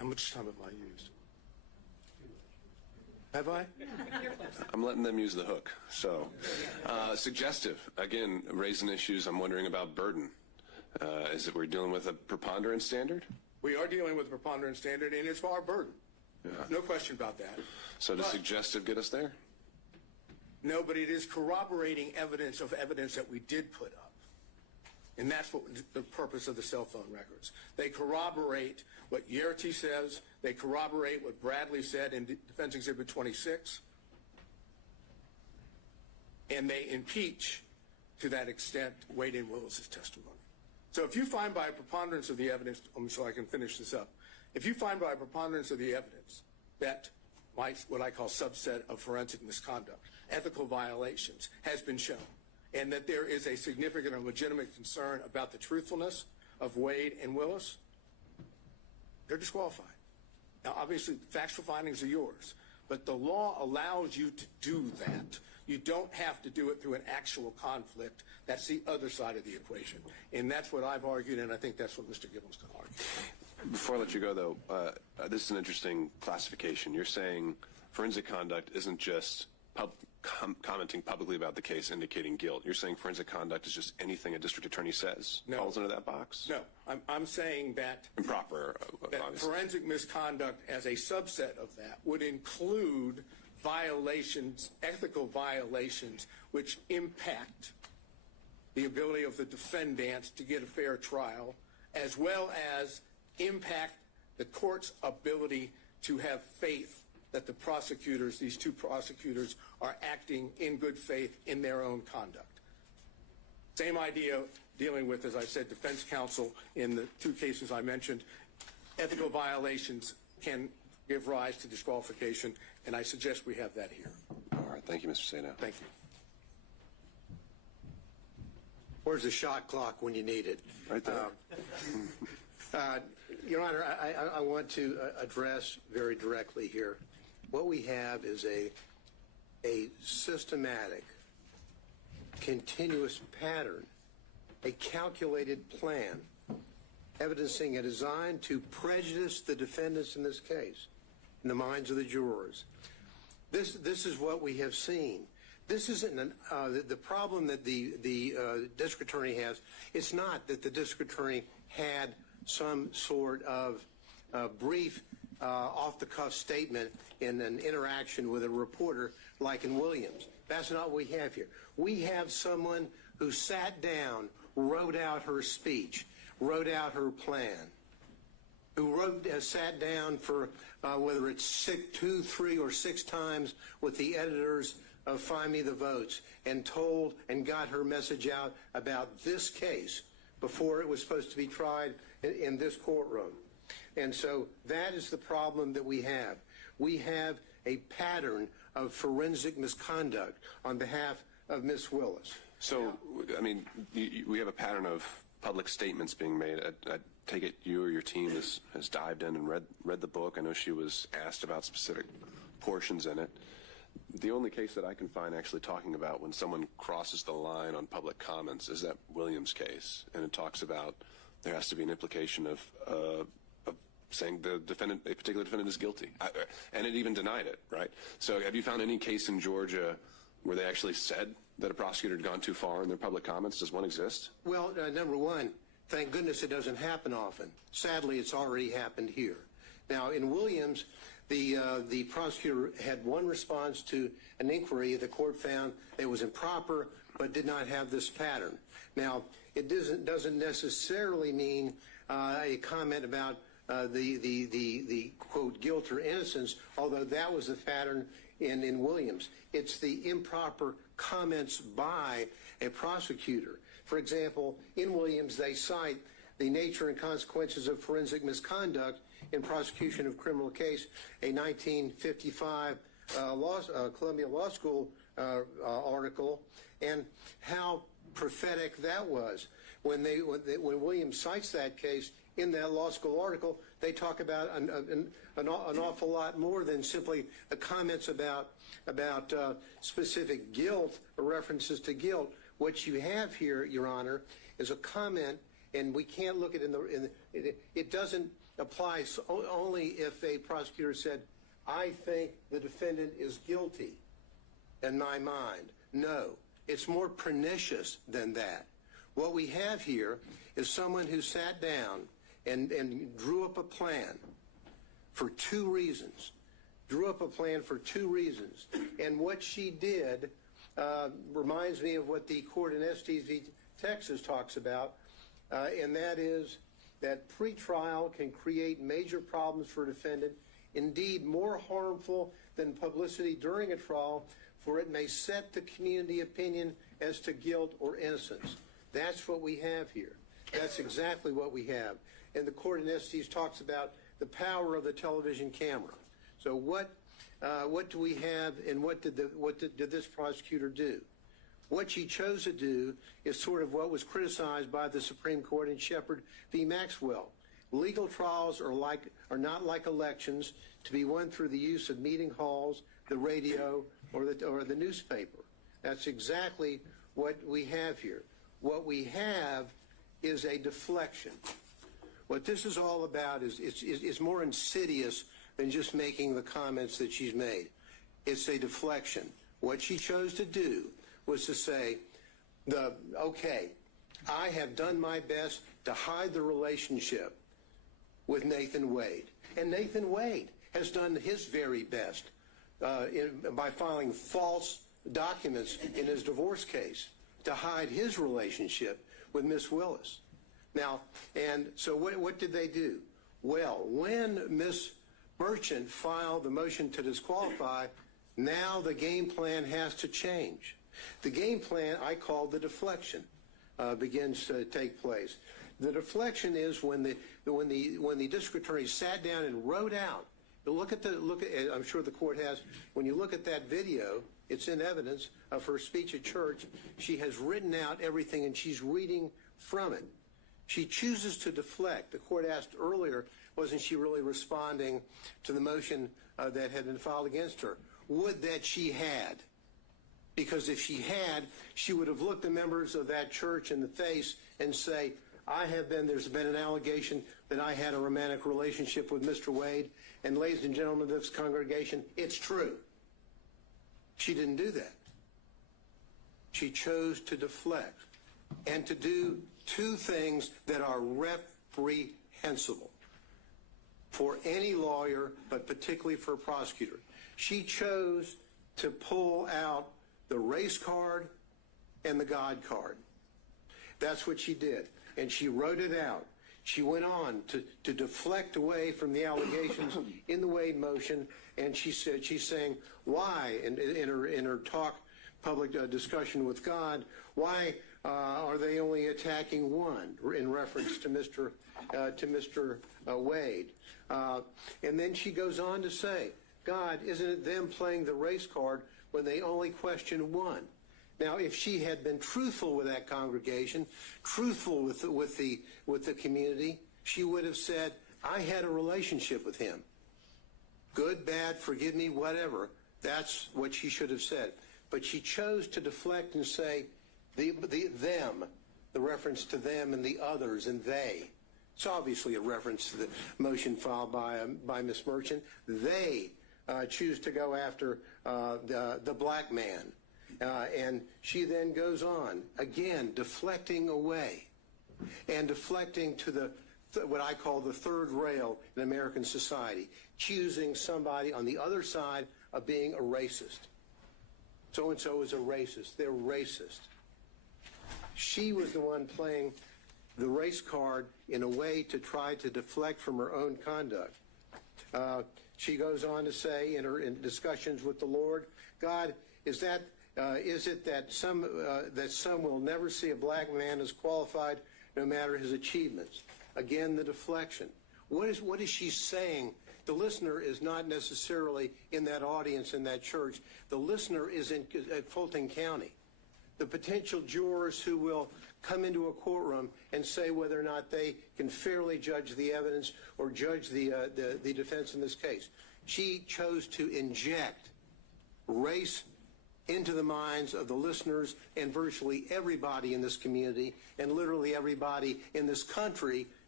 How much time have I used? Have I? I'm letting them use the hook. So, suggestive. Again, raising issues. I'm wondering about burden. Is it we're dealing with a preponderance standard? We are dealing with a preponderance standard, and it's our burden. Yeah. No question about that. So does suggestive get us there? No, but it is corroborating evidence of evidence that we did put up. And that's what the purpose of the cell phone records. They corroborate what Yerty says. They corroborate what Bradley said in Defense Exhibit 26. And they impeach, to that extent, Wade and Willis's testimony. So if you find by a preponderance of the evidence, so I can finish this up, if you find by a preponderance of the evidence that what I call subset of forensic misconduct, ethical violations, has been shown, and that there is a significant and legitimate concern about the truthfulness of Wade and Willis, they're disqualified. Now, obviously, factual findings are yours, but the law allows you to do that. You don't have to do it through an actual conflict. That's the other side of the equation. And that's what I've argued, and I think that's what Mr. Gibbons can argue. Before I let you go, though, this is an interesting classification. You're saying forensic conduct isn't just commenting publicly about the case indicating guilt. You're saying forensic conduct is just anything a district attorney says falls into that box? No. I'm saying that improper, that forensic misconduct as a subset of that would include violations, ethical violations, which impact the ability of the defendants to get a fair trial, as well as impact the court's ability to have faith that the prosecutors, these two prosecutors, are acting in good faith in their own conduct. Same idea dealing with, as I said, defense counsel in the two cases I mentioned. Ethical violations can give rise to disqualification, and I suggest we have that here. All right. Thank you, Mr. Saino. Thank you. Where's the shot clock when you need it? Right there. Your Honor, I want to address very directly here. What we have is a systematic, continuous pattern, a calculated plan, evidencing a design to prejudice the defendants in this case, in the minds of the jurors. This is what we have seen. This isn't the problem that the district attorney has. It's not that the district attorney had some sort of brief off-the-cuff statement in an interaction with a reporter like in Williams. That's not what we have here. We have someone who sat down, wrote out her speech, wrote out her plan, who sat down for whether it's 2, 3, or 6 times with the editors of Find Me the Votes and told and got her message out about this case before it was supposed to be tried in this courtroom. And so that is the problem that we have. We have a pattern of forensic misconduct on behalf of Ms. Willis. So, I mean, we have a pattern of public statements being made. I take it you or your team has dived in and read the book. I know she was asked about specific portions in it. The only case that I can find actually talking about when someone crosses the line on public comments is that Williams case, and it talks about there has to be an implication of saying the defendant, a particular defendant, is guilty, and it even denied it, right? So, have you found any case in Georgia where they actually said that a prosecutor had gone too far in their public comments? Does one exist? Well, number one, thank goodness it doesn't happen often. Sadly, it's already happened here. Now, in Williams, the prosecutor had one response to an inquiry the court found it was improper but did not have this pattern. Now, it doesn't necessarily mean a comment about the quote guilt or innocence, although that was the pattern in Williams. It's the improper comments by a prosecutor. For example, in Williams, they cite the nature and consequences of forensic misconduct in prosecution of criminal case, a 1955 Columbia Law School article, and how prophetic that was. When Williams cites that case in that law school article, they talk about an awful lot more than simply the comments about specific guilt or references to guilt. What you have here, Your Honor, is a comment, and we can't look at it it doesn't applies only if a prosecutor said, I think the defendant is guilty in my mind. No, it's more pernicious than that. What we have here is someone who sat down and drew up a plan for two reasons. And what she did reminds me of what the court in Estes v. Texas talks about, and that is that pretrial can create major problems for a defendant, indeed more harmful than publicity during a trial, for it may set the community opinion as to guilt or innocence. That's what we have here. That's exactly what we have. And the court in Estes talks about the power of the television camera. So what do we have, and what did this prosecutor do? What she chose to do is sort of what was criticized by the Supreme Court in Shepard v. Maxwell. Legal trials are not like elections to be won through the use of meeting halls, the radio, or the newspaper. That's exactly what we have here. What we have is a deflection. What this is all about is more insidious than just making the comments that she's made. It's a deflection. What she chose to do was to say, okay, I have done my best to hide the relationship with Nathan Wade. And Nathan Wade has done his very best by filing false documents in his divorce case to hide his relationship with Miss WIllis. Now, and so what did they do? Well, when Miss Merchant filed the motion to disqualify, now the game plan has to change. The game plan I call the deflection begins to take place. The deflection is when the district attorney sat down and wrote out. I'm sure the court has. When you look at that video, it's in evidence of her speech at church. She has written out everything, and she's reading from it. She chooses to deflect. The court asked earlier, wasn't she really responding to the motion that had been filed against her? Would that she had. Because if she had, she would have looked the members of that church in the face and say, there's been an allegation that I had a romantic relationship with Mr. Wade, and ladies and gentlemen of this congregation, it's true. She didn't do that. She chose to deflect and to do two things that are reprehensible for any lawyer, but particularly for a prosecutor. She chose to pull out the race card and the God card. That's what she did. And she wrote it out. She went on to deflect away from the allegations in the Wade motion, and she's saying, why, in her talk, public discussion with God, why are they only attacking one, in reference to Mr. Wade? And then she goes on to say, God, isn't it them playing the race card when they only question one? Now, if she had been truthful with that congregation, truthful with the community, she would have said, I had a relationship with him. Good, bad, forgive me, whatever. That's what she should have said. But she chose to deflect and say, them, the reference to them and the others and they. It's obviously a reference to the motion filed by Ms. Merchant. They choose to go after the black man. And she then goes on, again, deflecting away and deflecting to what I call the third rail in American society, choosing somebody on the other side of being a racist. So-and-so is a racist. They're racist. She was the one playing the race card in a way to try to deflect from her own conduct. She goes on to say in discussions with the Lord, God, is it that some will never see a black man as qualified no matter his achievements? Again, the deflection. What is she saying? The listener is not necessarily in that audience in that church. The listener is at Fulton County. The potential jurors who will come into a courtroom and say whether or not they can fairly judge the evidence or judge the defense in this case. She chose to inject race into the minds of the listeners and virtually everybody in this community and literally everybody in this country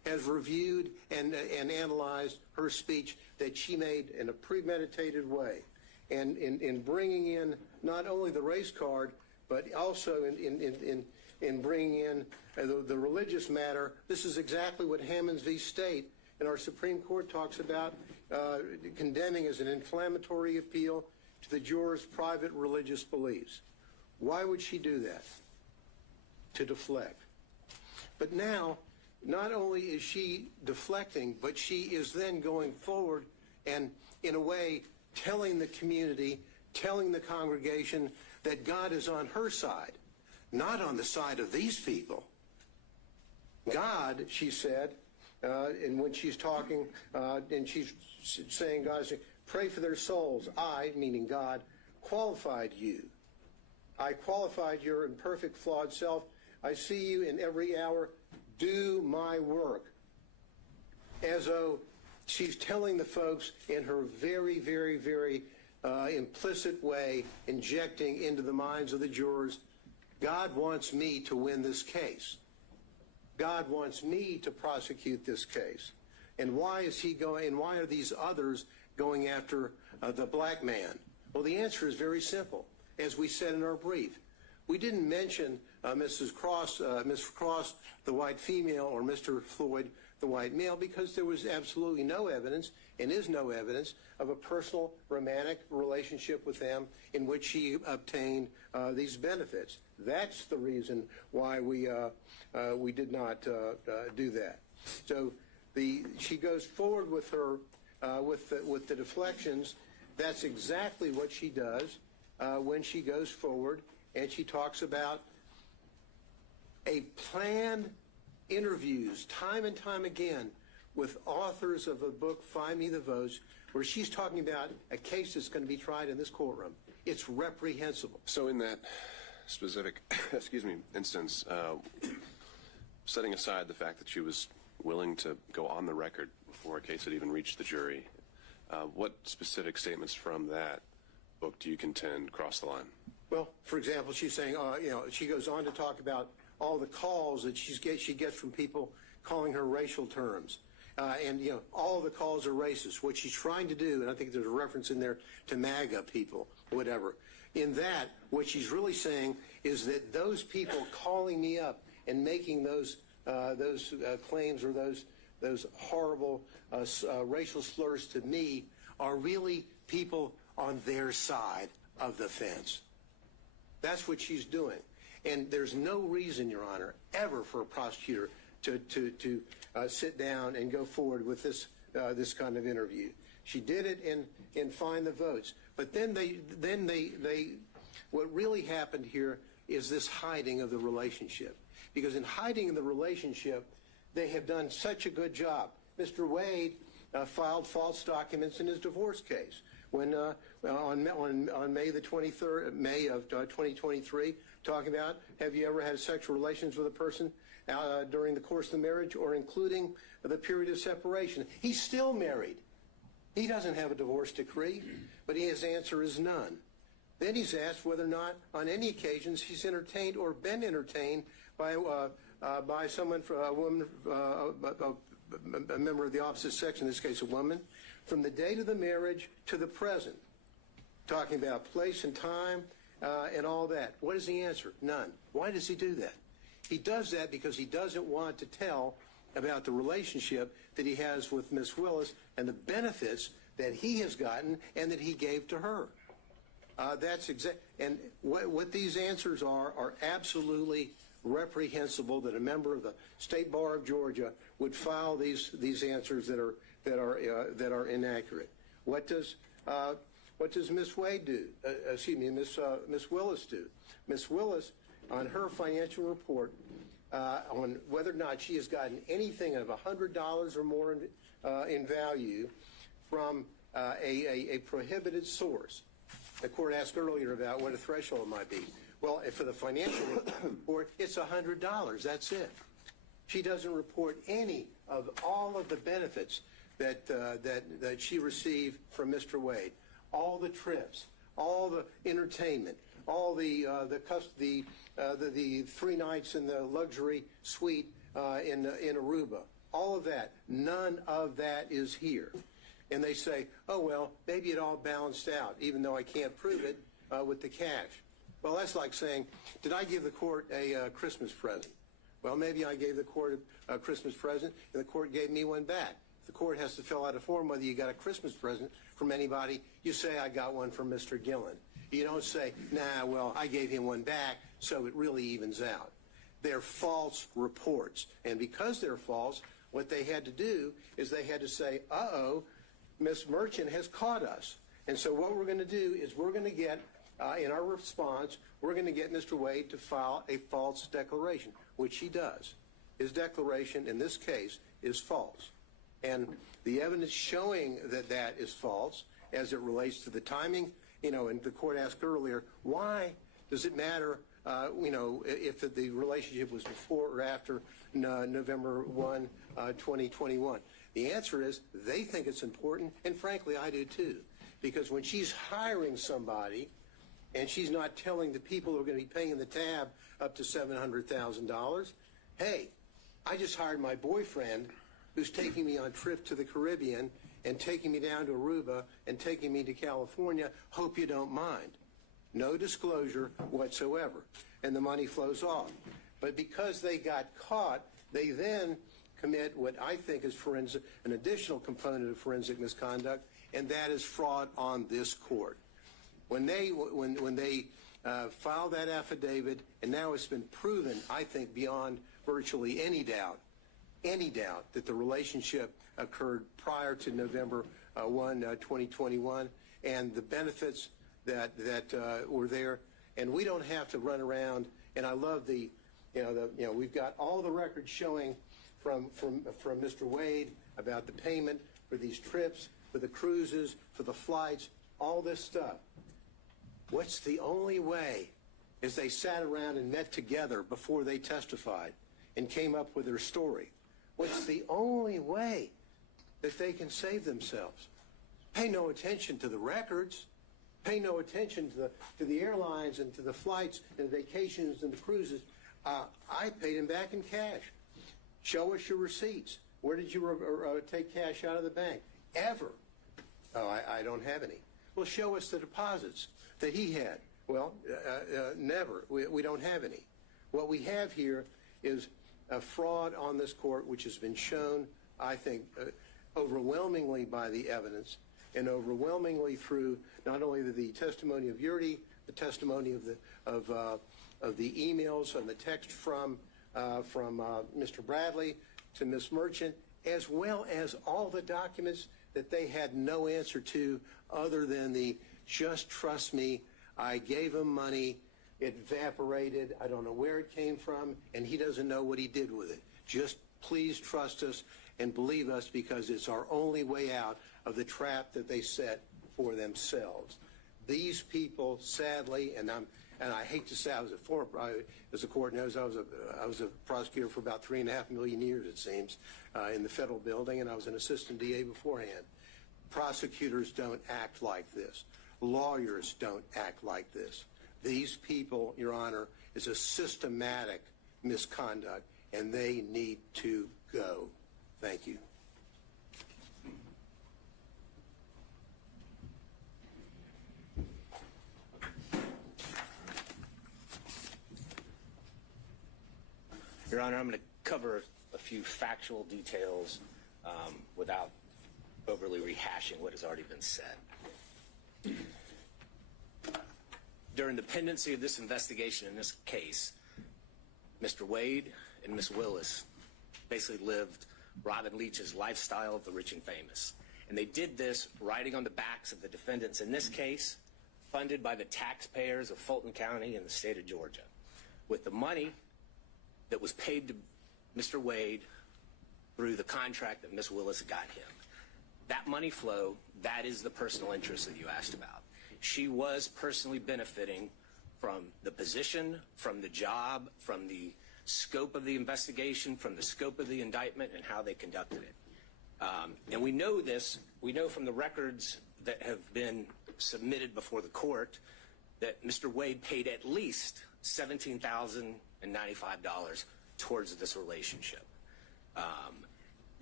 has reviewed and analyzed her speech that she made in a premeditated way. And in bringing in not only the race card, but also in bringing in the religious matter, this is exactly what Hammonds v. State in our Supreme Court talks about, condemning as an inflammatory appeal to the jurors' private religious beliefs. Why would she do that? To deflect. But now, not only is she deflecting, but she is then going forward and, in a way, telling the community, telling the congregation that God is on her side, not on the side of these people. God, she said, and when she's talking, and she's saying, God, pray for their souls. I, meaning God, qualified you. I qualified your imperfect, flawed self. I see you in every hour. Do my work. As though she's telling the folks in her very, very, very implicit way, injecting into the minds of the jurors, God wants me to win this case. God wants me to prosecute this case. And why is he going, and why are these others going after the black man? Well, the answer is very simple. As we said in our brief, we didn't mention Miss Cross, the white female, or Mr. Floyd, the white male, because there was absolutely no evidence, and is no evidence, of a personal romantic relationship with them in which she obtained these benefits. That's the reason why we did not do that. So she goes forward with her with the deflections. That's exactly what she does when she goes forward, and she talks about a planned interviews time and time again with authors of a book, Find Me the Votes, where she's talking about a case that's going to be tried in this courtroom. It's reprehensible. So in that specific, instance, setting aside the fact that she was willing to go on the record before a case had even reached the jury, what specific statements from that book do you contend cross the line? Well, for example, she's saying, she goes on to talk about all the calls that she gets from people calling her racial terms. And all the calls are racist. What she's trying to do, and I think there's a reference in there to MAGA people, whatever. In that, what she's really saying is that those people calling me up and making those claims or those horrible racial slurs to me are really people on their side of the fence. That's what she's doing. And there's no reason, Your Honor, ever for a prosecutor to sit down and go forward with this kind of interview. She did it in Find the Votes. But then what really happened here is this hiding of the relationship. Because in hiding the relationship, they have done such a good job. Mr. Wade filed false documents in his divorce case. When on May the 23rd, May of 2023, talking about, have you ever had sexual relations with a person during the course of the marriage or including the period of separation? He's still married. He doesn't have a divorce decree, but his answer is none. Then he's asked whether or not on any occasions he's entertained or been entertained by someone, a woman, a member of the opposite sex, in this case a woman, from the date of the marriage to the present, talking about place and time and all that. What is the answer? None. Why does he do that? He does that because he doesn't want to tell about the relationship that he has with Miss WIllis and the benefits that he has gotten and that he gave to her. That's exact. And what these answers are absolutely reprehensible. That a member of the State Bar of Georgia would file these answers that are inaccurate. What does Miss Wade do? Miss WIllis do? Miss WIllis, on her financial report, on whether or not she has gotten anything of $100 or more in value from a prohibited source. The court asked earlier about what a threshold might be. Well, for the financial report, it's $100. That's it. She doesn't report any of all of the benefits that she received from Mr. Wade. All the trips, all the entertainment, all the 3 nights in the luxury suite in Aruba, all of that. None of that is here. And they say, oh, well, maybe it all balanced out, even though I can't prove it with the cash. Well, that's like saying, did I give the court a Christmas present? Well, maybe I gave the court a Christmas present, and the court gave me one back. If the court has to fill out a form whether you got a Christmas present from anybody, you say, I got one from Mr. Gillen. You don't say, nah, well, I gave him one back, so it really evens out. They're false reports. And because they're false, what they had to do is they had to say, uh-oh, Ms. Merchant has caught us. And so what we're going to do is we're going to get, in our response, we're going to get Mr. Wade to file a false declaration, which he does. His declaration in this case is false. And the evidence showing that that is false as it relates to the timing, and the court asked earlier, why does it matter, if the relationship was before or after November 1, 2021? The answer is they think it's important, and frankly, I do too. Because when she's hiring somebody and she's not telling the people who are going to be paying the tab up to $700,000, hey, I just hired my boyfriend who's taking me on a trip to the Caribbean and taking me down to Aruba and taking me to California. Hope you don't mind. No disclosure whatsoever. And the money flows off. But because they got caught, they then commit what I think is an additional component of forensic misconduct, and that is fraud on this court. When they filed that affidavit, and now it's been proven, I think, beyond virtually any doubt that the relationship occurred prior to November 1, 2021, and the benefits that were there. And we don't have to run around. And I love we've got all the records showing from Mr. Wade about the payment for these trips, for the cruises, for the flights, all this stuff. What's the only way is they sat around and met together before they testified and came up with their story. What's the only way that they can save themselves? Pay no attention to the records. Pay no attention to the airlines and to the flights and vacations and the cruises. I paid him back in cash. Show us your receipts. Where did you take cash out of the bank? Ever. Oh, I don't have any. Well, show us the deposits that he had. Well, never. We don't have any. What we have here is a fraud on this court, which has been shown, I think, overwhelmingly by the evidence and overwhelmingly through not only the testimony of Yurdi, the testimony of the emails and the text from Mr. Bradley to Ms. Merchant, as well as all the documents that they had no answer to other than the just trust me, I gave him money, it evaporated, I don't know where it came from, and he doesn't know what he did with it. Just please trust us and believe us because it's our only way out of the trap that they set for themselves. These people, sadly, and I hate to say I was as the court knows, I was a prosecutor for about 3.5 million years, it seems, in the federal building, and I was an assistant DA beforehand. Prosecutors don't act like this. Lawyers don't act like this. These people, Your Honor, is a systematic misconduct, and they need to go. Thank you. Your Honor, I'm going to cover a few factual details without overly rehashing what has already been said. During the pendency of this investigation in this case, Mr. Wade and Ms. Willis basically lived Robin Leach's lifestyle of the rich and famous. And they did this riding on the backs of the defendants in this case, funded by the taxpayers of Fulton County and the state of Georgia, with the money that was paid to Mr. Wade through the contract that Ms. Willis got him. That money flow, that is the personal interest that you asked about. She was personally benefiting from the position, from the job, from the scope of the investigation, from the scope of the indictment, and how they conducted it. And we know this, we know from the records that have been submitted before the court that Mr. Wade paid at least $17,095 towards this relationship.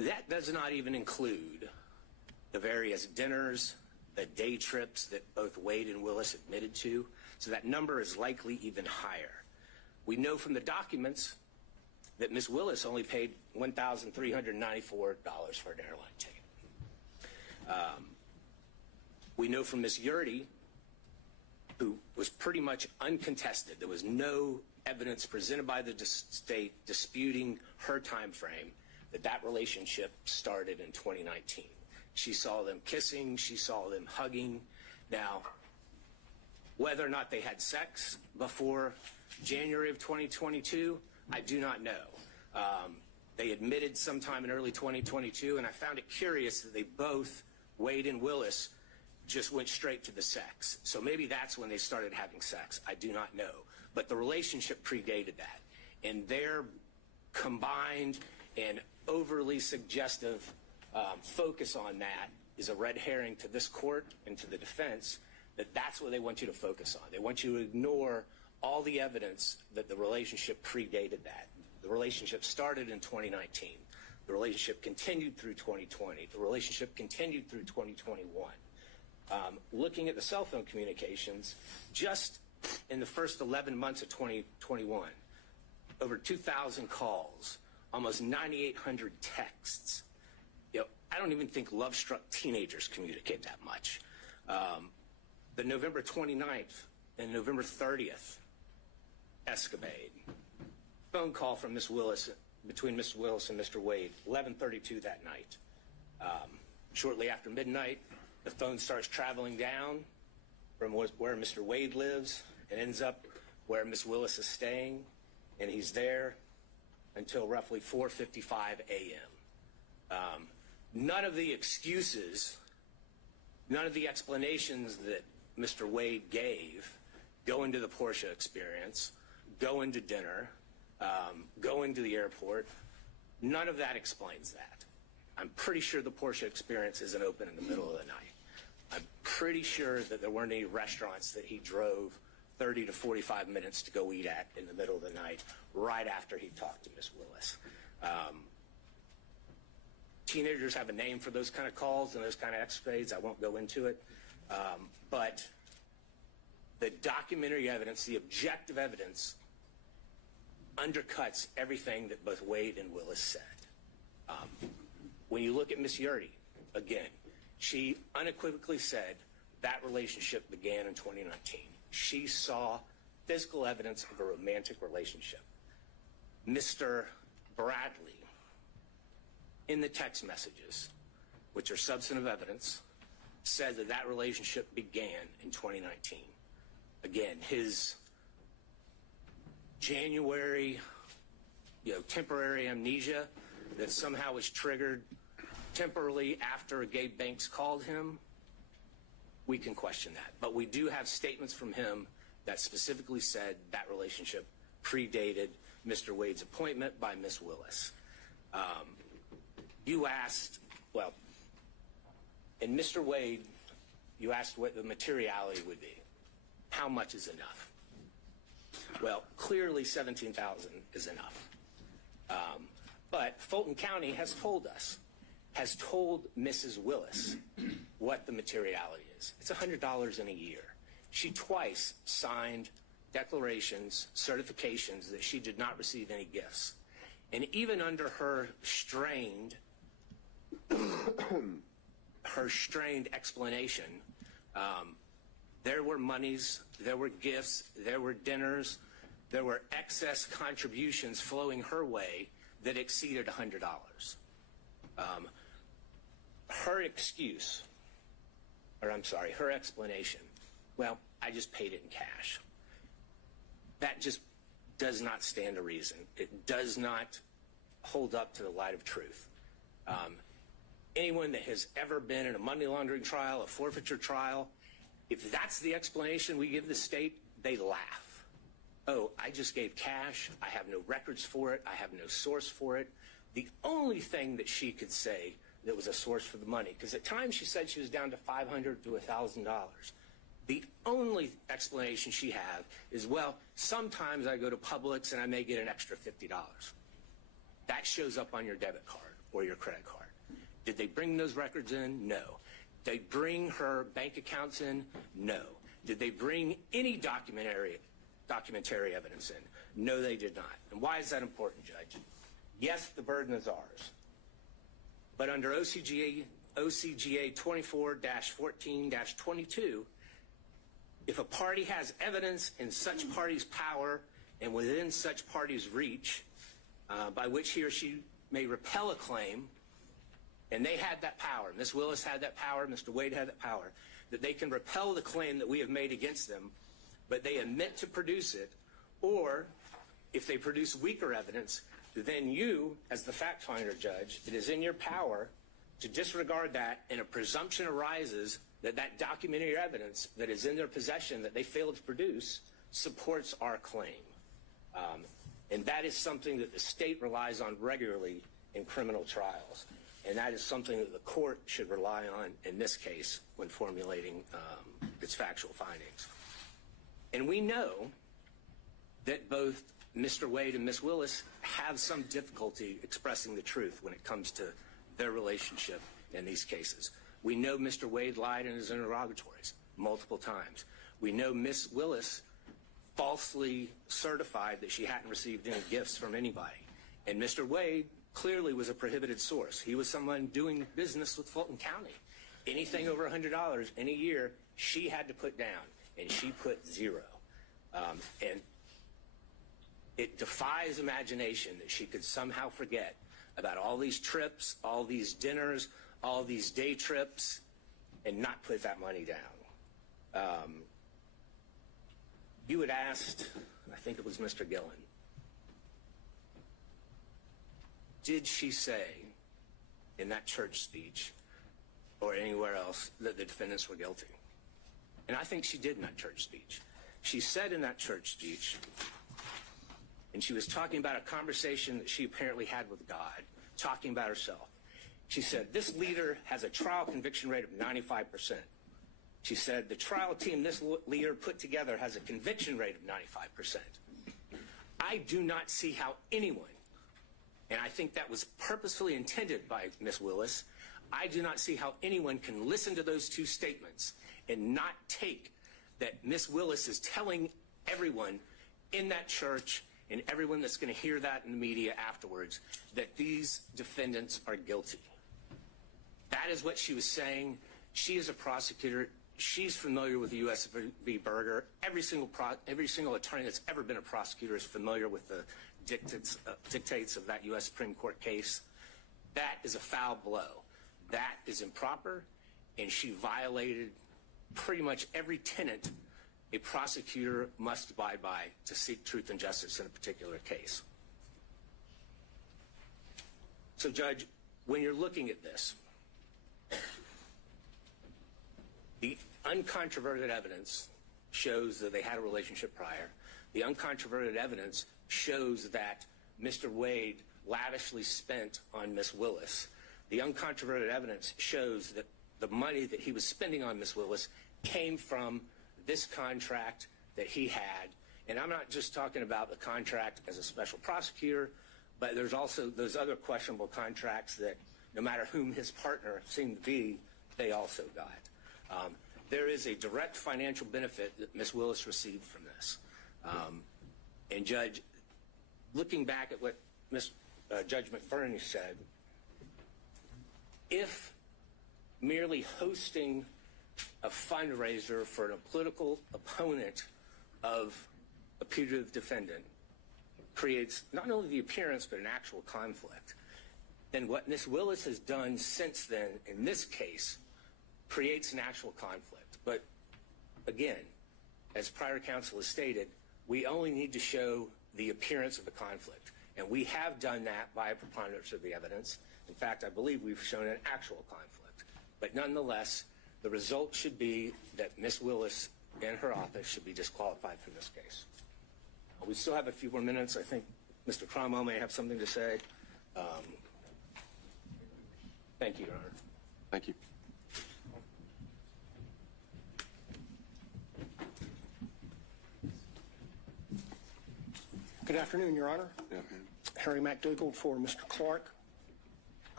That does not even include the various dinners, the day trips that both Wade and Willis admitted to, so that number is likely even higher. We know from the documents that Ms. Willis only paid $1,394 for an airline ticket. We know from Ms. Yurdy, who was pretty much uncontested, there was no evidence presented by the state disputing her time frame, that relationship started in 2019. She saw them kissing, she saw them hugging. Now, whether or not they had sex before January of 2022, I do not know. They admitted sometime in early 2022, and I found it curious that they both, Wade and Willis, just went straight to the sex. So maybe that's when they started having sex. I do not know. But the relationship predated that. And their combined and overly suggestive focus on that is a red herring to this court and to the defense, that that's what they want you to focus on. They want you to ignore all the evidence that the relationship predated that. The relationship started in 2019. The relationship continued through 2020. The relationship continued through 2021. Looking at the cell phone communications, just in the first 11 months of 2021, over 2,000 calls, almost 9,800 texts. I don't even think love-struck teenagers communicate that much. The November 29th and November 30th escapade, phone call from Ms. Willis, between Ms. Willis and Mr. Wade, 11:32 that night. Shortly after midnight, the phone starts traveling down from where Mr. Wade lives and ends up where Ms. Willis is staying, and he's there until roughly 4:55 a.m. None of the excuses, none of the explanations that Mr. Wade gave, going to the Porsche experience, going to dinner, going to the airport, none of that explains that. I'm pretty sure the Porsche experience isn't open in the middle of the night. I'm pretty sure that there weren't any restaurants that he drove 30 to 45 minutes to go eat at in the middle of the night, right after he talked to Ms. Willis. Teenagers have a name for those kind of calls and those kind of escapades. I won't go into it. But the documentary evidence, the objective evidence, undercuts everything that both Wade and Willis said. When you look at Ms. Yurdy, again, she unequivocally said that relationship began in 2019. She saw physical evidence of a romantic relationship. Mr. Bradley, in the text messages, which are substantive evidence, said that that relationship began in 2019. Again, his January, temporary amnesia that somehow was triggered temporarily after Gabe Banks called him, we can question that. But we do have statements from him that specifically said that relationship predated Mr. Wade's appointment by Ms. Willis. You asked, well, in Mr. Wade, you asked what the materiality would be. How much is enough? Well, clearly $17,000 is enough. But Fulton County has told us, has told Mrs. Willis what the materiality is. It's $100 in a year. She twice signed declarations, certifications that she did not receive any gifts. And even under her strained explanation, there were monies, there were gifts, there were dinners, there were excess contributions flowing her way that exceeded $100. Her excuse, her explanation, well, I just paid it in cash. That just does not stand to reason. It does not hold up to the light of truth. Anyone that has ever been in a money laundering trial, a forfeiture trial, if that's the explanation we give the state, they laugh. Oh, I just gave cash. I have no records for it. I have no source for it. The only thing that she could say that was a source for the money, because at times she said she was down to $500 to $1,000. The only explanation she had is, well, sometimes I go to Publix and I may get an extra $50. That shows up on your debit card. or your credit card. Did they bring those records in? No. Did they bring her bank accounts in? No. Did they bring any documentary evidence in? No, they did not. And why is that important, Judge? Yes, the burden is ours. But under OCGA 24-14-22, if a party has evidence in such party's power and within such party's reach, by which he or she may repel a claim, and they had that power, Ms. Willis had that power, Mr. Wade had that power, that they can repel the claim that we have made against them, but they admit to produce it, or if they produce weaker evidence, then you, as the fact finder, Judge, it is in your power to disregard that, and a presumption arises that that documentary evidence that is in their possession that they failed to produce supports our claim. And that is something that the state relies on regularly in criminal trials. And that is something that the court should rely on in this case when formulating its factual findings. And we know that both Mr. Wade and Ms. Willis have some difficulty expressing the truth when it comes to their relationship in these cases. We know Mr. Wade lied in his interrogatories multiple times. We know Ms. Willis falsely certified that she hadn't received any gifts from anybody. And Mr. Wade clearly was a prohibited source. He was someone doing business with Fulton County. Anything over $100 in a year, she had to put down, and she put zero. And it defies imagination that she could somehow forget about all these trips, all these dinners, all these day trips, and not put that money down. You had asked, I think it was Mr. Gillen, did she say in that church speech or anywhere else that the defendants were guilty? And I think she did in that church speech. She said in that church speech, and she was talking about a conversation that she apparently had with God, talking about herself. She said, this leader has a trial conviction rate of 95%. She said, the trial team this leader put together has a conviction rate of 95%. I do not see how anyone, and I think that was purposefully intended by Ms. Willis, I do not see how anyone can listen to those two statements and not take that Ms. Willis is telling everyone in that church and everyone that's going to hear that in the media afterwards that these defendants are guilty. That is what she was saying. She is a prosecutor. She's familiar with the U.S. v. Berger. Every single attorney that's ever been a prosecutor is familiar with the dictates of that U.S. Supreme Court case. That is a foul blow. That is improper, and she violated pretty much every tenet a prosecutor must abide by to seek truth and justice in a particular case. So, Judge, when you're looking at this, the uncontroverted evidence shows that they had a relationship prior. The uncontroverted evidence shows that Mr. Wade lavishly spent on Ms. Willis. The uncontroverted evidence shows that the money that he was spending on Ms. Willis came from this contract that he had. And I'm not just talking about the contract as a special prosecutor, but there's also those other questionable contracts that no matter whom his partner seemed to be, they also got. There is a direct financial benefit that Ms. Willis received from this. And Judge, looking back at what Judge McBurney said, if merely hosting a fundraiser for a political opponent of a putative defendant creates not only the appearance but an actual conflict, then what Ms. Willis has done since then in this case creates an actual conflict. But again, as prior counsel has stated, we only need to show the appearance of a conflict. And we have done that by a preponderance of the evidence. In fact, I believe we've shown an actual conflict. But nonetheless, the result should be that Ms. Willis and her office should be disqualified from this case. We still have a few more minutes. I think Mr. Cromwell may have something to say. Thank you, Your Honor. Thank you. Good afternoon, Your Honor. Yeah. Harry McDougall for Mr. Clark.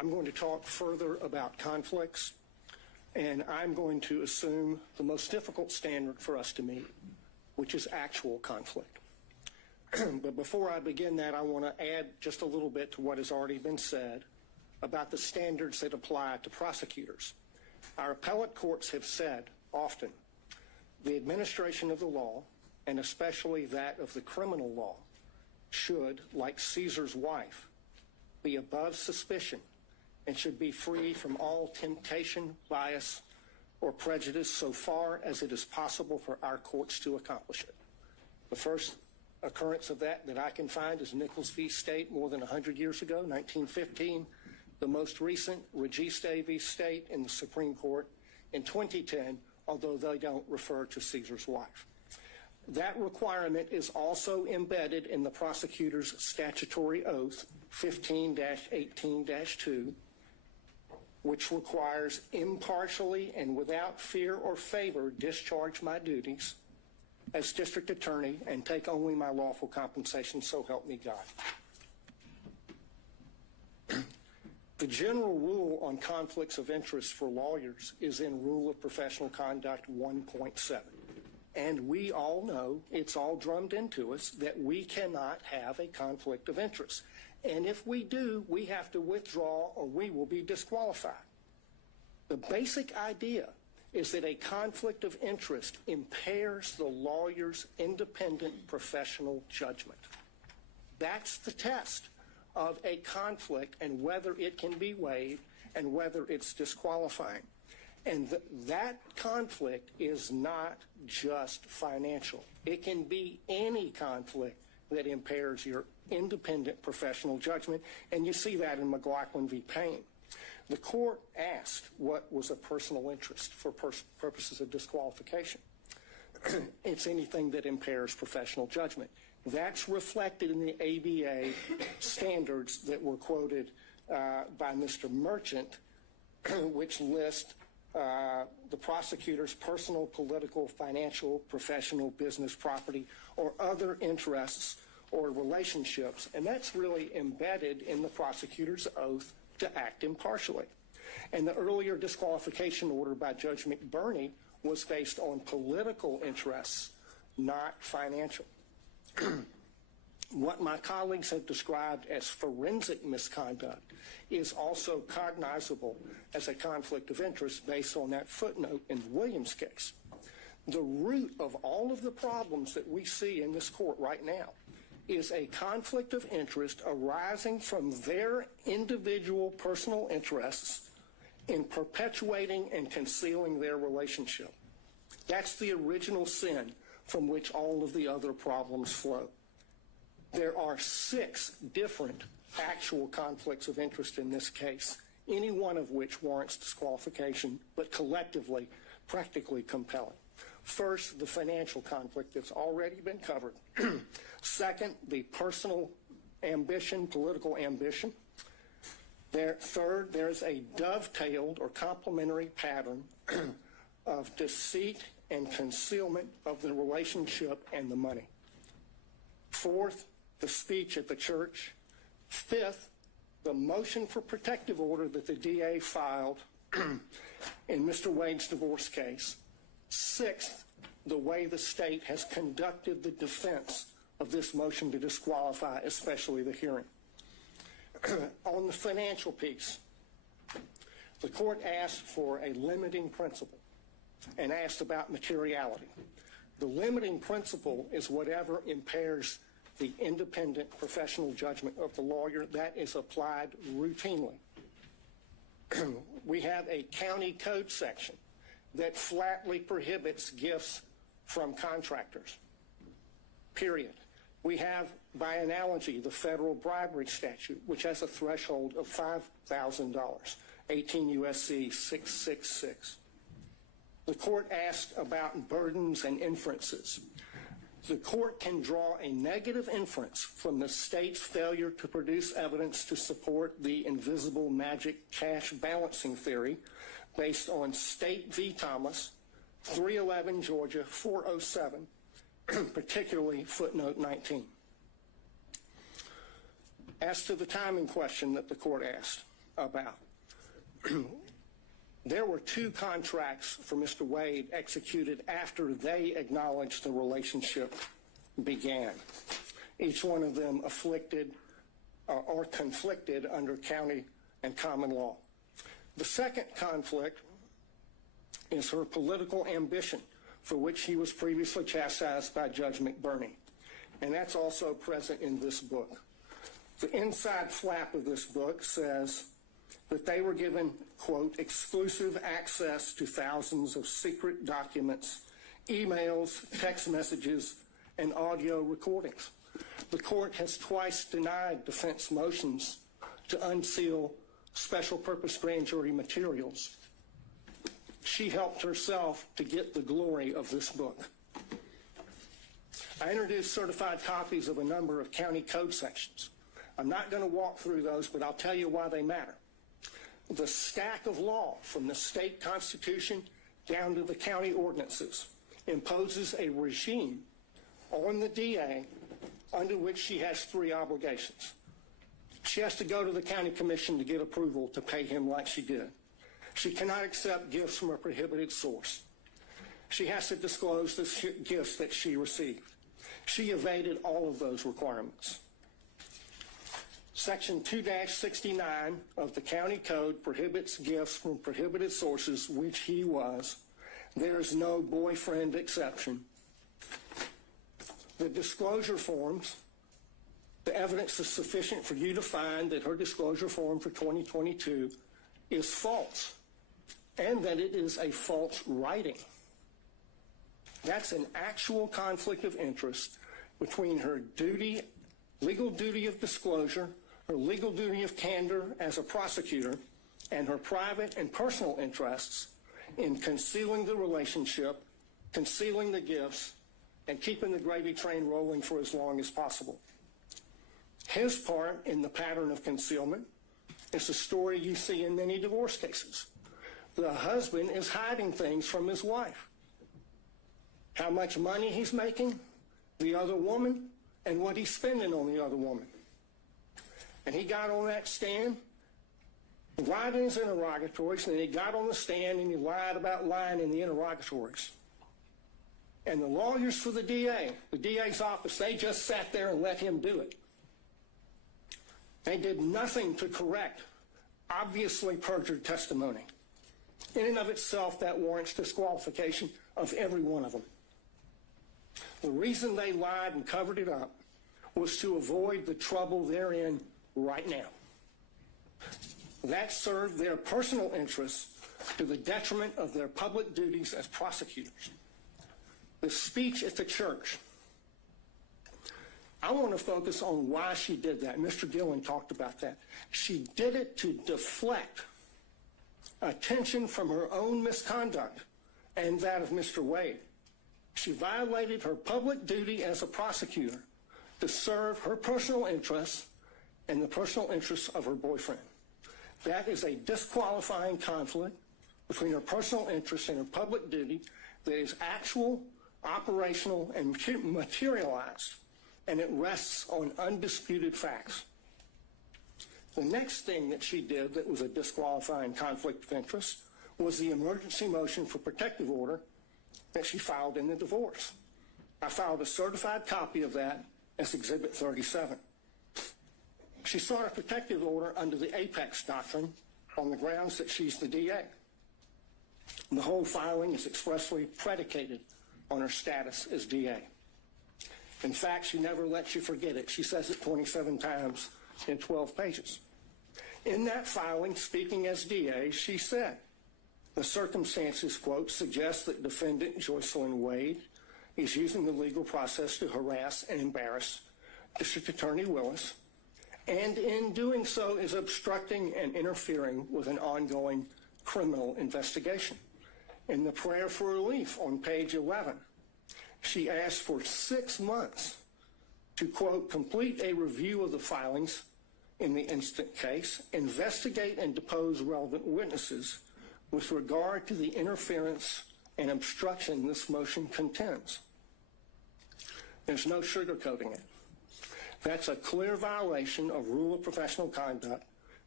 I'm going to talk further about conflicts, and I'm going to assume the most difficult standard for us to meet, which is actual conflict. But before I begin that, I want to add just a little bit to what has already been said about the standards that apply to prosecutors. Our appellate courts have said often the administration of the law, and especially that of the criminal law, should, like Caesar's wife, be above suspicion and should be free from all temptation, bias, or prejudice so far as it is possible for our courts to accomplish it. The first occurrence of that I can find is Nichols v. State more than 100 years ago, 1915. The most recent, Registe v. State in the Supreme Court in 2010, although they don't refer to Caesar's wife. That requirement is also embedded in the prosecutor's statutory oath, 15-18-2, which requires impartially and without fear or favor discharge my duties as district attorney and take only my lawful compensation, so help me God. The general rule on conflicts of interest for lawyers is in Rule of Professional Conduct 1.7. And we all know, it's all drummed into us, that we cannot have a conflict of interest. And if we do, we have to withdraw or we will be disqualified. The basic idea is that a conflict of interest impairs the lawyer's independent professional judgment. That's the test of a conflict and whether it can be waived and whether it's disqualifying. And that conflict is not just financial. It can be any conflict that impairs your independent professional judgment, and you see that in McLaughlin v. Payne. The court asked what was a personal interest for purposes of disqualification. It's anything that impairs professional judgment. That's reflected in the ABA standards that were quoted by Mr. Merchant, which list the prosecutor's personal, political, financial, professional, business, property, or other interests or relationships. And that's really embedded in the prosecutor's oath to act impartially. And the earlier disqualification order by Judge McBurney was based on political interests, not financial. What my colleagues have described as forensic misconduct is also cognizable as a conflict of interest based on that footnote in the Williams case. The root of all of the problems that we see in this court right now is a conflict of interest arising from their individual personal interests in perpetuating and concealing their relationship. That's the original sin from which all of the other problems flow. There are 6 different actual conflicts of interest in this case, any one of which warrants disqualification, but collectively, practically compelling. First, the financial conflict that's already been covered. Second, the personal ambition, political ambition. Third, there's a dovetailed or complementary pattern of deceit and concealment of the relationship and the money. Fourth, the speech at the church. Fifth, the motion for protective order that the DA filed in Mr. Wade's divorce case. Sixth, the way the state has conducted the defense of this motion to disqualify, especially the hearing. On the financial piece, the court asked for a limiting principle and asked about materiality. The limiting principle is whatever impairs the independent professional judgment of the lawyer. That is applied routinely. We have a county code section that flatly prohibits gifts from contractors, period. We have, by analogy, the federal bribery statute, which has a threshold of $5,000, 18 U.S.C. 666. The court asked about burdens and inferences. The court can draw a negative inference from the state's failure to produce evidence to support the invisible magic cash balancing theory based on State v. Thomas, 311 Georgia 407, particularly footnote 19. As to the timing question that the court asked, about. There were 2 contracts for Mr. Wade executed after they acknowledged the relationship began, each one of them afflicted or conflicted under county and common law. The second conflict is her political ambition, for which he was previously chastised by Judge McBurney, and that's also present in this book. The inside flap of this book says that they were given, quote, exclusive access to thousands of secret documents, emails, text messages, and audio recordings. The court has twice denied defense motions to unseal special purpose grand jury materials. She helped herself to get the glory of this book. I introduced certified copies of a number of county code sections. I'm not going to walk through those, but I'll tell you why they matter. The stack of law from the state constitution down to the county ordinances imposes a regime on the DA under which she has 3 obligations. She has to go to the county commission to get approval to pay him like she did. She cannot accept gifts from a prohibited source. She has to disclose the gifts that she received. She evaded all of those requirements. Section 2-69 of the county code prohibits gifts from prohibited sources, which he was. There is no boyfriend exception. The disclosure forms, the evidence is sufficient for you to find that her disclosure form for 2022 is false, and that it is a false writing. That's an actual conflict of interest between her duty, legal duty of disclosure, her legal duty of candor as a prosecutor, and her private and personal interests in concealing the relationship, concealing the gifts, and keeping the gravy train rolling for as long as possible. His part in the pattern of concealment is the story you see in many divorce cases. The husband is hiding things from his wife. How much money he's making, the other woman, and what he's spending on the other woman. And he got on that stand, lied in his interrogatories, and then he got on the stand and he lied about lying in the interrogatories. And the lawyers for the DA's office, they just sat there and let him do it. They did nothing to correct obviously perjured testimony. In and of itself, that warrants disqualification of every one of them. The reason they lied and covered it up was to avoid the trouble they're in right now. That served their personal interests to the detriment of their public duties as prosecutors. The speech at the church, I want to focus on why she did that. Mr. Gillen talked about that. She did it to deflect attention from her own misconduct and that of Mr. Wade. She violated her public duty as a prosecutor to serve her personal interests and the personal interests of her boyfriend. That is a disqualifying conflict between her personal interests and her public duty that is actual, operational, and materialized, and it rests on undisputed facts. The next thing that she did that was a disqualifying conflict of interest was the emergency motion for protective order that she filed in the divorce. I filed a certified copy of that as Exhibit 37. She sought a protective order under the Apex Doctrine on the grounds that she's the DA. The whole filing is expressly predicated on her status as DA. In fact, she never lets you forget it. She says it 27 times in 12 pages. In that filing, speaking as DA, she said, the circumstances, quote, suggest that defendant Joycelyn Wade is using the legal process to harass and embarrass District Attorney Willis, and in doing so is obstructing and interfering with an ongoing criminal investigation. In the prayer for relief on page 11, she asked for 6 months to, quote, complete a review of the filings in the instant case, investigate and depose relevant witnesses with regard to the interference and obstruction this motion contends. There's no sugarcoating it. That's a clear violation of rule of professional conduct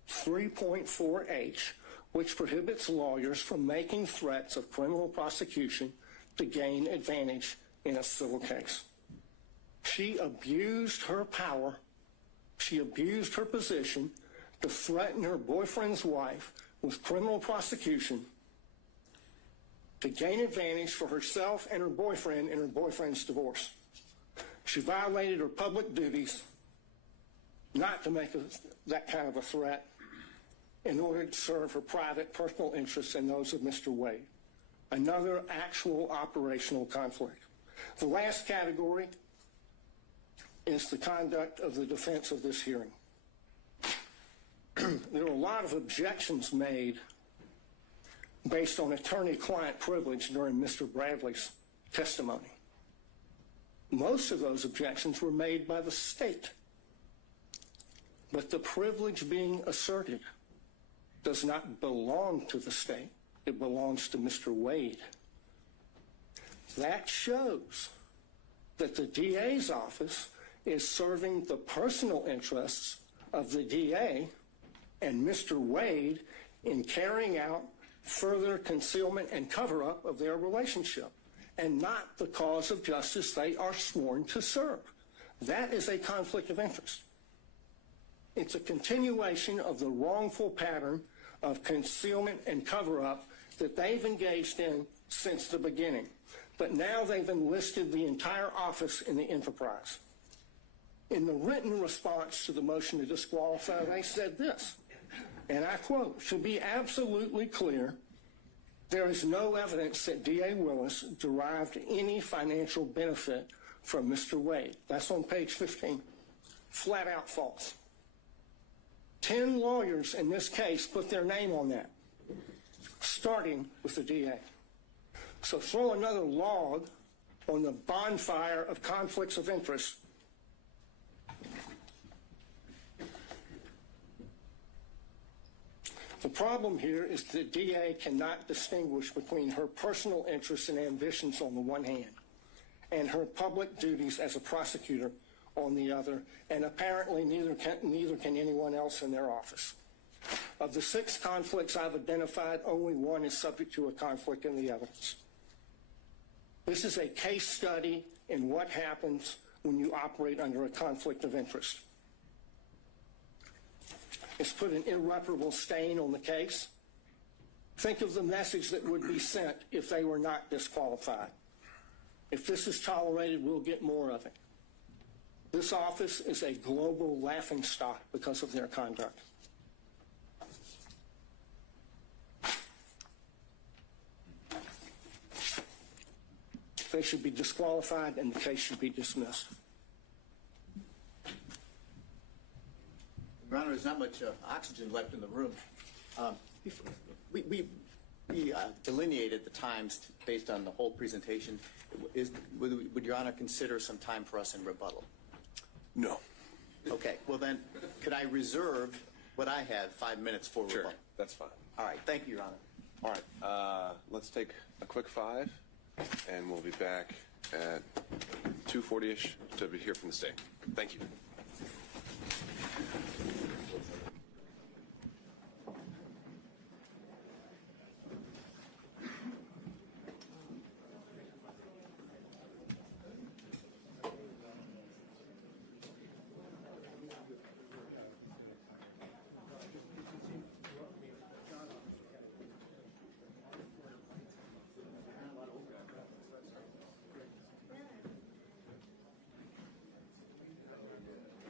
3.4H, which prohibits lawyers from making threats of criminal prosecution to gain advantage in a civil case. She abused her power. She abused her position to threaten her boyfriend's wife with criminal prosecution to gain advantage for herself and her boyfriend in her boyfriend's divorce. She violated her public duties not to make that kind of a threat in order to serve her private personal interests and those of Mr. Wade. Another actual operational conflict. The last category is the conduct of the defense of this hearing. There were a lot of objections made based on attorney-client privilege during Mr. Bradley's testimony. Most of those objections were made by the state. But the privilege being asserted does not belong to the state. It belongs to Mr. Wade. That shows that the DA's office is serving the personal interests of the DA and Mr. Wade in carrying out further concealment and cover-up of their relationship, and not the cause of justice they are sworn to serve. That is a conflict of interest. It's a continuation of the wrongful pattern of concealment and cover-up that they've engaged in since the beginning. But now they've enlisted the entire office in the enterprise. In the written response to the motion to disqualify, they said this, and I quote, "To be absolutely clear, there is no evidence that D.A. Willis derived any financial benefit from Mr. Wade." That's on page 15. Flat out false. 10 lawyers in this case put their name on that, starting with the DA. So throw another log on the bonfire of conflicts of interest. The problem here is the DA cannot distinguish between her personal interests and ambitions on the one hand and her public duties as a prosecutor on the other, and apparently neither can anyone else in their office. Of the 6 conflicts I've identified, only one is subject to a conflict in the evidence. This is a case study in what happens when you operate under a conflict of interest. It's put an irreparable stain on the case. Think of the message that would be sent if they were not disqualified. If this is tolerated, we'll get more of it. This office is a global laughingstock because of their conduct. They should be disqualified and the case should be dismissed. Your Honor, there's not much oxygen left in the room. We delineated the times based on the whole presentation. Would Your Honor consider some time for us in rebuttal? No. Okay. Well, then, could I reserve what I had 5 minutes for Sure. rebuttal? That's fine. All right. Thank you, Your Honor. All right. Let's take a quick 5, and we'll be back at 2:40-ish to hear from the state. Thank you.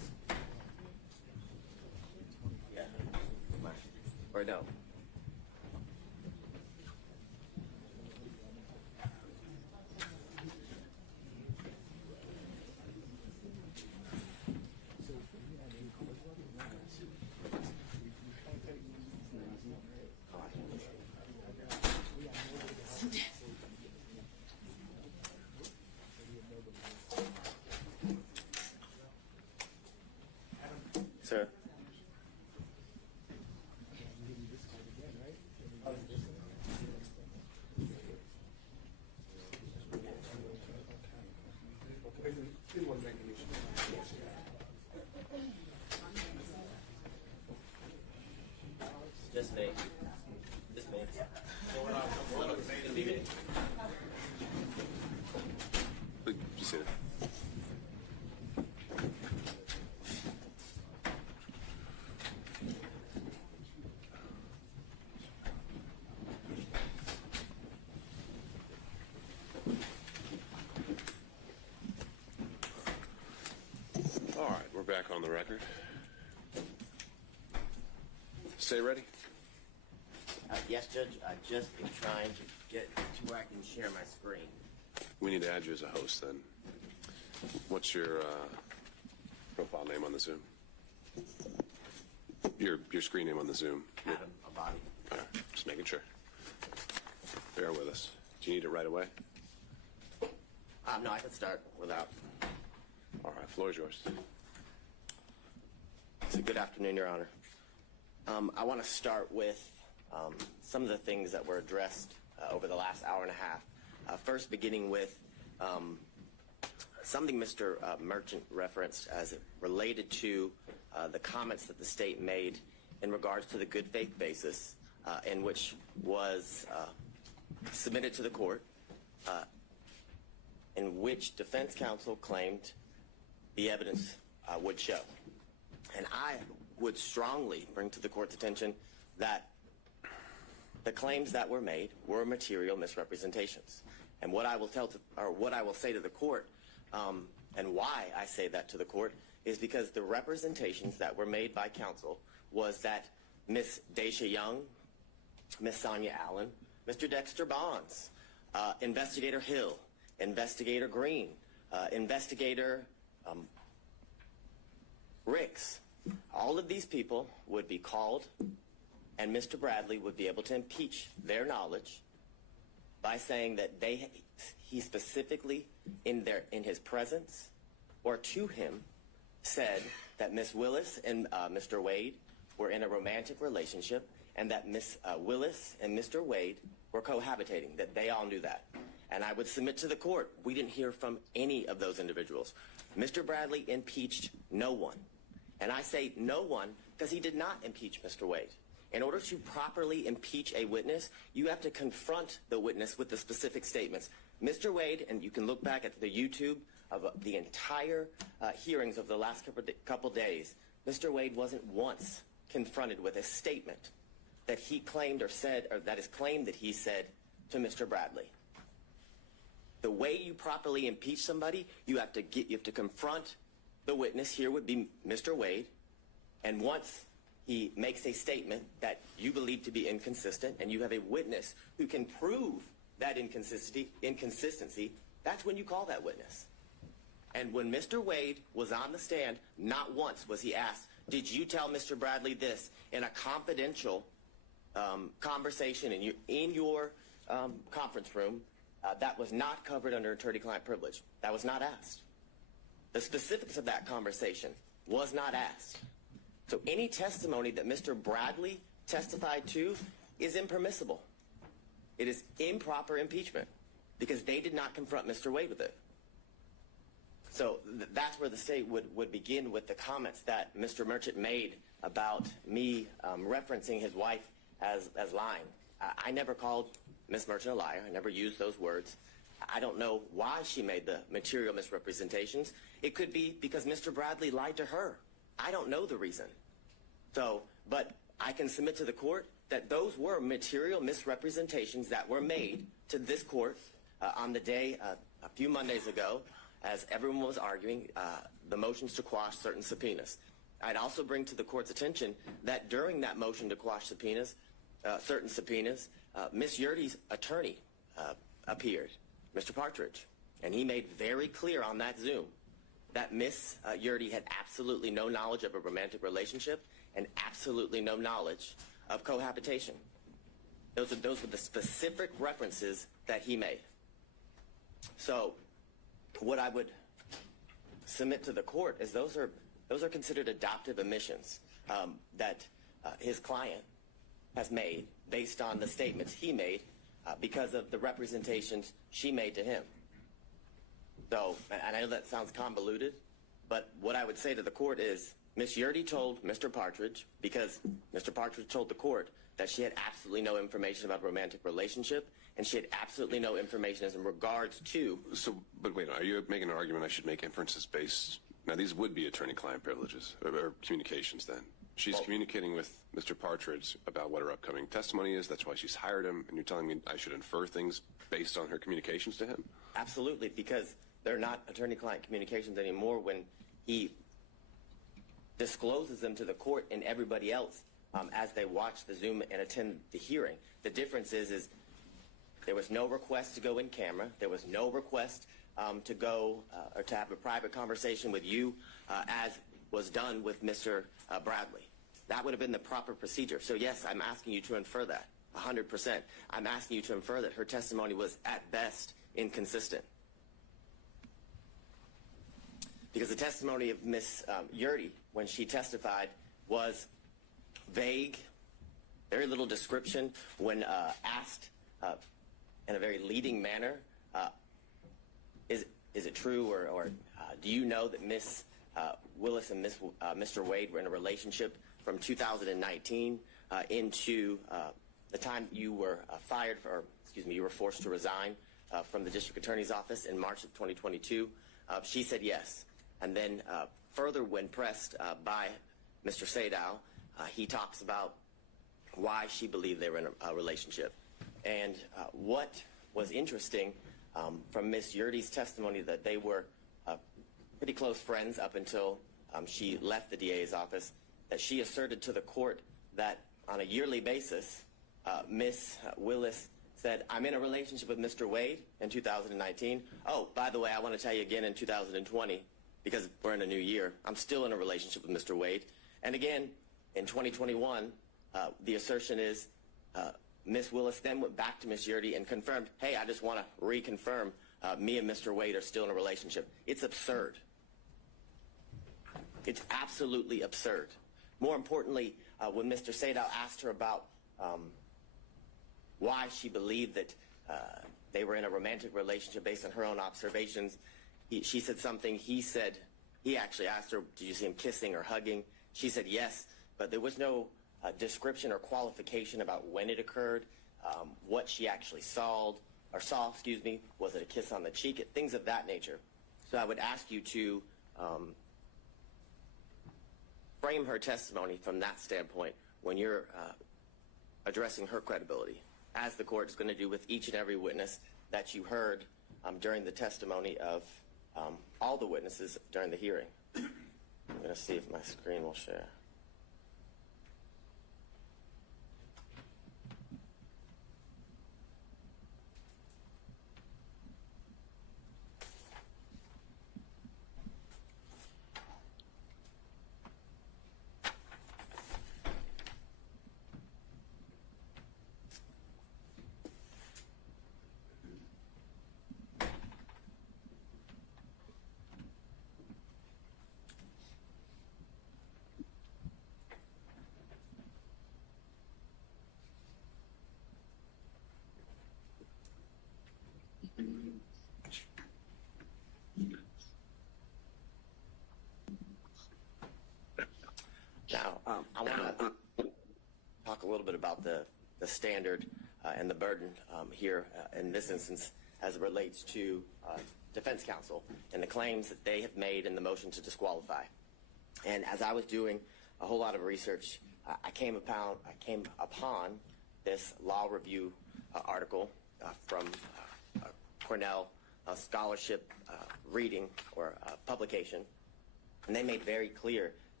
No. Sir. Just me. Just me. You see it? All right, we're back on the record. Stay ready. Yes, Judge. I just am trying to get to where I can share my screen. We need to add you as a host then. What's your profile name on the Zoom? Your screen name on the Zoom. Adam Abadi. All right, just making sure. Bear with us. Do you need it right away? No, I can start without. All right, floor is yours. So good afternoon, Your Honor. I want to start with some of the things that were addressed over the last hour and a half. First, beginning with something Mr. Merchant referenced as it related to the comments that the state made in regards to the good faith basis in which was submitted to the court, in which defense counsel claimed the evidence would show. And I would strongly bring to the court's attention that the claims that were made were material misrepresentations. And what I will say to the court, and why I say that to the court, is because the representations that were made by counsel was that Ms. Daisha Young, Ms. Sonia Allen, Mr. Dexter Bonds, Investigator Hill, Investigator Green, Investigator Ricks, all of these people would be called, and Mr. Bradley would be able to impeach their knowledge by saying that he specifically, in his presence or to him, said that Ms. Willis and Mr. Wade were in a romantic relationship, and that Ms. Willis and Mr. Wade were cohabitating, that they all knew that. And I would submit to the court, we didn't hear from any of those individuals. Mr. Bradley impeached no one. And I say no one because he did not impeach Mr. Wade. In order to properly impeach a witness, you have to confront the witness with the specific statements. Mr. Wade, and you can look back at the YouTube of the entire hearings of the last couple days, Mr. Wade wasn't once confronted with a statement that he claimed or said, or that is claimed that he said to Mr. Bradley. The way you properly impeach somebody, you have to confront the witness. Here would be Mr. Wade, and once he makes a statement that you believe to be inconsistent, and you have a witness who can prove that inconsistency, that's when you call that witness. And when Mr. Wade was on the stand, not once was he asked, did you tell Mr. Bradley this in a confidential conversation in your conference room that was not covered under attorney-client privilege? That was not asked. The specifics of that conversation was not asked. So any testimony that Mr. Bradley testified to is impermissible. It is improper impeachment because they did not confront Mr. Wade with it. So that's where the state would begin with the comments that Mr. Merchant made about me referencing his wife as lying. I never called Ms. Merchant a liar. I never used those words. I don't know why she made the material misrepresentations. It could be because Mr. Bradley lied to her. I don't know the reason. So, but I can submit to the court that those were material misrepresentations that were made to this court on the day a few Mondays ago as everyone was arguing the motions to quash certain subpoenas. I'd also bring to the court's attention that during that motion to quash subpoenas, certain subpoenas, Ms. Yurdy's attorney appeared, Mr. Partridge, and he made very clear on that Zoom that Ms. Yurdy had absolutely no knowledge of a romantic relationship and absolutely no knowledge of cohabitation. Those were the specific references that he made. So what I would submit to the court is those are considered adoptive admissions that his client has made based on the statements he made because of the representations she made to him. So, and I know that sounds convoluted, but what I would say to the court is Ms. Yurdy told Mr. Partridge, because Mr. Partridge told the court that she had absolutely no information about a romantic relationship, and she had absolutely no information as in regards to... So, but wait, are you making an argument I should make inferences based... Now, these would be attorney-client privileges, or communications then. She's communicating with Mr. Partridge about what her upcoming testimony is. That's why she's hired him, and you're telling me I should infer things based on her communications to him? Absolutely, because they're not attorney-client communications anymore when he discloses them to the court and everybody else as they watch the Zoom and attend the hearing. The difference is there was no request to go in camera. There was no request to go or to have a private conversation with you as was done with Mr. Bradley. That would have been the proper procedure. So yes, I'm asking you to infer that, 100%. I'm asking you to infer that her testimony was at best inconsistent. Because the testimony of Ms. Yurdy, when she testified, was vague, very little description. When asked in a very leading manner, is it true or do you know that Ms. Willis and Mr. Wade were in a relationship from 2019 into the time you were you were forced to resign from the district attorney's office in March of 2022? She said yes. And then further, when pressed by Mr. Sadow, he talks about why she believed they were in a relationship. And what was interesting from Ms. Yurdy's testimony, that they were pretty close friends up until she left the DA's office, that she asserted to the court that on a yearly basis, Ms. Willis said, I'm in a relationship with Mr. Wade in 2019. Oh, by the way, I want to tell you again in 2020, because we're in a new year, I'm still in a relationship with Mr. Wade. And again, in 2021, the assertion is Ms. Willis then went back to Ms. Yurdy and confirmed, hey, I just want to reconfirm me and Mr. Wade are still in a relationship. It's absurd. It's absolutely absurd. More importantly, when Mr. Sadow asked her about why she believed that they were in a romantic relationship based on her own observations, she said something. He actually asked her, did you see him kissing or hugging? She said yes, but there was no description or qualification about when it occurred, what she actually saw, was it a kiss on the cheek, things of that nature. So I would ask you to frame her testimony from that standpoint when you're addressing her credibility, as the court is going to do with each and every witness that you heard during the testimony of all the witnesses during the hearing. I'm going to see if my screen will share. Now, I want to talk a little bit about the standard and the burden here in this instance as it relates to defense counsel and the claims that they have made in the motion to disqualify. And as I was doing a whole lot of research, I came upon this law review article from Cornell scholarship reading or publication, and they made very clear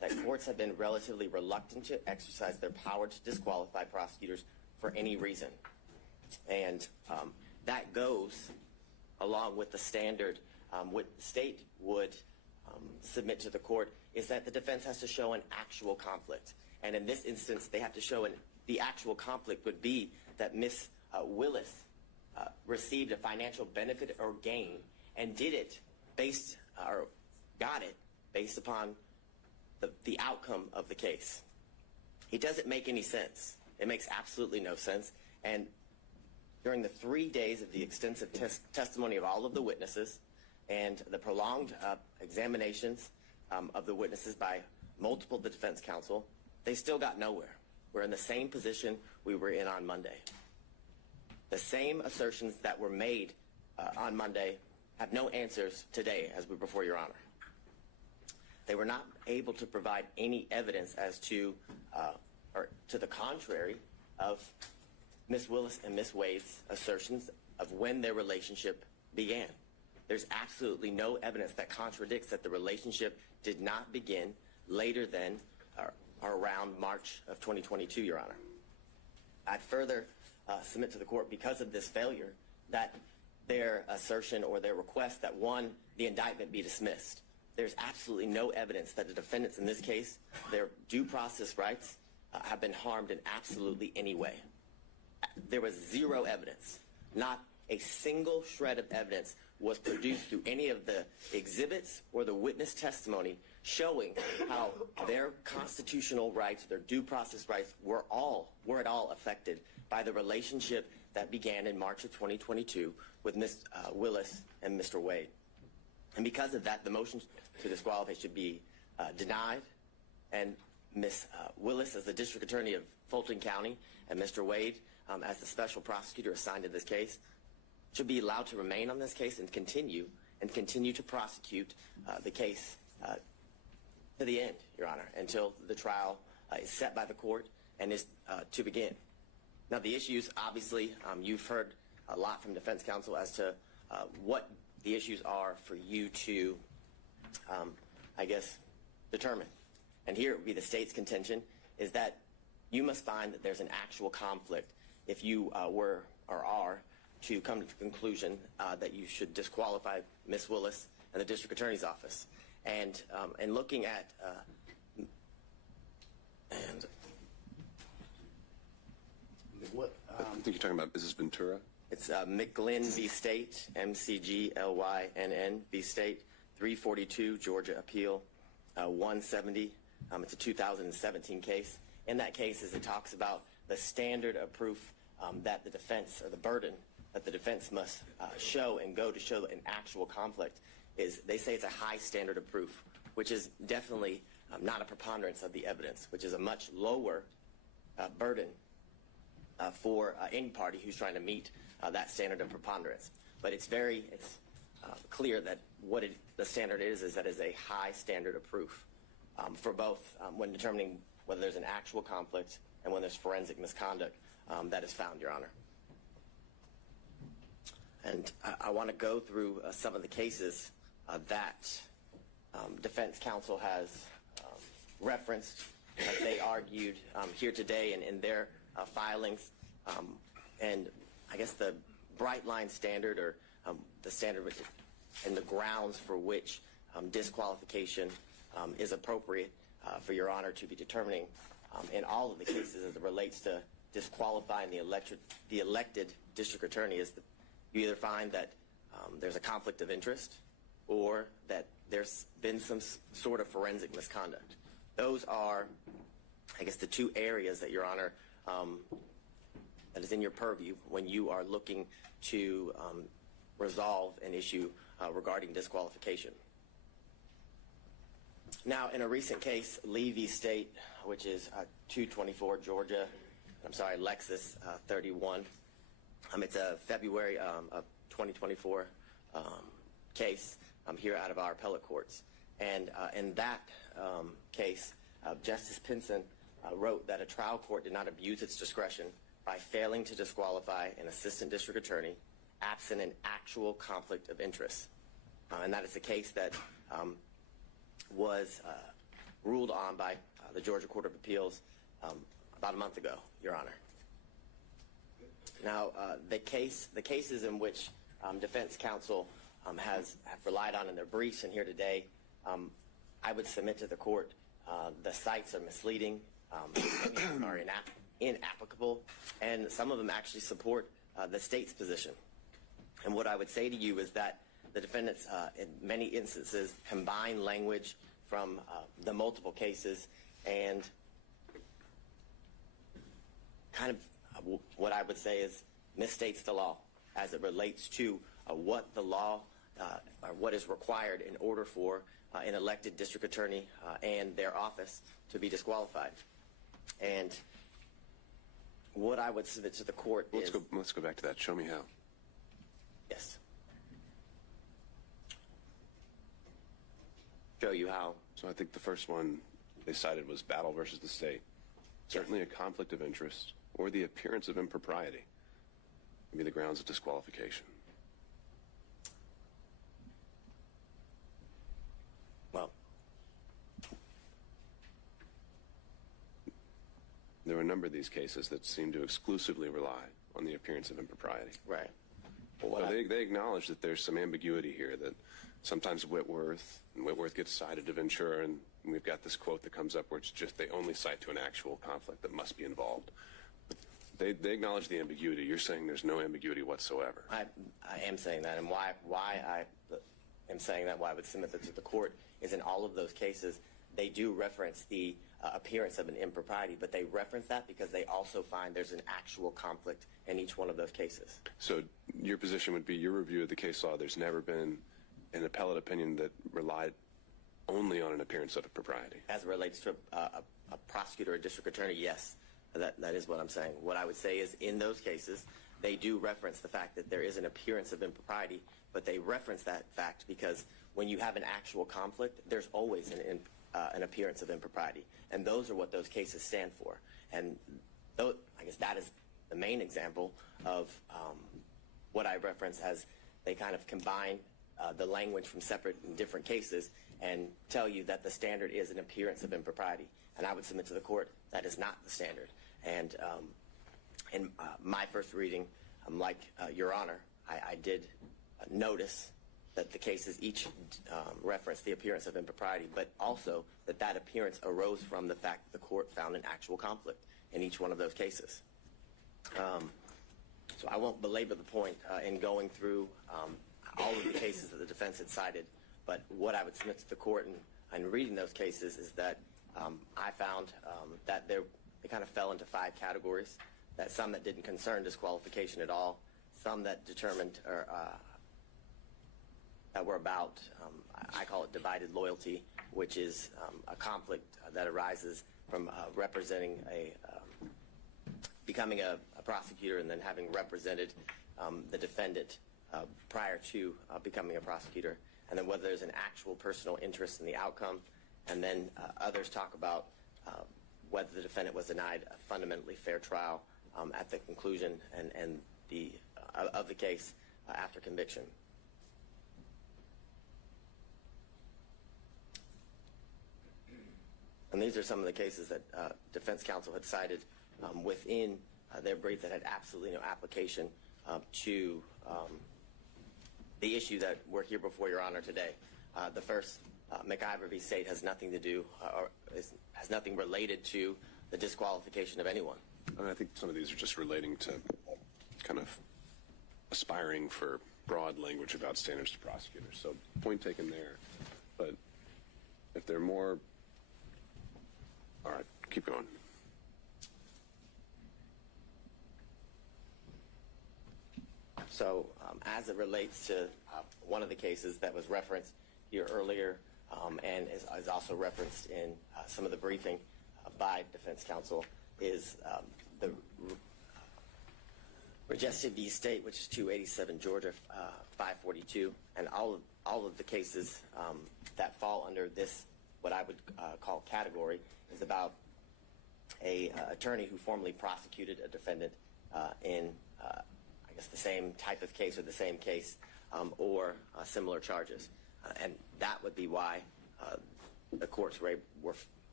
that courts have been relatively reluctant to exercise their power to disqualify prosecutors for any reason. And that goes along with the standard what the state would submit to the court is that the defense has to show an actual conflict. And in this instance, they have to show the actual conflict would be that Ms. Willis received a financial benefit or gain and did it based, or got it based upon the outcome of the case. It doesn't make any sense. It makes absolutely no sense. And during the 3 days of the extensive testimony of all of the witnesses and the prolonged examinations of the witnesses by multiple defense counsel, they still got nowhere. We're in the same position we were in on Monday. The same assertions that were made on Monday have no answers today as we're before Your Honor. They were not able to provide any evidence as to, or to the contrary, of Ms. Willis and Ms. Wade's assertions of when their relationship began. There's absolutely no evidence that contradicts that the relationship did not begin later than or around March of 2022, Your Honor. I'd further submit to the court, because of this failure, that their assertion or their request that, one, the indictment be dismissed. There's absolutely no evidence that the defendants in this case, their due process rights, have been harmed in absolutely any way. There was zero evidence. Not a single shred of evidence was produced through any of the exhibits or the witness testimony showing how their constitutional rights, their due process rights, were at all affected by the relationship that began in March of 2022 with Ms. Willis and Mr. Wade. And because of that, the motion to disqualify should be denied, and Ms. Willis, as the District Attorney of Fulton County, and Mr. Wade, as the special prosecutor assigned to this case, should be allowed to remain on this case and continue to prosecute the case to the end, Your Honor, until the trial is set by the court and is to begin. Now, the issues, obviously, you've heard a lot from defense counsel as to what the issues are for you to, I guess, determine. And here it would be the state's contention is that you must find that there's an actual conflict if you were or are to come to the conclusion that you should disqualify Ms. Willis and the District Attorney's Office. And looking at what I think you're talking about Mrs. Ventura. It's McGlynn v. State, McGlynn v. State, 342 Georgia Appeal 170. It's a 2017 case. In that case, as it talks about the standard of proof that the defense, or the burden that the defense must show and go to show an actual conflict, is they say it's a high standard of proof, which is definitely not a preponderance of the evidence, which is a much lower burden for any party who's trying to meet that standard of preponderance. But it's clear that what the standard is that it's a high standard of proof for both when determining whether there's an actual conflict and when there's forensic misconduct that is found, Your Honor. And I want to go through some of the cases that defense counsel has referenced, as they argued here today and in their filings. And I guess the bright line standard, or the standard and the grounds for which disqualification is appropriate for Your Honor to be determining in all of the cases as it relates to disqualifying the elected district attorney is that you either find that there's a conflict of interest or that there's been some sort of forensic misconduct. Those are, I guess, the two areas that, Your Honor, that is in your purview when you are looking to resolve an issue regarding disqualification. Now, in a recent case, Lee v. State, which is 224 Georgia, Lexus 31, it's a February of 2024 case here out of our appellate courts. And in that case, Justice Pinson wrote that a trial court did not abuse its discretion by failing to disqualify an assistant district attorney absent an actual conflict of interest. And that is the case that was ruled on by the Georgia Court of Appeals about a month ago, Your Honor. Now, the cases in which defense counsel have relied on in their briefs and here today, I would submit to the court the cites are misleading, many of them are inapplicable, and some of them actually support the state's position. And what I would say to you is that the defendants, in many instances, combine language from the multiple cases and kind of what I would say is misstates the law as it relates to what the law or what is required in order for an elected district attorney and their office to be disqualified. And what I would submit to the court is... Let's go back to that. Show me how. Yes. Show you how. So I think the first one they cited was battle versus the state. Certainly a conflict of interest or the appearance of impropriety would be the grounds of disqualification. Well, there are a number of these cases that seem to exclusively rely on the appearance of impropriety. right. Well, they acknowledge that there's some ambiguity here, that sometimes Whitworth gets cited to Ventura, and we've got this quote that comes up where it's just they only cite to an actual conflict that must be involved. They acknowledge the ambiguity. You're saying there's no ambiguity whatsoever. I am saying that, and why I am saying that, why I would submit that to the court, is in all of those cases, they do reference the appearance of an impropriety, but they reference that because they also find there's an actual conflict in each one of those cases. So your position would be, your review of the case law, there's never been an appellate opinion that relied only on an appearance of impropriety. As it relates to a prosecutor or a district attorney, yes, that is what I'm saying. What I would say is in those cases, they do reference the fact that there is an appearance of impropriety, but they reference that fact because when you have an actual conflict, there's always an appearance of impropriety. And those are what those cases stand for. And I guess that is the main example of what I reference as they kind of combine the language from separate and different cases and tell you that the standard is an appearance of impropriety. And I would submit to the court that is not the standard. And in my first reading, like Your Honor, I did notice that the cases each reference the appearance of impropriety, but also that appearance arose from the fact that the court found an actual conflict in each one of those cases. So I won't belabor the point in going through all of the cases that the defense had cited, but what I would submit to the court in reading those cases is that I found that they kind of fell into 5 categories, that some that didn't concern disqualification at all, some that determined or that were about, I call it divided loyalty, which is a conflict that arises from representing becoming a prosecutor and then having represented the defendant prior to becoming a prosecutor, and then whether there's an actual personal interest in the outcome, and then others talk about whether the defendant was denied a fundamentally fair trial at the conclusion and of the case after conviction. And these are some of the cases that defense counsel had cited within their brief that had absolutely no application to the issue that we're here before Your Honor today. The first, McIver v. State, has nothing to do or has nothing related to the disqualification of anyone. And I think some of these are just relating to kind of aspiring for broad language about standards to prosecutors. So point taken there. But if there are more... All right, keep going. So as it relates to one of the cases that was referenced here earlier and is also referenced in some of the briefing by defense counsel is the Regested v. State, which is 287 Georgia 542, and all of the cases that fall under this, what I would call category, is about a attorney who formerly prosecuted a defendant in I guess the same type of case or the same case or similar charges, and that would be why the courts were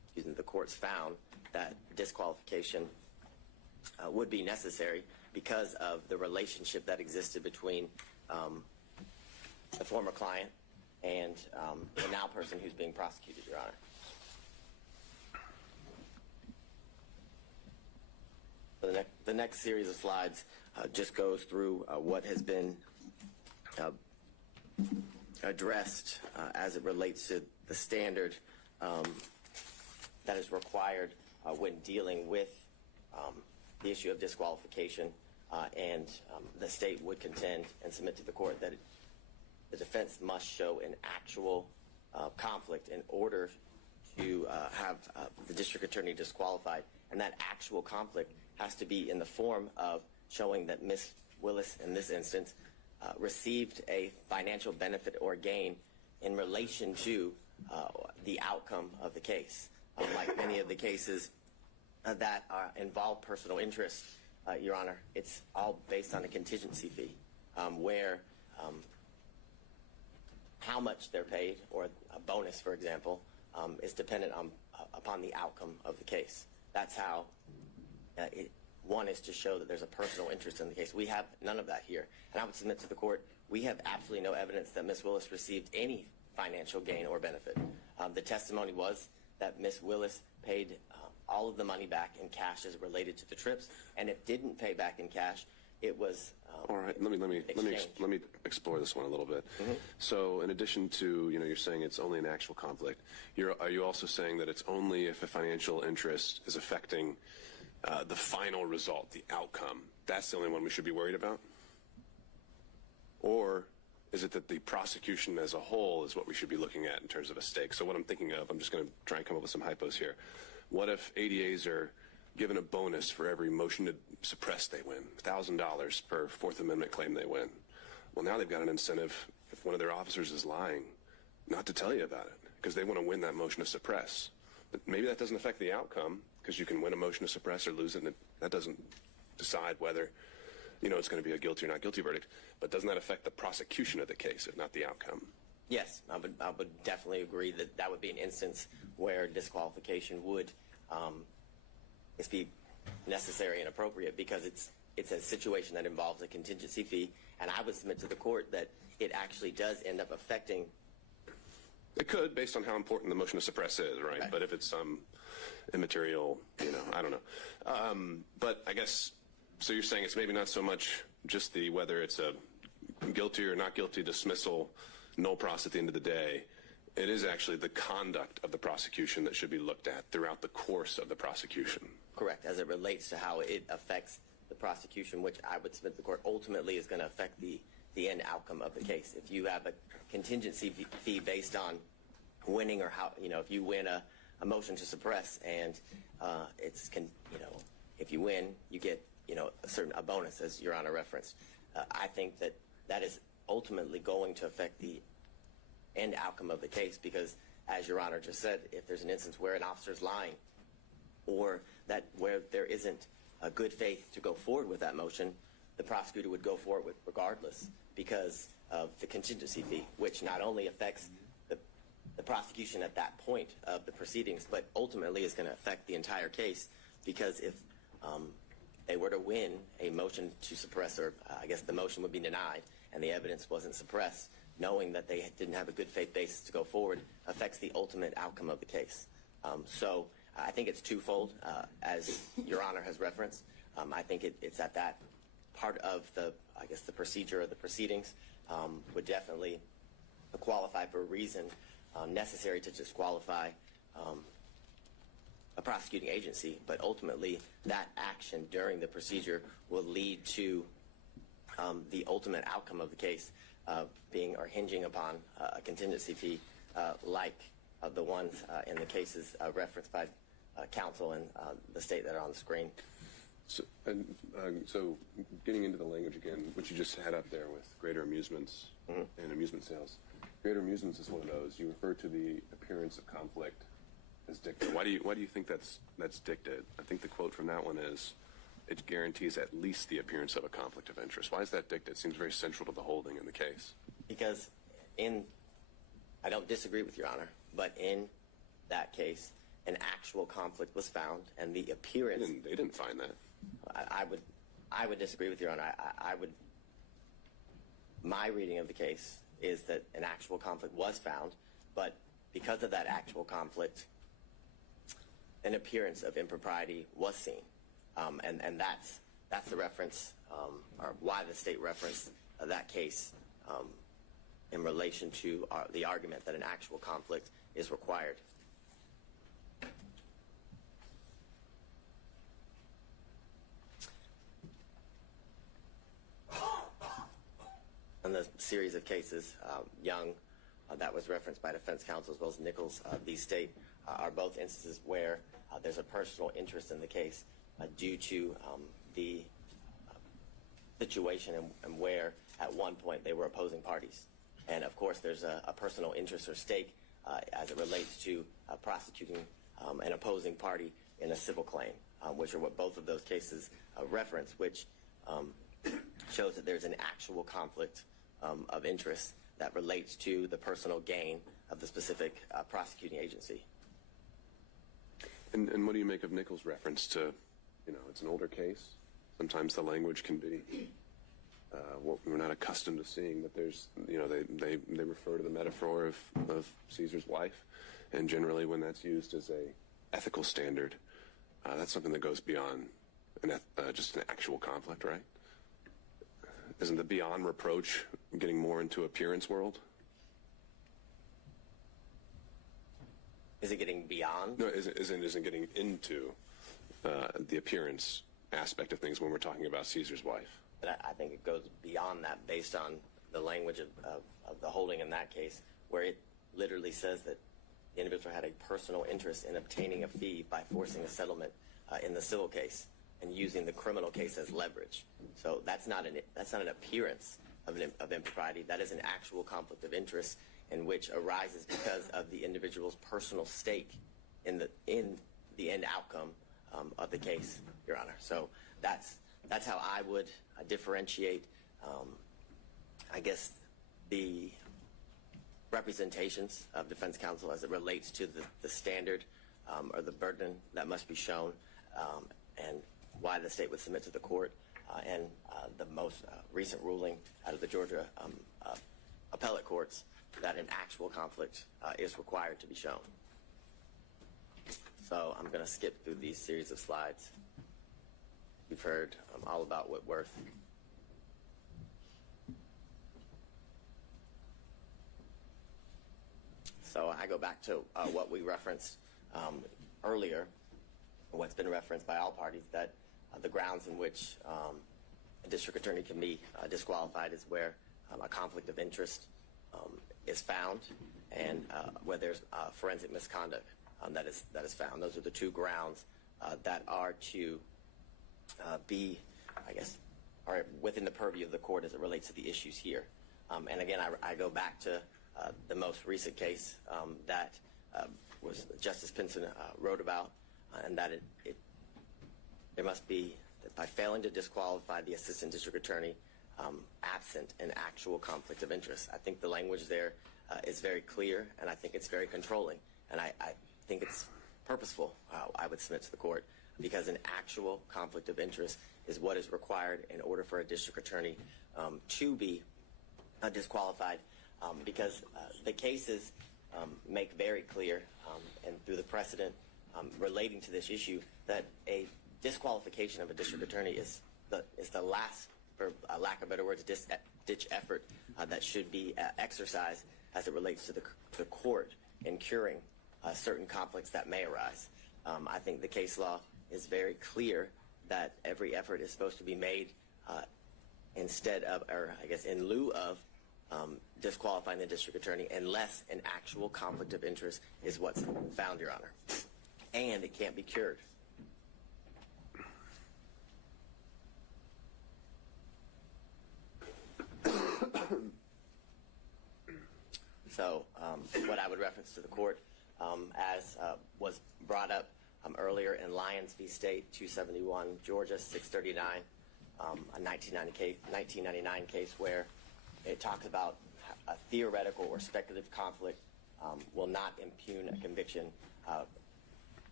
the courts found that disqualification would be necessary because of the relationship that existed between the former client and the now person who's being prosecuted, Your Honor. The next series of slides just goes through what has been addressed as it relates to the standard that is required when dealing with the issue of disqualification, and the state would contend and submit to the court that the defense must show an actual conflict in order to have the district attorney disqualified, and that actual conflict has to be in the form of showing that Ms. Willis, in this instance, received a financial benefit or gain in relation to the outcome of the case. Like many of the cases that involve personal interest, Your Honor, it's all based on a contingency fee, where how much they're paid, or a bonus, for example, is dependent upon the outcome of the case. That's how one is to show that there's a personal interest in the case. We have none of that here. And I would submit to the court, we have absolutely no evidence that Ms. Willis received any financial gain or benefit. The testimony was that Ms. Willis paid all of the money back in cash as related to the trips, and if didn't pay back in cash, it was all right. Let me explore this one a little bit. Mm-hmm. So, in addition to you're saying it's only an actual conflict. Are you also saying that it's only if a financial interest is affecting the final result, the outcome? That's the only one we should be worried about? Or is it that the prosecution as a whole is what we should be looking at in terms of a stake? So what I'm thinking of, I'm just going to try and come up with some hypos here. What if ADAs are given a bonus for every motion to suppress they win, $1,000 per Fourth Amendment claim they win? Well, now they've got an incentive, if one of their officers is lying, not to tell you about it, because they want to win that motion to suppress. But maybe that doesn't affect the outcome, because you can win a motion to suppress or lose it, and that doesn't decide whether it's going to be a guilty or not guilty verdict. But doesn't that affect the prosecution of the case, if not the outcome? Yes, I would definitely agree that that would be an instance where disqualification would be necessary and appropriate, because it's a situation that involves a contingency fee, and I would submit to the court that it actually does end up affecting. It could, based on how important the motion to suppress is, right? But if it's some immaterial, I don't know. But I guess, so you're saying it's maybe not so much just whether it's a guilty or not guilty dismissal, no pros at the end of the day. It is actually the conduct of the prosecution that should be looked at throughout the course of the prosecution. Correct, as it relates to how it affects the prosecution, which I would submit to the court ultimately is going to affect the end outcome of the case. If you have a contingency fee based on winning, or how, if you win a motion to suppress, and if you win, you get, a bonus, as Your Honor referenced. I think that is ultimately going to affect the end outcome of the case, because, as Your Honor just said, if there's an instance where an officer's lying, or where there isn't a good faith to go forward with that motion, the prosecutor would go forward with regardless, because of the contingency fee, which not only affects the prosecution at that point of the proceedings, but ultimately is going to affect the entire case, because if they were to win a motion to suppress, or I guess the motion would be denied, and the evidence wasn't suppressed, knowing that they didn't have a good faith basis to go forward affects the ultimate outcome of the case. So I think it's twofold, as Your Honor has referenced. I think it's at that part of the procedure of the proceedings would definitely qualify for a reason necessary to disqualify a prosecuting agency, but ultimately that action during the procedure will lead to the ultimate outcome of the case being or hinging upon a contingency fee like the ones in the cases referenced by counsel and the state that are on the screen. So getting into the language again, which you just had up there with greater amusements and amusement sales. Greater amusements is one of those. You refer to the appearance of conflict as dicta. Why do you think that's dicta? I think the quote from that one is, it guarantees at least the appearance of a conflict of interest. Why is that dicta? It seems very central to the holding in the case. Because I don't disagree with Your Honor, but in that case, an actual conflict was found and the appearance. They didn't find that. I would disagree with Your Honor. My reading of the case is that an actual conflict was found, but because of that actual conflict, an appearance of impropriety was seen. And that's the reference, or why the state referenced that case in relation to the argument that an actual conflict is required. In the series of cases, Young, that was referenced by defense counsel, as well as Nichols, these state are both instances where there's a personal interest in the case due to the situation and where at one point they were opposing parties. And of course there's a personal interest or stake as it relates to prosecuting an opposing party in a civil claim, which are what both of those cases reference, which shows that there's an actual conflict of interest that relates to the personal gain of the specific prosecuting agency. And what do you make of Nichols' reference to, it's an older case. Sometimes the language can be what we're not accustomed to seeing, but there's, they refer to the metaphor of Caesar's wife, and generally when that's used as a ethical standard, that's something that goes beyond just an actual conflict, right? Isn't the beyond reproach getting more into appearance world? Is it getting beyond? No, isn't getting into the appearance aspect of things when we're talking about Caesar's wife. But I think it goes beyond that based on the language of the holding in that case, where it literally says that the individual had a personal interest in obtaining a fee by forcing a settlement in the civil case and using the criminal case as leverage. So that's not an appearance of impropriety. That is an actual conflict of interest in which arises because of the individual's personal stake in the end outcome of the case, Your Honor. So that's how I would differentiate, I guess, the representations of defense counsel as it relates to the standard or the burden that must be shown, and why the state would submit to the court, and the most recent ruling out of the Georgia appellate courts that an actual conflict is required to be shown. So I'm going to skip through these series of slides. You've heard all about Whitworth. So I go back to what we referenced earlier, what's been referenced by all parties, that the grounds in which a district attorney can be disqualified is where a conflict of interest is found, and where there's forensic misconduct that is found. Those are the two grounds that are to be, I guess, are within the purview of the court as it relates to the issues here. And again, I go back to the most recent case that was Justice Pinson wrote about, and that there must be, by failing to disqualify the assistant district attorney absent an actual conflict of interest. I think the language there is very clear, and I think it's very controlling, and I think it's purposeful, I would submit to the court, because an actual conflict of interest is what is required in order for a district attorney to be disqualified, because the cases make very clear, and through the precedent relating to this issue, that a disqualification of a district attorney is the last, for lack of better words, ditch effort that should be exercised as it relates to the court in curing certain conflicts that may arise. I think the case law is very clear that every effort is supposed to be made instead of, or I guess in lieu of, disqualifying the district attorney unless an actual conflict of interest is what's found, Your Honor. And it can't be cured. So what I would reference to the court, as was brought up earlier in Lyons v. State, 271, Georgia, 639, a 1999 case where it talks about a theoretical or speculative conflict will not impugn a conviction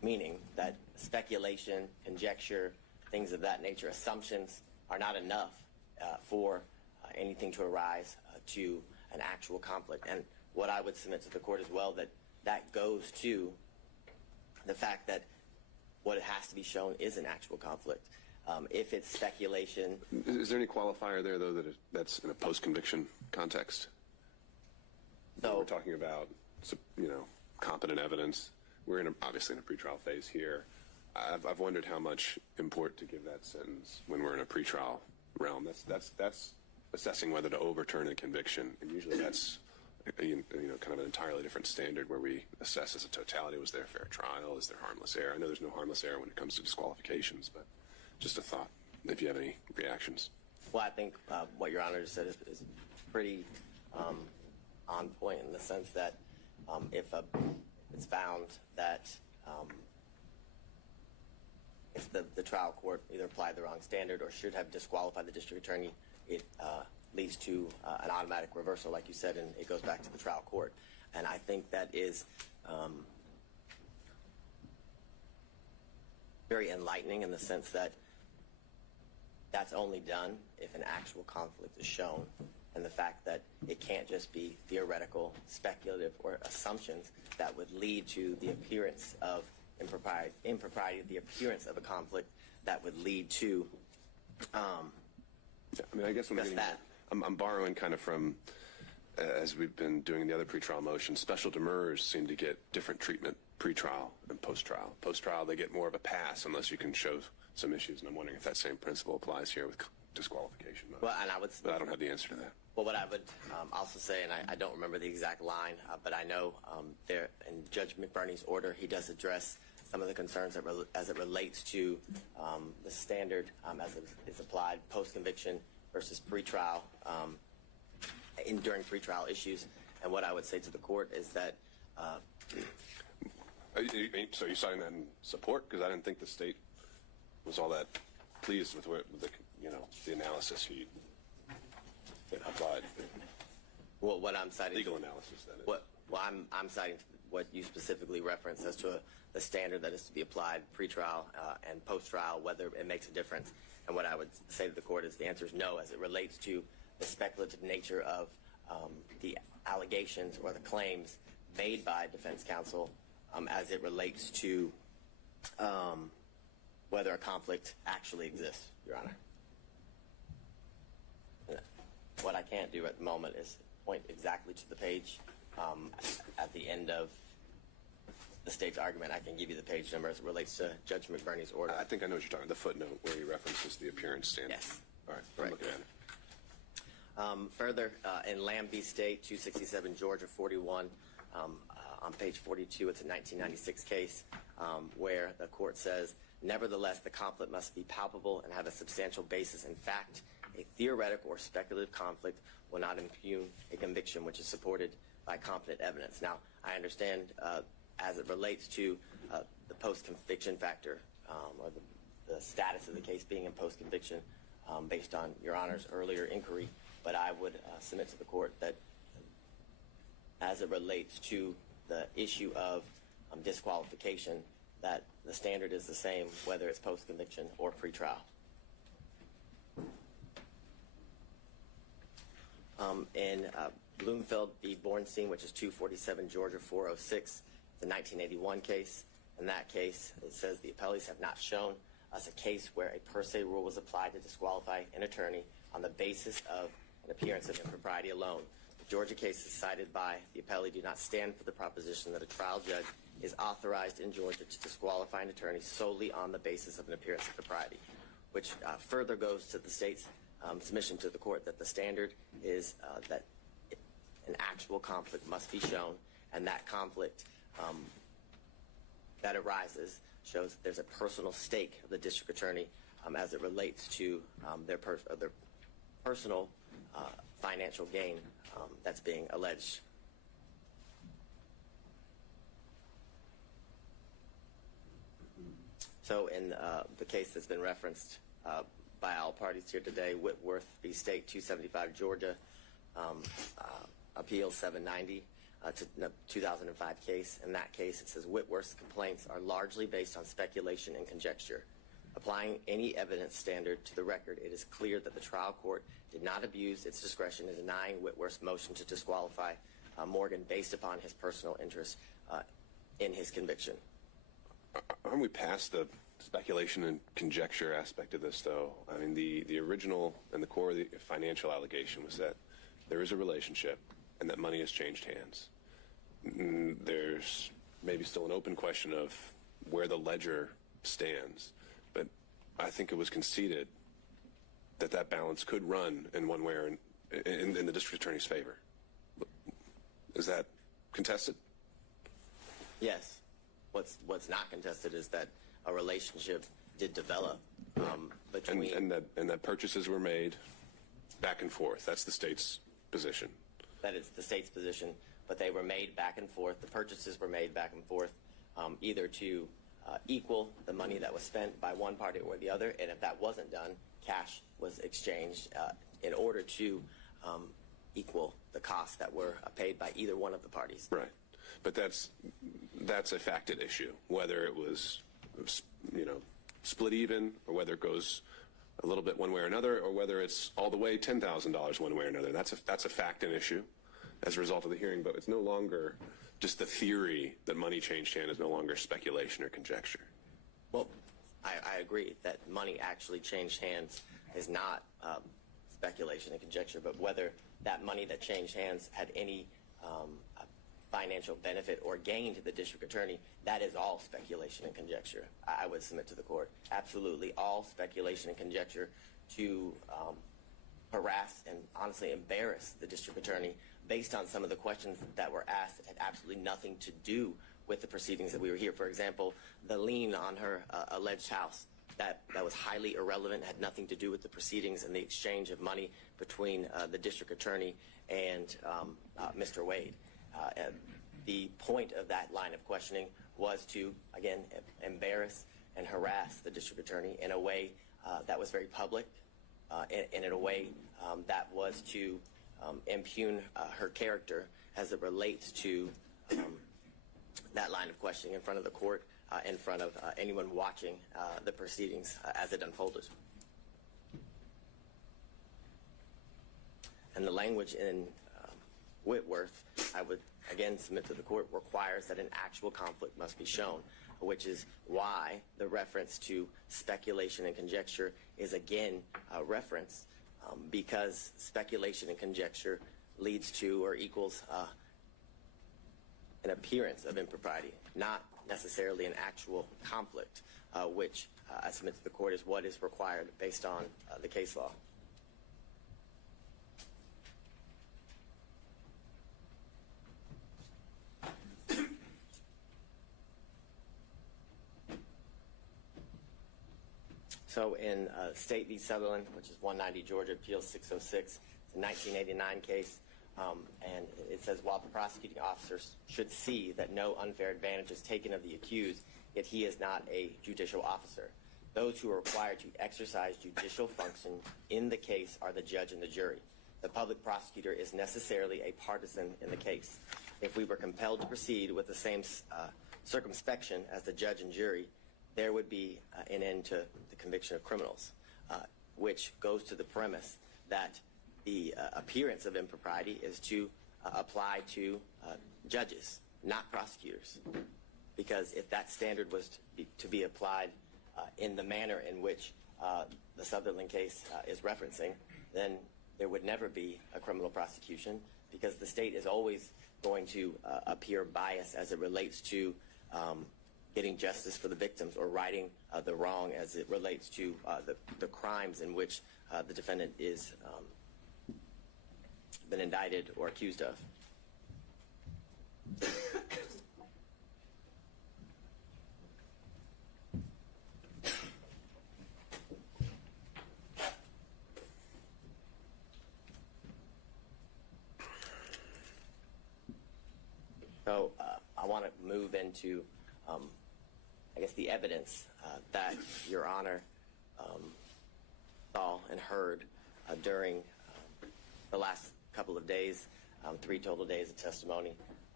meaning that speculation, conjecture, things of that nature, assumptions are not enough for anything to arise to an actual conflict. And what I would submit to the court as well, that goes to the fact that what it has to be shown is an actual conflict. If it's speculation. Is there any qualifier there, though, that's in a post-conviction context? So we're talking about, competent evidence. We're obviously in a pretrial phase here. I've wondered how much import to give that sentence when we're in a pretrial realm. That's assessing whether to overturn a conviction, and usually that's kind of an entirely different standard where we assess as a totality: was there a fair trial? Is there harmless error? I know there's no harmless error when it comes to disqualifications, but just a thought. If you have any reactions. Well, I think what Your Honor just said is pretty on point in the sense that if it's found that if the trial court either applied the wrong standard or should have disqualified the district attorney, it leads to an automatic reversal, like you said, and it goes back to the trial court. And I think that is very enlightening in the sense that that's only done if an actual conflict is shown, and the fact that it can't just be theoretical, speculative, or assumptions that would lead to the appearance of impropriety, the appearance of a conflict that would lead to I guess just that. I'm borrowing kind of from, as we've been doing the other pretrial motions, special demurrers seem to get different treatment pre-trial and post-trial. Post-trial, they get more of a pass unless you can show some issues, and I'm wondering if that same principle applies here with disqualification. Well, and but I don't have the answer to that. Well, what I would also say, and I don't remember the exact line, but I know there in Judge McBurney's order, he does address some of the concerns as it relates to the standard as it is applied post-conviction versus pre-trial during pre-trial issues. And what I would say to the court is that. So you're citing that in support? Because I didn't think the state was all that pleased with the analysis he applied. Well, what I'm citing. Legal analysis, that is. I'm citing what you specifically referenced as to the standard that is to be applied pre-trial and post-trial, whether it makes a difference. And what I would say to the court is the answer is no, as it relates to the speculative nature of the allegations or the claims made by defense counsel as it relates to whether a conflict actually exists, Your Honor. What I can't do at the moment is point exactly to the page at the end of the state's argument. I can give you the page number as it relates to Judge McBurney's order. I think I know what you're talking about, the footnote where he references the appearance standard. Yes. All right, I'm looking at it. Further, in Lambie State, 267 Georgia 41, on page 42, it's a 1996 case where the court says, nevertheless, the conflict must be palpable and have a substantial basis in fact. A theoretical or speculative conflict will not impugn a conviction which is supported by competent evidence. Now, I understand as it relates to the post-conviction factor or the status of the case being in post-conviction based on Your Honor's earlier inquiry, but I would submit to the court that as it relates to the issue of disqualification, that the standard is the same whether it's post-conviction or pre-trial. In Bloomfield v. Bornstein, which is 247 Georgia 406, the 1981 case. In that case, it says the appellees have not shown us a case where a per se rule was applied to disqualify an attorney on the basis of an appearance of impropriety alone. The Georgia cases cited by the appellee do not stand for the proposition that a trial judge is authorized in Georgia to disqualify an attorney solely on the basis of an appearance of propriety, which further goes to the state's submission to the court that the standard is that an actual conflict must be shown, and that conflict that arises shows that there's a personal stake of the district attorney as it relates to their personal financial gain that's being alleged. So in the case that's been referenced by all parties here today, Whitworth v. State 275 Georgia, Appeal 790, to the 2005 case. In that case, it says Whitworth's complaints are largely based on speculation and conjecture. Applying any evidence standard to the record, it is clear that the trial court did not abuse its discretion in denying Whitworth's motion to disqualify Morgan based upon his personal interest in his conviction. Aren't we past the speculation and conjecture aspect of this, though? I mean, the original and the core of the financial allegation was that there is a relationship and that money has changed hands. There's maybe still an open question of where the ledger stands, but I think it was conceded that that balance could run in one way or in the district attorney's favor. Is that contested? Yes. What's not contested is that a relationship did develop between... And that purchases were made back and forth. That's the state's position. That is the state's position, but they were made back and forth. The purchases were made back and forth either to equal the money that was spent by one party or the other, and if that wasn't done, cash was exchanged in order to equal the costs that were paid by either one of the parties. Right. But that's a facted issue, whether it was, split even, or whether it goes a little bit one way or another, or whether it's all the way $10,000 one way or another. That's a fact and issue as a result of the hearing, but it's no longer just the theory that money changed hand is no longer speculation or conjecture. Well, I agree that money actually changed hands is not speculation and conjecture, but whether that money that changed hands had any financial benefit or gain to the district attorney, that is all speculation and conjecture. I would submit to the court. Absolutely all speculation and conjecture to harass and honestly embarrass the district attorney based on some of the questions that were asked that had absolutely nothing to do with the proceedings that we were here. For example, the lien on her alleged house, that was highly irrelevant, had nothing to do with the proceedings and the exchange of money between the district attorney and Mr. Wade. The point of that line of questioning was to, again, embarrass and harass the district attorney in a way that was very public, and in a way that was to impugn her character as it relates to that line of questioning in front of the court, in front of anyone watching the proceedings as it unfolded. And the language in Whitworth, I would again submit to the court, requires that an actual conflict must be shown, which is why the reference to speculation and conjecture is again a reference, because speculation and conjecture leads to or equals an appearance of impropriety, not necessarily an actual conflict, which I submit to the court is what is required based on the case law. So in State v. Sutherland, which is 190 Georgia Appeals 606, it's a 1989 case, and it says, while the prosecuting officers should see that no unfair advantage is taken of the accused, yet he is not a judicial officer. Those who are required to exercise judicial function in the case are the judge and the jury. The public prosecutor is necessarily a partisan in the case. If we were compelled to proceed with the same circumspection as the judge and jury, there would be an end to the conviction of criminals, which goes to the premise that the appearance of impropriety is to apply to judges, not prosecutors. Because if that standard was to be applied in the manner in which the Sutherland case is referencing, then there would never be a criminal prosecution, because the state is always going to appear biased as it relates to getting justice for the victims or righting the wrong as it relates to the crimes in which the defendant is been indicted or accused of. So I want to move into I guess the evidence that Your Honor saw and heard during the last couple of days, 3 total days of testimony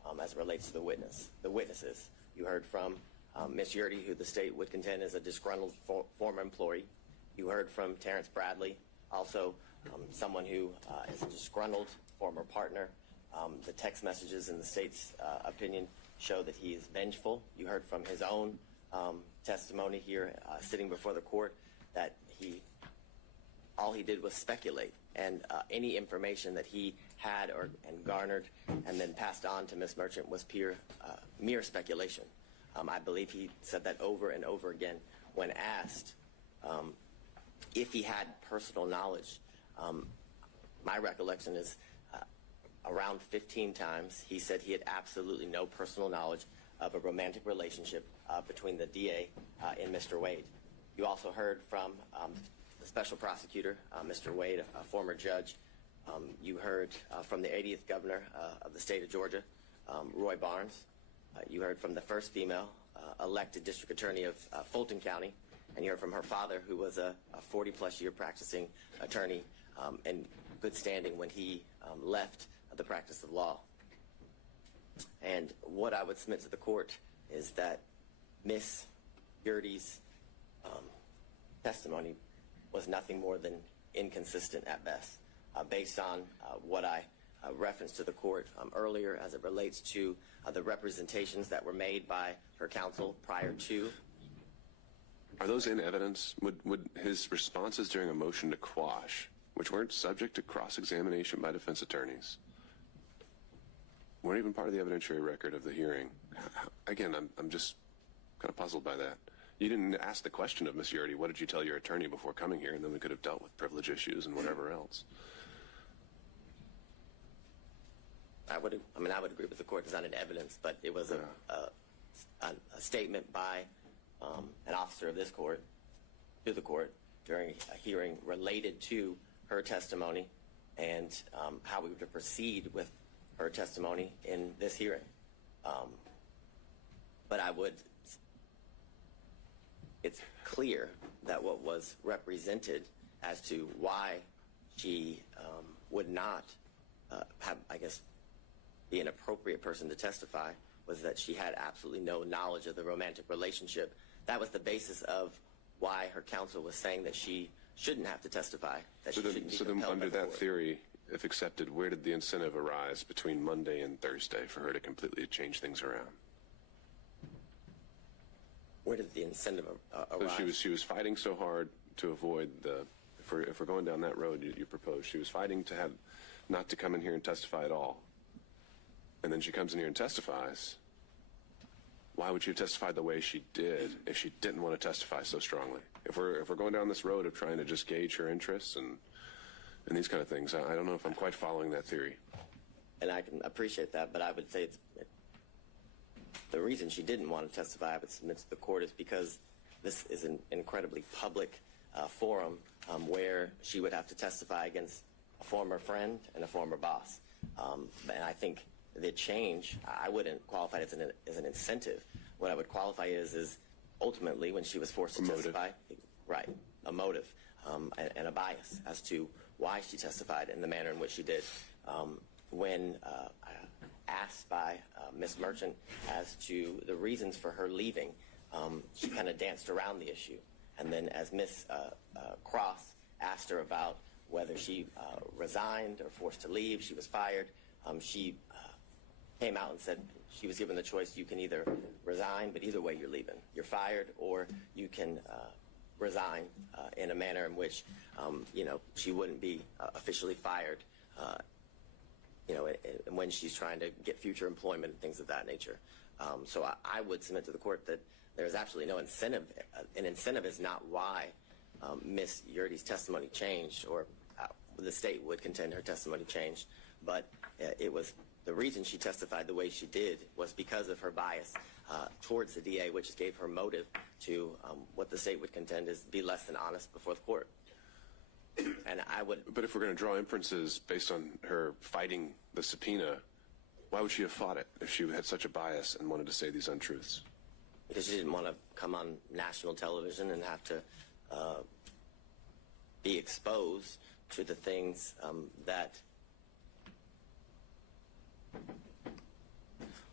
as it relates to the witnesses. You heard from Ms. Yurdy, who the state would contend is a disgruntled former employee. You heard from Terrence Bradley, also someone who is a disgruntled former partner. The text messages in the state's opinion show that he is vengeful. You heard from his own testimony here sitting before the court that all he did was speculate, and any information that he had and garnered and then passed on to Ms. Merchant was mere speculation. I believe he said that over and over again when asked if he had personal knowledge. My recollection is around 15 times he said he had absolutely no personal knowledge of a romantic relationship between the DA and Mr. Wade. You also heard from the special prosecutor, Mr. Wade, a former judge. You heard from the 80th governor of the state of Georgia, Roy Barnes. You heard from the first female elected district attorney of Fulton County, and you heard from her father, who was a 40-plus year practicing attorney in good standing when he left the practice of law. And what I would submit to the court is that Ms. Yurdy's testimony was nothing more than inconsistent at best, based on what I referenced to the court earlier as it relates to the representations that were made by her counsel prior to. Are those in evidence? Would his responses during a motion to quash, which weren't subject to cross-examination by defense attorneys, weren't even part of the evidentiary record of the hearing? Again, I'm just kind of puzzled by that. You didn't ask the question of Ms. Yurdy, what did you tell your attorney before coming here, and then we could have dealt with privilege issues and whatever else. I would agree with the court. It's not in evidence, but it was a statement by an officer of this court to the court during a hearing related to her testimony and how we would proceed with her testimony in this hearing. But it's clear that what was represented as to why she would not have, I guess, be an appropriate person to testify was that she had absolutely no knowledge of the romantic relationship. That was the basis of why her counsel was saying that she shouldn't have to testify, that she shouldn't be compelled by the under that court. theory, if accepted, where did the incentive arise between Monday and Thursday for her to completely change things around? Where did the incentive arise? So she was fighting so hard to avoid if we're going down that road you proposed, she was fighting to have not to come in here and testify at all. And then she comes in here and testifies. Why would she have testified the way she did if she didn't want to testify so strongly? If we're going down this road of trying to just gauge her interests and these kind of things, I don't know if I'm quite following that theory. And I can appreciate that, but I would say the reason she didn't want to testify, I would submit to the court, is because this is an incredibly public forum where she would have to testify against a former friend and a former boss. And I think the change, I wouldn't qualify it as an incentive. What I would qualify is ultimately when she was forced to testify, right, a motive and a bias as to why she testified in the manner in which she did. When asked by Ms. Merchant as to the reasons for her leaving, she kind of danced around the issue. And then as Ms. Cross asked her about whether she resigned or forced to leave, she was fired, she came out and said she was given the choice, you can either resign, but either way you're leaving. You're fired, or you can resign in a manner in which, she wouldn't be officially fired, when she's trying to get future employment and things of that nature. So I would submit to the court that there's absolutely no incentive. An incentive is not why Ms. Yurdy's testimony changed, or the state would contend her testimony changed, but it was the reason she testified the way she did was because of her bias towards the DA, which gave her motive to what the state would contend is be less than honest before the court. And I would. But if we're going to draw inferences based on her fighting the subpoena, why would she have fought it if she had such a bias and wanted to say these untruths? Because she didn't want to come on national television and have to be exposed to the things that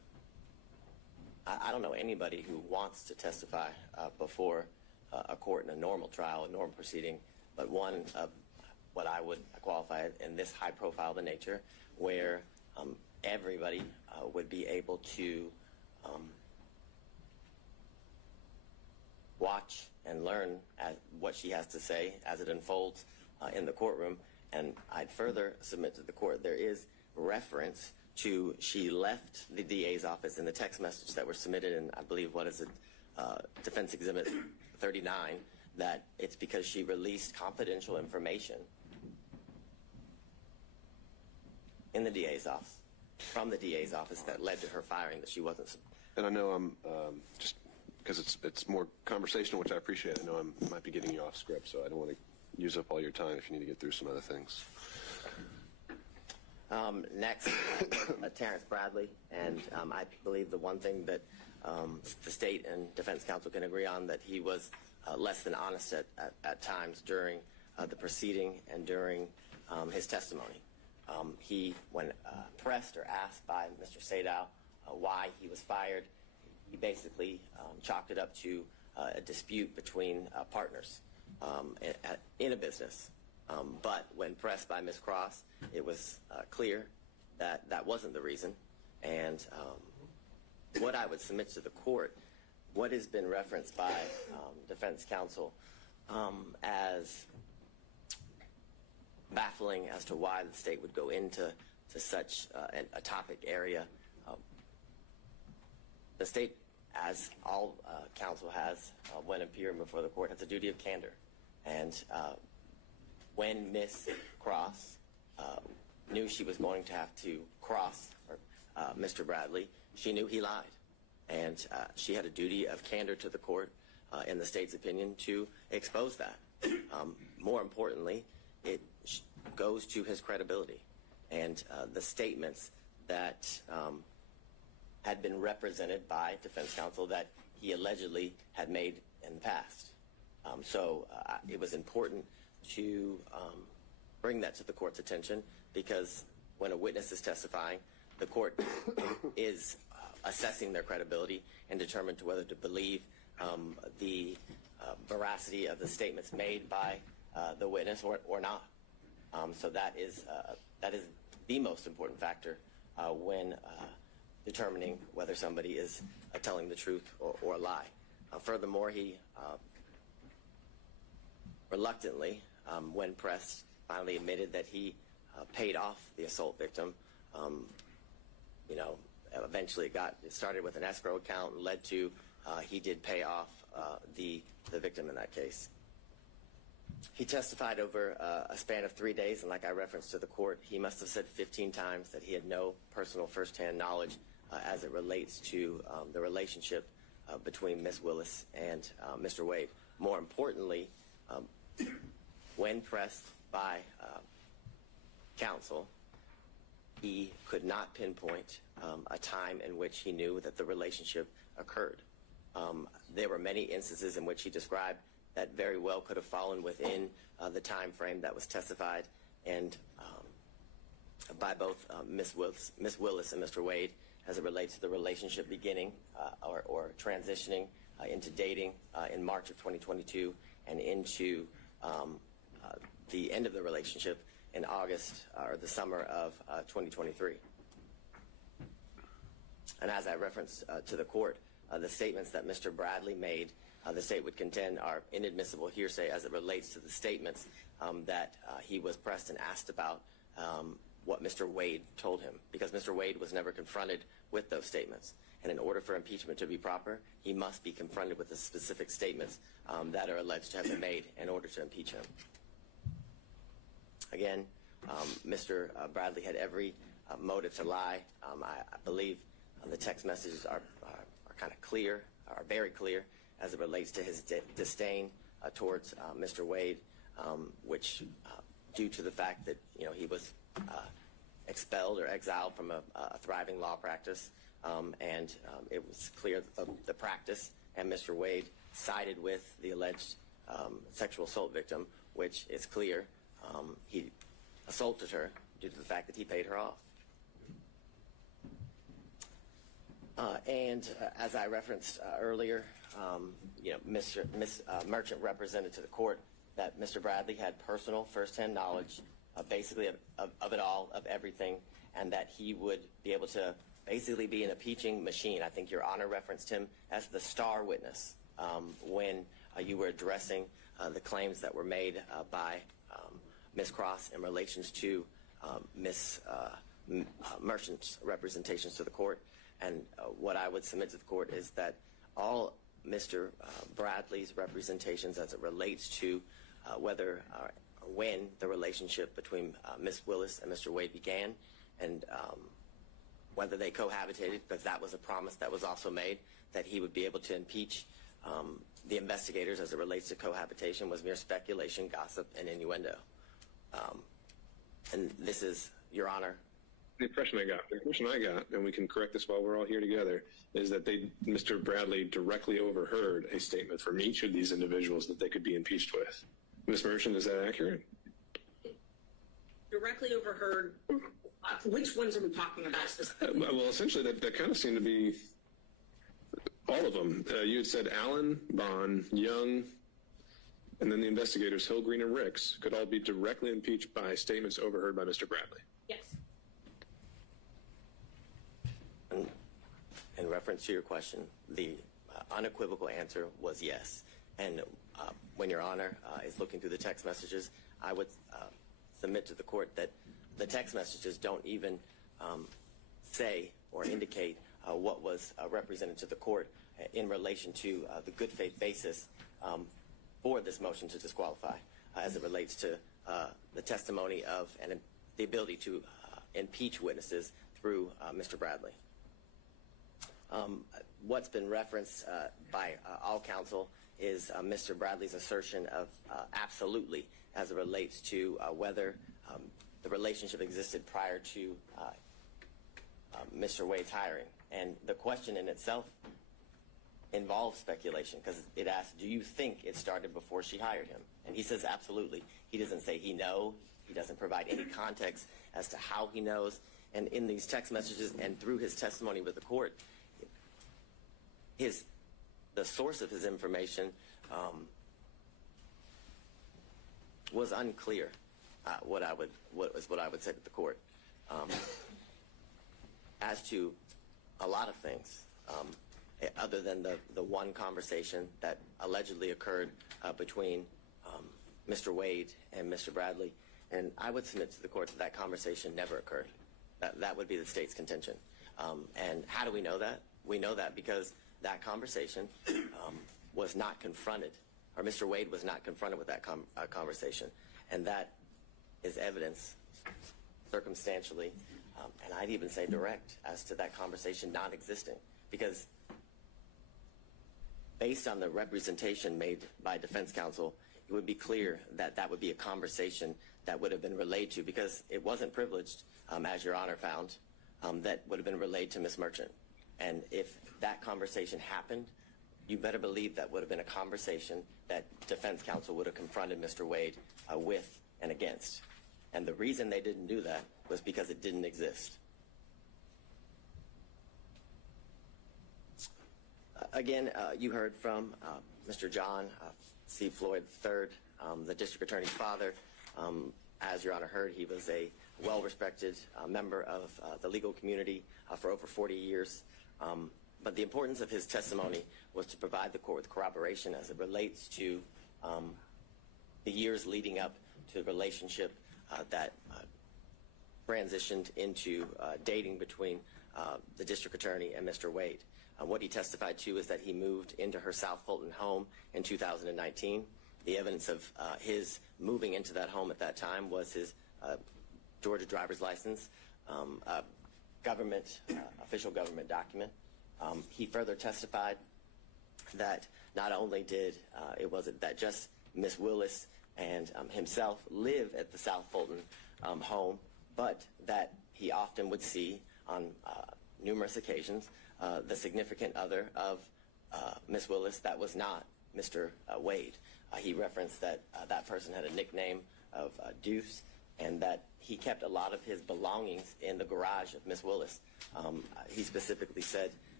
I don't know anybody who wants to testify before a court in a normal trial, a normal proceeding, but one of what I would qualify in this high profile of a nature where everybody would be able to watch and learn what she has to say as it unfolds in the courtroom. And I'd further submit to the court there is reference to she left the DA's office in the text message that were submitted in, I believe, what is it, Defense Exhibit 39, that it's because she released confidential information in the DA's office, from the DA's office, that led to her firing, that she wasn't. And I know I'm just because it's more conversational, which I appreciate. I know I might be getting you off script, so I don't want to use up all your time if you need to get through some other things. Next, Terrence Bradley, and I believe the one thing that the state and defense counsel can agree on, that he was less than honest at times during the proceeding and during his testimony. He, when pressed or asked by Mr. Sadow why he was fired, he basically chalked it up to a dispute between partners in a business. But when pressed by Ms. Cross, it was clear that that wasn't the reason. And what I would submit to the court, what has been referenced by defense counsel as baffling as to why the state would go into such a topic area. The state, as all counsel has when appearing before the court, has a duty of candor. And when Ms. Cross knew she was going to have to cross Mr. Bradley, she knew he lied. And she had a duty of candor to the court, in the state's opinion, to expose that. More importantly, it goes to his credibility and the statements that had been represented by defense counsel that he allegedly had made in the past. So it was important to bring that to the court's attention, because when a witness is testifying, the court is assessing their credibility and determined to whether to believe the veracity of the statements made by the witness or not. So that is the most important factor when determining whether somebody is telling the truth or a lie. Furthermore, he reluctantly, when pressed, finally admitted that he paid off the assault victim. Eventually it started with an escrow account and led to he did pay off the victim in that case. He testified over a span of 3 days, and like I referenced to the court, he must have said 15 times that he had no personal firsthand knowledge as it relates to the relationship between Ms. WIllis and Mr. Wade. More importantly, when pressed by counsel, he could not pinpoint a time in which he knew that the relationship occurred. There were many instances in which he described that very well could have fallen within the time frame that was testified and by both Ms. WIllis and Mr. Wade as it relates to the relationship beginning or transitioning into dating in March of 2022 and into the end of the relationship in August or the summer of 2023. And as I referenced to the court, the statements that Mr. Bradley made, the state would contend are inadmissible hearsay as it relates to the statements that he was pressed and asked about what Mr. Wade told him, because Mr. Wade was never confronted with those statements. And in order for impeachment to be proper, he must be confronted with the specific statements that are alleged to have been made in order to impeach him. Again, Mr. Bradley had every motive to lie. I believe the text messages are kind of clear, are very clear as it relates to his disdain towards Mr. Wade, which due to the fact that he was expelled or exiled from a thriving law practice, and it was clear the practice, and Mr. Wade sided with the alleged sexual assault victim, which is clear he assaulted her due to the fact that he paid her off. As I referenced earlier, Ms. Merchant represented to the court that Mr. Bradley had personal firsthand knowledge basically of it all, of everything, and that he would be able to basically be an impeaching machine. I think Your Honor referenced him as the star witness when you were addressing the claims that were made by Ms. Cross in relations to Ms. Merchant's representations to the court. And what I would submit to the court is that all Mr. Bradley's representations as it relates to whether or when the relationship between Ms. Willis and Mr. Wade began, and whether they cohabitated, because that was a promise that was also made, that he would be able to impeach the investigators as it relates to cohabitation, was mere speculation, gossip, and innuendo. And this is, Your Honor. The impression I got, and we can correct this while we're all here together, is that Mr. Bradley directly overheard a statement from each of these individuals that they could be impeached with. Ms. Merchant, is that accurate? Directly overheard. Which ones are we talking about specifically? Well, essentially, that kind of seemed to be all of them. You had said Allen, Bond, Young, and then the investigators, Hill, Green, and Ricks, could all be directly impeached by statements overheard by Mr. Bradley. Yes. In reference to your question, the unequivocal answer was yes. And when Your Honor is looking through the text messages, I would submit to the court that the text messages don't even say or indicate what was represented to the court in relation to the good faith basis for this motion to disqualify as it relates to the testimony of and the ability to impeach witnesses through Mr. Bradley. What's been referenced by all counsel is Mr. Bradley's assertion of absolutely as it relates to whether the relationship existed prior to Mr. Wade's hiring. And the question in itself involves speculation, because it asks, do you think it started before she hired him? And he says absolutely. He doesn't say he knows. He doesn't provide any context as to how he knows. And in these text messages and through his testimony with the court, the source of his information was unclear. What I would say to the court, as to a lot of things, other than the one conversation that allegedly occurred between Mr. Wade and Mr. Bradley, and I would submit to the court that conversation never occurred. That would be the state's contention. And how do we know that? We know that because that conversation was not confronted, or Mr. Wade was not confronted with that conversation. And that is evidence circumstantially, and I'd even say direct, as to that conversation not existing. Because based on the representation made by defense counsel, it would be clear that that would be a conversation that would have been relayed to, because it wasn't privileged, as Your Honor found, that would have been relayed to Ms. Merchant. And if that conversation happened, you better believe that would have been a conversation that defense counsel would have confronted Mr. Wade with and against. And the reason they didn't do that was because it didn't exist. Again, you heard from Mr. John C. Floyd III, the district attorney's father. As Your Honor heard, he was a well-respected member of the legal community for over 40 years. But the importance of his testimony was to provide the court with corroboration as it relates to the years leading up to the relationship that transitioned into dating between the district attorney and Mr. Wade. What he testified to is that he moved into her South Fulton home in 2019. The evidence of his moving into that home at that time was his Georgia driver's license, official government document. He further testified that not only did that just Ms. Willis and himself live at the South Fulton home, but that he often would see on numerous occasions the significant other of Ms. Willis that was not Mr. Wade. He referenced that that person had a nickname of Deuce, and that he kept a lot of his belongings in the garage of Ms. Willis. He specifically said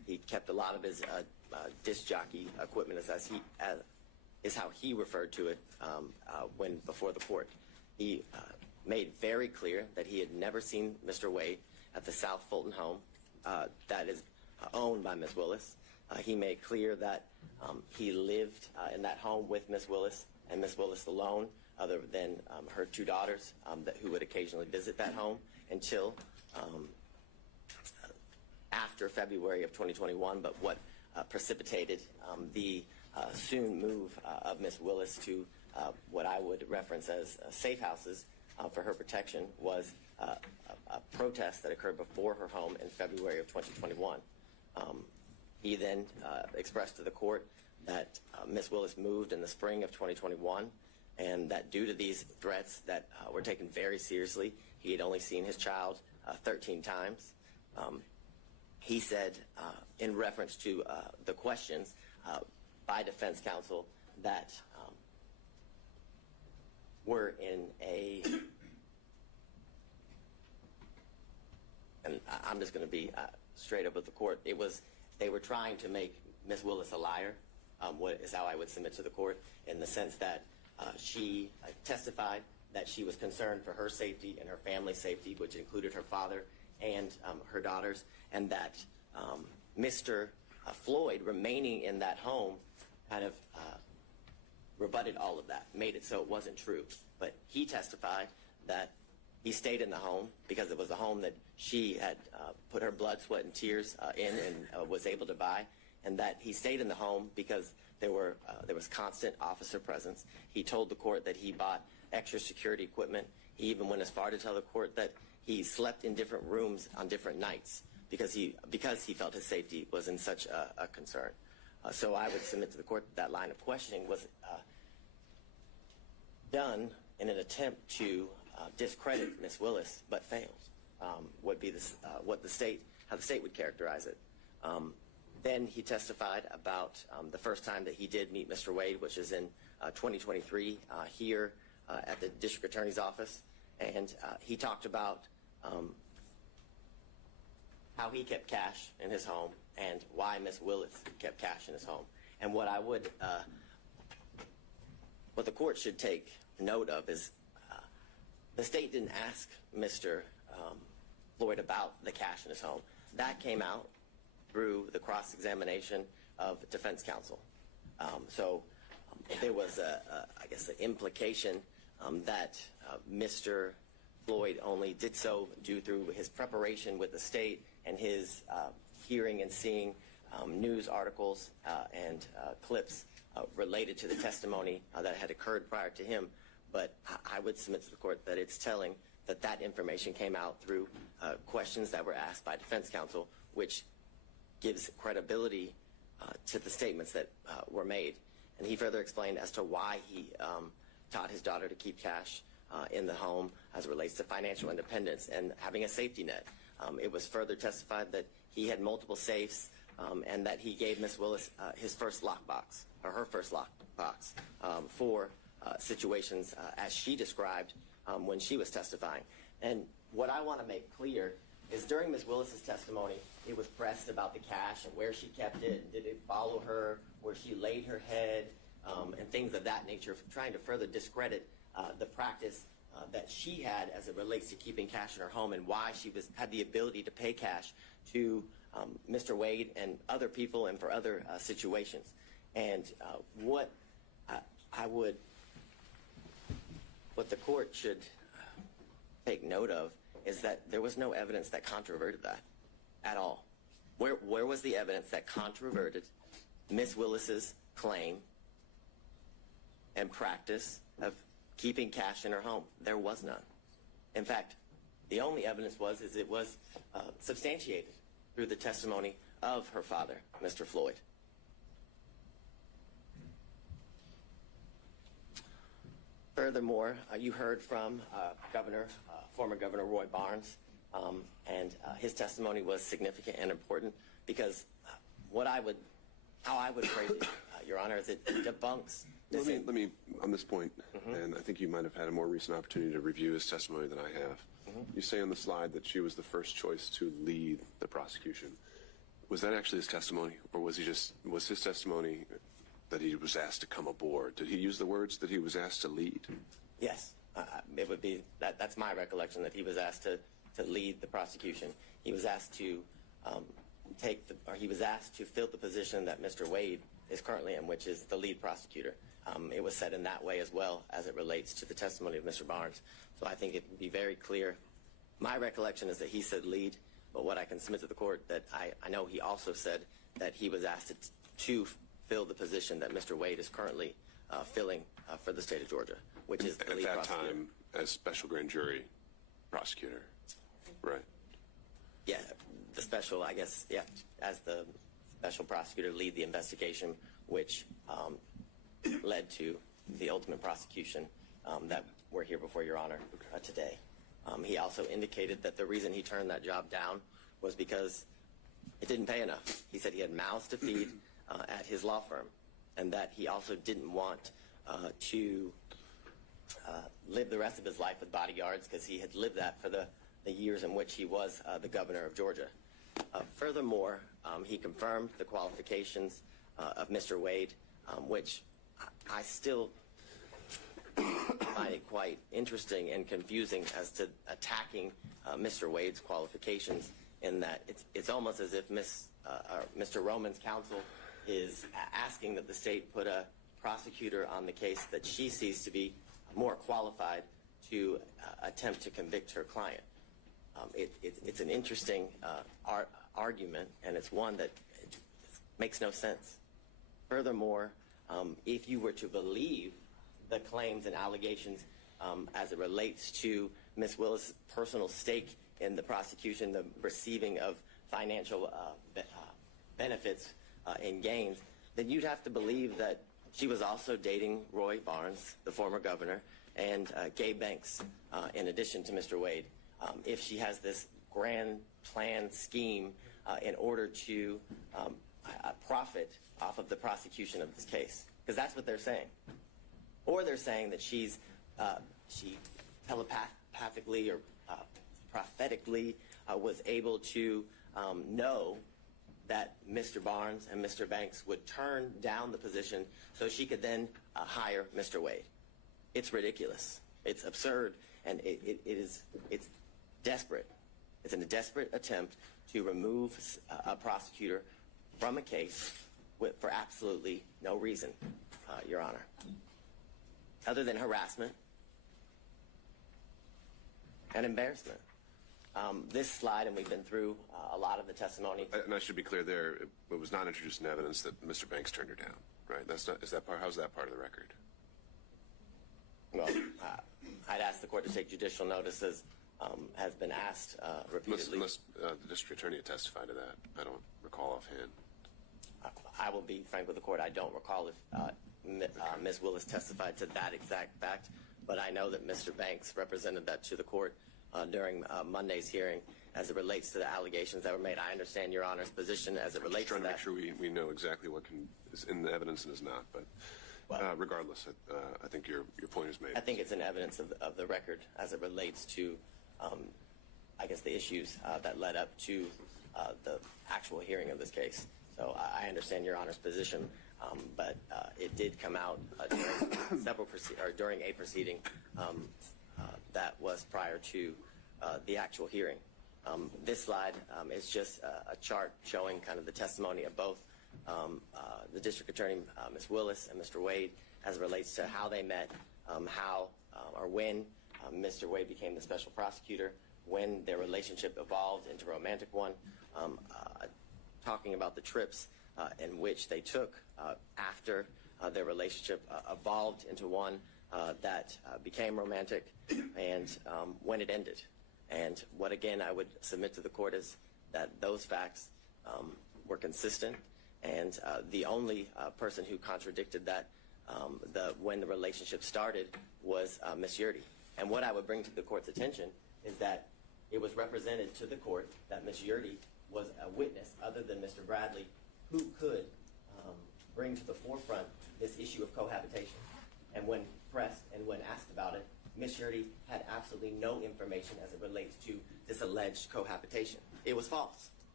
he kept a lot of his disc jockey equipment, is how he referred to it when before the court. He made very clear that he had never seen Mr. Wade at the South Fulton home that is owned by Ms. Willis. He made clear that he lived in that home with Ms. Willis and Ms. Willis alone, other than her two daughters who would occasionally visit that home until after February of 2021. But what precipitated the soon move of Ms. Willis to what I would reference as safe houses for her protection was a protest that occurred before her home in February of 2021. He then expressed to the court that Ms. Willis moved in the spring of 2021, and that due to these threats that were taken very seriously, he had only seen his child 13 times. He said, in reference to the questions by defense counsel that were in a, and I'm just going to be straight up with the court, they were trying to make Ms. Willis a liar, what is how I would submit to the court, in the sense that she testified that she was concerned for her safety and her family's safety, which included her father and her daughters, and that Mr. Floyd remaining in that home kind of rebutted all of that, made it so it wasn't true. But he testified that he stayed in the home because it was a home that she had put her blood, sweat, and tears in and was able to buy, and that he stayed in the home because there was constant officer presence. He told the court that he bought extra security equipment. He even went as far to tell the court that he slept in different rooms on different nights because he felt his safety was in such a concern. So I would submit to the court that line of questioning was done in an attempt to discredit Ms. Willis, but failed. Would be how the state would characterize it. Then he testified about the first time that he did meet Mr. Wade, which is in 2023 here at the district attorney's office, and he talked about how he kept cash in his home and why Ms. Willis kept cash in his home. And what the court should take note of is the state didn't ask Mr. Floyd about the cash in his home. That came out through the cross-examination of defense counsel. So there was, I guess, the implication that Mr. Floyd only did so due through his preparation with the state and his hearing and seeing news articles and clips related to the testimony that had occurred prior to him. But I would submit to the court that it's telling that that information came out through questions that were asked by defense counsel, which gives credibility to the statements that were made. And he further explained as to why he taught his daughter to keep cash in the home as it relates to financial independence and having a safety net. It was further testified that he had multiple safes and that he gave Ms. Willis his first lockbox, or her first lockbox, for situations as she described when she was testifying. And what I want to make clear is during Ms. Willis's testimony, it was pressed about the cash and where she kept it, and did it follow her, where she laid her head, and things of that nature, trying to further discredit the practice that she had as it relates to keeping cash in her home, and why she had the ability to pay cash to Mr. Wade and other people and for other situations. And what the court should take note of is that there was no evidence that controverted that at all. Where was the evidence that controverted Ms. Willis's claim and practice of keeping cash in her home? There was none. In fact, the only evidence it was substantiated through the testimony of her father, Mr. Floyd. Furthermore, you heard from former Governor Roy Barnes, and his testimony was significant and important because how I would phrase it, Your Honor, is it debunks. Let me on this point, and I think you might have had a more recent opportunity to review his testimony than I have. You say on the slide that she was the first choice to lead the prosecution. Was that actually his testimony, or was his testimony that he was asked to come aboard? Did he use the words that he was asked to lead? Yes, it would be that's my recollection, that he was asked to lead the prosecution. He was asked to he was asked to fill the position that Mr. Wade is currently in, which is the lead prosecutor. It was said in that way as well as it relates to the testimony of Mr. Barnes. So I think it would be very clear. My recollection is that he said lead, but what I can submit to the court, that I know he also said that he was asked to fill the position that Mr. Wade is currently filling for the state of Georgia, which is the lead prosecutor. At that time, as special grand jury prosecutor, right? Yeah, the special, I guess, yeah, as the special prosecutor, lead the investigation, which led to the ultimate prosecution that we're here before Your Honor today. He also indicated that the reason he turned that job down was because it didn't pay enough. He said he had mouths to feed at his law firm, and that he also didn't want to live the rest of his life with bodyguards, because he had lived that for the years in which he was the governor of Georgia. Furthermore, he confirmed the qualifications of Mr. Wade, which I still find it quite interesting and confusing as to attacking Mr. Wade's qualifications, in that it's almost as if Mr. Roman's counsel is asking that the state put a prosecutor on the case that she sees to be more qualified to attempt to convict her client. It's an interesting argument, and it's one that makes no sense. Furthermore, if you were to believe the claims and allegations as it relates to Ms. Willis' personal stake in the prosecution, the receiving of financial benefits and gains, then you'd have to believe that she was also dating Roy Barnes, the former governor, and Gabe Banks, in addition to Mr. Wade. If she has this grand plan scheme in order to profit off of the prosecution of this case, because that's what they're saying. Or they're saying that she telepathically or prophetically was able to know that Mr. Barnes and Mr. Banks would turn down the position so she could then hire Mr. Wade. It's ridiculous. It's absurd, and it's desperate. It's a desperate attempt to remove a prosecutor from a case for absolutely no reason, Your Honor, other than harassment and embarrassment. This slide, and we've been through a lot of the testimony. And I should be clear there, it was not introduced in evidence that Mr. Banks turned her down, right? How's that part of the record? Well, I'd ask the court to take judicial notices, has been asked repeatedly. Unless the district attorney had testified to that. I don't recall offhand. I will be frank with the court. I don't recall if Ms. Willis testified to that exact fact, but I know that Mr. Banks represented that to the court during Monday's hearing as it relates to the allegations that were made. I understand Your Honor's position as it relates to that. I'm just trying to make sure we know exactly what is in the evidence and is not, but regardless, I think your point is made. I think it's an evidence of the record as it relates to, I guess, the issues that led up to the actual hearing of this case. So I understand Your Honor's position, but it did come out during a proceeding that was prior to the actual hearing. This slide is just a chart showing kind of the testimony of both the district attorney, Ms. Willis, and Mr. Wade, as it relates to how they met, how or when Mr. Wade became the special prosecutor, when their relationship evolved into a romantic one, talking about the trips in which they took after their relationship evolved into one that became romantic, and when it ended. And what, again, I would submit to the court is that those facts were consistent, and the only person who contradicted that when the relationship started was Ms. Yurdy. And what I would bring to the court's attention is that it was represented to the court that Ms. Yurdy was a witness other than Mr. Bradley who could bring to the forefront this issue of cohabitation. And when pressed and when asked about it, Ms. Yurdy had absolutely no information as it relates to this alleged cohabitation. It was false.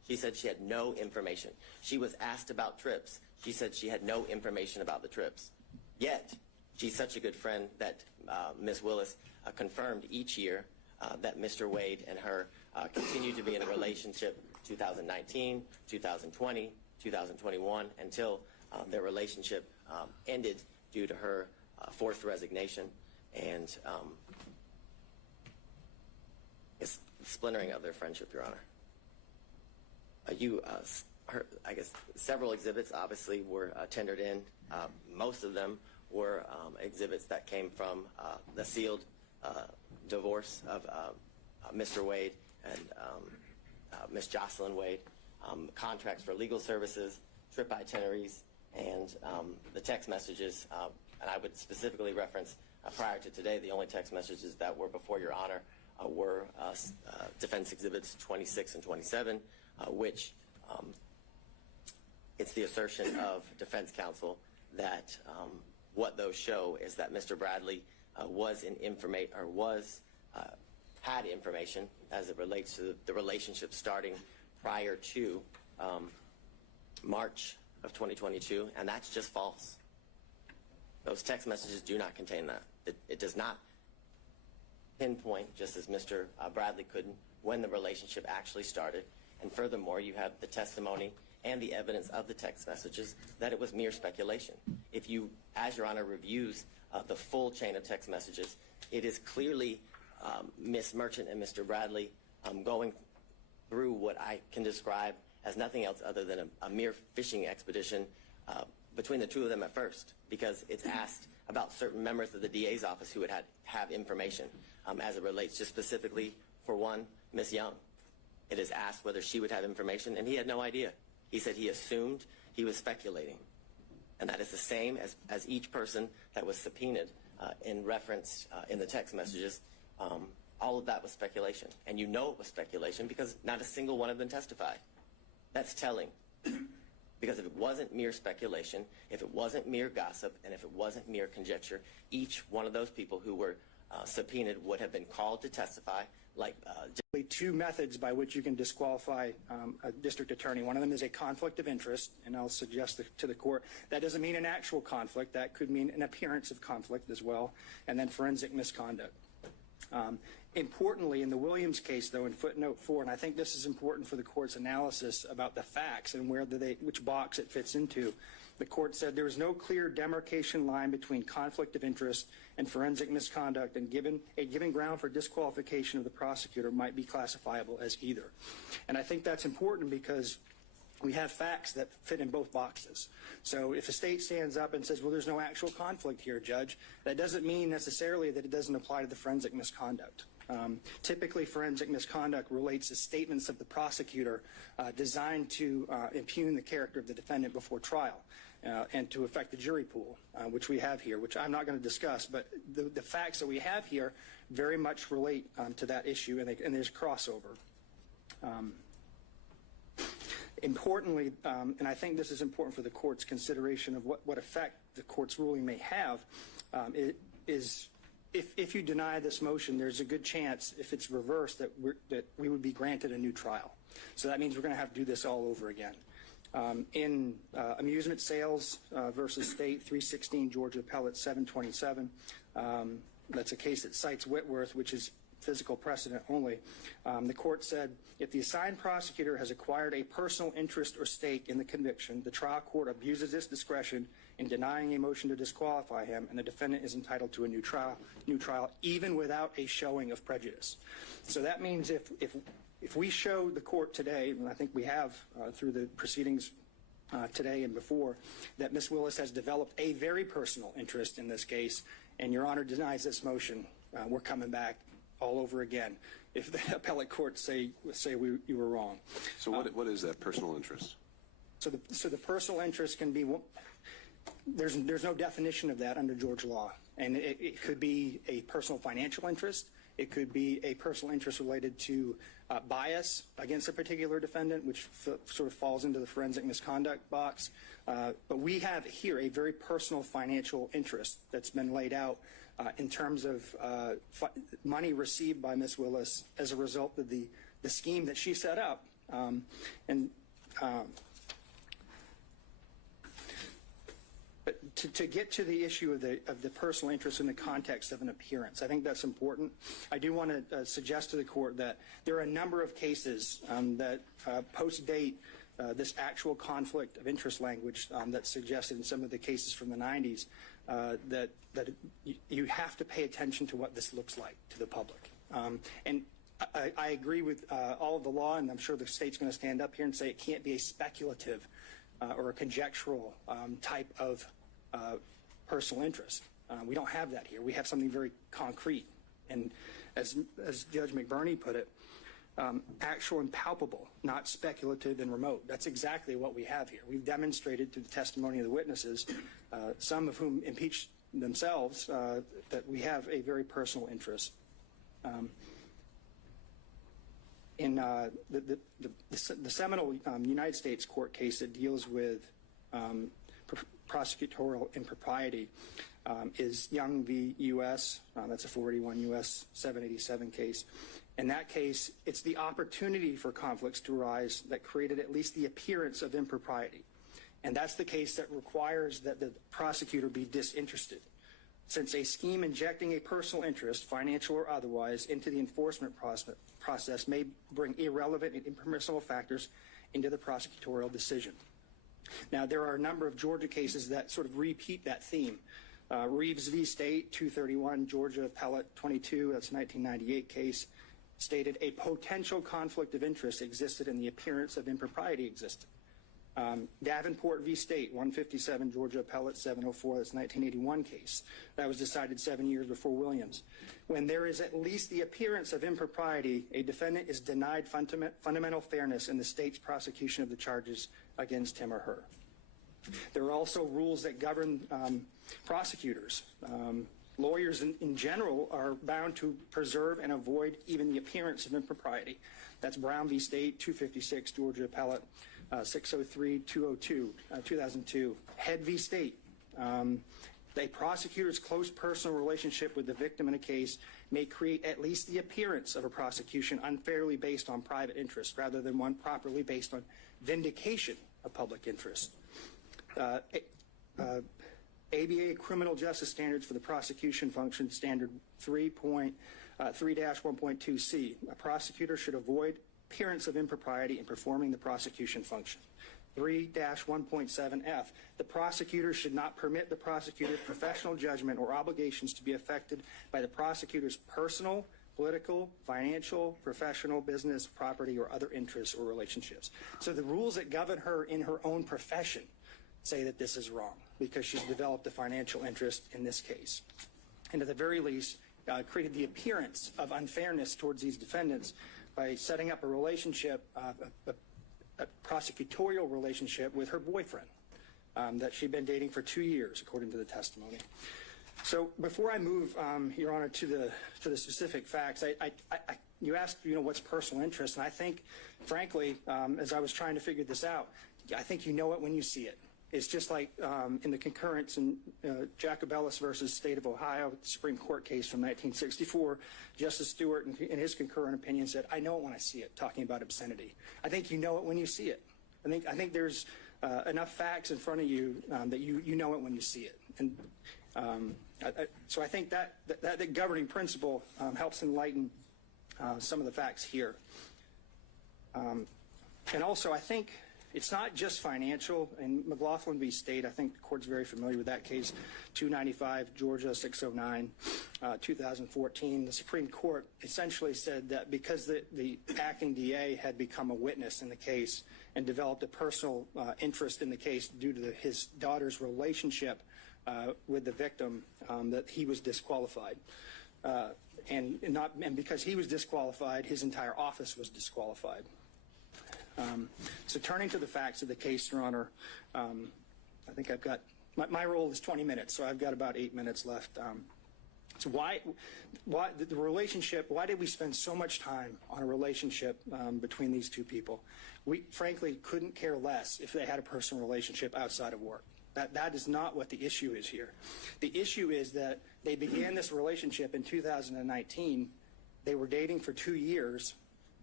She said she had no information. She was asked about trips. She said she had no information about the trips. Yet, she's such a good friend that Ms. Willis confirmed each year that Mr. Wade and her continued to be in a relationship 2019, 2020, 2021, until their relationship ended due to her forced resignation and splintering of their friendship, Your Honor. I guess several exhibits obviously were tendered in. Most of them were exhibits that came from the sealed divorce of Mr. Wade and Ms. Jocelyn Wade, contracts for legal services, trip itineraries, and the text messages. And I would specifically reference prior to today, the only text messages that were before Your Honor were Defense Exhibits 26 and 27, which it's the assertion of defense counsel that what those show is that Mr. Bradley had information as it relates to the relationship starting prior to March of 2022, and that's just false. Those text messages do not contain that. It does not pinpoint, just as Mr. Bradley couldn't, when the relationship actually started. And furthermore, you have the testimony and the evidence of the text messages that it was mere speculation. If you, as Your Honor reviews the full chain of text messages, it is clearly Ms. Merchant and Mr. Bradley going through what I can describe as nothing else other than a mere fishing expedition between the two of them at first, because it's asked about certain members of the DA's office who would have information as it relates just specifically, for one, Ms. Young. It is asked whether she would have information, and he had no idea. He said he assumed, he was speculating. And that is the same as each person that was subpoenaed in reference in the text messages. All of that was speculation. And you know it was speculation because not a single one of them testified. That's telling. Because if it wasn't mere speculation, if it wasn't mere gossip, and if it wasn't mere conjecture, each one of those people who were subpoenaed would have been called to testify. Two methods by which you can disqualify a district attorney. One of them is a conflict of interest, and I'll suggest to the court that doesn't mean an actual conflict. That could mean an appearance of conflict as well, and then forensic misconduct. Importantly, in the Williams case, though, in footnote 4, and I think this is important for the court's analysis about the facts and which box it fits into, the court said there was no clear demarcation line between conflict of interest and forensic misconduct, and a given ground for disqualification of the prosecutor might be classifiable as either. And I think that's important because we have facts that fit in both boxes. So if a state stands up and says, well, there's no actual conflict here, Judge, that doesn't mean necessarily that it doesn't apply to the forensic misconduct. Typically, forensic misconduct relates to statements of the prosecutor designed to impugn the character of the defendant before trial and to affect the jury pool, which we have here, which I'm not going to discuss, but the facts that we have here very much relate to that issue, and there's crossover. Importantly, and I think this is important for the court's consideration of what effect the court's ruling may have, if you deny this motion, there's a good chance, if it's reversed, that we would be granted a new trial. So that means we're going to have to do this all over again. In Amusement Sales versus State, 316 Georgia Appellate 727, that's a case that cites Whitworth, which is physical precedent only. The court said, if the assigned prosecutor has acquired a personal interest or stake in the conviction, the trial court abuses its discretion in denying a motion to disqualify him, and the defendant is entitled to a new trial, even without a showing of prejudice. So that means if we show the court today, and I think we have through the proceedings today and before, that Ms. Willis has developed a very personal interest in this case, and Your Honor denies this motion, we're coming back all over again if the appellate courts say you were wrong. So what is that personal interest? So the personal interest can be, there's no definition of that under Georgia law, and it could be a personal financial interest. It could be a personal interest related to bias against a particular defendant, which sort of falls into the forensic misconduct box. But we have here a very personal financial interest that's been laid out in terms of money received by Ms. Willis as a result of the scheme that she set up But to get to the issue of the personal interest in the context of an appearance, I think that's important. I do want to suggest to the court that there are a number of cases that post-date this actual conflict of interest language that's suggested in some of the cases from the 90s that you have to pay attention to what this looks like to the public. And I agree with all of the law, and I'm sure the state's going to stand up here and say it can't be a speculative or a conjectural type of personal interest. We don't have that here. We have something very concrete. And as Judge McBurney put it, actual and palpable, not speculative and remote. That's exactly what we have here. We've demonstrated through the testimony of the witnesses, some of whom impeached themselves, that we have a very personal interest. In the seminal United States court case that deals with prosecutorial impropriety is Young v. U.S. That's a 481 U.S. 787 case. In that case, it's the opportunity for conflicts to arise that created at least the appearance of impropriety. And that's the case that requires that the prosecutor be disinterested. Since a scheme injecting a personal interest, financial or otherwise, into the enforcement process may bring irrelevant and impermissible factors into the prosecutorial decision. Now, there are a number of Georgia cases that sort of repeat that theme. Reeves v. State, 231, Georgia Appellate 22, that's a 1998 case, stated a potential conflict of interest existed and the appearance of impropriety existed. Davenport v. State, 157, Georgia Appellate 704, that's a 1981 case. That was decided 7 years before Williams. When there is at least the appearance of impropriety, a defendant is denied fundamental fairness in the state's prosecution of the charges against him or her. There are also rules that govern prosecutors. Lawyers in general are bound to preserve and avoid even the appearance of impropriety. That's Brown v. State, 256, Georgia Appellate 603-202, 2002. Head v. State. A prosecutor's close personal relationship with the victim in a case may create at least the appearance of a prosecution unfairly based on private interest rather than one properly based on vindication of public interest. ABA Criminal Justice Standards for the Prosecution Function, Standard 3-1.2c. A prosecutor should avoid appearance of impropriety in performing the prosecution function. 3-1.7f. The prosecutor should not permit the prosecutor's professional judgment or obligations to be affected by the prosecutor's personal, political, financial, professional, business, property, or other interests or relationships. So the rules that govern her in her own profession say that this is wrong because she's developed a financial interest in this case. And at the very least, created the appearance of unfairness towards these defendants by setting up a relationship, a prosecutorial relationship with her boyfriend that she'd been dating for 2 years, according to the testimony. So before I move, Your Honor, to the specific facts, you asked, what's personal interest, and I think, frankly, as I was trying to figure this out, I think you know it when you see it. It's just like in the concurrence in Jacobellis versus State of Ohio, the Supreme Court case from 1964, Justice Stewart, in his concurrent opinion, said, I know it when I see it, talking about obscenity. I think you know it when you see it. I think there's enough facts in front of you that you know it when you see it. And so I think that the governing principle helps enlighten some of the facts here. And also, I think it's not just financial. In McLaughlin v. State, I think the court's very familiar with that case, 295, Georgia 609, 2014. The Supreme Court essentially said that because the acting DA had become a witness in the case and developed a personal interest in the case due to his daughter's relationship with the victim, that he was disqualified. And because he was disqualified, his entire office was disqualified. So turning to the facts of the case, Your Honor, I think I've got, my role is 20 minutes, so I've got about 8 minutes left. So why the relationship, why did we spend so much time on a relationship between these two people? We frankly couldn't care less if they had a personal relationship outside of work. That is not what the issue is here. The issue is that they began this relationship in 2019. They were dating for 2 years.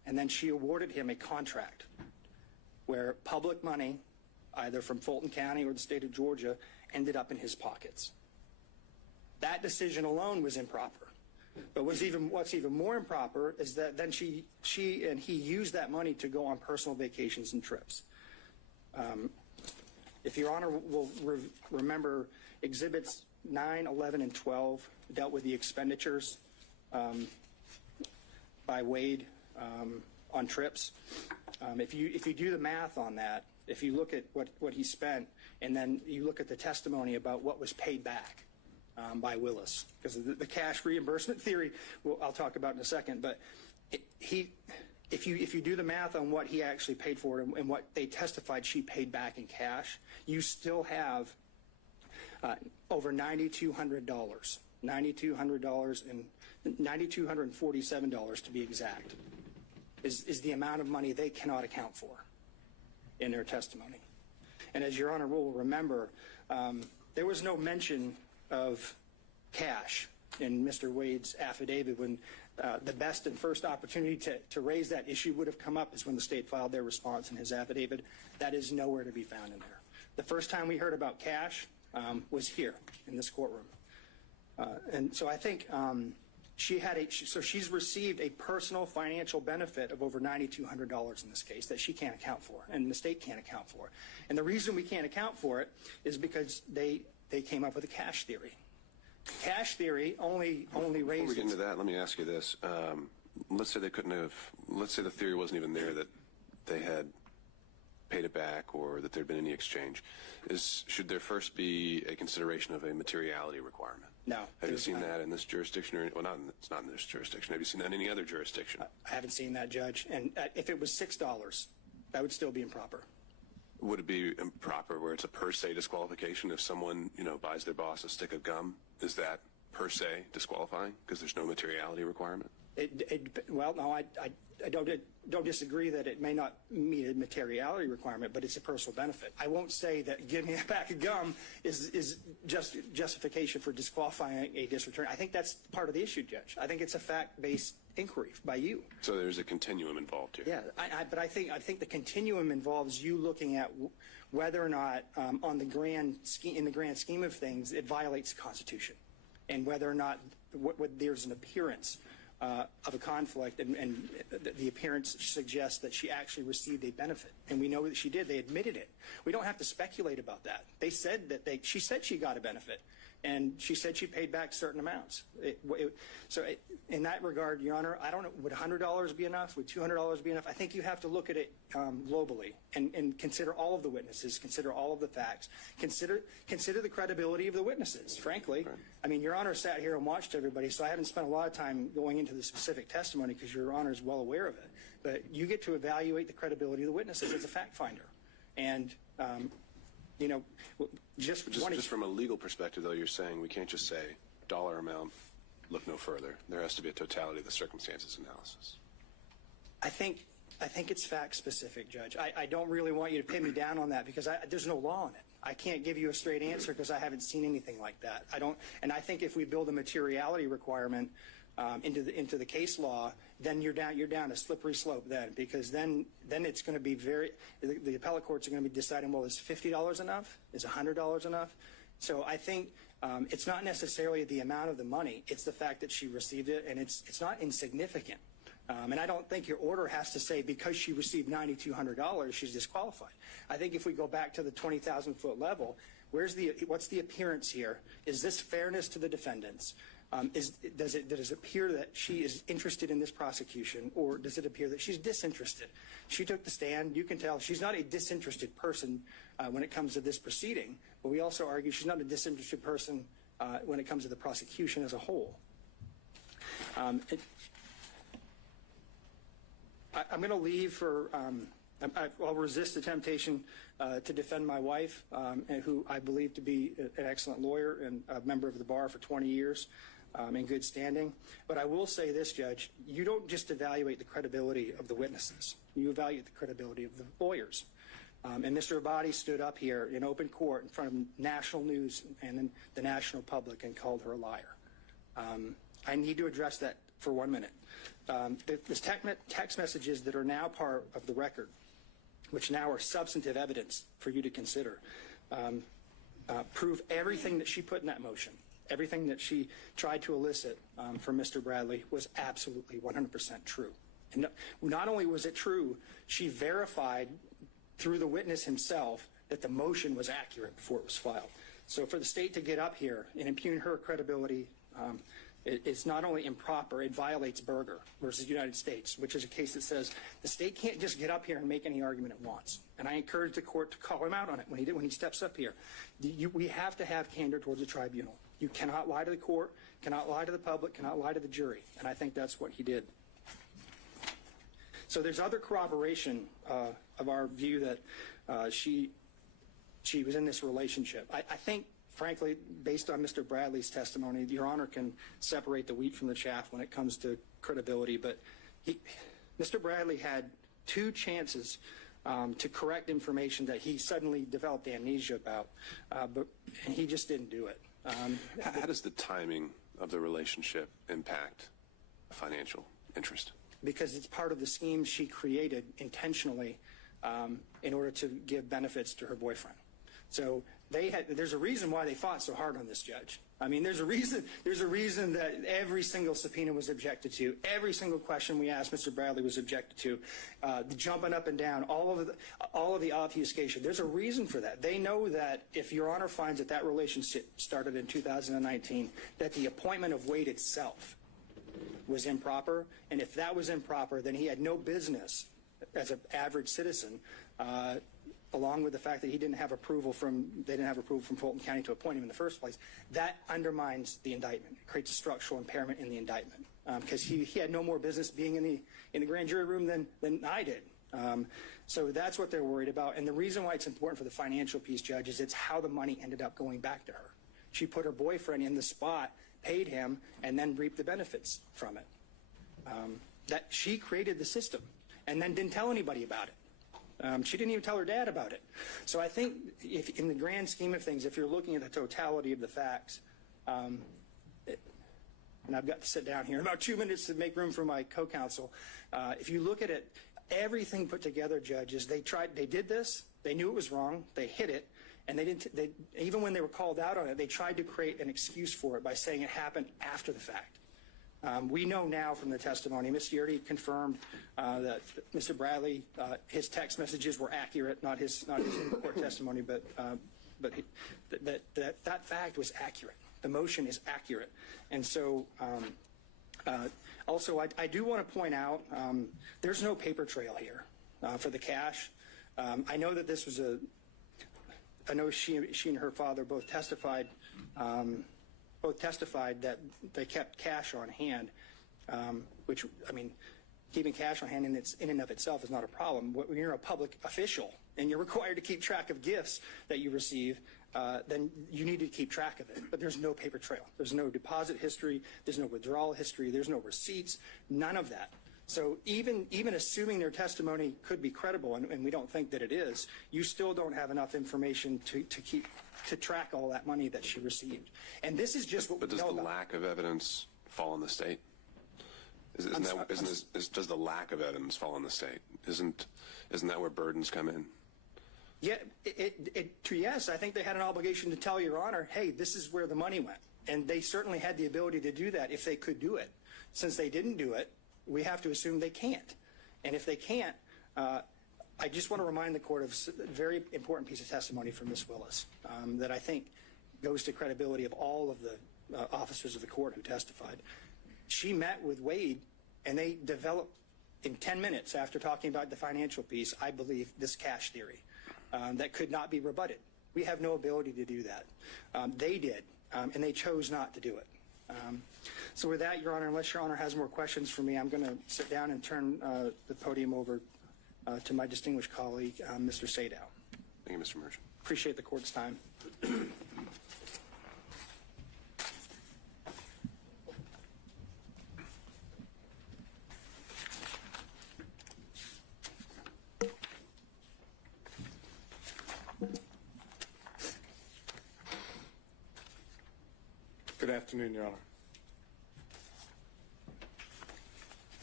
and then she awarded him a contract where public money, either from Fulton County or the state of Georgia, ended up in his pockets. That decision alone was improper. But what's even more improper is that then she and he used that money to go on personal vacations and trips. If Your Honor will remember, Exhibits 9, 11, and 12 dealt with the expenditures by Wade on trips. If you do the math on that, if you look at what he spent, and then you look at the testimony about what was paid back by Willis, because the cash reimbursement theory, I'll talk about in a second, but if you do the math on what he actually paid for and what they testified she paid back in cash, you still have over $9,200, $9,200 and $9,247 to be exact, is the amount of money they cannot account for in their testimony. And as Your Honor will remember, there was no mention of cash in Mr. Wade's affidavit when the best and first opportunity to raise that issue would have come up is when the state filed their response in his affidavit. That is nowhere to be found in there. The first time we heard about cash was here in this courtroom. And so I think she's received a personal financial benefit of over $9,200 in this case that she can't account for, and the state can't account for. And the reason we can't account for it is because they came up with a cash theory. Cash theory only raises. Before we get into that, let me ask you this. Let's say let's say the theory wasn't even there that they had paid it back or that there'd been any exchange. Should there first be a consideration of a materiality requirement? No. Have you seen that in this jurisdiction? It's not in this jurisdiction. Have you seen that in any other jurisdiction? I haven't seen that, Judge. And if it was $6, that would still be improper. Would it be improper where it's a per se disqualification if someone, buys their boss a stick of gum? Is that per se disqualifying because there's no materiality requirement? Well, no, I don't disagree that it may not meet a materiality requirement, but it's a personal benefit. I won't say that giving a pack of gum is just justification for disqualifying a district attorney. I think that's part of the issue, Judge. I think it's a fact-based inquiry by you. So there's a continuum involved here. Yeah, but I think the continuum involves you looking at whether or not, in the grand scheme of things, it violates the Constitution, and whether or not there's an appearance of a conflict, and the appearance suggests that she actually received a benefit, and we know that she did. They admitted it. We don't have to speculate about that. They said that she said she got a benefit, and she said she paid back certain amounts. In that regard, Your Honor, I don't know, would $100 be enough? Would $200 be enough? I think you have to look at it globally and consider all of the witnesses, consider all of the facts, consider the credibility of the witnesses, frankly. Right. I mean, Your Honor sat here and watched everybody, so I haven't spent a lot of time going into the specific testimony because Your Honor is well aware of it. But you get to evaluate the credibility of the witnesses as a fact finder. And, just from a legal perspective, though, you're saying we can't just say dollar amount, look no further. There has to be a totality of the circumstances analysis. I think it's fact specific, Judge. I don't really want you to pin me down on that because there's no law on it. I can't give you a straight answer because I haven't seen anything like that. And I think if we build a materiality requirement into the case law, then you're down a slippery slope then, because then it's going to be the appellate courts are going to be deciding, well, is $50 enough? Is $100 enough? So I think it's not necessarily the amount of the money. It's the fact that she received it, and it's not insignificant. And I don't think your order has to say because she received $9,200, she's disqualified. I think if we go back to the 20,000-foot level, what's the appearance here? Is this fairness to the defendants? Does it appear that she is interested in this prosecution, or does it appear that she's disinterested? She took the stand. You can tell she's not a disinterested person when it comes to this proceeding, but we also argue she's not a disinterested person when it comes to the prosecution as a whole. I'm going to leave for I'll resist the temptation to defend my wife, who I believe to be an excellent lawyer and a member of the bar for 20 years in good standing. But I will say this, Judge, you don't just evaluate the credibility of the witnesses. You evaluate the credibility of the lawyers. And Mr. Abadi stood up here in open court in front of national news and the national public and called her a liar. I need to address that for 1 minute. The text messages that are now part of the record, which now are substantive evidence for you to consider, prove everything that she put in that motion, everything that she tried to elicit from Mr. Bradley was absolutely 100% true. And not only was it true, she verified through the witness himself that the motion was accurate before it was filed. So for the state to get up here and impugn her credibility, it's not only improper, it violates Berger versus United States, which is a case that says the state can't just get up here and make any argument it wants. And I encourage the court to call him out on it when he steps up here. We have to have candor towards the tribunal. You cannot lie to the court, cannot lie to the public, cannot lie to the jury. And I think that's what he did. So there's other corroboration of our view that she was in this relationship. I think, frankly, based on Mr. Bradley's testimony, Your Honor can separate the wheat from the chaff when it comes to credibility. But Mr. Bradley had 2 chances to correct information that he suddenly developed amnesia about, and he just didn't do it. How does the timing of the relationship impact a financial interest? Because it's part of the scheme she created intentionally in order to give benefits to her boyfriend. So there's a reason why they fought so hard on this, Judge. I mean, there's a reason that every single subpoena was objected to, every single question we asked Mr. Bradley was objected to, the jumping up and down, all of the obfuscation. There's a reason for that. They know that if Your Honor finds that relationship started in 2019, that the appointment of Wade itself was improper, and if that was improper, then he had no business as an average citizen, along with the fact that they didn't have approval from Fulton County to appoint him in the first place. That undermines the indictment. It creates a structural impairment in the indictment because he had no more business being in the grand jury room than I did. So that's what they're worried about. And the reason why it's important for the financial piece, Judge, is it's how the money ended up going back to her. She put her boyfriend in the spot, paid him, and then reaped the benefits from it. That she created the system and then didn't tell anybody about it. She didn't even tell her dad about it. So I think if, in the grand scheme of things, if you're looking at the totality of the facts, and I've got to sit down here in about 2 minutes to make room for my co-counsel, if you look at it, everything put together, judges, they did this, they knew it was wrong, they hid it, and even when they were called out on it, they tried to create an excuse for it by saying it happened after the fact. We know now from the testimony, Ms. Yurdy confirmed that Mr. Bradley, his text messages were accurate, not his court testimony, but that fact was accurate. The motion is accurate. And so also I do want to point out there's no paper trail here for the cash. I know that this was I know she and her father both testified that they kept cash on hand, which, I mean, keeping cash on hand in and of itself is not a problem. When you're a public official and you're required to keep track of gifts that you receive, then you need to keep track of it. But there's no paper trail. There's no deposit history. There's no withdrawal history. There's no receipts. None of that. So even assuming their testimony could be credible, and we don't think that it is, you still don't have enough information to track all that money that she received. And this is just what we know about. But does the lack of evidence fall on the state? Does the lack of evidence fall on the state? Isn't that where burdens come in? Yeah, yes, I think they had an obligation to tell Your Honor, hey, this is where the money went. And they certainly had the ability to do that if they could do it. Since they didn't do it, we have to assume they can't. And if they can't, I just want to remind the court of a very important piece of testimony from Ms. WIllis that I think goes to credibility of all of the officers of the court who testified. She met with Wade, and they developed, in 10 minutes after talking about the financial piece, I believe, this cash theory that could not be rebutted. We have no ability to do that. They did, and they chose not to do it. So with that, Your Honor, unless Your Honor has more questions for me, I'm going to sit down and turn the podium over to my distinguished colleague, Mr. Sadow. Thank you, Mr. Merchant. Appreciate the court's time. Good afternoon, Your Honor.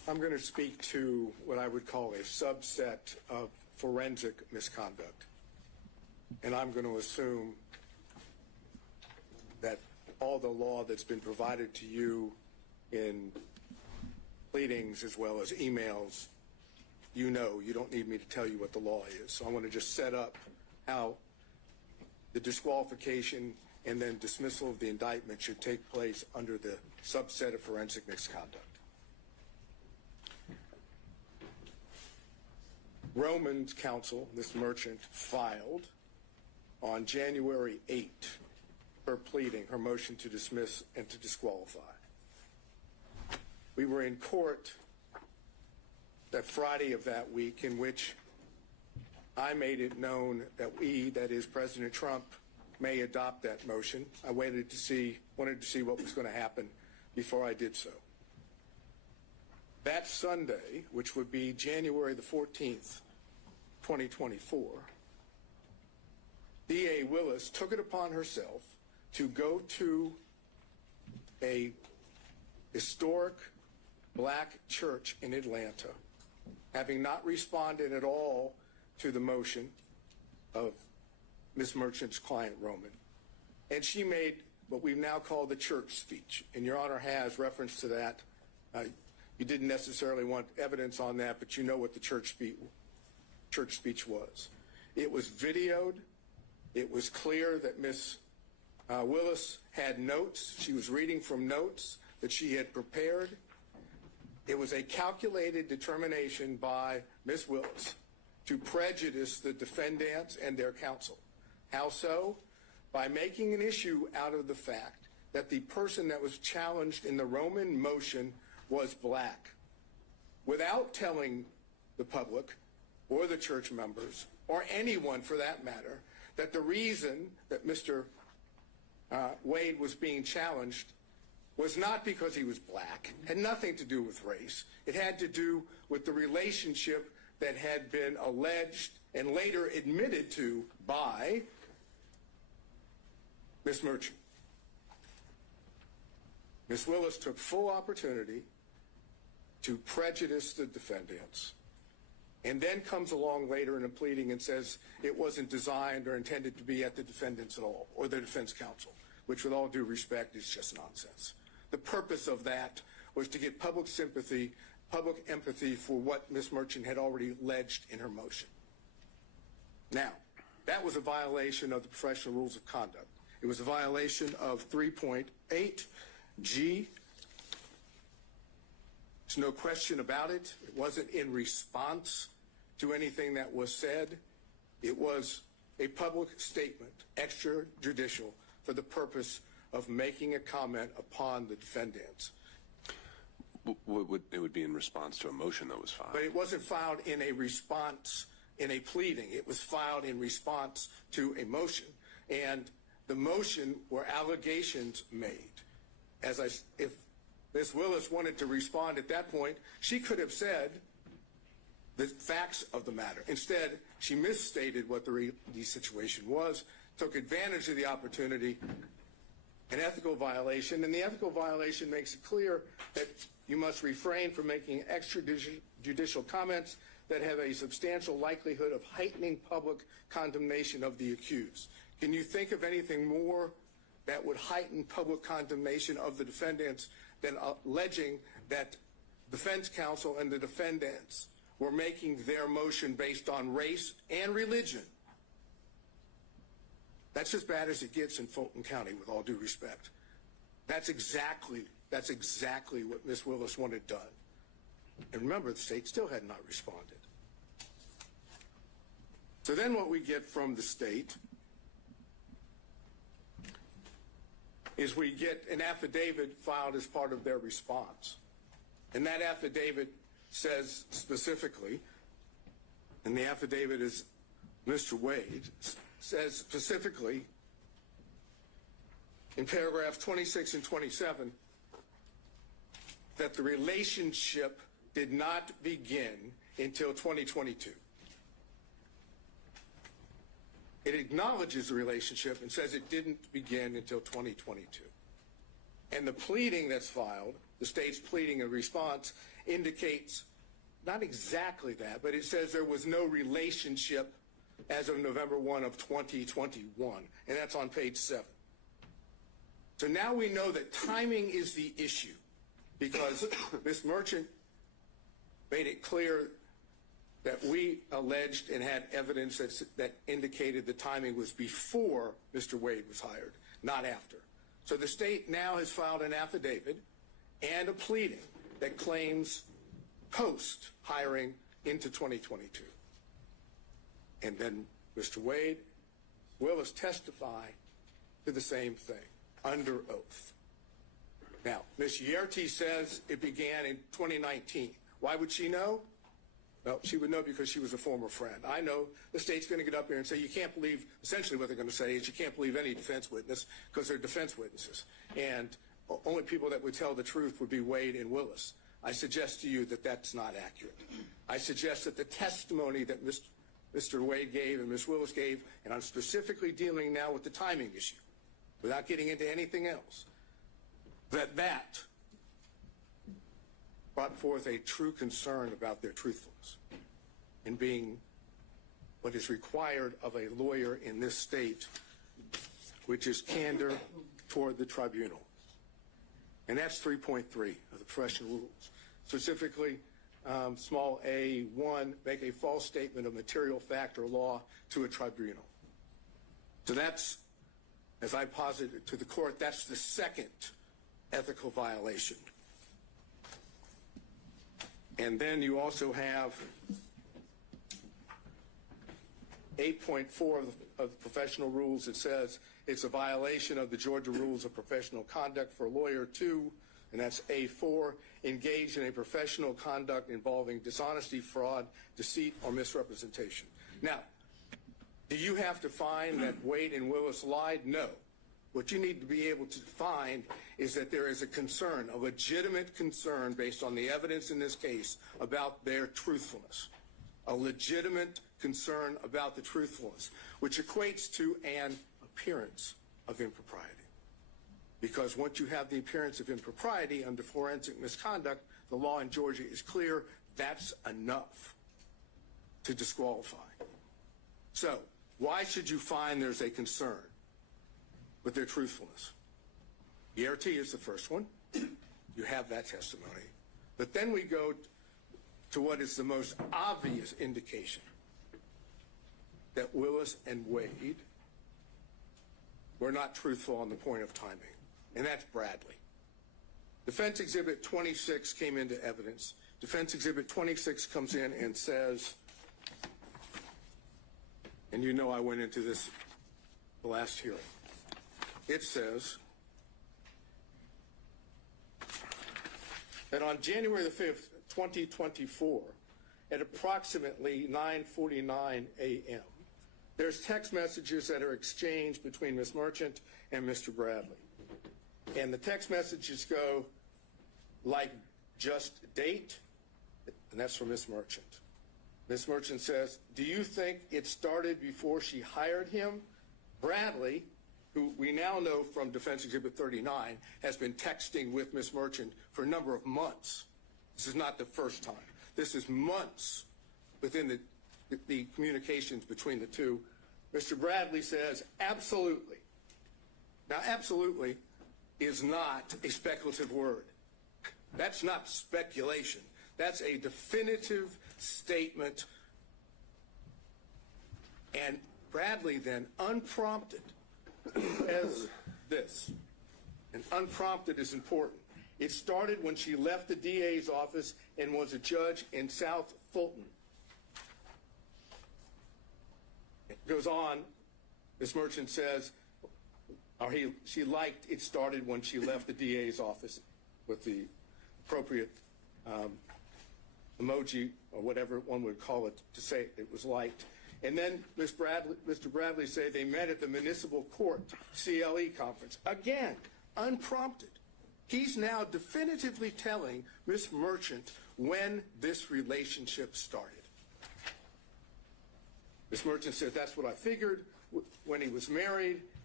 I'm going to speak to what I would call a subset of forensic misconduct. And I'm going to assume that all the law that's been provided to you in pleadings as well as emails, you know, you don't need me to tell you what the law is. So I want to just set up how the disqualification and then dismissal of the indictment should take place under the subset of forensic misconduct. Roman's counsel, this merchant, filed on January 8th her pleading, her motion to dismiss and to disqualify. We were in court that Friday of that week in which I made it known that we, that is President Trump, may adopt that motion. I wanted to see what was going to happen before I did so. That Sunday, which would be January the 14th, 2024, D.A. Willis took it upon herself to go to a historic black church in Atlanta, having not responded at all to the motion of Ms. Merchant's client, Roman. And she made what we now call the church speech. And Your Honor has reference to that. You didn't necessarily want evidence on that, but you know what the church speech was. It was videoed. It was clear that Ms. Willis had notes. She was reading from notes that she had prepared. It was a calculated determination by Ms. Willis to prejudice the defendants and their counsel. How so? By making an issue out of the fact that the person that was challenged in the Roman motion was black, without telling the public or the church members or anyone for that matter that the reason that Mr. Wade was being challenged was not because he was black, had nothing to do with race. It had to do with the relationship that had been alleged and later admitted to by Ms. Merchant. Ms. Willis took full opportunity to prejudice the defendants, and then comes along later in a pleading and says it wasn't designed or intended to be at the defendants at all, or the defense counsel, which with all due respect is just nonsense. The purpose of that was to get public sympathy, public empathy for what Ms. Merchant had already alleged in her motion. Now, that was a violation of the professional rules of conduct. It was a violation of 3.8G. There's no question about it. It wasn't in response to anything that was said. It was a public statement, extrajudicial, for the purpose of making a comment upon the defendants. It would be in response to a motion that was filed. But it wasn't filed in a response, in a pleading. It was filed in response to a motion. And the motion were allegations made. If Ms. Willis wanted to respond at that point, she could have said the facts of the matter. Instead, she misstated what the situation was, took advantage of the opportunity, an ethical violation, and the ethical violation makes it clear that you must refrain from making extrajudicial comments that have a substantial likelihood of heightening public condemnation of the accused. Can you think of anything more that would heighten public condemnation of the defendants than alleging that defense counsel and the defendants were making their motion based on race and religion? That's as bad as it gets in Fulton County, with all due respect. That's exactly what Ms. Willis wanted done. And remember, the state still had not responded. So then what we get from the state is we get an affidavit filed as part of their response. And that affidavit says specifically, and the affidavit is Mr. Wade, says specifically in paragraphs 26 and 27 that the relationship did not begin until 2022. It acknowledges the relationship and says it didn't begin until 2022. And the pleading that's filed, the state's pleading in response, indicates not exactly that, but it says there was no relationship as of November 1 of 2021, and that's on page 7. So now we know that timing is the issue, because Ms. Merchant made it clear that we alleged and had evidence that indicated the timing was before Mr. Wade was hired, not after. So the state now has filed an affidavit and a pleading that claims post-hiring into 2022. And then Mr. Wade will testify to the same thing under oath. Now, Ms. Yerty says it began in 2019. Why would she know? Well, she would know because she was a former friend. I know the state's going to get up here and say you can't believe, essentially what they're going to say is you can't believe any defense witness because they're defense witnesses. And only people that would tell the truth would be Wade and Willis. I suggest to you that that's not accurate. I suggest that the testimony that Mr. Wade gave and Ms. Willis gave, and I'm specifically dealing now with the timing issue, without getting into anything else, that brought forth a true concern about their truthfulness in being what is required of a lawyer in this state, which is candor toward the tribunal. And that's 3.3 of the professional rules. Specifically, small a1, make a false statement of material fact or law to a tribunal. So that's, as I posited to the court, that's the second ethical violation. And then you also have 8.4 of the professional rules. It says it's a violation of the Georgia Rules of Professional Conduct for a lawyer to, and that's A4, engage in a professional conduct involving dishonesty, fraud, deceit, or misrepresentation. Now, do you have to find that Wade and Willis lied? No. What you need to be able to find is that there is a concern, a legitimate concern based on the evidence in this case about their truthfulness. A legitimate concern about the truthfulness, which equates to an appearance of impropriety. Because once you have the appearance of impropriety under forensic misconduct, the law in Georgia is clear, that's enough to disqualify. So, why should you find there's a concern with their truthfulness? ERT is the first one. You have that testimony. But then we go to what is the most obvious indication that Willis and Wade were not truthful on the point of timing, and that's Bradley. Defense Exhibit 26 came into evidence. Defense Exhibit 26 comes in and says, and you know I went into this the last hearing. It says that on January the 5th, 2024, at approximately 9:49 a.m., there's text messages that are exchanged between Ms. Merchant and Mr. Bradley. And the text messages go like, just date, and that's from Ms. Merchant. Ms. Merchant says, do you think it started before she hired him? Bradley, who we now know from Defense Exhibit 39, has been texting with Ms. Merchant for a number of months. This is not the first time. This is months within the communications between the two. Mr. Bradley says, absolutely. Now, absolutely is not a speculative word. That's not speculation. That's a definitive statement. And Bradley then, unprompted, as this, and unprompted is important. It started when she left the DA's office and was a judge in South Fulton. It goes on, Ms. Merchant says, she liked it started when she left the DA's office with the appropriate emoji or whatever one would call it to say it was liked. And then Mr. Bradley said they met at the municipal court CLE conference. Again, unprompted. He's now definitively telling Ms. Merchant when this relationship started. Ms. Merchant says, that's what I figured when he was married.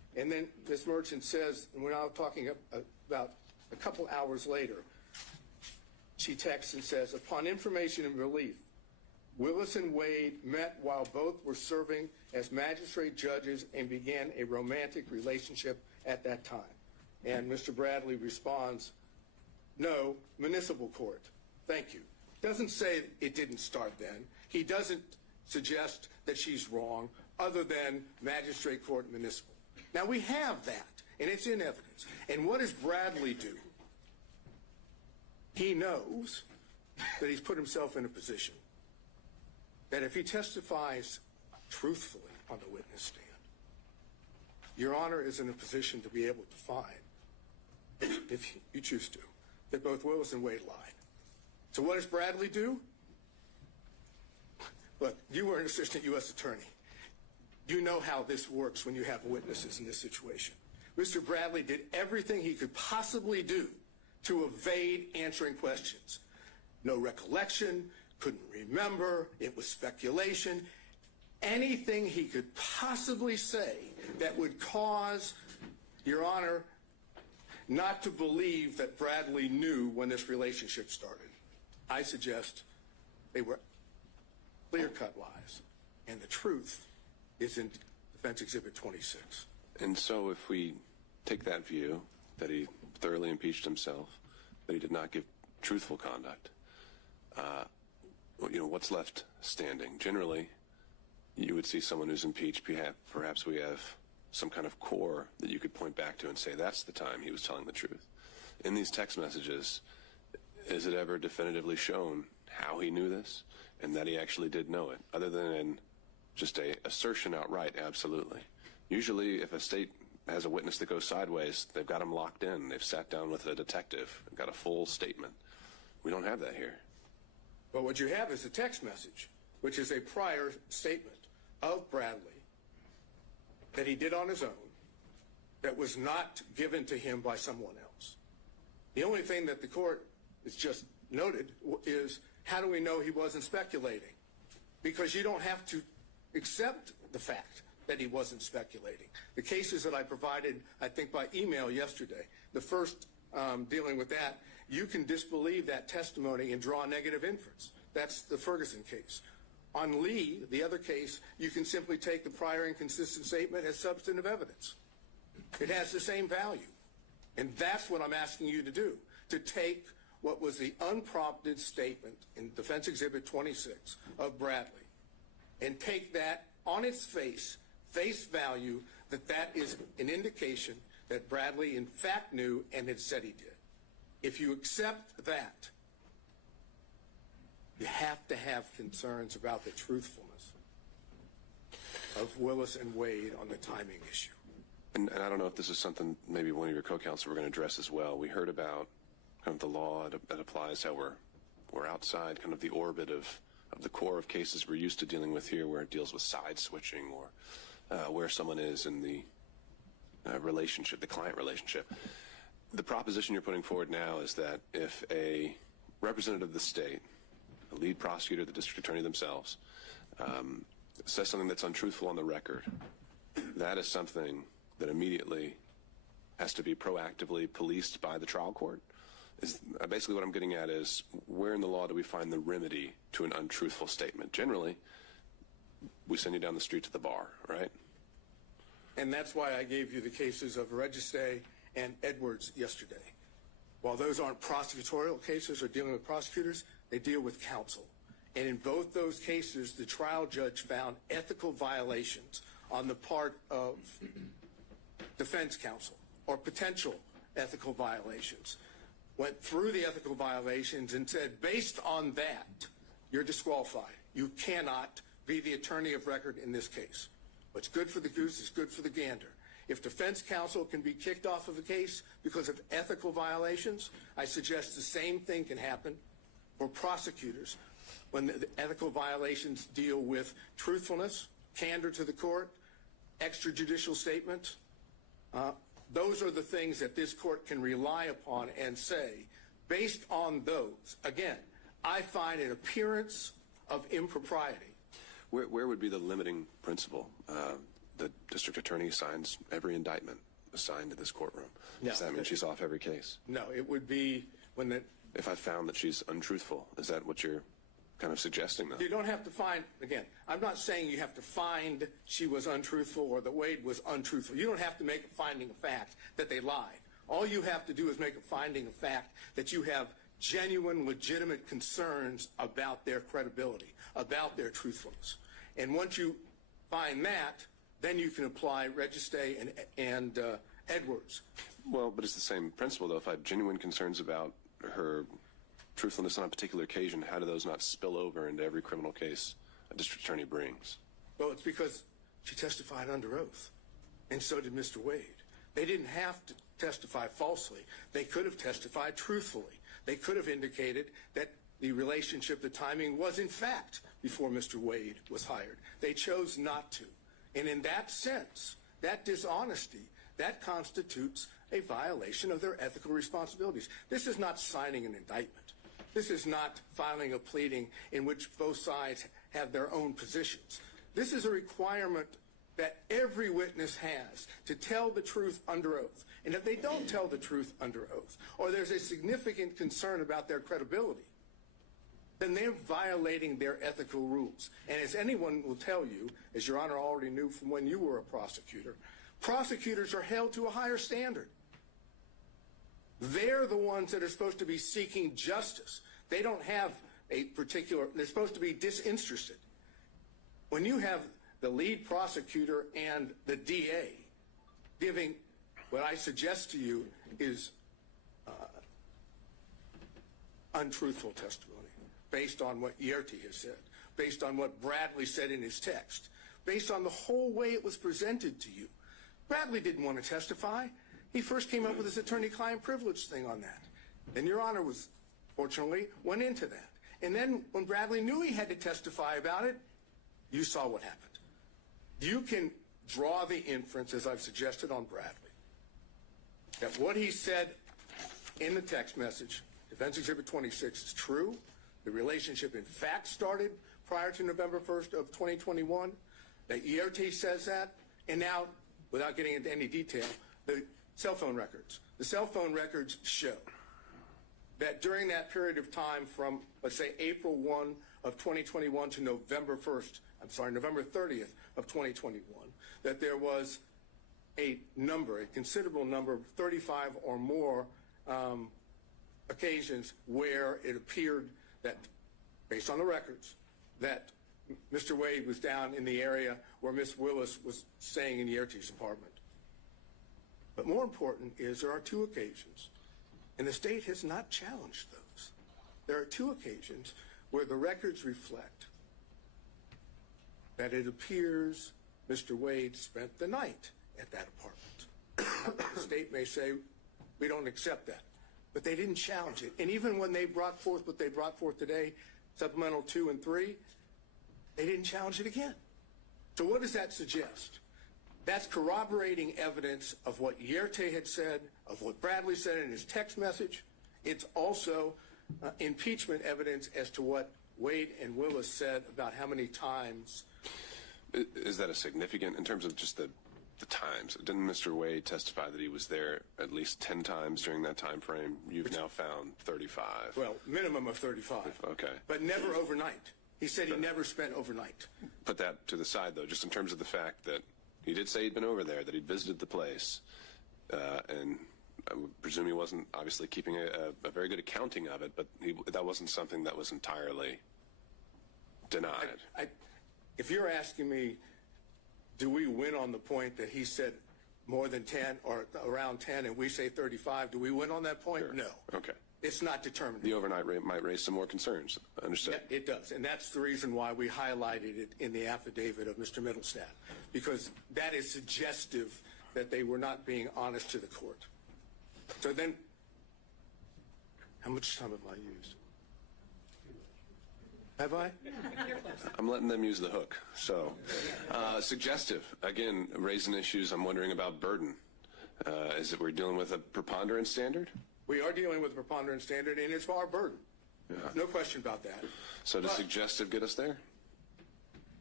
And then Ms. Merchant says, and we're now talking about a couple hours later, she texts and says, upon information and relief, Willis and Wade met while both were serving as magistrate judges and began a romantic relationship at that time. And Mr. Bradley responds, no, municipal court. Thank you. Doesn't say it didn't start then. He doesn't suggest that she's wrong other than magistrate court municipal. Now we have that, and it's in evidence. And what does Bradley do? He knows that he's put himself in a position that if he testifies truthfully on the witness stand, Your Honor is in a position to be able to find, if you choose to, that both Willis and Wade lied. So what does Bradley do? Look, you were an assistant U.S. attorney. You know how this works when you have witnesses in this situation. Mr. Bradley did everything he could possibly do to evade answering questions. No recollection, couldn't remember, it was speculation. Anything he could possibly say that would cause, Your Honor, not to believe that Bradley knew when this relationship started. I suggest they were clear-cut lies, and the truth is in Defense Exhibit 26. And so if we take that view, that he thoroughly impeached himself, that he did not give truthful conduct, what's left standing? Generally, you would see someone who's impeached, perhaps we have some kind of core that you could point back to and say that's the time he was telling the truth. In these text messages, is it ever definitively shown how he knew this and that he actually did know it, other than in just a assertion outright? Absolutely. Usually, if a state has a witness that goes sideways, they've got him locked in. They've sat down with a detective, got a full statement. We don't have that here. But what you have is a text message, which is a prior statement of Bradley that he did on his own, that was not given to him by someone else. The only thing that the court has just noted is, how do we know he wasn't speculating? Because you don't have to accept the fact that he wasn't speculating. The cases that I provided, I think by email yesterday, the first dealing with that, you can disbelieve that testimony and draw a negative inference. That's the Ferguson case. On Lee, the other case, you can simply take the prior inconsistent statement as substantive evidence. It has the same value. And that's what I'm asking you to do, to take what was the unprompted statement in Defense Exhibit 26 of Bradley and take that on its face value, that is an indication that Bradley in fact knew and had said he did. If you accept that, you have to have concerns about the truthfulness of Willis and Wade on the timing issue. And I don't know if this is something maybe one of your co-counsel were going to address as well. We heard about kind of the law that applies, how we're outside kind of the orbit of the core of cases we're used to dealing with here, where it deals with side switching or where someone is in the relationship, the client relationship. The proposition you're putting forward now is that if a representative of the state, a lead prosecutor, the district attorney themselves, says something that's untruthful on the record, that is something that immediately has to be proactively policed by the trial court. Basically what I'm getting at is, where in the law do we find the remedy to an untruthful statement? Generally, we send you down the street to the bar, right? And that's why I gave you the cases of Registe and Edwards yesterday. While those aren't prosecutorial cases or dealing with prosecutors, they deal with counsel. And in both those cases, the trial judge found ethical violations on the part of defense counsel, or potential ethical violations. Went through the ethical violations and said, based on that, you're disqualified. You cannot be the attorney of record in this case. What's good for the goose is good for the gander. If defense counsel can be kicked off of a case because of ethical violations, I suggest the same thing can happen for prosecutors when the ethical violations deal with truthfulness, candor to the court, extrajudicial statements. Those are the things that this court can rely upon and say, based on those, again, I find an appearance of impropriety. Where would be the limiting principle? the district attorney signs every indictment assigned to this courtroom. No. Does that mean she's off every case? No, it would be when the... If I found that she's untruthful, is that what you're kind of suggesting, though? You don't have to find, again, I'm not saying you have to find she was untruthful or that Wade was untruthful. You don't have to make a finding of fact that they lied. All you have to do is make a finding of fact that you have genuine, legitimate concerns about their credibility, about their truthfulness. And once you find that, then you can apply Registay and Edwards. Well, but it's the same principle, though. If I have genuine concerns about her truthfulness on a particular occasion, how do those not spill over into every criminal case a district attorney brings? Well, it's because she testified under oath, and so did Mr. Wade. They didn't have to testify falsely. They could have testified truthfully. They could have indicated that the relationship, the timing, was in fact before Mr. Wade was hired. They chose not to. And in that sense, that dishonesty, that constitutes a violation of their ethical responsibilities. This is not signing an indictment. This is not filing a pleading in which both sides have their own positions. This is a requirement that every witness has to tell the truth under oath. And if they don't tell the truth under oath, or there's a significant concern about their credibility, then they're violating their ethical rules. And as anyone will tell you, as Your Honor already knew from when you were a prosecutor, prosecutors are held to a higher standard. They're the ones that are supposed to be seeking justice. They don't have a particular, they're supposed to be disinterested. When you have the lead prosecutor and the DA giving what I suggest to you is untruthful testimony based on what Yerty has said, based on what Bradley said in his text, based on the whole way it was presented to you. Bradley didn't want to testify. He first came up with his attorney-client privilege thing on that. And Your Honor was, fortunately, went into that. And then when Bradley knew he had to testify about it, you saw what happened. You can draw the inference, as I've suggested on Bradley, that what he said in the text message, Defense Exhibit 26, is true. The relationship, in fact, started prior to November 1st of 2021. That Yerty says that. And now, without getting into any detail, the cell phone records. The cell phone records show that during that period of time from, let's say, April 1 of 2021 to November 30th of 2021, that there was a considerable number, 35 or more occasions where it appeared that, based on the records, that Mr. Wade was down in the area where Ms. Willis was staying in Yerty's apartment. But more important is there are two occasions, and the state has not challenged those. There are two occasions where the records reflect that it appears Mr. Wade spent the night at that apartment. The state may say, we don't accept that. But they didn't challenge it. And even when they brought forth what they brought forth today, Supplemental 2 and 3, they didn't challenge it again. So what does that suggest? That's corroborating evidence of what Yerty had said, of what Bradley said in his text message. It's also impeachment evidence as to what Wade and Willis said about how many times. Is that a significant, in terms of just the times? Didn't Mr. Wade testify that he was there at least 10 times during that time frame? You've now found 35. Well, minimum of 35. Okay. But never overnight. He said he never spent overnight. Put that to the side, though, just in terms of the fact that he did say he'd been over there, that he'd visited the place, and I would presume he wasn't obviously keeping a very good accounting of it, but that wasn't something that was entirely denied. If you're asking me, do we win on the point that he said more than 10 or around 10 and we say 35, do we win on that point? Sure. No. Okay. It's not determined. The overnight rate might raise some more concerns. Understood. Yeah, it does. And that's the reason why we highlighted it in the affidavit of Mr. Middlestadt, because that is suggestive that they were not being honest to the court. So then, how much time have I used? Have I? I'm letting them use the hook. So, suggestive. Again, raising issues. I'm wondering about burden. Is it we're dealing with a preponderance standard? We are dealing with a preponderance standard, and it's our burden. Yeah. No question about that. So does suggestive get us there?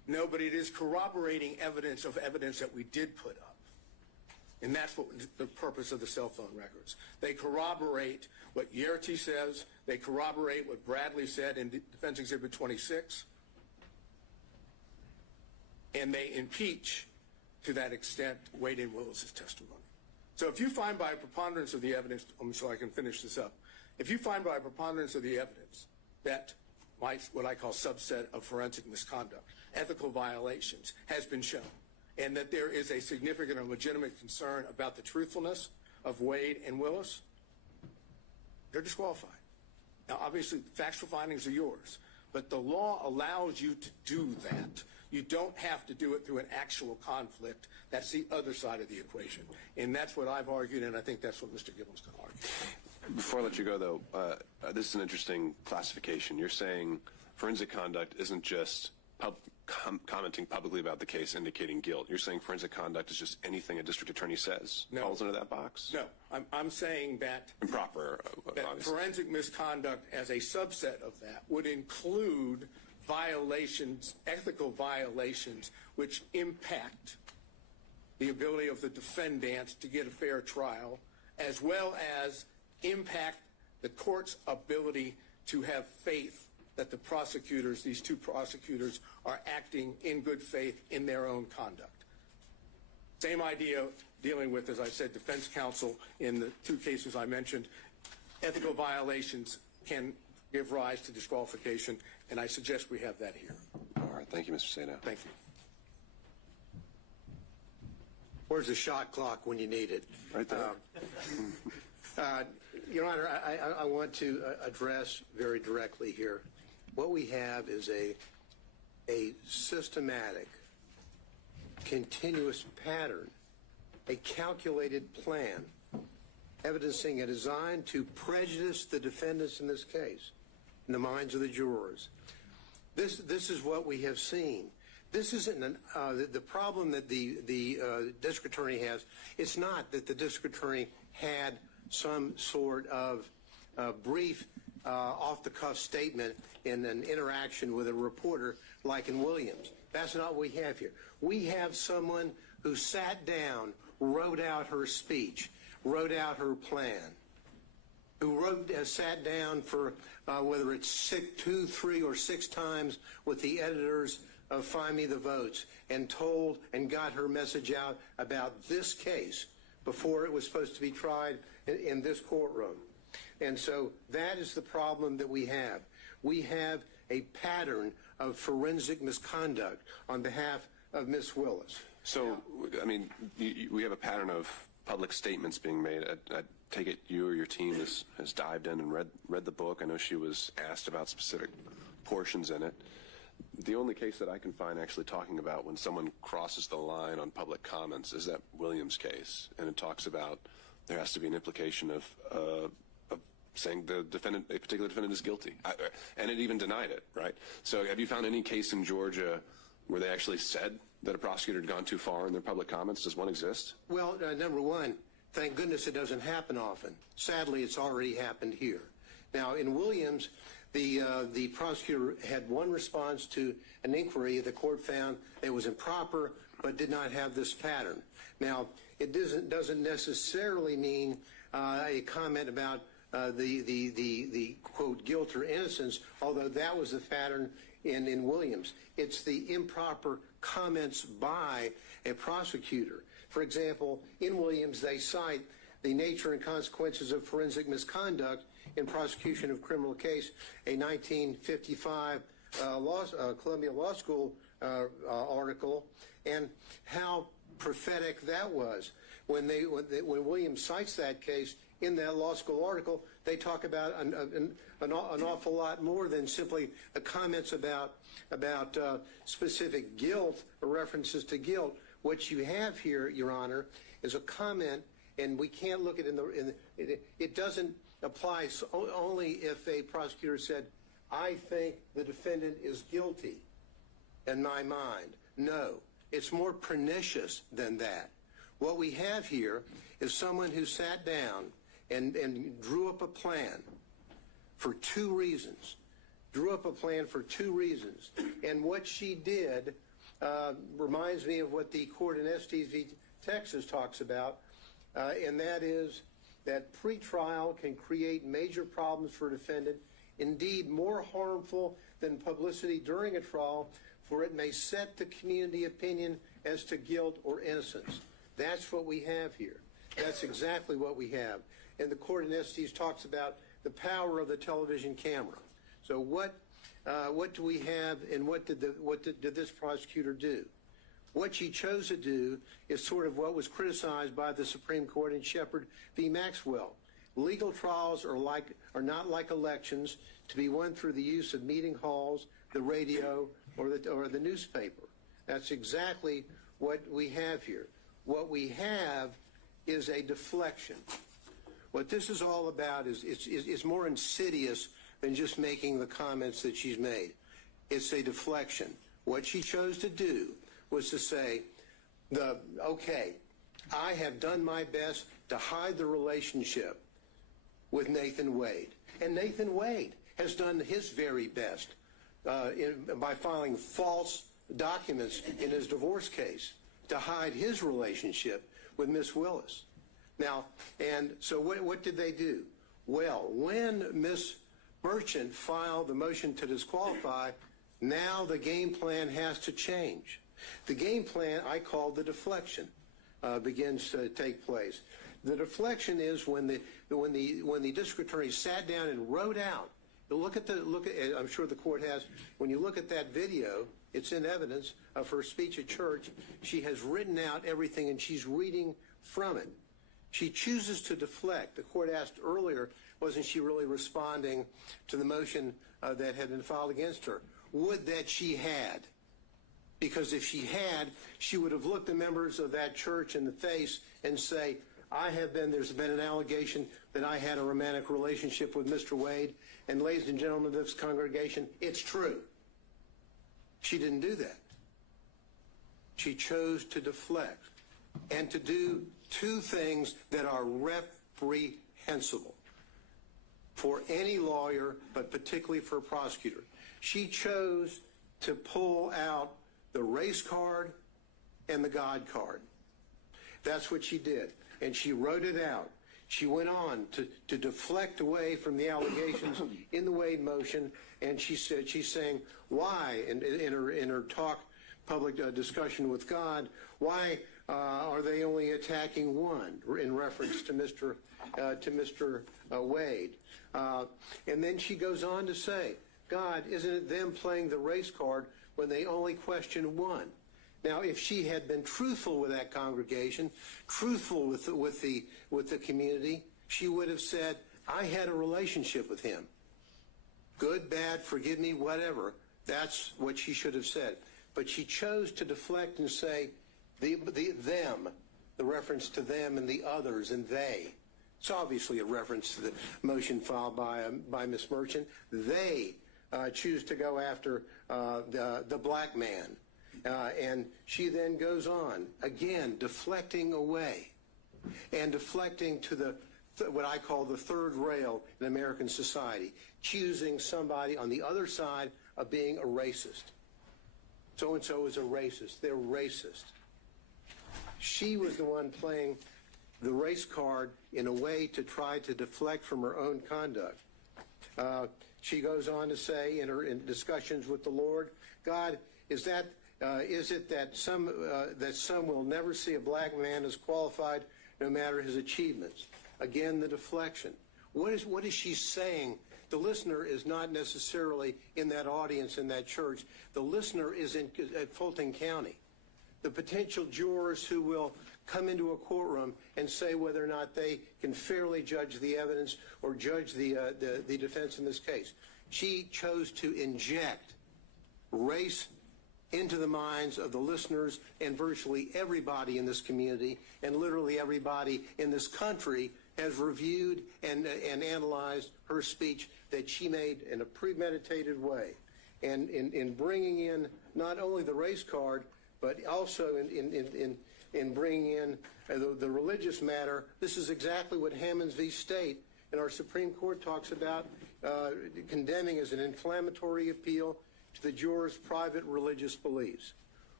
No, but it is corroborating evidence of evidence that we did put up. And that's what the purpose of the cell phone records. They corroborate what Yerty says. They corroborate what Bradley said in Defense Exhibit 26. And they impeach, to that extent, Wade and Willis's testimony. So if you find by a preponderance of the evidence, so I can finish this up, if you find by a preponderance of the evidence that what I call subset of forensic misconduct, ethical violations, has been shown, and that there is a significant and legitimate concern about the truthfulness of Wade and Willis, they're disqualified. Now, obviously, factual findings are yours, but the law allows you to do that. You don't have to do it through an actual conflict. That's the other side of the equation. And that's what I've argued, and I think that's what Mr. Gibbons can argue. Before I let you go, though, this is an interesting classification. You're saying forensic conduct isn't just commenting publicly about the case indicating guilt. You're saying forensic conduct is just anything a district attorney says falls into that box? No. I'm saying that improper, that forensic misconduct as a subset of that would include violations, ethical violations, which impact the ability of the defendant to get a fair trial, as well as impact the court's ability to have faith that the prosecutors, these two prosecutors, are acting in good faith in their own conduct. Same idea dealing with, as I said, defense counsel in the two cases I mentioned. Ethical violations can give rise to disqualification, and I suggest we have that here. All right. Thank you, Mr. Sato. Thank you. Where's the shot clock when you need it? Right there. Your Honor, I want to address very directly here. What we have is a systematic, continuous pattern, a calculated plan, evidencing a design to prejudice the defendants in this case, in the minds of the jurors. This is what we have seen. This isn't the problem that the district attorney has. It's not that the district attorney had some sort of brief off-the-cuff statement in an interaction with a reporter like in Williams. That's not what we have here. We have someone who sat down, wrote out her speech, wrote out her plan, who sat down for whether it's 2, 3, or 6 times with the editors of Find Me the Votes and told and got her message out about this case before it was supposed to be tried in this courtroom. And so that is the problem that we have. We have a pattern of forensic misconduct on behalf of Ms. Willis. So, I mean, we have a pattern of public statements being made. I take it you or your team has dived in and read the book. I know she was asked about specific portions in it. The only case that I can find actually talking about when someone crosses the line on public comments is that Williams case, and it talks about there has to be an implication of saying the defendant, a particular defendant, is guilty, and it even denied it, right? So, have you found any case in Georgia where they actually said that a prosecutor had gone too far in their public comments? Does one exist? Well, number one, thank goodness it doesn't happen often. Sadly, it's already happened here. Now, in Williams, the prosecutor had one response to an inquiry the court found it was improper but did not have this pattern. Now, it doesn't necessarily mean a comment about the quote guilt or innocence, although that was the pattern in Williams. It's the improper comments by a prosecutor. For example, in Williams, they cite the nature and consequences of forensic misconduct in prosecution of criminal case, a 1955 Columbia Law School article, and how prophetic that was. When Williams cites that case in that law school article, they talk about an awful lot more than simply comments about specific guilt or references to guilt. What you have here, Your Honor, is a comment, and we can't look at it it doesn't apply only if a prosecutor said, I think the defendant is guilty in my mind. No, it's more pernicious than that. What we have here is someone who sat down and drew up a plan for 2 reasons. And what she did reminds me of what the court in Estes v. Texas talks about, and that is that pretrial can create major problems for a defendant, indeed more harmful than publicity during a trial, for it may set the community opinion as to guilt or innocence. That's what we have here. That's exactly what we have. And the court in Estes talks about the power of the television camera. So what do we have, and what did this prosecutor do? What she chose to do is sort of what was criticized by the Supreme Court in Shepard v. Maxwell. Legal trials are not like elections to be won through the use of meeting halls, the radio, or the newspaper. That's exactly what we have here. What we have is a deflection. What this is all about is more insidious than just making the comments that she's made. It's a deflection. What she chose to do was to say, okay, I have done my best to hide the relationship with Nathan Wade. And Nathan Wade has done his very best by filing false documents in his divorce case to hide his relationship with Miss Willis. Now, and so what did they do? Well, when Miss Merchant filed the motion to disqualify, now the game plan has to change. The game plan I call the deflection begins to take place. The deflection is when the district attorney sat down and wrote out. I'm sure the court has. When you look at that video, it's in evidence of her speech at church. She has written out everything, and she's reading from it. She chooses to deflect. The court asked earlier, wasn't she really responding to the motion that had been filed against her? Would that she had. Because if she had, she would have looked the members of that church in the face and say, there's been an allegation that I had a romantic relationship with Mr. Wade, and ladies and gentlemen of this congregation, it's true. She didn't do that. She chose to deflect and to do two things that are reprehensible for any lawyer, but particularly for a prosecutor. She chose to pull out the race card and the God card. That's what she did. And she wrote it out. She went on to deflect away from the allegations in the Wade motion, and she said, she's saying, why, in her talk, public discussion with God, why are they only attacking one, in reference to Mr. Wade? And then she goes on to say, God, isn't it them playing the race card when they only question one? Now, if she had been truthful with that congregation, truthful with the community, she would have said, I had a relationship with him. Good, bad, forgive me, whatever. That's what she should have said. But she chose to deflect and say, them, the reference to them and the others and they. It's obviously a reference to the motion filed by Ms. Merchant. They choose to go after the black man. And she then goes on, again, deflecting away and deflecting to what I call the third rail in American society, choosing somebody on the other side of being a racist. So-and-so is a racist. They're racist. She was the one playing the race card in a way to try to deflect from her own conduct. She goes on to say in discussions with the Lord, God, is it that some will never see a black man as qualified no matter his achievements? Again, the deflection. What is she saying? The listener is not necessarily in that audience in that church. The listener is at Fulton County. The potential jurors who will come into a courtroom and say whether or not they can fairly judge the evidence or judge the defense in this case. She chose to inject race into the minds of the listeners and virtually everybody in this community, and literally everybody in this country has reviewed and analyzed her speech that she made in a premeditated way. And in bringing in not only the race card, but also in bringing in the religious matter, this is exactly what Hammonds v. State in our Supreme Court talks about, condemning as an inflammatory appeal to the jurors' private religious beliefs.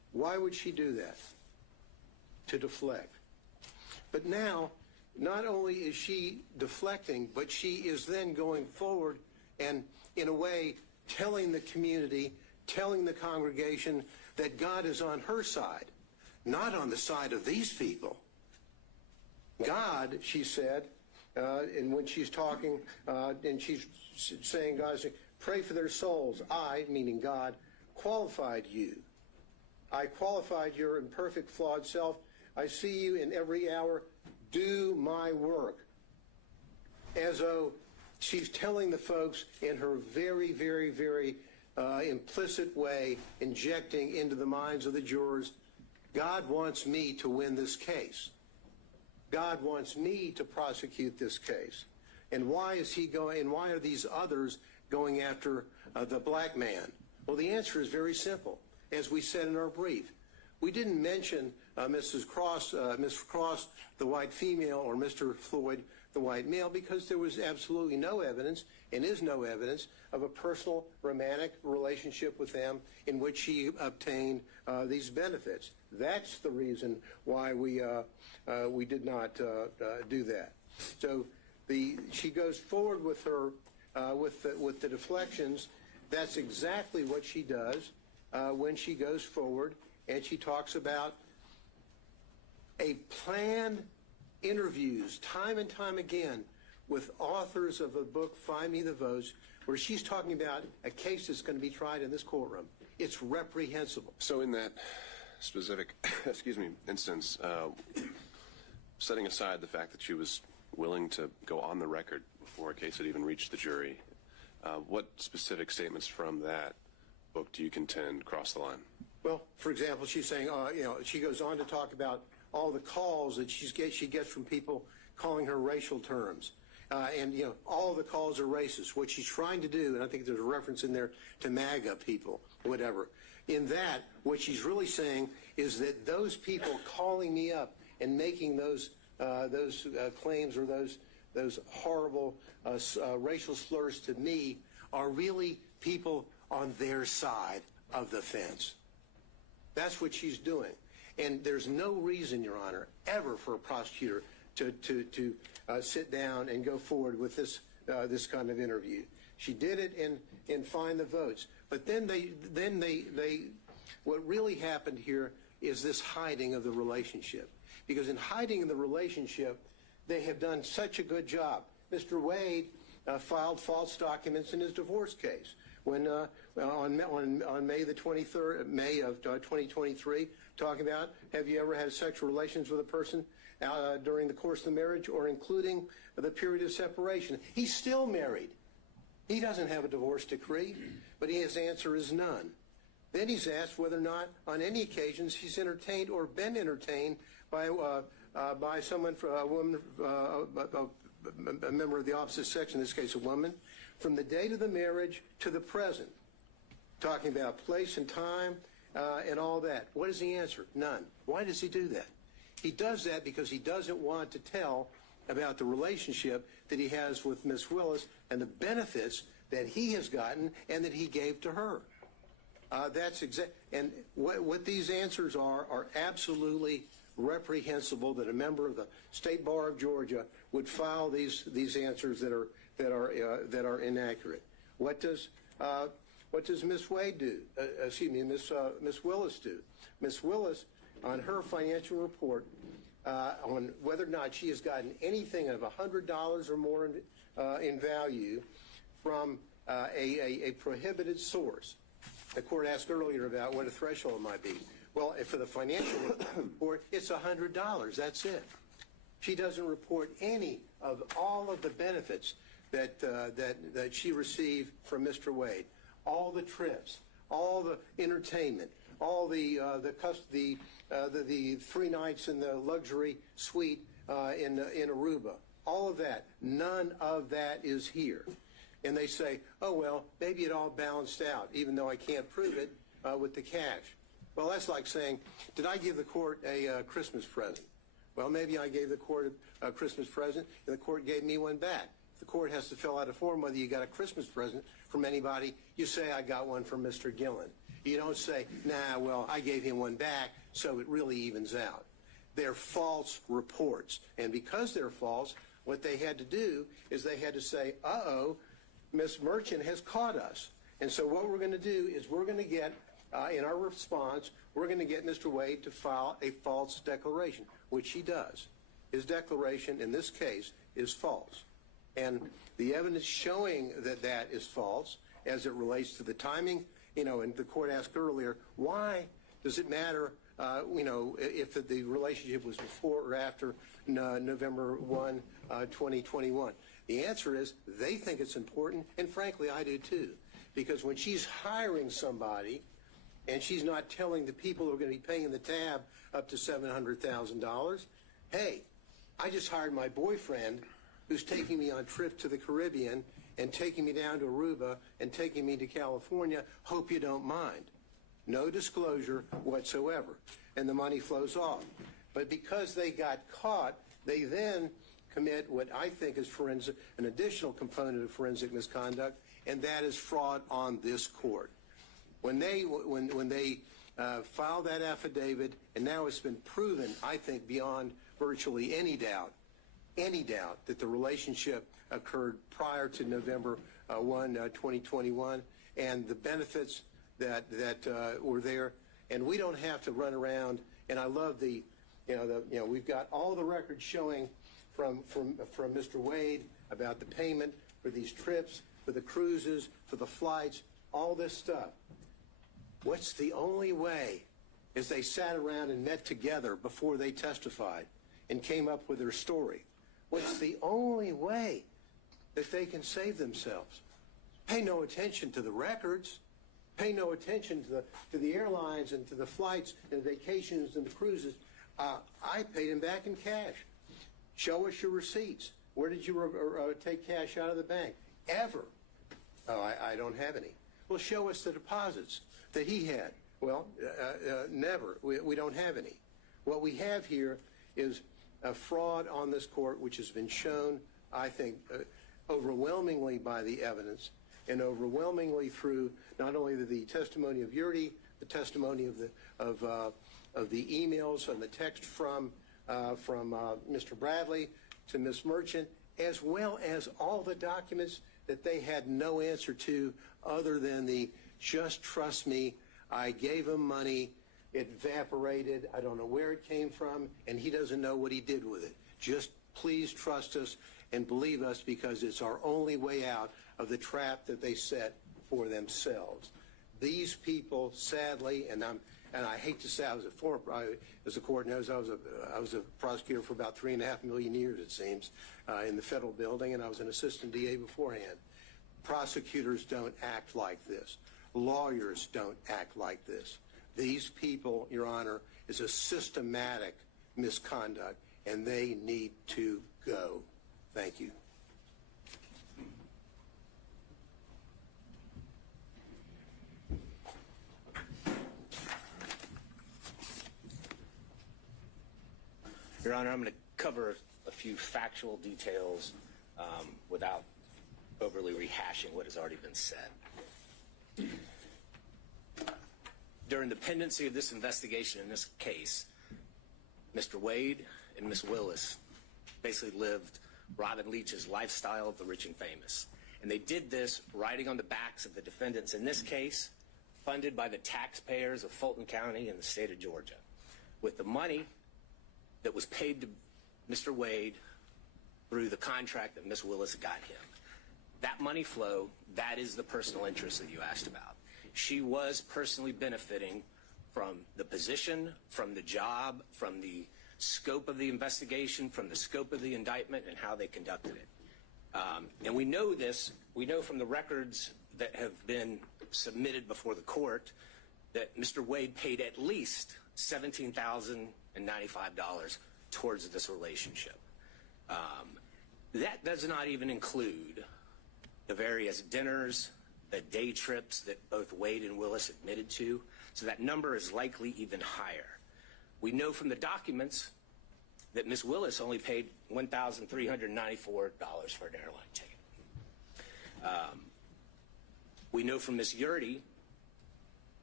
Why would she do that? To deflect. But now, not only is she deflecting, but she is then going forward and, in a way, telling the community, telling the congregation that God is on her side, not on the side of these people. God, she said, and when she's talking, and she's saying, God, pray for their souls. I, meaning God, qualified you. I qualified your imperfect, flawed self. I see you in every hour. Do my work. As though she's telling the folks in her very, very, very implicit way, injecting into the minds of the jurors, God wants me to win this case. God wants me to prosecute this case. And why is he going, and why are these others going after the black man? Well, the answer is very simple. As we said in our brief, we didn't mention Mrs. Cross, the white female, or Mr. Floyd, the white male, because there was absolutely no evidence, and is no evidence, of a personal romantic relationship with them in which she obtained these benefits. That's the reason why we did not do that. So she goes forward with her with the deflections. That's exactly what she does when she goes forward, and she talks about a planned interviews time and time again with authors of a book, Find Me the Votes, where she's talking about a case that's going to be tried in this courtroom. It's reprehensible. So in that specific, instance, setting aside the fact that she was willing to go on the record before a case had even reached the jury, what specific statements from that book do you contend cross the line? Well, for example, she's saying, she goes on to talk about all the calls that she gets from people calling her racial terms. And all the calls are racist. What she's trying to do, and I think there's a reference in there to MAGA people, whatever. In that, what she's really saying is that those people calling me up and making those claims or those horrible racial slurs to me are really people on their side of the fence. That's what she's doing. And there's no reason, Your Honor, ever for a prosecutor to sit down and go forward with this kind of interview. She did it in Find the Votes. But then what really happened here is this hiding of the relationship. Because in hiding the relationship, they have done such a good job. Mr. Wade filed false documents in his divorce case when on May the 23rd, May of 2023, talking about, have you ever had sexual relations with a person during the course of the marriage or including the period of separation? He's still married. He doesn't have a divorce decree, but his answer is none. Then he's asked whether or not on any occasions he's entertained or been entertained by someone, a woman, a member of the opposite sex, in this case a woman, from the date of the marriage to the present, talking about place and time and all that. What is the answer? None. Why does he do that? He does that because he doesn't want to tell about the relationship that he has with Ms. WIllis and the benefits that he has gotten and that he gave to her. That's exact. And what these answers are absolutely reprehensible. That a member of the State Bar of Georgia would file these answers that are inaccurate. What does Ms. Wade do? Ms. Willis do? Ms. Willis, on her financial report, on whether or not she has gotten anything of $100 or more in value from a prohibited source. The court asked earlier about what a threshold might be. Well, for the financial report, it's $100. That's it. She doesn't report any of all of the benefits that she received from Mr. Wade. All the trips, all the entertainment, all the 3 nights in the luxury suite in Aruba. All of that. None of that is here. And they say, oh, well, maybe it all balanced out, even though I can't prove it with the cash. Well, that's like saying, did I give the court a Christmas present? Well, maybe I gave the court a Christmas present, and the court gave me one back. If the court has to fill out a form whether you got a Christmas present from anybody, you say, I got one from Mr. Gillen. You don't say, nah, well, I gave him one back, so it really evens out. They're false reports. And because they're false, what they had to do is they had to say, uh-oh, Ms. Merchant has caught us. And so what we're going to do is we're going to get, in our response, we're going to get Mr. Wade to file a false declaration, which he does. His declaration in this case is false. And the evidence showing that that is false as it relates to the timing, and the court asked earlier, why does it matter, if the relationship was before or after November 1, 2021? The answer is they think it's important, and frankly, I do too. Because when she's hiring somebody and she's not telling the people who are going to be paying the tab up to $700,000, hey, I just hired my boyfriend who's taking me on trips to the Caribbean and taking me down to Aruba and taking me to California. Hope you don't mind. No disclosure whatsoever. And the money flows off. But because they got caught, they then commit what I think is an additional component of forensic misconduct, and that is fraud on this court. When they filed that affidavit, and now it's been proven, I think, beyond virtually any doubt that the relationship occurred prior to November 1, 2021, and the benefits that were there. And we don't have to run around. And I love we've got all the records showing from Mr. Wade about the payment for these trips, for the cruises, for the flights, all this stuff. What's the only way is they sat around and met together before they testified and came up with their story. What's the only way that they can save themselves? Pay no attention to the records. Pay no attention to the airlines and to the flights and vacations and the cruises. I paid him back in cash. Show us your receipts. Where did you take cash out of the bank? Ever. Oh, I don't have any. Well, show us the deposits that he had. Well, never. We don't have any. What we have here is a fraud on this court, which has been shown, I think, overwhelmingly by the evidence and overwhelmingly through not only the testimony of Yurdi, the testimony of the emails and the text from Mr. Bradley to Ms. Merchant, as well as all the documents that they had no answer to other than the just trust me, I gave him money, it evaporated, I don't know where it came from, and he doesn't know what he did with it. Just please trust us and believe us because it's our only way out of the trap that they set for themselves. These people, sadly, and I hate to say I was as the court knows, I was a prosecutor for about 3.5 million years, it seems, in the federal building, and I was an assistant DA beforehand. Prosecutors don't act like this. Lawyers don't act like this. These people, Your Honor, is a systematic misconduct, and they need to go. Thank you. Your Honor, I'm going to cover a few factual details without overly rehashing what has already been said. During the pendency of this investigation in this case, Mr. Wade and Ms. Willis basically lived Robin Leach's lifestyle of the rich and famous. And they did this riding on the backs of the defendants in this case, funded by the taxpayers of Fulton County and the state of Georgia, with the money that was paid to Mr. Wade through the contract that Ms. Willis got him. That money flow, that is the personal interest that you asked about. She was personally benefiting from the position, from the job, from the scope of the investigation, from the scope of the indictment, and how they conducted it. And we know this, we know from the records that have been submitted before the court that Mr. Wade paid at least $17,095 towards this relationship. That does not even include the various dinners, the day trips that both Wade and Willis admitted to, so that number is likely even higher. We know from the documents that Ms. Willis only paid $1,394 for an airline ticket. We know from Ms. Yurdi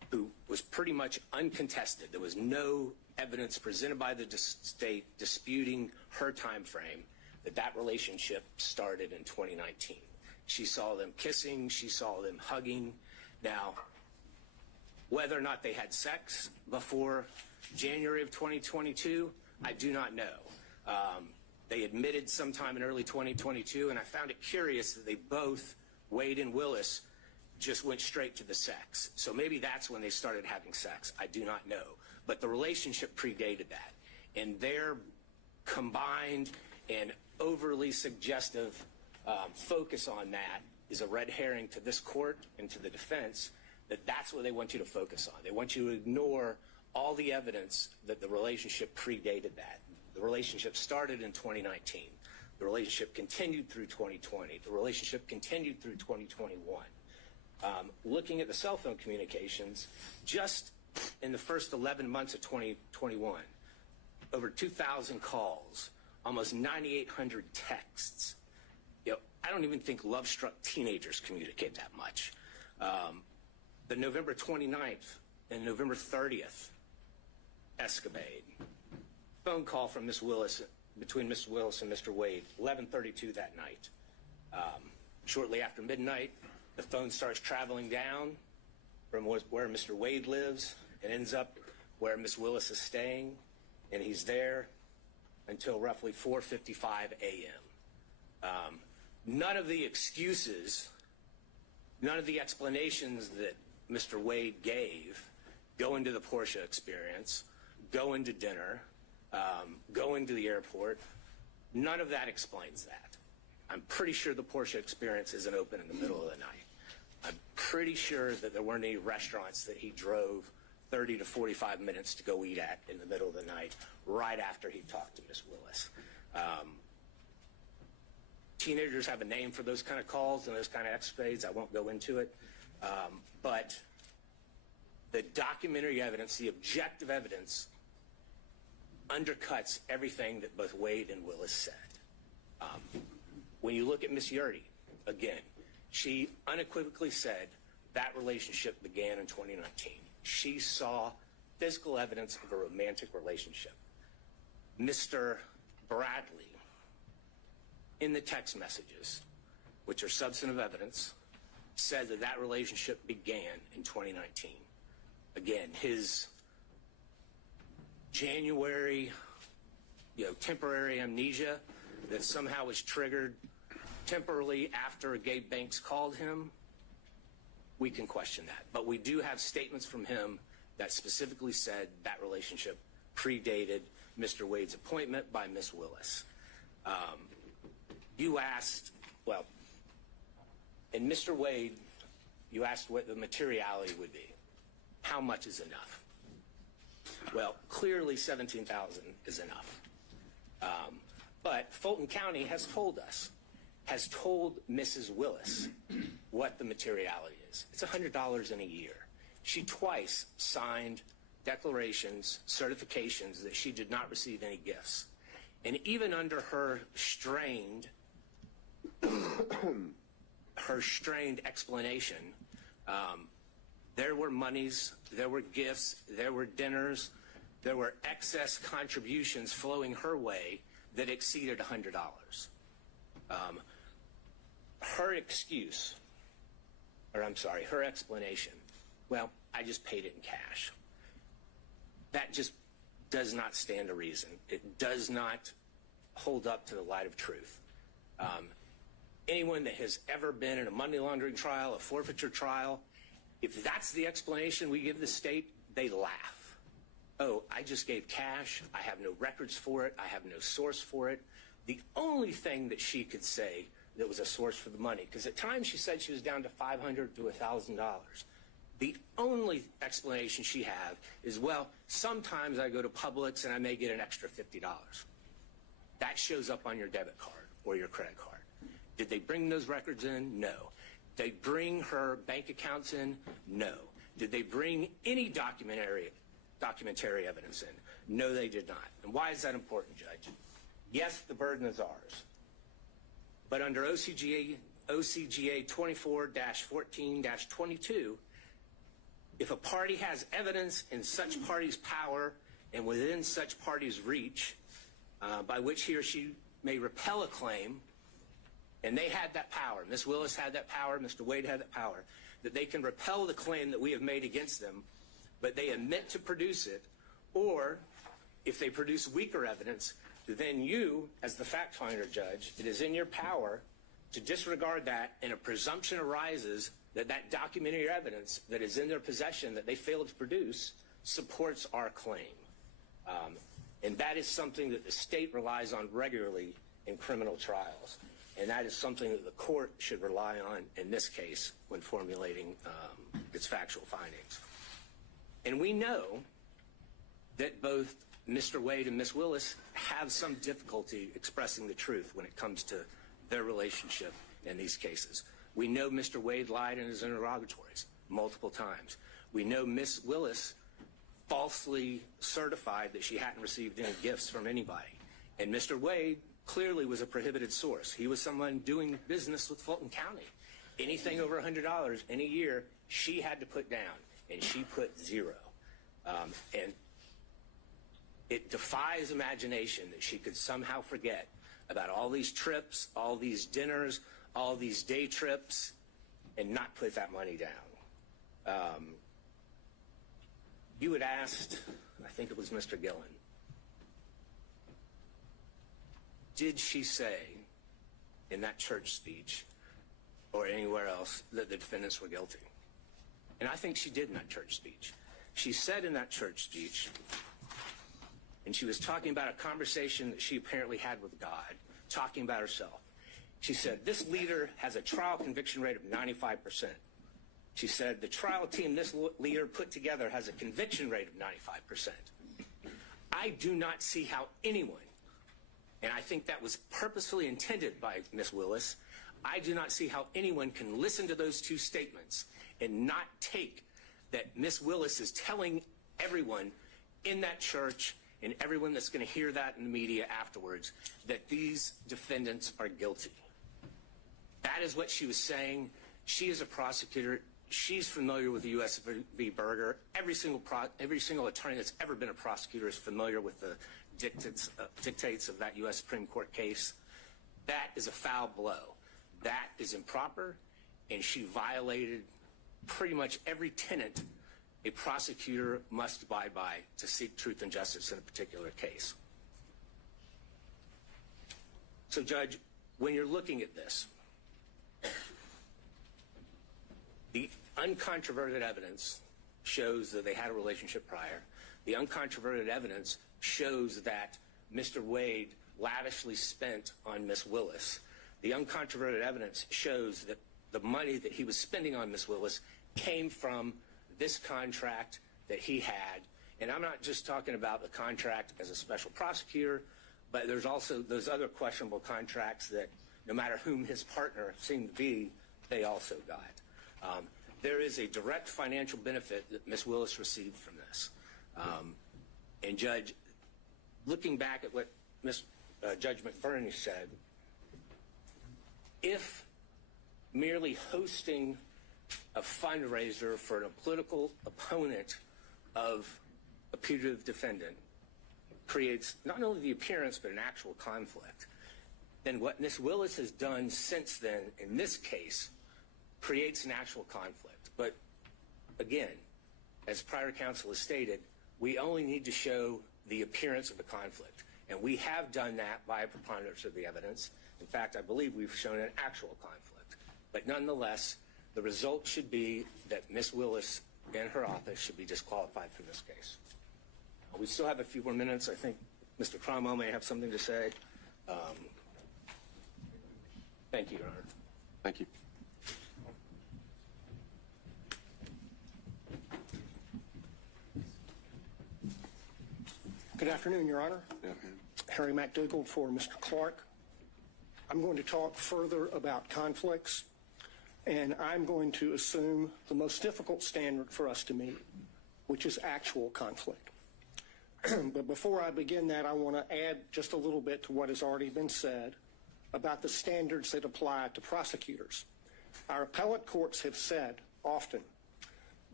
who was pretty much uncontested. There was no evidence presented by the state disputing her time frame that relationship started in 2019. She saw them kissing, she saw them hugging. Now, whether or not they had sex before January of 2022, I do not know. They admitted sometime in early 2022, and I found it curious that they both, Wade and Willis, just went straight to the sex. So maybe that's when they started having sex. I do not know. But the relationship predated that. And their combined and overly suggestive focus on that is a red herring to this court and to the defense, that that's what they want you to focus on. They want you to ignore all the evidence that the relationship predated that. The relationship started in 2019. The relationship continued through 2020. The relationship continued through 2021. Looking at the cell phone communications, just in the first 11 months of 2021, over 2,000 calls, almost 9,800 texts. You know, I don't even think love-struck teenagers communicate that much. The November 29th and November 30th escapade, phone call from Ms. Willis, between Ms. Willis and Mr. Wade, 11:32 that night. Shortly after midnight, the phone starts traveling down from where Mr. Wade lives and ends up where Ms. Willis is staying, and he's there until roughly 4:55 a.m. None of the excuses, none of the explanations that Mr. Wade gave, going to the Porsche experience, going to dinner, going to the airport, none of that explains that. I'm pretty sure the Porsche experience isn't open in the middle of the night. I'm pretty sure that there weren't any restaurants that he drove 30 to 45 minutes to go eat at in the middle of the night, right after he talked to Ms. Willis. Teenagers have a name for those kind of calls and those kind of escapades. I won't go into it. But the documentary evidence, the objective evidence, undercuts everything that both Wade and Willis said. When you look at Miss Yurdy, again, she unequivocally said that relationship began in 2019. She saw physical evidence of a romantic relationship. Mr. Bradley, in the text messages, which are substantive evidence, said that relationship began in 2019. Again, his January, temporary amnesia that somehow was triggered temporarily after Gabe Banks called him, we can question that. But we do have statements from him that specifically said that relationship predated Mr. Wade's appointment by Miss Willis. You asked, well, in Mr. Wade, you asked what the materiality would be. How much is enough? Well, clearly $17,000 is enough. But Fulton County has told us, has told Mrs. Willis what the materiality is. It's $100 in a year. She twice signed declarations, certifications that she did not receive any gifts. And even under her strained explanation, there were monies, there were gifts, there were dinners, there were excess contributions flowing her way that exceeded $100. Her explanation, well, I just paid it in cash. That just does not stand to reason. It does not hold up to the light of truth. Anyone that has ever been in a money laundering trial, a forfeiture trial, if that's the explanation we give the state, they laugh. Oh, I just gave cash. I have no records for it. I have no source for it. The only thing that she could say that was a source for the money, because at times she said she was down to $500 to $1,000. The only explanation she had is, well, sometimes I go to Publix and I may get an extra $50. That shows up on your debit card or your credit card. Did they bring those records in? No. Did they bring her bank accounts in? No. Did they bring any documentary evidence in? No, they did not. And why is that important, Judge? Yes, the burden is ours. But under OCGA 24-14-22, if a party has evidence in such party's power and within such party's reach by which he or she may repel a claim, and they had that power, Ms. Willis had that power, Mr. Wade had that power, that they can repel the claim that we have made against them, but they admit to produce it, or if they produce weaker evidence, then you, as the fact finder judge, it is in your power to disregard that, and a presumption arises that that documentary evidence that is in their possession that they failed to produce supports our claim. And that is something that the state relies on regularly in criminal trials. And that is something that the court should rely on in this case when formulating its factual findings. And we know that both Mr. Wade and Ms. Willis have some difficulty expressing the truth when it comes to their relationship in these cases. We know Mr. Wade lied in his interrogatories multiple times. We know Ms. Willis falsely certified that she hadn't received any gifts from anybody. And Mr. Wade clearly was a prohibited source. He was someone doing business with Fulton County. Anything over $100 in a year, she had to put down, and she put zero. And it defies imagination that she could somehow forget about all these trips, all these dinners, all these day trips, and not put that money down. You had asked, I think it was Mr. Gillen, did she say in that church speech or anywhere else that the defendants were guilty? And I think she did in that church speech. She said in that church speech, and she was talking about a conversation that she apparently had with God, talking about herself. She said, this leader has a trial conviction rate of 95%. She said, the trial team this leader put together has a conviction rate of 95%. I do not see how anyone, and I think that was purposefully intended by Ms. Willis, I do not see how anyone can listen to those two statements and not take that Ms. Willis is telling everyone in that church and everyone that's going to hear that in the media afterwards that these defendants are guilty. That is what she was saying. She is a prosecutor. She's familiar with the U.S. v. Berger. Every single attorney that's ever been a prosecutor is familiar with the dictates of that U.S. Supreme Court case. That is a foul blow. That is improper, and she violated pretty much every tenet a prosecutor must abide by to seek truth and justice in a particular case. So, Judge, when you're looking at this, the uncontroverted evidence shows that they had a relationship prior. The uncontroverted evidence shows that Mr. Wade lavishly spent on Ms. Willis. The uncontroverted evidence shows that the money that he was spending on Ms. Willis came from this contract that he had. And I'm not just talking about the contract as a special prosecutor, but there's also those other questionable contracts that no matter whom his partner seemed to be, they also got. There is a direct financial benefit that Ms. Willis received from this. And Judge, looking back at what Judge McBurney said, if merely hosting a fundraiser for a political opponent of a putative defendant creates not only the appearance but an actual conflict, then what Ms. Willis has done since then in this case creates an actual conflict. But again, as prior counsel has stated, we only need to show the appearance of a conflict. And we have done that by a preponderance of the evidence. In fact, I believe we've shown an actual conflict. But nonetheless, the result should be that Ms. Willis and her office should be disqualified from this case. We still have a few more minutes. I think Mr. Cromwell may have something to say. Thank you, Your Honor. Thank you. Good afternoon, Your Honor. Yeah. Harry McDougall for Mr. Clark. I'm going to talk further about conflicts, and I'm going to assume the most difficult standard for us to meet, which is actual conflict. But before I begin that, I want to add just a little bit to what has already been said about the standards that apply to prosecutors. Our appellate courts have said often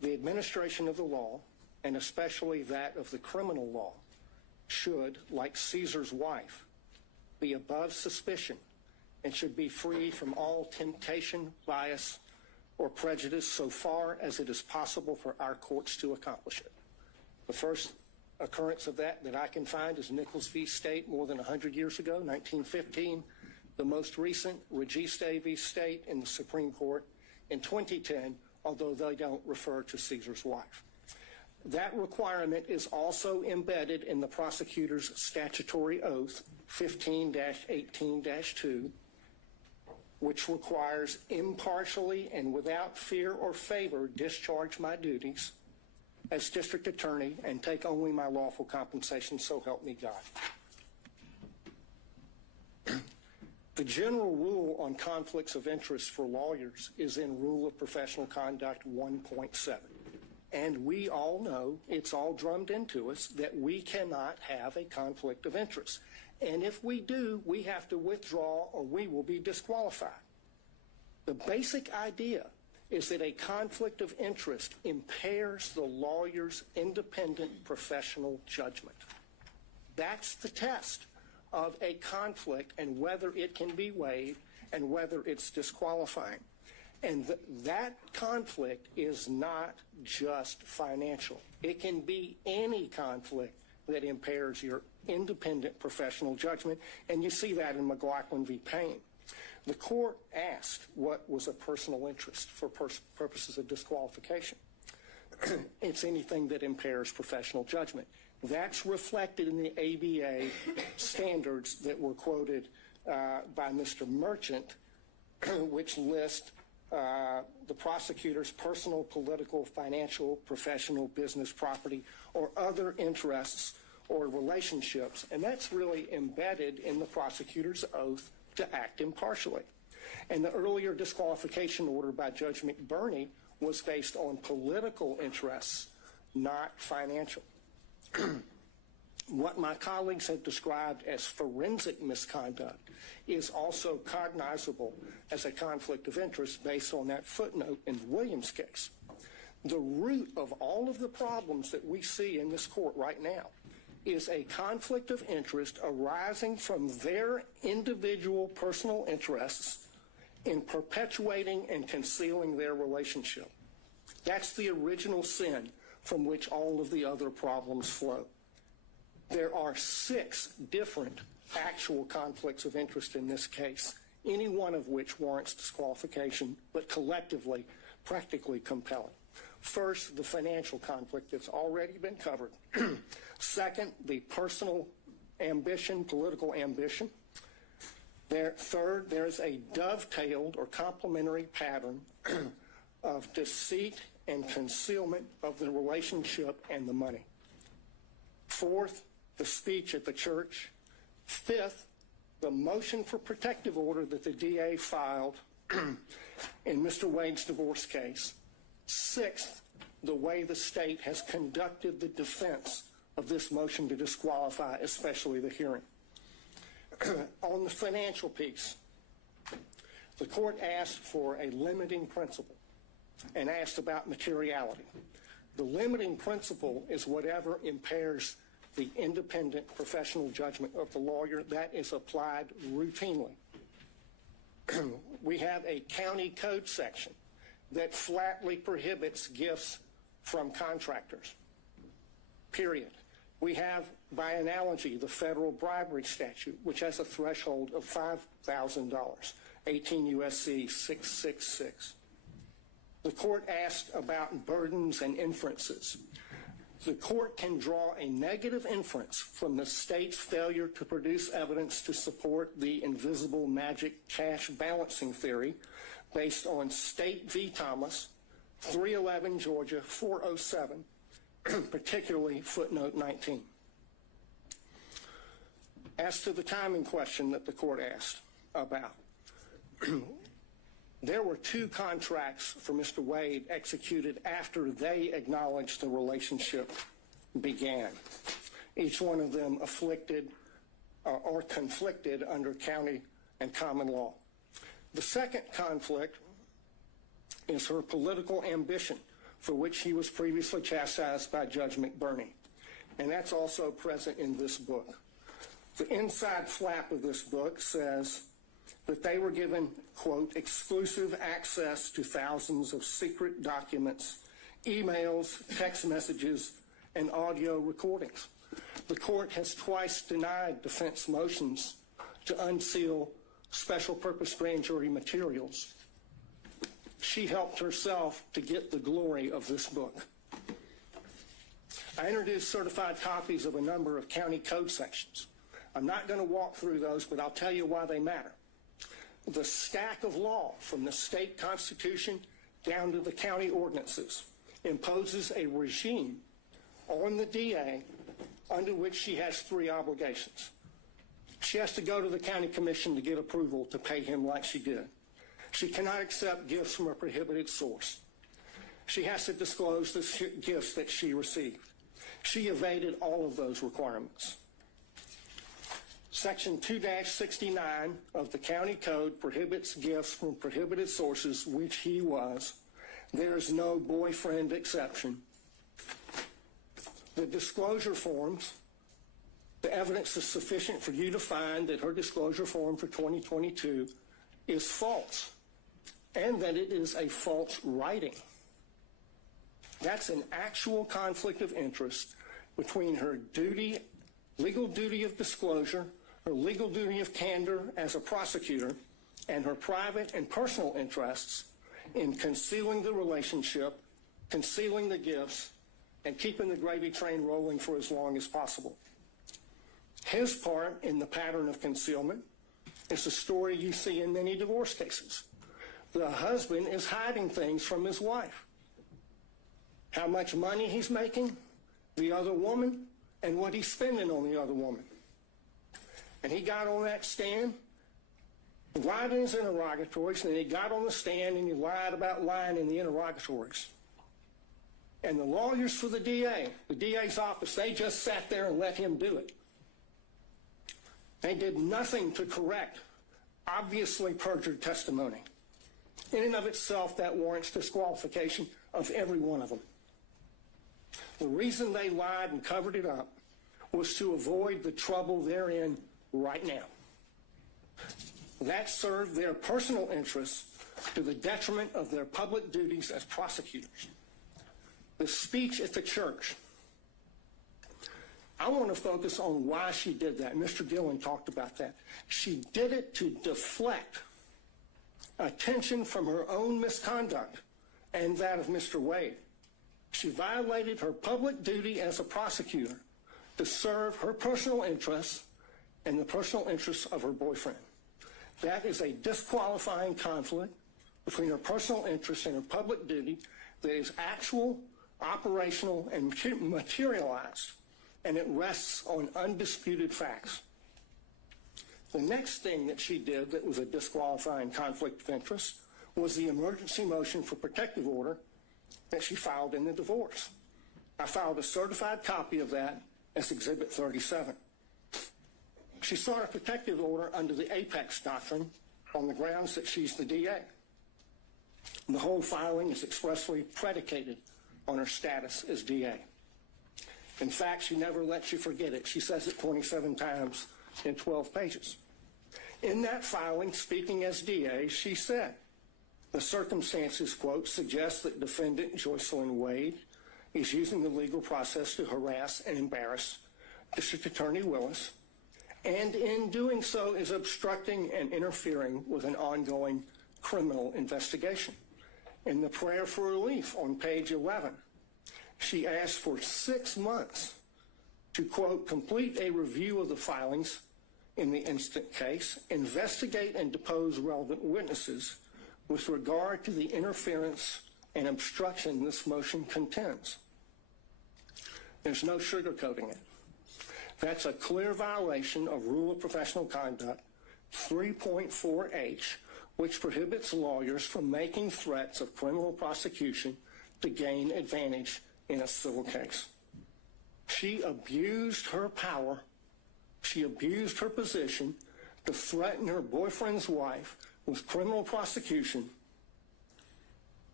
The administration of the law, and especially that of the criminal law, should, like Caesar's wife, be above suspicion and should be free from all temptation, bias, or prejudice so far as it is possible for our courts to accomplish it. The first occurrence of that I can find is Nichols v. State more than 100 years ago, 1915. The most recent, Registe v. State in the Supreme Court in 2010, although they don't refer to Caesar's wife. That requirement is also embedded in the prosecutor's statutory oath, 15-18-2, which requires impartially and without fear or favor discharge my duties as district attorney and take only my lawful compensation, so help me God. The general rule on conflicts of interest for lawyers is in Rule of Professional Conduct 1.7. And we all know, it's all drummed into us, that we cannot have a conflict of interest. And if we do, we have to withdraw or we will be disqualified. The basic idea is that a conflict of interest impairs the lawyer's independent professional judgment. That's the test of a conflict and whether it can be waived and whether it's disqualifying. And that conflict is not just financial. It can be any conflict that impairs your independent professional judgment, and you see that in McLaughlin v. Payne. The court asked what was a personal interest for purposes of disqualification. It's anything that impairs professional judgment. That's reflected in the ABA standards that were quoted by Mr. Merchant, which list the prosecutor's personal, political, financial, professional, business, property, or other interests or relationships. And that's really embedded in the prosecutor's oath to act impartially. And the earlier disqualification order by Judge McBurney was based on political interests, not financial. What my colleagues have described as forensic misconduct is also cognizable as a conflict of interest based on that footnote in the Williams case. The root of all of the problems that we see in this court right now is a conflict of interest arising from their individual personal interests in perpetuating and concealing their relationship. That's the original sin from which all of the other problems flow. There are 6 different actual conflicts of interest in this case, any one of which warrants disqualification, but collectively, practically compelling. First, the financial conflict that's already been covered. Second, the personal ambition, political ambition. Third, there's a dovetailed or complementary pattern of deceit and concealment of the relationship and the money. Fourth, the speech at the church. Fifth, the motion for protective order that the DA filed in Mr. Wade's divorce case. Sixth, the way the state has conducted the defense of this motion to disqualify, especially the hearing. On the financial piece, the court asked for a limiting principle and asked about materiality. The limiting principle is whatever impairs the independent professional judgment of the lawyer. That is applied routinely. We have a county code section that flatly prohibits gifts from contractors, period. We have, by analogy, the federal bribery statute, which has a threshold of $5,000, 18 U.S.C. 666. The court asked about burdens and inferences. The court can draw a negative inference from the state's failure to produce evidence to support the invisible magic cash balancing theory based on State v. Thomas, 311 Georgia 407, particularly footnote 19. As to the timing question that the court asked about, there were 2 contracts for Mr. Wade executed after they acknowledged the relationship began, each one of them afflicted or conflicted under county and common law. The second conflict is her political ambition for which he was previously chastised by Judge McBurney. And that's also present in this book. The inside flap of this book says that they were given, quote, exclusive access to thousands of secret documents, emails, text messages, and audio recordings. The court has twice denied defense motions to unseal special purpose grand jury materials. She helped herself to get the glory of this book. I introduced certified copies of a number of county code sections. I'm not going to walk through those, but I'll tell you why they matter. The stack of law from the state constitution down to the county ordinances imposes a regime on the DA under which she has three obligations. She has to go to the county commission to get approval to pay him like she did. She cannot accept gifts from a prohibited source. She has to disclose the gifts that she received. She evaded all of those requirements. Section 2-69 of the county code prohibits gifts from prohibited sources, which he was. There is no boyfriend exception. The disclosure forms, the evidence is sufficient for you to find that her disclosure form for 2022 is false and that it is a false writing. That's an actual conflict of interest between her duty, legal duty of disclosure, her legal duty of candor as a prosecutor, and her private and personal interests in concealing the relationship, concealing the gifts, and keeping the gravy train rolling for as long as possible. His part in the pattern of concealment is the story you see in many divorce cases. The husband is hiding things from his wife. How much money he's making, the other woman, and what he's spending on the other woman. And he got on that stand, lied in his interrogatories, and then he got on the stand and he lied about lying in the interrogatories. And the lawyers for the DA's office, they just sat there and let him do it. They did nothing to correct obviously perjured testimony. In and of itself, that warrants disqualification of every one of them. The reason they lied and covered it up was to avoid the trouble they're in right now. That served their personal interests to the detriment of their public duties as prosecutors. The speech at the church, I want to focus on why she did that. Mr. Gillen talked about that. She did it to deflect attention from her own misconduct and that of Mr. Wade. She violated her public duty as a prosecutor to serve her personal interests and the personal interests of her boyfriend. That is a disqualifying conflict between her personal interests and her public duty that is actual, operational, and materialized, and it rests on undisputed facts. The next thing that she did that was a disqualifying conflict of interest was the emergency motion for protective order that she filed in the divorce. I filed a certified copy of that as Exhibit 37. She sought a protective order under the Apex Doctrine on the grounds that she's the DA. The whole filing is expressly predicated on her status as DA. In fact, she never lets you forget it. She says it 27 times in 12 pages. In that filing, speaking as DA, she said, the circumstances, quote, suggest that defendant Joycelyn Wade is using the legal process to harass and embarrass District Attorney WIllis, and in doing so is obstructing and interfering with an ongoing criminal investigation. In the prayer for relief on page 11, she asked for 6 months to, quote, complete a review of the filings in the instant case, investigate and depose relevant witnesses with regard to the interference and obstruction this motion contends. There's no sugarcoating it. That's a clear violation of Rule of Professional Conduct 3.4H, which prohibits lawyers from making threats of criminal prosecution to gain advantage in a civil case. She abused her power. She abused her position to threaten her boyfriend's wife with criminal prosecution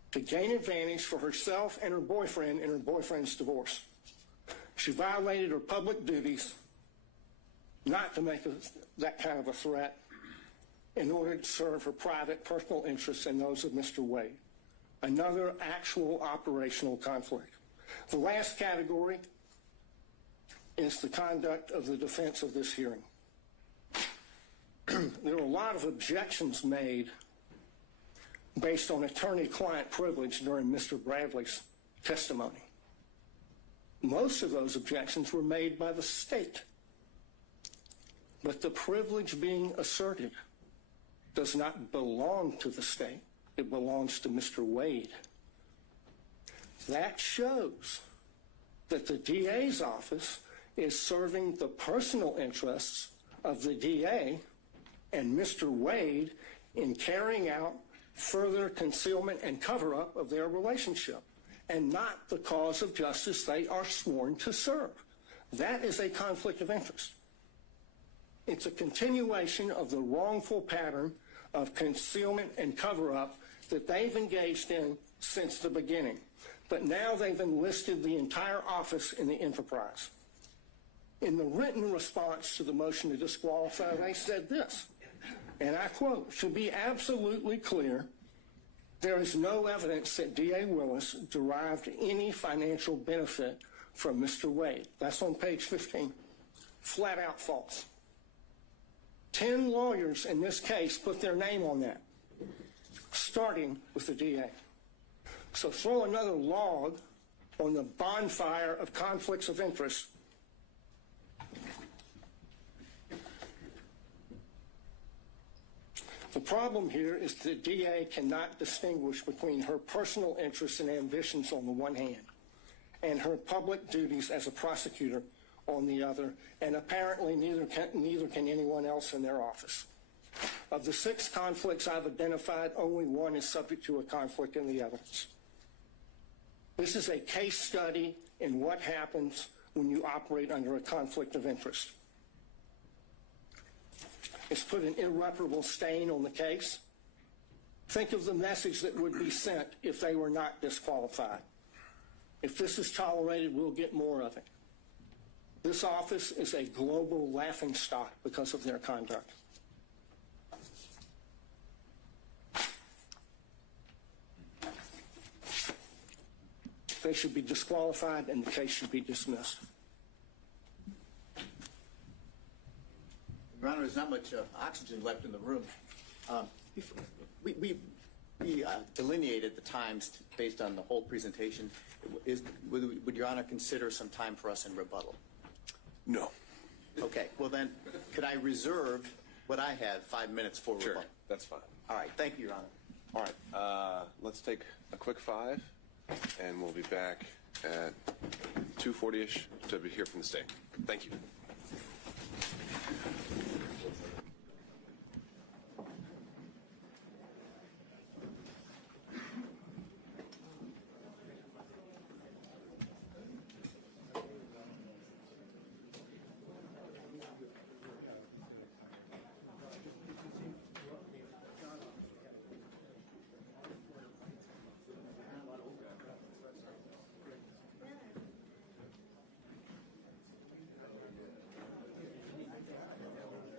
to gain advantage for herself and her boyfriend in her boyfriend's divorce. She violated her public duties not to make that kind of a threat in order to serve her private personal interests and those of Mr. Wade. Another actual operational conflict. The last category is the conduct of the defense of this hearing. There were a lot of objections made based on attorney-client privilege during Mr. Bradley's testimony. Most of those objections were made by the state. But the privilege being asserted does not belong to the state. It belongs to Mr. Wade. That shows that the DA's office is serving the personal interests of the DA and Mr. Wade in carrying out further concealment and cover-up of their relationship, and not the cause of justice they are sworn to serve. That is a conflict of interest. It's a continuation of the wrongful pattern of concealment and cover-up that they've engaged in since the beginning. But now they've enlisted the entire office in the enterprise. In the written response to the motion to disqualify, they said this, and I quote, "To be absolutely clear, there is no evidence that D.A. Willis derived any financial benefit from Mr. Wade." That's on page 15. Flat out false. 10 lawyers in this case put their name on that, starting with the DA. So throw another log on the bonfire of conflicts of interest. The problem here is the DA cannot distinguish between her personal interests and ambitions on the one hand and her public duties as a prosecutor on the other, and apparently neither can anyone else in their office. Of the 6 conflicts I've identified, only one is subject to a conflict in the evidence. This is a case study in what happens when you operate under a conflict of interest. It's put an irreparable stain on the case. Think of the message that would be sent if they were not disqualified. If this is tolerated, we'll get more of it. This office is a global laughingstock because of their conduct. They should be disqualified and the case should be dismissed. Your Honor, there's not much oxygen left in the room. We delineated the times based on the whole presentation. Would Your Honor consider some time for us in rebuttal? No. Okay. Well then, could I reserve what I had 5 minutes for rebuttal? Sure. That's fine. All right. Thank you, Your Honor. All right. Let's take a quick 5, and we'll be back at 2:40-ish to hear from the state. Thank you.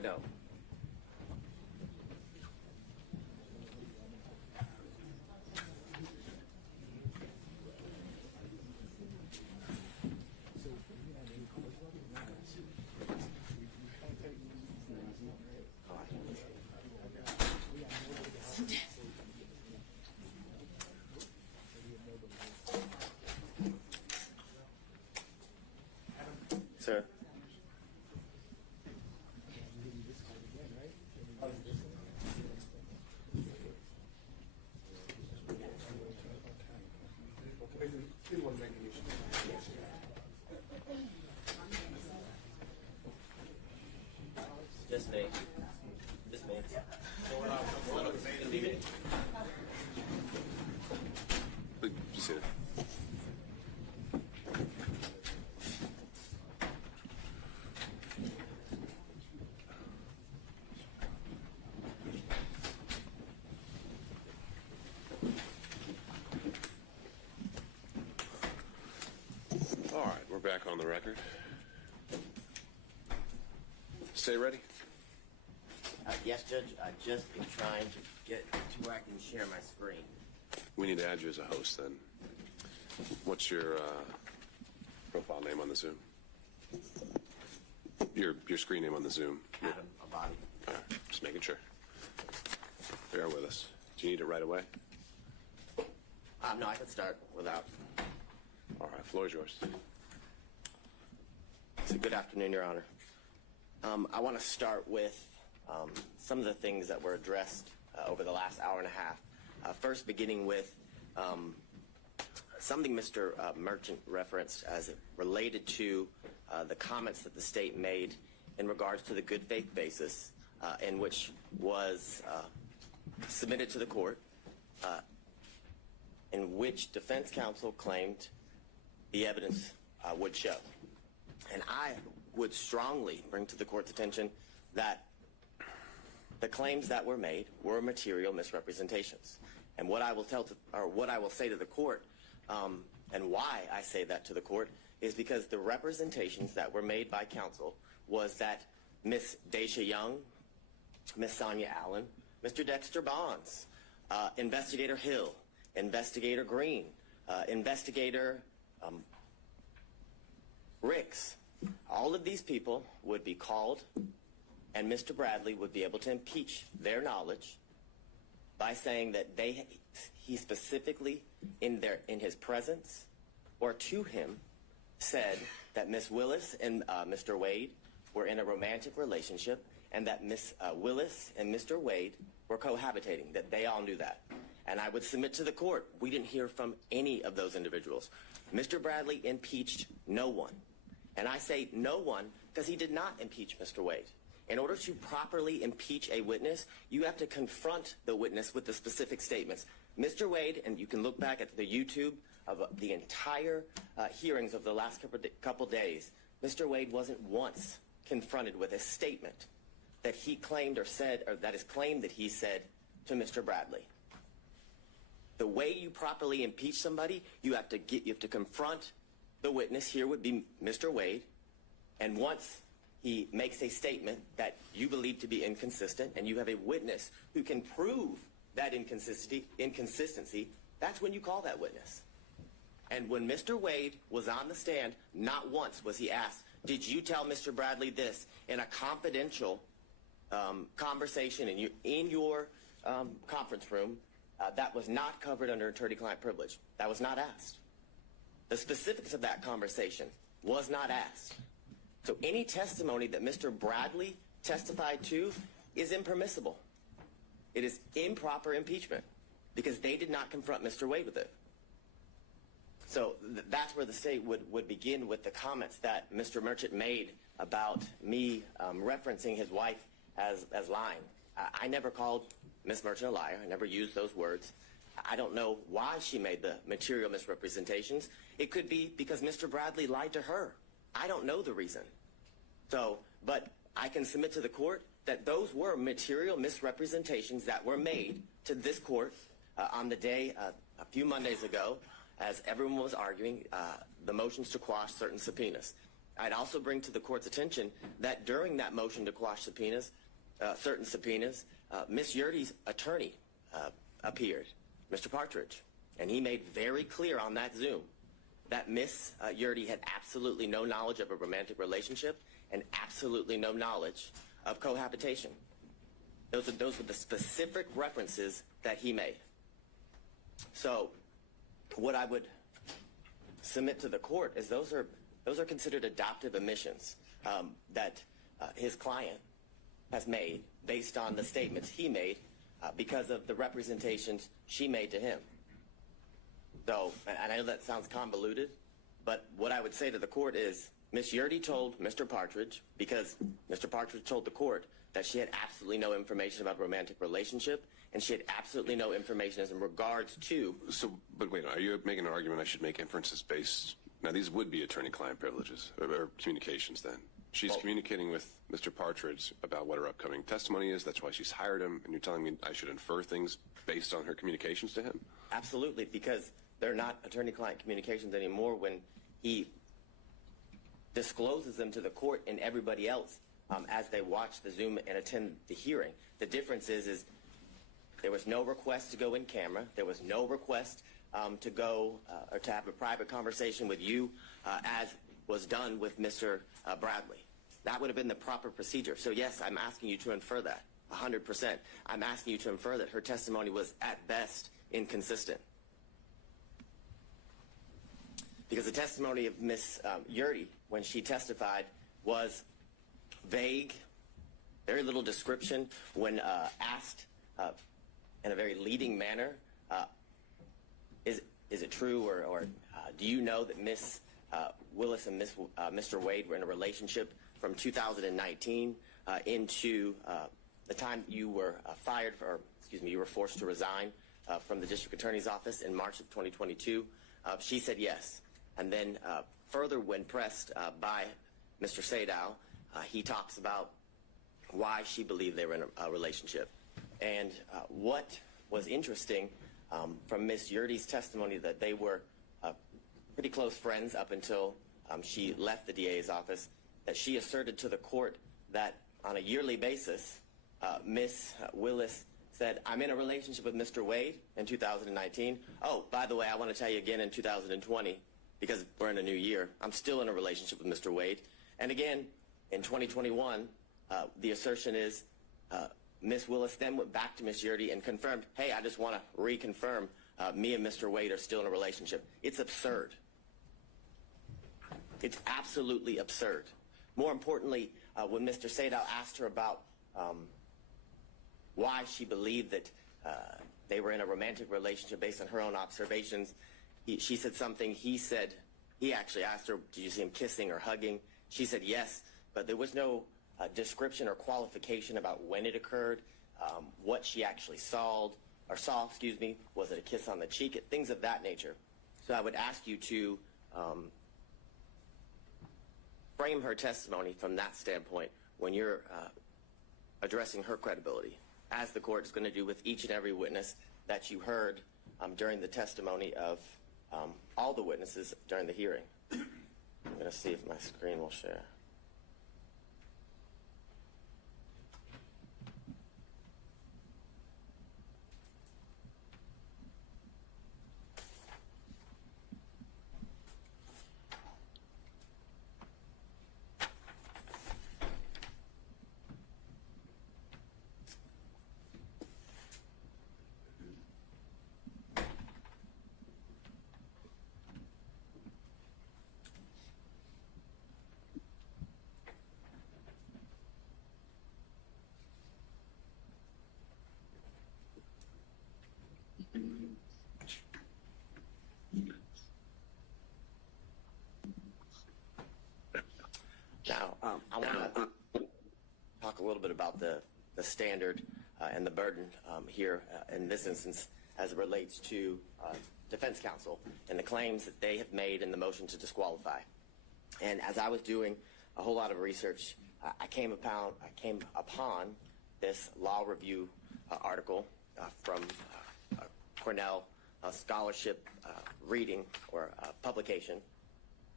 we don't. Sir. Just me. Just me. Just sit. All right, we're back on the record. Stay ready. Yes, Judge. I just been trying to get to where I can share my screen. We need to add you as a host then. What's your profile name on the Zoom? Your screen name on the Zoom. Adam Abadi. All right, just making sure. Bear with us. Do you need it right away? No, I can start without. All right, floor is yours. So good afternoon, Your Honor. I want to start with some of the things that were addressed over the last hour and a half. First, beginning with something Mr. Merchant referenced as it related to the comments that the state made in regards to the good faith basis in which was submitted to the court, in which defense counsel claimed the evidence would show. And I would strongly bring to the court's attention that the claims that were made were material misrepresentations. And what I will say to the court, and why I say that to the court, is because the representations that were made by counsel was that Miss Daisha Young, Miss Sonia Allen, Mr. Dexter Bonds, Investigator Hill, Investigator Green, Investigator Ricks, all of these people would be called, and Mr. Bradley would be able to impeach their knowledge by saying that he specifically, in his presence or to him, said that Miss Willis and Mr. Wade were in a romantic relationship, and that Miss Willis and Mr. Wade were cohabitating, that they all knew that. And I would submit to the court, we didn't hear from any of those individuals. Mr. Bradley impeached no one. And I say no one because he did not impeach Mr. Wade. In order to properly impeach a witness, you have to confront the witness with the specific statements. Mr. Wade, and you can look back at the YouTube of the entire hearings of the last couple days, Mr. Wade wasn't once confronted with a statement that he claimed or said, or that is claimed that he said to Mr. Bradley. The way you properly impeach somebody, you have to confront the witness. Here would be Mr. Wade, and once he makes a statement that you believe to be inconsistent, and you have a witness who can prove that inconsistency, that's when you call that witness. And when Mr. Wade was on the stand, not once was he asked, did you tell Mr. Bradley this in a confidential conversation in your conference room that was not covered under attorney-client privilege? That was not asked. The specifics of that conversation was not asked. So any testimony that Mr. Bradley testified to is impermissible. It is improper impeachment because they did not confront Mr. Wade with it. So that's where the state would begin with the comments that Mr. Merchant made about me referencing his wife as lying. I never called Ms. Merchant a liar. I never used those words. I don't know why she made the material misrepresentations. It could be because Mr. Bradley lied to her. I don't know the reason. So, but I can submit to the court that those were material misrepresentations that were made to this court on the day a few Mondays ago as everyone was arguing the motions to quash certain subpoenas. I'd also bring to the court's attention that during that motion to quash subpoenas, certain subpoenas, Ms. Yurdy's attorney appeared, Mr. Partridge, and he made very clear on that Zoom that Ms. Yurdy had absolutely no knowledge of a romantic relationship and absolutely no knowledge of cohabitation. Those were the specific references that he made. So what I would submit to the court is those are considered adoptive omissions that his client has made based on the statements he made because of the representations she made to him. So, and I know that sounds convoluted, but what I would say to the court is Ms. Yurdy told Mr. Partridge, because Mr. Partridge told the court that she had absolutely no information about a romantic relationship, and she had absolutely no information as in regards to... So, but wait, are you making an argument I should make inferences based... Now, these would be attorney-client privileges, or communications then. She's communicating with Mr. Partridge about what her upcoming testimony is. That's why she's hired him, and you're telling me I should infer things based on her communications to him? Absolutely, because they're not attorney-client communications anymore when he discloses them to the court and everybody else as they watch the Zoom and attend the hearing. The difference is there was no request to go in camera. There was no request to go or to have a private conversation with you as was done with Mr. Bradley. That would have been the proper procedure. So yes, I'm asking you to infer that, 100%. I'm asking you to infer that her testimony was at best inconsistent. Because the testimony of Ms. Yurdy, when she testified, was vague, very little description. When asked in a very leading manner, is it true or do you know that Ms. Willis and Mr. Wade were in a relationship from 2019 into the time you were fired, you were forced to resign from the district attorney's office in March of 2022? She said yes. And then further, when pressed by Mr. Sadow, he talks about why she believed they were in a relationship. And what was interesting from Ms. Yurdy's testimony, that they were pretty close friends up until she left the DA's office, that she asserted to the court that on a yearly basis, Ms. Willis said, I'm in a relationship with Mr. Wade in 2019. Oh, by the way, I want to tell you again in 2020, because we're in a new year, I'm still in a relationship with Mr. Wade. And again, in 2021, the assertion is Ms. Willis then went back to Ms. Yurdy and confirmed, hey, I just want to reconfirm me and Mr. Wade are still in a relationship. It's absurd. It's absolutely absurd. More importantly, when Mr. Sadow asked her about why she believed that they were in a romantic relationship based on her own observations, she said something. He actually asked her, did you see him kissing or hugging? She said yes, but there was no description or qualification about when it occurred, what she actually saw, was it a kiss on the cheek, things of that nature. So I would ask you to frame her testimony from that standpoint when you're addressing her credibility, as the court is going to do with each and every witness that you heard during the testimony of all the witnesses during the hearing. I'm going to see if my screen will share. Now, I want to talk a little bit about the standard and the burden here in this instance as it relates to defense counsel and the claims that they have made in the motion to disqualify. And as I was doing a whole lot of research, I came upon this law review article from Cornell scholarship reading or publication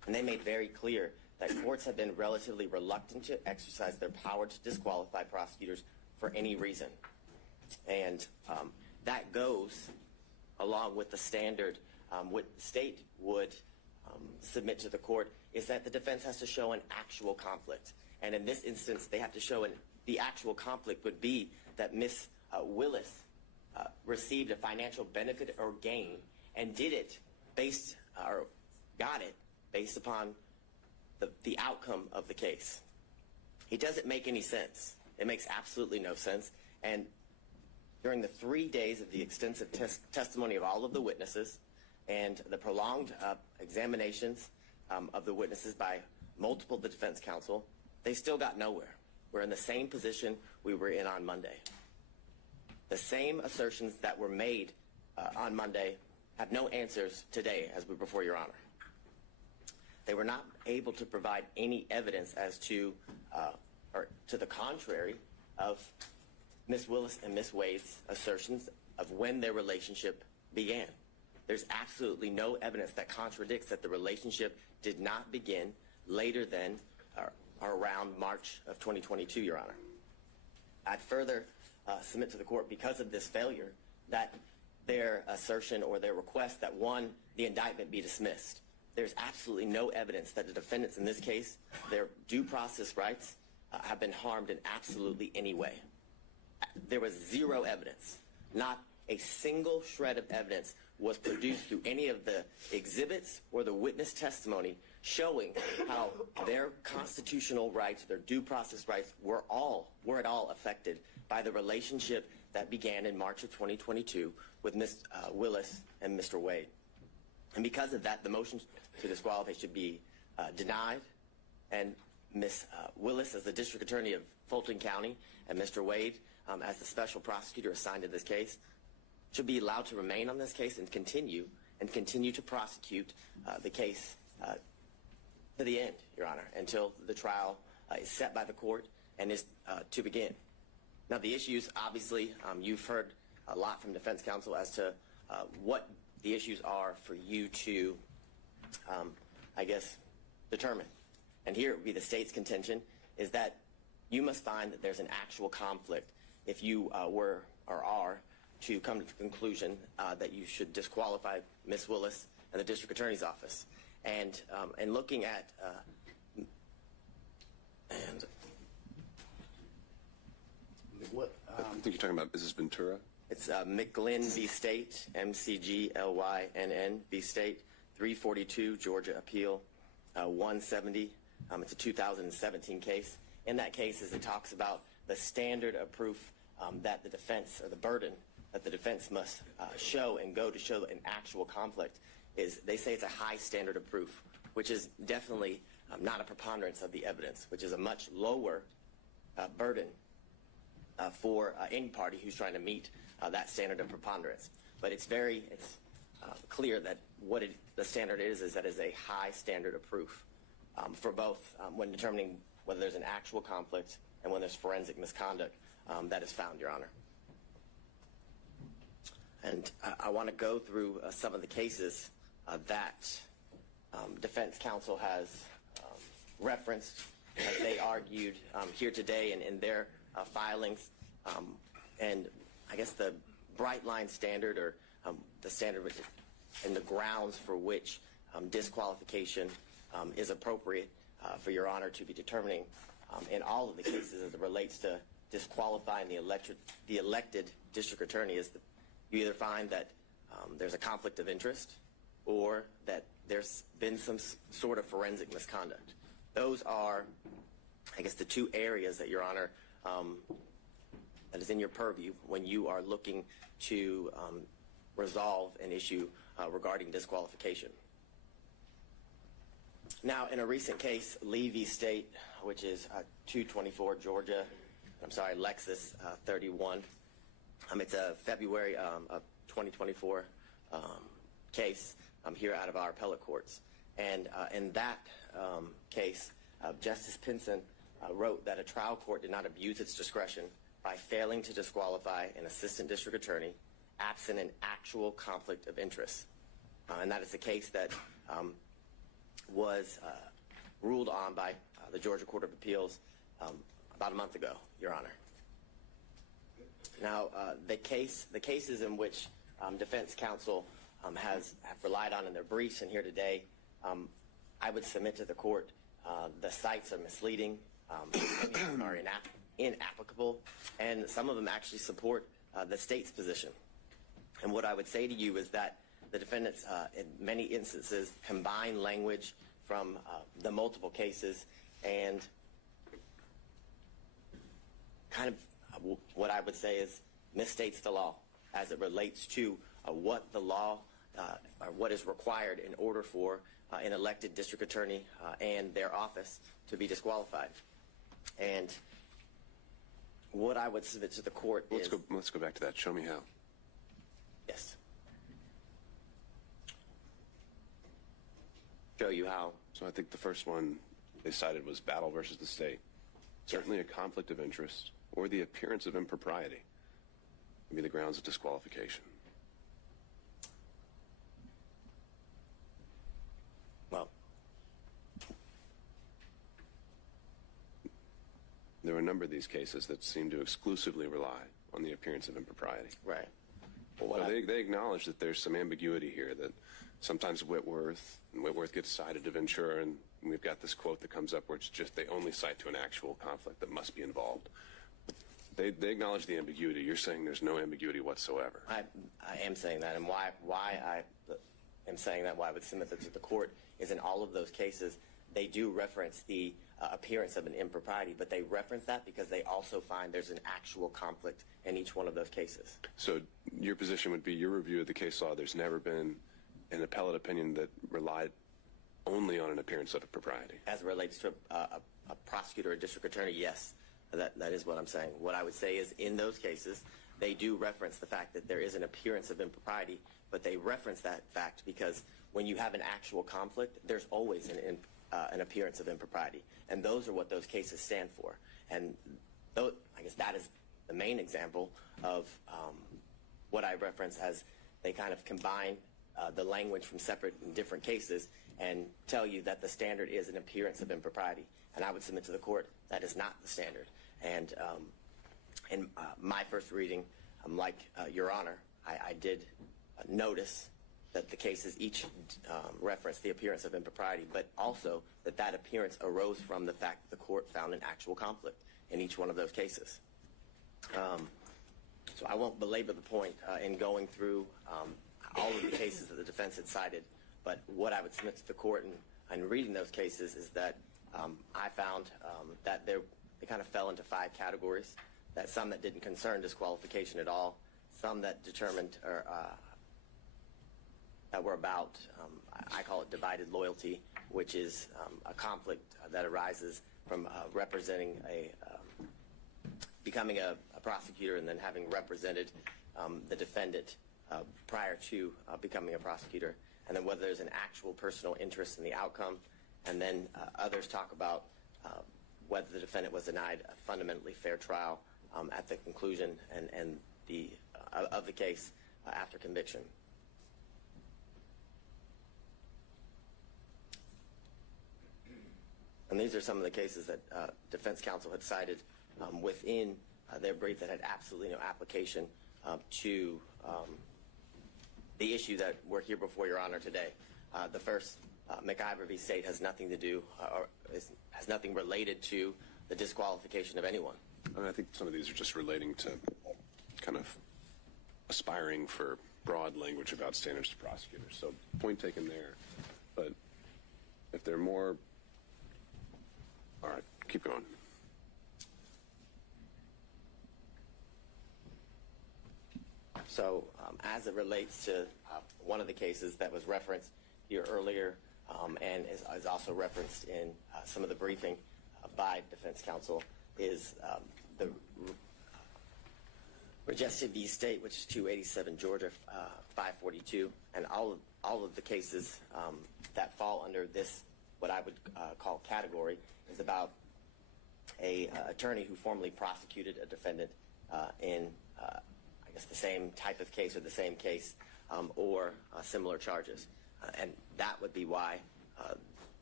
And they made very clear that courts have been relatively reluctant to exercise their power to disqualify prosecutors for any reason. And that goes along with the standard what the state would submit to the court is that the defense has to show an actual conflict. And in this instance, they have to show the actual conflict would be that Ms. Willis received a financial benefit or gain and did it based or got it based upon the outcome of the case. It doesn't make any sense. It makes absolutely no sense. And during the 3 days of the extensive testimony of all of the witnesses and the prolonged examinations of the witnesses by multiple the defense counsel, they still got nowhere. We're in the same position we were in on Monday. The same assertions that were made on Monday have no answers today as we before Your Honor. They were not able to provide any evidence as to, or to the contrary, of Ms. Willis and Ms. Wade's assertions of when their relationship began. There's absolutely no evidence that contradicts that the relationship did not begin later than or around March of 2022, Your Honor. I'd further submit to the court, because of this failure, that their assertion or their request that, one, the indictment be dismissed. There's absolutely no evidence that the defendants in this case, their due process rights, have been harmed in absolutely any way. There was zero evidence. Not a single shred of evidence was produced through any of the exhibits or the witness testimony showing how their constitutional rights, their due process rights, were at all affected by the relationship that began in March of 2022 with Ms. Willis and Mr. Wade. And because of that, the motion to disqualify should be denied, and Ms. Willis, as the District Attorney of Fulton County, and Mr. Wade, as the Special Prosecutor assigned to this case, should be allowed to remain on this case and continue to prosecute the case to the end, Your Honor, until the trial is set by the court and is to begin. Now, the issues, obviously, you've heard a lot from defense counsel as to what the issues are for you to, I guess, determine. And here it would be the state's contention is that you must find that there's an actual conflict if you were or are to come to the conclusion that you should disqualify Ms. Willis and the District Attorney's Office. And looking at I think you're talking about Mrs. Ventura. It's McGlynn v. State, McGlynn v. State, 342 Georgia Appeal 170. It's a 2017 case. In that case, as it talks about the standard of proof that the defense, or the burden that the defense must show and go to show an actual conflict, is they say it's a high standard of proof, which is definitely not a preponderance of the evidence, which is a much lower burden for any party who's trying to meet that standard of preponderance. But it's clear that what the standard is that is a high standard of proof for both when determining whether there's an actual conflict and when there's forensic misconduct that is found, Your Honor. And I want to go through some of the cases that defense counsel has referenced as they argued here today and in their filings. And I guess the bright line standard, or the standard and the grounds for which disqualification is appropriate for Your Honor to be determining in all of the cases as it relates to disqualifying the elected district attorney is that you either find that there's a conflict of interest or that there's been some sort of forensic misconduct. Those are, I guess, the two areas that, Your Honor, that is in your purview when you are looking to resolve an issue regarding disqualification. Now, in a recent case, Lee v. State, which is 224 Georgia, Lexus 31. It's a February of 2024 case here out of our appellate courts. And in that case, Justice Pinson wrote that a trial court did not abuse its discretion by failing to disqualify an assistant district attorney absent an actual conflict of interest. And that is the case that was ruled on by the Georgia Court of Appeals about a month ago, Your Honor. Now, the cases in which defense counsel have relied on in their briefs and here today, I would submit to the court the cites are misleading, are inapplicable, and some of them actually support the state's position. And what I would say to you is that the defendants, in many instances, combine language from the multiple cases and kind of what I would say is misstates the law as it relates to what the law or what is required in order for an elected district attorney and their office to be disqualified. And what I would submit to the court is... Let's go back to that. Show me how. Yes. Show you how. So I think the first one they cited was battle versus the state. Certainly a conflict of interest or the appearance of impropriety would be the grounds of disqualification. Well, there are a number of these cases that seem to exclusively rely on the appearance of impropriety. right. Well, they acknowledge that there's some ambiguity here, that sometimes Whitworth gets cited to Ventura, and we've got this quote that comes up where it's just they only cite to an actual conflict that must be involved. They acknowledge the ambiguity. You're saying there's no ambiguity whatsoever. I am saying that, and why I am saying that, why I would submit that to the court, is in all of those cases, they do reference the appearance of an impropriety, but they reference that because they also find there's an actual conflict in each one of those cases. So your position would be, your review of the case law, there's never been an appellate opinion that relied only on an appearance of impropriety. As it relates to a prosecutor or district attorney, yes, that is what I'm saying. What I would say is in those cases, they do reference the fact that there is an appearance of impropriety, but they reference that fact because when you have an actual conflict, there's always an appearance of impropriety. And those are what those cases stand for. And I guess that is the main example of what I reference as they kind of combine the language from separate and different cases and tell you that the standard is an appearance of impropriety. And I would submit to the court that is not the standard. And in my first reading, like Your Honor, I did notice that the cases each reference the appearance of impropriety, but also that that appearance arose from the fact that the court found an actual conflict in each one of those cases. So I won't belabor the point in going through all of the cases that the defense had cited, but what I would submit to the court in reading those cases is that I found that they kind of fell into 5 categories, that some that didn't concern disqualification at all, some that determined or that were about, I call it divided loyalty, which is a conflict that arises from representing becoming a prosecutor and then having represented the defendant prior to becoming a prosecutor, and then whether there's an actual personal interest in the outcome, and then others talk about whether the defendant was denied a fundamentally fair trial at the conclusion and of the case after conviction. And these are some of the cases that defense counsel had cited within their brief that had absolutely no application to the issue that we're here before Your Honor today. The first, McIver v. State, has nothing to do or has nothing related to the disqualification of anyone. I think some of these are just relating to kind of aspiring for broad language about standards to prosecutors. So point taken there. But if there are more... All right, keep going. So as it relates to one of the cases that was referenced here earlier and is also referenced in some of the briefing by defense counsel is the Regested v. State, which is 287 Georgia 542, and all of the cases that fall under this, what I would call category, is about a attorney who formerly prosecuted a defendant in I guess the same type of case or the same case or similar charges, and that would be why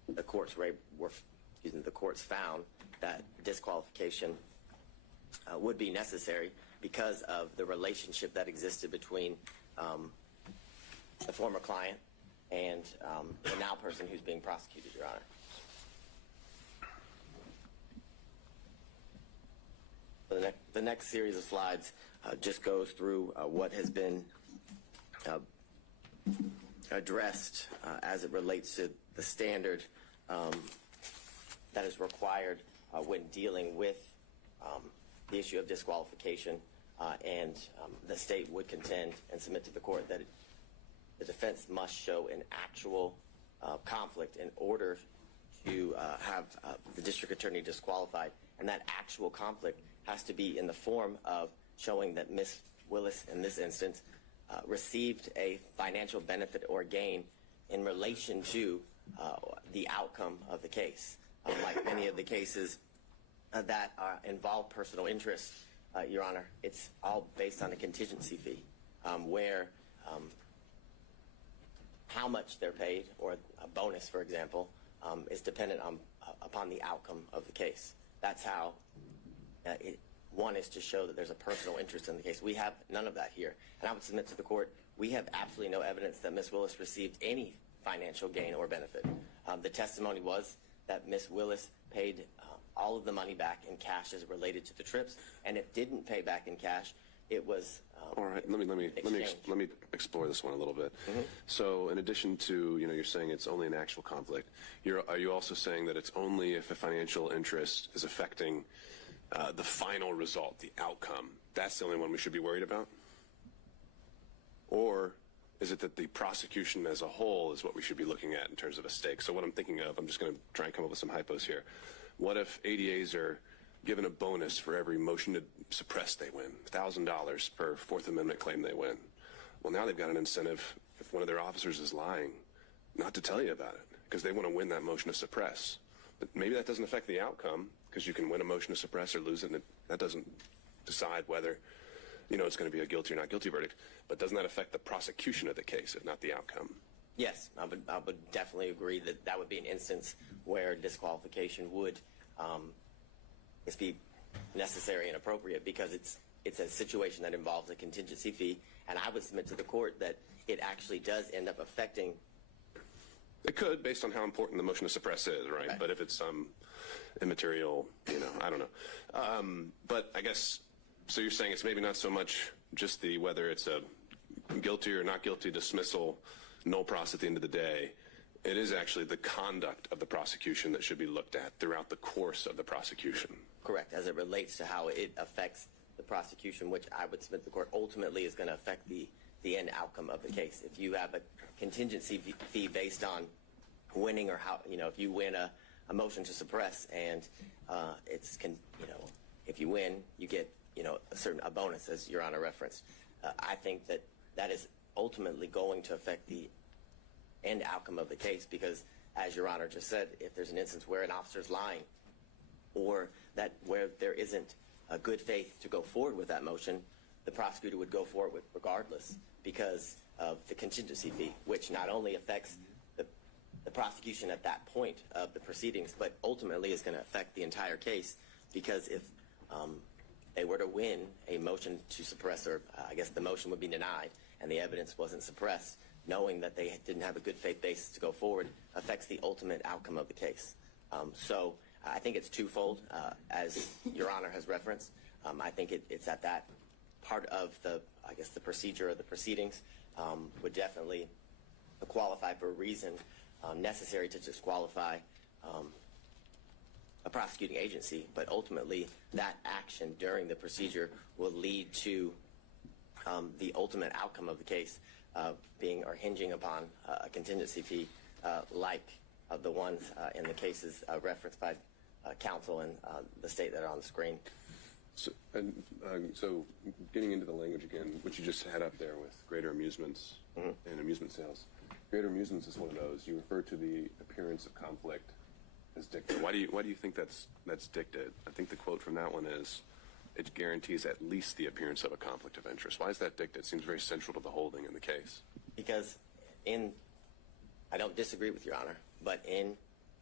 the courts the courts found that disqualification would be necessary because of the relationship that existed between the former client and the now person who's being prosecuted, Your Honor. The next series of slides just goes through what has been addressed as it relates to the standard that is required when dealing with the issue of disqualification, and the state would contend and submit to the court that the defense must show an actual conflict in order to have the district attorney disqualified, and that actual conflict has to be in the form of showing that Ms. Willis, in this instance, received a financial benefit or gain in relation to the outcome of the case. Like many of the cases that involve personal interest, Your Honor, it's all based on a contingency fee, where how much they're paid, or a bonus, for example, is dependent upon the outcome of the case. That's how one is to show that there's a personal interest in the case. We have none of that here. And I would submit to the court, we have absolutely no evidence that Ms. Willis received any financial gain or benefit. The testimony was that Ms. Willis paid all of the money back in cash as related to the trips, and if didn't pay back in cash, it was all right. Let me explore this one a little bit. Mm-hmm. So, in addition to you're saying it's only an actual conflict, are you also saying that it's only if a financial interest is affecting the final result, the outcome? That's the only one we should be worried about? Or is it that the prosecution as a whole is what we should be looking at in terms of a stake? So what I'm thinking of, I'm just going to try and come up with some hypos here. What if ADAs are given a bonus for every motion to suppress they win, $1,000 per Fourth Amendment claim they win? Well, now they've got an incentive, if one of their officers is lying, not to tell you about it, because they want to win that motion to suppress. But maybe that doesn't affect the outcome, because you can win a motion to suppress or lose it, and that doesn't decide whether it's going to be a guilty or not guilty verdict. But doesn't that affect the prosecution of the case, if not the outcome? Yes, I would definitely agree that that would be an instance where disqualification would be necessary and appropriate, because it's a situation that involves a contingency fee, and I would submit to the court that it actually does end up affecting. It could, based on how important the motion to suppress is, right? But if it's some immaterial, I don't know. But I guess, so you're saying it's maybe not so much just whether it's a guilty or not guilty dismissal, no pros at the end of the day. It is actually the conduct of the prosecution that should be looked at throughout the course of the prosecution. Correct, as it relates to how it affects the prosecution, which I would submit to the court ultimately is going to affect the end outcome of the case. If you have a contingency fee based on winning, or how, if you win a motion to suppress, and if you win, you get, a bonus, as Your Honor referenced. I think that is ultimately going to affect the end outcome of the case, because, as Your Honor just said, if there's an instance where an officer's lying, or where there isn't a good faith to go forward with that motion, the prosecutor would go forward with regardless, because of the contingency fee, which not only affects the prosecution at that point of the proceedings, but ultimately is going to affect the entire case, because if they were to win a motion to suppress, or I guess the motion would be denied, and the evidence wasn't suppressed, knowing that they didn't have a good faith basis to go forward affects the ultimate outcome of the case. So I think it's twofold, as Your Honor has referenced. I think it's at that part of the procedure of the proceedings would definitely qualify for a reason necessary to disqualify a prosecuting agency, but ultimately that action during the procedure will lead to the ultimate outcome of the case being or hinging upon a contingency fee like the ones in the cases referenced by counsel and the state that are on the screen. So getting into the language again, which you just had up there with greater amusements and amusement sales. Greater amusements is one of those. You refer to the appearance of conflict as dicta. Why do you think that's dicta? I think the quote from that one is, it guarantees at least the appearance of a conflict of interest. Why is that dicta? It seems very central to the holding in the case. Because I don't disagree with Your Honor, but in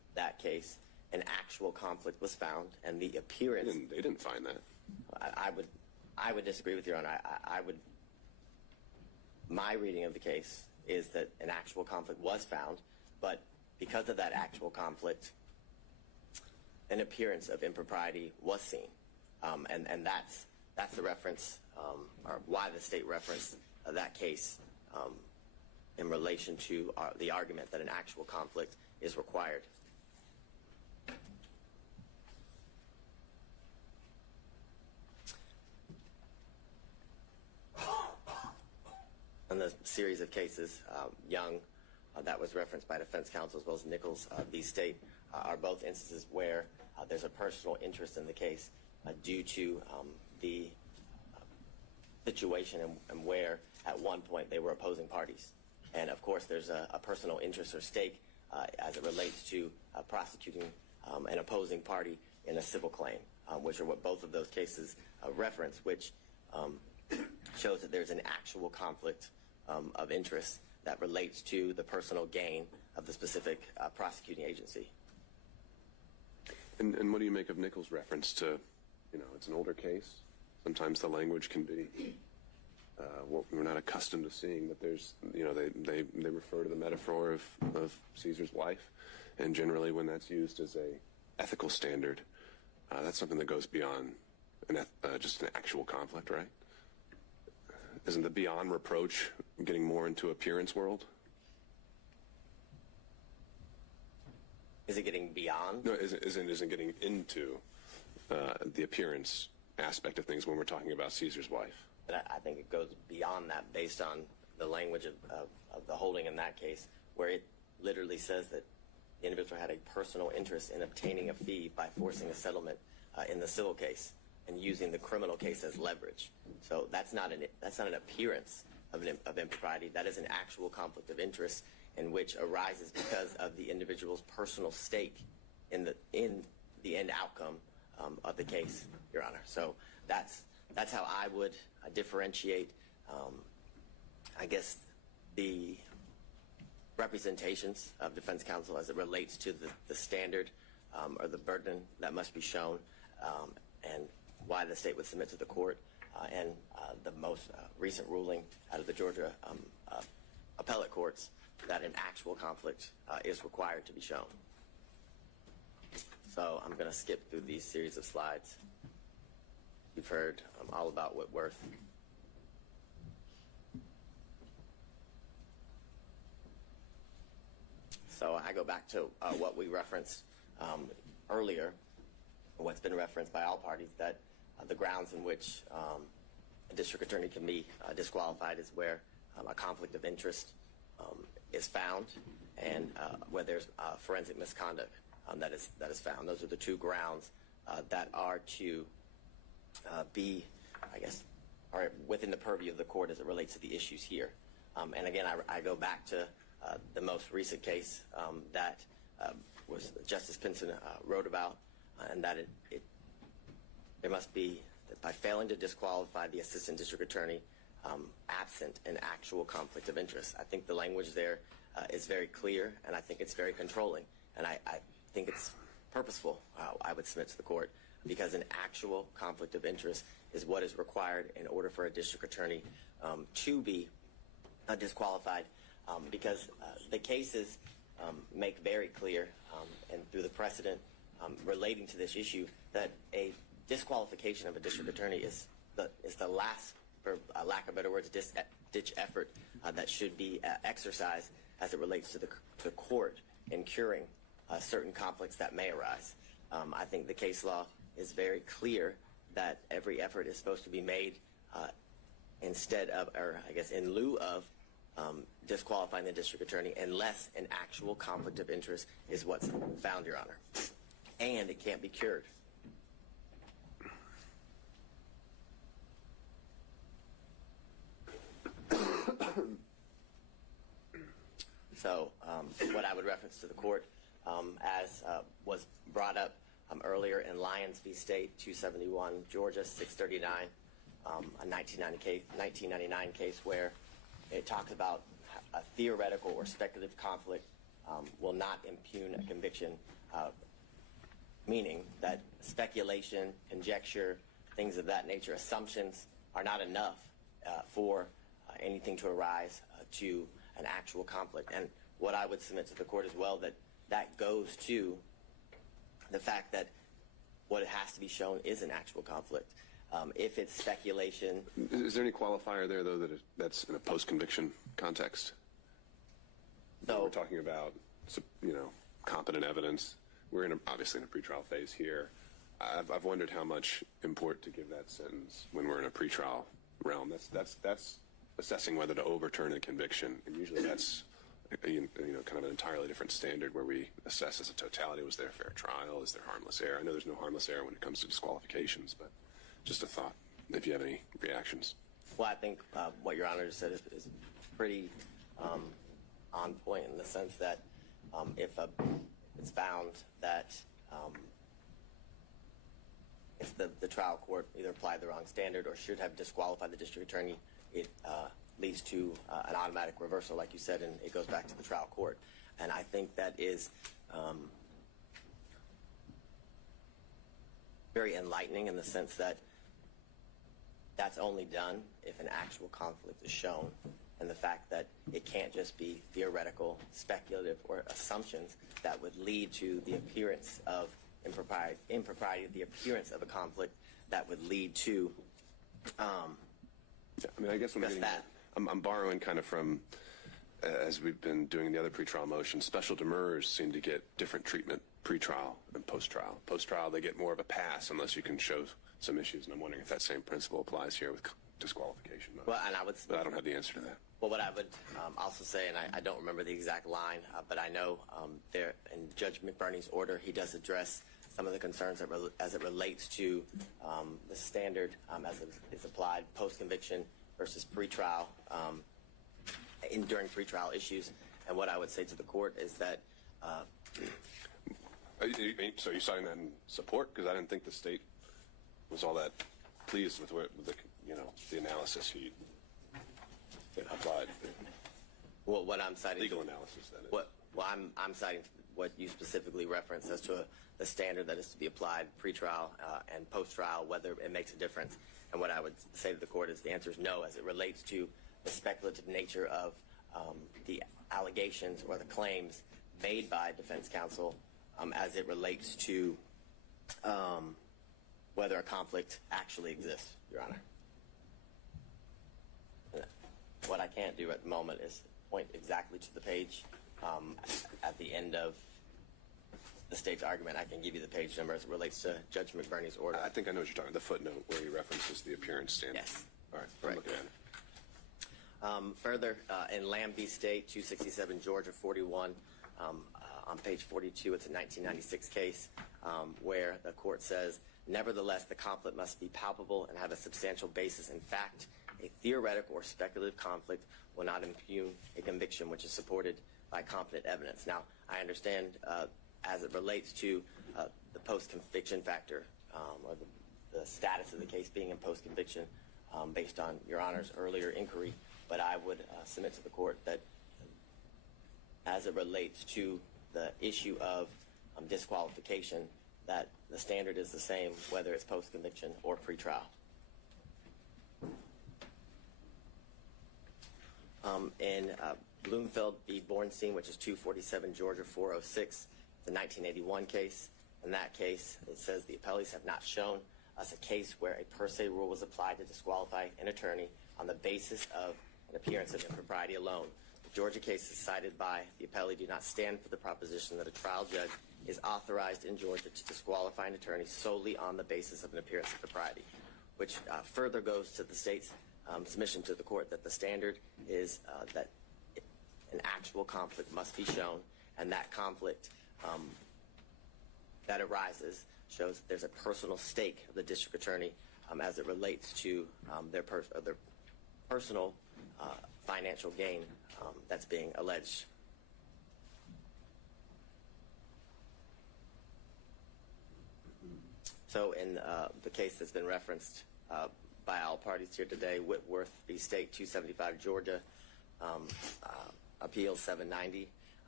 that case, an actual conflict was found, and the appearance. They didn't find that. I would disagree with Your Honor. My reading of the case is that an actual conflict was found, but because of that actual conflict, an appearance of impropriety was seen, and that's the reference, or why the state referenced that case in relation to the argument that an actual conflict is required. In the series of cases, Young, that was referenced by defense counsel, as well as Nichols v. State, are both instances where there's a personal interest in the case due to the situation and where at one point they were opposing parties. And of course there's a personal interest or stake as it relates to prosecuting an opposing party in a civil claim, which are what both of those cases reference, which shows that there's an actual conflict of interest that relates to the personal gain of the specific prosecuting agency. And what do you make of Nichols' reference to, it's an older case. Sometimes the language can be what we're not accustomed to seeing, but there's, they refer to the metaphor of Caesar's wife, and generally when that's used as a ethical standard, that's something that goes beyond just an actual conflict, right? Isn't the beyond reproach getting more into appearance world? Is it getting beyond? No, isn't getting into the appearance aspect of things when we're talking about Caesar's wife. But I think it goes beyond that based on the language of the holding in that case, where it literally says that the individual had a personal interest in obtaining a fee by forcing a settlement in the civil case and using the criminal case as leverage. So that's not an appearance of impropriety. That is an actual conflict of interest, in which arises because of the individual's personal stake in the end outcome of the case, Your Honor. So that's how I would differentiate, I guess, the representations of defense counsel as it relates to the standard or the burden that must be shown, and why the state would submit to the court, and the most recent ruling out of the Georgia appellate courts that an actual conflict is required to be shown. So I'm going to skip through these series of slides. You've heard all about Whitworth. So I go back to what we referenced earlier, what's been referenced by all parties, that the grounds in which a district attorney can be disqualified is where a conflict of interest is found, and where there's forensic misconduct that is found. Those are the two grounds that are to be, I guess, are within the purview of the court as it relates to the issues here. And again, I go back to the most recent case that was Justice Pinson wrote about, and that there must be, that by failing to disqualify the assistant district attorney absent an actual conflict of interest. I think the language there is very clear, and I think it's very controlling, and I think it's purposeful, I would submit to the court, because an actual conflict of interest is what is required in order for a district attorney to be disqualified, because the cases make very clear, and through the precedent relating to this issue, that a disqualification of a district attorney is the last, for lack of better words, ditch effort that should be exercised as it relates to the court in curing certain conflicts that may arise. I think the case law is very clear that every effort is supposed to be made instead of, or I guess in lieu of, disqualifying the district attorney unless an actual conflict of interest is what's found, Your Honor. And it can't be cured. So what I would reference to the court, as was brought up earlier in Lyons v. State, 271 Georgia 639, a 1999 case where it talks about a theoretical or speculative conflict will not impugn a conviction meaning that speculation, conjecture, things of that nature, assumptions are not enough for anything to arise to an actual conflict. And what I would submit to the court as well, that goes to the fact that what has to be shown is an actual conflict. If it's speculation. Is there any qualifier there, though, that's in a post-conviction context? So we're talking about, competent evidence. We're obviously in a pretrial phase here. I've wondered how much import to give that sentence when we're in a pretrial realm. That's assessing whether to overturn a conviction, and usually that's kind of an entirely different standard where we assess as a totality: was there a fair trial? Is there harmless error? I know there's no harmless error when it comes to disqualifications, but just a thought. If you have any reactions. Well, I think what Your Honor just said is pretty on point in the sense that if it's found that if the trial court either applied the wrong standard or should have disqualified the district attorney, it leads to an automatic reversal, like you said, and it goes back to the trial court. And I think that is very enlightening in the sense that that's only done if an actual conflict is shown, and the fact that it can't just be theoretical, speculative, or assumptions that would lead to the appearance of impropriety, the appearance of a conflict that would lead to I guess I'm borrowing kind of from, as we've been doing the other pretrial motions, special demurrers seem to get different treatment pre-trial and post-trial. Post-trial, they get more of a pass unless you can show some issues, and I'm wondering if that same principle applies here with disqualification. Well, and but I don't have the answer to that. Well, what I would also say, and I don't remember the exact line, but I know there in Judge McBurney's order, he does address some of the concerns as it relates to the standard as it is applied post-conviction versus pre-trial during pre-trial issues. And what I would say to the court is that. So you're citing that in support? Because I didn't think the state was all that pleased with the analysis he applied. Well, what I'm citing. Legal analysis, that is. Well, I'm citing what you specifically referenced as to the standard that is to be applied pre-trial and post-trial, whether it makes a difference. And what I would say to the court is the answer is no, as it relates to the speculative nature of the allegations or the claims made by defense counsel as it relates to whether a conflict actually exists, Your Honor. What I can't do at the moment is point exactly to the page at the end of the state's argument. I can give you the page number as it relates to Judge McBurney's order. I think I know what you're talking about, the footnote where he references the appearance standard. Yes. All right, I'm looking at it. Further, in Lamb v. State, 267 Georgia 41, on page 42, it's a 1996 case where the court says, nevertheless, the conflict must be palpable and have a substantial basis in fact. A theoretical or speculative conflict will not impugn a conviction which is supported by competent evidence. Now, I understand as it relates to the post-conviction factor or the status of the case being in post-conviction based on Your Honor's earlier inquiry, but I would submit to the court that as it relates to the issue of disqualification, that the standard is the same whether it's post-conviction or pre-trial. In Bloomfield v. Bornstein, which is 247 Georgia 406, the 1981 case. In that case, it says the appellees have not shown us a case where a per se rule was applied to disqualify an attorney on the basis of an appearance of impropriety alone. The Georgia cases cited by the appellee do not stand for the proposition that a trial judge is authorized in Georgia to disqualify an attorney solely on the basis of an appearance of propriety, which further goes to the state's submission to the court that the standard is that an actual conflict must be shown, and that conflict that arises shows there's a personal stake of the district attorney as it relates to their personal financial gain that's being alleged. So in the case that's been referenced by all parties here today, Whitworth v. State 275 Georgia, Appeal 790,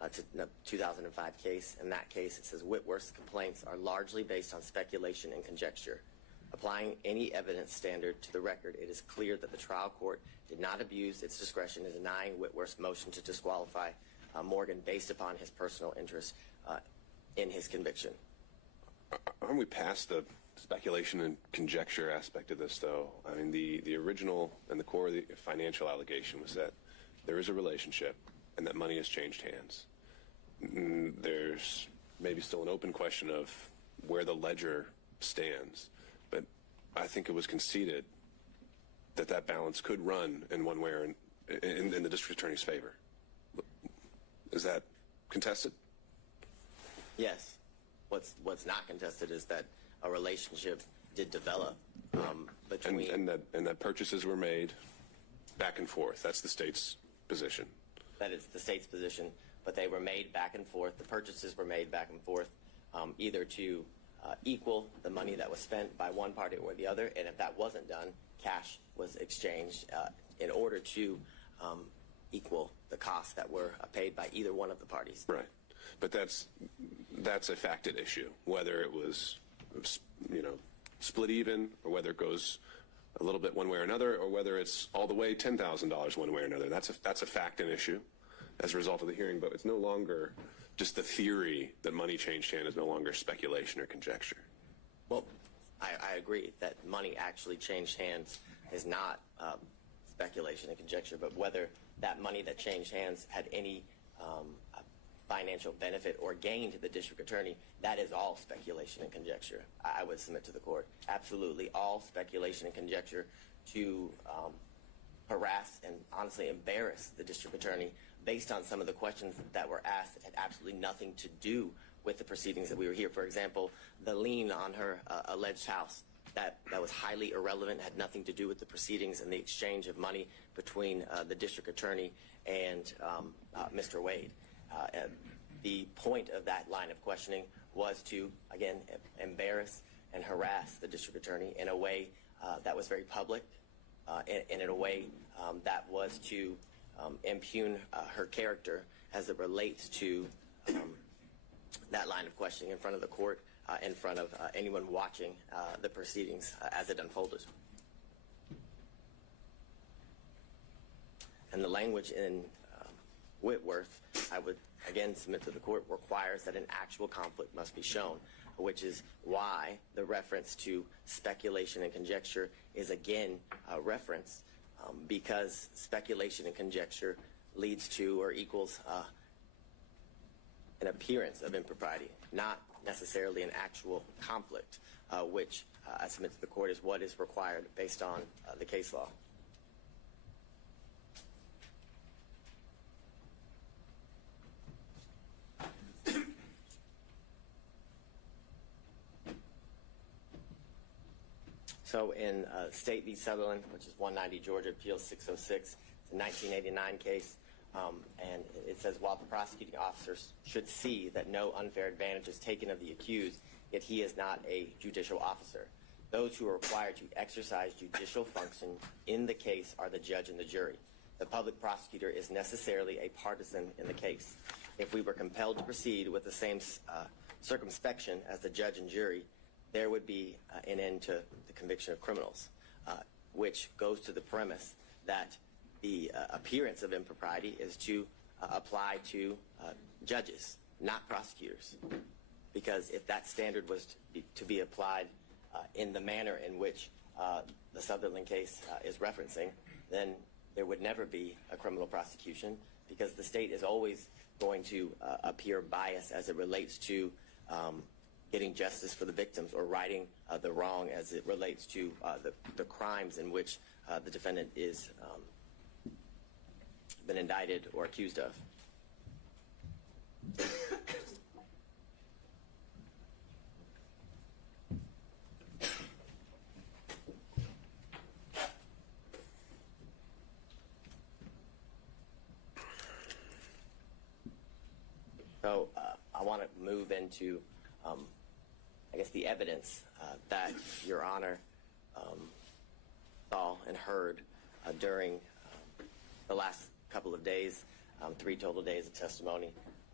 to the 2005 case. In that case, it says Whitworth's complaints are largely based on speculation and conjecture. Applying any evidence standard to the record, it is clear that the trial court did not abuse its discretion in denying Whitworth's motion to disqualify Morgan based upon his personal interest in his conviction. Aren't we past the speculation and conjecture aspect of this, though? I mean, the original and the core of the financial allegation was that there is a relationship and that money has changed hands. There's maybe still an open question of where the ledger stands, but I think it was conceded that that balance could run in one way or in the district attorney's favor. Is that contested? Yes. What's not contested is that a relationship did develop between... And that purchases were made back and forth. That's the state's position. That is the state's position, but they were made back and forth. The purchases were made back and forth either to equal the money that was spent by one party or the other, and if that wasn't done, cash was exchanged in order to equal the costs that were paid by either one of the parties. Right. But that's a facted issue, whether it was, split even, or whether it goes a little bit one way or another, or whether it's all the way $10,000 one way or another. That's a fact and issue as a result of the hearing, but it's no longer just the theory that money changed hand is no longer speculation or conjecture. Well, I agree that money actually changed hands is not speculation and conjecture, but whether that money that changed hands had any financial benefit or gain to the district attorney, that is all speculation and conjecture. I would submit to the court. Absolutely all speculation and conjecture to harass and honestly embarrass the district attorney based on some of the questions that were asked that had absolutely nothing to do with the proceedings that we were here. For example, the lien on her alleged house, that was highly irrelevant, had nothing to do with the proceedings and the exchange of money between the district attorney and Mr. Wade. The point of that line of questioning was to, again, embarrass and harass the district attorney in a way that was very public, and in a way that was to impugn her character as it relates to that line of questioning in front of the court, in front of anyone watching the proceedings as it unfolded. And the language in Whitworth, I would again submit to the court, requires that an actual conflict must be shown, which is why the reference to speculation and conjecture is again referenced, because speculation and conjecture leads to or equals an appearance of impropriety, not necessarily an actual conflict, which I submit to the court is what is required based on the case law. So in State v. Sutherland, which is 190 Georgia Appeal 606, it's a 1989 case, and it says, while the prosecuting officers should see that no unfair advantage is taken of the accused, yet he is not a judicial officer. Those who are required to exercise judicial function in the case are the judge and the jury. The public prosecutor is necessarily a partisan in the case. If we were compelled to proceed with the same circumspection as the judge and jury, there would be an end to the conviction of criminals, which goes to the premise that the appearance of impropriety is to apply to judges, not prosecutors. Because if that standard was to be applied in the manner in which the Sutherland case is referencing, then there would never be a criminal prosecution, because the state is always going to appear biased as it relates to getting justice for the victims or righting the wrong as it relates to the crimes in which the defendant is been indicted or accused of. So I want to move into I guess the evidence that Your Honor saw and heard during the last couple of days, 3 total days of testimony,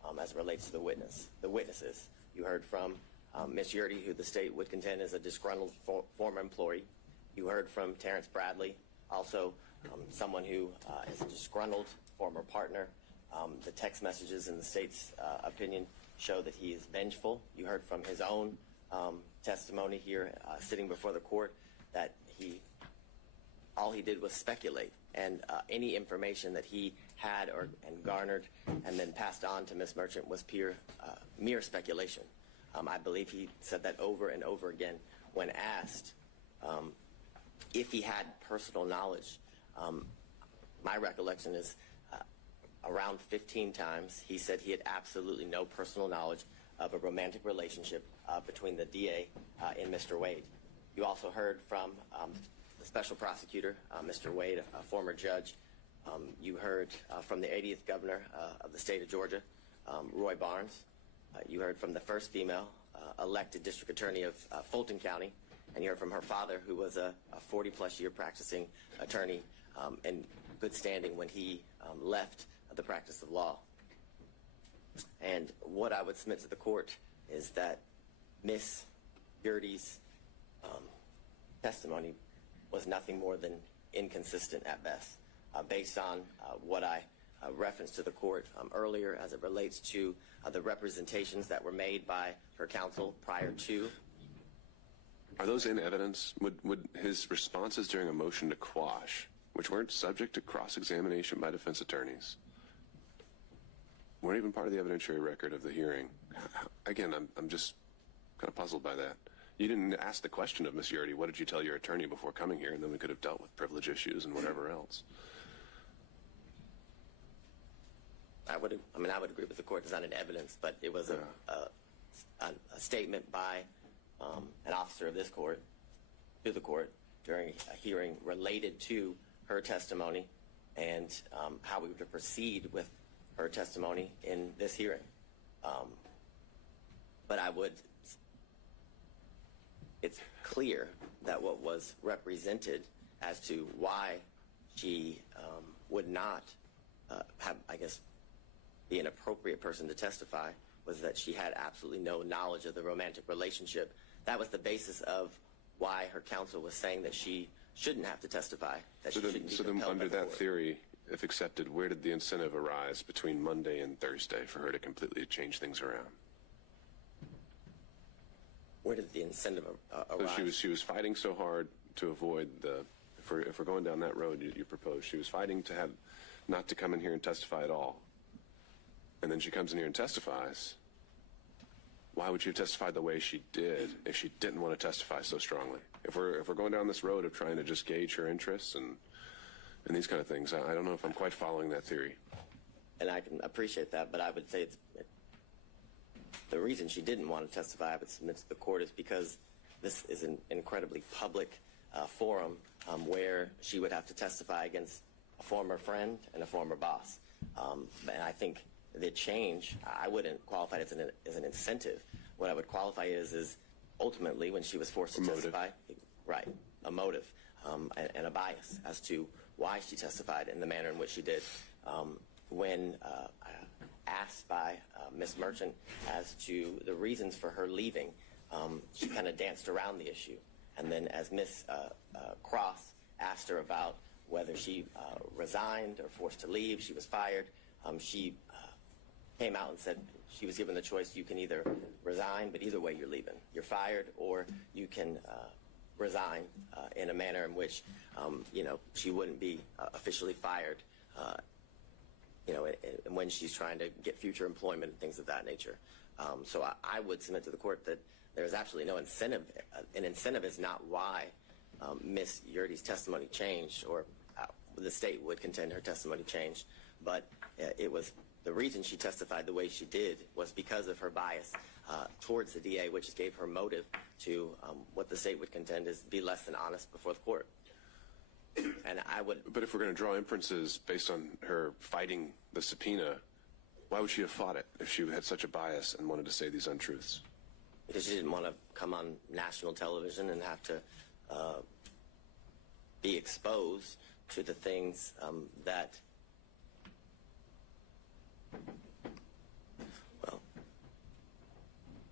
as it relates to the witnesses. You heard from Ms. Yurdy, who the state would contend is a disgruntled former employee. You heard from Terrence Bradley, also someone who is a disgruntled former partner. The text messages in the state's opinion show that he is vengeful. You heard from his own testimony here sitting before the court that all he did was speculate, and any information that he had and garnered and then passed on to Ms. Merchant was mere speculation. I believe he said that over and over again when asked if he had personal knowledge. My recollection is around 15 times he said he had absolutely no personal knowledge of a romantic relationship between the DA and Mr. Wade. You also heard from the special prosecutor, Mr. Wade, a former judge. You heard from the 80th governor of the state of Georgia, Roy Barnes. You heard from the first female elected district attorney of Fulton County, and you heard from her father, who was a 40-plus year practicing attorney in good standing when he left the practice of law. And what I would submit to the court is that Ms. Yurdy's testimony was nothing more than inconsistent at best, based on what I referenced to the court earlier as it relates to the representations that were made by her counsel prior to. Are those in evidence? Would his responses during a motion to quash, which weren't subject to cross-examination by defense attorneys, weren't even part of the evidentiary record of the hearing? Again, I'm just kind of puzzled by that. You didn't ask the question of Ms. Yurdy, what did you tell your attorney before coming here, and then we could have dealt with privilege issues and whatever else. I would agree with the court. It's not in evidence, but it was a statement by an officer of this court to the court during a hearing related to her testimony and how we would proceed with her testimony in this hearing. But it's clear that what was represented as to why she would not have, I guess, be an appropriate person to testify was that she had absolutely no knowledge of the romantic relationship. That was the basis of why her counsel was saying that she shouldn't have to testify, that she shouldn't be compelled by the under that court. theory, if accepted, where did the incentive arise between Monday and Thursday for her to completely change things around? Where did the incentive arise? So she was fighting so hard to avoid if we're going down that road you proposed, she was fighting to have not to come in here and testify at all. And then she comes in here and testifies. Why would she have testified the way she did if she didn't want to testify so strongly? If we're going down this road of trying to just gauge her interests and these kind of things, I don't know if I'm quite following that theory. And I can appreciate that, but I would say the reason she didn't want to testify, I would submit to the court, is because this is an incredibly public forum where she would have to testify against a former friend and a former boss. And I think the change, I wouldn't qualify it as an incentive. What I would qualify is ultimately when she was forced to testify, right, a motive and a bias as to why she testified in the manner in which she did. When asked by Ms. Merchant as to the reasons for her leaving, she kind of danced around the issue. And then as Ms. Cross asked her about whether she resigned or forced to leave, she was fired, she came out and said she was given the choice: you can either resign, but either way you're leaving. You're fired, or you can resign in a manner in which, she wouldn't be officially fired, when she's trying to get future employment and things of that nature. So I would submit to the court that there's absolutely no incentive. An incentive is not why Ms. Yurdy's testimony changed, or the state would contend her testimony changed, but it was the reason she testified the way she did was because of her bias towards the DA, which gave her motive to what the state would contend is be less than honest before the court. And I would. But if we're going to draw inferences based on her fighting the subpoena, why would she have fought it if she had such a bias and wanted to say these untruths? Because she didn't want to come on national television and have to be exposed to the things that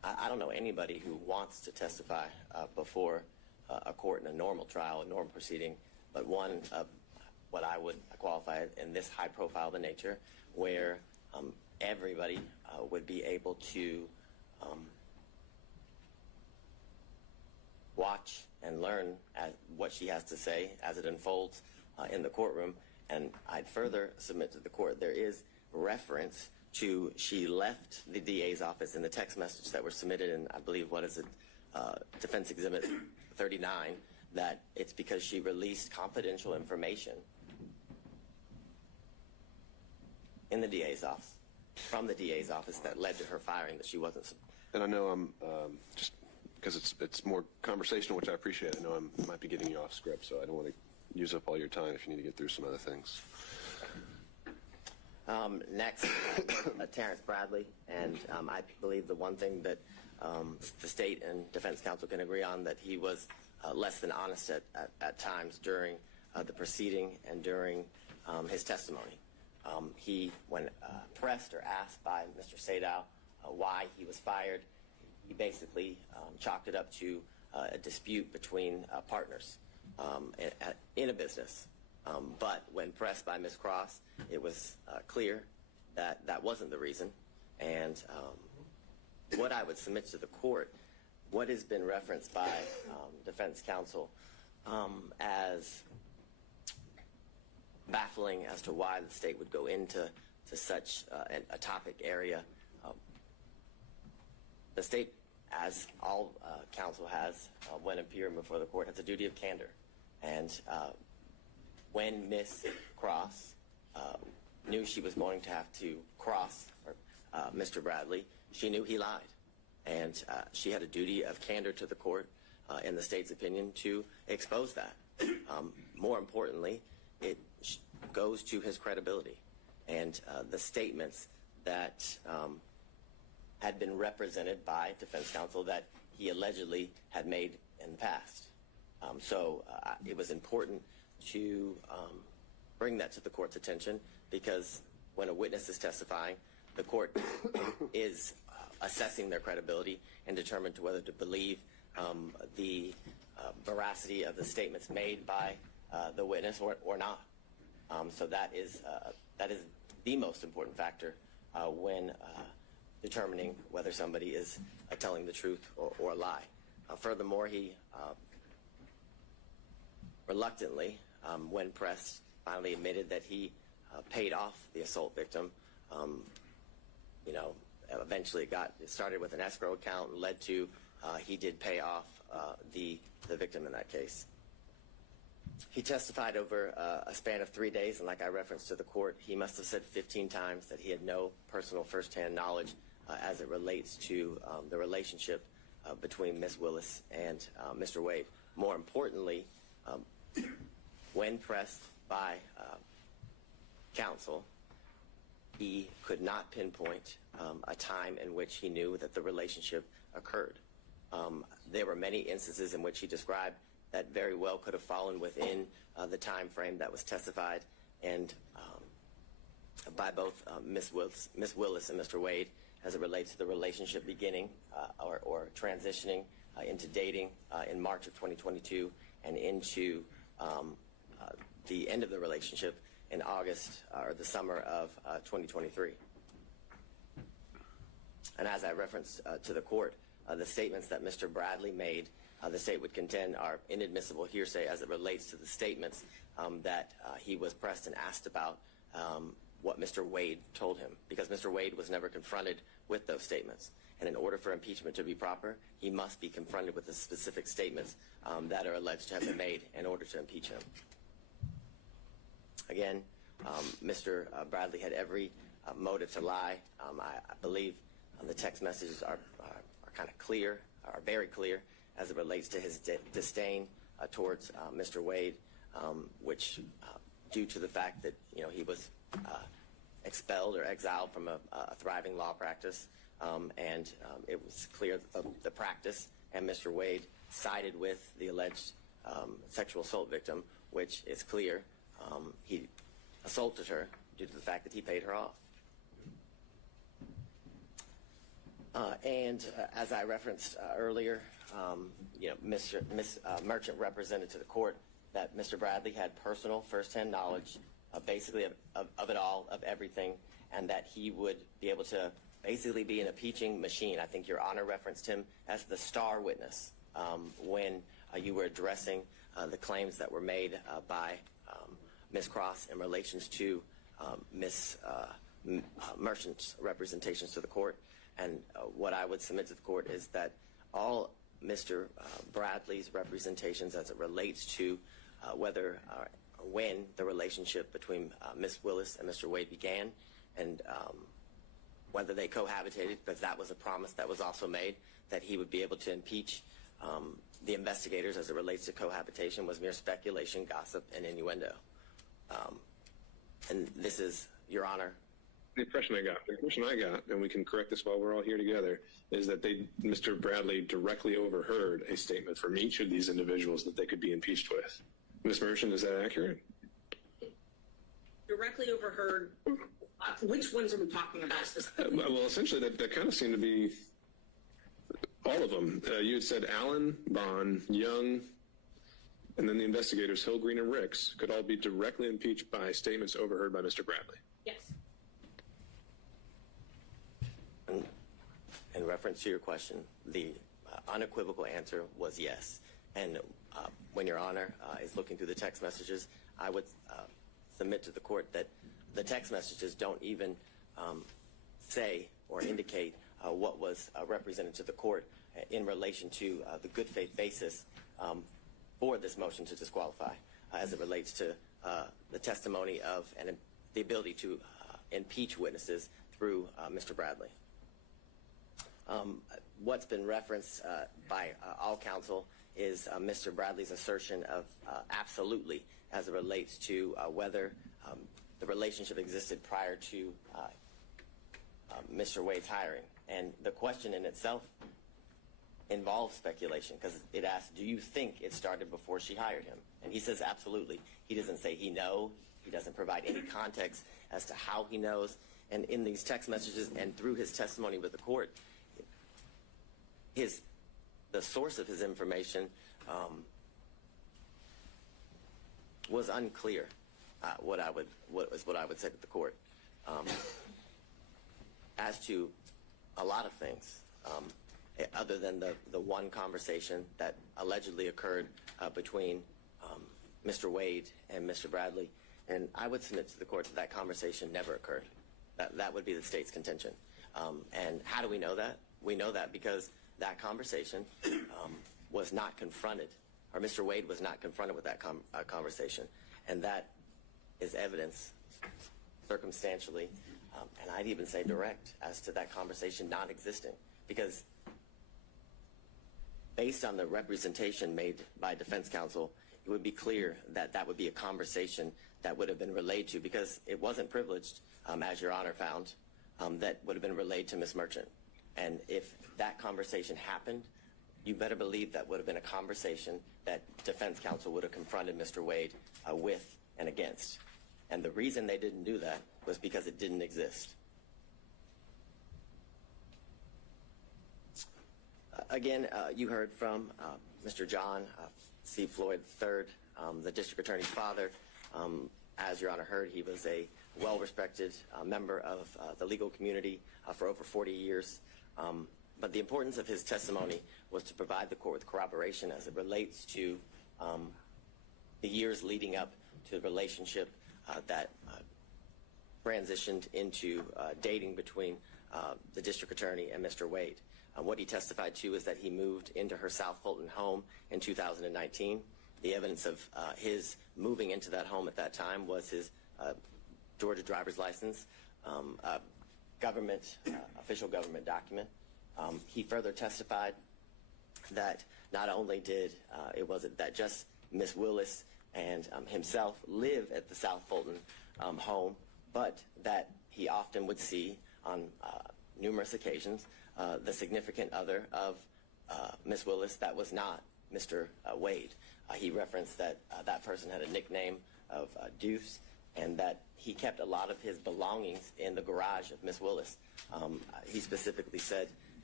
I don't know anybody who wants to testify before a court in a normal trial, a normal proceeding, but one of what I would qualify in this high-profile nature, where everybody would be able to watch and learn what she has to say as it unfolds in the courtroom. And I'd further submit to the court there is reference to she left the DA's office in the text message that were submitted in, I believe, what is it, Defense Exhibit 39, that it's because she released confidential information in the DA's office, from the DA's office, that led to her firing, that she wasn't. And I know I'm just because it's more conversational, which I appreciate. I know I might be getting you off script, so I don't want to use up all your time if you need to get through some other things. Next, Terrence Bradley, and I believe the one thing that the state and defense counsel can agree on, that he was less than honest at times during the proceeding and during his testimony. He, when pressed or asked by Mr. Sadow why he was fired, he basically chalked it up to a dispute between partners in a business. But when pressed by Ms. Cross, it was clear that that wasn't the reason. And what I would submit to the court, what has been referenced by defense counsel as baffling as to why the state would go into such a topic area. The state, as all counsel has when appearing before the court, has a duty of candor. And when Ms. Cross knew she was going to have to cross Mr. Bradley, she knew he lied. And she had a duty of candor to the court, in the state's opinion, to expose that. More importantly, it goes to his credibility and the statements that had been represented by defense counsel that he allegedly had made in the past. So it was important to bring that to the court's attention, because when a witness is testifying, the court is assessing their credibility and determined to whether to believe the veracity of the statements made by the witness or not. So that is the most important factor when determining whether somebody is telling the truth or a lie. Furthermore, he reluctantly, when pressed, finally admitted that he paid off the assault victim. Eventually it started with an escrow account and led to he did pay off the victim in that case. He testified over a span of 3 days, and like I referenced to the court, he must have said 15 times that he had no personal firsthand knowledge as it relates to the relationship between Ms. Willis and Mr. Wade. More importantly, when pressed by counsel, he could not pinpoint a time in which he knew that the relationship occurred. There were many instances in which he described that very well could have fallen within the time frame that was testified, and by both Ms. Willis and Mr. Wade, as it relates to the relationship beginning or transitioning into dating in March of 2022 and into the end of the relationship in August or the summer of 2023. And as I referenced to the court, the statements that Mr. Bradley made, the state would contend are inadmissible hearsay as it relates to the statements that he was pressed and asked about what Mr. Wade told him, because Mr. Wade was never confronted with those statements. And in order for impeachment to be proper, he must be confronted with the specific statements that are alleged to have been made in order to impeach him. Again, Mr. Bradley had every motive to lie. I believe the text messages are kind of clear, are very clear, as it relates to his disdain towards Mr. Wade, which due to the fact that he was expelled or exiled from a thriving law practice, and it was clear that the practice and Mr. Wade sided with the alleged sexual assault victim, which is clear he assaulted her due to the fact that he paid her off. As I referenced earlier, Ms. Merchant represented to the court that Mr. Bradley had personal firsthand knowledge basically of it all, of everything, and that he would be able to basically be an impeaching machine. I think Your Honor referenced him as the star witness when you were addressing the claims that were made by Ms. Cross in relations to Ms. Merchant's representations to the court. And what I would submit to the court is that all Mr. Bradley's representations as it relates to whether or when the relationship between Ms. Willis and Mr. Wade began, and whether they cohabitated, because that was a promise that was also made, that he would be able to impeach the investigators as it relates to cohabitation, was mere speculation, gossip, and innuendo. And this is, Your Honor. The impression I got, and we can correct this while we're all here together, is that Mr. Bradley directly overheard a statement from each of these individuals that they could be impeached with. Ms. Merchant, is that accurate? Directly overheard. Which ones are we talking about? Well, essentially, that kind of seemed to be all of them. You had said Allen, Bond, Young, and then the investigators, Hill, Green, and Ricks, could all be directly impeached by statements overheard by Mr. Bradley. Yes. In reference to your question, the unequivocal answer was yes. And when Your Honor is looking through the text messages, I would submit to the court that the text messages don't even say or indicate what was represented to the court in relation to the good faith basis for this motion to disqualify as it relates to the testimony of and the ability to impeach witnesses through Mr. Bradley. What's been referenced by all counsel is Mr. Bradley's assertion of absolutely as it relates to whether the relationship existed prior to Mr. Wade's hiring. And the question in itself involves speculation, because it asks, do you think it started before she hired him? And he says absolutely. He doesn't say he knows. He doesn't provide any context as to how he knows. And in these text messages and through his testimony with the court, the source of his information was unclear. What I would say to the court, as to a lot of things, other than the one conversation that allegedly occurred between Mr. Wade and Mr. Bradley, and I would submit to the court that conversation never occurred. That would be the state's contention. And how do we know that? We know that because that conversation was not confronted, or Mr. Wade was not confronted with that conversation. And that is evidence circumstantially, and I'd even say direct, as to that conversation not existing. Because based on the representation made by defense counsel, it would be clear that that would be a conversation that would have been relayed to, because it wasn't privileged, as Your Honor found, that would have been relayed to Ms. Merchant. And if that conversation happened, you better believe that would have been a conversation that defense counsel would have confronted Mr. Wade with and against. And the reason they didn't do that was because it didn't exist. Again, you heard from Mr. John C. Floyd III, the district attorney's father. As Your Honor heard, he was a well-respected member of the legal community for over 40 years. But the importance of his testimony was to provide the court with corroboration as it relates to the years leading up to the relationship that transitioned into dating between the district attorney and Mr. Wade. What he testified to is that he moved into her South Fulton home in 2019. The evidence of his moving into that home at that time was his Georgia driver's license, official government document. He further testified that not only wasn't that just Ms. Willis and himself live at the South Fulton home, but that he often would see on numerous occasions the significant other of Ms. Willis that was not Mr. Wade. He referenced that that person had a nickname of Deuce, and that he kept a lot of his belongings in the garage of Ms. Willis. He specifically said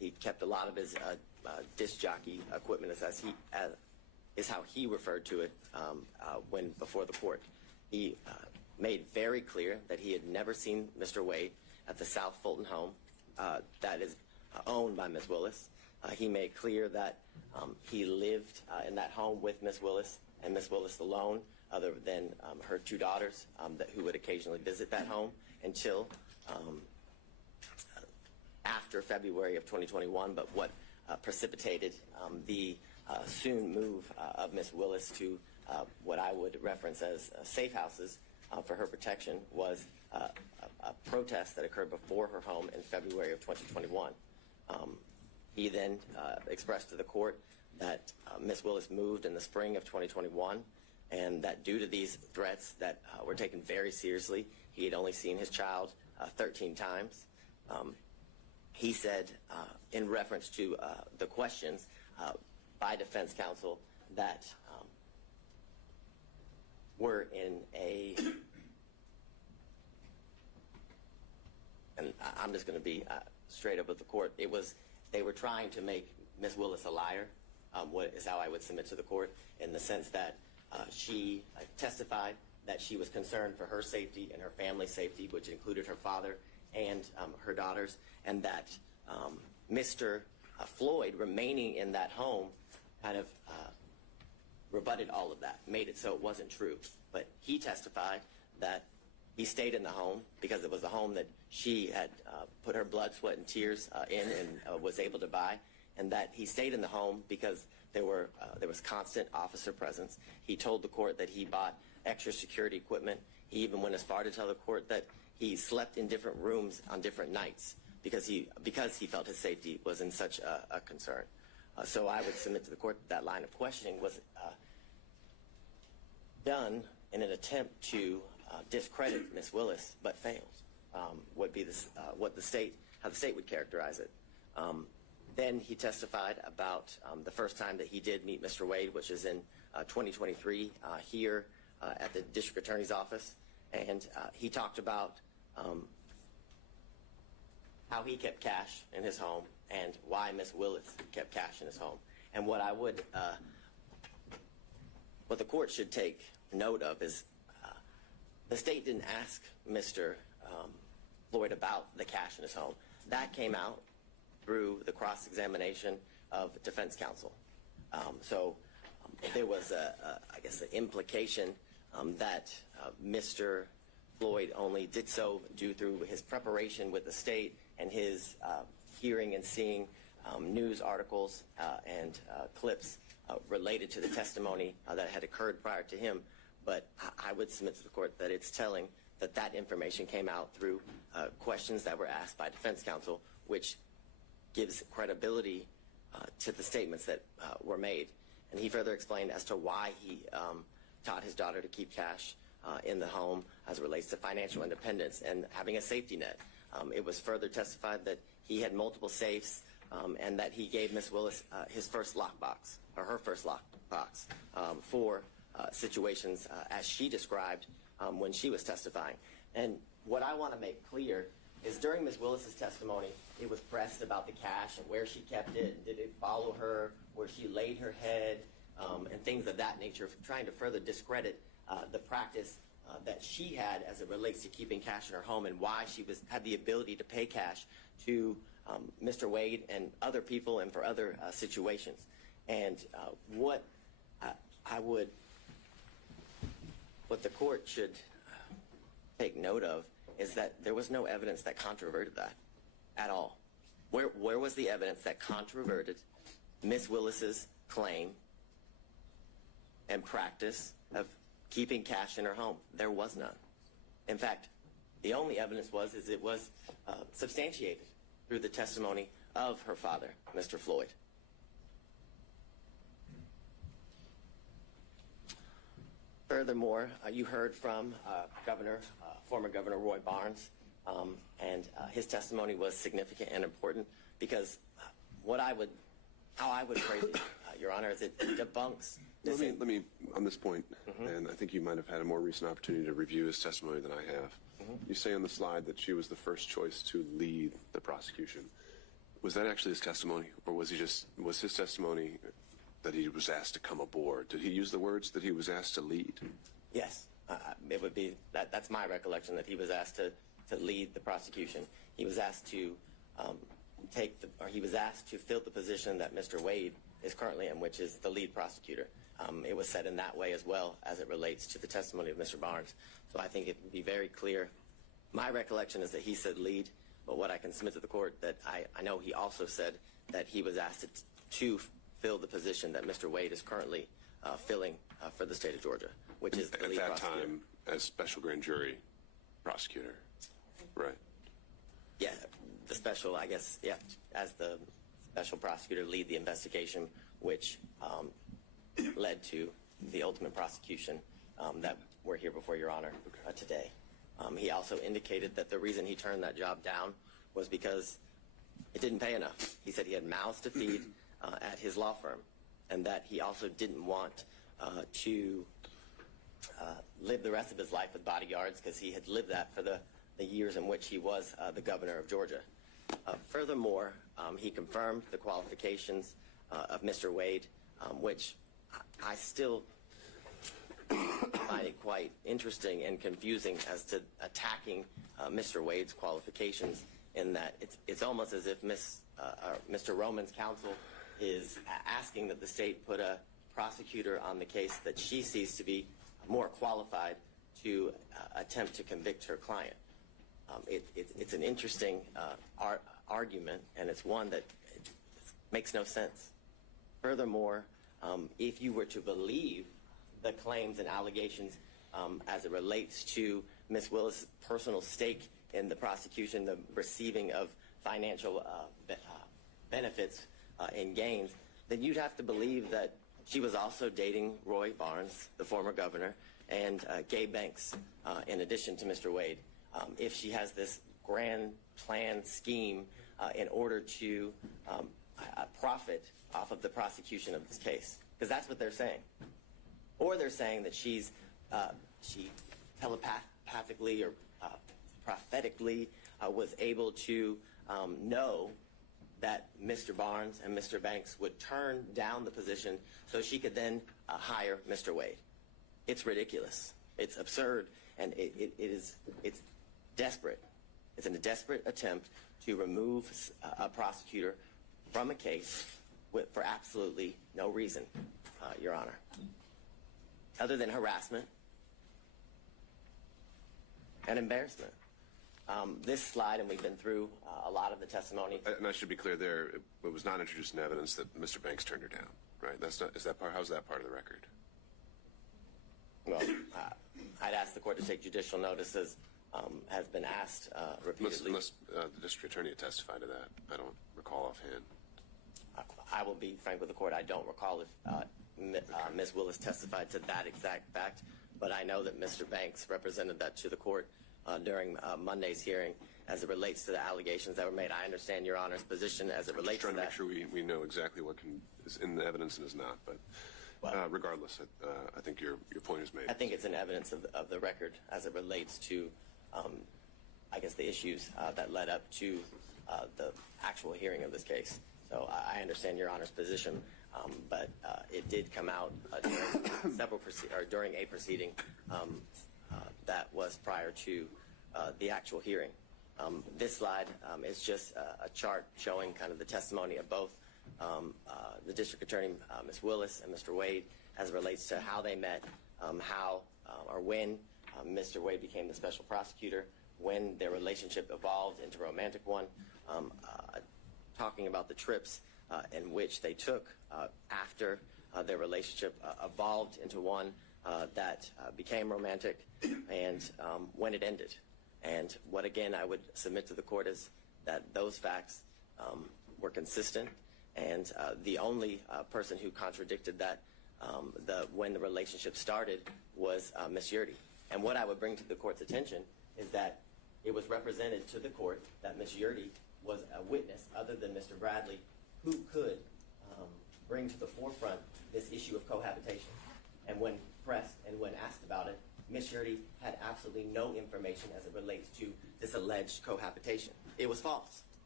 He kept a lot of his disc jockey equipment, is how he referred to it when before the court. He made very clear that he had never seen Mr. Wade at the South Fulton home that is owned by Ms. Willis. He made clear that he lived in that home with Ms. Willis and Ms. Willis alone, other than her two daughters who would occasionally visit that home until after February of 2021. But what precipitated the soon move of Ms. Willis to what I would reference as safe houses for her protection was a protest that occurred before her home in February of 2021. He then expressed to the court that Ms. Willis moved in the spring of 2021, and that due to these threats that were taken very seriously, he had only seen his child 13 times. He said, in reference to the questions by defense counsel that were in a, and I'm just going to be straight up with the court, they were trying to make Ms. Willis a liar, what is how I would submit to the court, in the sense that she testified that she was concerned for her safety and her family's safety, which included her father and her daughters, and that Mr. Floyd remaining in that home kind of rebutted all of that, made it so it wasn't true. But he testified that he stayed in the home because it was a home that she had put her blood, sweat, and tears in and was able to buy, and that he stayed in the home because there was constant officer presence. He told the court that he bought extra security equipment. He even went as far to tell the court that he slept in different rooms on different nights because he felt his safety was in such a concern. So I would submit to the court that line of questioning was done in an attempt to discredit Ms. Willis, but failed. Would be how the state would characterize it. Then he testified about the first time that he did meet Mr. Wade, which is in 2023 here at the district attorney's office, and he talked about how he kept cash in his home and why Ms. Willis kept cash in his home. And what the court should take note of is the state didn't ask Mr. Floyd about the cash in his home. That came out through the cross-examination of defense counsel. So there was, I guess, an implication that Mr. Floyd only did so due through his preparation with the state and his hearing and seeing news articles and clips related to the testimony that had occurred prior to him. But I would submit to the court that it's telling that information came out through questions that were asked by defense counsel, which gives credibility to the statements that were made. And he further explained as to why he taught his daughter to keep cash in the home as it relates to financial independence and having a safety net. It was further testified that he had multiple safes and that he gave Ms. Willis his first lockbox, or her first lockbox, for situations as she described when she was testifying. And what I want to make clear is during Ms. Willis's testimony, it was pressed about the cash and where she kept it, did it follow her, where she laid her head, and things of that nature, trying to further discredit the practice that she had as it relates to keeping cash in her home and why she had the ability to pay cash to Mr. Wade and other people and for other situations. And what the court should take note of is that there was no evidence that controverted that at all. Where was the evidence that controverted Ms. Willis's claim and practice of keeping cash in her home? There was none. In fact, the only evidence it was substantiated through the testimony of her father, Mr. Floyd. Furthermore, you heard from former Governor Roy Barnes, and his testimony was significant and important because how I would phrase it, Your Honor, is it debunks. Let me on this point, and I think you might have had a more recent opportunity to review his testimony than I have. You say on the slide that she was the first choice to lead the prosecution. Was that actually his testimony, or was his testimony that he was asked to come aboard? Did he use the words that he was asked to lead? Yes, it would be that's my recollection, that he was asked to lead the prosecution. He was asked to he was asked to fill the position that Mr. Wade is currently in, which is the lead prosecutor. It was said in that way as well as it relates to the testimony of Mr. Barnes. So I think it would be very clear. My recollection is that he said lead, but what I can submit to the court, that I know he also said that he was asked to fill the position that Mr. Wade is currently filling for the state of Georgia, which is the lead prosecutor. At that time, as special grand jury prosecutor, right? Yeah, the special, I guess, yeah, as the special prosecutor, lead the investigation, which led to the ultimate prosecution that we're here before Your Honor today. He also indicated that the reason he turned that job down was because it didn't pay enough. He said he had mouths to feed at his law firm, and that he also didn't want to live the rest of his life with bodyguards, because he had lived that for the years in which he was the governor of Georgia. Furthermore, he confirmed the qualifications of Mr. Wade, which I still find it quite interesting and confusing as to attacking Mr. Wade's qualifications, in that it's almost as if Mr. Roman's counsel is asking that the state put a prosecutor on the case that she sees to be more qualified to attempt to convict her client. It's an interesting argument, and it's one that makes no sense. Furthermore, if you were to believe the claims and allegations as it relates to Ms. WIllis' personal stake in the prosecution, the receiving of financial benefits and gains, then you'd have to believe that she was also dating Roy Barnes, the former governor, and Gabe Banks, in addition to Mr. Wade, if she has this grand plan scheme in order to profit off of the prosecution of this case. Because that's what they're saying. Or they're saying that she telepathically or prophetically was able to know that Mr. Barnes and Mr. Banks would turn down the position so she could then hire Mr. Wade. It's ridiculous. It's absurd, and it's desperate. It's a desperate attempt to remove a prosecutor from a case for absolutely no reason, Your Honor, other than harassment and embarrassment. This slide, and we've been through a lot of the testimony. And I should be clear there, it was not introduced in evidence that Mr. Banks turned her down, right? How's that part of the record? Well, I'd ask the court to take judicial notice, as has been asked repeatedly. Unless the district attorney had testified to that. I don't recall offhand. I will be frank with the court. I don't recall if Ms. WIllis testified to that exact fact, but I know that Mr. Banks represented that to the court during Monday's hearing as it relates to the allegations that were made. I understand Your Honor's position as it relates to that. I'm just trying to make sure we know exactly what is in the evidence and is not, but regardless, I think your point is made. I think it's an evidence of the record as it relates to, I guess, the issues that led up to the actual hearing of this case. So I understand Your Honor's position, but it did come out during a proceeding that was prior to the actual hearing. This slide is just a chart showing kind of the testimony of both the district attorney, Ms. WIllis, and Mr. Wade, as it relates to how they met, how or when Mr. Wade became the special prosecutor, when their relationship evolved into a romantic one, talking about the trips in which they took after their relationship evolved into one that became romantic, and when it ended. And what, again, I would submit to the court is that those facts were consistent, and the only person who contradicted that when the relationship started was Ms. Yurdy. And what I would bring to the court's attention is that it was represented to the court that Ms. Yurdy was a witness other than Mr. Bradley who could bring to the forefront this issue of cohabitation. And when pressed and when asked about it, Ms. Yurdy had absolutely no information as it relates to this alleged cohabitation. It was false.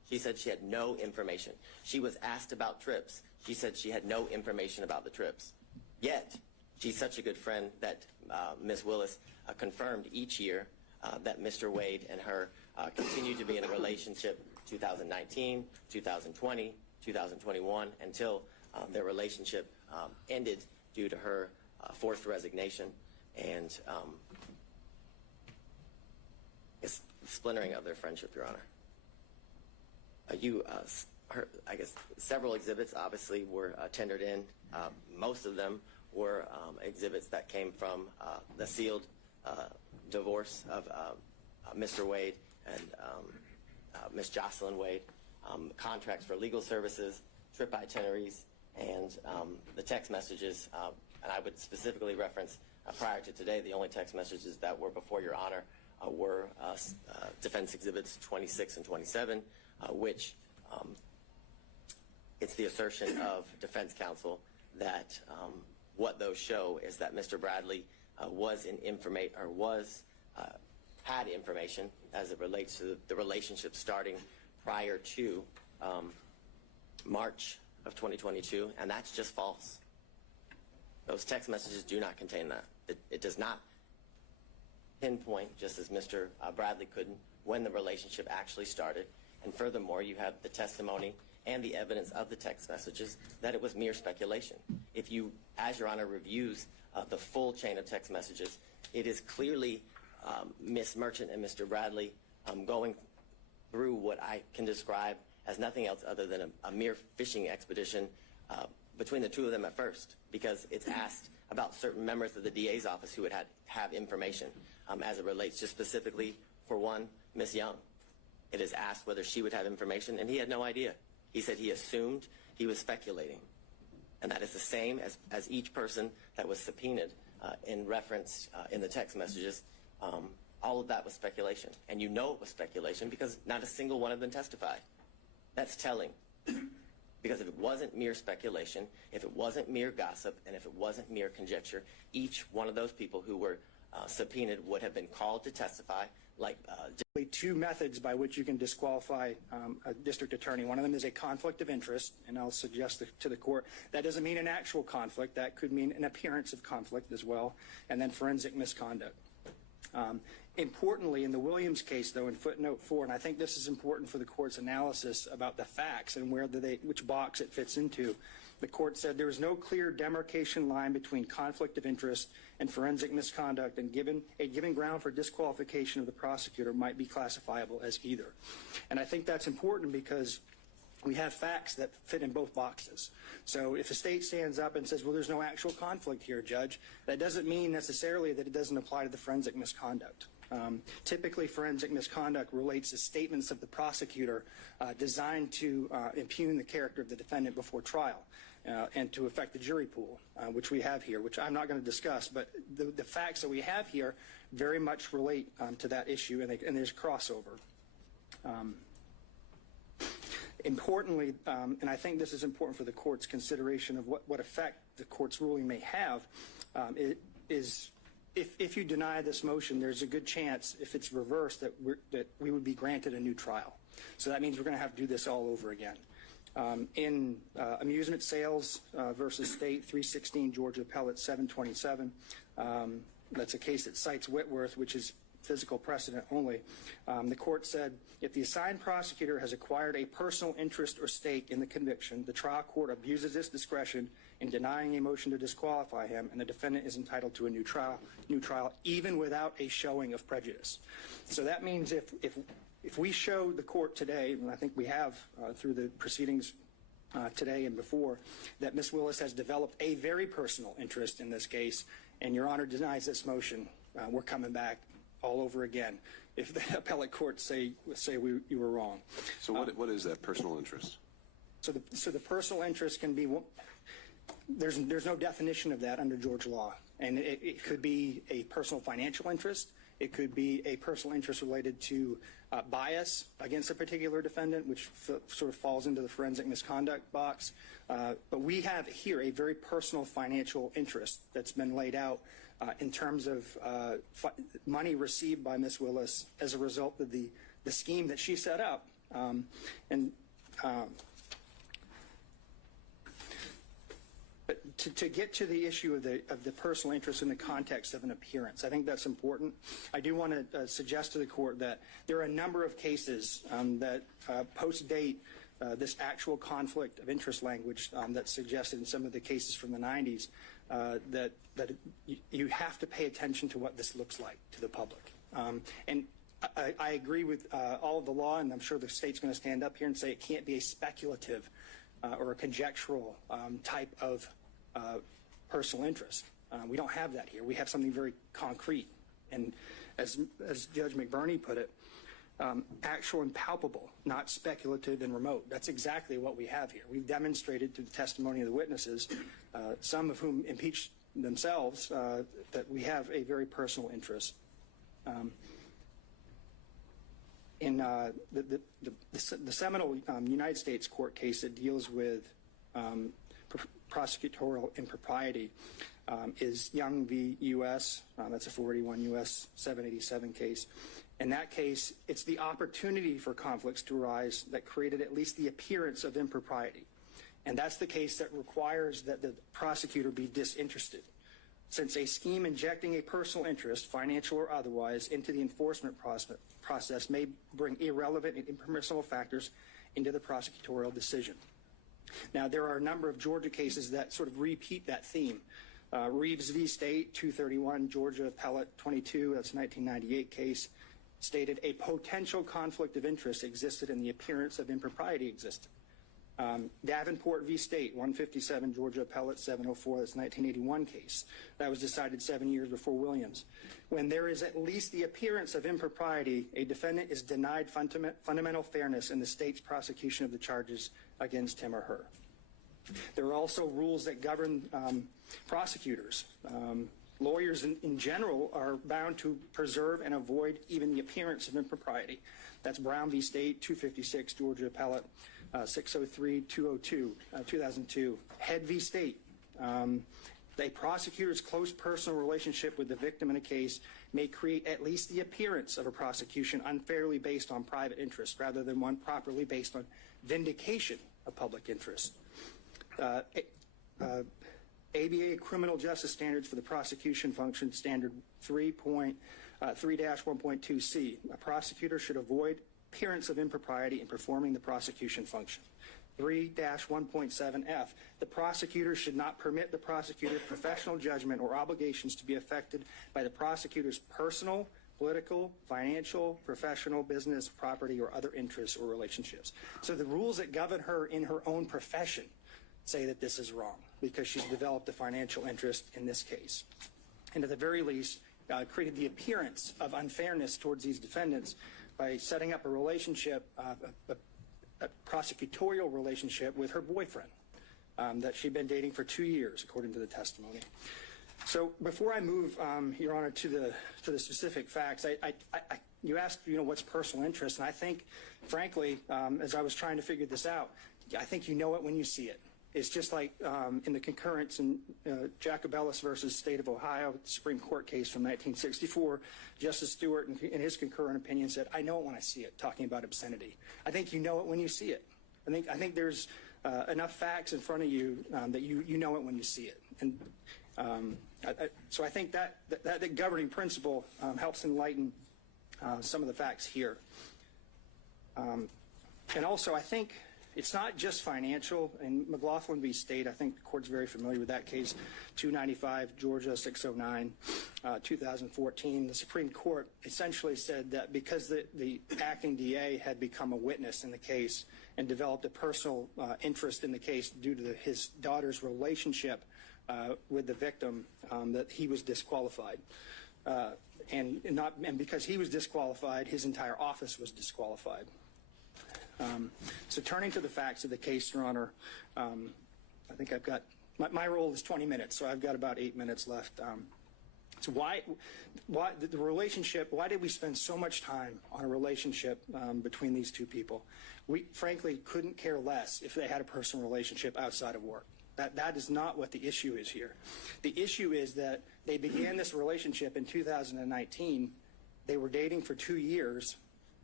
She said she had no information. She was asked about trips. She said she had no information about the trips. Yet, she's such a good friend that Ms. WIllis confirmed each year that Mr. Wade and her continued to be in a relationship 2019, 2020, 2021, until their relationship ended due to her forced resignation and splintering of their friendship, Your Honor. I guess several exhibits obviously were tendered in. Most of them were exhibits that came from the sealed divorce of Mr. Wade and Ms. Jocelyn Wade, contracts for legal services, trip itineraries, and the text messages. And I would specifically reference, prior to today, the only text messages that were before Your Honor were Defense Exhibits 26 and 27, which it's the assertion of defense counsel that what those show is that Mr. Bradley had information as it relates to the relationship starting prior to March of 2022, and that's just false. Those text messages do not contain that. It does not pinpoint, just as Mr. Bradley couldn't, when the relationship actually started. And furthermore, you have the testimony and the evidence of the text messages that it was mere speculation. If you, as Your Honor reviews the full chain of text messages, it is clearly Ms. Merchant and Mr. Bradley going through what I can describe as nothing else other than a mere fishing expedition between the two of them at first, because it's asked about certain members of the DA's office who would have information as it relates, just specifically for one, Ms. Young. It is asked whether she would have information, and he had no idea. He said he assumed, he was speculating. And that is the same as each person that was subpoenaed in reference in the text messages. All of that was speculation. And you know it was speculation because not a single one of them testified. That's telling. Because if it wasn't mere speculation, if it wasn't mere gossip, and if it wasn't mere conjecture, each one of those people who were subpoenaed would have been called to testify. Like two methods by which you can disqualify a district attorney. One of them is a conflict of interest, and I'll suggest to the court that doesn't mean an actual conflict. That could mean an appearance of conflict as well, and then forensic misconduct. Importantly, in the Williams case, though, in footnote 4, and I think this is important for the court's analysis about the facts and which box it fits into, the court said there was no clear demarcation line between conflict of interest and forensic misconduct, and a given ground for disqualification of the prosecutor might be classifiable as either. And I think that's important because we have facts that fit in both boxes. So if a state stands up and says, well, there's no actual conflict here, Judge, that doesn't mean necessarily that it doesn't apply to the forensic misconduct. Typically, forensic misconduct relates to statements of the prosecutor designed to impugn the character of the defendant before trial and to affect the jury pool, which we have here, which I'm not going to discuss, but the facts that we have here very much relate to that issue, and there's crossover. Importantly, and I think this is important for the court's consideration of what effect the court's ruling may have, is if you deny this motion, there's a good chance, if it's reversed, that we would be granted a new trial. So that means we're going to have to do this all over again. In Amusement Sales versus State, 316 Georgia Appellate 727, that's a case that cites Whitworth, which is physical precedent only. The court said, if the assigned prosecutor has acquired a personal interest or stake in the conviction, the trial court abuses its discretion in denying a motion to disqualify him, and the defendant is entitled to a new trial, even without a showing of prejudice. So that means if we show the court today, and I think we have through the proceedings today and before, that Ms. WIllis has developed a very personal interest in this case, and Your Honor denies this motion, we're coming back all over again if the appellate courts say you were wrong. So what is that personal interest? So the personal interest can be, there's no definition of that under Georgia law, and it could be a personal financial interest. It could be a personal interest related to bias against a particular defendant, which sort of falls into the forensic misconduct box. But we have here a very personal financial interest that's been laid out in terms of money received by Ms. WIllis as a result of the scheme that she set up But to get to the issue of the personal interest in the context of an appearance, I think that's important. I do want to suggest to the court that there are a number of cases that post-date this actual conflict of interest language that's suggested in some of the cases from the 90s, that you have to pay attention to what this looks like to the public. And I agree with all of the law, and I'm sure the state's going to stand up here and say it can't be a speculative or a conjectural type of personal interest. We don't have that here. We have something very concrete. And as Judge McBurney put it, actual and palpable, not speculative and remote. That's exactly what we have here. We've demonstrated through the testimony of the witnesses, some of whom impeached themselves, that we have a very personal interest. In the seminal United States court case that deals with prosecutorial impropriety is Young v. U.S. That's a 481 U.S. 787 case. In that case, it's the opportunity for conflicts to arise that created at least the appearance of impropriety. And that's the case that requires that the prosecutor be disinterested. Since a scheme injecting a personal interest, financial or otherwise, into the enforcement process may bring irrelevant and impermissible factors into the prosecutorial decision. Now, there are a number of Georgia cases that sort of repeat that theme. Reeves v. State, 231, Georgia Appellate 22, that's a 1998 case, stated a potential conflict of interest existed and the appearance of impropriety existed. Davenport v. State, 157, Georgia Appellate 704, that's a 1981 case. That was decided 7 years before Williams. When there is at least the appearance of impropriety, a defendant is denied fundamental fairness in the state's prosecution of the charges against him or her. There are also rules that govern prosecutors. Lawyers in general are bound to preserve and avoid even the appearance of impropriety. That's Brown v. State, 256, Georgia Appellate 603, 2002. Head v. State. A prosecutor's close personal relationship with the victim in a case may create at least the appearance of a prosecution unfairly based on private interest rather than one properly based on vindication of public interest. ABA Criminal Justice Standards for the Prosecution Function, Standard 3-1.2c. A prosecutor should avoid appearance of impropriety in performing the prosecution function. 3-1.7f. The prosecutor should not permit the prosecutor's professional judgment or obligations to be affected by the prosecutor's personal, political, financial, professional, business, property, or other interests or relationships. So the rules that govern her in her own profession say that this is wrong because she's developed a financial interest in this case. And at the very least, created the appearance of unfairness towards these defendants by setting up a relationship, a prosecutorial relationship with her boyfriend that she'd been dating for 2 years, according to the testimony. So before I move, Your Honor, to the specific facts, you asked, what's personal interest, and I think, frankly, as I was trying to figure this out, I think you know it when you see it. It's just like in the concurrence in Jacobellis versus State of Ohio, Supreme Court case from 1964, Justice Stewart, in his concurrent opinion, said, I know it when I see it, talking about obscenity. I think you know it when you see it. I think there's enough facts in front of you that you know it when you see it. And so I think that governing principle helps enlighten some of the facts here. And also, I think it's not just financial. In McLaughlin v. State, I think the court's very familiar with that case, 295, Georgia 609, 2014. The Supreme Court essentially said that because the acting DA had become a witness in the case and developed a personal interest in the case due to his daughter's relationship with the victim, that he was disqualified. And because he was disqualified, his entire office was disqualified. So turning to the facts of the case, Your Honor, I think I've got, my role is 20 minutes, so I've got about 8 minutes left. So why the relationship, why did we spend so much time on a relationship between these two people? We frankly couldn't care less if they had a personal relationship outside of work. That is not what the issue is here. The issue is that they began this relationship in 2019. They were dating for 2 years.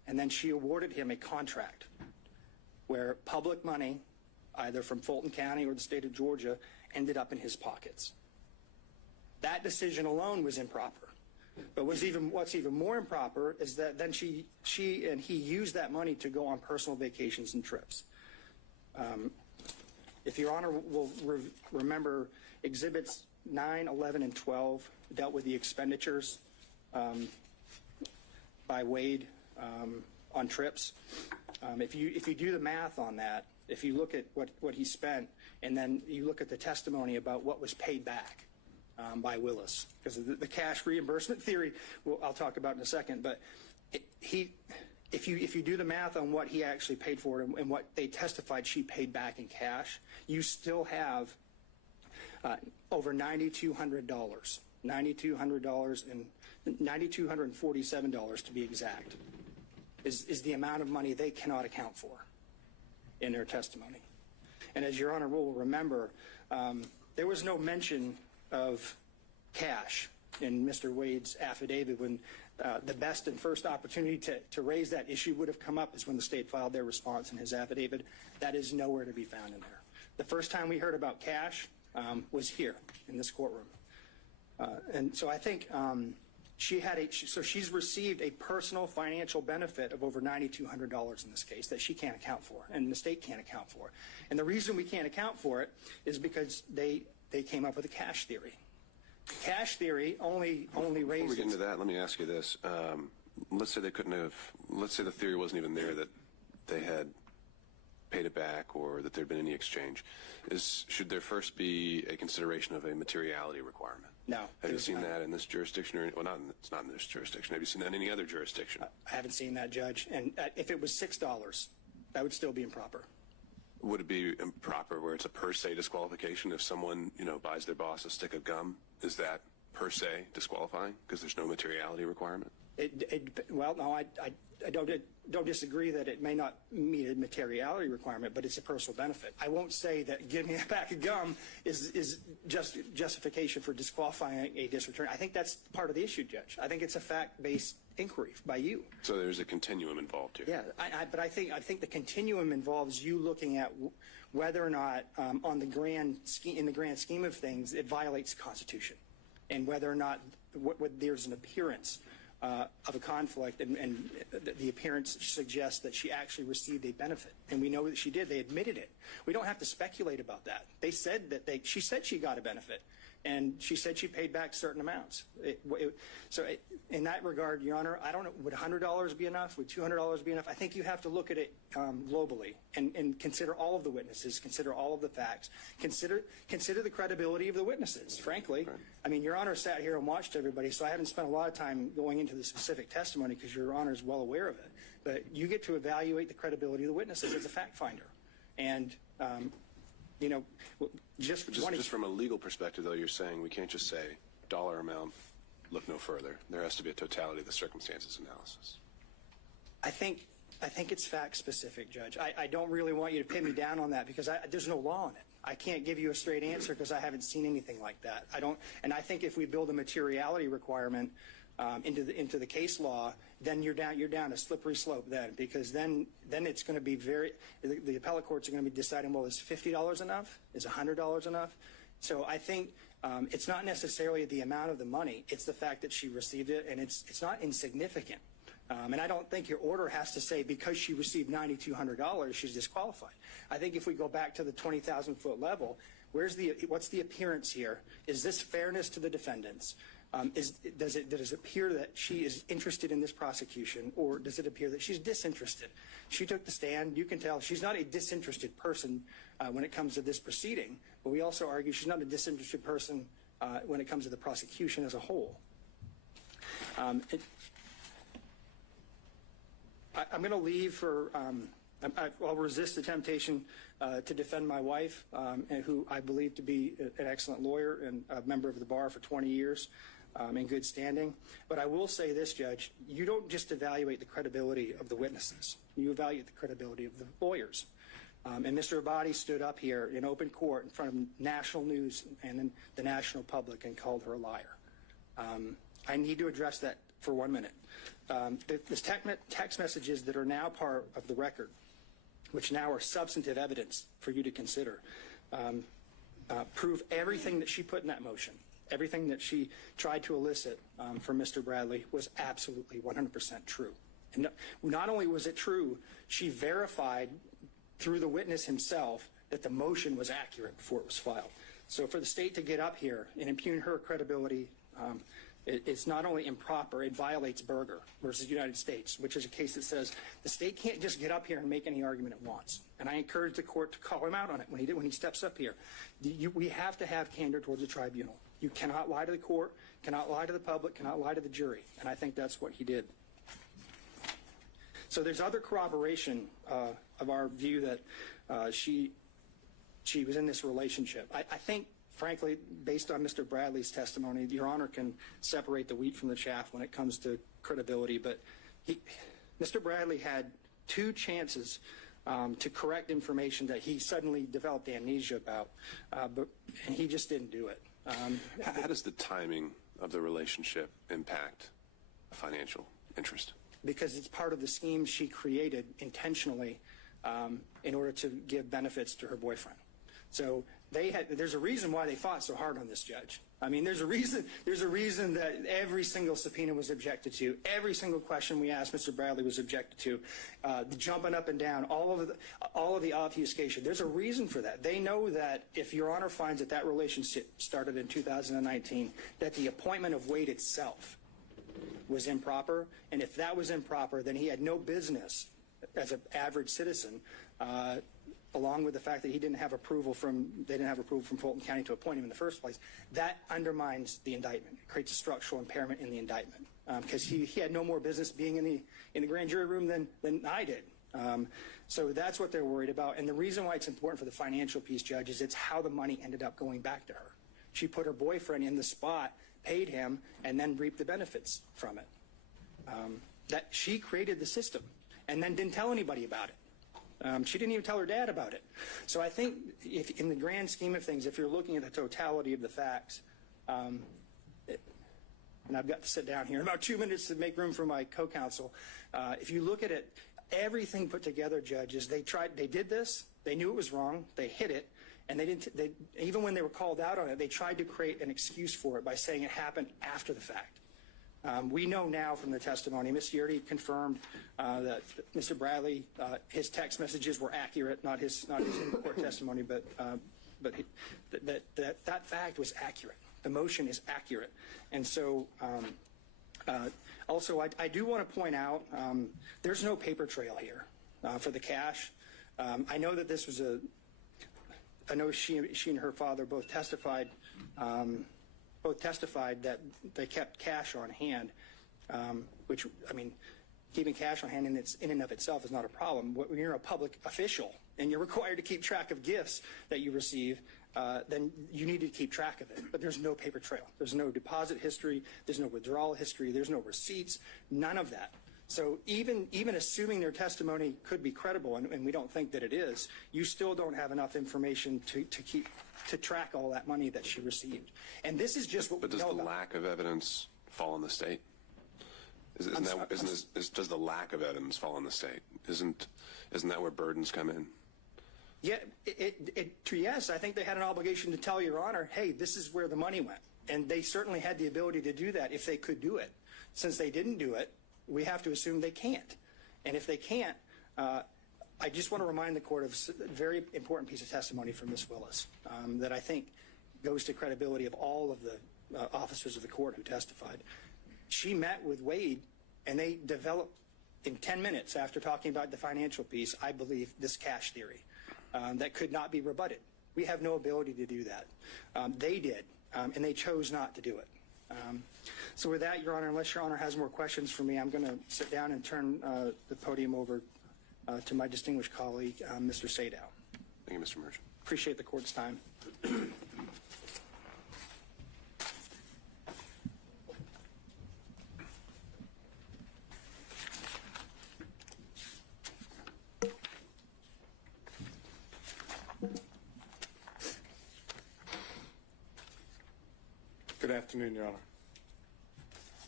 and then she awarded him a contract where public money, either from Fulton County or the state of Georgia, ended up in his pockets. That decision alone was improper. But what's even more improper is that then she and he used that money to go on personal vacations and trips. If Your Honor will remember, Exhibits 9, 11, and 12 dealt with the expenditures by Wade on trips. If you do the math on that, if you look at what he spent, and then you look at the testimony about what was paid back by Willis, because the cash reimbursement theory, I'll talk about in a second, but if you do the math on what he actually paid for it and what they testified she paid back in cash, you still have over $9,200, $9,200 and $9,247 to be exact, is the amount of money they cannot account for in their testimony. And as Your Honor will remember, there was no mention of cash in Mr. Wade's affidavit when the best and first opportunity to raise that issue would have come up is when the state filed their response in his affidavit. That is nowhere to be found in there. The first time we heard about cash was here in this courtroom. And so I think she's received a personal financial benefit of over $9,200 in this case that she can't account for, and the state can't account for. And the reason we can't account for it is because they came up with a cash theory. Cash theory only raises. Before we get into that, let me ask you this. Let's say let's say the theory wasn't even there that they had paid it back or that there'd been any exchange. Should there first be a consideration of a materiality requirement? No. Have you seen that in this jurisdiction? It's not in this jurisdiction. Have you seen that in any other jurisdiction? I haven't seen that, Judge. And if it was $6, that would still be improper. Would it be improper where it's a per se disqualification if someone, buys their boss a stick of gum? Is that per se disqualifying because there's no materiality requirement? Well, no, I don't disagree that it may not meet a materiality requirement, but it's a personal benefit. I won't say that giving a pack of gum is just justification for disqualifying a district attorney. I think that's part of the issue, Judge. I think it's a fact-based inquiry by you. So there's a continuum involved here. Yeah, but I think the continuum involves you looking at whether or not, in the grand scheme of things, it violates the Constitution, and whether or not there's an appearance of a conflict, and the appearance suggests that she actually received a benefit, and we know that she did. They admitted it. We don't have to speculate about that. They said that she said she got a benefit, and she said she paid back certain amounts. So in that regard, Your Honor, I don't know, would $100 be enough? Would $200 be enough? I think you have to look at it globally and consider all of the witnesses, consider all of the facts, consider the credibility of the witnesses, frankly. Right. I mean, Your Honor sat here and watched everybody, so I haven't spent a lot of time going into the specific testimony because Your Honor is well aware of it. But you get to evaluate the credibility of the witnesses as a fact finder. And, just from a legal perspective, though, you're saying we can't just say dollar amount, look no further. There has to be a totality of the circumstances analysis. I think it's fact specific, Judge. I don't really want you to pin me down on that because there's no law on it. I can't give you a straight answer because I haven't seen anything like that. And I think if we build a materiality requirement into the case law, then you're down a slippery slope then, because then it's going to be the appellate courts are going to be deciding, well, is $50 enough? Is $100 enough? So I think it's not necessarily the amount of the money. It's the fact that she received it, and it's not insignificant. And I don't think your order has to say because she received $9,200, she's disqualified. I think if we go back to the 20,000-foot level, what's the appearance here? Is this fairness to the defendants? Does it appear that she is interested in this prosecution, or does it appear that she's disinterested? She took the stand. You can tell she's not a disinterested person when it comes to this proceeding, but we also argue she's not a disinterested person when it comes to the prosecution as a whole. I'm going to leave for I'll resist the temptation to defend my wife, who I believe to be an excellent lawyer and a member of the bar for 20 years in good standing. But I will say this, Judge, you don't just evaluate the credibility of the witnesses. You evaluate the credibility of the lawyers. And Mr. Abadi stood up here in open court in front of national news and the national public and called her a liar. I need to address that for 1 minute. The text messages that are now part of the record, which now are substantive evidence for you to consider, prove everything that she put in that motion, everything that she tried to elicit from Mr. Bradley was absolutely 100% true. And not only was it true, she verified through the witness himself that the motion was accurate before it was filed. So for the state to get up here and impugn her credibility, it's not only improper, it violates Berger versus United States, which is a case that says the state can't just get up here and make any argument it wants. And I encourage the court to call him out on it when he steps up here. We have to have candor towards the tribunal. You cannot lie to the court, cannot lie to the public, cannot lie to the jury. And I think that's what he did. So there's other corroboration of our view that she was in this relationship. I think, frankly, based on Mr. Bradley's testimony, Your Honor can separate the wheat from the chaff when it comes to credibility. But Mr. Bradley had 2 chances to correct information that he suddenly developed amnesia about, and he just didn't do it. How does the timing of the relationship impact a financial interest? Because it's part of the scheme she created intentionally in order to give benefits to her boyfriend. So there's a reason why they fought so hard on this, Judge. I mean, there's a reason that every single subpoena was objected to, every single question we asked Mr. Bradley was objected to, the jumping up and down, all of the obfuscation. There's a reason for that. They know that if Your Honor finds that relationship started in 2019, that the appointment of Wade itself was improper, and if that was improper, then he had no business as an average citizen, along with the fact that they didn't have approval from Fulton County to appoint him in the first place. That undermines the indictment. It creates a structural impairment in the indictment because he had no more business being in the grand jury room than I did. So that's what they're worried about. And the reason why it's important for the financial piece, Judge, is it's how the money ended up going back to her. She put her boyfriend in the spot, paid him, and then reaped the benefits from it. That she created the system and then didn't tell anybody about it. She didn't even tell her dad about it. So I think if in the grand scheme of things, if you're looking at the totality of the facts, and I've got to sit down here in about 2 minutes to make room for my co-counsel, if you look at it, everything put together, judges, they did this, they knew it was wrong, they hid it, and even when they were called out on it, they tried to create an excuse for it by saying it happened after the fact. We know now from the testimony, Ms. Yurdy confirmed that Mr. Bradley, his text messages were accurate, not his in-court testimony, but that fact was accurate. The motion is accurate. And so also I do want to point out there's no paper trail here for the cash. I know that this was I know she and her father both testified that they kept cash on hand, which, I mean, keeping cash on hand in and of itself is not a problem. When you're a public official and you're required to keep track of gifts that you receive, then you need to keep track of it. But there's no paper trail. There's no deposit history. There's no withdrawal history. There's no receipts. None of that. So even assuming their testimony could be credible, and we don't think that it is, you still don't have enough information to track all that money that she received. And this is just what we know about. But does the lack of evidence fall on the state? Does the lack of evidence fall on the state? Isn't that where burdens come in? Yeah, yes, I think they had an obligation to tell Your Honor, hey, this is where the money went. And they certainly had the ability to do that if they could do it. Since they didn't do it, we have to assume they can't. And if they can't, I just want to remind the court of a very important piece of testimony from Ms. WIllis that I think goes to credibility of all of the officers of the court who testified. She met with Wade, and they developed in 10 minutes after talking about the financial piece, I believe, this cash theory that could not be rebutted. We have no ability to do that. They did, and they chose not to do it. So with that, Your Honor, unless Your Honor has more questions for me, I'm going to sit down and turn the podium over to my distinguished colleague, Mr. Sadow. Thank you, Mr. Merchant. Appreciate the court's time. Good afternoon, Your Honor.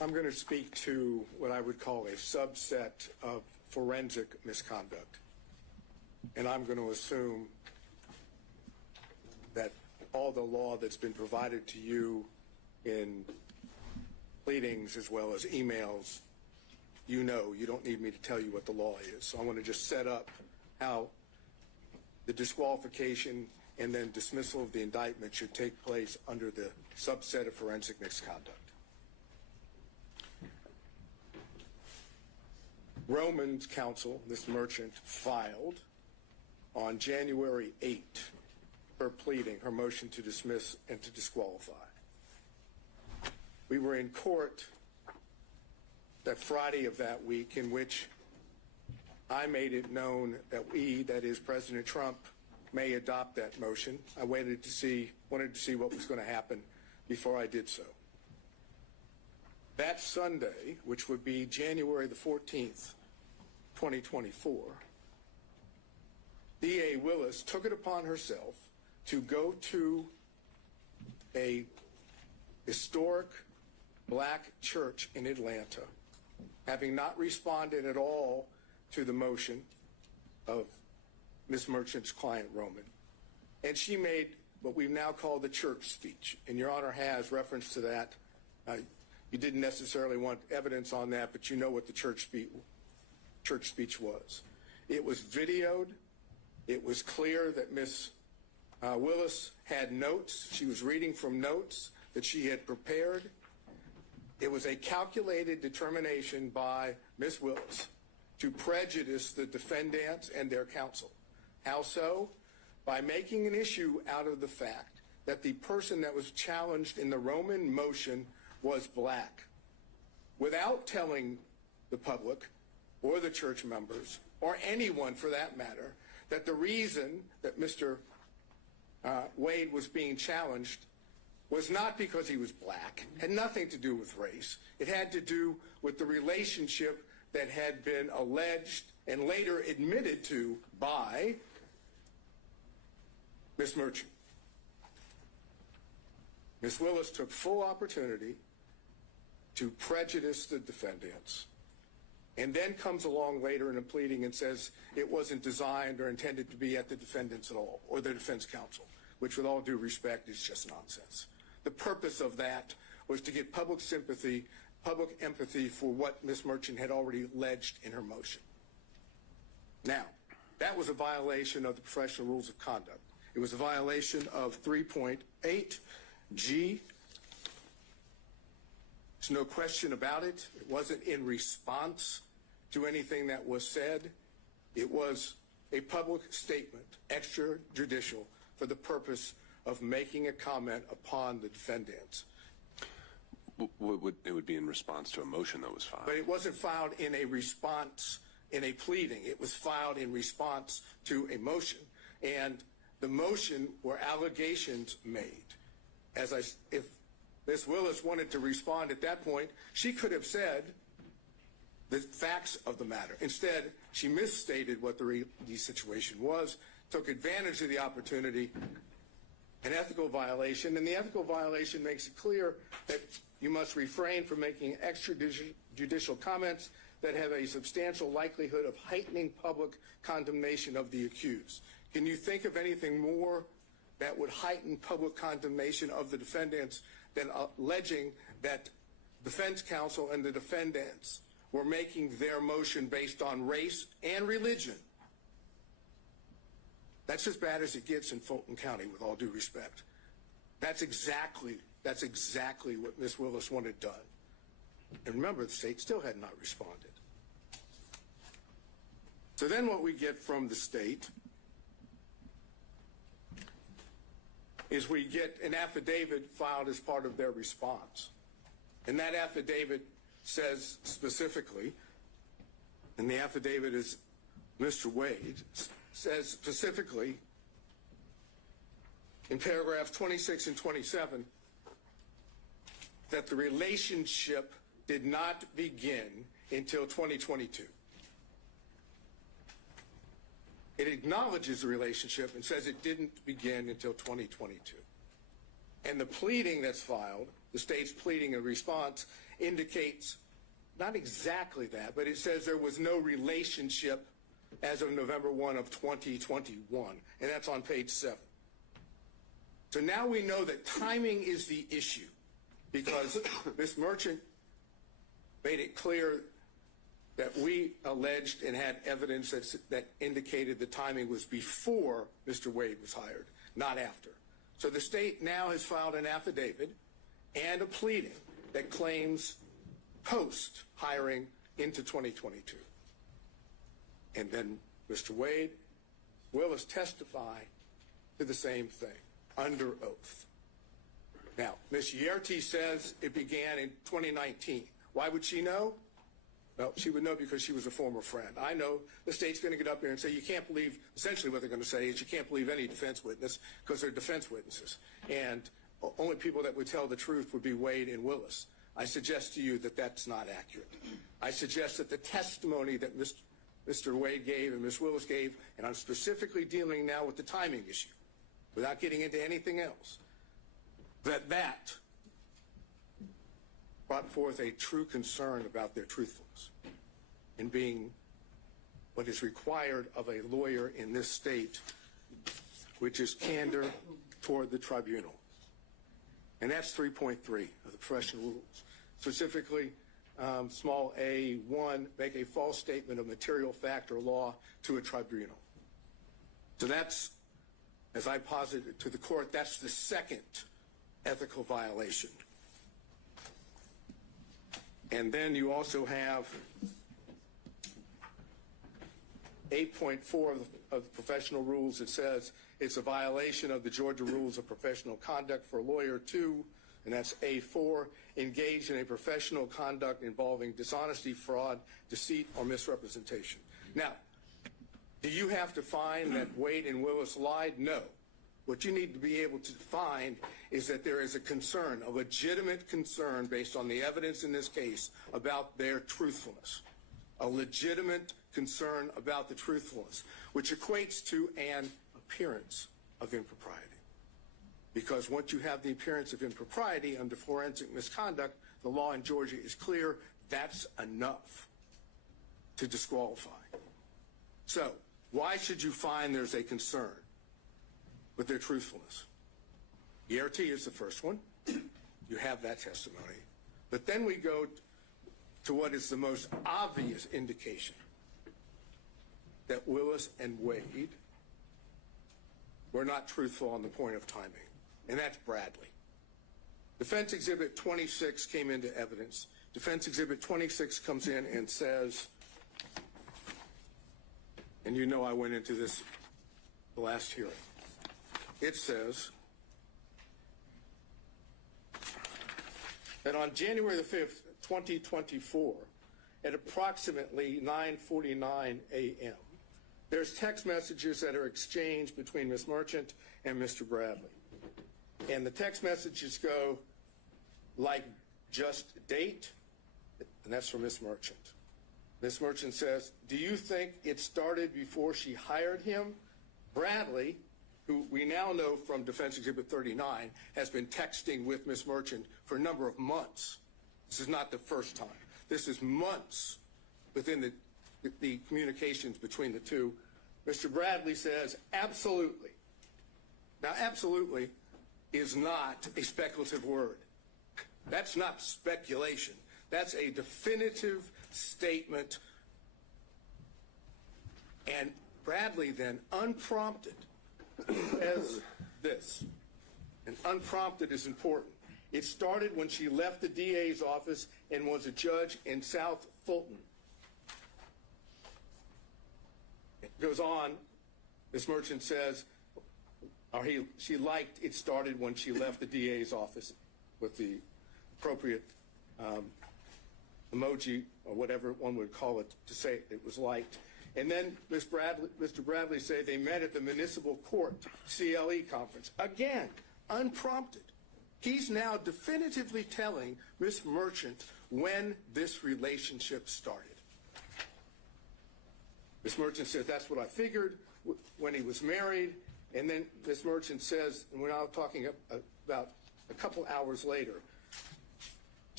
I'm going to speak to what I would call a subset of forensic misconduct. And I'm going to assume that all the law that's been provided to you in pleadings as well as emails, you know, you don't need me to tell you what the law is. So I want to just set up how the disqualification and then dismissal of the indictment should take place under the subset of forensic misconduct. Roman's counsel, Ms. Merchant, filed on January 8 her pleading, her motion to dismiss and to disqualify. We were in court that Friday of that week in which I made it known that we, that is President Trump, may adopt that motion. I wanted to see what was going to happen before I did so. That Sunday, which would be January the 14th, 2024, D.A. Willis took it upon herself to go to a historic black church in Atlanta, having not responded at all to the motion of Ms. Merchant's client, Roman. And she made what we now call the church speech. And Your Honor has reference to that. You didn't necessarily want evidence on that, but you know what the church speech was. It was videoed. It was clear that Ms. Willis had notes. She was reading from notes that she had prepared. It was a calculated determination by Ms. Willis to prejudice the defendants and their counsel. How so? By making an issue out of the fact that the person that was challenged in the Roman motion was black, without telling the public or the church members or anyone for that matter that the reason that Mr. Wade was being challenged was not because he was black, had nothing to do with race. It had to do with the relationship that had been alleged and later admitted to by Ms. Merchant. Ms. Willis took full opportunity to prejudice the defendants and then comes along later in a pleading and says it wasn't designed or intended to be at the defendants at all or the defense counsel, which with all due respect is just nonsense. The purpose of that was to get public sympathy, public empathy for what Ms. Merchant had already alleged in her motion. Now, that was a violation of the professional rules of conduct. It was a violation of 3.8G. There's no question about it. It wasn't in response to anything that was said. It was a public statement, extrajudicial, for the purpose of making a comment upon the defendants. It would be in response to a motion that was filed. But it wasn't filed in a response, in a pleading. It was filed in response to a motion. And the motion were allegations made. If Ms. Willis wanted to respond at that point, she could have said the facts of the matter. Instead, she misstated what the situation was, took advantage of the opportunity, an ethical violation, and the ethical violation makes it clear that you must refrain from making extrajudicial comments that have a substantial likelihood of heightening public condemnation of the accused. Can you think of anything more that would heighten public condemnation of the defendants than alleging that defense counsel and the defendants were making their motion based on race and religion? That's as bad as it gets in Fulton County, with all due respect. That's exactly what Ms. Willis wanted done. And remember, the state still had not responded. So then what we get from the state is we get an affidavit filed as part of their response. And that affidavit says specifically, and the affidavit is Mr. Wade, says specifically in paragraphs 26 and 27 that the relationship did not begin until 2022. It acknowledges the relationship and says it didn't begin until 2022. And the pleading that's filed, the state's pleading in response, indicates not exactly that, but it says there was no relationship as of November 1 of 2021, and that's on page 7. So now we know that timing is the issue because Ms. Merchant made it clear that we alleged and had evidence that indicated the timing was before Mr. Wade was hired, not after. So the state now has filed an affidavit and a pleading that claims post-hiring into 2022. And then Mr. Wade will testify to the same thing under oath. Now, Ms. Yerty says it began in 2019. Why would she know? Well, she would know because she was a former friend. I know the state's going to get up here and say you can't believe, essentially what they're going to say is you can't believe any defense witness because they're defense witnesses. And only people that would tell the truth would be Wade and Willis. I suggest to you that that's not accurate. I suggest that the testimony that Mr. Wade gave and Ms. Willis gave, and I'm specifically dealing now with the timing issue, without getting into anything else, that brought forth a true concern about their truthfulness in being what is required of a lawyer in this state, which is candor toward the tribunal. And that's 3.3 of the professional rules. Specifically, small a1, make a false statement of material fact or law to a tribunal. So that's, as I posited to the court, that's the second ethical violation. And then you also have 8.4 of the professional rules. It says it's a violation of the Georgia Rules of Professional Conduct for a lawyer to, and that's A4, engage in a professional conduct involving dishonesty, fraud, deceit, or misrepresentation. Now, do you have to find that Wade and Willis lied? No. What you need to be able to find is that there is a concern, a legitimate concern based on the evidence in this case about their truthfulness. A legitimate concern about the truthfulness, which equates to an appearance of impropriety. Because once you have the appearance of impropriety under forensic misconduct, the law in Georgia is clear, that's enough to disqualify. So, why should you find there's a concern with their truthfulness? ERT is the first one. You have that testimony. But then we go to what is the most obvious indication that Willis and Wade were not truthful on the point of timing, and that's Bradley. Defense Exhibit 26 came into evidence. Defense Exhibit 26 comes in and says, and you know I went into this the last hearing. It says that on January the 5th, 2024, at approximately 9:49 a.m., there's text messages that are exchanged between Ms. Merchant and Mr. Bradley. And the text messages go like, just date, and that's from Ms. Merchant. Ms. Merchant says, do you think it started before she hired him? Bradley, who we now know from Defense Exhibit 39, has been texting with Ms. Merchant for a number of months. This is not the first time. This is months within the communications between the two. Mr. Bradley says, absolutely. Now, absolutely is not a speculative word. That's not speculation. That's a definitive statement. And Bradley then, unprompted, says this. And unprompted is important. It started when she left the DA's office and was a judge in South Fulton. It goes on, Ms. Merchant says, she liked it started when she left the DA's office with the appropriate emoji or whatever one would call it to say it was liked. And then Mr. Bradley said they met at the municipal court CLE conference. Again, unprompted. He's now definitively telling Ms. Merchant when this relationship started. Ms. Merchant says, that's what I figured when he was married. And then Ms. Merchant says, and we're now talking about a couple hours later,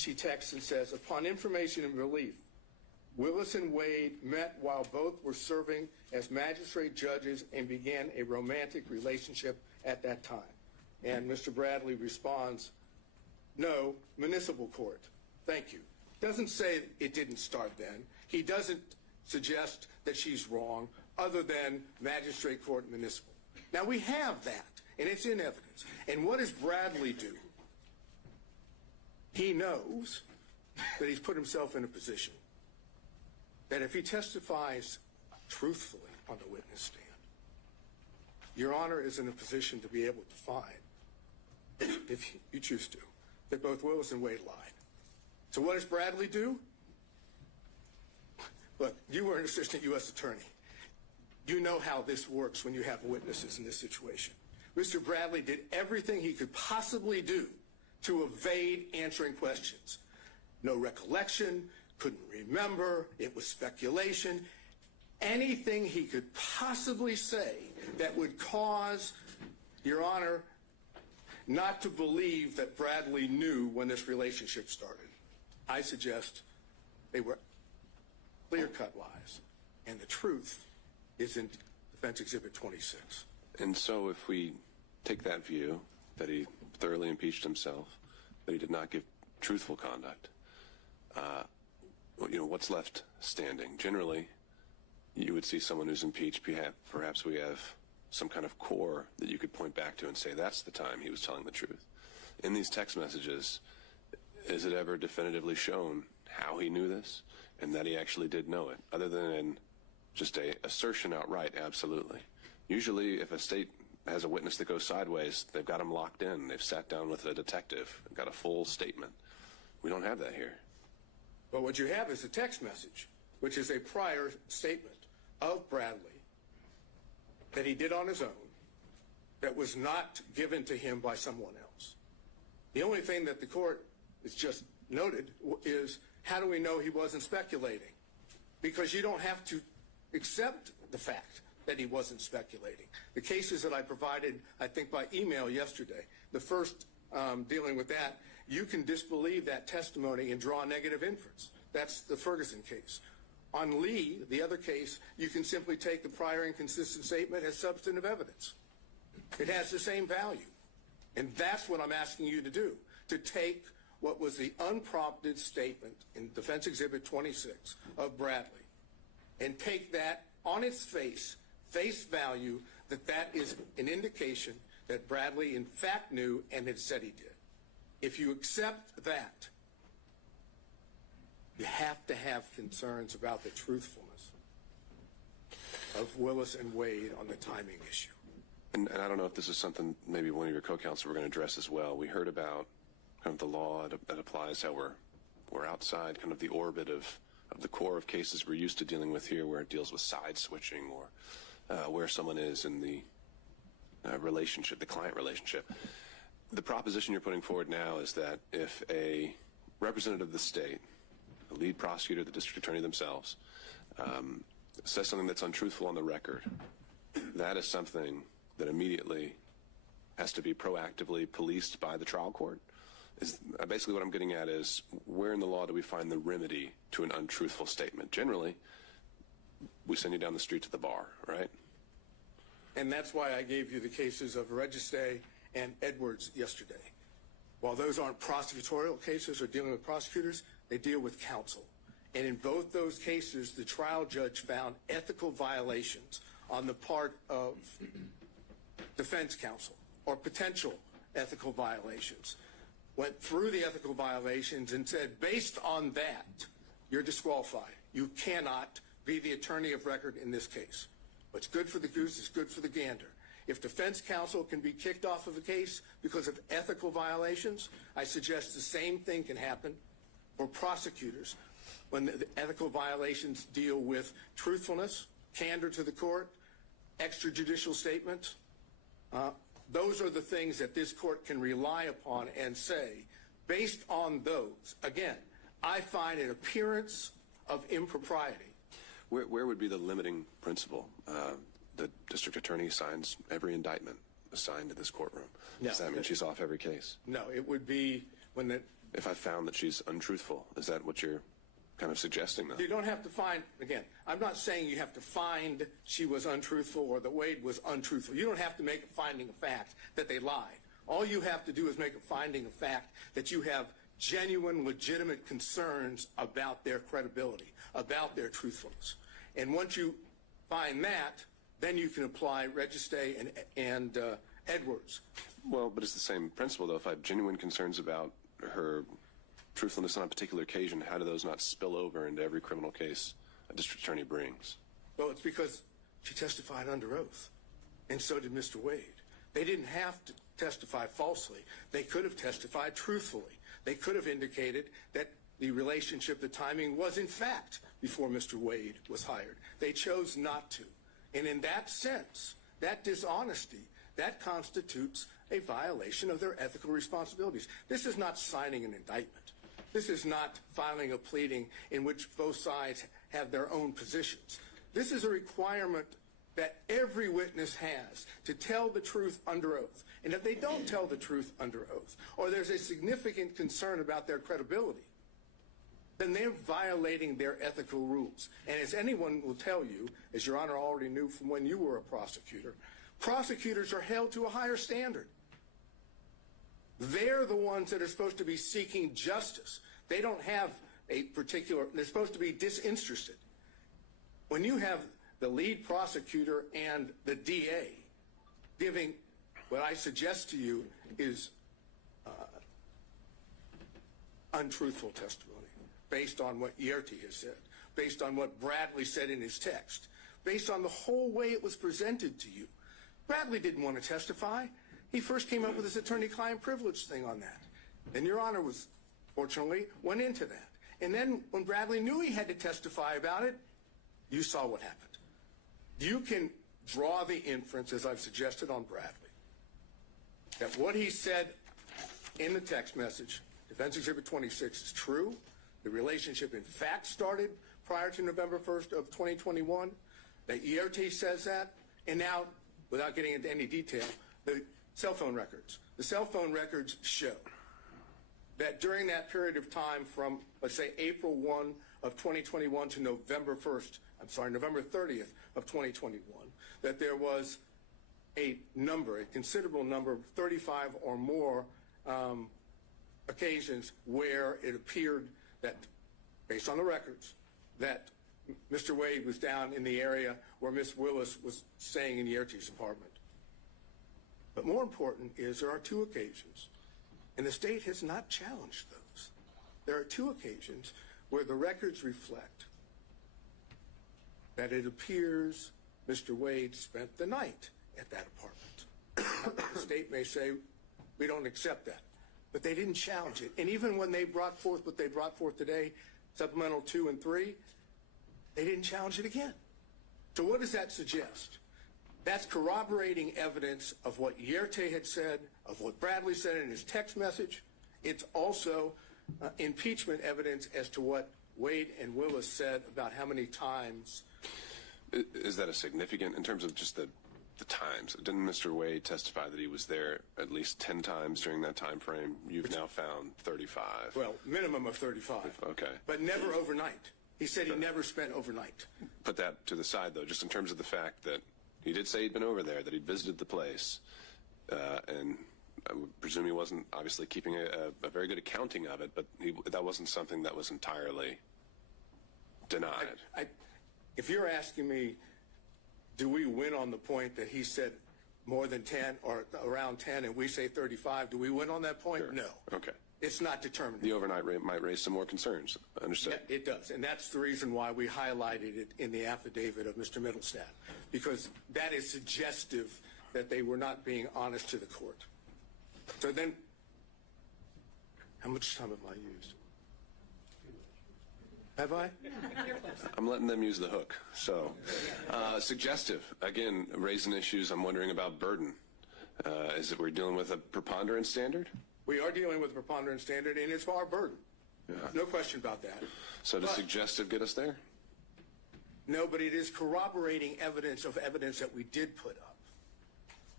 she texts and says, upon information and relief, Willis and Wade met while both were serving as magistrate judges and began a romantic relationship at that time. And Mr. Bradley responds, no, municipal court. Thank you. Doesn't say it didn't start then. He doesn't suggest that she's wrong other than magistrate court municipal. Now we have that, and it's in evidence. And what does Bradley do? He knows that he's put himself in a position that if he testifies truthfully on the witness stand, Your Honor is in a position to be able to find, if you choose to, that both Willis and Wade lied. So what does Bradley do? Look, you were an assistant U.S. attorney. You know how this works when you have witnesses in this situation. Mr. Bradley did everything he could possibly do to evade answering questions. No recollection, couldn't remember, it was speculation. Anything he could possibly say that would cause, Your Honor, not to believe that Bradley knew when this relationship started. I suggest they were clear-cut lies, and the truth is in Defense Exhibit 26. And so if we take that view, that he thoroughly impeached himself, that he did not give truthful conduct, what's left standing? Generally, you would see someone who's impeached, perhaps we have some kind of core that you could point back to and say that's the time he was telling the truth. In these text messages, is it ever definitively shown how he knew this and that he actually did know it, other than in just a assertion outright, absolutely? Usually, if a state has a witness that goes sideways, they've got him locked in. They've sat down with a detective and got a full statement. We don't have that here. But what you have is a text message, which is a prior statement of Bradley that he did on his own, that was not given to him by someone else. The only thing that the court has just noted is, how do we know he wasn't speculating? Because you don't have to accept the fact that he wasn't speculating. The cases that I provided, I think by email yesterday, the first dealing with that, you can disbelieve that testimony and draw a negative inference. That's the Ferguson case. On Lee, the other case, you can simply take the prior inconsistent statement as substantive evidence. It has the same value. And that's what I'm asking you to do, to take what was the unprompted statement in Defense Exhibit 26 of Bradley and take that on its face value, that is an indication that Bradley in fact knew and had said he did. If you accept that, you have to have concerns about the truthfulness of Willis and Wade on the timing issue. And I don't know if this is something maybe one of your co-counsel were going to address as well. We heard about kind of the law that applies, how we're outside kind of the orbit of the core of cases we're used to dealing with here, where it deals with side switching or where someone is in the relationship, the client relationship. The proposition you're putting forward now is that if a representative of the state, a lead prosecutor, the district attorney themselves, says something that's untruthful on the record, that is something that immediately has to be proactively policed by the trial court? Is basically what I'm getting at is, where in the law do we find the remedy to an untruthful statement? Generally, we send you down the street to the bar, right? And that's why I gave you the cases of Registe and Edwards yesterday. While those aren't prosecutorial cases or dealing with prosecutors, they deal with counsel. And in both those cases, the trial judge found ethical violations on the part of defense counsel, or potential ethical violations. Went through the ethical violations and said, based on that, you're disqualified. You cannot be the attorney of record in this case. What's good for the goose is good for the gander. If defense counsel can be kicked off of a case because of ethical violations, I suggest the same thing can happen for prosecutors when the ethical violations deal with truthfulness, candor to the court, extrajudicial statements. Those are the things that this court can rely upon and say, based on those, again, I find an appearance of impropriety. Where would be the limiting principle? The district attorney signs every indictment assigned to this courtroom. No. Does that mean she's off every case? No, it would be when if I found that she's untruthful? Is that what you're kind of suggesting, though? You don't have to find, again, I'm not saying you have to find she was untruthful or that Wade was untruthful. You don't have to make a finding of fact that they lied. All you have to do is make a finding of fact that you have genuine, legitimate concerns about their credibility, about their truthfulness. And once you find that, then you can apply Registay and Edwards. Well, but it's the same principle, though. If I have genuine concerns about her truthfulness on a particular occasion, how do those not spill over into every criminal case a district attorney brings? Well, it's because she testified under oath, and so did Mr. Wade. They didn't have to testify falsely. They could have testified truthfully. They could have indicated that the relationship, the timing, was in fact before Mr. Wade was hired. They chose not to. And in that sense, that dishonesty, that constitutes a violation of their ethical responsibilities. This is not signing an indictment. This is not filing a pleading in which both sides have their own positions. This is a requirement that every witness has to tell the truth under oath. And if they don't tell the truth under oath, or there's a significant concern about their credibility, then they're violating their ethical rules. And as anyone will tell you, as Your Honor already knew from when you were a prosecutor, prosecutors are held to a higher standard. They're the ones that are supposed to be seeking justice. They don't have a particular, they're supposed to be disinterested. When you have the lead prosecutor and the DA giving what I suggest to you is untruthful testimony based on what Yerty has said, based on what Bradley said in his text, based on the whole way it was presented to you. Bradley didn't want to testify. He first came up with his attorney-client privilege thing on that. And Your Honor was, fortunately, went into that. And then when Bradley knew he had to testify about it, you saw what happened. You can draw the inference, as I've suggested on Bradley, that what he said in the text message, Defense Exhibit 26, is true. The relationship, in fact, started prior to November 1st of 2021. That Yerty says that. And now, without getting into any detail, the cell phone records. The cell phone records show that during that period of time from, let's say, April 1 of 2021 to November 30th of 2021, that there was a considerable number, 35 or more occasions where it appeared that, based on the records, that Mr. Wade was down in the area where Ms. Willis was staying in Yerty's apartment. But more important is there are two occasions, and the state has not challenged those. There are two occasions where the records reflect that it appears Mr. Wade spent the night at that apartment. The state may say, we don't accept that. But they didn't challenge it. And even when they brought forth what they brought forth today, Supplemental 2 and 3, they didn't challenge it again. So what does that suggest? That's corroborating evidence of what Yerty had said, of what Bradley said in his text message. It's also impeachment evidence as to what Wade and Willis said about how many times. Is that a significant, in terms of just the times? Didn't Mr. Wade testify that he was there at least 10 times during that time frame? You've now found 35. Well, minimum of 35. Okay. But never overnight. He said he never spent overnight. Put that to the side, though, just in terms of the fact that he did say he'd been over there, that he'd visited the place, and I would presume he wasn't obviously keeping a very good accounting of it, but that wasn't something that was entirely denied. If you're asking me, do we win on the point that he said more than 10 or around 10 and we say 35, do we win on that point? Sure. No. Okay. It's not determined. The overnight rate might raise some more concerns. Understood. Yeah, it does. And that's the reason why we highlighted it in the affidavit of Mr. Middlestadt, because that is suggestive that they were not being honest to the court. So then, how much time have I used? Have I? I'm letting them use the hook. So, suggestive. Again, raising issues I'm wondering about burden. Is it we're dealing with a preponderance standard? We are dealing with a preponderance standard, and it's our burden. Yeah. No question about that. So does suggestive get us there? No, but it is corroborating evidence of evidence that we did put up.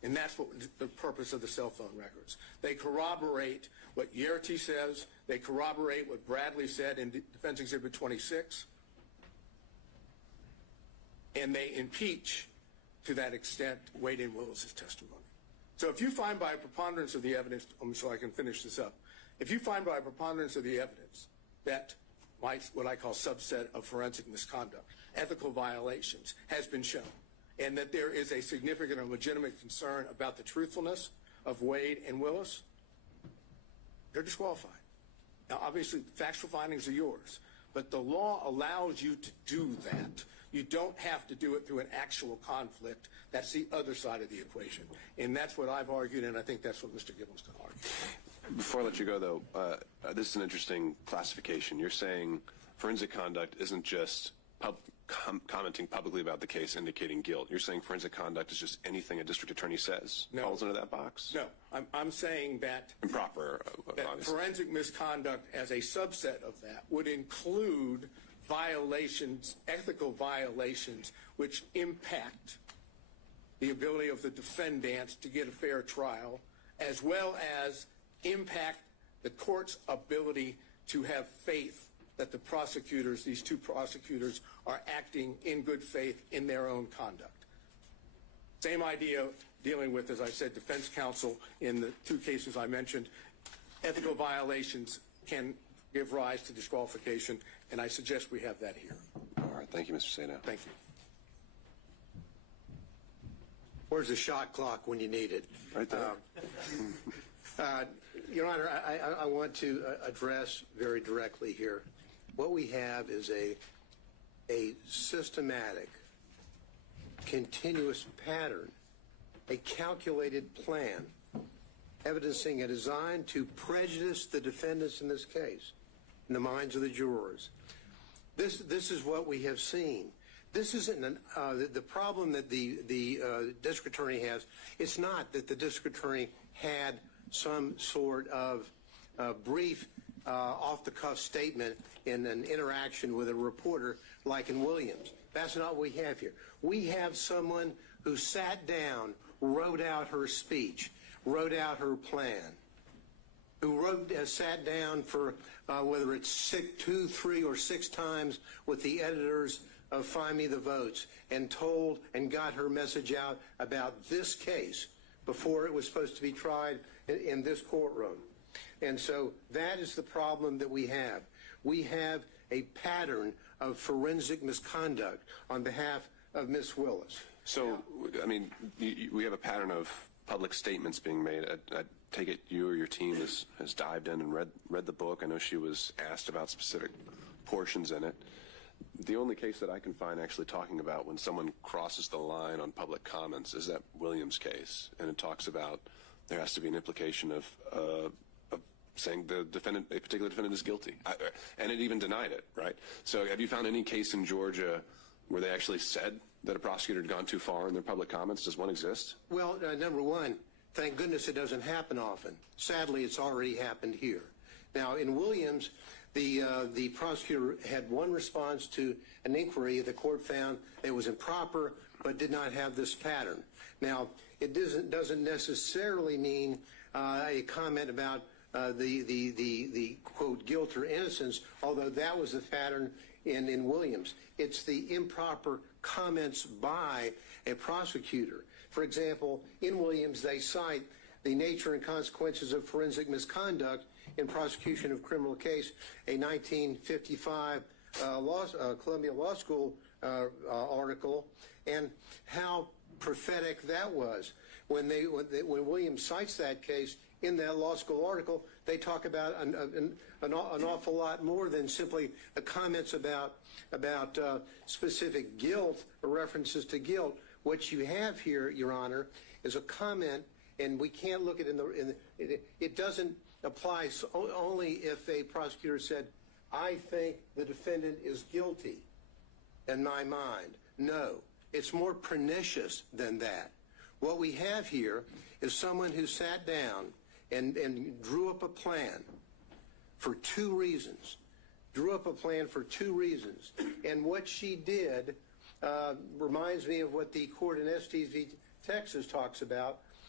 And that's what the purpose of the cell phone records. They corroborate what Yerty says. They corroborate what Bradley said in Defense Exhibit 26. And they impeach, to that extent, Wade and Willis's testimony. So if you find by a preponderance of the evidence, so I can finish this up, if you find by a preponderance of the evidence that what I call subset of forensic misconduct, ethical violations, has been shown, and that there is a significant and legitimate concern about the truthfulness of Wade and Willis, they're disqualified. Now, obviously, factual findings are yours, but the law allows you to do that. You don't have to do it through an actual conflict. That's the other side of the equation. And that's what I've argued, and I think that's what Mr. Gibbons can argue. Before I let you go, though, this is an interesting classification. You're saying forensic conduct isn't just commenting publicly about the case indicating guilt. You're saying forensic conduct is just anything a district attorney says falls into that box? No. I'm saying that improper, that forensic misconduct as a subset of that would include violations, ethical violations, which impact the ability of the defendant to get a fair trial, as well as impact the court's ability to have faith that the prosecutors, these two prosecutors, are acting in good faith in their own conduct. Same idea dealing with, as I said, defense counsel in the two cases I mentioned. Ethical violations can give rise to disqualification, and I suggest we have that here. All right. Thank you, Mr. Saino. Thank you. Where's the shot clock when you need it? Right there. Your Honor, I want to address very directly here. What we have is a systematic, continuous pattern, a calculated plan, evidencing a design to prejudice the defendants in this case, in the minds of the jurors. This is what we have seen. This isn't the problem that the district attorney has. It's not that the district attorney had some sort of brief off-the-cuff statement in an interaction with a reporter like in Williams. That's not what we have here. We have someone who sat down, wrote out her speech, wrote out her plan, who sat down for whether it's 2, 3, or 6 times with the editors of Find Me the Votes and told and got her message out about this case before it was supposed to be tried in this courtroom. And so that is the problem that we have. We have a pattern of forensic misconduct on behalf of Ms. Willis. So, I mean, we have a pattern of public statements being made. I take it you or your team has dived in and read the book. I know she was asked about specific portions in it. The only case that I can find actually talking about when someone crosses the line on public comments is that Williams case, and it talks about there has to be an implication of saying the defendant, a particular defendant, is guilty, and it even denied it, right? So, have you found any case in Georgia where they actually said that a prosecutor had gone too far in their public comments? Does one exist? Well, number one, thank goodness it doesn't happen often. Sadly, it's already happened here. Now, in Williams, the prosecutor had one response to an inquiry the court found it was improper, but did not have this pattern. Now, it doesn't necessarily mean a comment about the quote guilt or innocence, although that was the pattern in Williams. It's the improper comments by a prosecutor. For example, in Williams, they cite the nature and consequences of forensic misconduct in prosecution of criminal case, a 1955 Columbia Law School article, and how prophetic that was. When Williams cites that case in that law school article, they talk about an awful lot more than simply the comments about specific guilt or references to guilt. What you have here, Your Honor, is a comment, and we can't look at it doesn't apply only if a prosecutor said, I think the defendant is guilty in my mind. No, it's more pernicious than that. What we have here is someone who sat down and drew up a plan for 2 reasons. And what she did reminds me of what the court in Estes v. Texas talks about,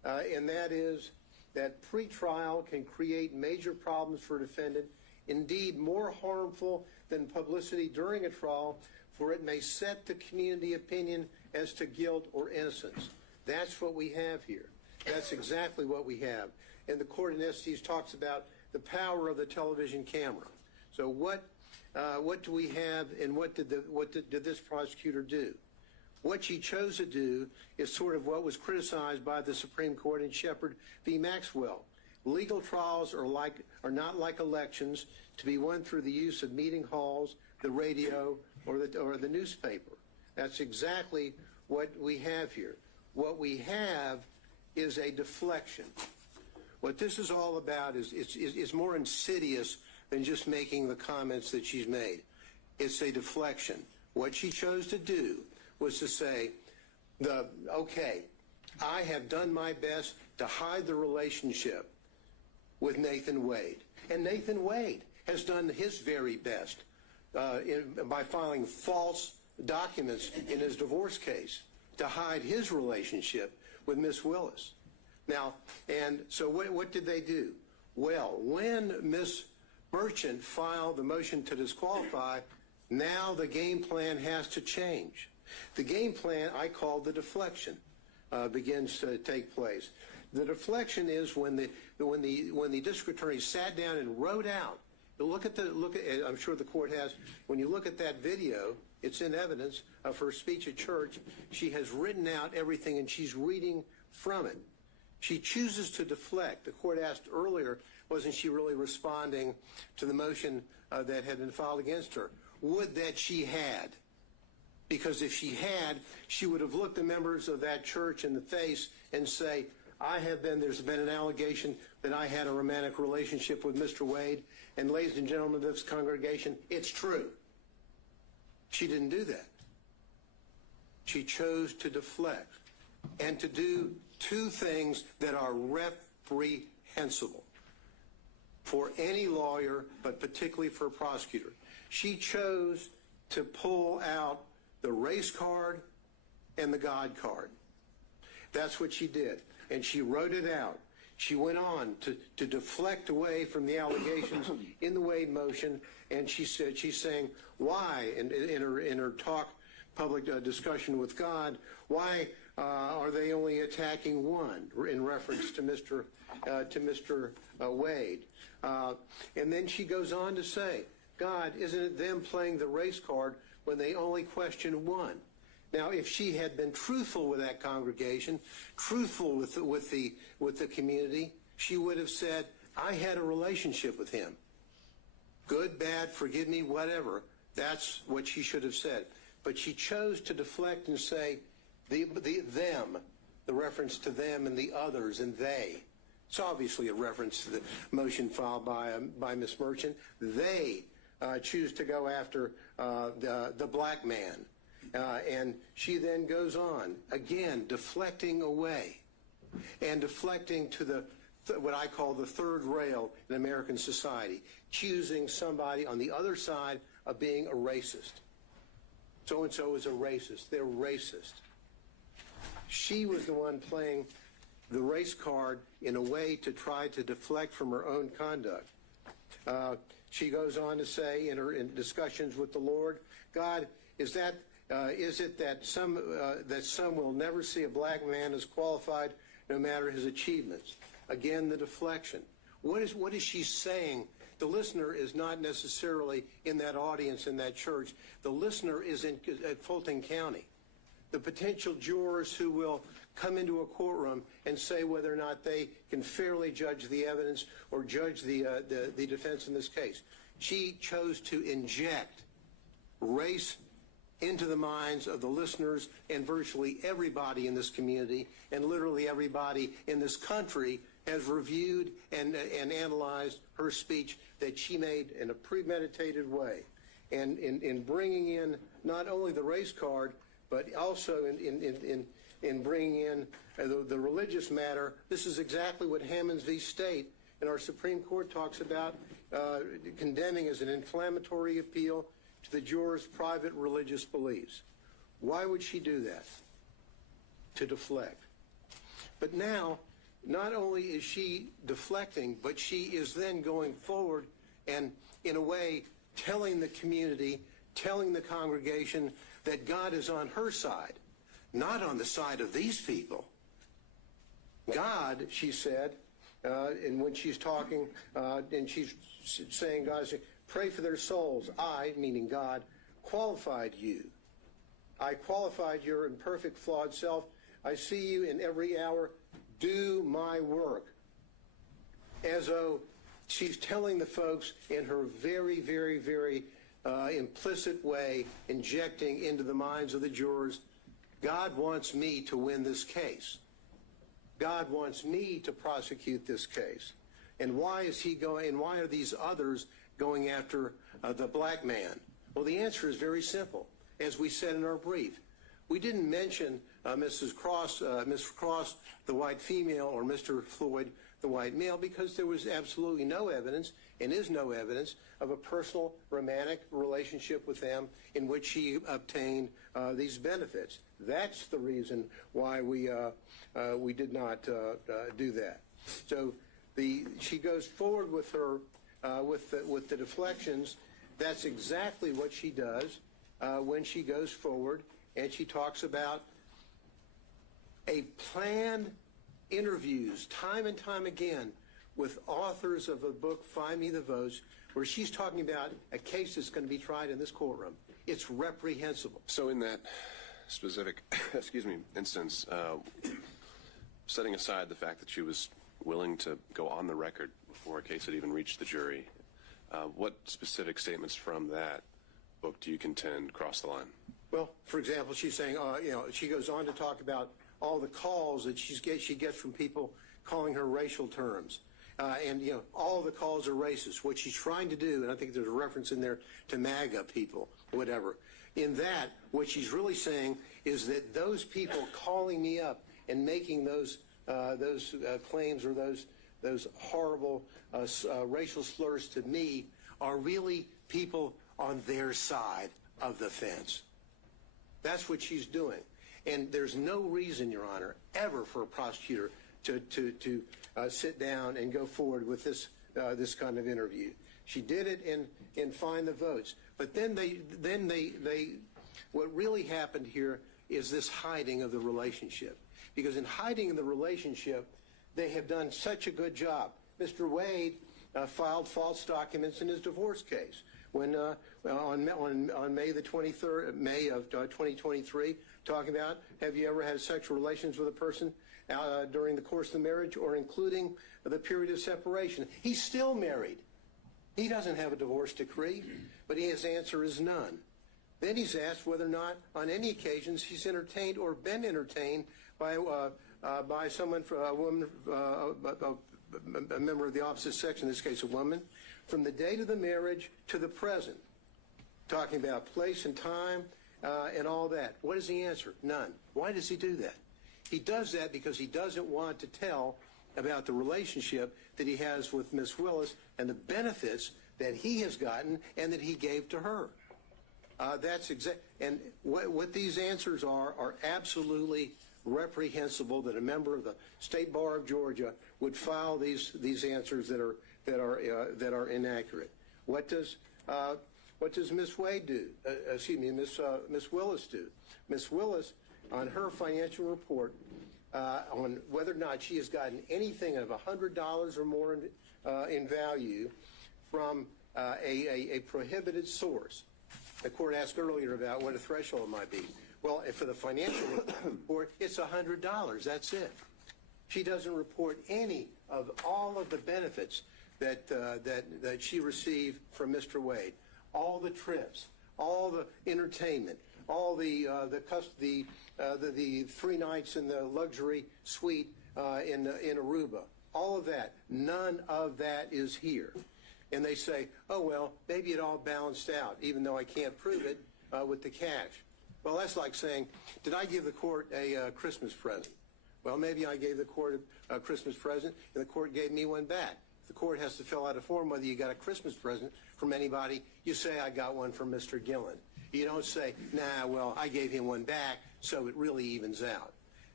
and that is that pretrial can create major problems for a defendant, indeed more harmful than publicity during a trial, for it may set the community opinion as to guilt or innocence. That's what we have here. That's exactly what we have. And the court in Estes talks about the power of the television camera. So what do we have, and what did this prosecutor do? What she chose to do is sort of what was criticized by the Supreme Court in Shepard v. Maxwell. Legal trials are not like elections to be won through the use of meeting halls, the radio, or the newspaper. That's exactly what we have here. What we have is a deflection. What this is all about is more insidious than just making the comments that she's made. It's a deflection. What she chose to do was to say, okay, I have done my best to hide the relationship with Nathan Wade. And Nathan Wade has done his very best by filing false documents in his divorce case to hide his relationship with Miss Willis. Now, and so what did they do? Well, when Miss Merchant filed the motion to disqualify, now the game plan has to change. The game plan I call the deflection begins to take place. The deflection is when the district attorney sat down and wrote out. I'm sure the court has. When you look at that video, it's in evidence of her speech at church. She has written out everything, and she's reading from it. She chooses to deflect. The court asked earlier, wasn't she really responding to the motion that had been filed against her? Would that she had. Because if she had, she would have looked the members of that church in the face and say, there's been an allegation that I had a romantic relationship with Mr. Wade, and ladies and gentlemen of this congregation, it's true. She didn't do that. She chose to deflect and to do two things that are reprehensible for any lawyer, but particularly for a prosecutor. She chose to pull out the race card and the God card. That's what she did. And she wrote it out. She went on to deflect away from the allegations in the Wade motion, and she's saying, why, in her talk, public discussion with God, why are they only attacking one, in reference to Mr. Wade? And then she goes on to say, God, isn't it them playing the race card when they only question one? Now, if she had been truthful with that congregation, truthful with the community, she would have said, I had a relationship with him. Good, bad, forgive me, whatever. That's what she should have said. But she chose to deflect and say, them, the reference to them and the others and they. It's obviously a reference to the motion filed by Ms. Merchant. They choose to go after the black man. And she then goes on, again, deflecting away and deflecting to what I call the third rail in American society, choosing somebody on the other side of being a racist. So-and-so is a racist. They're racist. She was the one playing the race card in a way to try to deflect from her own conduct. She goes on to say in discussions with the Lord, God, is it that some will never see a black man as qualified no matter his achievements? Again, the deflection. What is she saying? The listener is not necessarily in that audience in that church. The listener is at Fulton County. The potential jurors who will come into a courtroom and say whether or not they can fairly judge the evidence or judge the defense in this case. She chose to inject race into the minds of the listeners and virtually everybody in this community, and literally everybody in this country has reviewed and analyzed her speech that she made in a premeditated way. And in bringing in not only the race card, but also in bringing in the religious matter, this is exactly what Hammonds v. State in our Supreme Court talks about, condemning as an inflammatory appeal to the jurors' private religious beliefs. Why would she do that? To deflect. But now not only is she deflecting, but she is then going forward and, in a way, telling the community, telling the congregation that God is on her side, not on the side of these people. God, she said, and when she's talking, and she's saying, God, pray for their souls. I, meaning God, qualified you. I qualified your imperfect, flawed self. I see you in every hour. Do my work. As though she's telling the folks in her very, very, very implicit way, injecting into the minds of the jurors, God wants me to win this case. God wants me to prosecute this case. And why is he going, and why are these others going after the black man? Well, the answer is very simple. As we said in our brief, we didn't mention Mrs. Cross, the white female, or Mr. Floyd, the white male, because there was absolutely no evidence, and is no evidence, of a personal romantic relationship with them in which she obtained these benefits. That's the reason why we did not do that. So she goes forward with her with the deflections. That's exactly what she does when she goes forward, and she talks about a planned interviews time and time again with authors of a book, Find Me the Votes, where she's talking about a case that's going to be tried in this courtroom. It's reprehensible. So in that specific, instance, setting aside the fact that she was willing to go on the record before a case had even reached the jury, what specific statements from that book do you contend cross the line? Well, for example, she's saying, she goes on to talk about all the calls that she gets from people calling her racial terms. And all the calls are racist. What she's trying to do, and I think there's a reference in there to MAGA people, whatever. In that, what she's really saying is that those people calling me up and making those claims or those horrible racial slurs to me are really people on their side of the fence. That's what she's doing. And there's no reason, Your Honor, ever for a prosecutor to sit down and go forward with this kind of interview. She did it in Find the Votes. But then what really happened here is this hiding of the relationship. Because in hiding the relationship, they have done such a good job. Mr. Wade filed false documents in his divorce case. When on May the 23rd, May of 2023, talking about, have you ever had sexual relations with a person during the course of the marriage or including the period of separation? He's still married. He doesn't have a divorce decree, but his answer is none. Then he's asked whether or not on any occasions he's entertained or been entertained by someone, a woman, a member of the opposite sex, in this case a woman, from the date of the marriage to the present, talking about place and time and all that. What is the answer? None. Why does he do that? He does that because he doesn't want to tell about the relationship that he has with Ms. Willis and the benefits that he has gotten and that he gave to her. And what these answers are absolutely reprehensible, that a member of the State Bar of Georgia would file these answers that are inaccurate. What does Ms. Wade do? Ms. Willis do? Ms. Willis, on her financial report, on whether or not she has gotten anything of $100 or more in value from a prohibited source. The court asked earlier about what a threshold might be. Well, for the financial report, it's $100. That's it. She doesn't report any of all of the benefits that she received from Mr. Wade. All the trips, all the entertainment, all the 3 nights in the luxury suite in Aruba. All of that. None of that is here. And they say, oh, well, maybe it all balanced out, even though I can't prove it with the cash. Well, that's like saying, did I give the court a Christmas present? Well, maybe I gave the court a Christmas present, and the court gave me one back. The court has to fill out a form whether you got a Christmas present from anybody. You say, I got one from Mr. Gillen. You don't say, nah, well, I gave him one back, so it really evens out.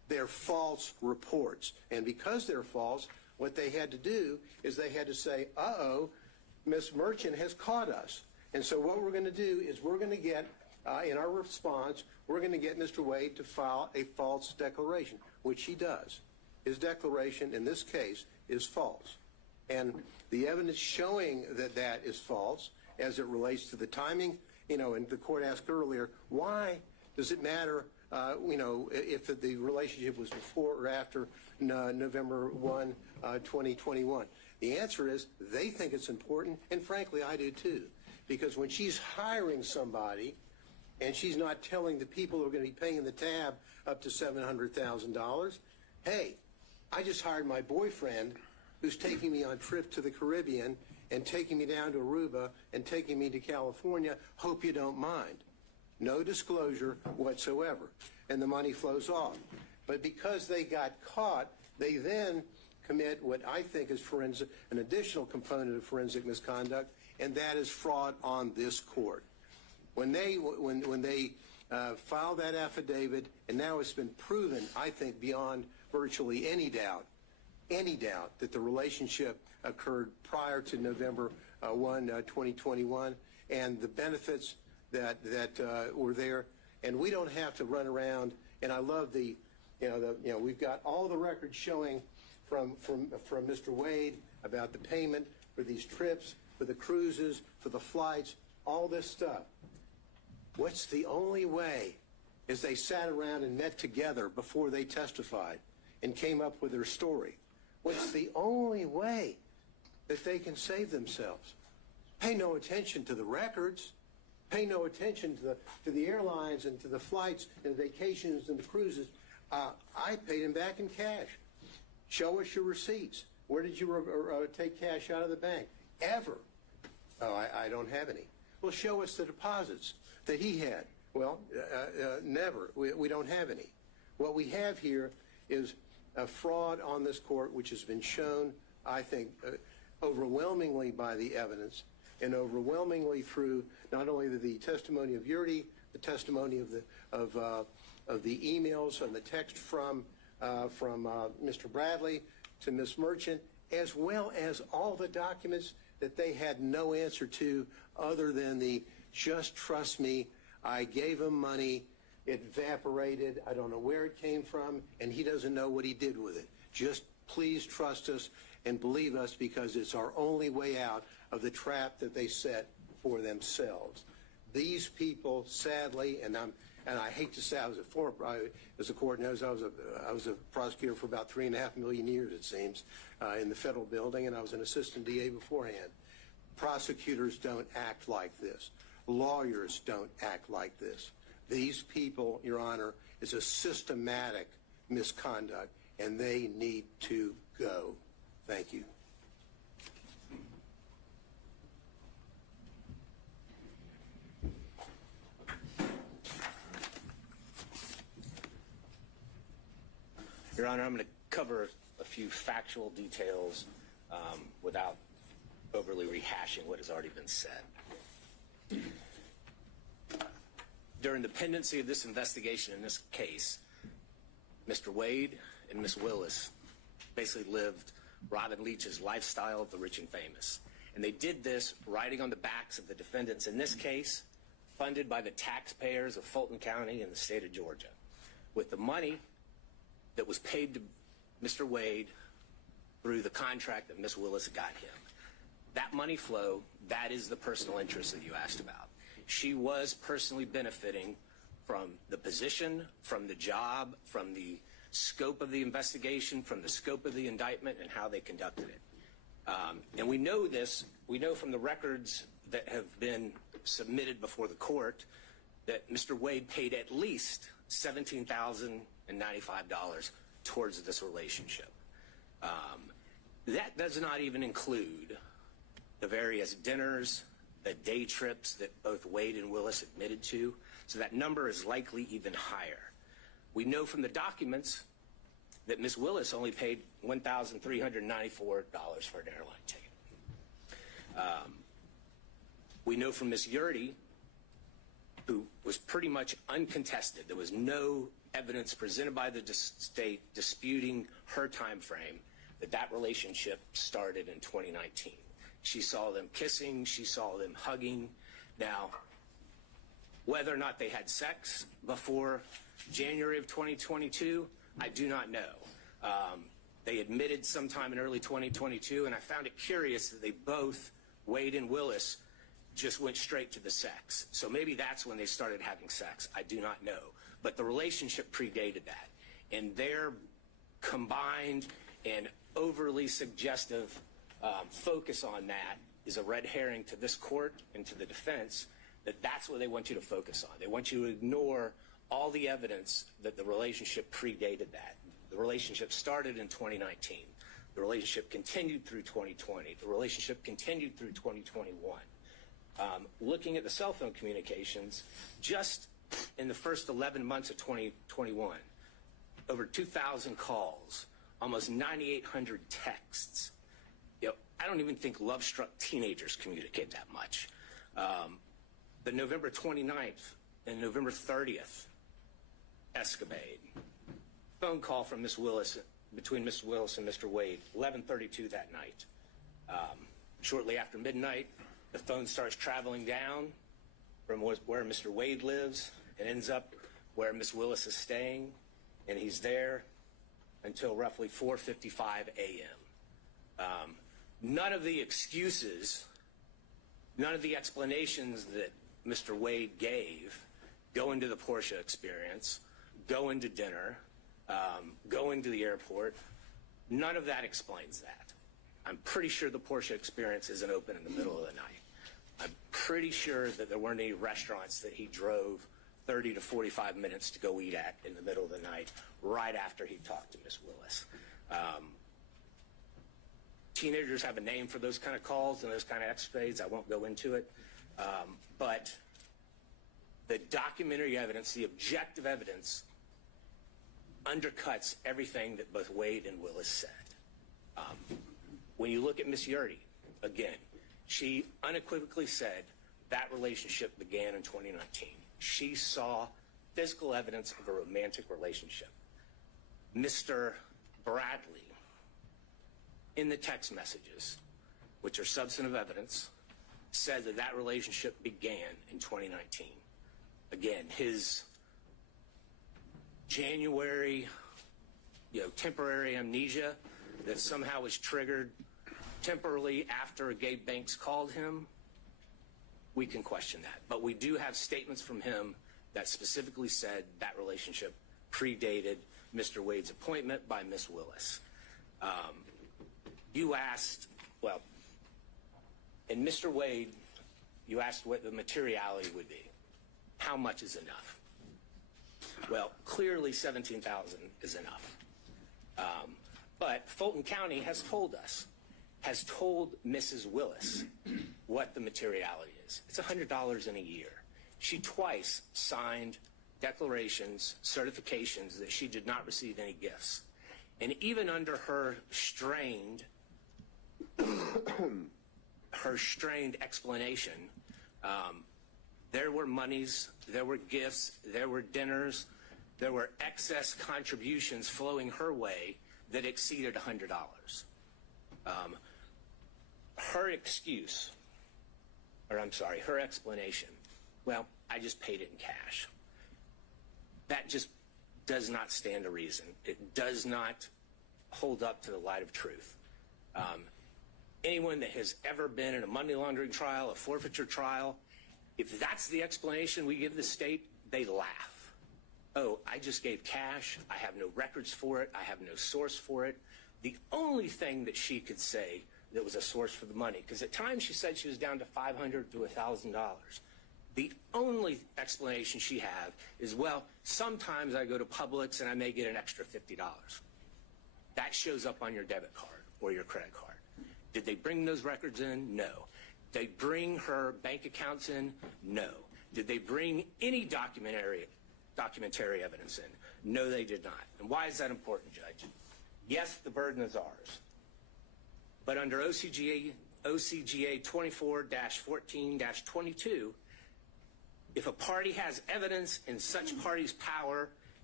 They're false reports. And because they're false, what they had to do is they had to say, uh-oh, Ms. Merchant has caught us. And so what we're going to do is we're going to get, in our response, we're going to get Mr. Wade to file a false declaration, which he does. His declaration in this case is false. And the evidence showing that that is false as it relates to the timing, and the court asked earlier, why does it matter, if the relationship was before or after November 1, 2021? The answer is they think it's important, and frankly, I do too. Because when she's hiring somebody and she's not telling the people who are going to be paying the tab up to $700,000, hey, I just hired my boyfriend who's taking me on trips to the Caribbean and taking me down to Aruba and taking me to California. Hope you don't mind. No disclosure whatsoever. And the money flows off. But because they got caught, they then commit what I think is an additional component of forensic misconduct, and that is fraud on this court. When they filed that affidavit, and now it's been proven, I think, beyond virtually any doubt that the relationship occurred prior to November 1, 2021, and the benefits that were there. And we don't have to run around. And I love we've got all the records showing from Mr. Wade about the payment for these trips, for the cruises, for the flights, all this stuff. What's the only way is they sat around and met together before they testified and came up with their story. What's the only way that they can save themselves? Pay no attention to the records. Pay no attention to the airlines and to the flights and vacations and the cruises. I paid them back in cash. Show us your receipts. Where did you take cash out of the bank? Ever? Oh, I don't have any. Well, show us the deposits that he had. Well, never. We don't have any. What we have here is a fraud on this court, which has been shown, I think, overwhelmingly by the evidence and overwhelmingly through not only the testimony of Yurdi, the testimony of the emails and the text from Mr. Bradley to Ms. Merchant, as well as all the documents that they had no answer to other than the just trust me, I gave him money, it evaporated, I don't know where it came from, and he doesn't know what he did with it. Just please trust us and believe us because it's our only way out of the trap that they set for themselves. These people, sadly, and I hate to say I was as the court knows, I was a prosecutor for about 3.5 million years, it seems, in the federal building, and I was an assistant DA beforehand. Prosecutors don't act like this. Lawyers don't act like this. These people, Your Honor, is a systematic misconduct, and they need to go. Thank you. Your Honor, I'm going to cover a few factual details without overly rehashing what has already been said. During the pendency of this investigation in this case, Mr. Wade and Ms. Willis basically lived Robin Leach's lifestyle of the rich and famous. And they did this riding on the backs of the defendants in this case, funded by the taxpayers of Fulton County and the state of Georgia, with the money that was paid to Mr. Wade through the contract that Ms. Willis got him. That money flow, that is the personal interest that you asked about. She was personally benefiting from the position, from the job, from the scope of the investigation, from the scope of the indictment, and how they conducted it. And we know this, we know from the records that have been submitted before the court that Mr. Wade paid at least $17,095 towards this relationship. That does not even include the various dinners, the day trips that both Wade and Willis admitted to, so that number is likely even higher. We know from the documents that Ms. Willis only paid $1,394 for an airline ticket. We know from Ms. Yurdi, who was pretty much uncontested, there was no evidence presented by the state disputing her time frame that relationship started in 2019. She saw them kissing, she saw them hugging. Now, whether or not they had sex before January of 2022, I do not know. They admitted sometime in early 2022, and I found it curious that they both, Wade and Willis, just went straight to the sex. So maybe that's when they started having sex. I do not know. But the relationship predated that. And their combined and overly suggestive focus on that is a red herring to this court and to the defense that that's what they want you to focus on. They want you to ignore all the evidence that the relationship predated that. The relationship started in 2019. The relationship continued through 2020. The relationship continued through 2021. Looking at the cell phone communications, just in the first 11 months of 2021, over 2,000 calls, almost 9,800 texts. You know, I don't even think love-struck teenagers communicate that much. The November 29th and November 30th escapade, phone call from Ms. Willis, between Ms. Willis and Mr. Wade, 11:32 that night. Shortly after midnight, the phone starts traveling down from where Mr. Wade lives and ends up where Ms. Willis is staying, and he's there until roughly 4:55 a.m. None of the excuses, none of the explanations that Mr. Wade gave going to the Porsche experience, going to dinner, going to the airport, none of that explains that. I'm pretty sure the Porsche experience isn't open in the middle of the night. I'm pretty sure that there weren't any restaurants that he drove 30 to 45 minutes to go eat at in the middle of the night right after he talked to Ms. Willis. Teenagers have a name for those kind of calls and those kind of escapades. I won't go into it. But the documentary evidence, the objective evidence, undercuts everything that both Wade and Willis said. When you look at Miss Yurdy, again, she unequivocally said that relationship began in 2019. She saw physical evidence of a romantic relationship. Mr. Bradley, in the text messages, which are substantive evidence, said that relationship began in 2019. Again, his January, temporary amnesia that somehow was triggered temporarily after Gabe Banks called him, we can question that. But we do have statements from him that specifically said that relationship predated Mr. Wade's appointment by Miss Willis. You asked, well, in Mr. Wade, you asked what the materiality would be. How much is enough? Well, clearly 17,000 is enough. But Fulton County has told us, has told Mrs. Willis what the materiality is. It's $100 in a year. She twice signed declarations, certifications that she did not receive any gifts. And even under her strained explanation, there were monies, there were gifts, there were dinners, there were excess contributions flowing her way that exceeded $100. Her excuse, her explanation, well, I just paid it in cash. That just does not stand to reason. It does not hold up to the light of truth. Anyone that has ever been in a money laundering trial, a forfeiture trial, if that's the explanation we give the state, they laugh. Oh, I just gave cash. I have no records for it. I have no source for it. The only thing that she could say that was a source for the money, because at times she said she was down to $500 to $1,000. The only explanation she had is, well, sometimes I go to Publix and I may get an extra $50. That shows up on your debit card or your credit card. Did they bring those records in? No. Did they bring her bank accounts in? No. Did they bring any documentary evidence in? No, they did not. And why is that important, Judge? Yes, the burden is ours. But under OCGA 24-14-22, if a party has evidence in such party's power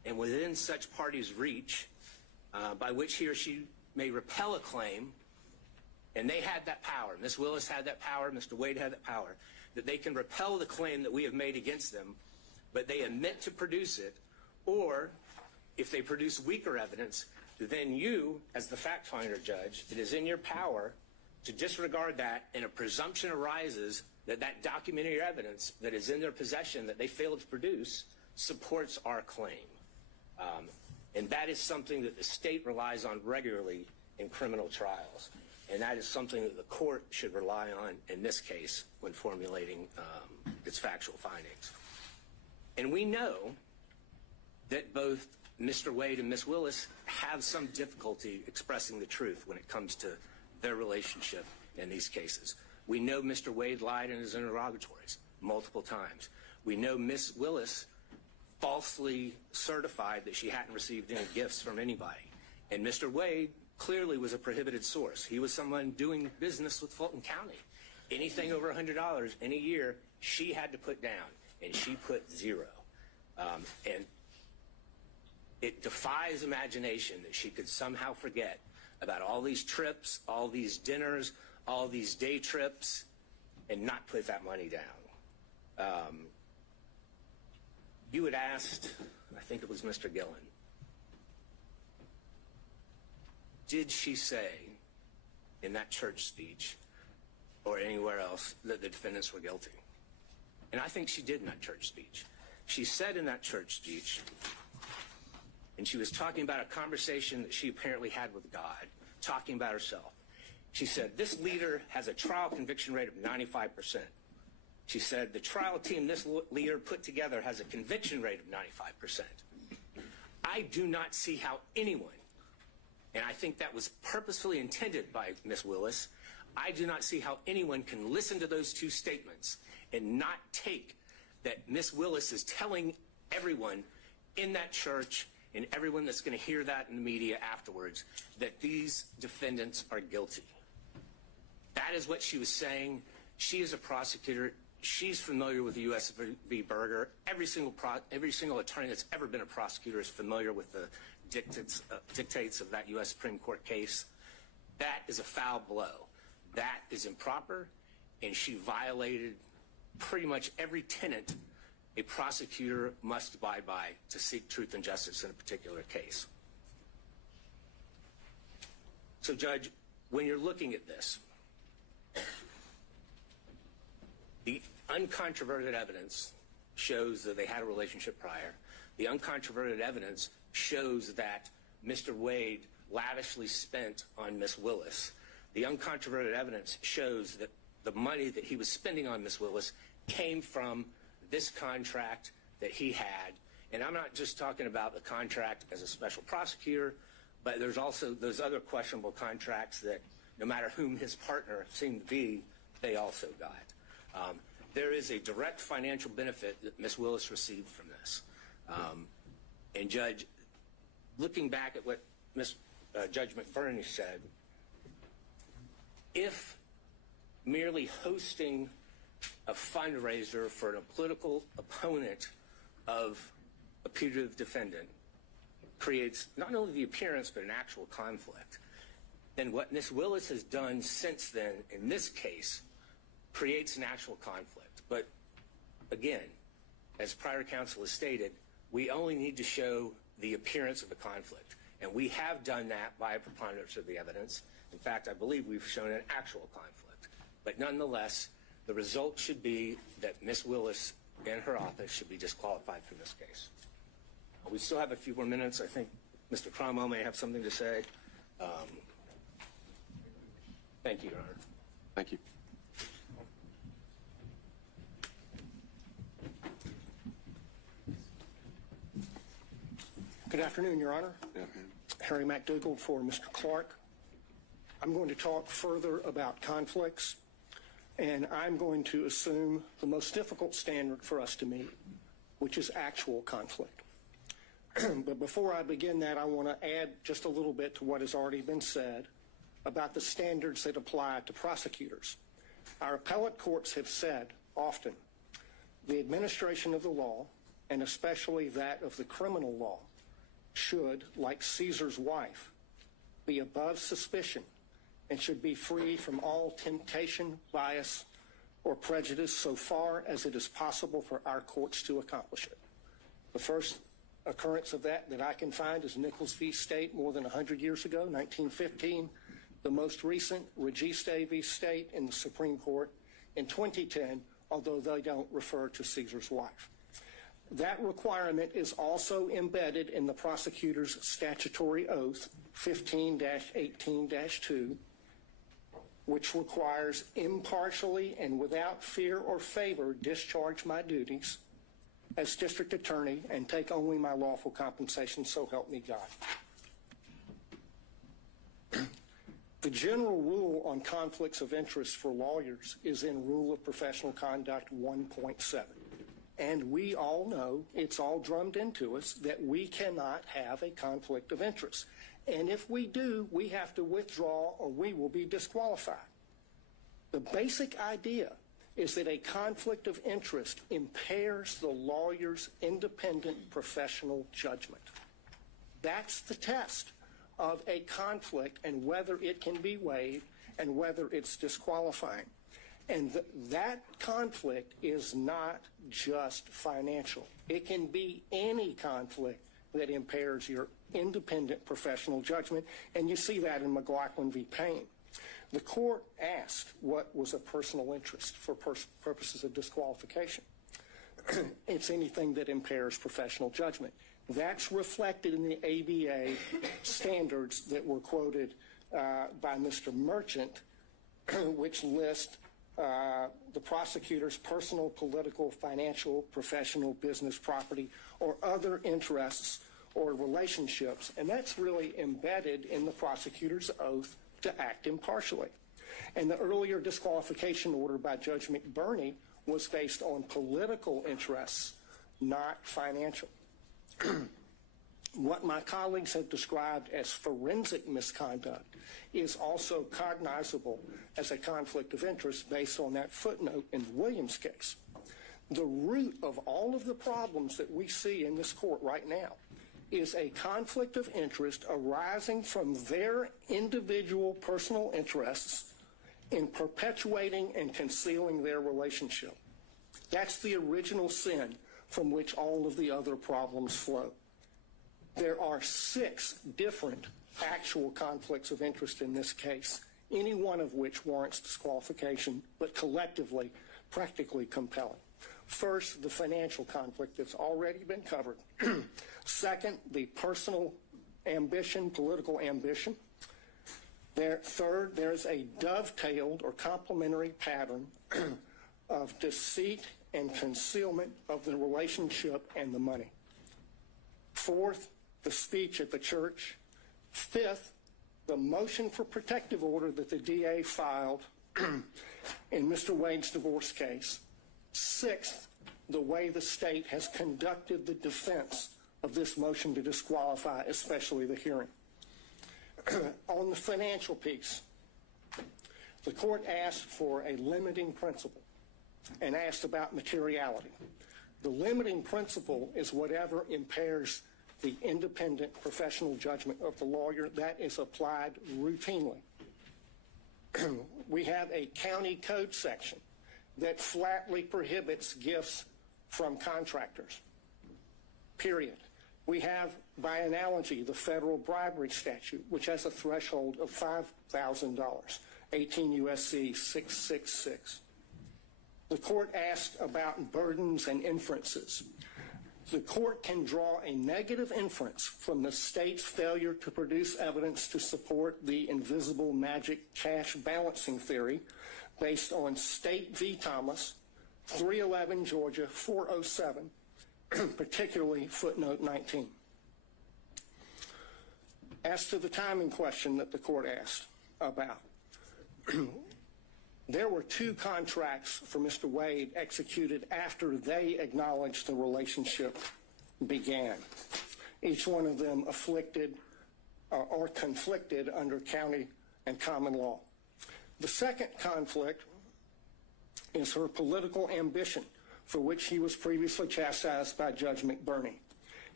and within such parties' reach, by which he or she may repel a claim, and they had that power. Ms. Willis had that power. Mr. Wade had that power, that they can repel the claim that we have made against them, but they admit to produce it, or if they produce weaker evidence, then you, as the fact finder judge, it is in your power to disregard that, and a presumption arises that that documentary evidence that is in their possession that they failed to produce supports our claim. And that is something that the state relies on regularly in criminal trials. And that is something that the court should rely on in this case when formulating its factual findings. And we know that both Mr. Wade and Ms. Willis have some difficulty expressing the truth when it comes to their relationship in these cases. We know Mr. Wade lied in his interrogatories multiple times. We know Ms. Willis falsely certified that she hadn't received any gifts from anybody. And Mr. Wade clearly was a prohibited source. He was someone doing business with Fulton County. Anything over $100 in a year, she had to put down, and she put zero. And it defies imagination that she could somehow forget about all these trips, all these dinners, all these day trips, and not put that money down. You had asked, I think it was Mr. Gillen, did she say in that church speech or anywhere else that the defendants were guilty? And I think she did in that church speech. She said in that church speech, and she was talking about a conversation that she apparently had with God, talking about herself. She said, this leader has a trial conviction rate of 95%. She said, the trial team this leader put together has a conviction rate of 95%. I do not see how anyone, and I think that was purposefully intended by Ms. Willis, I do not see how anyone can listen to those two statements and not take that Ms. Willis is telling everyone in that church and everyone that's going to hear that in the media afterwards that these defendants are guilty. That is what she was saying. She is a prosecutor. She's familiar with the U.S. v. Berger. Every single attorney that's ever been a prosecutor is familiar with the dictates of that U.S. Supreme Court case. That is a foul blow. That is improper, and she violated pretty much every tenet a prosecutor must abide by to seek truth and justice in a particular case. So, Judge, when you're looking at this, the uncontroverted evidence shows that they had a relationship prior. The uncontroverted evidence shows that Mr. Wade lavishly spent on Ms. Willis. The uncontroverted evidence shows that the money that he was spending on Ms. Willis came from this contract that he had. And I'm not just talking about the contract as a special prosecutor, but there's also those other questionable contracts that no matter whom his partner seemed to be, they also got. There is a direct financial benefit that Ms. Willis received from this. And Judge, looking back at what Judge McBurney said, if merely hosting a fundraiser for a political opponent of a putative defendant creates not only the appearance but an actual conflict, then what Ms. Willis has done since then in this case creates an actual conflict. But again, as prior counsel has stated, we only need to show the appearance of a conflict. And we have done that by a preponderance of the evidence. In fact, I believe we've shown an actual conflict. But nonetheless, the result should be that Ms. Willis and her office should be disqualified from this case. We still have a few more minutes. I think Mr. Cromwell may have something to say. Thank you, Your Honor. Thank you. Good afternoon, Your Honor. Yeah. Harry McDougall for Mr. Clark. I'm going to talk further about conflicts, and I'm going to assume the most difficult standard for us to meet, which is actual conflict. But before I begin that, I want to add just a little bit to what has already been said about the standards that apply to prosecutors. Our appellate courts have said often the administration of the law, and especially that of the criminal law, should, like Caesar's wife, be above suspicion and should be free from all temptation, bias, or prejudice so far as it is possible for our courts to accomplish it. The first occurrence of that I can find is Nichols v. State more than 100 years ago, 1915. The most recent, Registe v. State in the Supreme Court in 2010, although they don't refer to Caesar's wife. That requirement is also embedded in the prosecutor's statutory oath, 15-18-2, which requires impartially and without fear or favor discharge my duties as district attorney and take only my lawful compensation, so help me God. The general rule on conflicts of interest for lawyers is in Rule of Professional Conduct 1.7. And we all know, it's all drummed into us, that we cannot have a conflict of interest. And if we do, we have to withdraw or we will be disqualified. The basic idea is that a conflict of interest impairs the lawyer's independent professional judgment. That's the test of a conflict and whether it can be waived and whether it's disqualifying. And that conflict is not just financial. It can be any conflict that impairs your independent professional judgment, and you see that in McLaughlin v. Payne. The court asked what was a personal interest for purposes of disqualification. It's anything that impairs professional judgment. That's reflected in the ABA standards that were quoted by Mr. Merchant, which list the prosecutor's personal, political, financial, professional, business, property, or other interests or relationships. And that's really embedded in the prosecutor's oath to act impartially. And the earlier disqualification order by Judge McBurney was based on political interests, not financial. What my colleagues have described as forensic misconduct is also cognizable as a conflict of interest based on that footnote in the Williams case. The root of all of the problems that we see in this court right now is a conflict of interest arising from their individual personal interests in perpetuating and concealing their relationship. That's the original sin from which all of the other problems flow. There are 6 different actual conflicts of interest in this case, any one of which warrants disqualification, but collectively, practically compelling. First, the financial conflict that's already been covered. Second, the personal ambition, political ambition. Third, there's a dovetailed or complementary pattern of deceit and concealment of the relationship and the money. Fourth, the speech at the church. Fifth, the motion for protective order that the DA filed in Mr. Wade's divorce case. Sixth, the way the state has conducted the defense of this motion to disqualify, especially the hearing. On the financial piece, the court asked for a limiting principle and asked about materiality. The limiting principle is whatever impairs the independent professional judgment of the lawyer. That is applied routinely. We have a county code section that flatly prohibits gifts from contractors, period. We have, by analogy, the federal bribery statute, which has a threshold of $5,000, 18 U.S.C. 666. The court asked about burdens and inferences. The court can draw a negative inference from the state's failure to produce evidence to support the invisible magic cash balancing theory based on State v. Thomas, 311 Georgia 407, particularly footnote 19. As to the timing question that the court asked about, there were 2 contracts for Mr. Wade executed after they acknowledged the relationship began. Each one of them afflicted or conflicted under county and common law. The second conflict is her political ambition, for which he was previously chastised by Judge McBurney.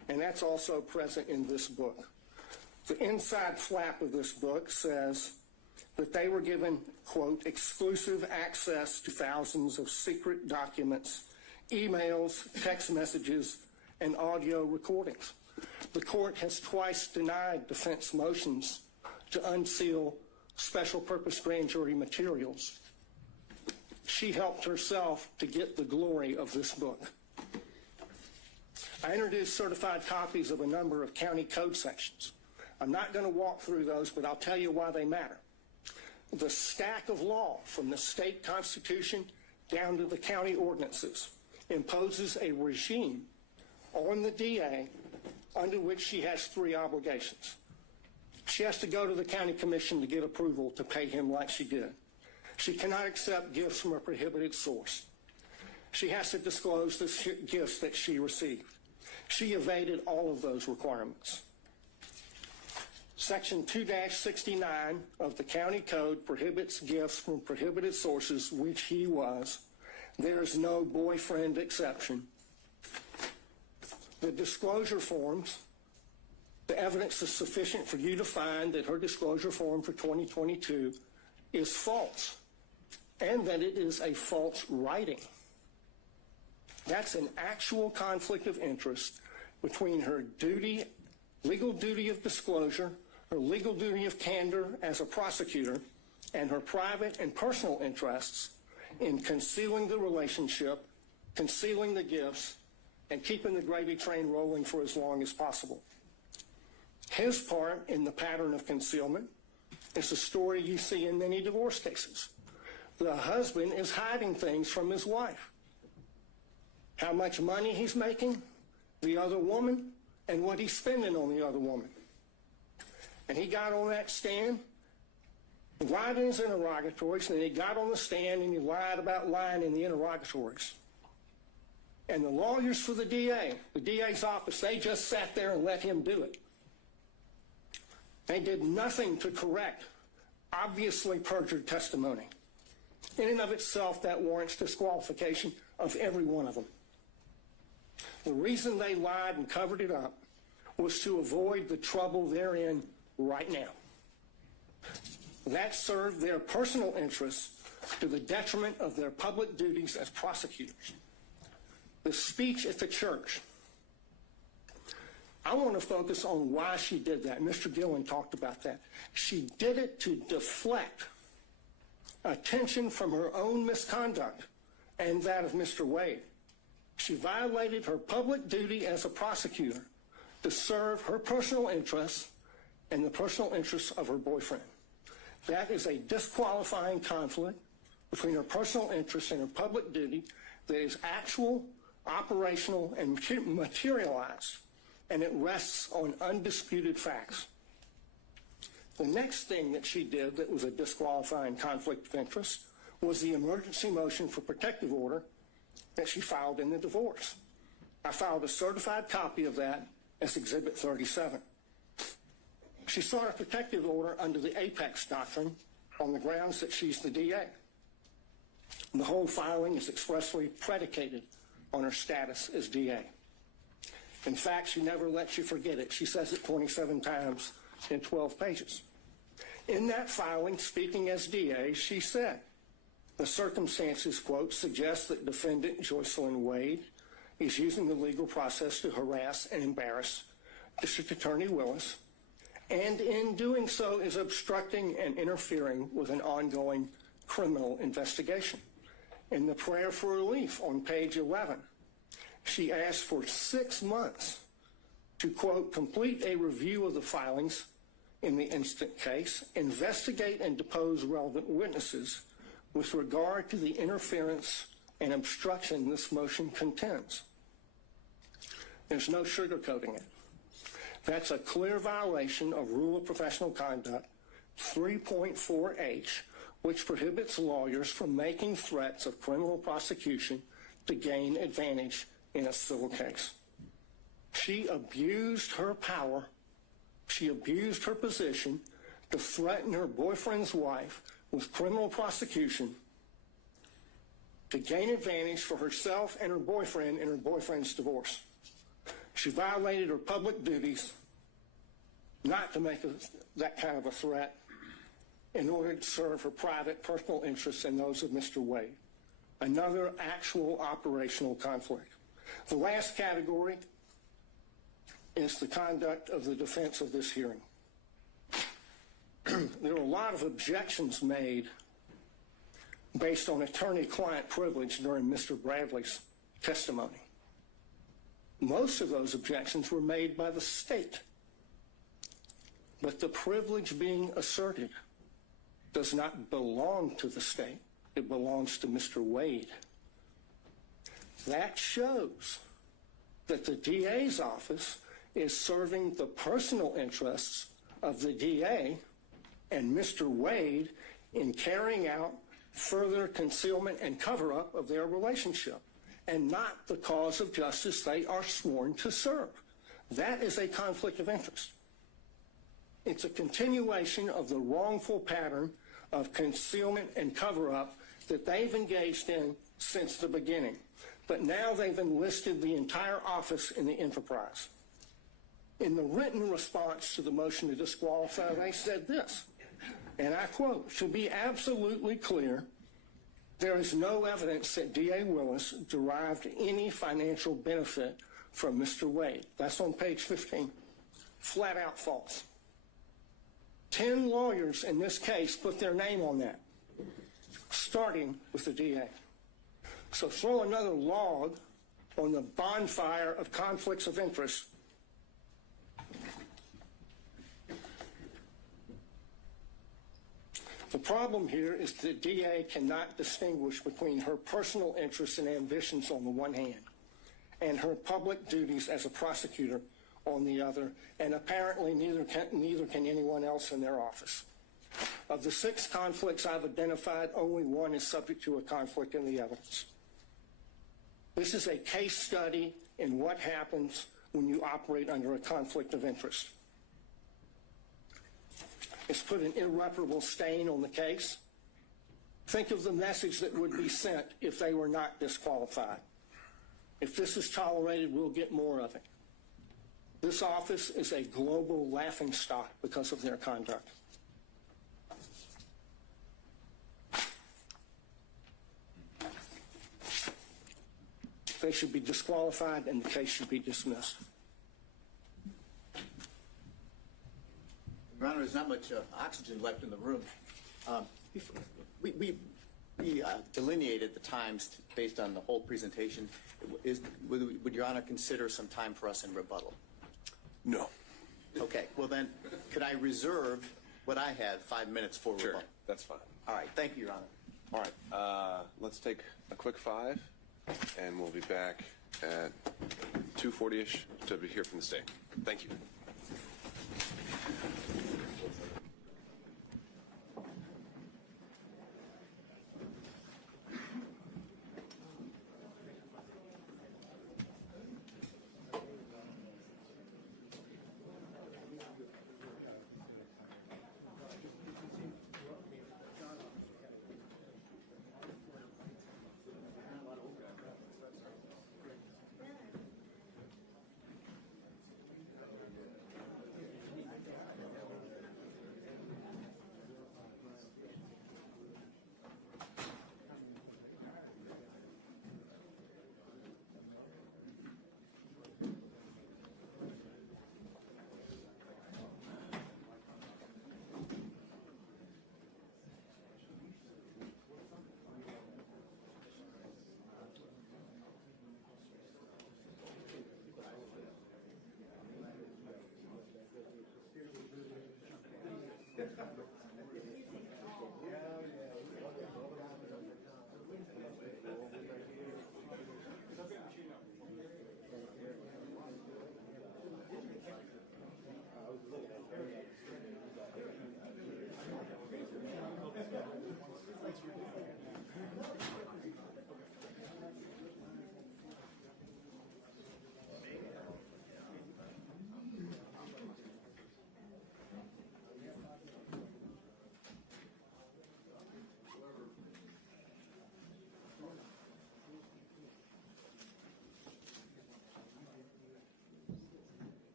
and that's also present in this book. The inside flap of this book says that they were given, quote, exclusive access to thousands of secret documents, emails, text messages, and audio recordings. The court has twice denied defense motions to unseal special purpose grand jury materials. She helped herself to get the glory of this book. I introduced certified copies of a number of county code sections. I'm not going to walk through those, but I'll tell you why they matter. The stack of law from the state constitution down to the county ordinances imposes a regime on the DA under which she has three obligations. She has to go to the county commission to get approval to pay him like she did. She cannot accept gifts from a prohibited source. She has to disclose the gifts that she received. She evaded all of those requirements. Section 2-69 of the county code prohibits gifts from prohibited sources, which he was. There is no boyfriend exception. The disclosure forms, the evidence is sufficient for you to find that her disclosure form for 2022 is false and that it is a false writing. That's an actual conflict of interest between her duty, legal duty of disclosure, her legal duty of candor as a prosecutor, and her private and personal interests in concealing the relationship, concealing the gifts, and keeping the gravy train rolling for as long as possible. His part in the pattern of concealment is a story you see in many divorce cases. The husband is hiding things from his wife. How much money he's making, the other woman, and what he's spending on the other woman. And he got on that stand, lied in his interrogatories, and then he got on the stand and he lied about lying in the interrogatories. And the lawyers for the DA's office, they just sat there and let him do it. They did nothing to correct obviously perjured testimony. In and of itself, that warrants disqualification of every one of them. The reason they lied and covered it up was to avoid the trouble they're in right now. That served their personal interests to the detriment of their public duties as prosecutors. The speech at the church, I want to focus on why she did that. Mr. Gillen talked about that. She did it to deflect attention from her own misconduct and that of Mr. Wade. She violated her public duty as a prosecutor to serve her personal interests and the personal interests of her boyfriend. That is a disqualifying conflict between her personal interests and her public duty that is actual, operational, and materialized, and it rests on undisputed facts. The next thing that she did that was a disqualifying conflict of interest was the emergency motion for protective order that she filed in the divorce. I filed a certified copy of that as Exhibit 37. She sought a protective order under the Apex Doctrine on the grounds that she's the DA. And the whole filing is expressly predicated on her status as DA. In fact, she never lets you forget it. She says it 27 times in 12 pages. In that filing, speaking as DA, she said, the circumstances, quote, suggest that defendant Joycelyn Wade is using the legal process to harass and embarrass District Attorney Willis, and in doing so is obstructing and interfering with an ongoing criminal investigation. In the prayer for relief on page 11, she asked for 6 months to, quote, complete a review of the filings in the instant case, investigate and depose relevant witnesses with regard to the interference and obstruction this motion contends. There's no sugarcoating it. That's a clear violation of Rule of Professional Conduct 3.4H, which prohibits lawyers from making threats of criminal prosecution to gain advantage in a civil case. She abused her power, she abused her position to threaten her boyfriend's wife with criminal prosecution to gain advantage for herself and her boyfriend in her boyfriend's divorce. She violated her public duties not to make that kind of a threat in order to serve her private personal interests and those of Mr. Wade. Another actual operational conflict. The last category is the conduct of the defense of this hearing. There were a lot of objections made based on attorney-client privilege during Mr. Bradley's testimony. Most of those objections were made by the state. But the privilege being asserted does not belong to the state. It belongs to Mr. Wade. That shows that the DA's office is serving the personal interests of the DA and Mr. Wade in carrying out further concealment and cover-up of their relationship, and not the cause of justice they are sworn to serve. That is a conflict of interest. It's a continuation of the wrongful pattern of concealment and cover-up that they've engaged in since the beginning. But now they've enlisted the entire office in the enterprise. In the written response to the motion to disqualify, they said this, and I quote, "To be absolutely clear, there is no evidence that D.A. Willis derived any financial benefit from Mr. Wade." That's on page 15. Flat out false. 10 lawyers in this case put their name on that, starting with the DA. So throw another log on the bonfire of conflicts of interest. The problem here is the DA cannot distinguish between her personal interests and ambitions on the one hand and her public duties as a prosecutor on the other, and apparently neither can anyone else in their office. Of the 6 conflicts I've identified, only one is subject to a conflict in the evidence. This is a case study in what happens when you operate under a conflict of interest. It's put an irreparable stain on the case. Think of the message that would be sent if they were not disqualified. If this is tolerated, we'll get more of it. This office is a global laughingstock because of their conduct. They should be disqualified and the case should be dismissed. Your Honor, there's not much oxygen left in the room. We delineated the times based on the whole presentation. Would Your Honor consider some time for us in rebuttal? No. Okay, well then, could I reserve what I had 5 minutes for rebuttal? Sure, that's fine. All right, thank you, Your Honor. All right, let's take a quick 5, and we'll be back at 2:40-ish to hear from the state. Thank you.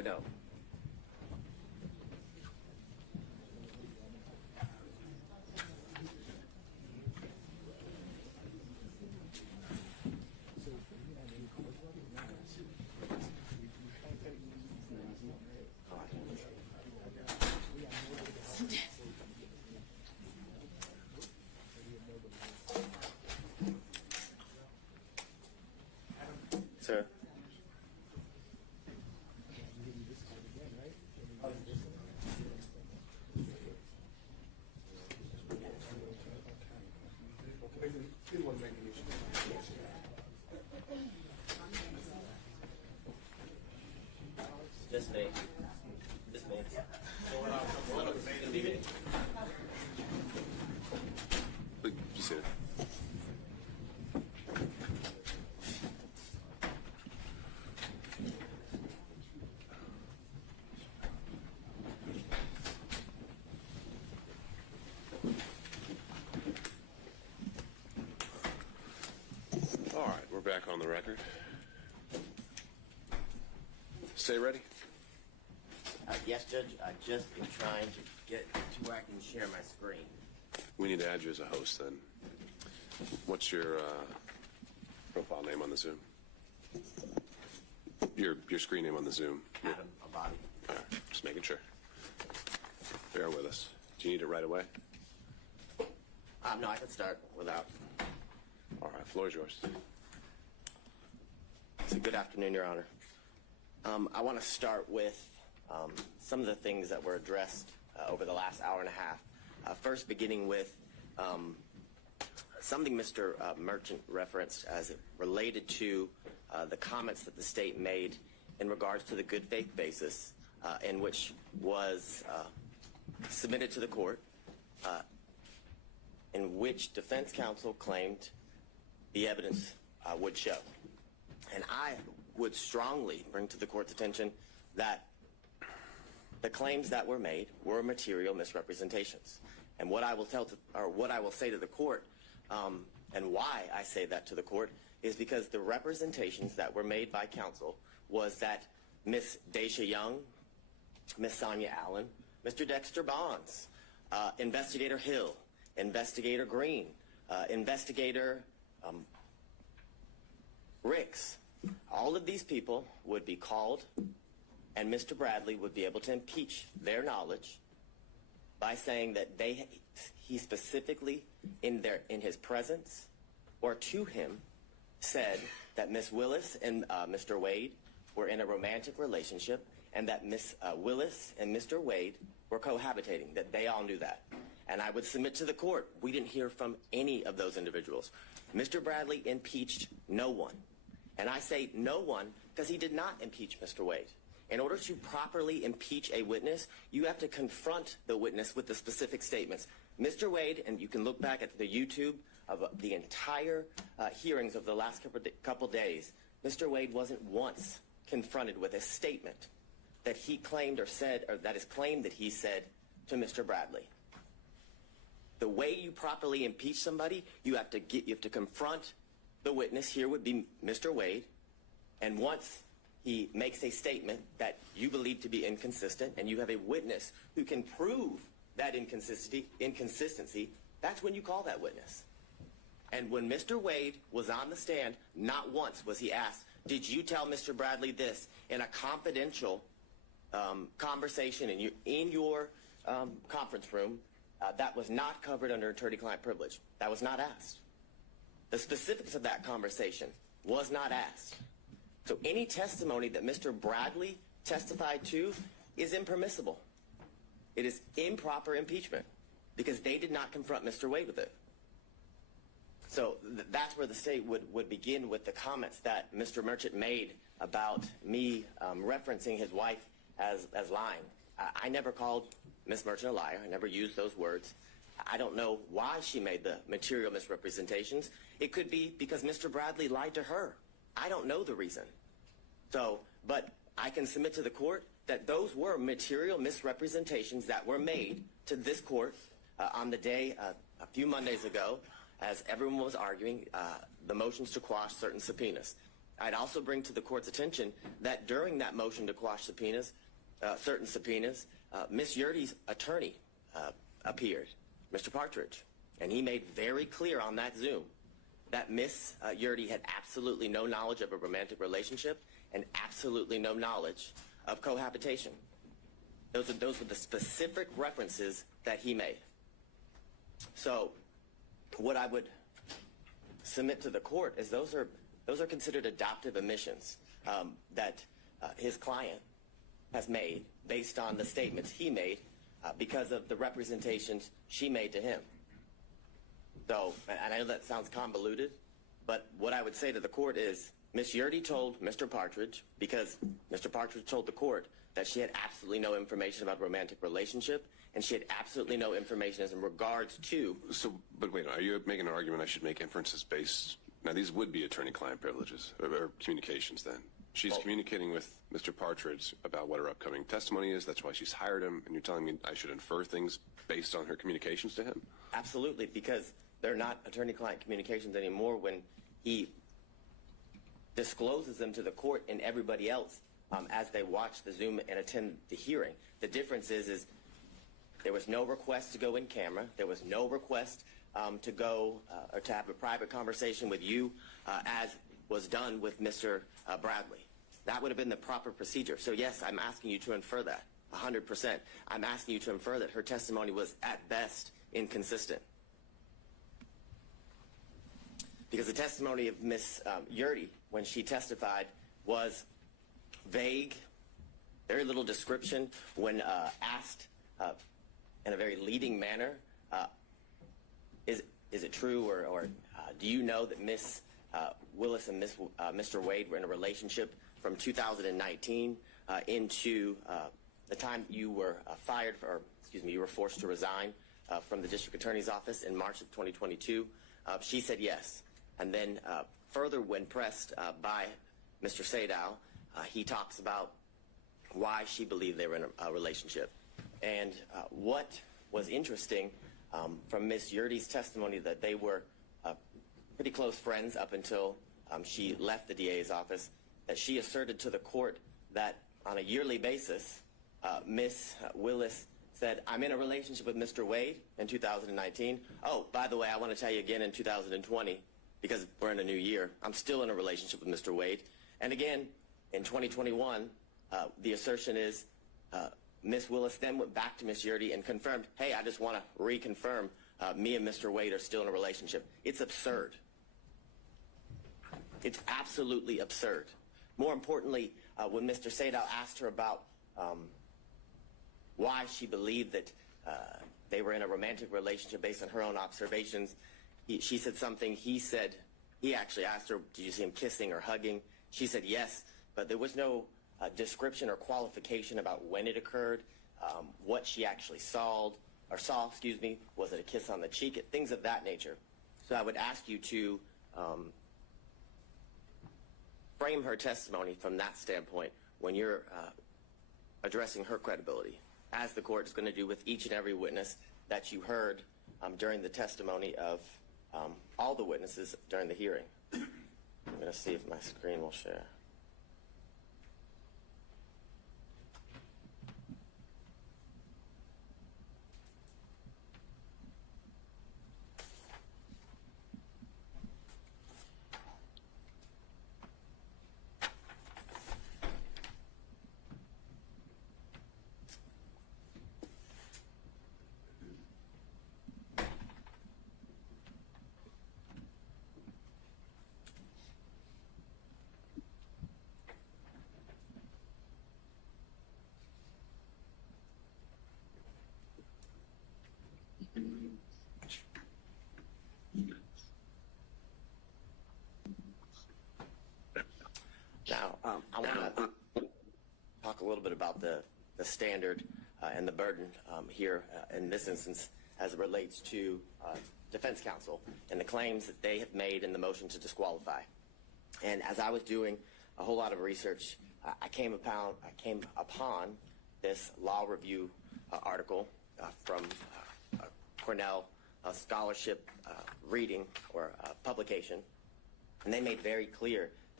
or no? Sir? Just me. Just me. Just sit. All right, we're back on the record. Stay ready. Yes, Judge. I just am trying to get to where I can share my screen. We need to add you as a host then. What's your profile name on the Zoom? Your screen name on the Zoom. Adam Abadi. All right, just making sure. Bear with us. Do you need it right away? No, I can start without. All right, floor is yours. So good afternoon, Your Honor. I want to start with some of the things that were addressed over the last hour and a half. First, beginning with something Mr. Merchant referenced as it related to the comments that the state made in regards to the good faith basis in which was submitted to the court, in which defense counsel claimed the evidence would show. And I would strongly bring to the court's attention that the claims that were made were material misrepresentations. And what I will say to the court, and why I say that to the court, is because the representations that were made by counsel was that Miss Daisha Young, Miss Sonia Allen, Mr. Dexter Bonds, Investigator Hill, Investigator Green, Investigator Ricks, all of these people would be called, and Mr. Bradley would be able to impeach their knowledge by saying that he specifically, in his presence or to him, said that Miss Willis and Mr. Wade were in a romantic relationship, and that Miss Willis and Mr. Wade were cohabitating, that they all knew that. And I would submit to the court, we didn't hear from any of those individuals. Mr. Bradley impeached no one. And I say no one because he did not impeach Mr. Wade. In order to properly impeach a witness, you have to confront the witness with the specific statements. Mr. Wade, and you can look back at the YouTube of the entire hearings of the last couple days, Mr. Wade wasn't once confronted with a statement that he claimed or said, or that is claimed that he said to Mr. Bradley. The way you properly impeach somebody, you have to confront the witness. Here would be Mr. Wade, and once he makes a statement that you believe to be inconsistent, and you have a witness who can prove that inconsistency, that's when you call that witness. And when Mr. Wade was on the stand, not once was he asked, did you tell Mr. Bradley this in a confidential conversation in your conference room that was not covered under attorney-client privilege? That was not asked. The specifics of that conversation was not asked. So any testimony that Mr. Bradley testified to is impermissible. It is improper impeachment because they did not confront Mr. Wade with it. So that's where the state would begin with the comments that Mr. Merchant made about me referencing his wife as lying. I never called Ms. Merchant a liar. I never used those words. I don't know why she made the material misrepresentations. It could be because Mr. Bradley lied to her. I don't know the reason. But I can submit to the court that those were material misrepresentations that were made to this court on the day a few Mondays ago as everyone was arguing the motions to quash certain subpoenas. I'd also bring to the court's attention that during that motion to quash subpoenas, certain subpoenas, Ms. Yurdy's attorney appeared, Mr. Partridge, and he made very clear on that Zoom that Ms. Yurdy had absolutely no knowledge of a romantic relationship and absolutely no knowledge of cohabitation. Those were the specific references that he made. So what I would submit to the court is those are considered adoptive omissions that his client has made based on the statements he made because of the representations she made to him. So, and I know that sounds convoluted, but what I would say to the court is Ms. Yurdy told Mr. Partridge, because Mr. Partridge told the court that she had absolutely no information about a romantic relationship, and she had absolutely no information as in regards to... So, but wait, are you making an argument I should make inferences based... Now, these would be attorney-client privileges, or communications then. She's communicating with Mr. Partridge about what her upcoming testimony is. That's why she's hired him, and you're telling me I should infer things based on her communications to him? Absolutely, because they're not attorney-client communications anymore when he discloses them to the court and everybody else as they watch the Zoom and attend the hearing. The difference is there was no request to go in camera. There was no request to go or to have a private conversation with you as was done with Mr. Bradley. That would have been the proper procedure. So yes, I'm asking you to infer that, 100%. I'm asking you to infer that her testimony was at best inconsistent. Because the testimony of Ms. Yurdy, when she testified, was vague, very little description. When asked in a very leading manner, is it true or do you know that Ms. Willis and Mr. Wade were in a relationship from 2019 into the time you were fired, you were forced to resign from the district attorney's office in March of 2022? She said yes. And then further, when pressed by Mr. Sadow, he talks about why she believed they were in a relationship. And what was interesting from Ms. Yurdy's testimony, that they were pretty close friends up until she left the DA's office, that she asserted to the court that on a yearly basis, Ms. Willis said, I'm in a relationship with Mr. Wade in 2019. Oh, by the way, I want to tell you again in 2020, because we're in a new year, I'm still in a relationship with Mr. Wade. And again, in 2021, the assertion is Ms. Willis then went back to Ms. Yurdy and confirmed, hey, I just want to reconfirm me and Mr. Wade are still in a relationship. It's absurd. It's absolutely absurd. More importantly, when Mr. Sadow asked her about why she believed that they were in a romantic relationship based on her own observations, she said something. He actually asked her, did you see him kissing or hugging? She said yes, but there was no description or qualification about when it occurred, what she actually saw, was it a kiss on the cheek, things of that nature. So I would ask you to frame her testimony from that standpoint when you're addressing her credibility, as the court is going to do with each and every witness that you heard during the testimony of all the witnesses during the hearing. I'm going to see if my screen will share. Now, I want to talk a little bit about the standard and the burden here in this instance as it relates to defense counsel and the claims that they have made in the motion to disqualify. And as I was doing a whole lot of research, I came upon this law review article from Cornell scholarship reading or publication, and they made very clear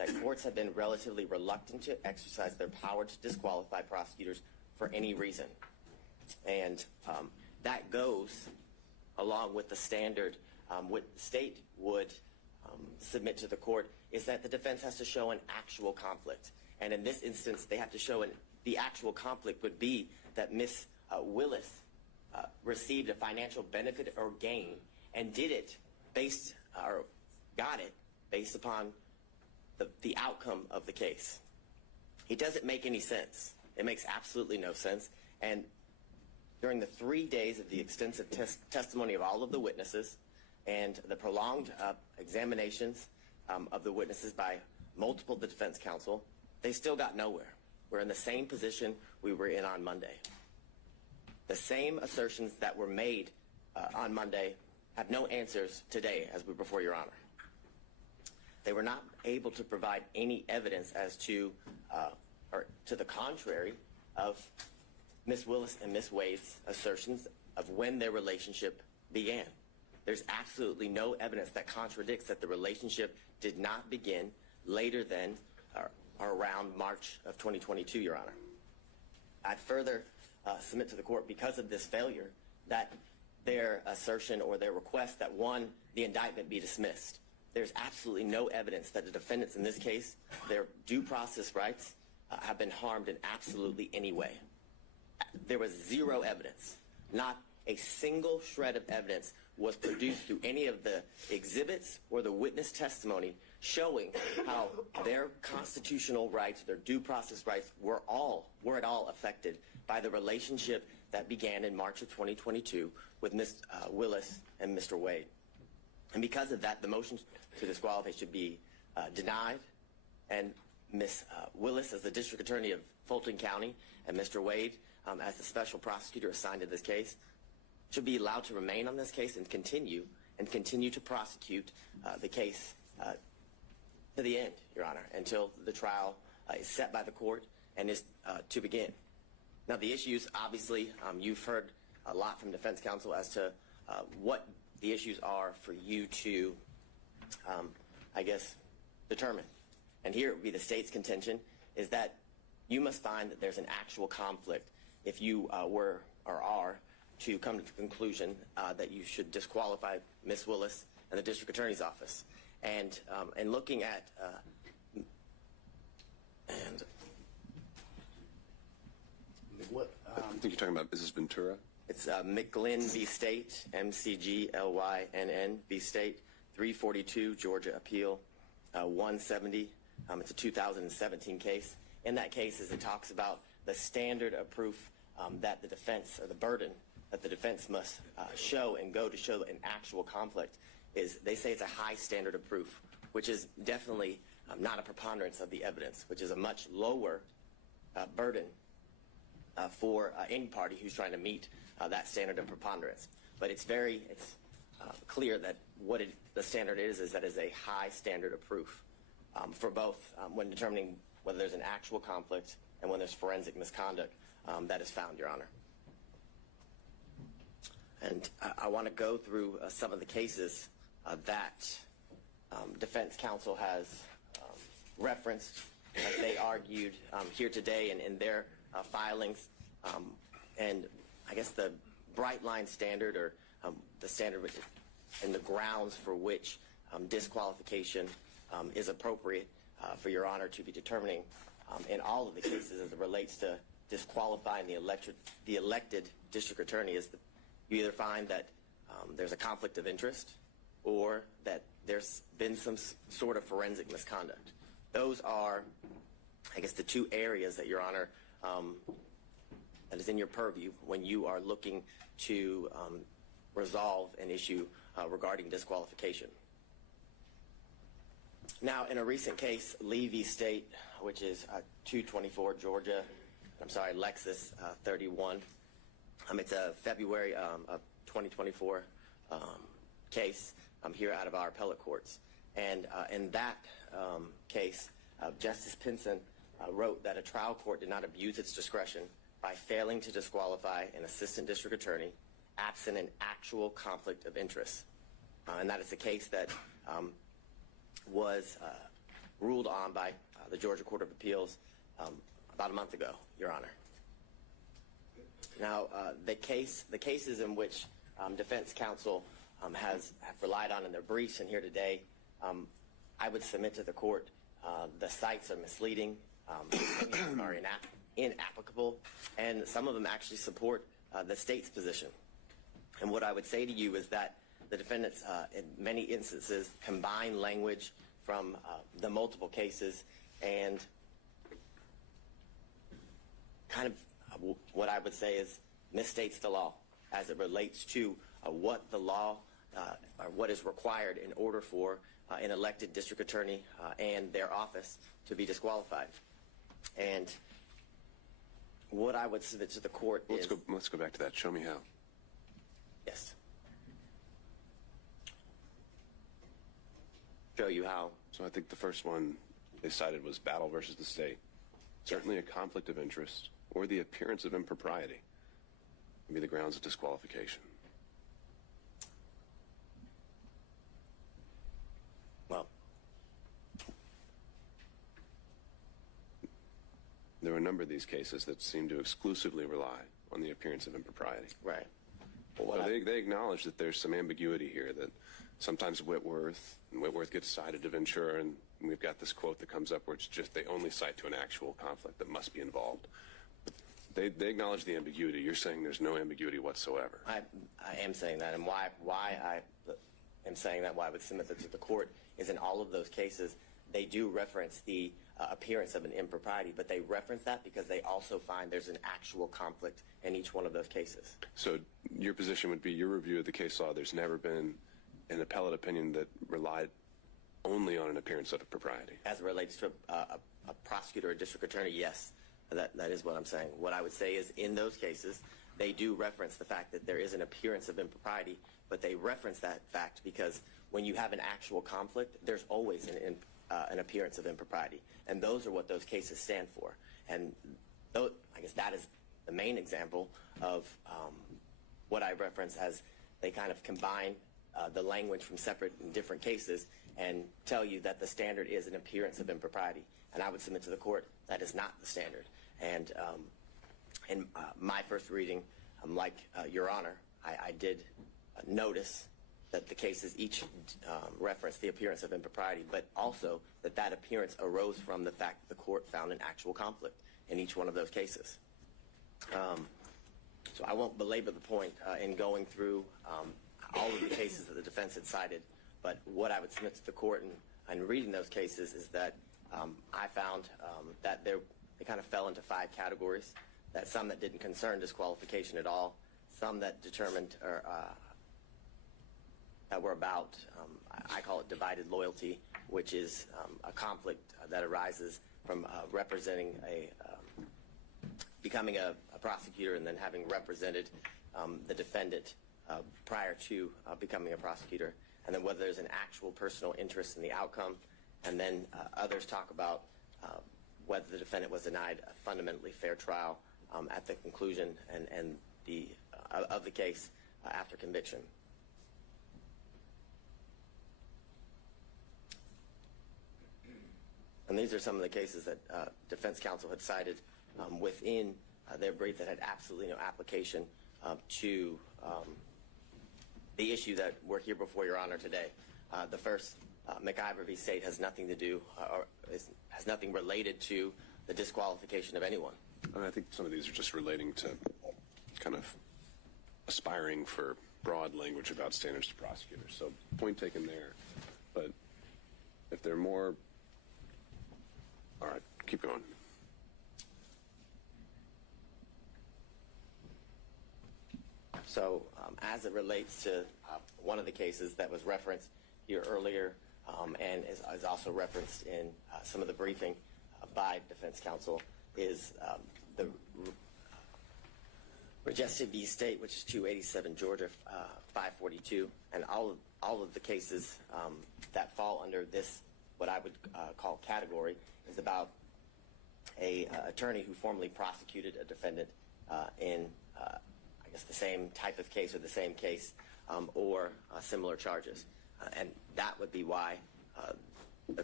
that courts have been relatively reluctant to exercise their power to disqualify prosecutors for any reason. And that goes along with the standard what the state would submit to the court is that the defense has to show an actual conflict. And in this instance, they have to show the actual conflict would be that Ms. Willis received a financial benefit or gain and did it based, or got it based upon the outcome of the case. It doesn't make any sense. It makes absolutely no sense. And during the 3 days of the extensive testimony of all of the witnesses and the prolonged examinations of the witnesses by multiple the defense counsel, they still got nowhere. We're in the same position we were in on Monday. The same assertions that were made on Monday have no answers today as we're before Your Honor. They were not able to provide any evidence as to, or to the contrary, of Ms. Willis and Ms. Wade's assertions of when their relationship began. There's absolutely no evidence that contradicts that the relationship did not begin later than or around March of 2022, Your Honor. I'd further submit to the court, because of this failure, that their assertion or their request that, one, the indictment be dismissed. There's absolutely no evidence that the defendants in this case, their due process rights, have been harmed in absolutely any way. There was zero evidence. Not a single shred of evidence was produced through any of the exhibits or the witness testimony showing how their constitutional rights, their due process rights, were at all affected by the relationship that began in March of 2022 with Ms. Willis and Mr. Wade. And because of that, the motion to disqualify should be denied, and Ms. Willis, as the District Attorney of Fulton County, and Mr. Wade, as the special prosecutor assigned to this case, should be allowed to remain on this case and continue to prosecute the case to the end, Your Honor, until the trial is set by the court and is to begin. Now, the issues, obviously, you've heard a lot from defense counsel as to what the issues are for you to, I guess, determine. And here it would be the state's contention is that you must find that there's an actual conflict if you were or are to come to the conclusion that you should disqualify Ms. Willis and the District Attorney's Office. And looking at what I think you're talking about Mrs. Ventura. It's McGlynn v. State, McGlynn v. State, 342 Georgia Appeal 170. It's a 2017 case. In that case, as it talks about the standard of proof that the defense, or the burden that the defense must show and go to show an actual conflict, is they say it's a high standard of proof, which is definitely not a preponderance of the evidence, which is a much lower burden for any party who's trying to meet that standard of preponderance. But it's clear that what the standard is that is a high standard of proof for both when determining whether there's an actual conflict and when there's forensic misconduct that is found, Your Honor. And I want to go through some of the cases that defense counsel has referenced, as they argued here today and in their filings. And I guess the bright line standard, or the standard and the grounds for which disqualification is appropriate for Your Honor to be determining in all of the cases as it relates to disqualifying the elected district attorney is that you either find that there's a conflict of interest or that there's been some sort of forensic misconduct. Those are, I guess, the two areas that, Your Honor, that is in your purview when you are looking to resolve an issue regarding disqualification. Now, in a recent case, Lee v. State, which is 224 Georgia, Lexus 31. It's a February of 2024 case here out of our appellate courts. And in that case, Justice Pinson wrote that a trial court did not abuse its discretion by failing to disqualify an assistant district attorney absent an actual conflict of interest. And that is the case that was ruled on by the Georgia Court of Appeals about a month ago, Your Honor. Now, the cases in which defense counsel have relied on in their briefs and here today, I would submit to the court the cites are misleading, many of them are inapplicable, and some of them actually support the state's position. And what I would say to you is that the defendants, in many instances, combine language from the multiple cases and kind of what I would say is misstates the law as it relates to what the law or what is required in order for an elected district attorney and their office to be disqualified. And what I would submit to the court is... Let's go back to that. Show me how. Yes. Show you how. So I think the first one they cited was battle versus the state. Certainly a conflict of interest or the appearance of impropriety would be the grounds of disqualification. Well, there are a number of these cases that seem to exclusively rely on the appearance of impropriety. right. Well, they acknowledge that there's some ambiguity here, that sometimes Whitworth gets cited to Ventura, and we've got this quote that comes up where it's just they only cite to an actual conflict that must be involved. But they acknowledge the ambiguity. You're saying there's no ambiguity whatsoever. I am saying that, and why I am saying that, why I would submit that to the court, is in all of those cases, they do reference the appearance of an impropriety, but they reference that because they also find there's an actual conflict in each one of those cases. So your position would be, your review of the case law, there's never been an appellate opinion that relied only on an appearance of impropriety. As it relates to a prosecutor or district attorney, yes, that is what I'm saying. What I would say is in those cases, they do reference the fact that there is an appearance of impropriety, but they reference that fact because when you have an actual conflict, there's always an appearance of impropriety. And those are what those cases stand for. And I guess that is the main example of what I reference as they kind of combine the language from separate and different cases and tell you that the standard is an appearance of impropriety. And I would submit to the court that is not the standard. And in my first reading, like Your Honor, I did notice that the cases each reference the appearance of impropriety, but also that that appearance arose from the fact that the court found an actual conflict in each one of those cases. So I won't belabor the point in going through all of the cases that the defense had cited, but what I would submit to the court in reading those cases is that I found that they kind of fell into 5 categories, that some that didn't concern disqualification at all, some that determined or that were about, I call it divided loyalty, which is a conflict that arises from representing becoming a prosecutor and then having represented the defendant prior to becoming a prosecutor, and then whether there's an actual personal interest in the outcome, and then others talk about whether the defendant was denied a fundamentally fair trial at the conclusion and of the case after conviction. And these are some of the cases that defense counsel had cited within their brief that had absolutely no application to the issue that we're here before Your Honor today. The first, McIver v. State, has nothing to do or has nothing related to the disqualification of anyone. And I think some of these are just relating to kind of aspiring for broad language about standards to prosecutors. So point taken there. But if there are more... All right, keep going. So as it relates to one of the cases that was referenced here earlier and is also referenced in some of the briefing by defense counsel is the Majestic v. State, which is 287 Georgia 542, and all of the cases that fall under this, what I would call category, is about a attorney who formerly prosecuted a defendant in I guess the same type of case or the same case or similar charges, and that would be why the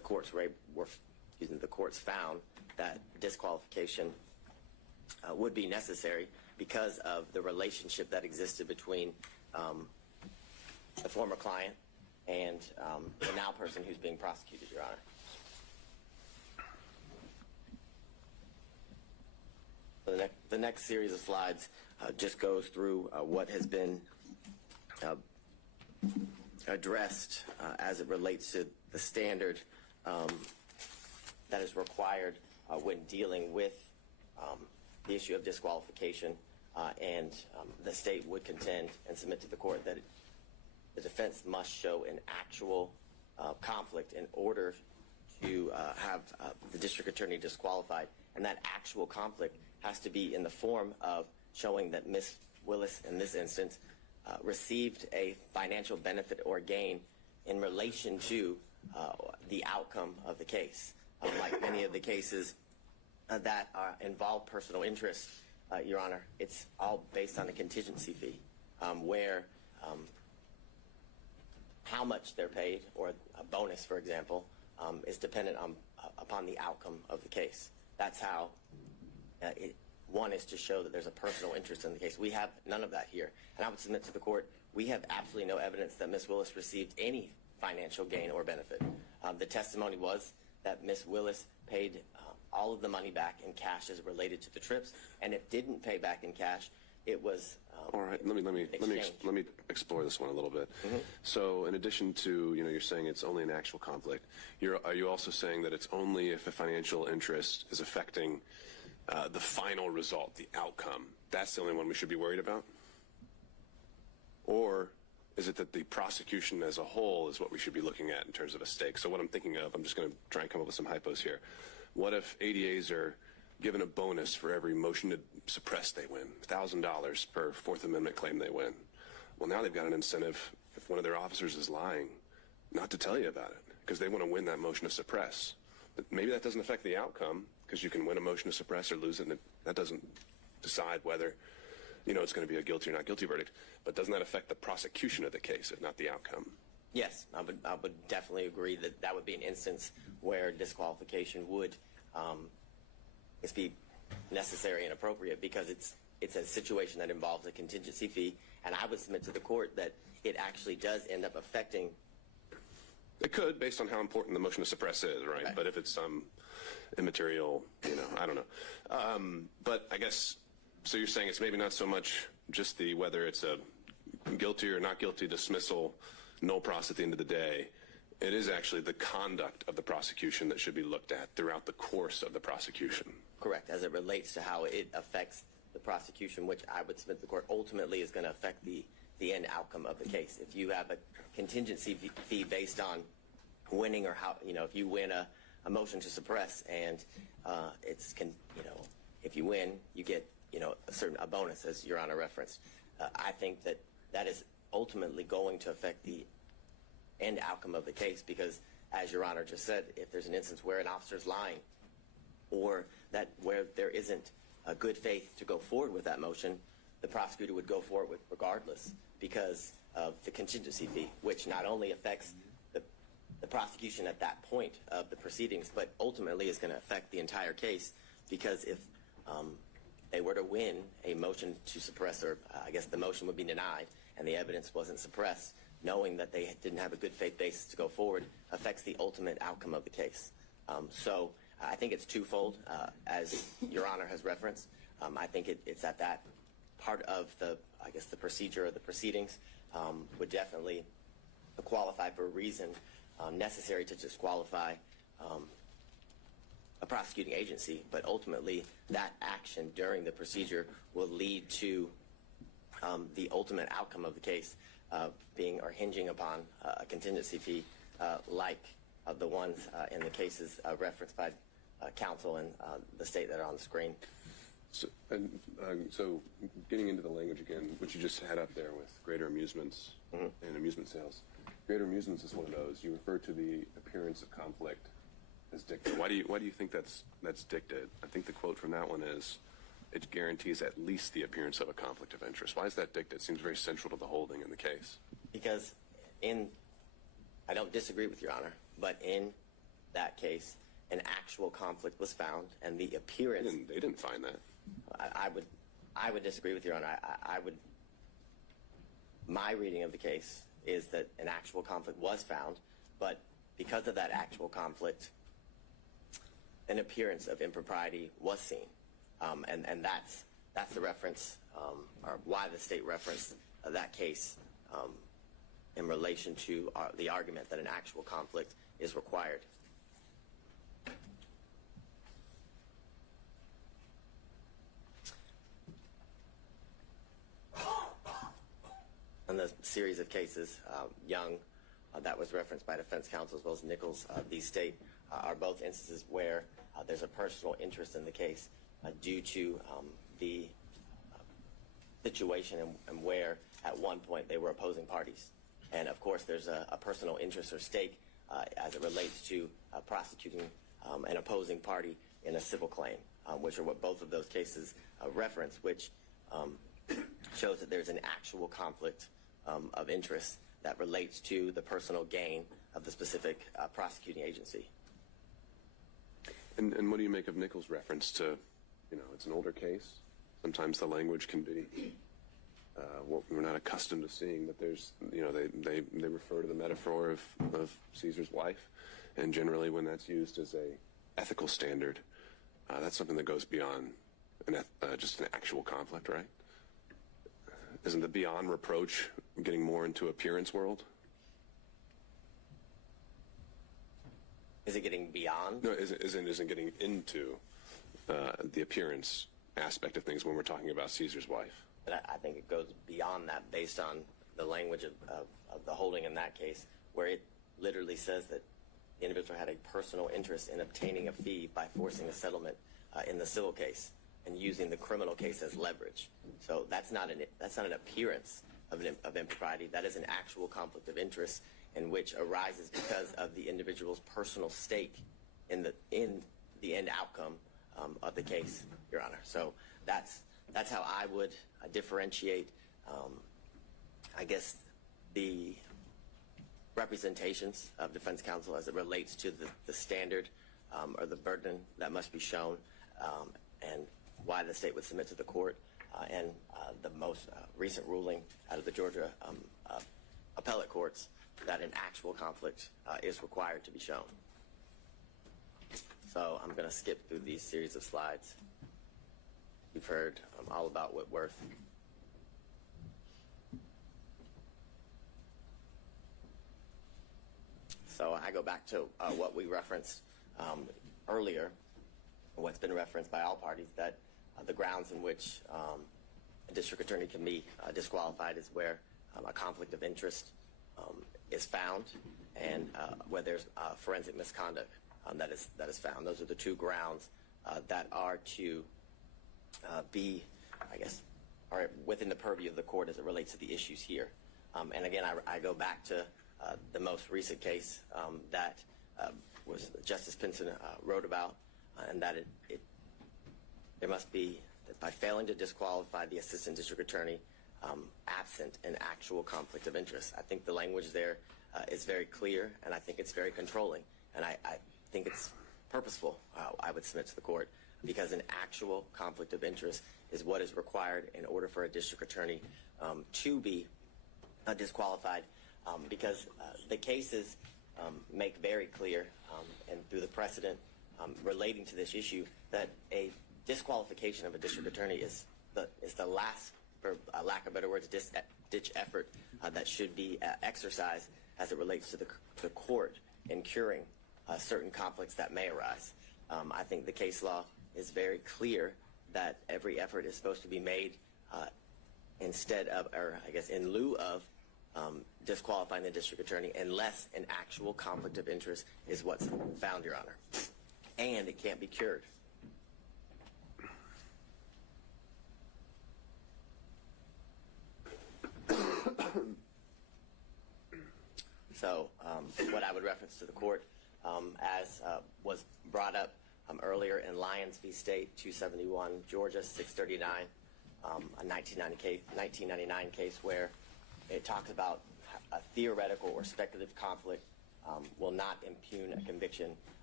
courts the courts found that disqualification would be necessary because of the relationship that existed between the former client and the now person who's being prosecuted, Your Honor. The next series of slides just goes through what has been addressed as it relates to the standard that is required when dealing with the issue of disqualification, and the state would contend and submit to the court that the defense must show an actual conflict in order to have the district attorney disqualified, and that actual conflict has to be in the form of showing that Ms. Willis, in this instance, received a financial benefit or gain in relation to the outcome of the case. Like many of the cases that involve personal interest, Your Honor, it's all based on a contingency fee, where how much they're paid, or a bonus, for example, is dependent upon the outcome of the case. That's how one is to show that there's a personal interest in the case. We have none of that here. And I would submit to the court, we have absolutely no evidence that Ms. Willis received any financial gain or benefit. The testimony was that Ms. Willis paid all of the money back in cash as related to the trips, and if didn't pay back in cash, it was all right. Let me explore this one a little bit. Mm-hmm. So, in addition to you're saying it's only an actual conflict. Are you also saying that it's only if a financial interest is affecting the final result, the outcome? That's the only one we should be worried about? Or is it that the prosecution as a whole is what we should be looking at in terms of a stake? So what I'm thinking of, I'm just going to try and come up with some hypos here. What if ADAs are given a bonus for every motion to suppress they win, $1,000 per Fourth Amendment claim they win? Well, now they've got an incentive, if one of their officers is lying, not to tell you about it, because they want to win that motion to suppress. But maybe that doesn't affect the outcome, because you can win a motion to suppress or lose it, and that doesn't decide whether it's going to be a guilty or not guilty verdict. But doesn't that affect the prosecution of the case, if not the outcome? Yes, I would definitely agree that that would be an instance where disqualification would be necessary and appropriate, because it's a situation that involves a contingency fee, and I would submit to the court that it actually does end up affecting. It could, based on how important the motion to suppress is, right? But if it's some immaterial, I don't know. But I guess, so you're saying it's maybe not so much just whether it's a guilty or not guilty dismissal, no pros at the end of the day. It is actually the conduct of the prosecution that should be looked at throughout the course of the prosecution. Correct, as it relates to how it affects the prosecution, which I would submit to the court ultimately is going to affect the end outcome of the case. If you have a contingency fee based on winning, or how, if you win a motion to suppress, and if you win, you get, a bonus, as Your Honor referenced. I think that is ultimately going to affect the end outcome of the case, because, as Your Honor just said, if there's an instance where an officer is lying, or where there isn't a good faith to go forward with that motion, the prosecutor would go forward with regardless, because of the contingency fee, which not only affects the prosecution at that point of the proceedings, but ultimately is going to affect the entire case, because if they were to win a motion to suppress, or I guess the motion would be denied and the evidence wasn't suppressed, knowing that they didn't have a good faith basis to go forward affects the ultimate outcome of the case. So I think it's twofold, as Your Honor has referenced. I think it's at that part of the procedure or the proceedings would definitely qualify for a reason necessary to disqualify a prosecuting agency, but ultimately that action during the procedure will lead to the ultimate outcome of the case being or hinging upon a contingency fee like the ones in the cases referenced by counsel and the state that are on the screen. So getting into the language again, which you just had up there with greater amusements and amusement sales. Greater amusements is one of those. You refer to the appearance of conflict as dicta. Why do you think that's dicta? I think the quote from that one is, it guarantees at least the appearance of a conflict of interest. Why is that dicta? It seems very central to the holding in the case. Because I don't disagree with Your Honor, but in that case, an actual conflict was found, and the appearance. They didn't find that. I would disagree with Your Honor. My reading of the case is that an actual conflict was found, but because of that actual conflict, an appearance of impropriety was seen, and that's the reference, or why the state referenced that case in relation to the argument that an actual conflict is required. In the series of cases, Young, that was referenced by defense counsel, as well as Nichols, these state are both instances where there's a personal interest in the case due to the situation and where at one point they were opposing parties. And of course there's a personal interest or stake as it relates to prosecuting an opposing party in a civil claim, which are what both of those cases reference, which shows that there's an actual conflict of interest that relates to the personal gain of the specific prosecuting agency. And what do you make of Nichols' reference to, it's an older case. Sometimes the language can be what we're not accustomed to seeing, but there's, they refer to the metaphor of Caesar's wife, and generally when that's used as a ethical standard, that's something that goes beyond just an actual conflict, right? Isn't the beyond reproach getting more into appearance world? Is it getting beyond? No, isn't getting into the appearance aspect of things when we're talking about Caesar's wife. But I think it goes beyond that based on the language of the holding in that case, where it literally says that the individual had a personal interest in obtaining a fee by forcing a settlement in the civil case and using the criminal case as leverage. So that's not an appearance of impropriety. That is an actual conflict of interest, in which arises because of the individual's personal stake in the end outcome of the case, Your Honor. So that's how I would differentiate, I guess, the representations of defense counsel as it relates to the standard or the burden that must be shown, and why the state would submit to the court, and the most recent ruling out of the Georgia appellate courts that an actual conflict is required to be shown. So I'm going to skip through these series of slides. You've heard all about Whitworth. So I go back to what we referenced earlier, what's been referenced by all parties, that the grounds in which a district attorney can be disqualified is where a conflict of interest is found, and where there's forensic misconduct that is found. Those are the two grounds that are to be, I guess, are within the purview of the court as it relates to the issues here. And again, I go back to the most recent case that was Justice Pinson wrote about, and that there must be, that by failing to disqualify the assistant district attorney absent an actual conflict of interest. I think the language there is very clear, and I think it's very controlling, and I think it's purposeful, I would submit to the court, because an actual conflict of interest is what is required in order for a district attorney to be disqualified, because the cases make very clear, and through the precedent relating to this issue, that a disqualification of a district attorney is the last, for lack of better words, ditch effort that should be exercised as it relates to the court in curing certain conflicts that may arise. I think the case law is very clear that every effort is supposed to be made instead of, or I guess in lieu of, disqualifying the district attorney unless an actual conflict of interest is what's found, Your Honor. And it can't be cured. So what I would reference to the court, as was brought up earlier in Lyons v. State, 271, Georgia, 639, a 1999 case where it talks about a theoretical or speculative conflict will not impugn a conviction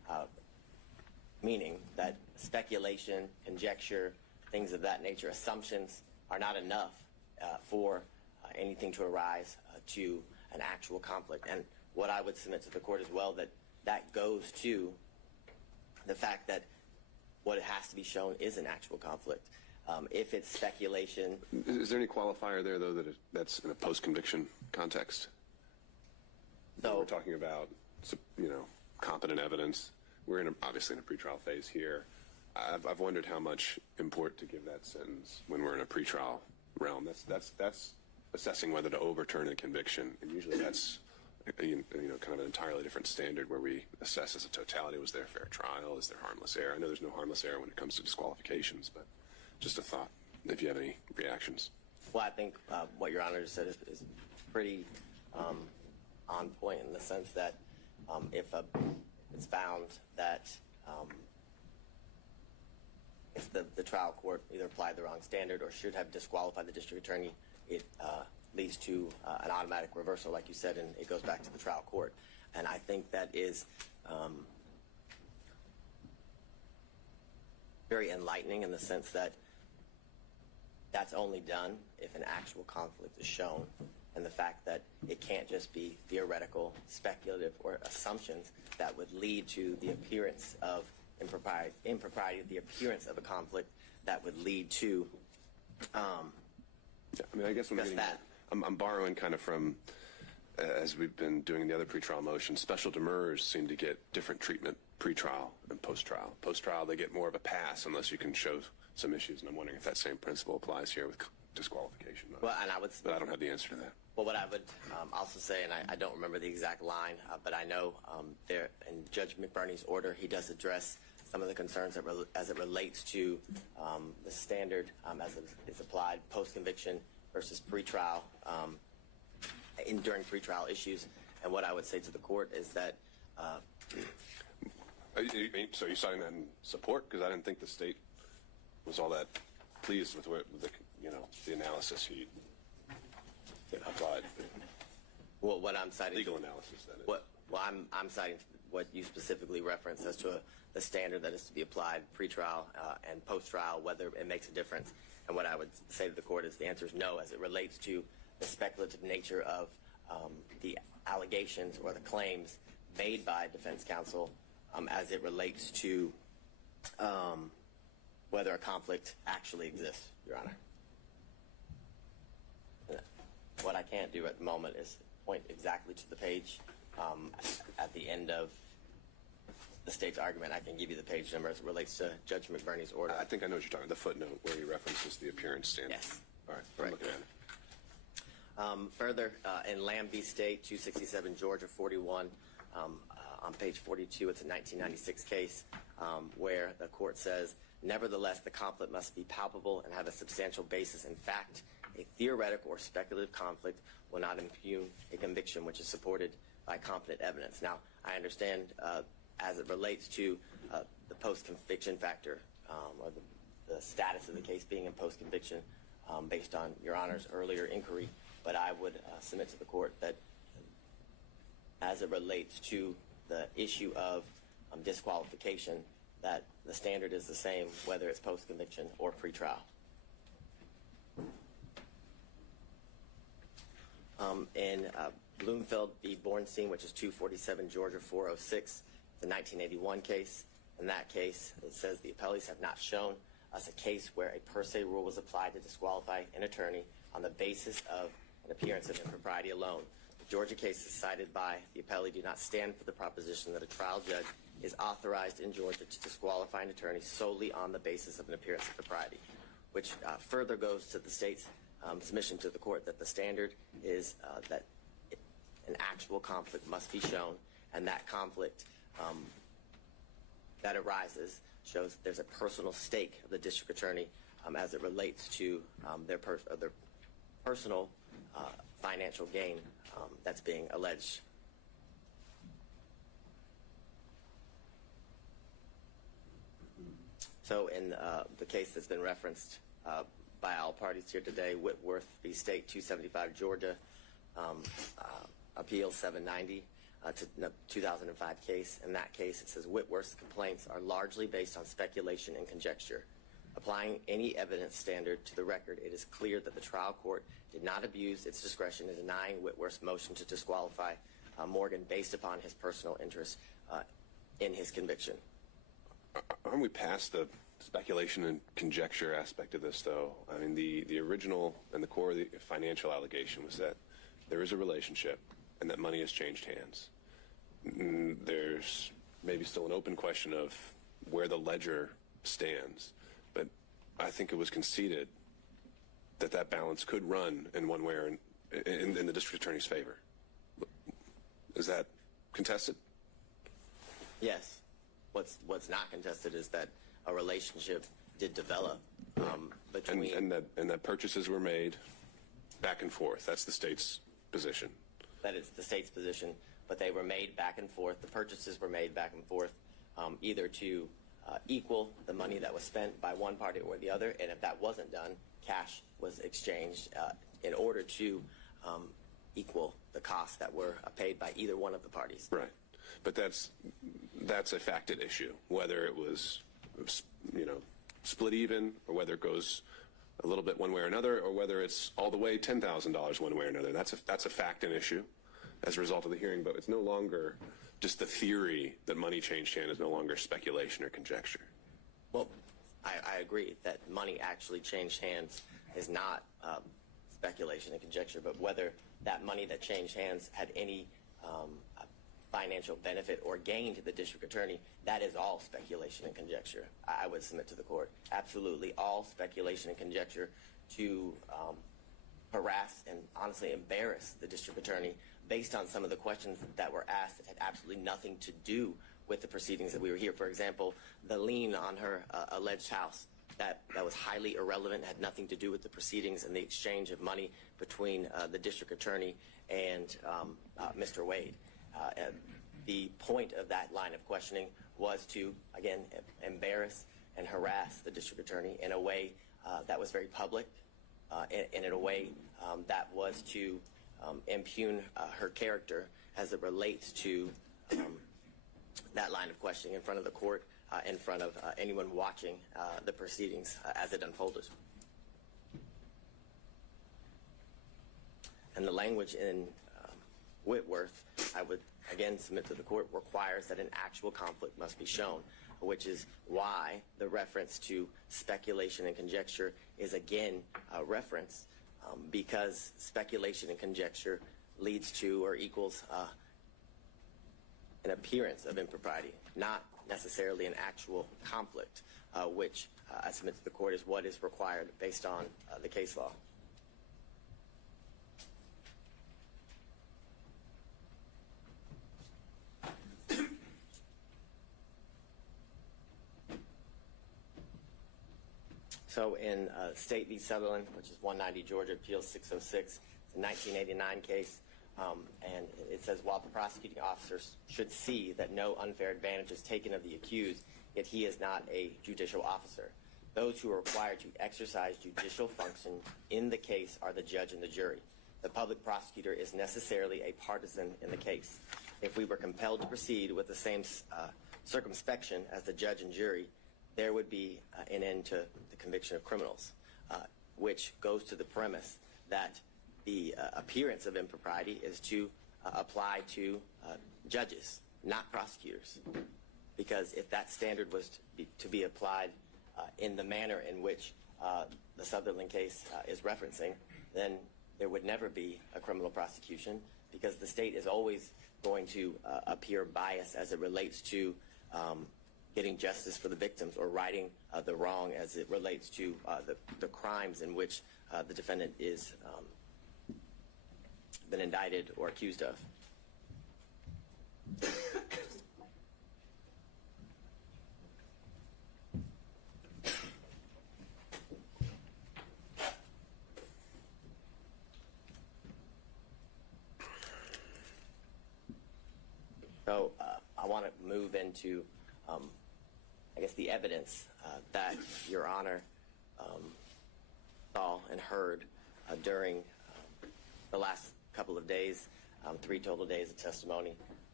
meaning that speculation, conjecture, things of that nature, assumptions are not enough for anything to arise to an actual conflict. And what I would submit to the court as well, that goes to the fact that what has to be shown is an actual conflict. If it's speculation. Is there any qualifier there, though, that's in a post-conviction context? So we're talking about, competent evidence. We're obviously in a pretrial phase here. I've wondered how much import to give that sentence when we're in a pretrial realm. That's assessing whether to overturn a conviction, and usually that's kind of an entirely different standard where we assess as a totality: was there a fair trial? Is there harmless error? I know there's no harmless error when it comes to disqualifications, but just a thought. If you have any reactions. Well, I think what Your Honor just said is pretty on point in the sense that if it's found that if the trial court either applied the wrong standard or should have disqualified the district attorney, it leads to an automatic reversal, like you said, and it goes back to the trial court. And I think that is very enlightening in the sense that that's only done if an actual conflict is shown, and the fact that it can't just be theoretical, speculative, or assumptions that would lead to the appearance of impropriety, the appearance of a conflict that would lead to I guess I'm borrowing kind of from, as we've been doing the other pretrial motions, special demurrers seem to get different treatment pre-trial and post-trial. Post-trial, they get more of a pass unless you can show some issues, and I'm wondering if that same principle applies here with disqualification. Well, and but I don't have the answer to that. Well, what I would also say, and I don't remember the exact line, but I know there in Judge McBurney's order, he does address some of the concerns as it relates to the standard as it is applied post-conviction versus pre-trial during pre-trial issues. And what I would say to the court is that. So you're citing that in support? Because I didn't think the state was all that pleased with the analysis he applied. Well, what I'm citing. Legal analysis, that is. Well, I'm citing what you specifically referenced as to the standard that is to be applied pre-trial and post-trial, whether it makes a difference. And what I would say to the court is the answer is no, as it relates to the speculative nature of the allegations or the claims made by defense counsel as it relates to whether a conflict actually exists, Your Honor. What I can't do at the moment is point exactly to the page at the end of the state's argument. I can give you the page number as it relates to Judge McBurney's order. I think I know what you're talking about, the footnote where he references the appearance standard. Yes. All right, I'm looking at it. Further, in Lamb v. State, 267 Georgia 41, on page 42, it's a 1996 case where the court says, nevertheless, the conflict must be palpable and have a substantial basis in fact. A theoretical or speculative conflict will not impugn a conviction which is supported by competent evidence. Now, I understand as it relates to the post-conviction factor or the status of the case being in post-conviction based on Your Honor's earlier inquiry, but I would submit to the court that as it relates to the issue of disqualification, that the standard is the same whether it's post-conviction or pre-trial. In Bloomfield v. Bornstein, which is 247 Georgia 406, the 1981 case. In that case, it says the appellees have not shown us a case where a per se rule was applied to disqualify an attorney on the basis of an appearance of impropriety alone. The Georgia cases cited by the appellee do not stand for the proposition that a trial judge is authorized in Georgia to disqualify an attorney solely on the basis of an appearance of propriety, which further goes to the state's submission to the court that the standard is that an actual conflict must be shown, and that conflict that arises shows there's a personal stake of the district attorney as it relates to their personal financial gain that's being alleged. So in the case that's been referenced by all parties here today, Whitworth v. State, 275 Georgia, Appeal 790, to the 2005 case. In that case, it says Whitworth's complaints are largely based on speculation and conjecture. Applying any evidence standard to the record, it is clear that the trial court did not abuse its discretion in denying Whitworth's motion to disqualify Morgan based upon his personal interest in his conviction. Aren't we past the speculation and conjecture aspect of this, though? I mean, the original and the core of the financial allegation was that there is a relationship and that money has changed hands. There's maybe still an open question of where the ledger stands, but I think it was conceded that that balance could run in one way or in the district attorney's favor. Is that contested? Yes. What's not contested is that a relationship did develop between and that purchases were made back and forth. That's the state's position. That is the state's position, but they were made back and forth. The purchases were made back and forth, either to equal the money that was spent by one party or the other, and if that wasn't done, cash was exchanged in order to equal the costs that were paid by either one of the parties. Right, but that's a facted issue, whether it was split even, or whether it goes a little bit one way or another, or whether it's all the way $10,000 one way or another. That's a fact and issue as a result of the hearing, but it's no longer just the theory that money changed hand is no longer speculation or conjecture. Well, I agree that money actually changed hands is not speculation and conjecture, but whether that money that changed hands had any financial benefit or gain to the district attorney, that is all speculation and conjecture. I would submit to the court. Absolutely all speculation and conjecture to harass and honestly embarrass the district attorney based on some of the questions that were asked that had absolutely nothing to do with the proceedings that we were here. For example, the lien on her alleged house, that was highly irrelevant, had nothing to do with the proceedings and the exchange of money between the district attorney and Mr. Wade. The point of that line of questioning was to, again, embarrass and harass the district attorney in a way that was very public, and in a way that was to impugn her character as it relates to that line of questioning in front of the court, in front of anyone watching the proceedings as it unfolded. And the language in Whitworth, I would again submit to the court, requires that an actual conflict must be shown, which is why the reference to speculation and conjecture is again a reference, because speculation and conjecture leads to or equals an appearance of impropriety, not necessarily an actual conflict, which I submit to the court is what is required based on the case law. So in State v. Sutherland, which is 190 Georgia Appeals 606, it's a 1989 case, and it says, while the prosecuting officers should see that no unfair advantage is taken of the accused, yet he is not a judicial officer. Those who are required to exercise judicial function in the case are the judge and the jury. The public prosecutor is necessarily a partisan in the case. If we were compelled to proceed with the same circumspection as the judge and jury, there would be an end to the conviction of criminals, which goes to the premise that the appearance of impropriety is to apply to judges, not prosecutors. Because if that standard was to be applied in the manner in which the Sutherland case is referencing, then there would never be a criminal prosecution, because the state is always going to appear biased as it relates to getting justice for the victims or righting the wrong as it relates to the crimes in which the defendant is been indicted or accused of. So I want to move into, I guess, the evidence that Your Honor saw and heard during the last couple of days, 3 total days of testimony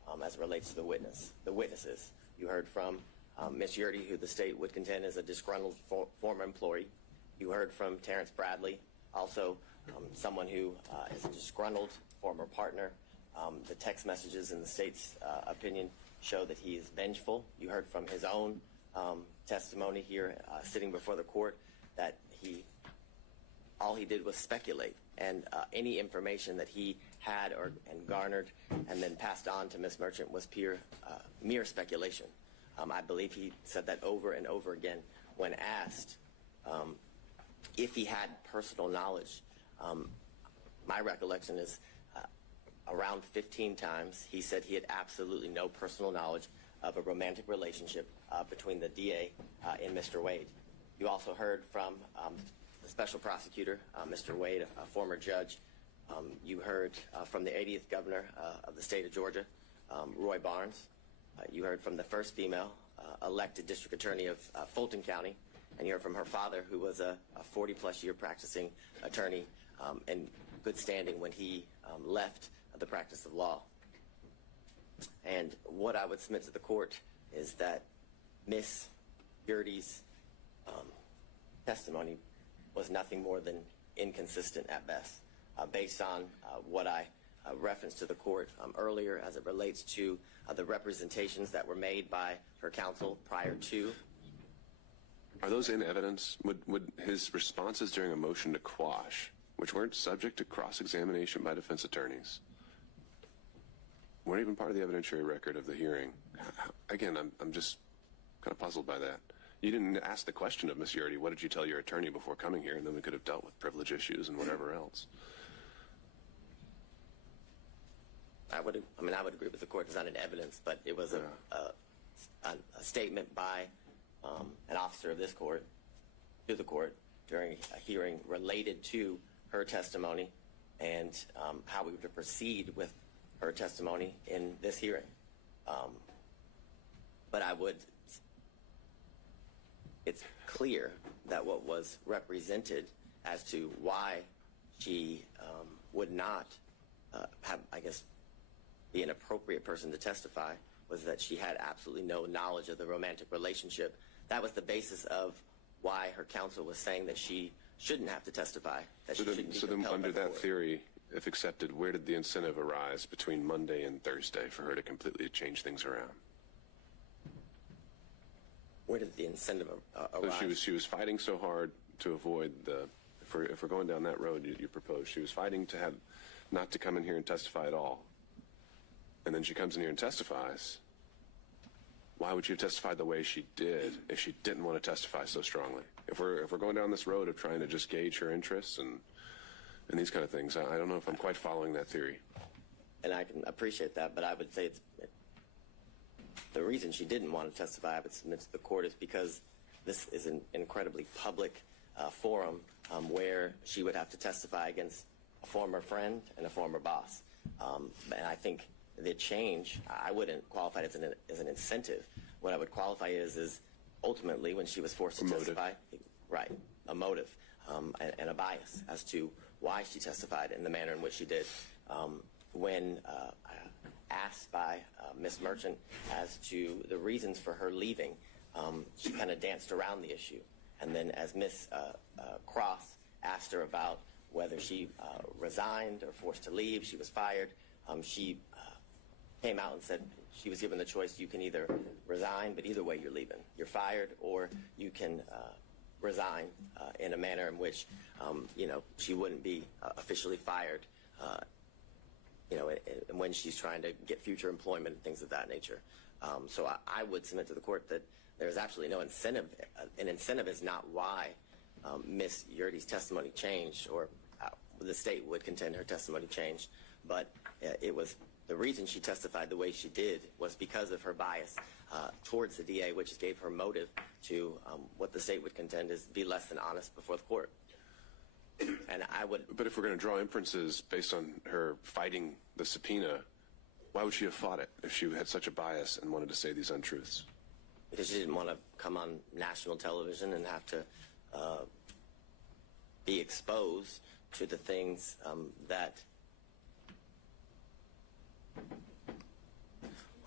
as it relates to the witnesses. You heard from Ms. Yurdy, who the state would contend is a disgruntled former employee. You heard from Terrence Bradley, also someone who is a disgruntled former partner. The text messages in the state's opinion show that he is vengeful. You heard from his own testimony here sitting before the court that all he did was speculate, and any information that he had and garnered and then passed on to Ms. Merchant was mere speculation. I believe he said that over and over again when asked if he had personal knowledge. My recollection is around 15 times he said he had absolutely no personal knowledge of a romantic relationship between the DA and Mr. Wade. You also heard from the special prosecutor, Mr. Wade, a former judge. You heard from the 80th governor of the state of Georgia, Roy Barnes. You heard from the first female elected district attorney of Fulton County, and you heard from her father, who was a 40-plus year practicing attorney in good standing when he left the practice of law. And what I would submit to the court is that Ms. Yurdy's testimony was nothing more than inconsistent at best, based on what I referenced to the court earlier as it relates to the representations that were made by her counsel prior to. Are those in evidence? Would his responses during a motion to quash, which weren't subject to cross-examination by defense attorneys, weren't even part of the evidentiary record of the hearing? Again, I'm just kind of puzzled by that. You didn't ask the question of Ms. Yurdy, what did you tell your attorney before coming here, and then we could have dealt with privilege issues and whatever else. I would agree with the court. It's not in evidence, but it was a statement by an officer of this court to the court during a hearing related to her testimony and how we would proceed with her testimony in this hearing. But it's clear that what was represented as to why she would not have, I guess, be an appropriate person to testify was that she had absolutely no knowledge of the romantic relationship. That was the basis of why her counsel was saying that she shouldn't have to testify. So then under that theory, if accepted, where did the incentive arise between Monday and Thursday for her to completely change things around? Where did the incentive arise? So she was fighting so hard to avoid if we're going down that road you proposed, she was fighting to have not to come in here and testify at all. And then she comes in here and testifies. Why would she have testified the way she did if she didn't want to testify so strongly? If we're going down this road of trying to just gauge her interests and these kind of things, I don't know if I'm quite following that theory. And I can appreciate that, but I would say the reason she didn't want to testify, I would submit to the court, is because this is an incredibly public forum where she would have to testify against a former friend and a former boss. And I think the change, I wouldn't qualify it as an incentive. What I would qualify is ultimately when she was forced to testify, right, a motive and a bias as to why she testified in the manner in which she did. When asked by Ms. Merchant as to the reasons for her leaving, she kind of danced around the issue. And then as Ms. Cross asked her about whether she resigned or forced to leave, she was fired, she came out and said she was given the choice: you can either resign, but either way you're leaving. You're fired, or you can resign in a manner in which, she wouldn't be officially fired, when she's trying to get future employment and things of that nature. So I would submit to the court that there's absolutely no incentive. An incentive is not why Ms. Yurdy's testimony changed, or the state would contend her testimony changed, but it was the reason she testified the way she did was because of her bias towards the DA, which gave her motive to what the state would contend is be less than honest before the court. And I would. But if we're going to draw inferences based on her fighting the subpoena, why would she have fought it if she had such a bias and wanted to say these untruths? Because she didn't want to come on national television and have to be exposed to the things that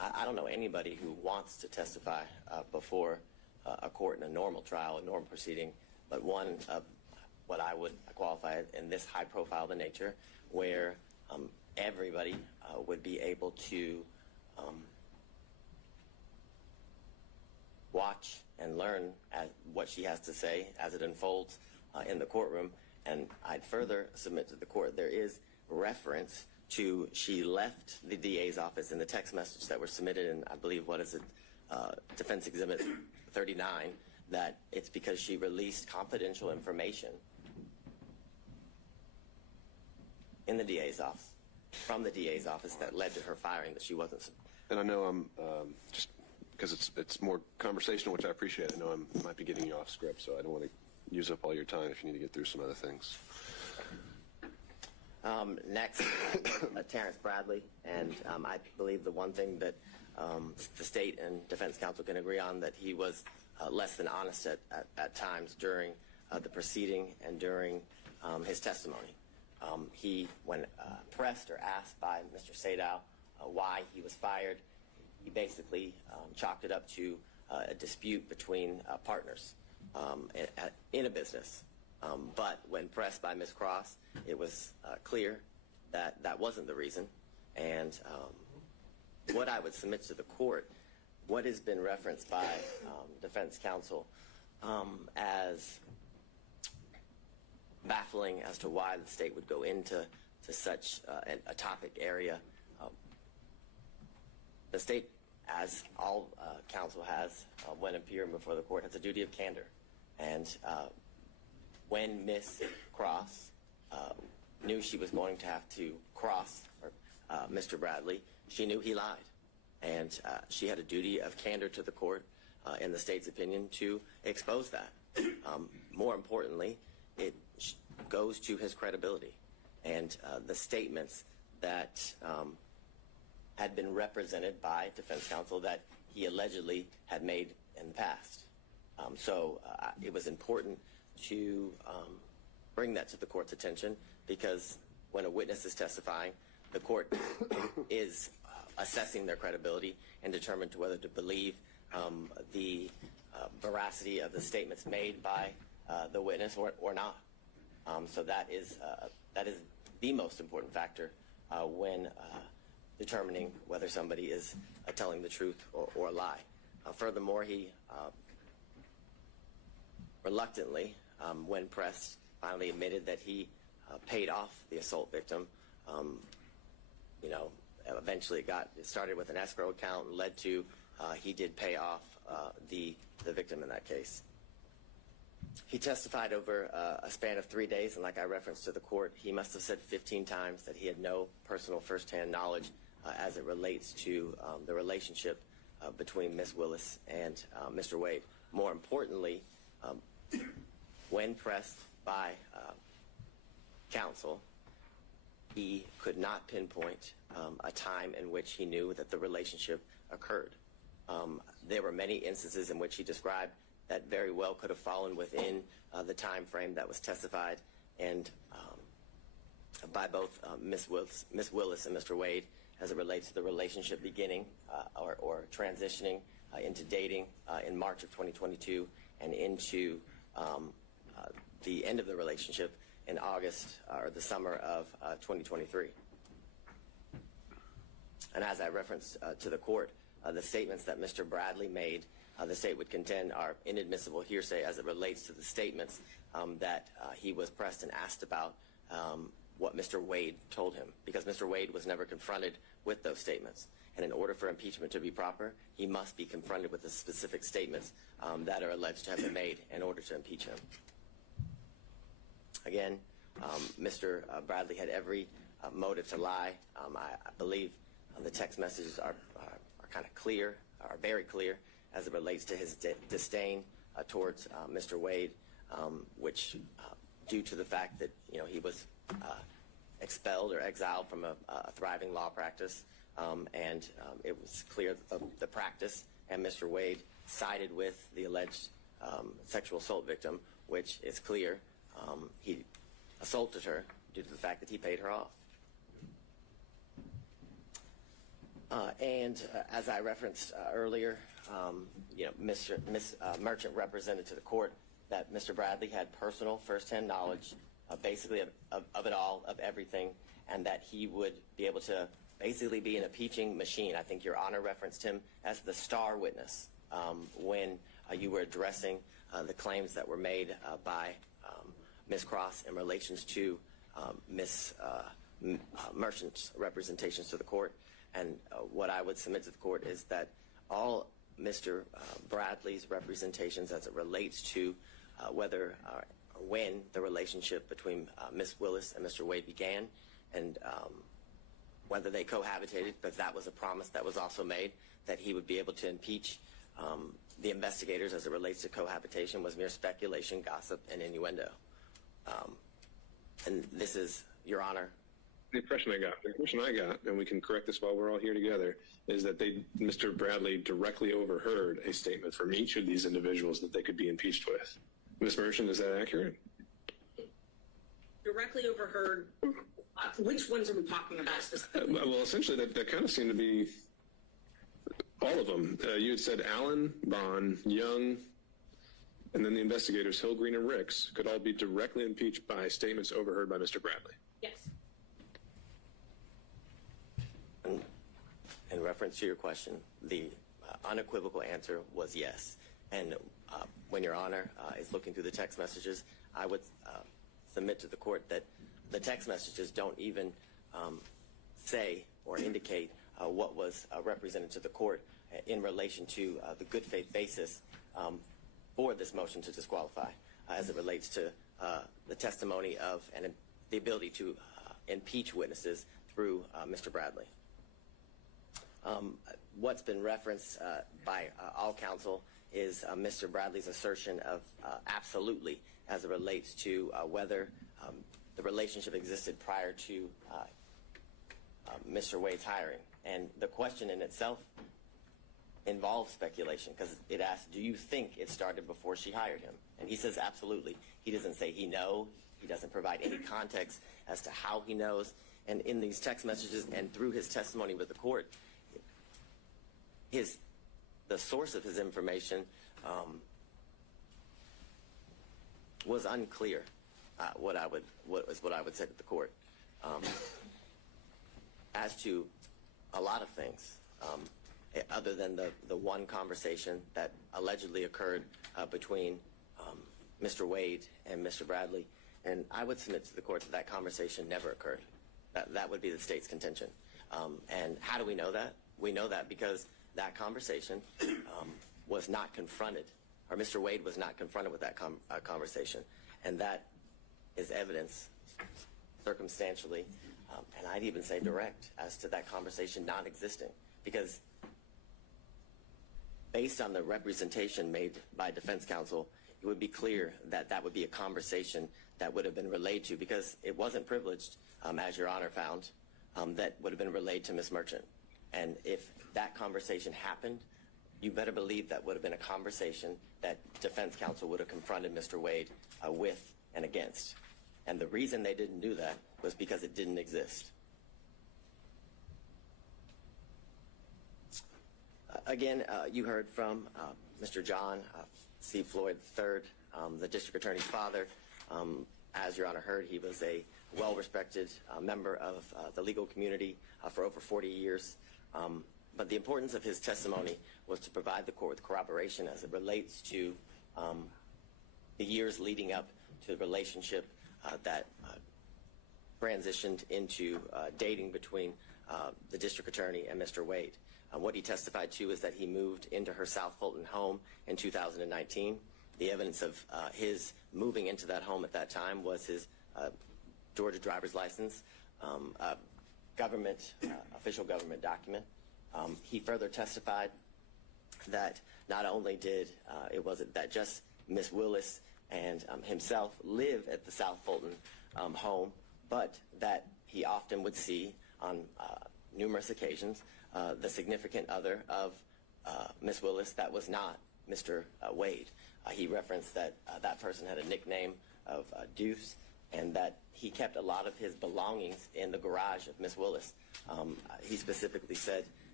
I don't know anybody who wants to testify before a court in a normal trial, a normal proceeding, but one of what I would qualify in this high-profile nature, where everybody would be able to watch and learn what she has to say as it unfolds in the courtroom. And I'd further submit to the court there is reference to she left the DA's office in the text message that were submitted in, I believe, what is it, Defense Exhibit 39, that it's because she released confidential information in the DA's office, from the DA's office, that led to her firing, that she wasn't. And I know I'm just because it's more conversational, which I appreciate. I know I might be getting you off script, so I don't want to use up all your time if you need to get through some other things. Next, Terrence Bradley, and I believe the one thing that the state and defense counsel can agree on, that he was less than honest at times during the proceeding and during his testimony. He, when pressed or asked by Mr. Sadow why he was fired, he basically chalked it up to a dispute between partners in a business. But when pressed by Ms. Cross, it was clear that that wasn't the reason. And what I would submit to the court, what has been referenced by defense counsel as baffling as to why the state would go into such a topic area. The state, as all counsel has when appearing before the court, has a duty of candor. And when Ms. Cross knew she was going to have to cross Mr. Bradley, she knew he lied. And she had a duty of candor to the court, in the state's opinion, to expose that. More importantly, it goes to his credibility and the statements that had been represented by defense counsel that he allegedly had made in the past. So it was important to bring that to the court's attention, because when a witness is testifying, the court is assessing their credibility and determined to whether to believe the veracity of the statements made by the witness or not. So that is the most important factor when determining whether somebody is telling the truth or a lie. Furthermore, he reluctantly, when pressed, finally admitted that he paid off the assault victim. Eventually it started with an escrow account and led to he did pay off the victim in that case. He testified over a span of 3 days, and like I referenced to the court, he must have said 15 times that he had no personal firsthand knowledge as it relates to the relationship between Ms. Willis and Mr. Wade. More importantly, when pressed by counsel, he could not pinpoint a time in which he knew that the relationship occurred. There were many instances in which he described that very well could have fallen within the time frame that was testified and by both Ms. Willis and Mr. Wade as it relates to the relationship beginning or transitioning into dating in March of 2022 and into the end of the relationship in August or the summer of 2023. And as I referenced to the court, the statements that Mr. Bradley made, the state would contend are inadmissible hearsay as it relates to the statements that he was pressed and asked about what Mr. Wade told him, because Mr. Wade was never confronted with those statements. And in order for impeachment to be proper, he must be confronted with the specific statements that are alleged to have been made in order to impeach him. Again, Mr. Bradley had every motive to lie. I believe the text messages are kind of clear, are very clear as it relates to his disdain towards Mr. Wade, which due to the fact that he was expelled or exiled from a thriving law practice, and it was clear that the practice and Mr. Wade sided with the alleged sexual assault victim, which is clear he assaulted her due to the fact that he paid her off. As I referenced earlier, Ms. Merchant represented to the court that Mr. Bradley had personal firsthand knowledge, basically of it all, of everything, and that he would be able to basically be an impeaching machine. I think Your Honor referenced him as the star witness when you were addressing the claims that were made by Ms. Cross in relations to Ms. Merchant's representations to the court. And what I would submit to the court is that all Mr. Bradley's representations as it relates to whether or when the relationship between Ms. Willis and Mr. Wade began, and whether they cohabitated, because that was a promise that was also made, that he would be able to impeach the investigators as it relates to cohabitation, was mere speculation, gossip, and innuendo. And this is, Your Honor. The impression I got, and we can correct this while we're all here together, is that Mr. Bradley directly overheard a statement from each of these individuals that they could be impeached with. Ms. Merchant, is that accurate? Directly overheard. Which ones are we talking about? Well, essentially, that kind of seemed to be all of them. You had said Allen, Bond, Young, and then the investigators, Hill, Green, and Ricks, could all be directly impeached by statements overheard by Mr. Bradley. Yes. In reference to your question, the unequivocal answer was yes. And when Your Honor is looking through the text messages, I would submit to the court that the text messages don't even say or indicate what was represented to the court in relation to the good faith basis for this motion to disqualify as it relates to the testimony of and the ability to impeach witnesses through Mr. Bradley. What's been referenced by all counsel is Mr. Bradley's assertion of absolutely as it relates to whether the relationship existed prior to Mr. Wade's hiring. And the question in itself involves speculation, because it asks, do you think it started before she hired him? And he says absolutely. He doesn't say he knows. He doesn't provide any context as to how he knows. And in these text messages and through his testimony with the court, the source of his information was unclear. What I would say to the court, as to a lot of things, other than the one conversation that allegedly occurred between Mr. Wade and Mr. Bradley, and I would submit to the court that conversation never occurred. That would be the state's contention. And how do we know that? We know that because that conversation was not confronted, or Mr. Wade was not confronted with that conversation. And that is evidence circumstantially, and I'd even say direct, as to that conversation not existing. Because based on the representation made by defense counsel, it would be clear that that would be a conversation that would have been relayed to, because it wasn't privileged, as Your Honor found, that would have been relayed to Ms. Merchant. And if that conversation happened, you better believe that would have been a conversation that defense counsel would have confronted Mr. Wade with and against. And the reason they didn't do that was because it didn't exist. Again, you heard from Mr. John C. Floyd III, the district attorney's father. As Your Honor heard, he was a well-respected member of the legal community for over 40 years. But the importance of his testimony was to provide the court with corroboration as it relates to the years leading up to the relationship that transitioned into dating between the district attorney and Mr. Wade. What he testified to is that he moved into her South Fulton home in 2019. The evidence of his moving into that home at that time was his Georgia driver's license, official government document. He further testified that not only it wasn't that just Ms. Willis and himself live at the South Fulton home, but that he often would see on numerous occasions the significant other of Ms. Willis that was not Mr. Wade. He referenced that that person had a nickname of Deuce, and that he kept a lot of his belongings in the garage of Ms. Willis. He specifically said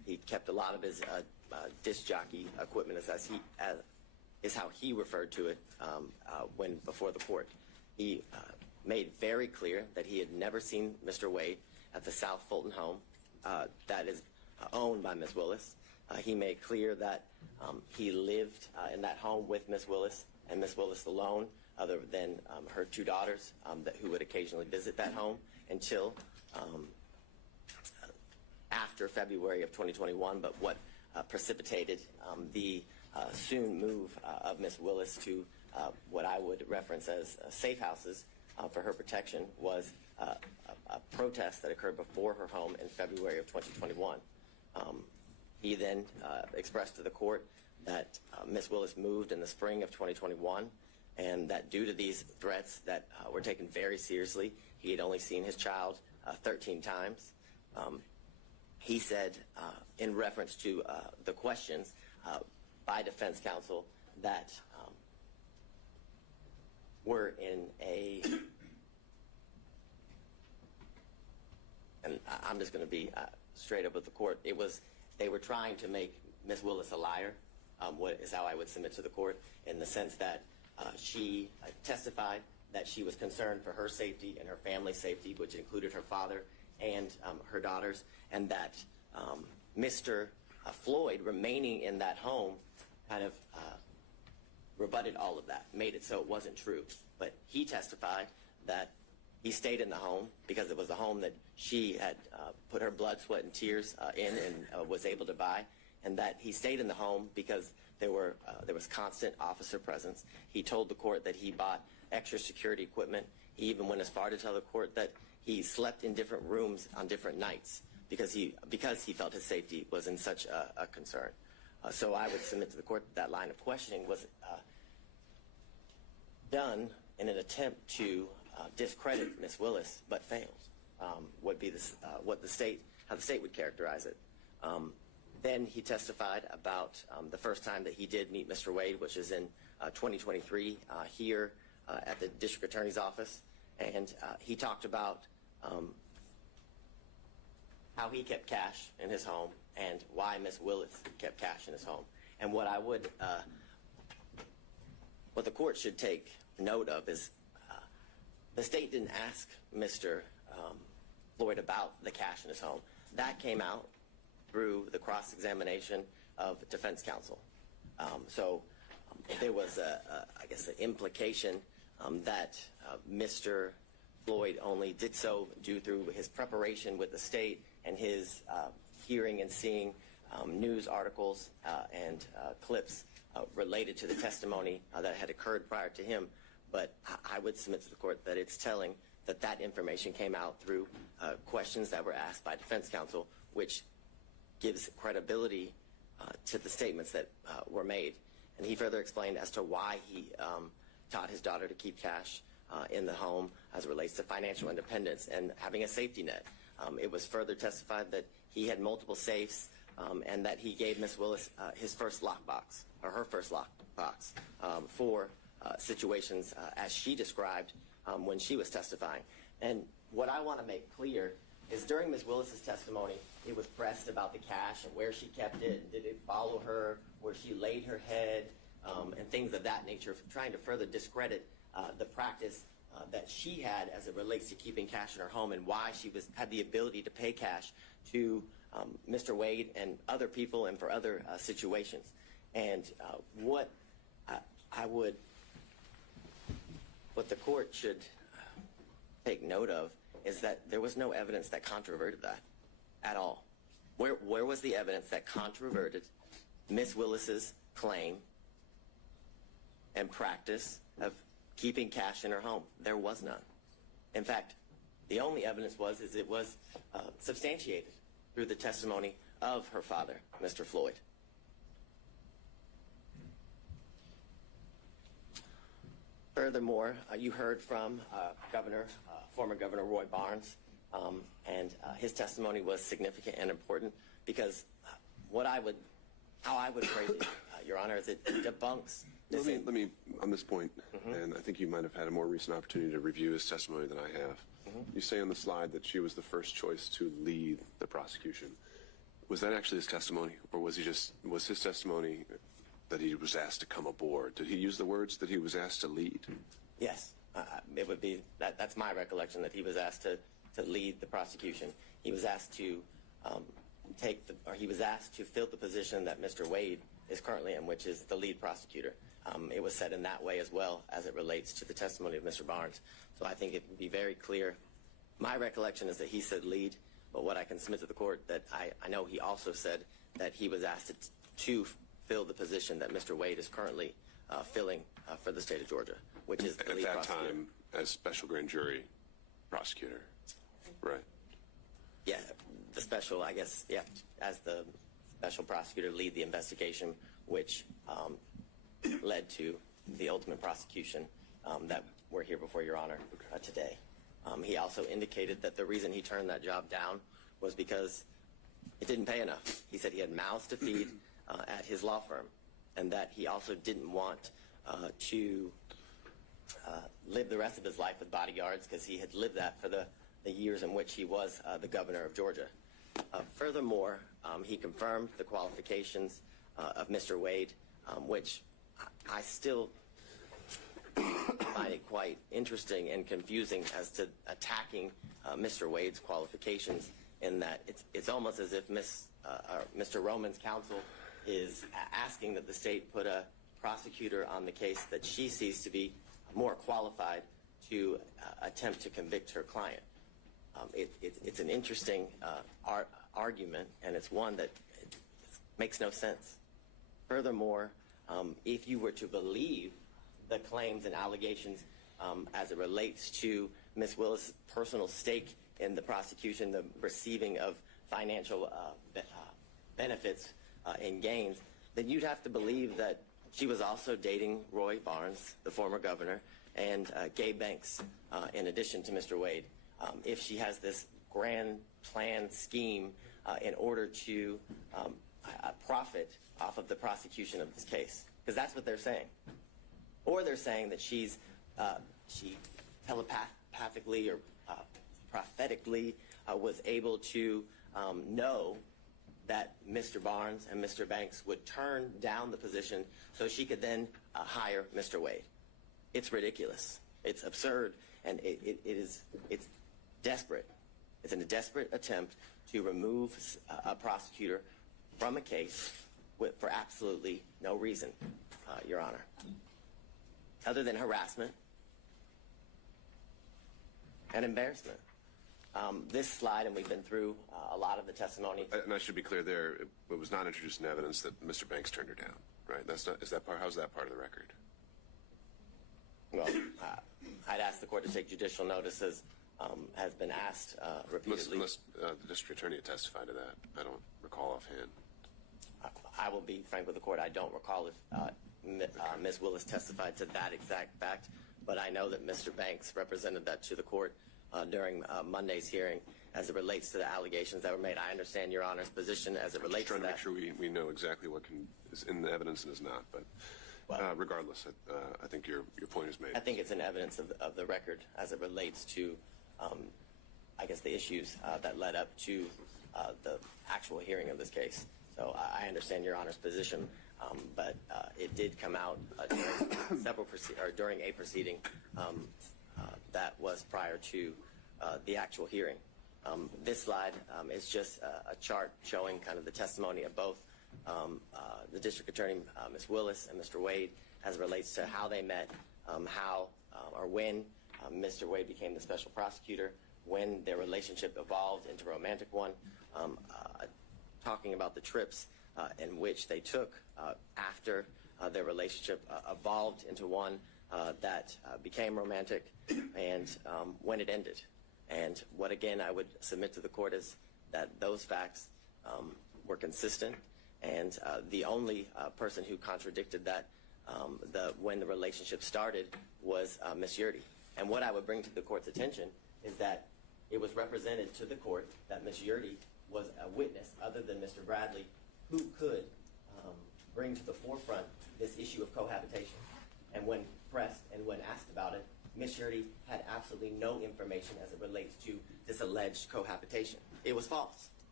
He kept a lot of his disc jockey equipment, is how he referred to it when before the court. He made very clear that he had never seen Mr. Wade at the South Fulton home that is owned by Ms. Willis. He made clear that he lived in that home with Ms. Willis and Ms. Willis alone, other than her two daughters who would occasionally visit that home until after February of 2021. But what precipitated the soon move of Ms. Willis to what I would reference as safe houses for her protection was a protest that occurred before her home in February of 2021. He then expressed to the court that Ms. Willis moved in the spring of 2021, and that due to these threats that were taken very seriously, he had only seen his child 13 times. He said, in reference to the questions by defense counsel that were in a, and I'm just going to be straight up with the court, they were trying to make Ms. Willis a liar, what is how I would submit to the court, in the sense that she testified that she was concerned for her safety and her family's safety, which included her father and her daughters, and that Mr. Floyd remaining in that home kind of rebutted all of that, made it so it wasn't true. But he testified that he stayed in the home because it was the home that she had put her blood, sweat, and tears in and was able to buy, and that he stayed in the home because there was constant officer presence. He told the court that he bought extra security equipment. He even went as far to tell the court that he slept in different rooms on different nights because he felt his safety was in such a concern. So I would submit to the court that line of questioning was done in an attempt to discredit Ms. Willis, but failed. Would be how the state would characterize it. Then he testified about the first time that he did meet Mr. Wade, which is in 2023 here at the district attorney's office, and he talked about how he kept cash in his home and why Ms. Willis kept cash in his home. And what the court should take note of is the state didn't ask Mr. Floyd about the cash in his home. That came out through the cross-examination of defense counsel. So there was, I guess, an implication that Mr. Floyd only did so due through his preparation with the state and his hearing and seeing news articles and clips related to the testimony that had occurred prior to him. But I would submit to the court that it's telling that that information came out through questions that were asked by defense counsel, which gives credibility to the statements that were made. And he further explained as to why he taught his daughter to keep cash in the home as it relates to financial independence and having a safety net. It was further testified that he had multiple safes and that he gave Ms. Willis his first lockbox, or her first lockbox, for situations as she described when she was testifying. And what I want to make clear is during Ms. Willis's testimony, it was pressed about the cash and where she kept it, and did it follow her, where she laid her head, and things of that nature, trying to further discredit the practice that she had as it relates to keeping cash in her home and why she had the ability to pay cash to Mr. Wade and other people and for other situations. And what the court should take note of is that there was no evidence that controverted that at all. Where was the evidence that controverted Ms. Willis's claim and practice of keeping cash in her home? There was none. In fact, the only evidence it was substantiated through the testimony of her father, Mr. Floyd. Furthermore, you heard from former Governor Roy Barnes, and his testimony was significant and important because how I would phrase it, Your Honor, is it debunks. Let me on this point, and I think you might have had a more recent opportunity to review his testimony than I have. You say on the slide that she was the first choice to lead the prosecution. Was that actually his testimony, or was his testimony that he was asked to come aboard? Did he use the words that he was asked to lead? Yes, it would be that's my recollection, that he was asked to lead the prosecution. He was asked to he was asked to fill the position that Mr. Wade is currently in, which is the lead prosecutor. It was said in that way as well as it relates to the testimony of Mr. Barnes. So I think it would be very clear. My recollection is that he said lead, but what I can submit to the court, that I know he also said that he was asked to fill the position that Mr. Wade is currently filling for the state of Georgia, which is the lead prosecutor. At that time, as special grand jury prosecutor, right? Yeah, the special, I guess, yeah, as the special prosecutor, lead the investigation, which led to the ultimate prosecution that we're here before Your Honor today. He also indicated that the reason he turned that job down was because it didn't pay enough. He said he had mouths to feed at his law firm, and that he also didn't want to live the rest of his life with bodyguards, because he had lived that for the years in which he was the governor of Georgia. Furthermore, he confirmed the qualifications of Mr. Wade, which I still find it quite interesting and confusing as to attacking Mr. Wade's qualifications, in that it's almost as if Mr. Roman's counsel is asking that the state put a prosecutor on the case that she sees to be more qualified to attempt to convict her client. It's an interesting argument, and it's one that makes no sense. Furthermore, if you were to believe the claims and allegations as it relates to Ms. WIllis' personal stake in the prosecution, the receiving of financial benefits and gains, then you'd have to believe that she was also dating Roy Barnes, the former governor, and Gabe Banks, in addition to Mr. Wade. If she has this grand plan scheme in order to profit off of the prosecution of this case, because that's what they're saying. Or they're saying that she telepathically or prophetically was able to know that Mr. Barnes and Mr. Banks would turn down the position so she could then hire Mr. Wade. It's ridiculous. It's absurd, and it's desperate. It's a desperate attempt to remove a prosecutor from a case for absolutely no reason, Your Honor, other than harassment and embarrassment. This slide, and we've been through a lot of the testimony. And I should be clear there, it was not introduced in evidence that Mr. Banks turned her down, right? How's that part of the record? Well, I'd ask the court to take judicial notice, as has been asked repeatedly. Unless the district attorney had testified to that. I don't recall offhand. I will be frank with the court. I don't recall if Ms. WIllis testified to that exact fact, but I know that Mr. Banks represented that to the court during Monday's hearing as it relates to the allegations that were made. I understand Your Honor's position as it relates to that. I'm just trying to make sure we know exactly what is in the evidence and is not, but regardless, I think your point is made. I think it's an evidence of the record as it relates to, I guess, the issues that led up to the actual hearing of this case. So I understand Your Honor's position, but it did come out during a proceeding that was prior to the actual hearing. This slide is just a chart showing kind of the testimony of both the district attorney, Ms. WIllis, and Mr. Wade, as it relates to how they met, how or when Mr. Wade became the special prosecutor, when their relationship evolved into a romantic one, talking about the trips in which they took after their relationship evolved into one that became romantic, and when it ended. And what, again, I would submit to the court is that those facts were consistent, and the only person who contradicted that when the relationship started was Ms. Yurdy. And what I would bring to the court's attention is that it was represented to the court that Ms. Yurdy was a witness other than Mr. Bradley who could bring to the forefront this issue of cohabitation. And when pressed and when asked about it, Ms. Yurdy had absolutely no information as it relates to this alleged cohabitation. It was false.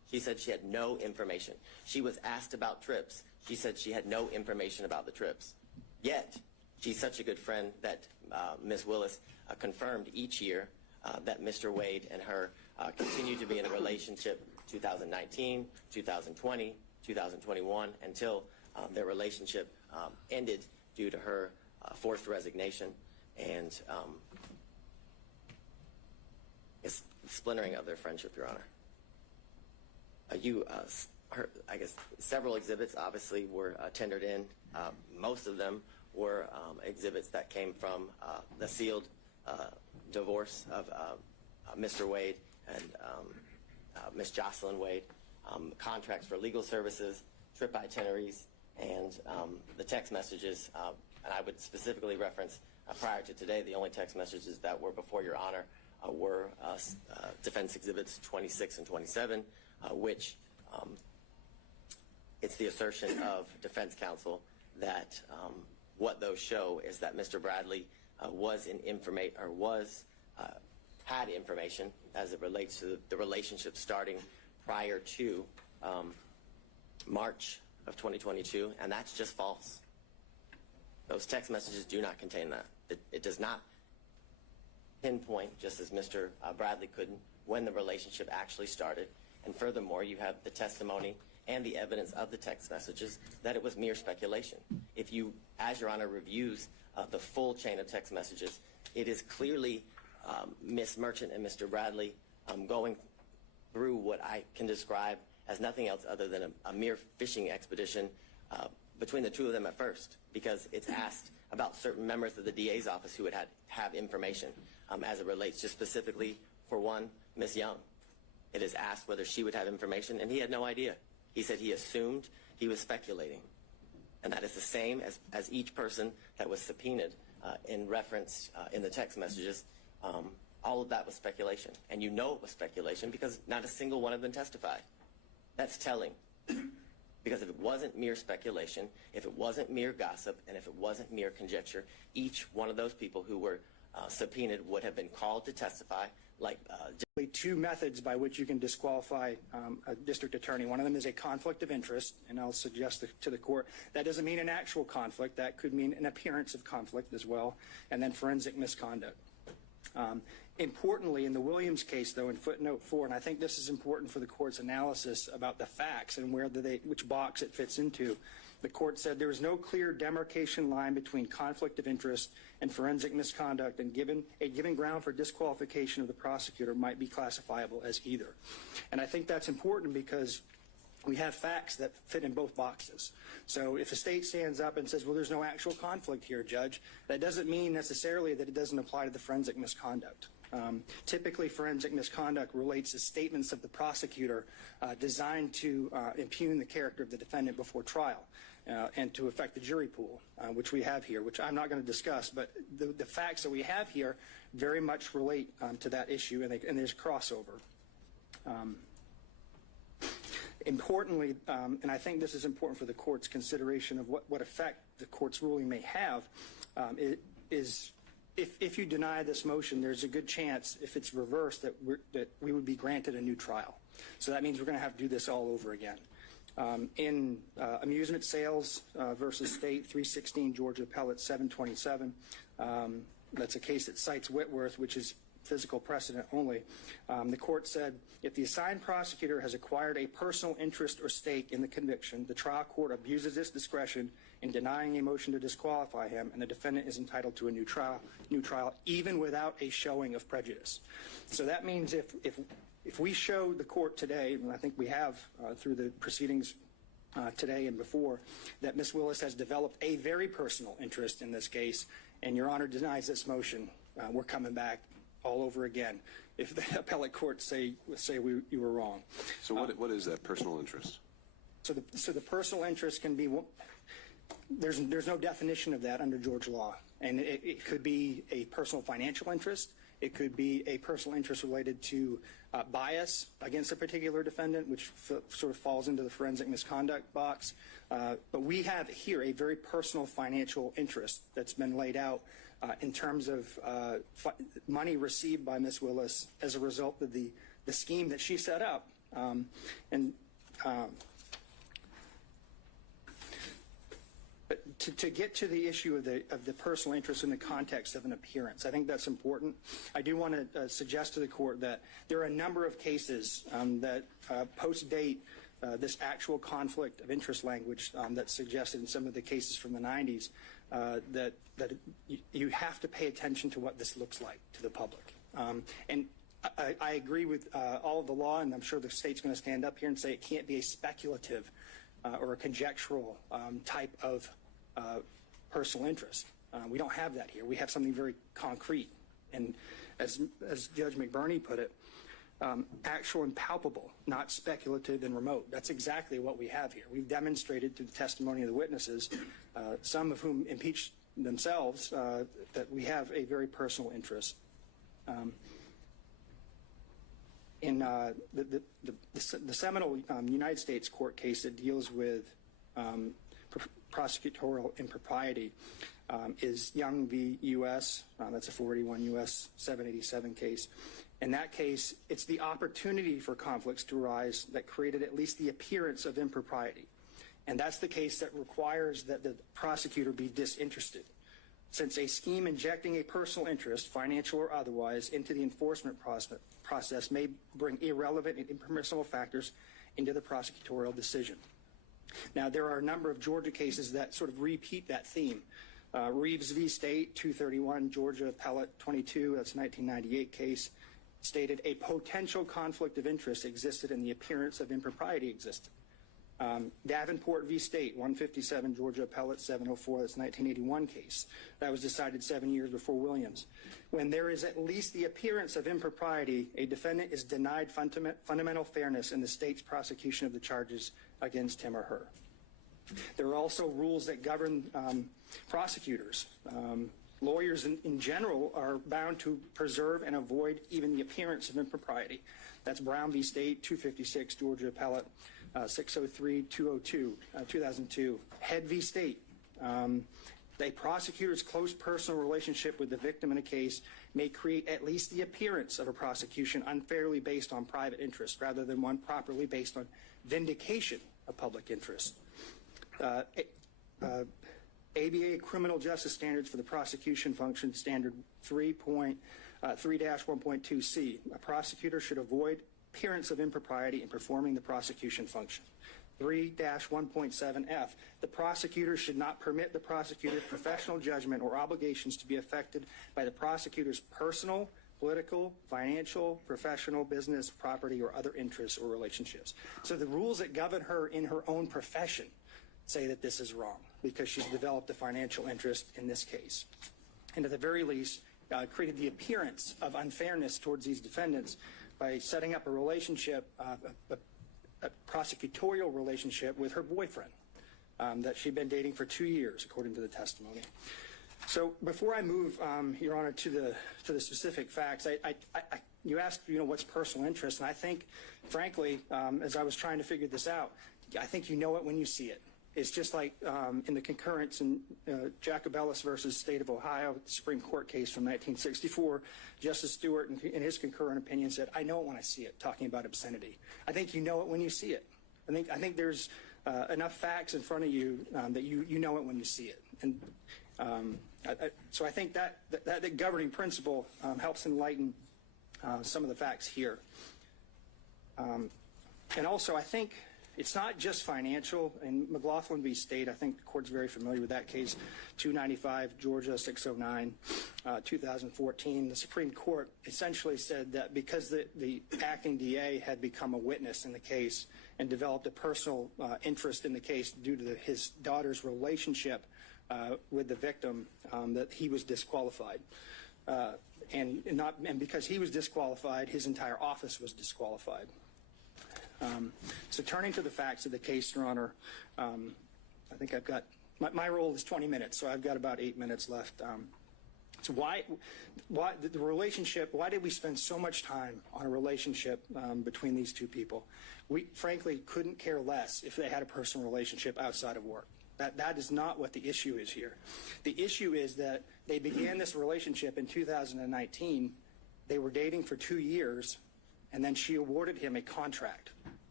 She said she had no information. She was asked about trips. She said she had no information about the trips. Yet, she's such a good friend that Ms. WIllis confirmed each year that Mr. Wade and her continue to be in a relationship 2019, 2020, 2021, until their relationship ended due to her forced resignation and splintering of their friendship, Your Honor. I guess several exhibits obviously were tendered in. Most of them were exhibits that came from the sealed divorce of Mr. Wade and Ms. Jocelyn Wade, contracts for legal services, trip itineraries, and the text messages. And I would specifically reference, prior to today, the only text messages that were before Your Honor were Defense Exhibits 26 and 27, which it's the assertion of defense counsel that what those show is that Mr. Bradley had information as it relates to the relationship starting prior to March of 2022, and that's just false. Those text messages do not contain that. It does not pinpoint, just as Mr. Bradley couldn't, when the relationship actually started. And furthermore, you have the testimony and the evidence of the text messages that it was mere speculation. If you, as Your Honor reviews the full chain of text messages, it is clearly Ms. Merchant and Mr. Bradley going through what I can describe as nothing else other than a mere fishing expedition between the two of them at first, because it's asked about certain members of the DA's office who would have information as it relates just specifically, for one, Ms. Young. It is asked whether she would have information, and he had no idea. He said he assumed, he was speculating. And that is the same as each person that was subpoenaed in reference in the text messages. All of that was speculation. And you know it was speculation because not a single one of them testified. That's telling. Because if it wasn't mere speculation, if it wasn't mere gossip, and if it wasn't mere conjecture, each one of those people who were subpoenaed would have been called to testify. Like two methods by which you can disqualify a district attorney. One of them is a conflict of interest, and I'll suggest to the court that doesn't mean an actual conflict. That could mean an appearance of conflict as well, and then forensic misconduct. Importantly, in the Williams case, though, in footnote 4, and I think this is important for the court's analysis about the facts and which box it fits into, the court said there was no clear demarcation line between conflict of interest and forensic misconduct, and a given ground for disqualification of the prosecutor might be classifiable as either. And I think that's important because we have facts that fit in both boxes. So if a state stands up and says, well, there's no actual conflict here, Judge, that doesn't mean necessarily that it doesn't apply to the forensic misconduct. Typically, forensic misconduct relates to statements of the prosecutor designed to impugn the character of the defendant before trial and to affect the jury pool, which we have here, which I'm not going to discuss, but the facts that we have here very much relate to that issue, and there's crossover. Importantly, and I think this is important for the court's consideration of what effect the court's ruling may have, is if you deny this motion, there's a good chance, if it's reversed, that we would be granted a new trial. So that means we're going to have to do this all over again. In Amusement Sales versus State, 316 Georgia Appellate 727, that's a case that cites Whitworth, which is physical precedent only. The court said, if the assigned prosecutor has acquired a personal interest or stake in the conviction, the trial court abuses its discretion in denying a motion to disqualify him, and the defendant is entitled to a new trial, even without a showing of prejudice. So that means if we show the court today, and I think we have through the proceedings today and before, that Ms. WIllis has developed a very personal interest in this case, and Your Honor denies this motion, we're coming back all over again if the appellate court say you were wrong. So what is that personal interest? So the personal interest can be, there's no definition of that under Georgia law, and it could be a personal financial interest. It could be a personal interest related to bias against a particular defendant, which sort of falls into the forensic misconduct box. But we have here a very personal financial interest that's been laid out in terms of money received by Ms. WIllis as a result of the scheme that she set up But to get to the issue of the personal interest in the context of an appearance, I think that's important. I do want to suggest to the court that there are a number of cases that post-date this actual conflict of interest language that's suggested in some of the cases from the 90s, that you have to pay attention to what this looks like to the public. And I agree with all of the law, and I'm sure the state's going to stand up here and say it can't be a speculative or a conjectural type of personal interest. We don't have that here. We have something very concrete. And as Judge McBurney put it, actual and palpable, not speculative and remote. That's exactly what we have here. We've demonstrated through the testimony of the witnesses, some of whom impeached themselves, that we have a very personal interest. In the seminal United States court case that deals with prosecutorial impropriety is Young v. U.S. That's a 481 U.S. 787 case. In that case, it's the opportunity for conflicts to arise that created at least the appearance of impropriety. And that's the case that requires that the prosecutor be disinterested. Since a scheme injecting a personal interest, financial or otherwise, into the enforcement process may bring irrelevant and impermissible factors into the prosecutorial decision. Now, there are a number of Georgia cases that sort of repeat that theme. Reeves v. State, 231, Georgia Appellate 22, that's a 1998 case, stated a potential conflict of interest existed and the appearance of impropriety existed. Davenport v. State, 157, Georgia Appellate 704, that's a 1981 case. That was decided 7 years before Williams. When there is at least the appearance of impropriety, a defendant is denied fundamental fairness in the state's prosecution of the charges against him or her. There are also rules that govern prosecutors. Lawyers in general are bound to preserve and avoid even the appearance of impropriety. That's Brown v. State, 256, Georgia Appellate 603, 2002. Head v. State. A prosecutor's close personal relationship with the victim in a case may create at least the appearance of a prosecution unfairly based on private interest rather than one properly based on vindication of public interest. ABA Criminal Justice Standards for the Prosecution Function, Standard 3-1.2c. A prosecutor should avoid appearance of impropriety in performing the prosecution function. 3-1.7f. The prosecutor should not permit the prosecutor's professional judgment or obligations to be affected by the prosecutor's personal, political, financial, professional, business, property, or other interests or relationships. So the rules that govern her in her own profession say that this is wrong because she's developed a financial interest in this case. And at the very least, created the appearance of unfairness towards these defendants by setting up a relationship, a prosecutorial relationship with her boyfriend that she'd been dating for 2 years, according to the testimony. So before I move, Your Honor, to the specific facts, you asked, what's personal interest, and I think, frankly, as I was trying to figure this out, I think you know it when you see it. It's just like in the concurrence in Jacobellis versus State of Ohio, the Supreme Court case from 1964, Justice Stewart, in his concurrent opinion, said, I know it when I see it, talking about obscenity. I think you know it when you see it. I think there's enough facts in front of you that you know it when you see it. And so I think that governing principle helps enlighten some of the facts here. And also, I think it's not just financial. In McLaughlin v. State, I think the court's very familiar with that case, 295, Georgia 609, 2014. The Supreme Court essentially said that because the acting DA had become a witness in the case and developed a personal interest in the case due to his daughter's relationship with the victim, that he was disqualified. And because he was disqualified, his entire office was disqualified. So turning to the facts of the case, Your Honor, I think I've got, my role is 20 minutes, so I've got about 8 minutes left. So why the relationship, why did we spend so much time on a relationship between these two people? We, frankly, couldn't care less if they had a personal relationship outside of work. That is not what the issue is here. The issue is that they began this relationship in 2019. They were dating for 2 years, and then she awarded him a contract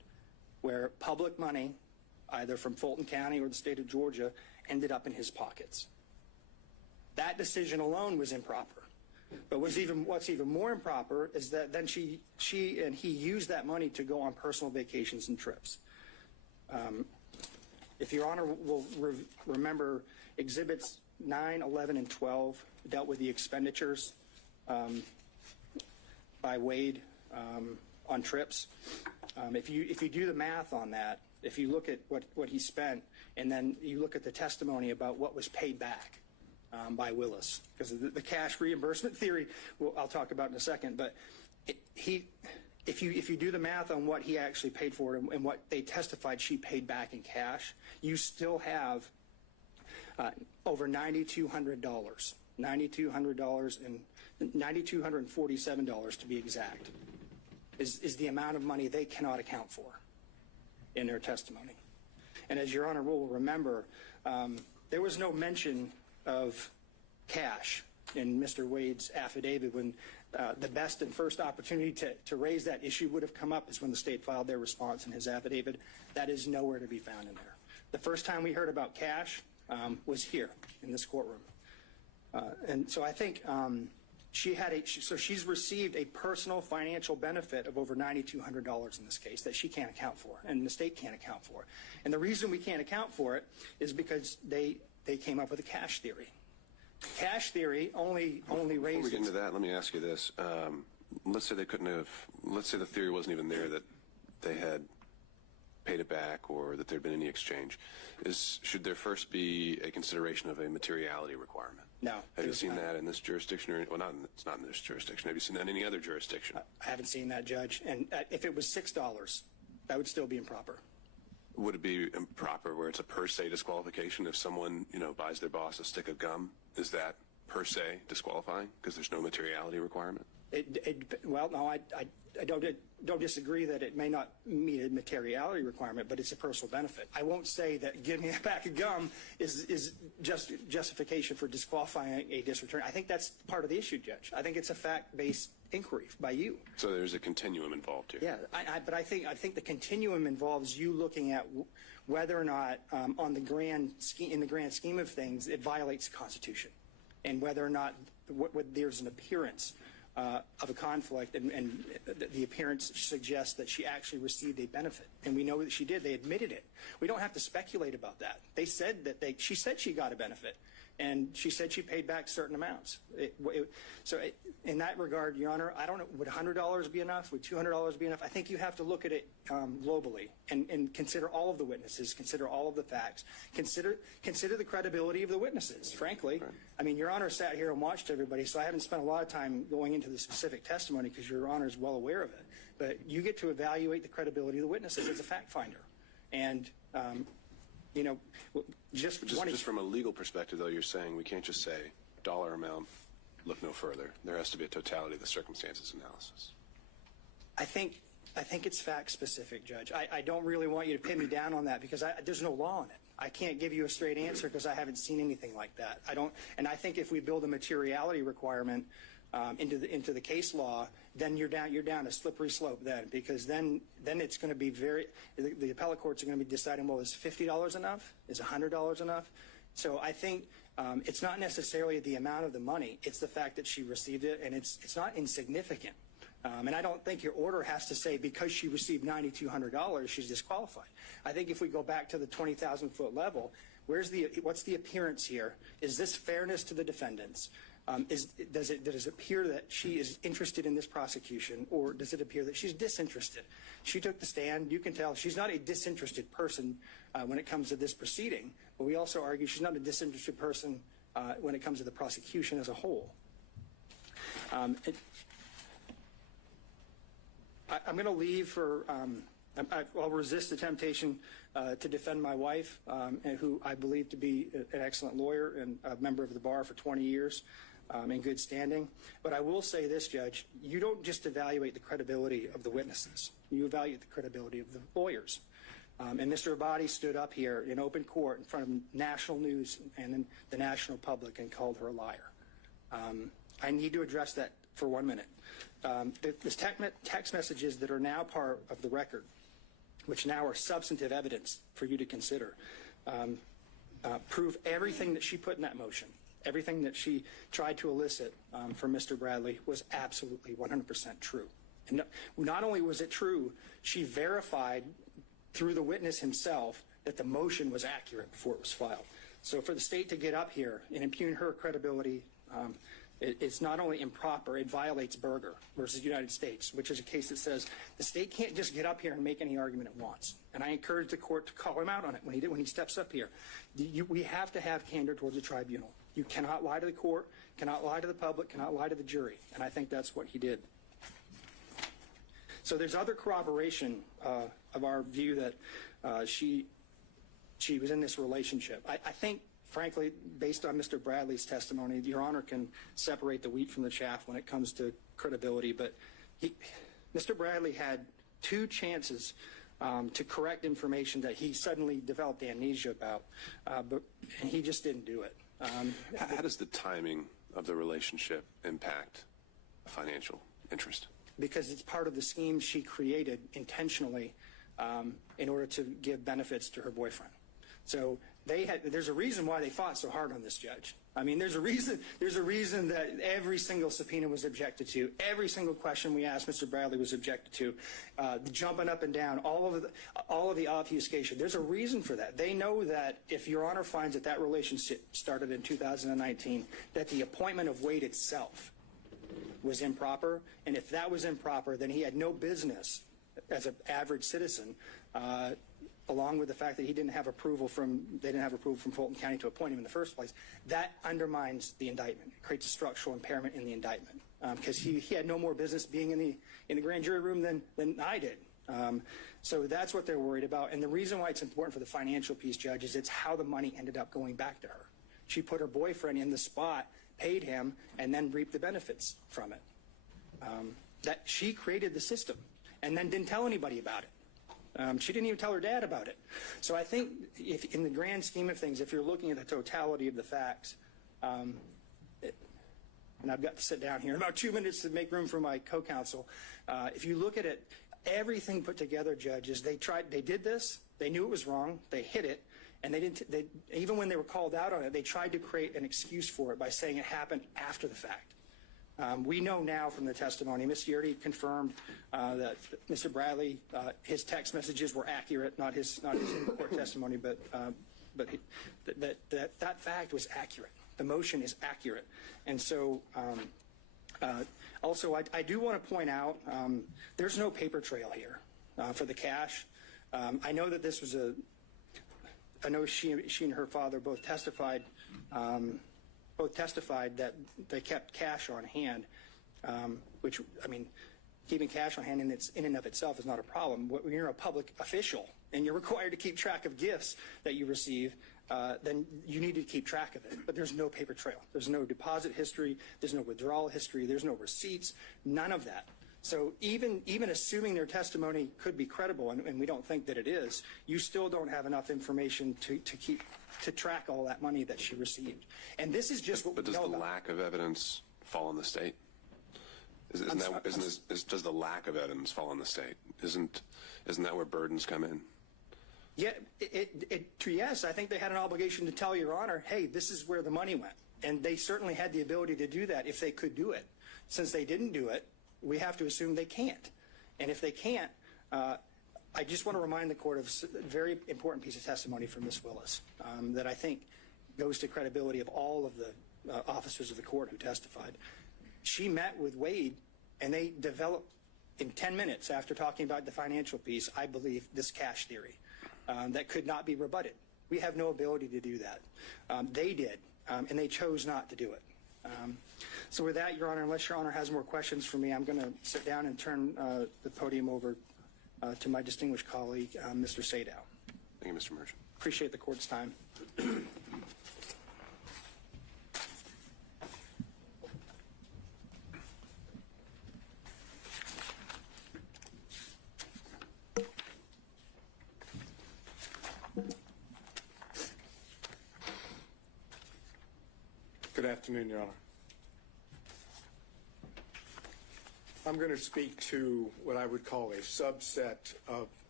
where public money, either from Fulton County or the state of Georgia, ended up in his pockets. That decision alone was improper. But what's even more improper is that then she and he used that money to go on personal vacations and trips. If Your Honor will remember, Exhibits 9, 11, and 12 dealt with the expenditures by Wade on trips. If you do the math on that, if you look at what he spent, and then you look at the testimony about what was paid back by Willis, because the cash reimbursement theory, I'll talk about in a second, but if you do the math on what he actually paid for it and what they testified she paid back in cash, you still have over $9,200, $9,200 and $9,247 to be exact, is the amount of money they cannot account for in their testimony. And as Your Honor will remember, there was no mention of cash in Mr. Wade's affidavit when the best and first opportunity to raise that issue would have come up is when the state filed their response in his affidavit. That is nowhere to be found in there. The first time we heard about cash was here in this courtroom. And so I think she's received a personal financial benefit of over $9,200 in this case that she can't account for, and the state can't account for. And the reason we can't account for it is because they came up with a cash theory. Cash theory only raises. Before we get into that, let me ask you this. Let's say they couldn't have, let's say the theory wasn't even there that they had paid it back or that there'd been any exchange. Should there first be a consideration of a materiality requirement? No. Have you seen that in this jurisdiction? Or, well, it's not in this jurisdiction. Have you seen that in any other jurisdiction? I haven't seen that, Judge. And if it was $6, that would still be improper. Would it be improper where it's a per se disqualification if someone, buys their boss a stick of gum? Is that per se disqualifying because there's no materiality requirement? Well, no, I don't disagree that it may not meet a materiality requirement, but it's a personal benefit. I won't say that giving a pack of gum is just justification for disqualifying a district attorney. I think that's part of the issue, Judge. I think it's a fact-based inquiry by you. So there's a continuum involved here. Yeah, but I think the continuum involves you looking at whether or not, in the grand scheme of things, it violates the Constitution, and whether or not there's an appearance of a conflict, and the appearance suggests that she actually received a benefit, and we know that she did. They admitted it. We don't have to speculate about that. They said that she said she got a benefit, and she said she paid back certain amounts. In that regard, Your Honor, I don't know, would $100 be enough? Would $200 be enough? I think you have to look at it globally and consider all of the witnesses, consider all of the facts, consider the credibility of the witnesses, frankly. Right. I mean, Your Honor sat here and watched everybody, so I haven't spent a lot of time going into the specific testimony because Your Honor is well aware of it. But you get to evaluate the credibility of the witnesses as a fact finder. And, just from a legal perspective, though, you're saying we can't just say dollar amount, look no further. There has to be a totality of the circumstances analysis. I think it's fact specific, Judge. I don't really want you to pin me down on that because there's no law on it. I can't give you a straight answer because I haven't seen anything like that. And I think if we build a materiality requirement into the case law, then you're down a slippery slope then, because then it's going to be the appellate courts are going to be deciding, well, is $50 enough? Is $100 enough? So I think it's not necessarily the amount of the money. It's the fact that she received it, and it's not insignificant. And I don't think your order has to say because she received $9,200, she's disqualified. I think if we go back to the 20,000-foot level, what's the appearance here? Is this fairness to the defendants? Does it appear that she is interested in this prosecution, or does it appear that she's disinterested? She took the stand. You can tell she's not a disinterested person when it comes to this proceeding, but we also argue she's not a disinterested person when it comes to the prosecution as a whole. I'm going to leave for I'll resist the temptation to defend my wife, who I believe to be an excellent lawyer and a member of the bar for 20 years in good standing. But I will say this, Judge, you don't just evaluate the credibility of the witnesses. You evaluate the credibility of the lawyers. And Mr. Abadi stood up here in open court in front of national news and in the national public and called her a liar. I need to address that for 1 minute. The text messages that are now part of the record which now are substantive evidence for you to consider, prove everything that she put in that motion, everything that she tried to elicit from Mr. Bradley was absolutely 100% true. And not only was it true, she verified through the witness himself that the motion was accurate before it was filed. So for the state to get up here and impugn her credibility, it's not only improper, it violates Berger versus United States, which is a case that says the state can't just get up here and make any argument it wants. And I encourage the court to call him out on it when he steps up here. We have to have candor towards the tribunal. You cannot lie to the court, cannot lie to the public, cannot lie to the jury. And I think that's what he did. So there's other corroboration of our view that she was in this relationship. I think, frankly, based on Mr. Bradley's testimony, Your Honor can separate the wheat from the chaff when it comes to credibility. But Mr. Bradley had 2 chances to correct information that he suddenly developed amnesia about, and he just didn't do it. How does the timing of the relationship impact a financial interest? Because it's part of the scheme she created intentionally in order to give benefits to her boyfriend. So there's a reason why they fought so hard on this, Judge. I mean, there's a reason that every single subpoena was objected to, every single question we asked Mr. Bradley was objected to, the jumping up and down, all of the obfuscation. There's a reason for that. They know that if Your Honor finds that relationship started in 2019, that the appointment of Wade itself was improper, and if that was improper, then he had no business as an average citizen, along with the fact that they didn't have approval from Fulton County to appoint him in the first place. That undermines the indictment. It creates a structural impairment in the indictment because he had no more business being in the grand jury room than I did. So that's what they're worried about. And the reason why it's important for the financial piece, Judge, is it's how the money ended up going back to her. She put her boyfriend in the spot, paid him, and then reaped the benefits from it. That she created the system and then didn't tell anybody about it. She didn't even tell her dad about it. So I think if, in the grand scheme of things, if you're looking at the totality of the facts, and I've got to sit down here in about 2 minutes to make room for my co-counsel, if you look at it, everything put together, judges, they did this, they knew it was wrong, they hid it, and even when they were called out on it, they tried to create an excuse for it by saying it happened after the fact. We know now from the testimony, Ms. Yurdy confirmed that Mr. Bradley, his text messages were accurate, not his court testimony, but that fact was accurate. The motion is accurate. And so also I do want to point out there's no paper trail here for the cash. I know that this was I know she and her father both testified that they kept cash on hand, which, I mean, keeping cash on hand in and of itself is not a problem. When you're a public official and you're required to keep track of gifts that you receive, then you need to keep track of it. But there's no paper trail. There's no deposit history. There's no withdrawal history. There's no receipts. None of that. So even assuming their testimony could be credible, and we don't think that it is, you still don't have enough information to track all that money that she received. And this is just what we know. But does the lack of evidence fall on the state? Does the lack of evidence fall on the state? Isn't that where burdens come in? Yeah, yes, I think they had an obligation to tell Your Honor, hey, this is where the money went. And they certainly had the ability to do that if they could do it. Since they didn't do it, we have to assume they can't. And if they can't, I just want to remind the court of a very important piece of testimony from Ms. WIllis that I think goes to credibility of all of the officers of the court who testified. She met with Wade, and they developed, in 10 minutes after talking about the financial piece, I believe, this cash theory that could not be rebutted. We have no ability to do that. They did, and they chose not to do it. So with that, Your Honor, unless Your Honor has more questions for me, I'm going to sit down and turn the podium over to my distinguished colleague, Mr. Sadow. Thank you, Mr. Merchant. Appreciate the court's time. Good afternoon, Your Honor. I'm going to speak to what I would call a subset of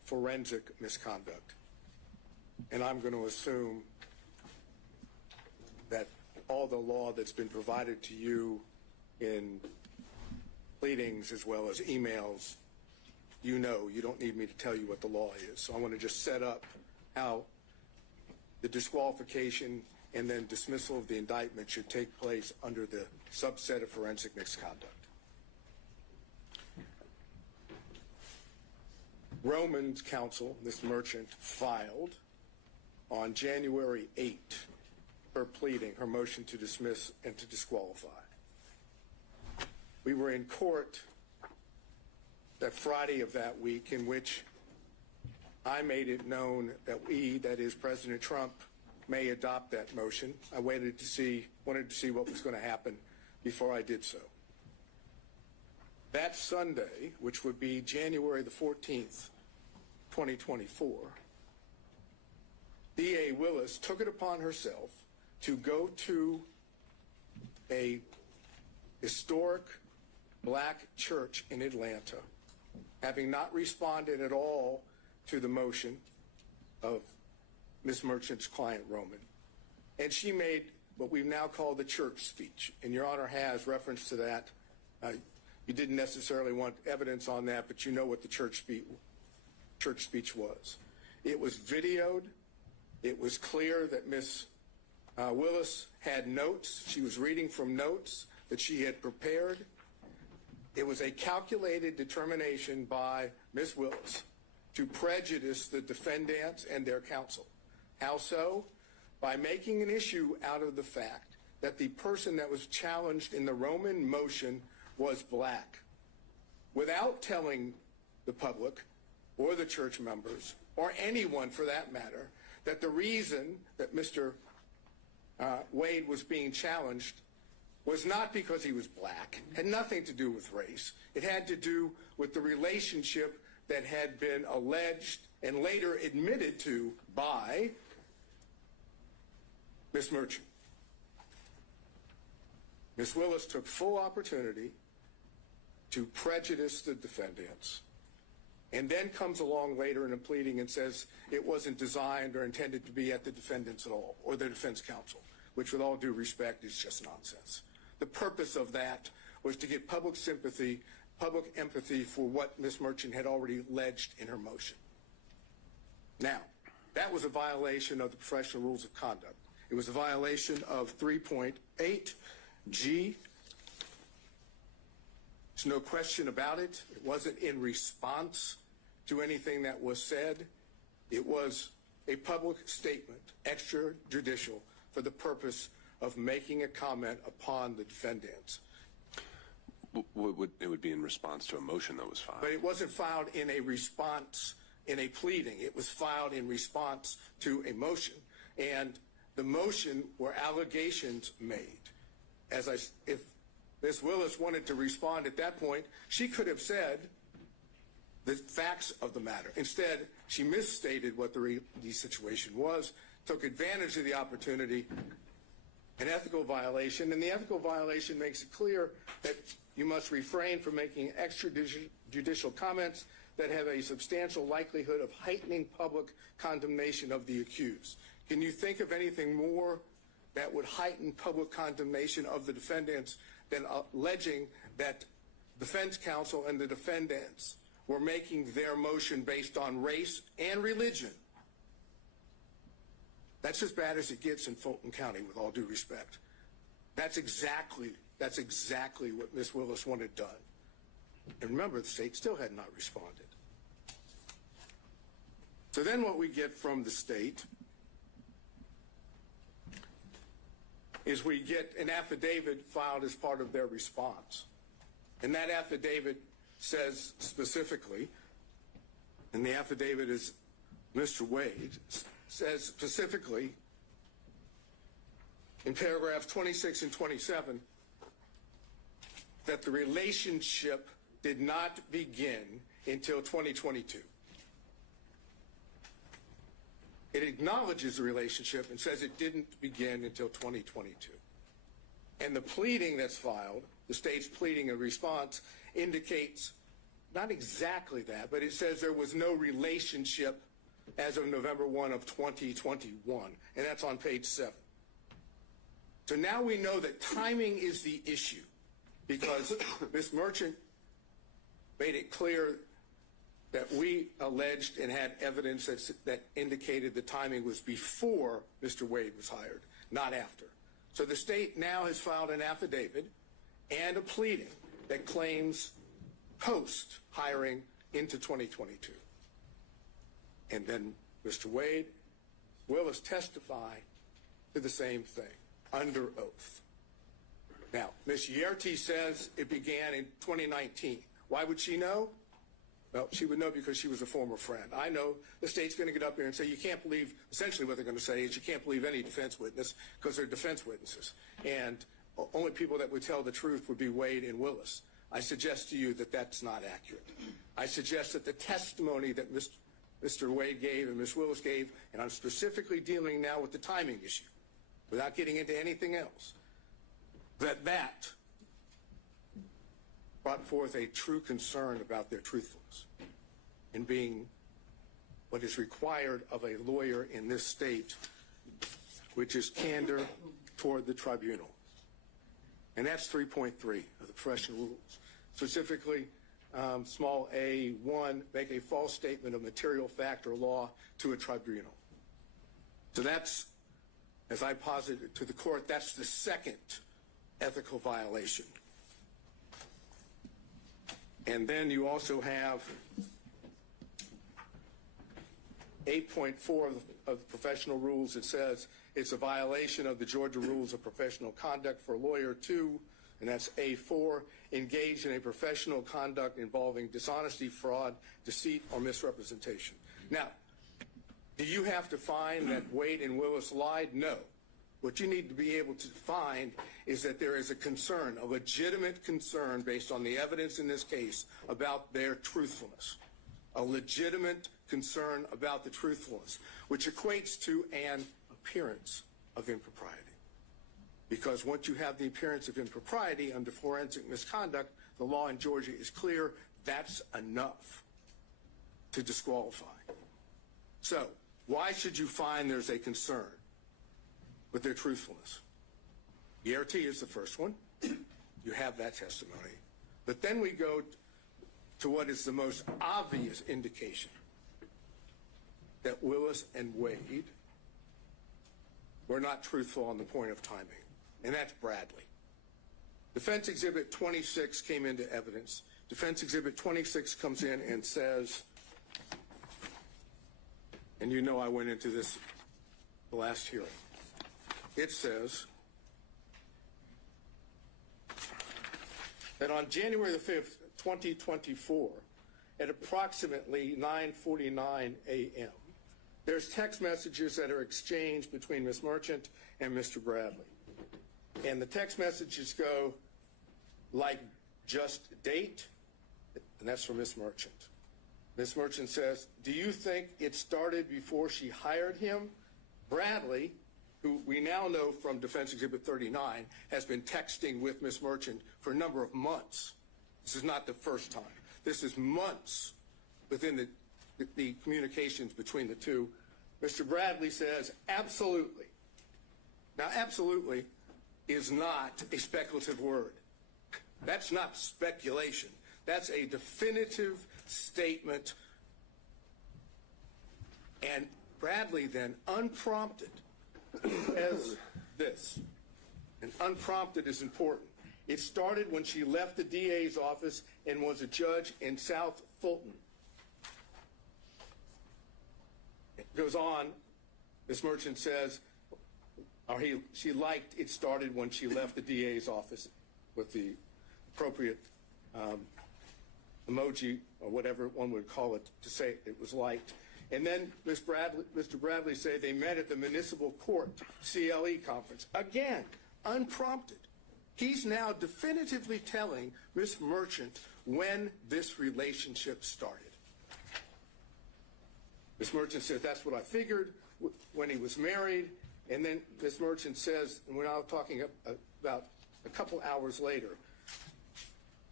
forensic misconduct. And I'm going to assume that all the law that's been provided to you in pleadings as well as emails, you know, you don't need me to tell you what the law is. So I want to just set up how the disqualification and then dismissal of the indictment should take place under the subset of forensic misconduct. Roman's counsel, Ms. Merchant, filed on January 8th her pleading, her motion to dismiss and to disqualify. We were in court that Friday of that week in which I made it known that we, that is President Trump, may adopt that motion. I wanted to see what was going to happen before I did so. That Sunday, which would be January the 14th, 2024, D.A. Willis took it upon herself to go to a historic black church in Atlanta, having not responded at all to the motion of Ms. Merchant's client, Roman. And she made what we've now called the church speech. And Your Honor has reference to that. You didn't necessarily want evidence on that, but you know what the church speech was. It was videoed. It was clear that Ms. Willis had notes. She was reading from notes that she had prepared. It was a calculated determination by Ms. Willis to prejudice the defendants and their counsel. How so? By making an issue out of the fact that the person that was challenged in the Roman motion was black, without telling the public or the church members or anyone for that matter that the reason that Mr. Wade was being challenged was not because he was black, had nothing to do with race. It had to do with the relationship that had been alleged and later admitted to by Ms. Merchant. Ms. Willis took full opportunity to prejudice the defendants and then comes along later in a pleading and says it wasn't designed or intended to be at the defendants at all or the defense counsel, which with all due respect is just nonsense. The purpose of that was to get public sympathy, public empathy for what Ms. Merchant had already alleged in her motion. Now, that was a violation of the professional rules of conduct. It was a violation of 3.8G. There's no question about it. It wasn't in response to anything that was said. It was a public statement, extrajudicial, for the purpose of making a comment upon the defendants. It would be in response to a motion that was filed. But it wasn't filed in a response, in a pleading. It was filed in response to a motion. And the motion were allegations made. If Ms. Willis wanted to respond at that point, she could have said the facts of the matter. Instead, she misstated what the situation was, took advantage of the opportunity, an ethical violation, and the ethical violation makes it clear that you must refrain from making extrajudicial comments that have a substantial likelihood of heightening public condemnation of the accused. Can you think of anything more that would heighten public condemnation of the defendants than alleging that defense counsel and the defendants were making their motion based on race and religion? That's as bad as it gets in Fulton County, with all due respect. That's exactly what Ms. Willis wanted done. And remember, the state still had not responded. So then what we get from the state is we get an affidavit filed as part of their response. And that affidavit says specifically, and the affidavit is Mr. Wade, says specifically in paragraphs 26 and 27 that the relationship did not begin until 2022. It acknowledges the relationship and says it didn't begin until 2022. And the pleading that's filed, the state's pleading in response, indicates not exactly that, but it says there was no relationship as of November 1 of 2021, and that's on page 7. So now we know that timing is the issue because Ms. Merchant made it clear that we alleged and had evidence that indicated the timing was before Mr. Wade was hired, not after. So the state now has filed an affidavit and a pleading that claims post-hiring into 2022. And then Mr. Wade WIllis testify to the same thing under oath. Now, Ms. Yerty says it began in 2019. Why would she know? Well, she would know because she was a former friend. I know the state's going to get up here and say you can't believe, essentially what they're going to say is you can't believe any defense witness because they're defense witnesses. And only people that would tell the truth would be Wade and WIllis. I suggest to you that that's not accurate. I suggest that the testimony that Mr. Wade gave and Ms. WIllis gave, and I'm specifically dealing now with the timing issue, without getting into anything else, that brought forth a true concern about their truthfulness in being what is required of a lawyer in this state, which is candor toward the tribunal. And that's 3.3 of the professional rules. Specifically, small a1, make a false statement of material fact or law to a tribunal. So that's, as I posited to the court, that's the second ethical violation. And then you also have 8.4 of the professional rules. It says it's a violation of the Georgia Rules of Professional Conduct for a lawyer to, and that's A4, engage in a professional conduct involving dishonesty, fraud, deceit, or misrepresentation. Now, do you have to find that Wade and WIllis lied? No. What you need to be able to find is that there is a concern, a legitimate concern based on the evidence in this case about their truthfulness. A legitimate concern about the truthfulness, which equates to an appearance of impropriety. Because once you have the appearance of impropriety under forensic misconduct, the law in Georgia is clear, that's enough to disqualify. So, why should you find there's a concern with their truthfulness? ERT is the first one. You have that testimony. But then we go to what is the most obvious indication that WIllis and Wade were not truthful on the point of timing, and that's Bradley. Defense Exhibit 26 came into evidence. Defense Exhibit 26 comes in and says, and you know I went into this the last hearing. It says that on January the 5th, 2024, at approximately 9:49 a.m., there's text messages that are exchanged between Ms. Merchant and Mr. Bradley. And the text messages go like, just date, and that's from Ms. Merchant. Ms. Merchant says, do you think it started before she hired him? Bradley, who we now know from Defense Exhibit 39, has been texting with Ms. Merchant for a number of months. This is not the first time. This is months within the communications between the two. Mr. Bradley says, absolutely. Now, absolutely is not a speculative word. That's not speculation. That's a definitive statement. And Bradley then, unprompted, says this. And unprompted is important. It started when she left the DA's office and was a judge in South Fulton. It goes on, Ms. Merchant says, she liked it started when she left the DA's office with the appropriate emoji or whatever one would call it to say it was liked. And then Mr. Bradley said they met at the municipal court CLE conference. Again, unprompted. He's now definitively telling Ms. Merchant when this relationship started. Ms. Merchant says, that's what I figured when he was married. And then Ms. Merchant says, and we're now talking about a couple hours later,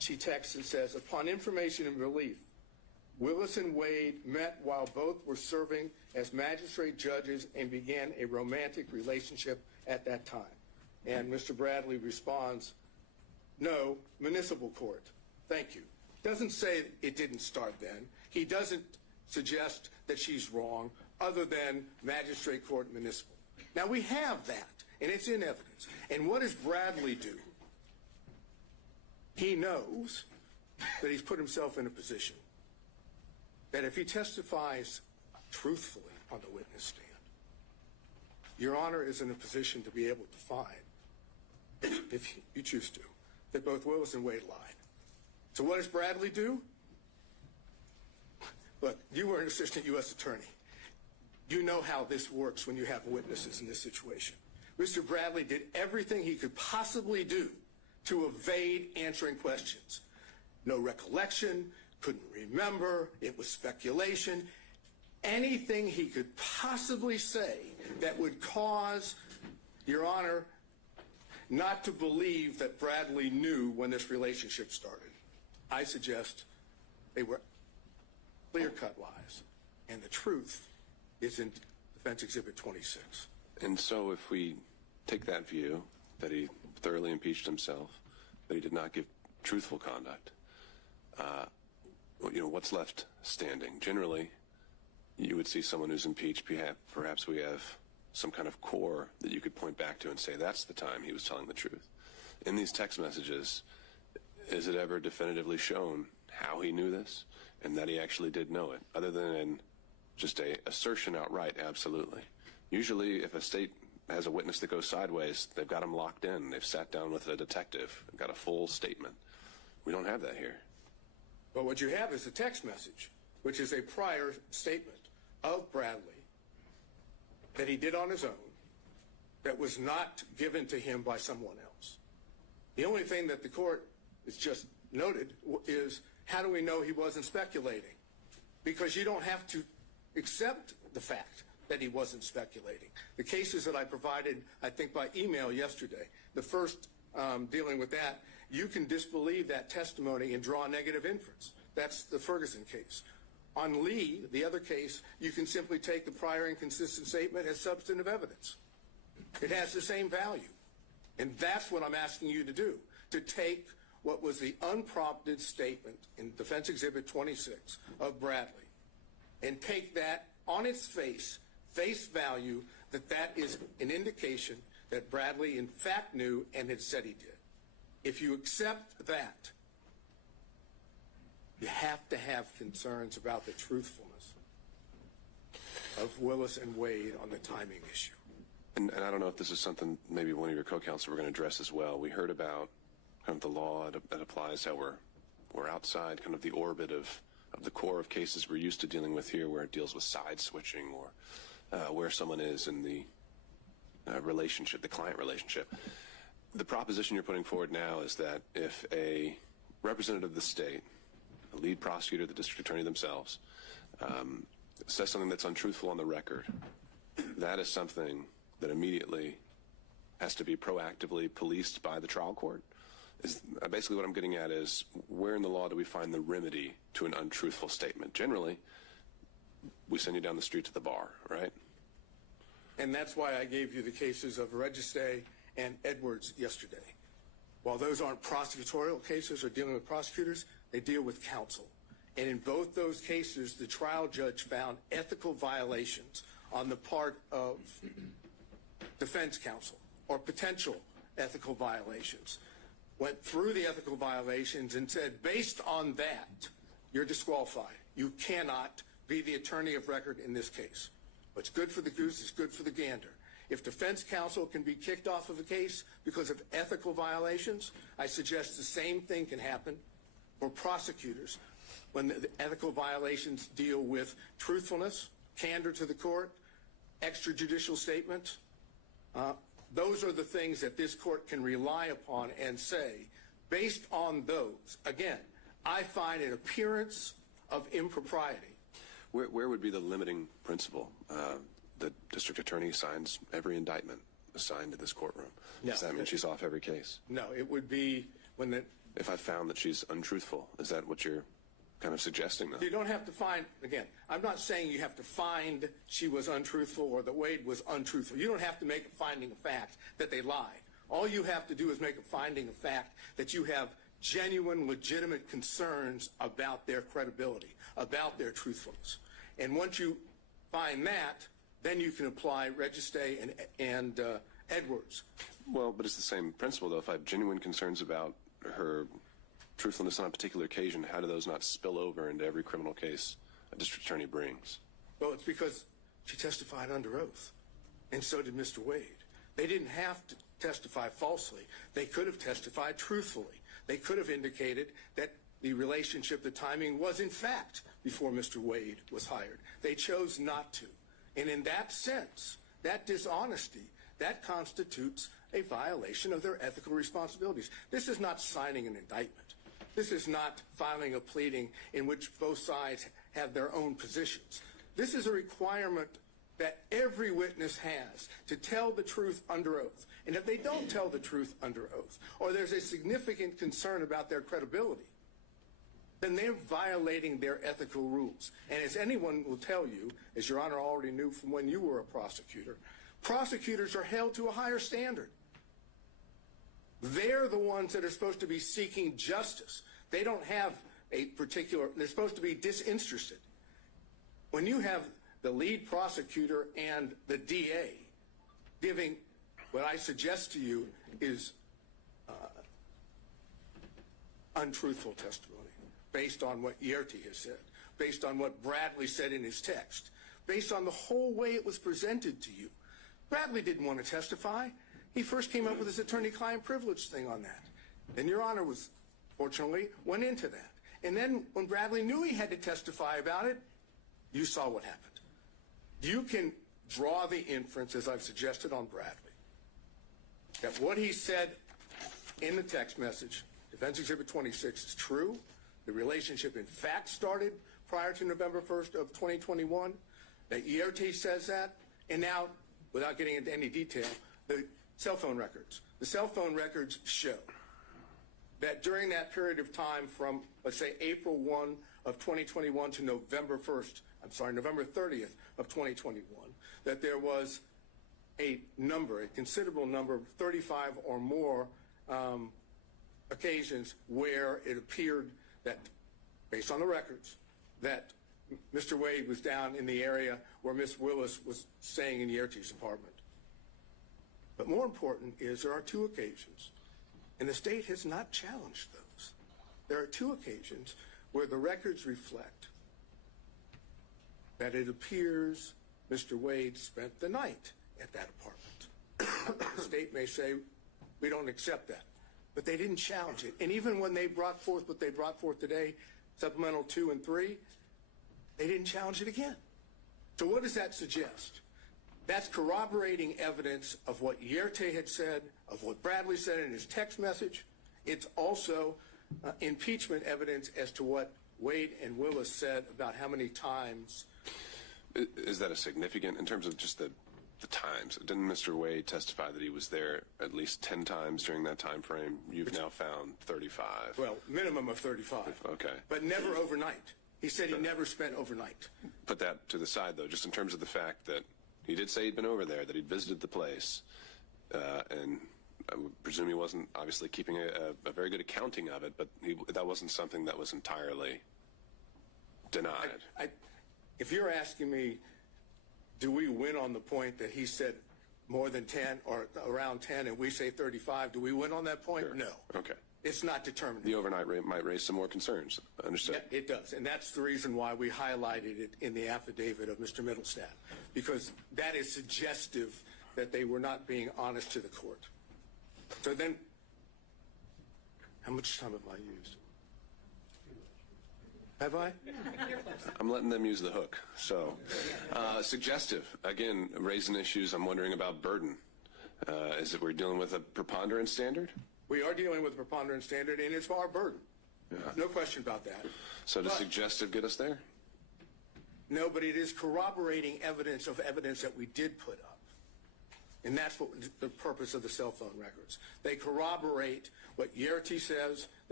she texts and says, upon information and relief, Willis and Wade met while both were serving as magistrate judges and began a romantic relationship at that time. And Mr. Bradley responds, no, municipal court. Thank you. Doesn't say it didn't start then. He doesn't suggest that she's wrong other than magistrate court municipal. Now we have that, and it's in evidence. And what does Bradley do? He knows that he's put himself in a position that if he testifies truthfully on the witness stand, Your Honor is in a position to be able to find, if you choose to, that both Willis and Wade lied. So what does Bradley do? Look, you were an assistant U.S. attorney. You know how this works when you have witnesses in this situation. Mr. Bradley did everything he could possibly do to evade answering questions. No recollection, couldn't remember, it was speculation. Anything he could possibly say that would cause, Your Honor, not to believe that Bradley knew when this relationship started. I suggest they were clear-cut lies, and the truth is in Defense Exhibit 26. And so if we take that view, that he thoroughly impeached himself, that he did not give truthful conduct, what's left standing? Generally, you would see someone who's impeached, perhaps we have some kind of core that you could point back to and say that's the time he was telling the truth. In these text messages, is it ever definitively shown how he knew this and that he actually did know it, other than in just a assertion outright? Absolutely. Usually, if a state has a witness that goes sideways, they've got him locked in. They've sat down with a detective, got a full statement. We don't have that here. But what you have is a text message, which is a prior statement of Bradley that he did on his own, that was not given to him by someone else. The only thing that the court has just noted is, how do we know he wasn't speculating? Because you don't have to accept the fact that he wasn't speculating. The cases that I provided, I think by email yesterday, the first dealing with that, you can disbelieve that testimony and draw a negative inference. That's the Ferguson case. On Lee, the other case, you can simply take the prior inconsistent statement as substantive evidence. It has the same value. And that's what I'm asking you to do, to take what was the unprompted statement in Defense Exhibit 26 of Bradley and take that on its face value, that is an indication that Bradley in fact knew and had said he did. If you accept that, you have to have concerns about the truthfulness of Willis and Wade on the timing issue. And I don't know if this is something maybe one of your co-counsel were going to address as well. We heard about kind of the law that applies, how we're outside kind of the orbit of the core of cases we're used to dealing with here, where it deals with side switching or where someone is in the relationship, the client relationship. The proposition you're putting forward now is that if a representative of the state, a lead prosecutor, the district attorney themselves, says something that's untruthful on the record, that is something that immediately has to be proactively policed by the trial court. Is basically what I'm getting at is, where in the law do we find the remedy to an untruthful statement? Generally, we send you down the street to the bar, right? And that's why I gave you the cases of Registe and Edwards yesterday. While those aren't prosecutorial cases or dealing with prosecutors, they deal with counsel. And in both those cases, the trial judge found ethical violations on the part of defense counsel, or potential ethical violations. Went through the ethical violations and said, based on that, you're disqualified. You cannot be the attorney of record in this case. What's good for the goose is good for the gander. If defense counsel can be kicked off of a case because of ethical violations, I suggest the same thing can happen for prosecutors when the ethical violations deal with truthfulness, candor to the court, extrajudicial statements. Those are the things that this court can rely upon and say, based on those, again, I find an appearance of impropriety. Where would be the limiting principle? The district attorney signs every indictment assigned to this courtroom. No. Does that mean she's off every case? No, it would be when if I found that she's untruthful? Is that what you're kind of suggesting, though? You don't have to find, again, I'm not saying you have to find she was untruthful or that Wade was untruthful. You don't have to make a finding of fact that they lied. All you have to do is make a finding of fact that you have genuine, legitimate concerns about their credibility, about their truthfulness. And once you find that, then you can apply Registay and Edwards. Well, but it's the same principle, though. If I have genuine concerns about her truthfulness on a particular occasion, how do those not spill over into every criminal case a district attorney brings? Well, it's because she testified under oath, and so did Mr. Wade. They didn't have to testify falsely. They could have testified truthfully. They could have indicated that the relationship, the timing was in fact before Mr. Wade was hired. They chose not to. And in that sense, that dishonesty, that constitutes a violation of their ethical responsibilities. This is not signing an indictment. This is not filing a pleading in which both sides have their own positions. This is a requirement that every witness has to tell the truth under oath. And if they don't tell the truth under oath, or there's a significant concern about their credibility, then they're violating their ethical rules. And as anyone will tell you, as Your Honor already knew from when you were a prosecutor, prosecutors are held to a higher standard. They're the ones that are supposed to be seeking justice. They don't have a particular, they're supposed to be disinterested. When you have the lead prosecutor and the DA giving what I suggest to you is untruthful testimony based on what Yerty has said, based on what Bradley said in his text, based on the whole way it was presented to you. Bradley didn't want to testify. He first came up with his attorney-client privilege thing on that. Then Your Honor was, fortunately, went into that. And then when Bradley knew he had to testify about it, you saw what happened. You can draw the inference, as I've suggested on Bradley, that what he said in the text message, Defense Exhibit 26, is true. The relationship, in fact, started prior to November 1st of 2021. That Yerty says that. And now, without getting into any detail, the cell phone records. The cell phone records show that during that period of time from, let's say, April 1 of 2021 to November 30th of 2021, that there was a considerable number, 35 or more occasions where it appeared that, based on the records, that Mr. Wade was down in the area where Ms. Willis was staying in Yerty's apartment. But more important is there are two occasions, and the state has not challenged those. There are two occasions where the records reflect that it appears Mr. Wade spent the night at that apartment. The state may say, we don't accept that. But they didn't challenge it. And even when they brought forth what they brought forth today, Supplemental 2 and 3, they didn't challenge it again. So what does that suggest? That's corroborating evidence of what Yerty had said, of what Bradley said in his text message. It's also impeachment evidence as to what Wade and Willis said about how many times. Is that a significant, in terms of just the times? Didn't Mr. Wade testify that he was there at least 10 times during that time frame? You've now found 35. Well, minimum of 35. Okay. But never overnight. He said he never spent overnight. Put that to the side, though, just in terms of the fact that he did say he'd been over there, that he'd visited the place, and I would presume he wasn't obviously keeping a very good accounting of it, but that wasn't something that was entirely denied. If you're asking me, do we win on the point that he said more than 10 or around 10 and we say 35, do we win on that point? Sure. No. Okay. It's not determined. The overnight rate might raise some more concerns. Understood. Yeah, it does. And that's the reason why we highlighted it in the affidavit of Mr. Middlestadt, because that is suggestive that they were not being honest to the court. So then, how much time have I used? Have I? I'm letting them use the hook. So, suggestive. Again, raising issues. I'm wondering about burden. Is it we're dealing with a preponderance standard? We are dealing with a preponderance standard, and it's our burden. Yeah. No question about that. So does suggestive get us there? No, but it is corroborating evidence of evidence that we did put up. And that's what the purpose of the cell phone records. They corroborate what Yerty says.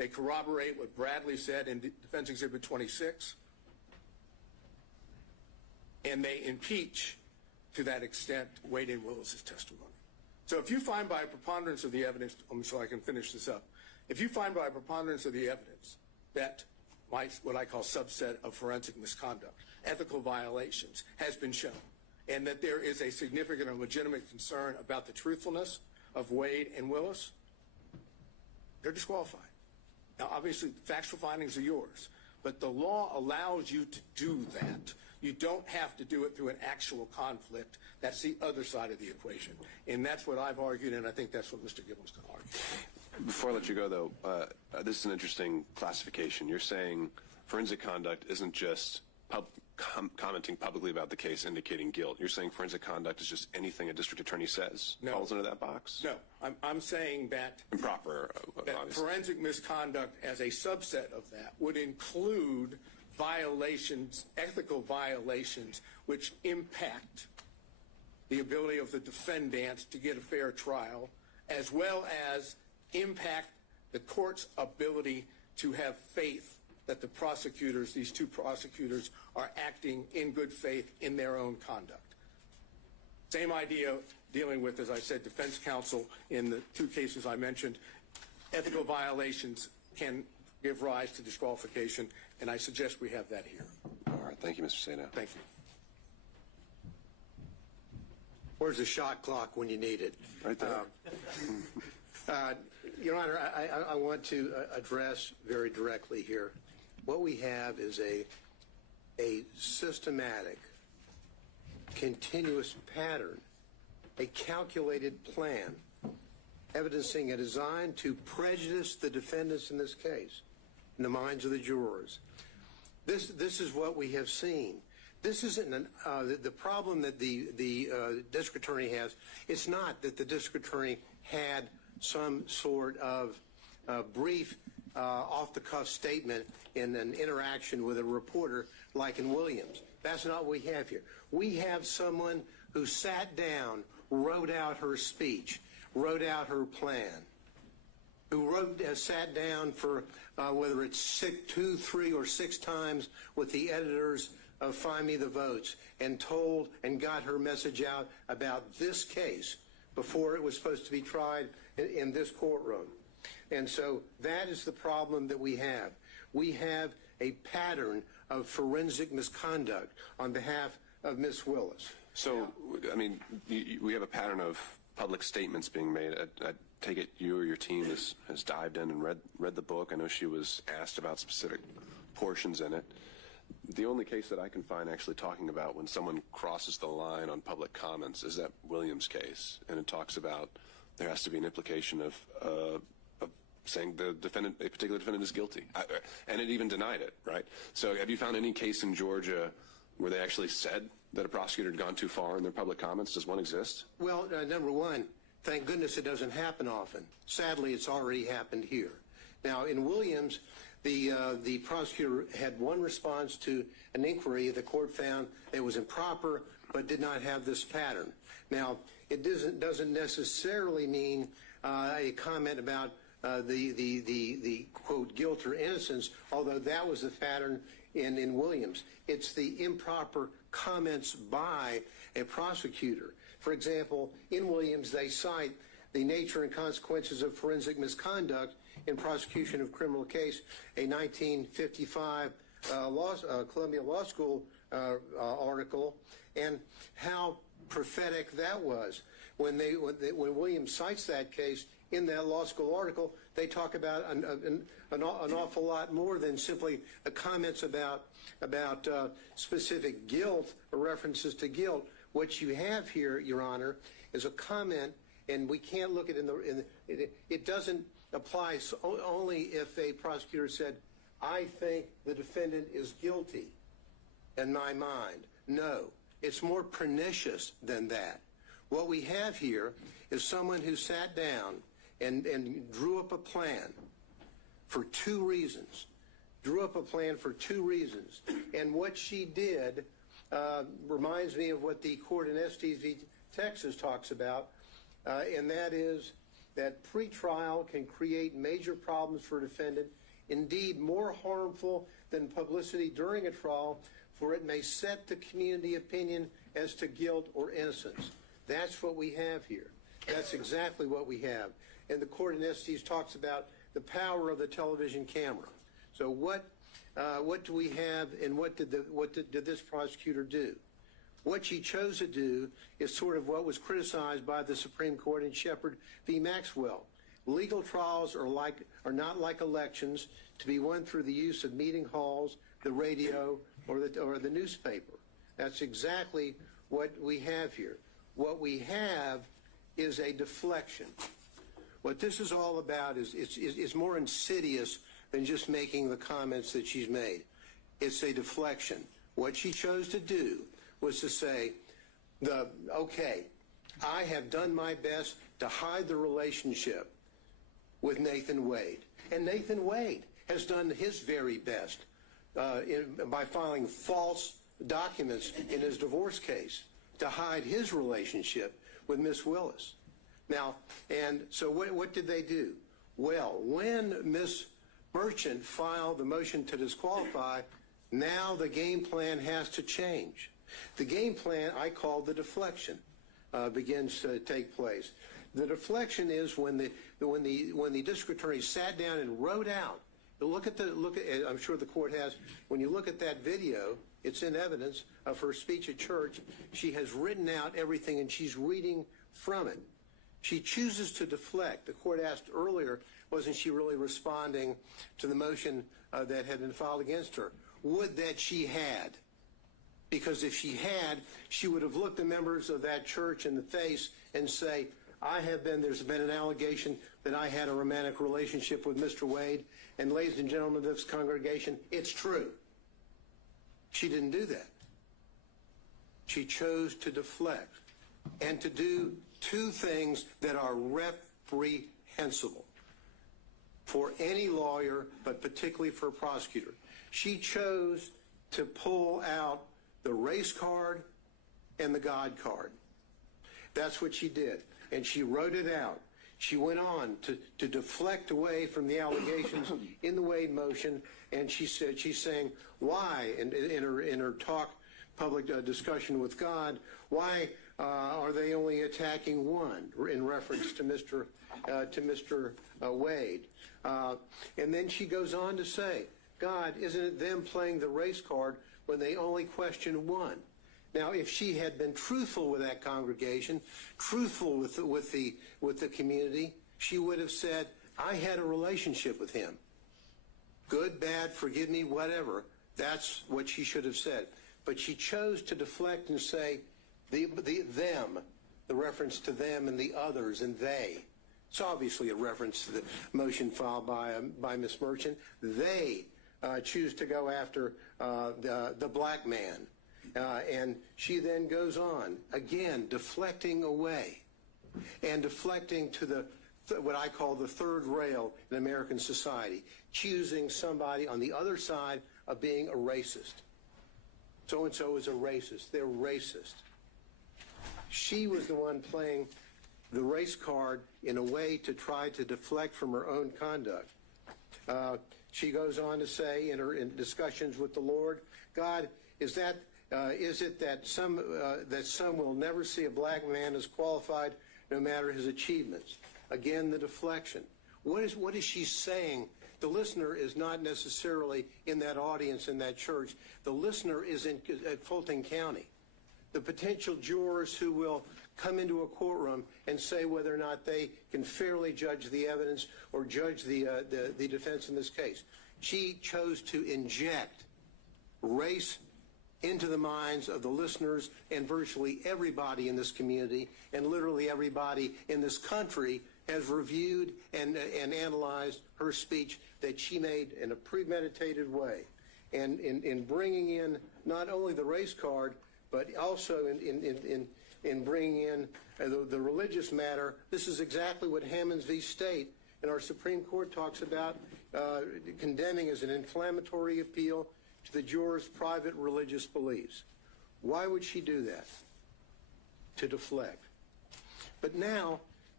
They corroborate what Bradley said in Defense Exhibit 26. And they impeach, to that extent, Wade and Willis's testimony. So if you find by a preponderance of the evidence, so I can finish this up, if you find by a preponderance of the evidence that what I call subset of forensic misconduct, ethical violations, has been shown, and that there is a significant and legitimate concern about the truthfulness of Wade and Willis, they're disqualified. Now, obviously, factual findings are yours, but the law allows you to do that. You don't have to do it through an actual conflict. That's the other side of the equation. And that's what I've argued, and I think that's what Mr. Gibbons can argue. Before I let you go, though, this is an interesting classification. You're saying forensic conduct isn't just commenting publicly about the case indicating guilt. You're saying forensic conduct is just anything a district attorney says falls into that box? No. I'm saying that improper, that obviously. Forensic misconduct as a subset of that would include violations, ethical violations, which impact the ability of the defendant to get a fair trial, as well as impact the court's ability to have faith that the prosecutors, these two prosecutors, are acting in good faith in their own conduct. Same idea dealing with, as I said, defense counsel in the two cases I mentioned. Ethical violations can give rise to disqualification, and I suggest we have that here. All right. Thank you, Mr. Sato. Thank you. Where's the shot clock when you need it? Right there. Your Honor, I want to address very directly here. What we have is a systematic, continuous pattern, a calculated plan, evidencing a design to prejudice the defendants in this case, in the minds of the jurors. This is what we have seen. This isn't the problem that the district attorney has. It's not that the district attorney had some sort of brief, off-the-cuff statement in an interaction with a reporter like in Williams. That's not what we have here. We have someone who sat down, wrote out her speech, wrote out her plan, who sat down for whether it's 2, 3, or 6 times with the editors of Find Me the Votes and told and got her message out about this case before it was supposed to be tried in this courtroom. And so that is the problem that we have. We have a pattern of forensic misconduct on behalf of Ms. Willis. So, I mean, we have a pattern of public statements being made. I take it you or your team has dived in and read the book. I know she was asked about specific portions in it. The only case that I can find actually talking about when someone crosses the line on public comments is that Williams case, and it talks about there has to be an implication of saying the defendant, a particular defendant, is guilty, and it even denied it, right? So, have you found any case in Georgia where they actually said that a prosecutor had gone too far in their public comments? Does one exist? Well, number one, thank goodness it doesn't happen often. Sadly, it's already happened here. Now, in Williams, the prosecutor had one response to an inquiry the court found it was improper but did not have this pattern. Now, it doesn't necessarily mean a comment about the quote guilt or innocence, although that was the pattern in Williams. It's the improper comments by a prosecutor. For example, in Williams, they cite the nature and consequences of forensic misconduct in prosecution of criminal case, a 1955 Columbia Law School article, and how prophetic that was. When Williams cites that case in that law school article, they talk about an awful lot more than simply comments about specific guilt or references to guilt. What you have here, Your Honor, is a comment, and we can't look at it doesn't apply only if a prosecutor said, I think the defendant is guilty in my mind. No, it's more pernicious than that. What we have here is someone who sat down and drew up a plan for 2 reasons. And what she did reminds me of what the court in Estes v. Texas talks about, and that is that pretrial can create major problems for a defendant, indeed more harmful than publicity during a trial, for it may set the community opinion as to guilt or innocence. That's what we have here. That's exactly what we have. And the court in Estes talks about the power of the television camera. So what do we have, and what did this prosecutor do? What she chose to do is sort of what was criticized by the Supreme Court in Shepard v. Maxwell. Legal trials are not like elections to be won through the use of meeting halls, the radio, or the newspaper. That's exactly what we have here. What we have is a deflection. What this is all about is more insidious than just making the comments that she's made. It's a deflection. What she chose to do was to say, okay, I have done my best to hide the relationship with Nathan Wade. And Nathan Wade has done his very best by filing false documents in his divorce case to hide his relationship with Miss Willis. Now, and so what did they do? Well, when Miss Merchant filed the motion to disqualify, now the game plan has to change. The game plan I call the deflection begins to take place. The deflection is when the district attorney sat down and wrote out. I'm sure the court has. When you look at that video, it's in evidence of her speech at church. She has written out everything, and she's reading from it. She chooses to deflect. The court asked earlier, wasn't she really responding to the motion that had been filed against her? Would that she had. Because if she had, she would have looked the members of that church in the face and say, there's been an allegation that I had a romantic relationship with Mr. Wade, and ladies and gentlemen of this congregation, it's true. She didn't do that. She chose to deflect and to do two things that are reprehensible for any lawyer, but particularly for a prosecutor. She chose to pull out the race card and the God card. That's what she did. And she wrote it out. She went on to deflect away from the allegations in the Wade motion, and she's saying, why, in her talk, public discussion with God, why are they only attacking one, in reference to Mr. Wade? And then she goes on to say, God, isn't it them playing the race card when they only question one? Now, if she had been truthful with that congregation, truthful with the community, she would have said, I had a relationship with him. Good, bad, forgive me, whatever. That's what she should have said. But she chose to deflect and say, them, the reference to them and the others and they. It's obviously a reference to the motion filed by Ms. Merchant. They choose to go after the black man. And she then goes on, again, deflecting away and deflecting to what I call the third rail in American society, choosing somebody on the other side of being a racist. So-and-so is a racist. They're racist. She was the one playing the race card in a way to try to deflect from her own conduct. She goes on to say in discussions with the Lord, God, is it that some will never see a black man as qualified no matter his achievements? Again, the deflection. What is she saying? The listener is not necessarily in that audience in that church. The listener is at Fulton County. The potential jurors who will come into a courtroom and say whether or not they can fairly judge the evidence or judge the defense in this case. She chose to inject race into the minds of the listeners and virtually everybody in this community, and literally everybody in this country has reviewed and analyzed her speech that she made in a premeditated way. And in bringing in not only the race card, but also in bringing in the religious matter, this is exactly what Hammonds v. State in our Supreme Court talks about, condemning as an inflammatory appeal to the jurors' private religious beliefs. Why would she do that? To deflect. But now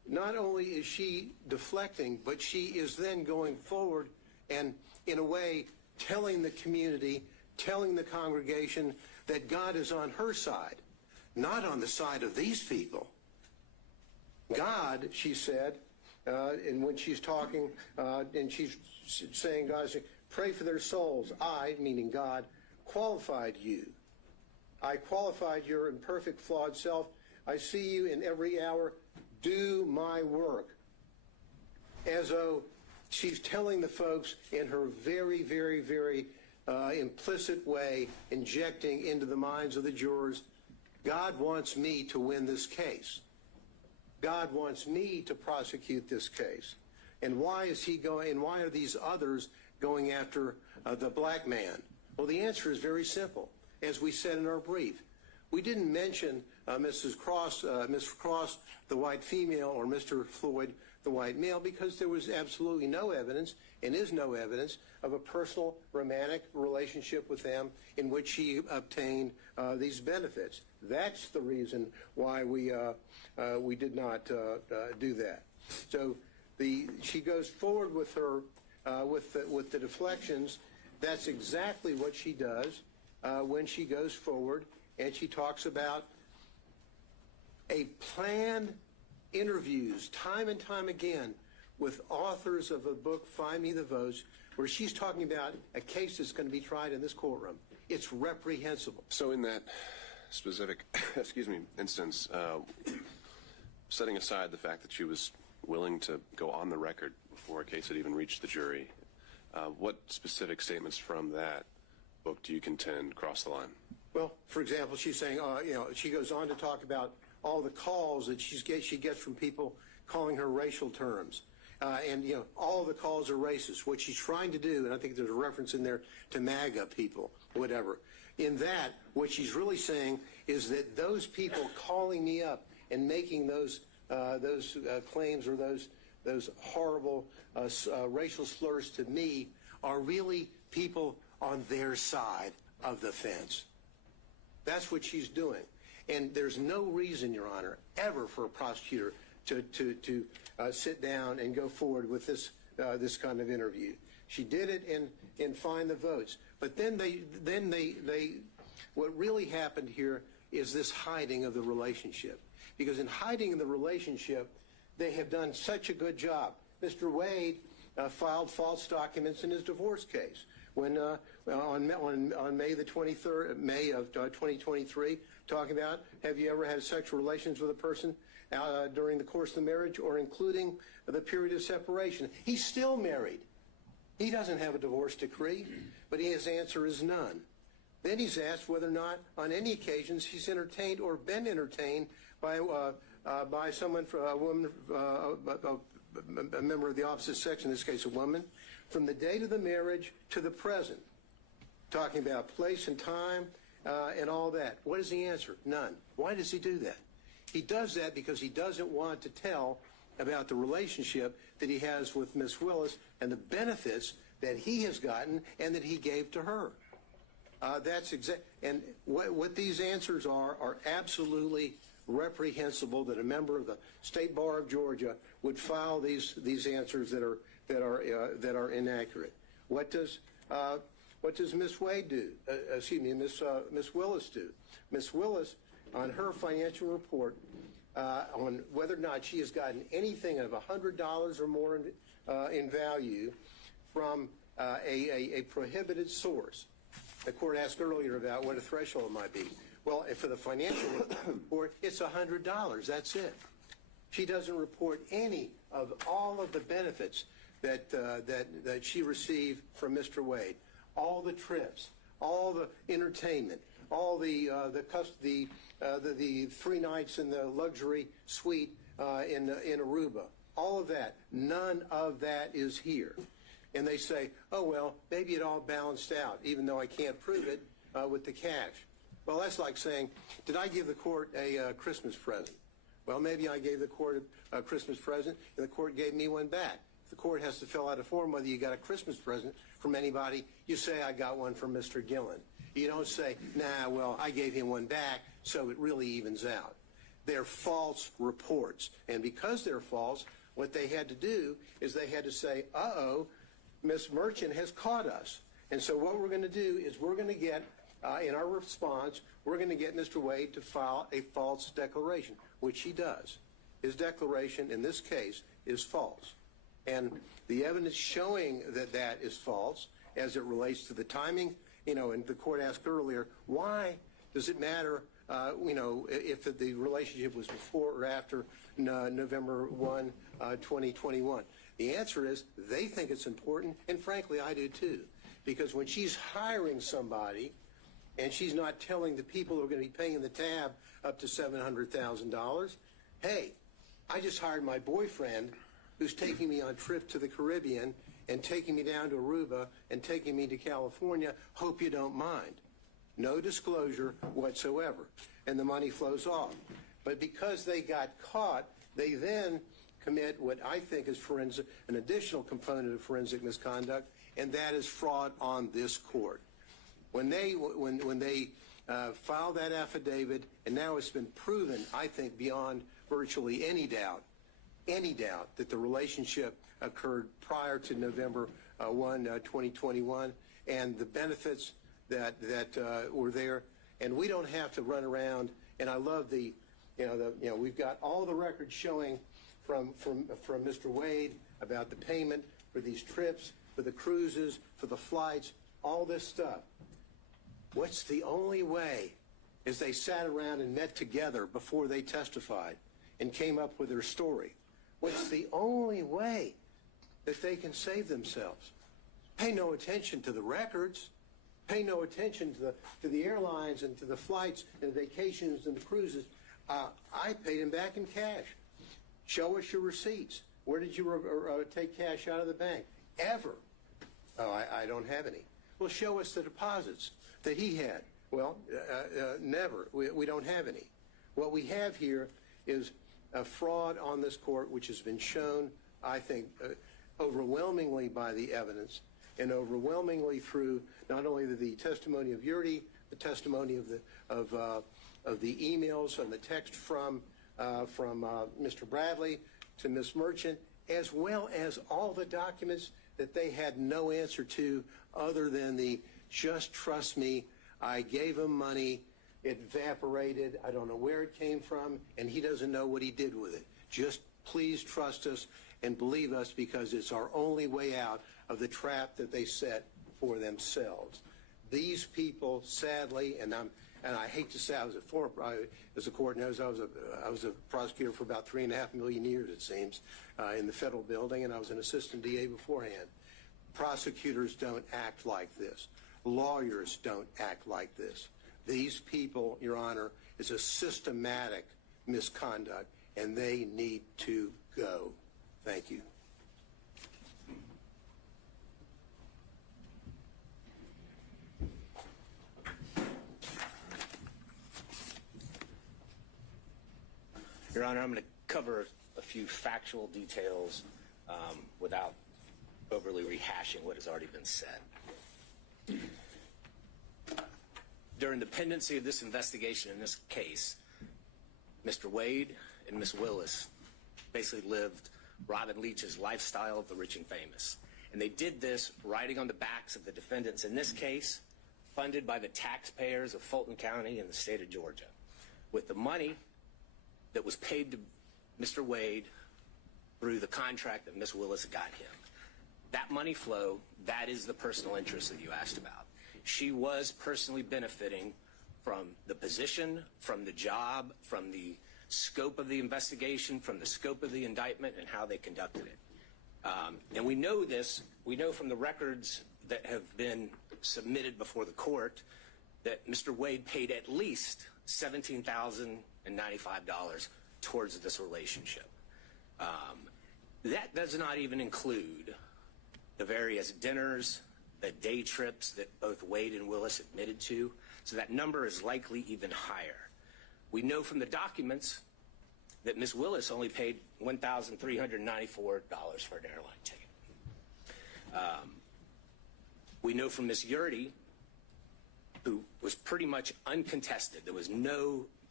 not only is she deflecting, but she is then going forward and, in a way, telling the community, telling the congregation that God is on her side, not on the side of these people. God, she said, and when she's talking, and she's saying, God, pray for their souls. I, meaning God, qualified you. I qualified your imperfect, flawed self. I see you in every hour. Do my work. As though she's telling the folks in her very, very, very implicit way, injecting into the minds of the jurors, God wants me to win this case. God wants me to prosecute this case. And why is he going, and why are these others going after the black man? Well, the answer is very simple. As we said in our brief, we didn't mention Mrs. Cross, Ms. Cross, the white female, or Mr. Floyd, the white male, because there was absolutely no evidence, and is no evidence, of a personal romantic relationship with them in which she obtained these benefits. That's the reason why we did not do that. So she goes forward with her with the deflections. That's exactly what she does when she goes forward, and she talks about a planned interviews time and time again with authors of a book, Find Me the Votes, where she's talking about a case that's going to be tried in this courtroom. It's reprehensible. So in that specific, instance, setting aside the fact that she was willing to go on the record before a case had even reached the jury, what specific statements from that book do you contend cross the line? Well, for example, she's saying, she goes on to talk about all the calls that she gets from people calling her racial terms. And all the calls are racist. What she's trying to do, and I think there's a reference in there to MAGA people, whatever. In that, what she's really saying is that those people calling me up and making those claims or those horrible racial slurs to me are really people on their side of the fence. That's what she's doing. And there's no reason, Your Honor, ever for a prosecutor to sit down and go forward with this kind of interview. She did it in Find the Votes. But then what really happened here is this hiding of the relationship. Because in hiding the relationship, they have done such a good job. Mr. Wade filed false documents in his divorce case when on May the 23rd, May of 2023, talking about, have you ever had sexual relations with a person during the course of the marriage or including the period of separation? He's still married. He doesn't have a divorce decree, but his answer is none. Then he's asked whether or not on any occasions he's entertained or been entertained by someone, a woman, a member of the opposite sex, in this case a woman, from the date of the marriage to the present, talking about place and time and all that. What is the answer? None. Why does he do that? He does that because he doesn't want to tell about the relationship that he has with Ms. Willis and the benefits that he has gotten and that he gave to her. And what these answers are absolutely reprehensible, that a member of the State Bar of Georgia would file these answers that are inaccurate. What does Ms. Wade do? Ms. Willis do? Ms. Willis, on her financial report, on whether or not she has gotten anything of $100 or more in value from a prohibited source. The court asked earlier about what a threshold might be. Well, for the financial report, it's $100. That's it. She doesn't report any of all of the benefits that she received from Mr. Wade. All the trips, all the entertainment, all the 3 nights in the luxury suite in Aruba. All of that. None of that is here. And they say, oh, well, maybe it all balanced out, even though I can't prove it with the cash. Well, that's like saying, did I give the court a Christmas present? Well, maybe I gave the court a Christmas present, and the court gave me one back. If the court has to fill out a form whether you got a Christmas present from anybody, you say, I got one from Mr. Gillen. You don't say, nah, well, I gave him one back, so it really evens out. They're false reports. And because they're false, what they had to do is they had to say, uh-oh, Ms. Merchant has caught us. And so what we're going to do is we're going to get, in our response, we're going to get Mr. Wade to file a false declaration, which he does. His declaration in this case is false. And the evidence showing that that is false as it relates to the timing, and the court asked earlier, why does it matter, if the relationship was before or after November 1, 2021? The answer is they think it's important, and frankly, I do too. Because when she's hiring somebody and she's not telling the people who are going to be paying the tab up to $700,000, hey, I just hired my boyfriend who's taking me on trips to the Caribbean and taking me down to Aruba and taking me to California. Hope you don't mind. No disclosure whatsoever. And the money flows off. But because they got caught, they then commit what I think is an additional component of forensic misconduct, and that is fraud on this court. When they filed that affidavit, and now it's been proven, I think, beyond virtually any doubt that the relationship occurred prior to November 1, 2021, and the benefits that were there. And we don't have to run around. And I love we've got all the records showing from Mr. Wade about the payment for these trips, for the cruises, for the flights, all this stuff. What's the only way is they sat around and met together before they testified and came up with their story. What's the only way that they can save themselves? Pay no attention to the records. Pay no attention to the airlines and to the flights and vacations and the cruises. I paid him back in cash. Show us your receipts. Where did you take cash out of the bank? Ever? Oh, I don't have any. Well, show us the deposits that he had. Well, never. We don't have any. What we have here is a fraud on this court, which has been shown, I think, overwhelmingly by the evidence and overwhelmingly through not only the testimony of Yurdi, the testimony of the emails and the text from Mr. Bradley to Ms. Merchant, as well as all the documents that they had no answer to other than the just trust me, I gave him money, it evaporated, I don't know where it came from, and he doesn't know what he did with it. Just please trust us and believe us because it's our only way out of the trap that they set for themselves. These people, sadly, and I hate to say I was as the court knows, I was a prosecutor for about 3.5 million years, it seems, in the federal building, and I was an assistant DA beforehand. Prosecutors don't act like this. Lawyers don't act like this. These people, Your Honor, is a systematic misconduct, and they need to go. Thank you. Your Honor, I'm going to cover a few factual details without overly rehashing what has already been said. During the pendency of this investigation in this case, Mr. Wade and Ms. Willis basically lived Robin Leach's lifestyle of the rich and famous. And they did this riding on the backs of the defendants in this case, funded by the taxpayers of Fulton County and the state of Georgia, with the money that was paid to Mr. Wade through the contract that Ms. Willis got him. That money flow, that is the personal interest that you asked about. She was personally benefiting from the position, from the job, from the scope of the investigation, from the scope of the indictment, and how they conducted it. And we know this, we know from the records that have been submitted before the court that Mr. Wade paid at least $17,095 towards this relationship. That does not even include the various dinners, the day trips that both Wade and Willis admitted to, so that number is likely even higher. We know from the documents that Ms. Willis only paid $1,394 for an airline ticket. We know from Ms. Yurdi, who was pretty much uncontested, there was no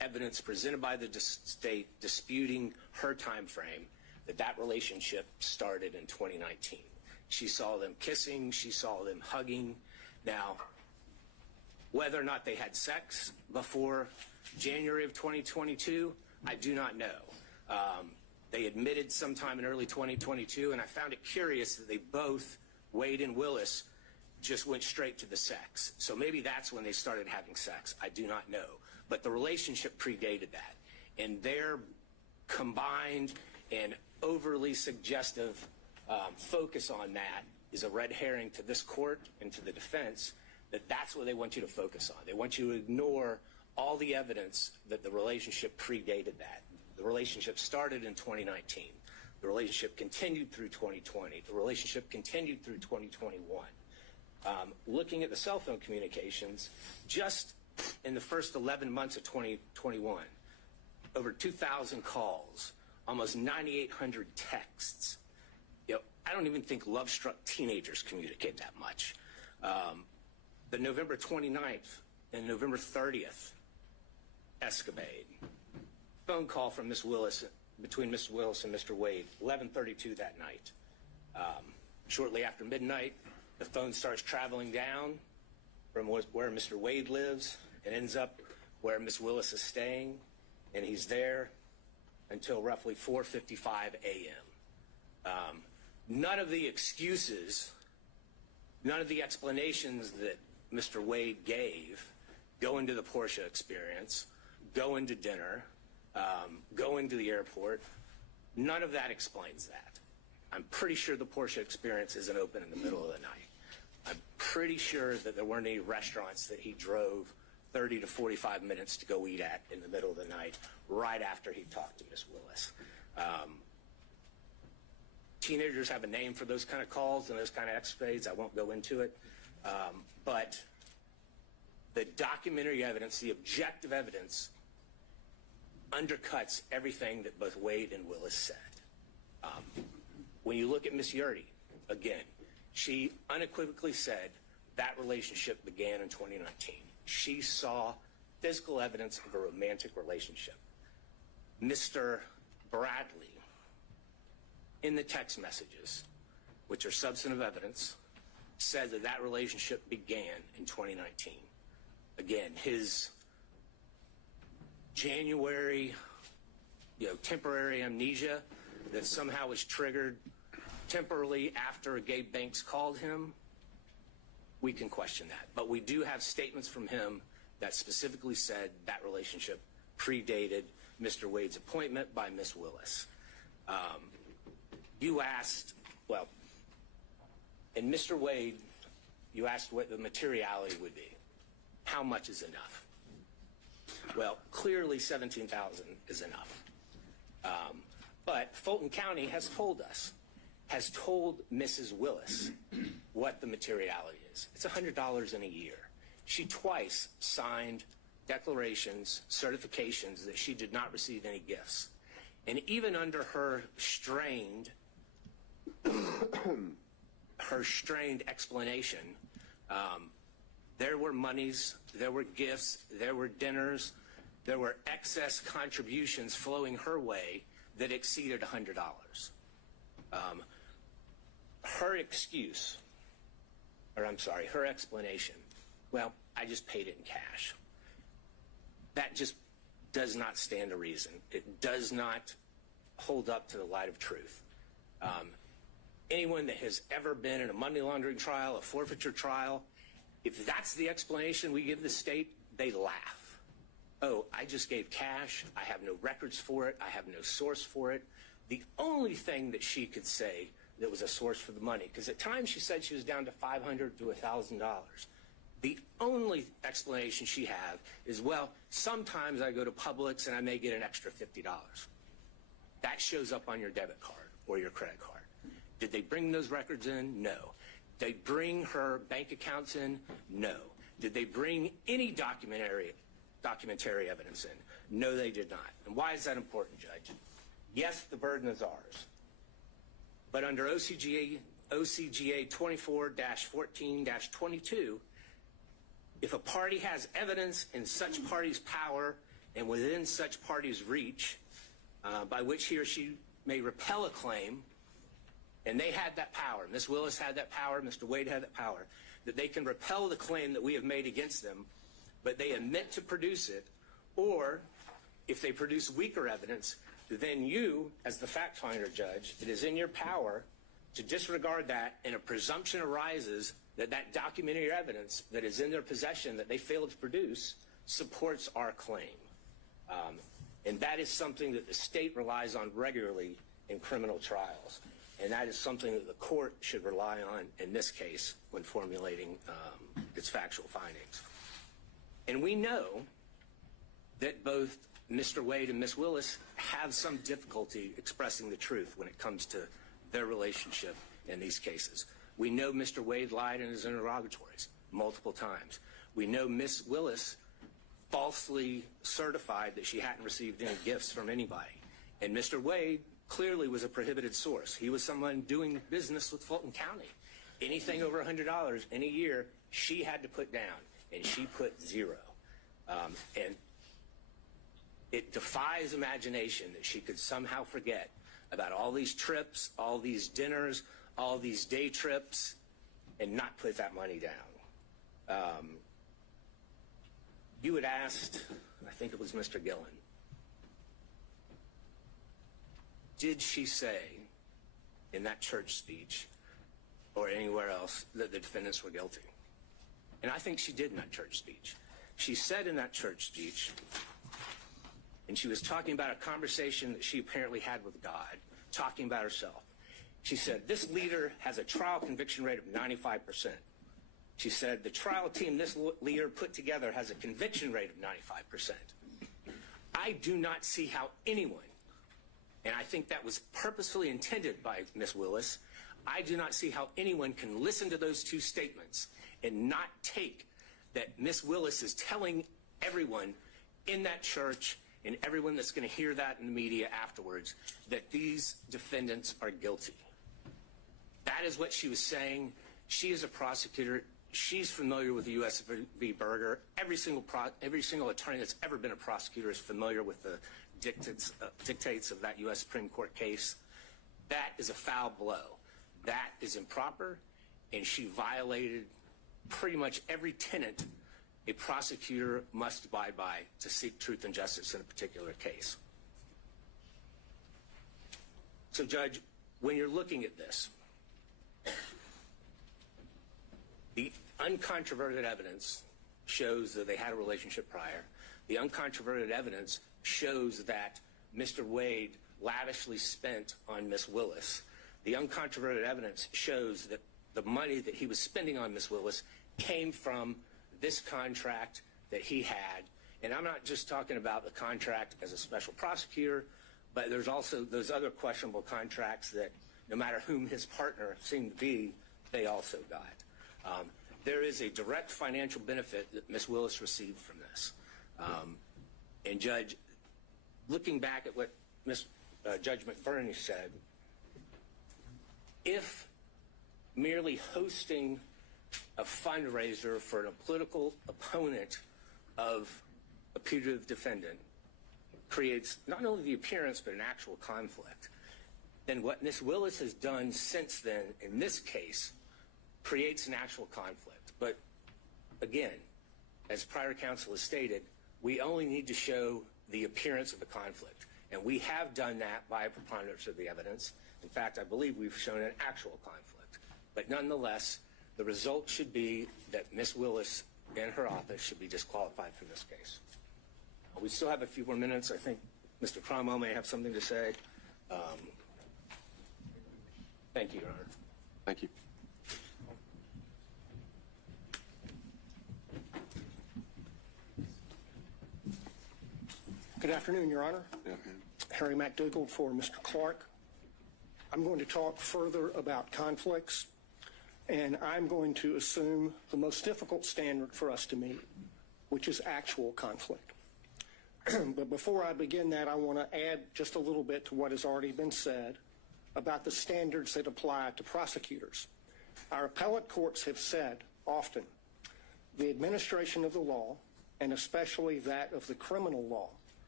evidence presented by the state disputing her time frame that relationship started in 2019. She saw them kissing, she saw them hugging. Now, whether or not they had sex before January of 2022, I do not know. They admitted sometime in early 2022, and I found it curious that they both, Wade and Willis, just went straight to the sex. So maybe that's when they started having sex. I do not know. But the relationship predated that. And their combined and overly suggestive focus on that is a red herring to this court and to the defense, that that's what they want you to focus on. They want you to ignore all the evidence that the relationship predated that. The relationship started in 2019. The relationship continued through 2020. The relationship continued through 2021. Looking at the cell phone communications, just in the first 11 months of 2021, over 2,000 calls, almost 9,800 texts. You know, I don't even think love-struck teenagers communicate that much. The November 29th and November 30th escapade, phone call from Ms. Willis, between Ms. Willis and Mr. Wade, 11:32 that night. Shortly after midnight, the phone starts traveling down from where Mr. Wade lives and ends up where Ms. Willis is staying, and he's there until roughly 4:55 a.m. None of the excuses, none of the explanations that Mr. Wade gave, go into the Porsche experience, go into dinner, go into the airport. None of that explains that. I'm pretty sure the Porsche experience isn't open in the middle of the night. I'm pretty sure that there weren't any restaurants that he drove 30 to 45 minutes to go eat at in the middle of the night right after he talked to Ms. Willis. Teenagers have a name for those kind of calls and those kind of escapades. I won't go into it. But the documentary evidence, the objective evidence, undercuts everything that both Wade and Willis said. When you look at Miss Yurdy, again, she unequivocally said that relationship began in 2019. She saw physical evidence of a romantic relationship. Mr. Bradley, in the text messages, which are substantive evidence, said that relationship began in 2019. Again, his January, temporary amnesia that somehow was triggered temporarily after Gabe Banks called him, we can question that. But we do have statements from him that specifically said that relationship predated Mr. Wade's appointment by Miss Willis. You asked, well, in Mr. Wade, you asked what the materiality would be. How much is enough? Well, clearly 17,000 is enough. But Fulton County has told us, has told Mrs. Willis what the materiality is. It's $100 in a year. She twice signed declarations, certifications that she did not receive any gifts. And even under her strained explanation, there were monies, there were gifts, there were dinners, there were excess contributions flowing her way that exceeded $100. Her excuse, her explanation, well, I just paid it in cash. That just does not stand to reason. It does not hold up to the light of truth. Anyone that has ever been in a money laundering trial, a forfeiture trial, if that's the explanation we give the state, they laugh. Oh, I just gave cash. I have no records for it. I have no source for it. The only thing that she could say that was a source for the money, because at times she said she was down to $500 to $1,000. The only explanation she had is, well, sometimes I go to Publix and I may get an extra $50. That shows up on your debit card or your credit card. Did they bring those records in? No. Did they bring her bank accounts in? No. Did they bring any documentary evidence in? No, they did not. And why is that important, Judge? Yes, the burden is ours. But under OCGA 24-14-22, if a party has evidence in such party's power and within such parties' reach, by which he or she may repel a claim, and they had that power. Ms. Willis had that power. Mr. Wade had that power, that they can repel the claim that we have made against them, but they omit to produce it, or if they produce weaker evidence, then you, as the fact finder judge, it is in your power to disregard that, and a presumption arises that that documentary evidence that is in their possession that they failed to produce supports our claim. And that is something that the state relies on regularly in criminal trials. And that is something that the court should rely on in this case when formulating its factual findings. And we know that both Mr. Wade and Ms. Willis have some difficulty expressing the truth when it comes to their relationship in these cases. We know Mr. Wade lied in his interrogatories multiple times. We know Ms. Willis falsely certified that she hadn't received any gifts from anybody. And Mr. Wade clearly was a prohibited source. He was someone doing business with Fulton County. Anything over $100 in a year, she had to put down, and she put zero. And it defies imagination that she could somehow forget about all these trips, all these dinners, all these day trips, and not put that money down. You had asked, I think it was Mr. Gillen, did she say in that church speech or anywhere else that the defendants were guilty? And I think she did in that church speech. She said in that church speech, and she was talking about a conversation that she apparently had with God, talking about herself. She said, this leader has a trial conviction rate of 95%. She said, the trial team this leader put together has a conviction rate of 95%. I do not see how anyone, and I think that was purposefully intended by Ms. Willis, I do not see how anyone can listen to those two statements and not take that Ms. Willis is telling everyone in that church and everyone that's going to hear that in the media afterwards that these defendants are guilty. That is what she was saying. She is a prosecutor. She's familiar with the U.S. v. Berger. Every single attorney that's ever been a prosecutor is familiar with the dictates of that U.S. Supreme Court case. That is a foul blow. That is improper, and she violated pretty much every tenet a prosecutor must abide by to seek truth and justice in a particular case. So, Judge, when you're looking at this, the uncontroverted evidence shows that they had a relationship prior. The uncontroverted evidence shows that Mr. Wade lavishly spent on Ms. Willis. The uncontroverted evidence shows that the money that he was spending on Ms. Willis came from this contract that he had. And I'm not just talking about the contract as a special prosecutor, but there's also those other questionable contracts that no matter whom his partner seemed to be, they also got. There is a direct financial benefit that Ms. Willis received from this. And Judge, looking back at what Judge McBurney said, if merely hosting a fundraiser for a political opponent of a putative defendant creates not only the appearance but an actual conflict, then what Ms. Willis has done since then in this case creates an actual conflict. But again, as prior counsel has stated, we only need to show the appearance of a conflict. And we have done that by a preponderance of the evidence. In fact, I believe we've shown an actual conflict. But nonetheless, the result should be that Ms. Willis and her office should be disqualified from this case. We still have a few more minutes. I think Mr. Cromwell may have something to say. Thank you, Your Honor. Thank you. Good afternoon, Your Honor. Yeah. Harry McDougall for Mr. Clark. I'm going to talk further about conflicts, and I'm going to assume the most difficult standard for us to meet, which is actual conflict. But before I begin that, I want to add just a little bit to what has already been said about the standards that apply to prosecutors. Our appellate courts have said often the administration of the law, and especially that of the criminal law,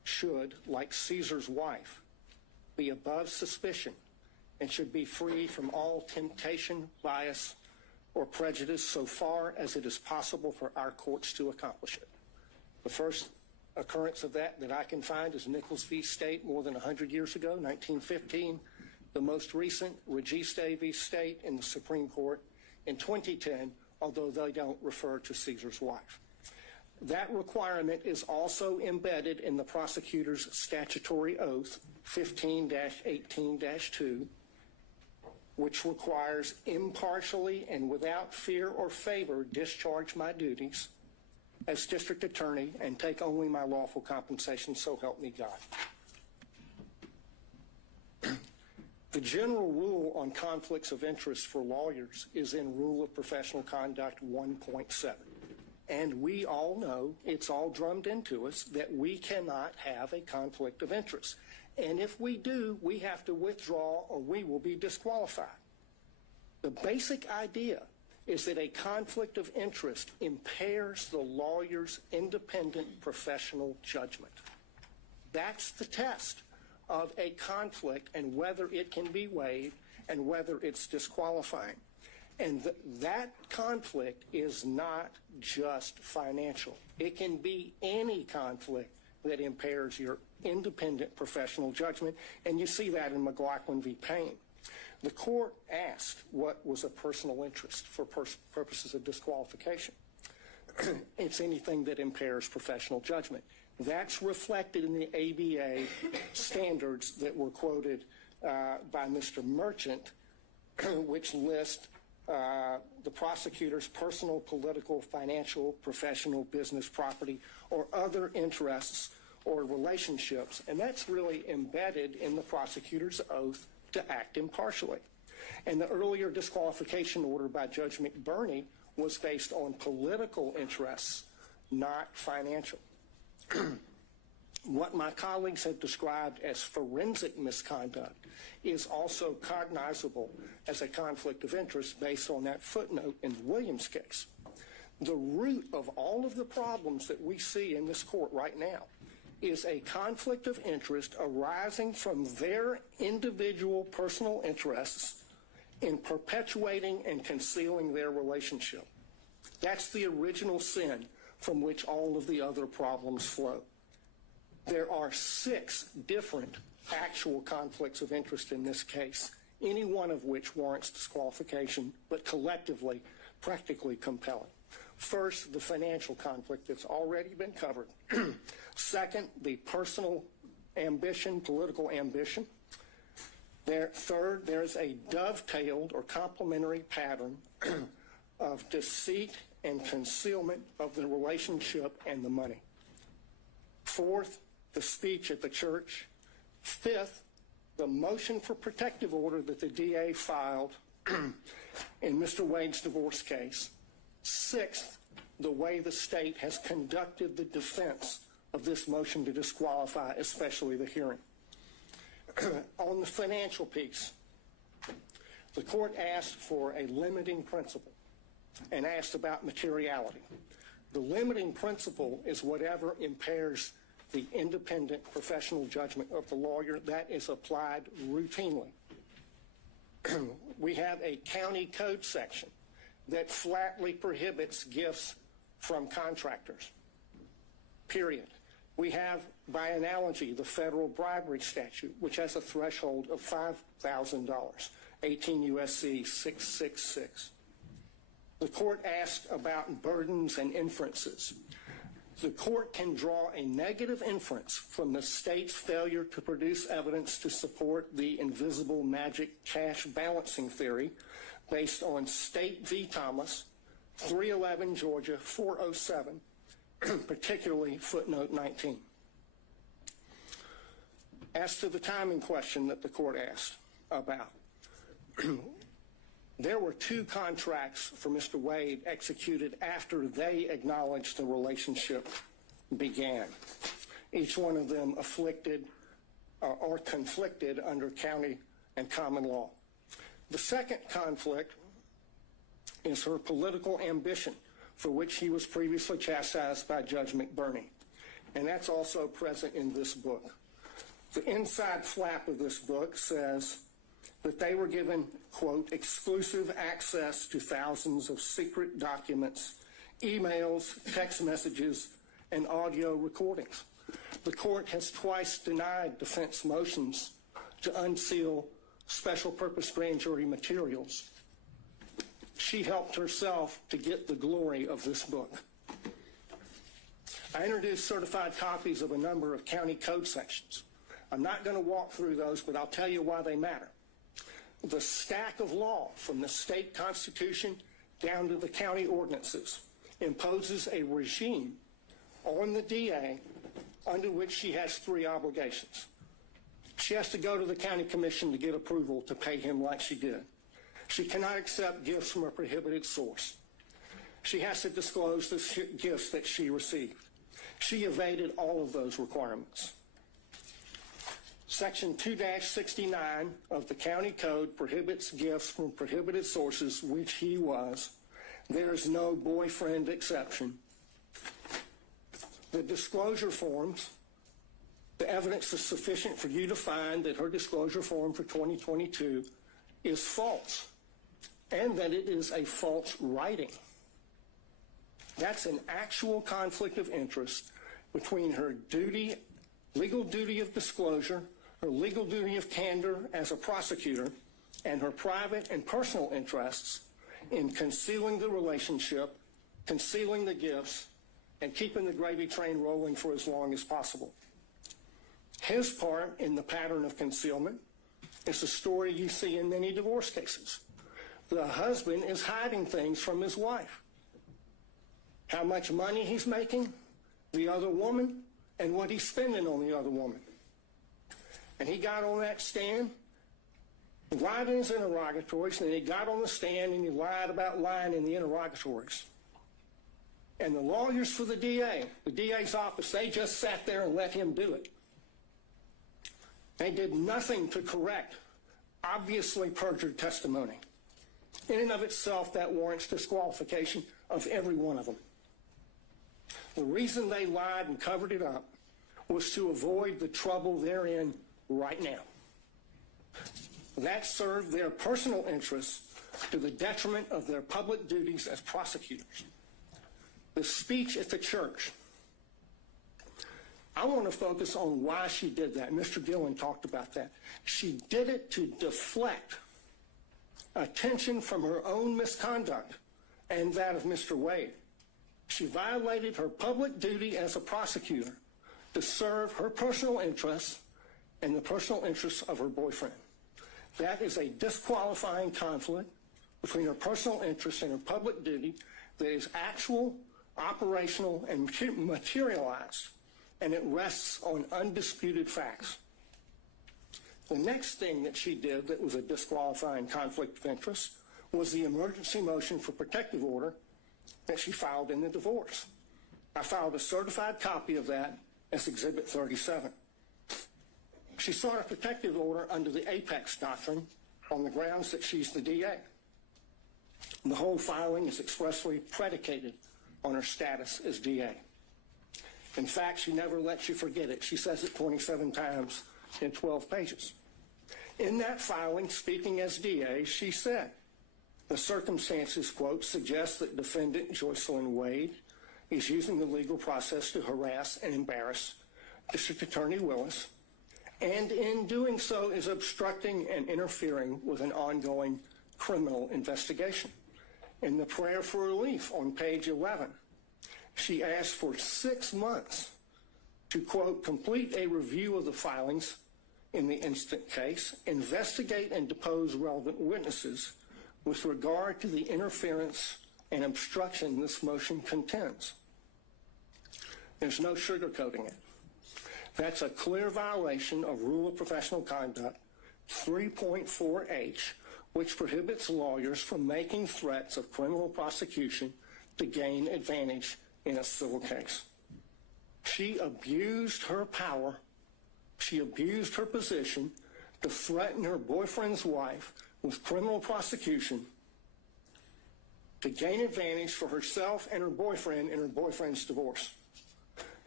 should, like Caesar's wife, be above suspicion and should be free from all temptation, bias, or prejudice so far as it is possible for our courts to accomplish it. The first occurrence of that I can find is Nichols v. State more than 100 years ago, 1915. The most recent, Registe v. State in the Supreme Court in 2010, although they don't refer to Caesar's wife. That requirement is also embedded in the prosecutor's statutory oath, 15-18-2, which requires impartially and without fear or favor discharge my duties as district attorney and take only my lawful compensation, so help me God. The general rule on conflicts of interest for lawyers is in Rule of Professional Conduct 1.7. And we all know, it's all drummed into us, that we cannot have a conflict of interest. And if we do, we have to withdraw or we will be disqualified. The basic idea is that a conflict of interest impairs the lawyer's independent professional judgment. That's the test of a conflict and whether it can be waived and whether it's disqualifying. And that conflict is not just financial. It can be any conflict that impairs your independent professional judgment, and you see that in McLaughlin v. Payne. The court asked what was a personal interest for purposes of disqualification. It's anything that impairs professional judgment. That's reflected in the ABA standards that were quoted by Mr. Merchant, which list the prosecutor's personal, political, financial, professional, business, property, or other interests or relationships. And that's really embedded in the prosecutor's oath to act impartially. And the earlier disqualification order by Judge McBurney was based on political interests, not financial. What my colleagues have described as forensic misconduct is also cognizable as a conflict of interest based on that footnote in the Williams case. The root of all of the problems that we see in this court right now is a conflict of interest arising from their individual personal interests in perpetuating and concealing their relationship. That's the original sin from which all of the other problems flow. There are 6 different actual conflicts of interest in this case, any one of which warrants disqualification, but collectively, practically compelling. First, the financial conflict that's already been covered. Second, the personal ambition, political ambition. Third, there's a dovetailed or complementary pattern of deceit and concealment of the relationship and the money. Fourth, the speech at the church. Fifth, the motion for protective order that the DA filed in Mr. Wade's divorce case. Sixth, the way the state has conducted the defense of this motion to disqualify, especially the hearing. On the financial piece, the court asked for a limiting principle and asked about materiality. The limiting principle is whatever impairs the independent professional judgment of the lawyer. That is applied routinely. We have a county code section that flatly prohibits gifts from contractors, period. We have, by analogy, the federal bribery statute, which has a threshold of $5,000, 18 U.S.C. 666. The court asked about burdens and inferences. The court can draw a negative inference from the state's failure to produce evidence to support the invisible magic cash balancing theory based on State v. Thomas, 311 Georgia 407, particularly footnote 19. As to the timing question that the court asked about, there were 2 contracts for Mr. Wade executed after they acknowledged the relationship began. Each one of them afflicted or conflicted under county and common law. The second conflict is her political ambition, for which he was previously chastised by Judge McBurney. and that's also present in this book. The inside flap of this book says that they were given, quote, exclusive access to thousands of secret documents, emails, text messages, and audio recordings. The court has twice denied defense motions to unseal special purpose grand jury materials. She helped herself to get the glory of this book. I introduced certified copies of a number of county code sections. I'm not going to walk through those, but I'll tell you why they matter. The stack of law from the state constitution down to the county ordinances imposes a regime on the DA under which she has three obligations. She has to go to the county commission to get approval to pay him like she did. She cannot accept gifts from a prohibited source. She has to disclose the gifts that she received. She evaded all of those requirements. Section 2-69 of the county code prohibits gifts from prohibited sources, which he was. There is no boyfriend exception. The disclosure forms, the evidence is sufficient for you to find that her disclosure form for 2022 is false and that it is a false writing. That's an actual conflict of interest between her duty, legal duty of disclosure, her legal duty of candor as a prosecutor, and her private and personal interests in concealing the relationship, concealing the gifts, and keeping the gravy train rolling for as long as possible. His part in the pattern of concealment is a story you see in many divorce cases. The husband is hiding things from his wife. How much money he's making, the other woman, and what he's spending on the other woman. And he got on that stand, lied in his interrogatories, and then he got on the stand and he lied about lying in the interrogatories. And the lawyers for the DA's office, they just sat there and let him do it. They did nothing to correct obviously perjured testimony. In and of itself, that warrants disqualification of every one of them. The reason they lied and covered it up was to avoid the trouble they're in right now. That served their personal interests to the detriment of their public duties as prosecutors. The speech at the church. I want to focus on why she did that. Mr. Gillen talked about that. She did it to deflect attention from her own misconduct and that of Mr. Wade. She violated her public duty as a prosecutor to serve her personal interests and the personal interests of her boyfriend. That is a disqualifying conflict between her personal interests and her public duty that is actual, operational, and materialized, and it rests on undisputed facts. The next thing that she did that was a disqualifying conflict of interest was the emergency motion for protective order that she filed in the divorce. I filed a certified copy of that as Exhibit 37. She sought a protective order under the Apex Doctrine on the grounds that she's the DA. The whole filing is expressly predicated on her status as DA. In fact, she never lets you forget it. She says it 27 times in 12 pages. In that filing, speaking as DA, she said, the circumstances, quote, suggest that defendant Joycelyn Wade is using the legal process to harass and embarrass District Attorney Willis, and in doing so is obstructing and interfering with an ongoing criminal investigation. In the prayer for relief on page 11, she asked for 6 months to, quote, complete a review of the filings in the instant case, investigate and depose relevant witnesses with regard to the interference and obstruction this motion contends. There's no sugarcoating it. That's a clear violation of Rule of Professional Conduct 3.4H, which prohibits lawyers from making threats of criminal prosecution to gain advantage in a civil case. She abused her power. She abused her position to threaten her boyfriend's wife with criminal prosecution to gain advantage for herself and her boyfriend in her boyfriend's divorce.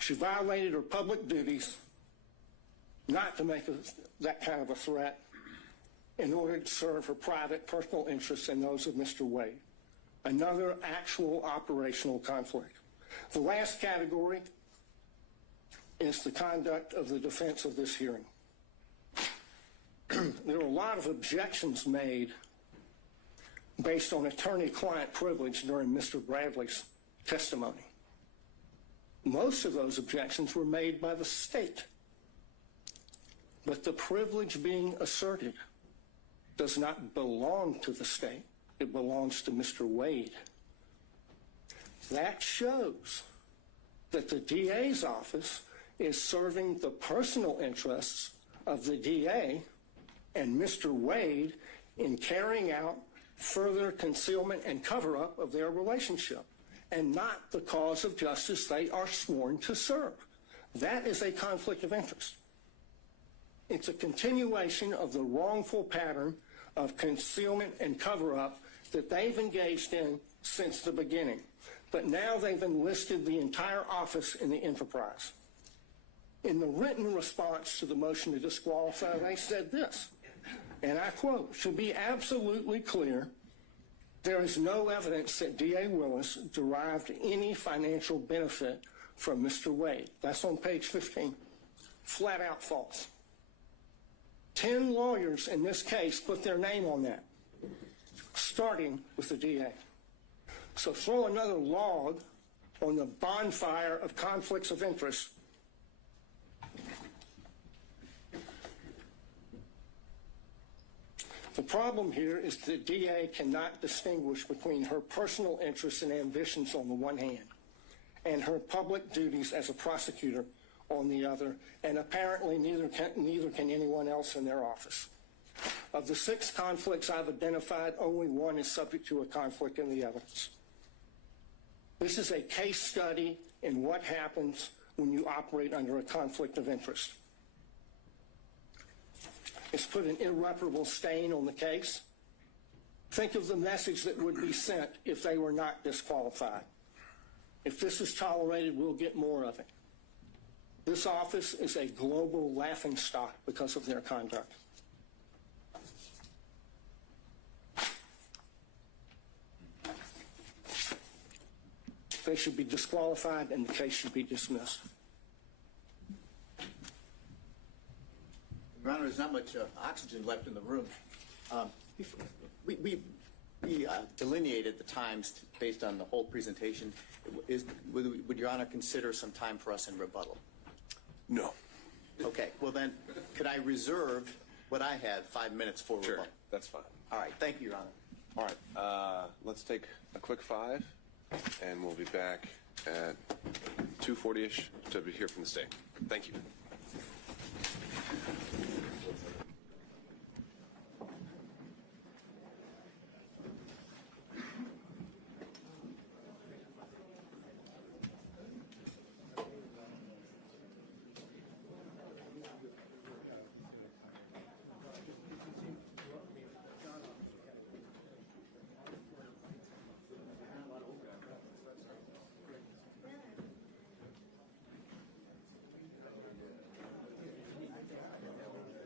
She violated her public duties not to make that kind of a threat in order to serve her private personal interests and those of Mr. Wade. Another actual operational conflict. The last category is the conduct of the defense of this hearing. There were a lot of objections made based on attorney-client privilege during Mr. Bradley's testimony. Most of those objections were made by the state. But the privilege being asserted does not belong to the state. It belongs to Mr. Wade. That shows that the DA's office is serving the personal interests of the DA and Mr. Wade in carrying out further concealment and cover-up of their relationship, and not the cause of justice they are sworn to serve. That is a conflict of interest. It's a continuation of the wrongful pattern of concealment and cover-up that they've engaged in since the beginning. But now they've enlisted the entire office in the enterprise. In the written response to the motion to disqualify, they said this, and I quote, "To be absolutely clear, there is no evidence that D.A. Willis derived any financial benefit from Mr. Wade." That's on page 15. Flat out false. 10 lawyers in this case put their name on that, starting with the DA. So throw another log on the bonfire of conflicts of interest. The problem here is the DA cannot distinguish between her personal interests and ambitions on the one hand and her public duties as a prosecutor on the other, and apparently neither can anyone else in their office. Of the 6 conflicts I've identified, only one is subject to a conflict in the evidence. This is a case study in what happens when you operate under a conflict of interest. It's put an irreparable stain on the case. Think of the message that would be sent if they were not disqualified. If this is tolerated, we'll get more of it. This office is a global laughingstock because of their conduct. They should be disqualified and the case should be dismissed. Your Honor, there's not much oxygen left in the room. We delineated the times based on the whole presentation. Would Your Honor consider some time for us in rebuttal? No. Okay, well then, could I reserve what I had, 5 minutes for Sure, rebuttal? that's fine. All right, thank you, Your Honor. All right, let's take a quick 5, and we'll be back at 2:40-ish to hear from the state. Thank you.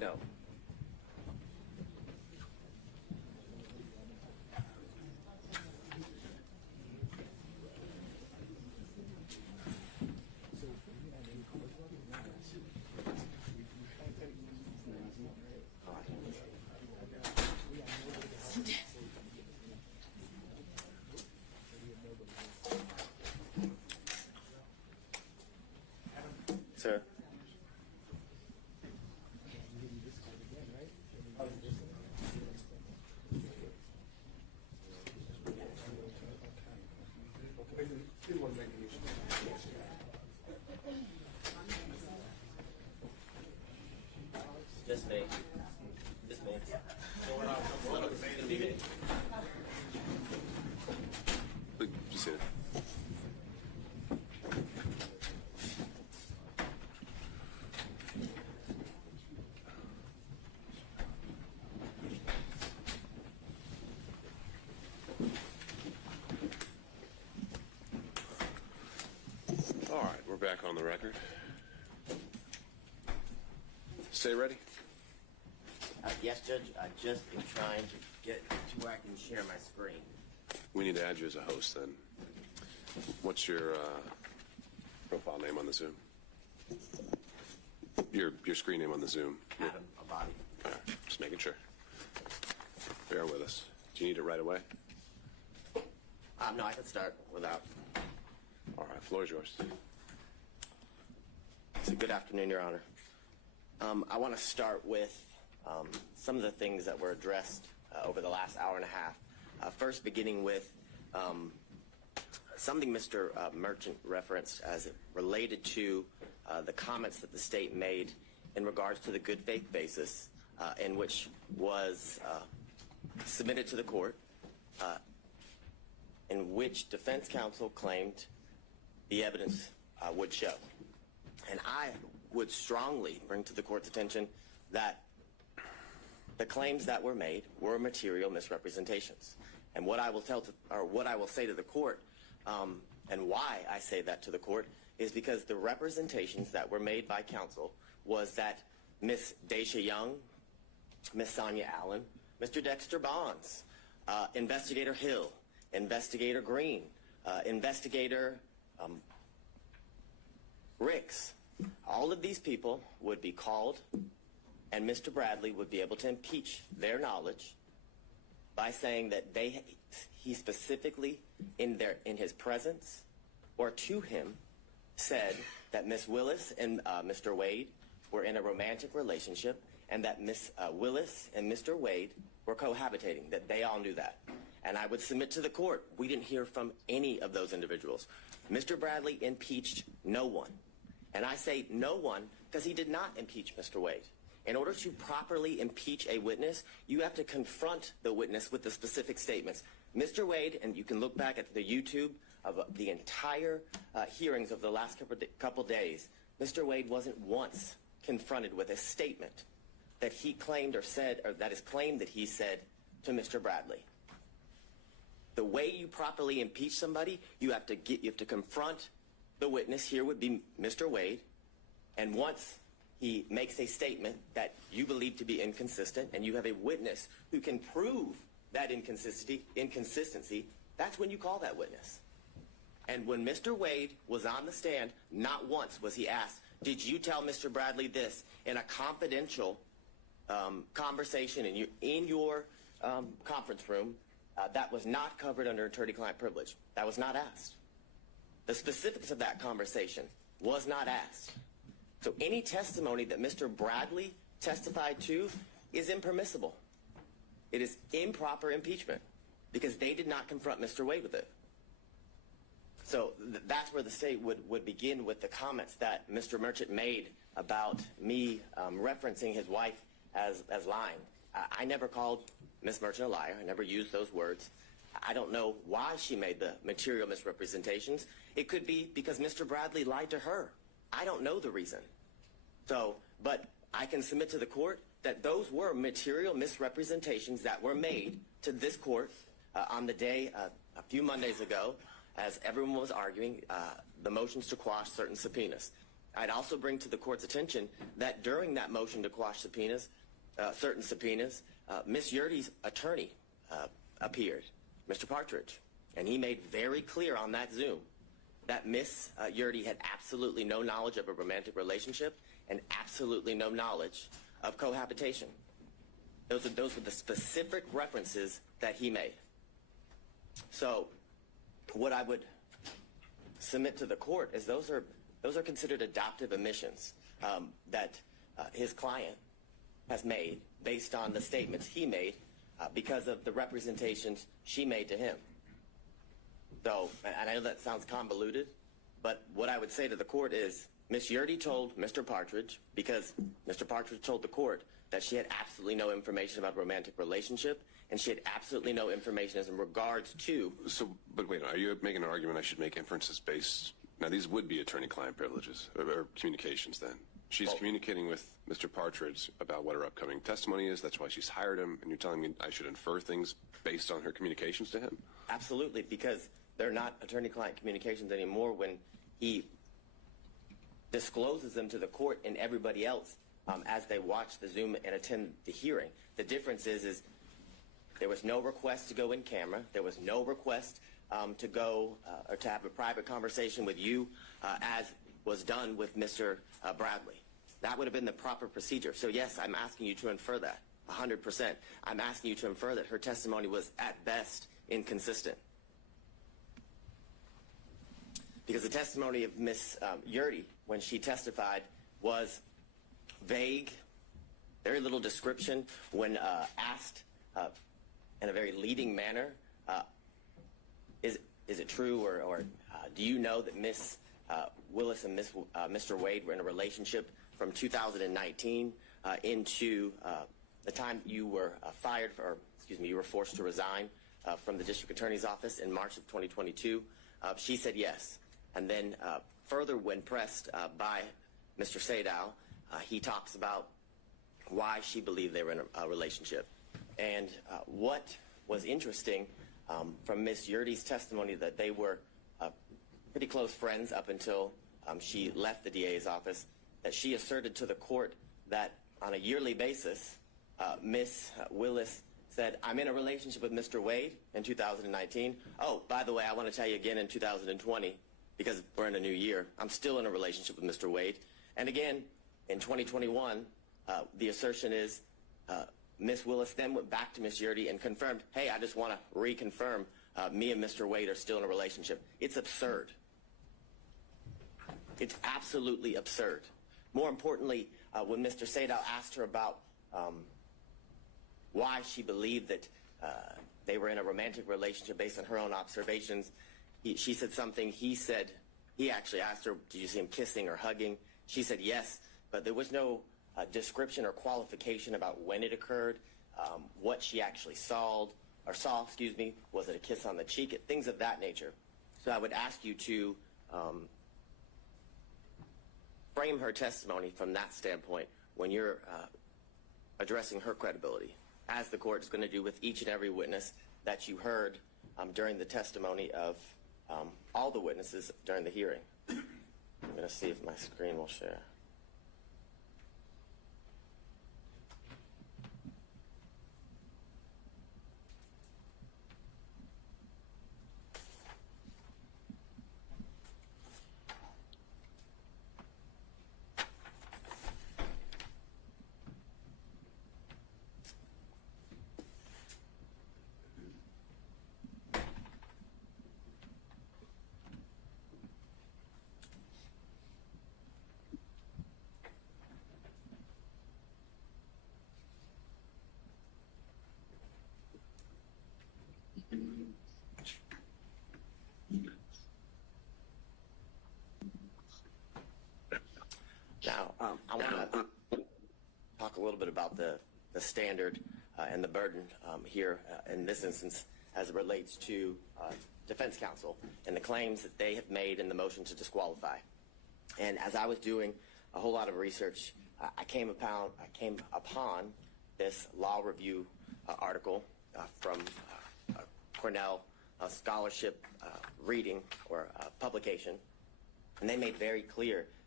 no? Sir? Just me. Just me. Just sit. All right, we're back on the record. Stay ready. Yes, Judge. I just am trying to get to where I can share my screen. We need to add you as a host then. What's your profile name on the Zoom? Your screen name on the Zoom. Adam Abadi. All right, just making sure. Bear with us. Do you need it right away? No, I can start without. All right, floor is yours. So good afternoon, Your Honor. I want to start with some of the things that were addressed over the last hour and a half. First, beginning with something Mr. Merchant referenced as it related to the comments that the state made in regards to the good faith basis in which was submitted to the court, in which defense counsel claimed the evidence would show. And I would strongly bring to the court's attention that the claims that were made were material misrepresentations. And what I will say to the court, and why I say that to the court, is because the representations that were made by counsel was that Miss Daisha Young, Miss Sonia Allen, Mr. Dexter Bonds, Investigator Hill, Investigator Green, Investigator Ricks, all of these people would be called, and Mr. Bradley would be able to impeach their knowledge by saying that he specifically, in his presence or to him, said that Miss Willis and Mr. Wade were in a romantic relationship, and that Miss Willis and Mr. Wade were cohabitating, that they all knew that. And I would submit to the court, we didn't hear from any of those individuals. Mr. Bradley impeached no one. And I say no one because he did not impeach Mr. Wade. In order to properly impeach a witness, you have to confront the witness with the specific statements. Mr. Wade, and you can look back at the YouTube of the entire hearings of the last couple days, Mr. Wade wasn't once confronted with a statement that he claimed or said, or that is claimed that he said to Mr. Bradley. The way you properly impeach somebody, you have to confront the witness. Here would be Mr. Wade, and once he makes a statement that you believe to be inconsistent, and you have a witness who can prove that inconsistency, that's when you call that witness. And when Mr. Wade was on the stand, not once was he asked, did you tell Mr. Bradley this in a confidential conversation in your conference room that was not covered under attorney-client privilege? That was not asked. The specifics of that conversation was not asked. So any testimony that Mr. Bradley testified to is impermissible. It is improper impeachment because they did not confront Mr. Wade with it. So that's where the state would begin with the comments that Mr. Merchant made about me referencing his wife as lying. I never called Ms. Merchant a liar. I never used those words. I don't know why she made the material misrepresentations. It could be because Mr. Bradley lied to her. I don't know the reason. So, but I can submit to the court that those were material misrepresentations that were made to this court on the day a few Mondays ago as everyone was arguing the motions to quash certain subpoenas. I'd also bring to the court's attention that during that motion to quash subpoenas, certain subpoenas, Ms. Yurdy's attorney appeared, Mr. Partridge, and he made very clear on that Zoom that Ms. Yurdy had absolutely no knowledge of a romantic relationship and absolutely no knowledge of cohabitation. Those were the specific references that he made. So what I would submit to the court is those are considered adoptive omissions that his client has made based on the statements he made because of the representations she made to him. So, and I know that sounds convoluted, but what I would say to the court is Ms. Yurdy told Mr. Partridge, because Mr. Partridge told the court that she had absolutely no information about a romantic relationship, and she had absolutely no information as in regards to... So, but wait, are you making an argument I should make inferences based... Now, these would be attorney-client privileges, or communications then. She's communicating with Mr. Partridge about what her upcoming testimony is. That's why she's hired him, and you're telling me I should infer things based on her communications to him? Absolutely, because they're not attorney-client communications anymore when he discloses them to the court and everybody else as they watch the Zoom and attend the hearing. The difference is there was no request to go in camera. There was no request to go or to have a private conversation with you as was done with Mr. Bradley. That would have been the proper procedure. So yes, I'm asking you to infer that, 100%. I'm asking you to infer that her testimony was at best inconsistent. Because the testimony of Ms. Yurdy, when she testified, was vague, very little description. When asked in a very leading manner, is it true or do you know that Ms. Willis and Mr. Wade were in a relationship from 2019 into the time you were fired, or excuse me, you were forced to resign from the district attorney's office in March of 2022? She said yes. And then further, when pressed by Mr. Sadow, he talks about why she believed they were in a relationship. And what was interesting from Ms. Yurdy's testimony, that they were pretty close friends up until she left the DA's office, that she asserted to the court that on a yearly basis, Ms. Willis said, I'm in a relationship with Mr. Wade in 2019. Oh, by the way, I want to tell you again in 2020, because we're in a new year, I'm still in a relationship with Mr. Wade. And again, in 2021, the assertion is Ms. Willis then went back to Ms. Yurdy and confirmed, hey, I just want to reconfirm me and Mr. Wade are still in a relationship. It's absurd. It's absolutely absurd. More importantly, when Mr. Sadow asked her about why she believed that they were in a romantic relationship based on her own observations, she said something. He actually asked her, did you see him kissing or hugging? She said yes, but there was no description or qualification about when it occurred, what she actually saw, was it a kiss on the cheek, things of that nature. So I would ask you to frame her testimony from that standpoint when you're addressing her credibility, as the court is going to do with each and every witness that you heard during the testimony of all the witnesses during the hearing. I'm going to see if my screen will share. Now, I want to talk a little bit about the standard and the burden here in this instance as it relates to defense counsel and the claims that they have made in the motion to disqualify. And as I was doing a whole lot of research, I came upon this law review article from Cornell scholarship reading or publication, and they made very clear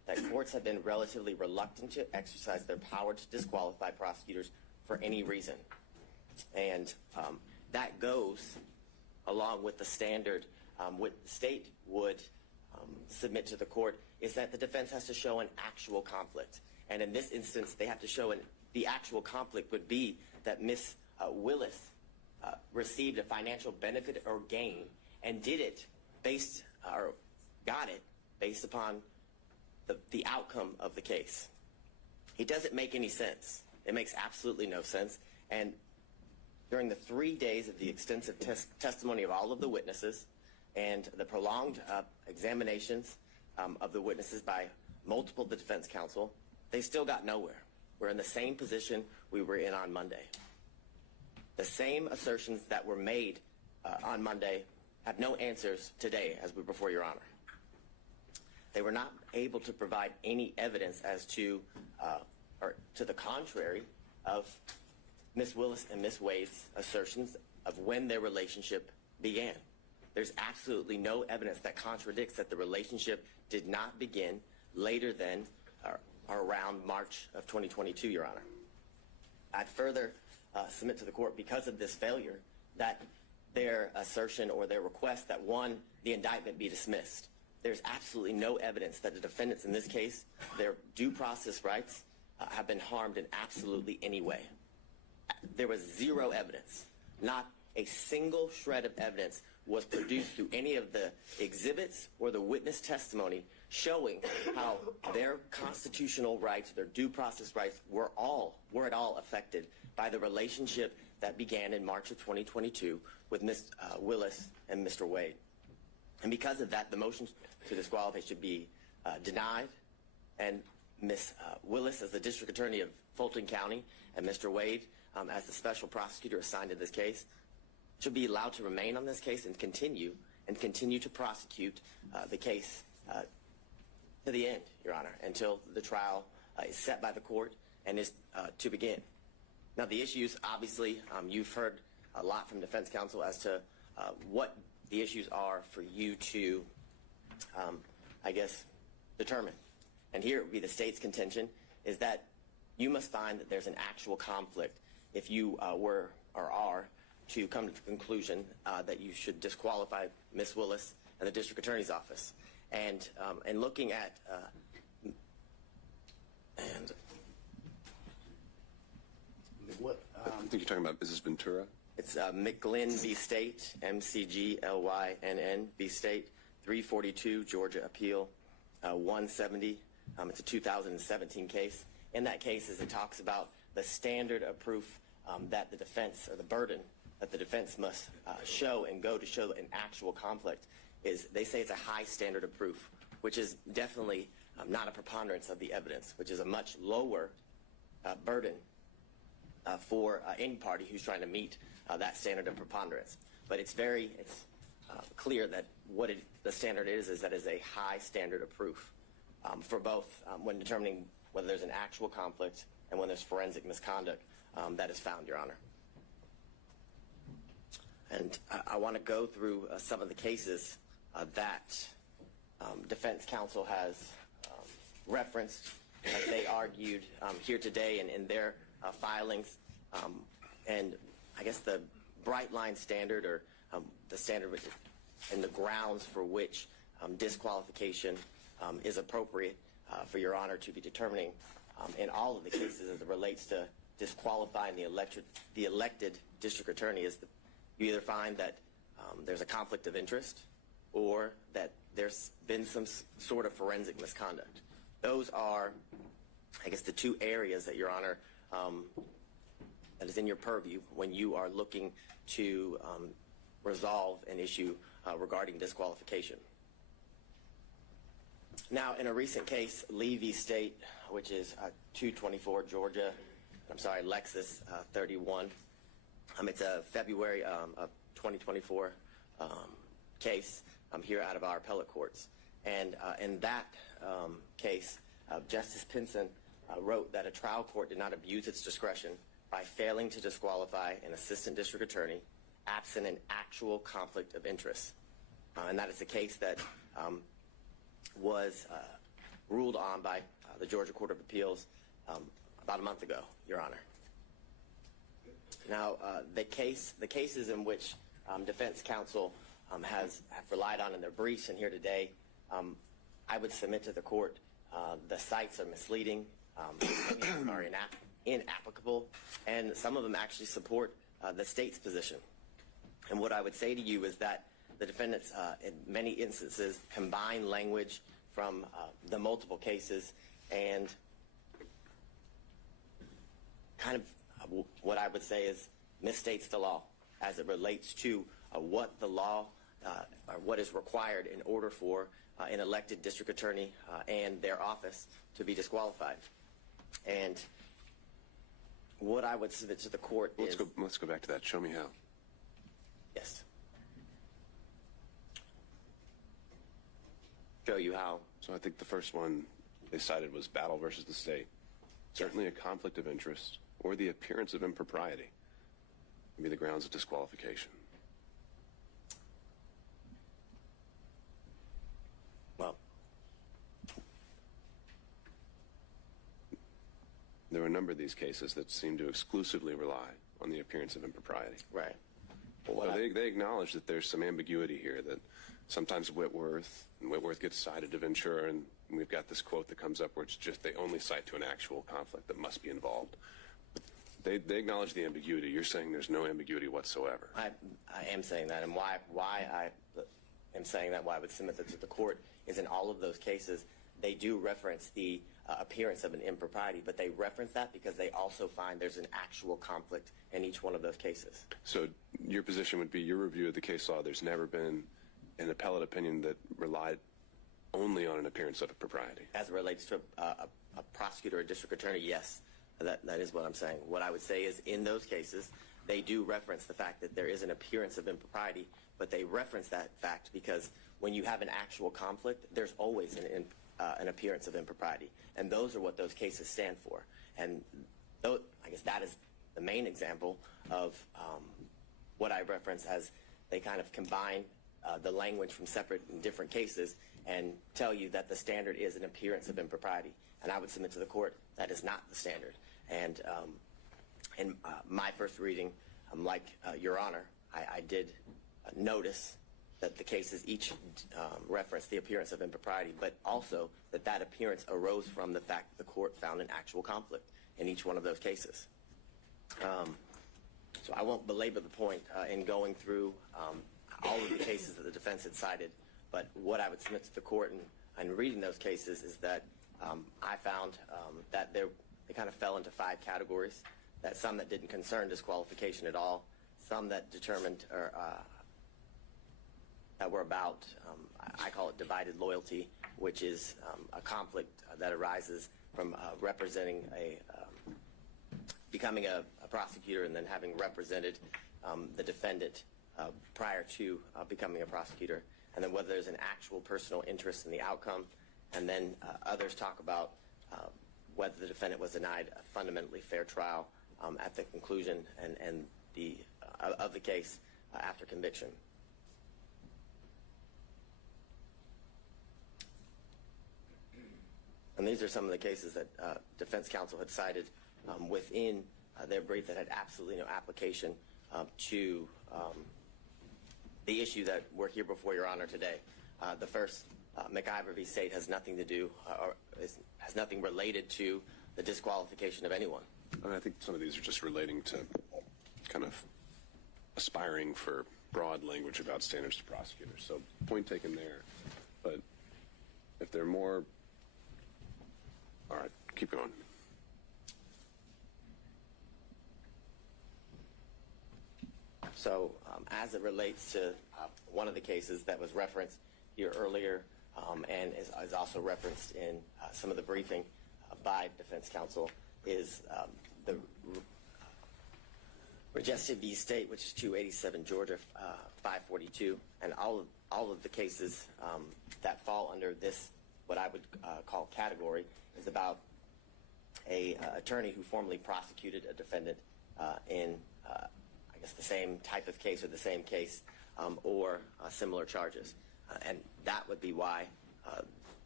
that courts have been relatively reluctant to exercise their power to disqualify prosecutors for any reason. And that goes along with the standard what the state would submit to the court, is that the defense has to show an actual conflict. And in this instance, they have to show the actual conflict would be that Ms. Willis received a financial benefit or gain and did it got it based upon the outcome of the case. It doesn't make any sense. It makes absolutely no sense. And during the 3 days of the extensive testimony of all of the witnesses and the prolonged examinations of the witnesses by multiple defense counsel, they still got nowhere. We're in the same position we were in on Monday. The same assertions that were made on Monday have no answers today as we're before Your Honor. They were not able to provide any evidence as to, or to the contrary, of Ms. Willis and Ms. Wade's assertions of when their relationship began. There's absolutely no evidence that contradicts that the relationship did not begin later than or around March of 2022, Your Honor. I'd further submit to the court, because of this failure, that their assertion or their request that, one, the indictment be dismissed. There's absolutely no evidence that the defendants in this case, their due process rights, have been harmed in absolutely any way. There was zero evidence. Not a single shred of evidence was produced through any of the exhibits or the witness testimony showing how their constitutional rights, their due process rights, were at all affected by the relationship that began in March of 2022 with Ms. Willis and Mr. Wade. And because of that, the motion to disqualify should be denied, and Ms. Willis, as the District Attorney of Fulton County, and Mr. Wade, as the Special Prosecutor assigned to this case, should be allowed to remain on this case and continue to prosecute the case to the end, Your Honor, until the trial is set by the court and is to begin. Now, the issues, obviously, you've heard a lot from defense counsel as to what the issues are for you to, I guess, determine. And here it would be the state's contention is that you must find that there's an actual conflict if you were or are to come to the conclusion that you should disqualify Ms. Willis and the District Attorney's Office. And looking at I think you're talking about Mrs. Ventura. It's McGlynn v. State, McGlynn v. State, 342 Georgia Appeal 170. It's a 2017 case. In that case, as it talks about the standard of proof that the defense, or the burden that the defense must show and go to show an actual conflict, is they say it's a high standard of proof, which is definitely not a preponderance of the evidence, which is a much lower burden for any party who's trying to meet that standard of preponderance. But it's clear that what the standard is that is a high standard of proof for both when determining whether there's an actual conflict and when there's forensic misconduct that is found, Your Honor. And I want to go through some of the cases that defense counsel has referenced as they argued here today and in their filings. And I guess the bright line standard, or the standard and the grounds for which disqualification is appropriate for Your Honor to be determining in all of the cases as it relates to disqualifying the elected district attorney is that you either find that there's a conflict of interest or that there's been some sort of forensic misconduct. Those are, I guess, the two areas that Your Honor that is in your purview when you are looking to resolve an issue regarding disqualification. Now, in a recent case, Lee v. State, which is 224 Georgia, Lexus 31. It's a February of 2024 case here out of our appellate courts. And in that case, Justice Pinson wrote that a trial court did not abuse its discretion by failing to disqualify an assistant district attorney absent an actual conflict of interest. And that is a case that was ruled on by the Georgia Court of Appeals about a month ago, Your Honor. Now, the cases in which defense counsel have relied on in their briefs and here today, I would submit to the court the cites are misleading, are inapplicable, and some of them actually support the state's position. And what I would say to you is that the defendants, in many instances, combine language from the multiple cases and kind of what I would say is misstates the law as it relates to what the law or what is required in order for an elected district attorney and their office to be disqualified. And what I would submit to the court is... Let's go back to that. Show me how. Yes. Show you how. So I think the first one they cited was Battle versus the state. Certainly a conflict of interest or the appearance of impropriety would be the grounds of disqualification. Well, there are a number of these cases that seem to exclusively rely on the appearance of impropriety. right. Well, they acknowledge that there's some ambiguity here, that sometimes Whitworth gets cited to Ventura, and we've got this quote that comes up where it's just they only cite to an actual conflict that must be involved. They acknowledge the ambiguity. You're saying there's no ambiguity whatsoever. I am saying that, and why I am saying that, why I would submit that to the court, is in all of those cases, they do reference the appearance of an impropriety, but they reference that because they also find there's an actual conflict in each one of those cases. So your position would be, your review of the case law, there's never been an appellate opinion that relied only on an appearance of impropriety. As it relates to a prosecutor or a district attorney, yes, that is what I'm saying. What I would say is in those cases, they do reference the fact that there is an appearance of impropriety, but they reference that fact because when you have an actual conflict, there's always an appearance of impropriety. And those are what those cases stand for. And I guess that is the main example of what I reference as they kind of combine the language from separate and different cases and tell you that the standard is an appearance of impropriety. And I would submit to the court that is not the standard. And in my first reading, like Your Honor, I did notice that the cases each reference the appearance of impropriety, but also that that appearance arose from the fact that the court found an actual conflict in each one of those cases. So I won't belabor the point in going through all of the cases that the defense had cited, but what I would submit to the court in reading those cases is that I found that they kind of fell into 5 categories, that some that didn't concern disqualification at all, some that determined or that were about, I call it divided loyalty, which is a conflict that arises from representing becoming a prosecutor and then having represented the defendant prior to becoming a prosecutor, and then whether there's an actual personal interest in the outcome, and then others talk about whether the defendant was denied a fundamentally fair trial at the conclusion and of the case after conviction. And these are some of the cases that defense counsel had cited within their brief that had absolutely no application to the issue that we're here before Your Honor today. The first, McIver v. State, has nothing to do or has nothing related to the disqualification of anyone. I mean, I think some of these are just relating to kind of aspiring for broad language about standards to prosecutors. So point taken there. But if there are more... All right, keep going. So as it relates to one of the cases that was referenced here earlier and is also referenced in some of the briefing by defense counsel is the Regested v. State, which is 287 Georgia 542, and all of the cases that fall under this, what I would call category, is about a attorney who formerly prosecuted a defendant in I guess the same type of case or the same case or similar charges, and that would be why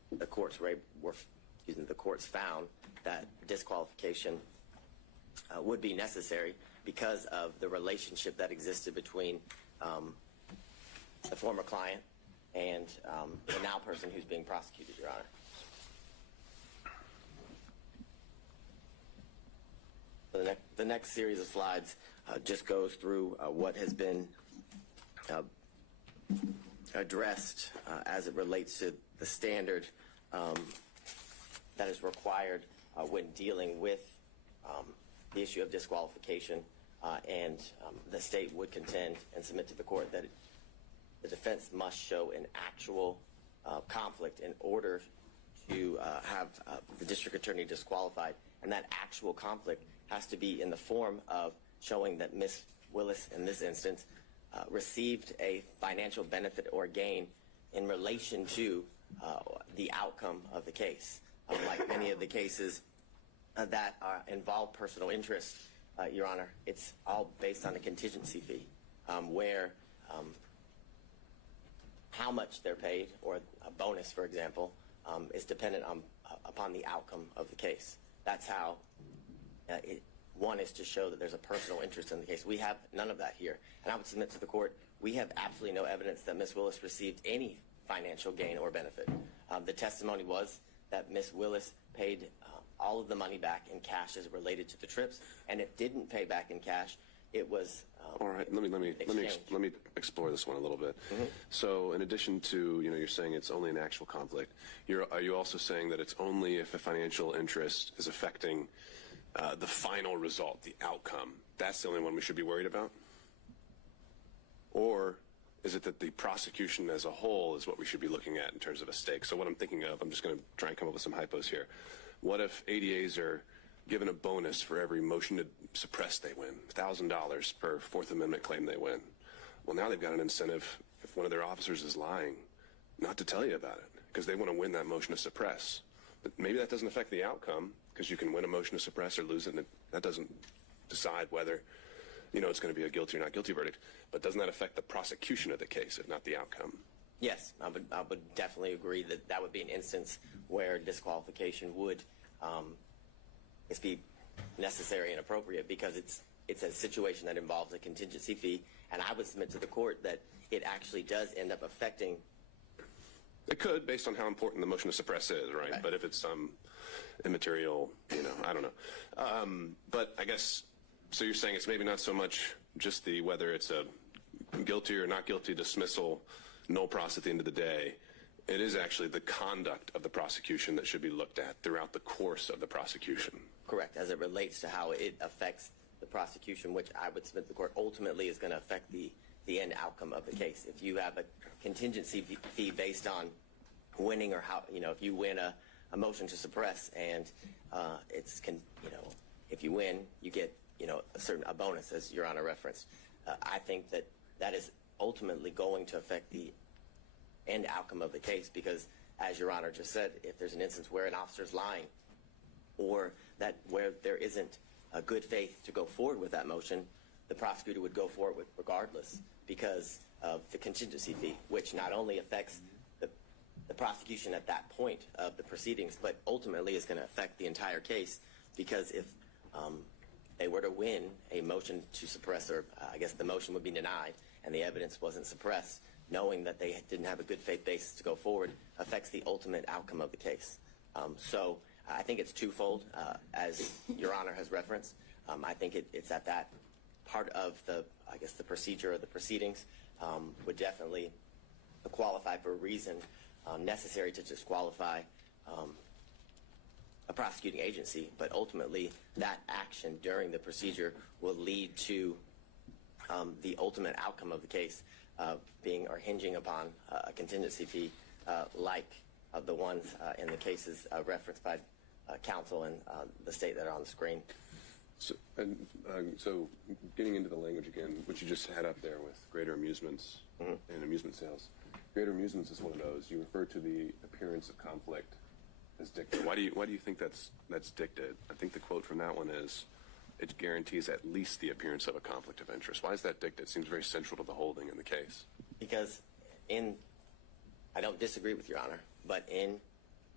the courts the courts found that disqualification would be necessary because of the relationship that existed between the former client and the now person who's being prosecuted, Your Honor. The next series of slides just goes through what has been addressed as it relates to the standard that is required when dealing with the issue of disqualification, and the state would contend and submit to the court that the defense must show an actual conflict in order to have the district attorney disqualified, and that actual conflict has to be in the form of showing that Ms. Willis, in this instance, received a financial benefit or gain in relation to the outcome of the case. Like many of the cases that involve personal interest, Your Honor, it's all based on a contingency fee, where how much they're paid, or a bonus, for example, is dependent upon the outcome of the case. That's how one is to show that there's a personal interest in the case. We have none of that here. And I would submit to the court, we have absolutely no evidence that Ms. Willis received any financial gain or benefit. The testimony was that Ms. Willis paid all of the money back in cash as related to the trips, and it didn't pay back in cash. It was all right. Let me explore this one a little bit. Mm-hmm. So, in addition to you're saying it's only an actual conflict, are you also saying that it's only if a financial interest is affecting the final result, the outcome? That's the only one we should be worried about? Or is it that the prosecution as a whole is what we should be looking at in terms of a stake? So what I'm thinking of, I'm just going to try and come up with some hypos here. What if ADAs are given a bonus for every motion to suppress they win, $1,000 per Fourth Amendment claim they win? Well, now they've got an incentive, if one of their officers is lying, not to tell you about it, because they want to win that motion to suppress. But maybe that doesn't affect the outcome, because you can win a motion to suppress or lose it, and that doesn't decide whether it's going to be a guilty or not guilty verdict. But doesn't that affect the prosecution of the case, if not the outcome? Yes, I would definitely agree that that would be an instance where disqualification would be necessary and appropriate, because it's a situation that involves a contingency fee, and I would submit to the court that it actually does end up affecting. It could, based on how important the motion to suppress is, right? But if it's some immaterial, I don't know. But I guess, so you're saying it's maybe not so much just whether it's a guilty or not guilty dismissal, no pros at the end of the day. It is actually the conduct of the prosecution that should be looked at throughout the course of the prosecution. Correct, as it relates to how it affects the prosecution, which I would submit to the court ultimately is going to affect the end outcome of the case. If you have a contingency fee based on winning, or how, if you win a motion to suppress, and if you win, you get, a bonus, as Your Honor referenced. I think that is ultimately going to affect the end outcome of the case, because, as Your Honor just said, if there's an instance where an officer's lying, or that where there isn't a good faith to go forward with that motion, the prosecutor would go forward with regardless, because of the contingency fee, which not only affects the prosecution at that point of the proceedings, but ultimately is going to affect the entire case, because if they were to win a motion to suppress, or I guess the motion would be denied, and the evidence wasn't suppressed, knowing that they didn't have a good faith basis to go forward affects the ultimate outcome of the case. So I think it's twofold, as Your Honor has referenced. I think it's at that part of the procedure or the proceedings would definitely qualify for a reason necessary to disqualify a prosecuting agency, but ultimately that action during the procedure will lead to the ultimate outcome of the case being or hinging upon a contingency fee like the ones in the cases referenced by counsel and the state that are on the screen. So getting into the language again, which you just had up there with greater amusements and amusement sales. Greater amusements is one of those. You refer to the appearance of conflict as dicta. Why do you think that's dicta? I think the quote from that one is, it guarantees at least the appearance of a conflict of interest. Why is that dicta? It seems very central to the holding in the case. Because I don't disagree with Your Honor, but in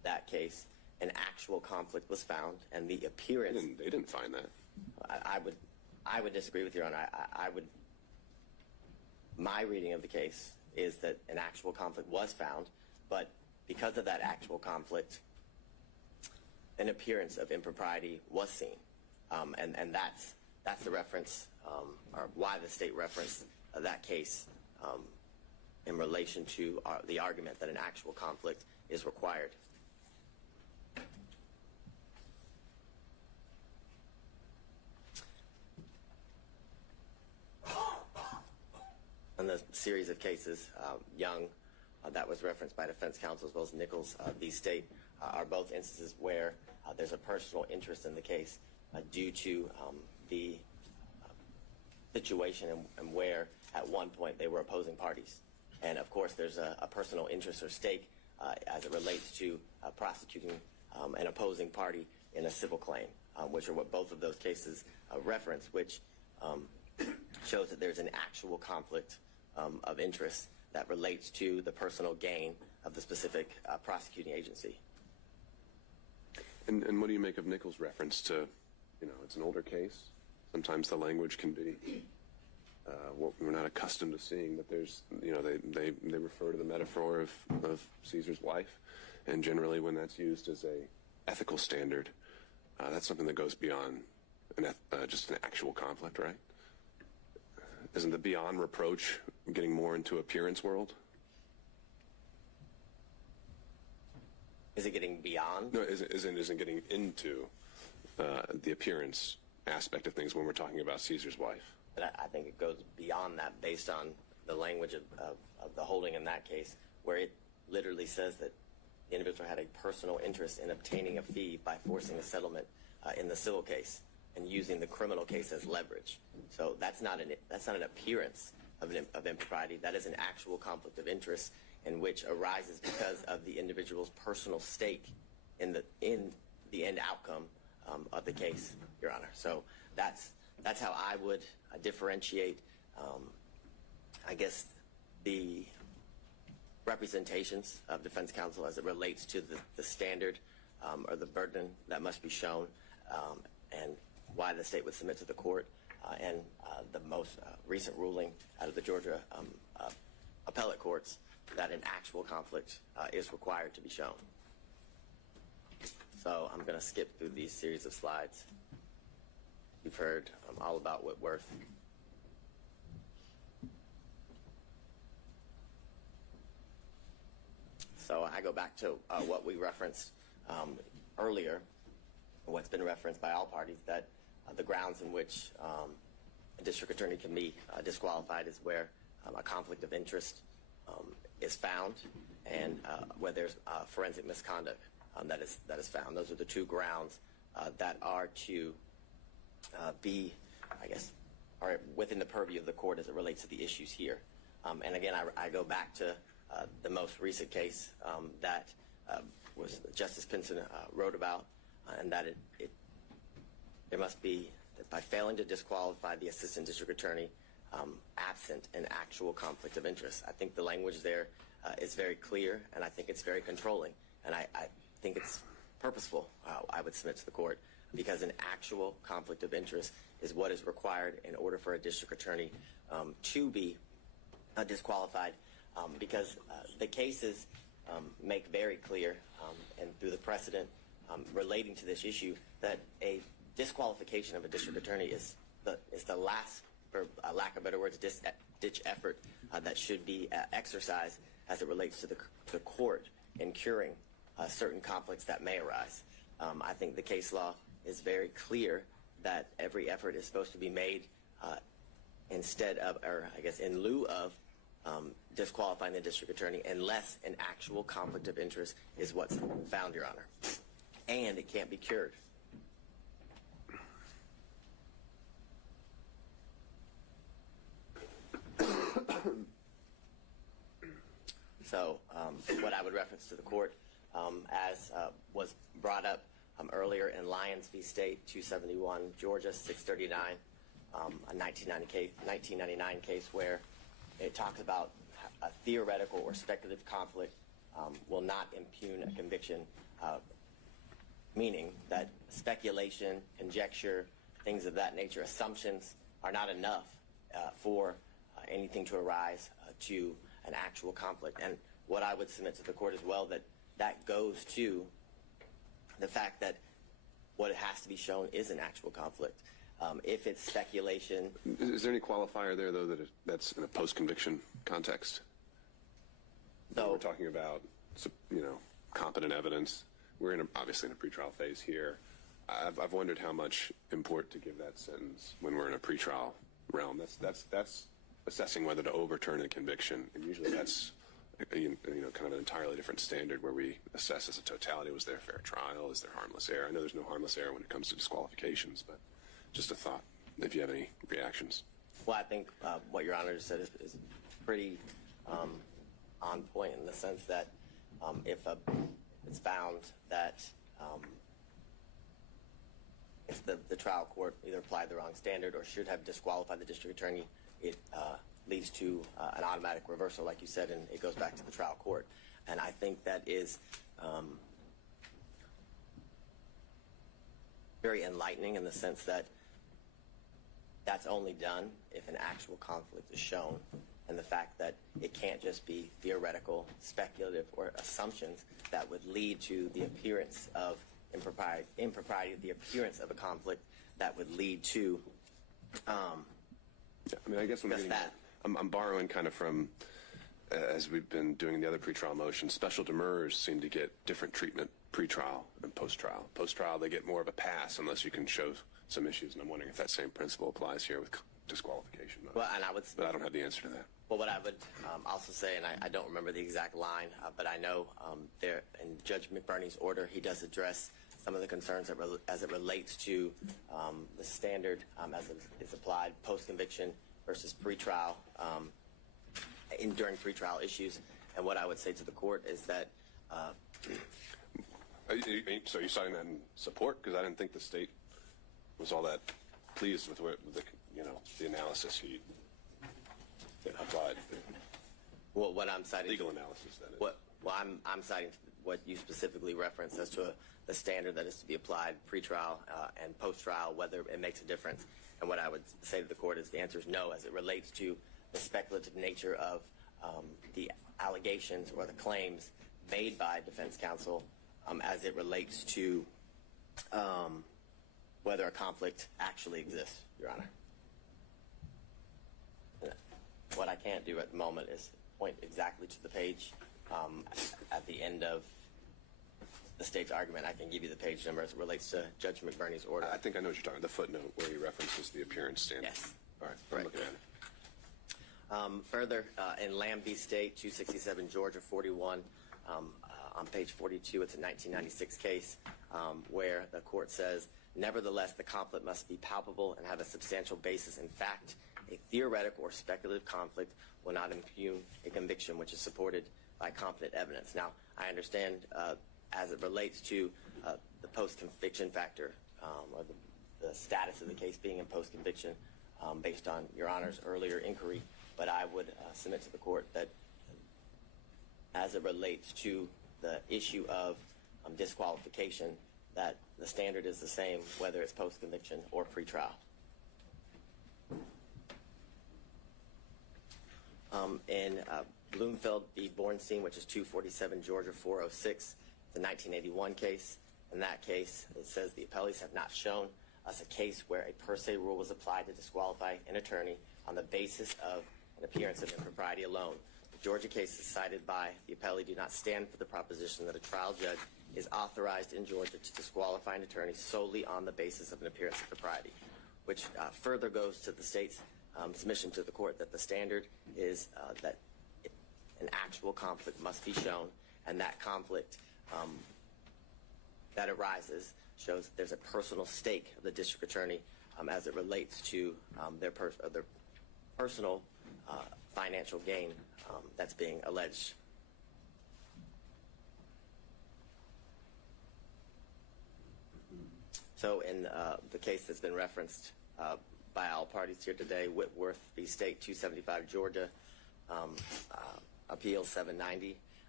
that case, an actual conflict was found, and the appearance. They didn't find that. I would disagree with Your Honor. My reading of the case is that an actual conflict was found, but because of that actual conflict, an appearance of impropriety was seen, and that's the reference, or why the state referenced that case in relation to the argument that an actual conflict is required. In the series of cases, Young, that was referenced by defense counsel, as well as Nichols, these state are both instances where there's a personal interest in the case due to the situation and where at one point they were opposing parties. And of course there's a personal interest or stake as it relates to prosecuting an opposing party in a civil claim, which are what both of those cases reference, which shows that there's an actual conflict of interest that relates to the personal gain of the specific prosecuting agency. And what do you make of Nichols' reference to, it's an older case. Sometimes the language can be what we're not accustomed to seeing, but there's, they refer to the metaphor of Caesar's wife, and generally when that's used as a ethical standard, that's something that goes beyond just an actual conflict, right? Isn't the beyond reproach getting more into appearance world? Is it getting beyond? No, isn't getting into the appearance aspect of things when we're talking about Caesar's wife. But I think it goes beyond that based on the language of the holding in that case, where it literally says that the individual had a personal interest in obtaining a fee by forcing a settlement in the civil case and using the criminal case as leverage. So that's not an appearance of impropriety. That is an actual conflict of interest in which arises because of the individual's personal stake in the end outcome of the case, Your Honor. So that's how I would differentiate, I guess, the representations of defense counsel as it relates to the standard or the burden that must be shown, and why the state would submit to the court, and the most recent ruling out of the Georgia appellate courts that an actual conflict is required to be shown. So I'm going to skip through these series of slides. You've heard all about Whitworth. So I go back to what we referenced earlier, what's been referenced by all parties, that the grounds in which a district attorney can be disqualified is where a conflict of interest is found, and where there's forensic misconduct that is found. Those are the two grounds that are to be, I guess, are within the purview of the court as it relates to the issues here. And again, I go back to the most recent case that was Justice Pinson wrote about, and that there must be, that by failing to disqualify the assistant district attorney absent an actual conflict of interest. I think the language there is very clear, and I think it's very controlling, and I think it's purposeful, I would submit to the court, because an actual conflict of interest is what is required in order for a district attorney to be disqualified, because the cases make very clear, and through the precedent relating to this issue, that a disqualification of a district attorney is the last, for lack of better words, ditch effort that should be exercised as it relates to the court in curing certain conflicts that may arise. I think the case law is very clear that every effort is supposed to be made instead of, or I guess in lieu of, disqualifying the district attorney unless an actual conflict of interest is what's found, Your Honor. And it can't be cured. So what I would reference to the court, as was brought up earlier in Lyons v. State, 271, Georgia, 639, a 1999 case where it talks about a theoretical or speculative conflict will not impugn a conviction meaning that speculation, conjecture, things of that nature, assumptions are not enough for anything to arise to an actual conflict. And what I would submit to the court as well, that goes to the fact that what has to be shown is an actual conflict. If it's speculation. Is there any qualifier there, though, that's in a post-conviction context? So we're talking about, competent evidence. We're obviously in a pretrial phase here. I've wondered how much import to give that sentence when we're in a pretrial realm. That's assessing whether to overturn a conviction, and usually that's kind of an entirely different standard where we assess as a totality: was there a fair trial? Is there harmless error? I know there's no harmless error when it comes to disqualifications, but just a thought. If you have any reactions. Well, I think what Your Honor just said is pretty on point in the sense that if it's found that if the trial court either applied the wrong standard or should have disqualified the district attorney, it leads to an automatic reversal, like you said, and it goes back to the trial court. And I think that is very enlightening in the sense that that's only done if an actual conflict is shown, and the fact that it can't just be theoretical, speculative, or assumptions that would lead to the appearance of impropriety, the appearance of a conflict that would lead to I guess just that. I'm borrowing kind of from, as we've been doing the other pretrial motions, special demurrers seem to get different treatment pre-trial and post-trial. Post-trial, they get more of a pass unless you can show some issues, and I'm wondering if that same principle applies here with disqualification. Well, and but I don't have the answer to that. Well, what I would also say, and I don't remember the exact line, but I know there in Judge McBurney's order, he does address some of the concerns as it relates to the standard as it is applied post-conviction versus pre-trial during pre-trial issues. And what I would say to the court is that. So you're citing that in support? Because I didn't think the state was all that pleased with the analysis he applied. Well, what I'm citing. Legal analysis, that is. Well, I'm citing what you specifically referenced as to the standard that is to be applied pre-trial and post-trial, whether it makes a difference. And what I would say to the court is the answer is no, as it relates to the speculative nature of the allegations or the claims made by defense counsel as it relates to whether a conflict actually exists, Your Honor. What I can't do at the moment is point exactly to the page at the end of the state's argument. I can give you the page number as it relates to Judge McBurney's order. I think I know what you're talking about, the footnote where he references the appearance standard. Yes. All right, I'm looking at it. Further, in Lamb v. State, 267 Georgia 41, on page 42, it's a 1996 case where the court says, nevertheless, the conflict must be palpable and have a substantial basis in fact. A theoretical or speculative conflict will not impugn a conviction which is supported by competent evidence. Now, I understand as it relates to the post-conviction factor or the status of the case being in post-conviction based on Your Honor's earlier inquiry, but I would submit to the court that as it relates to the issue of disqualification, that the standard is the same whether it's post-conviction or pre-trial. In Bloomfield v. Bornstein, which is 247 Georgia 406, the 1981 case. In that case, it says the appellees have not shown us a case where a per se rule was applied to disqualify an attorney on the basis of an appearance of impropriety alone. The Georgia cases cited by the appellee do not stand for the proposition that a trial judge is authorized in Georgia to disqualify an attorney solely on the basis of an appearance of propriety, which further goes to the state's submission to the court that the standard is that an actual conflict must be shown, and that conflict that arises shows there's a personal stake of the district attorney as it relates to their personal financial gain that's being alleged. So in the case that's been referenced by all parties here today, Whitworth v. State, 275 Georgia, Appeal 790,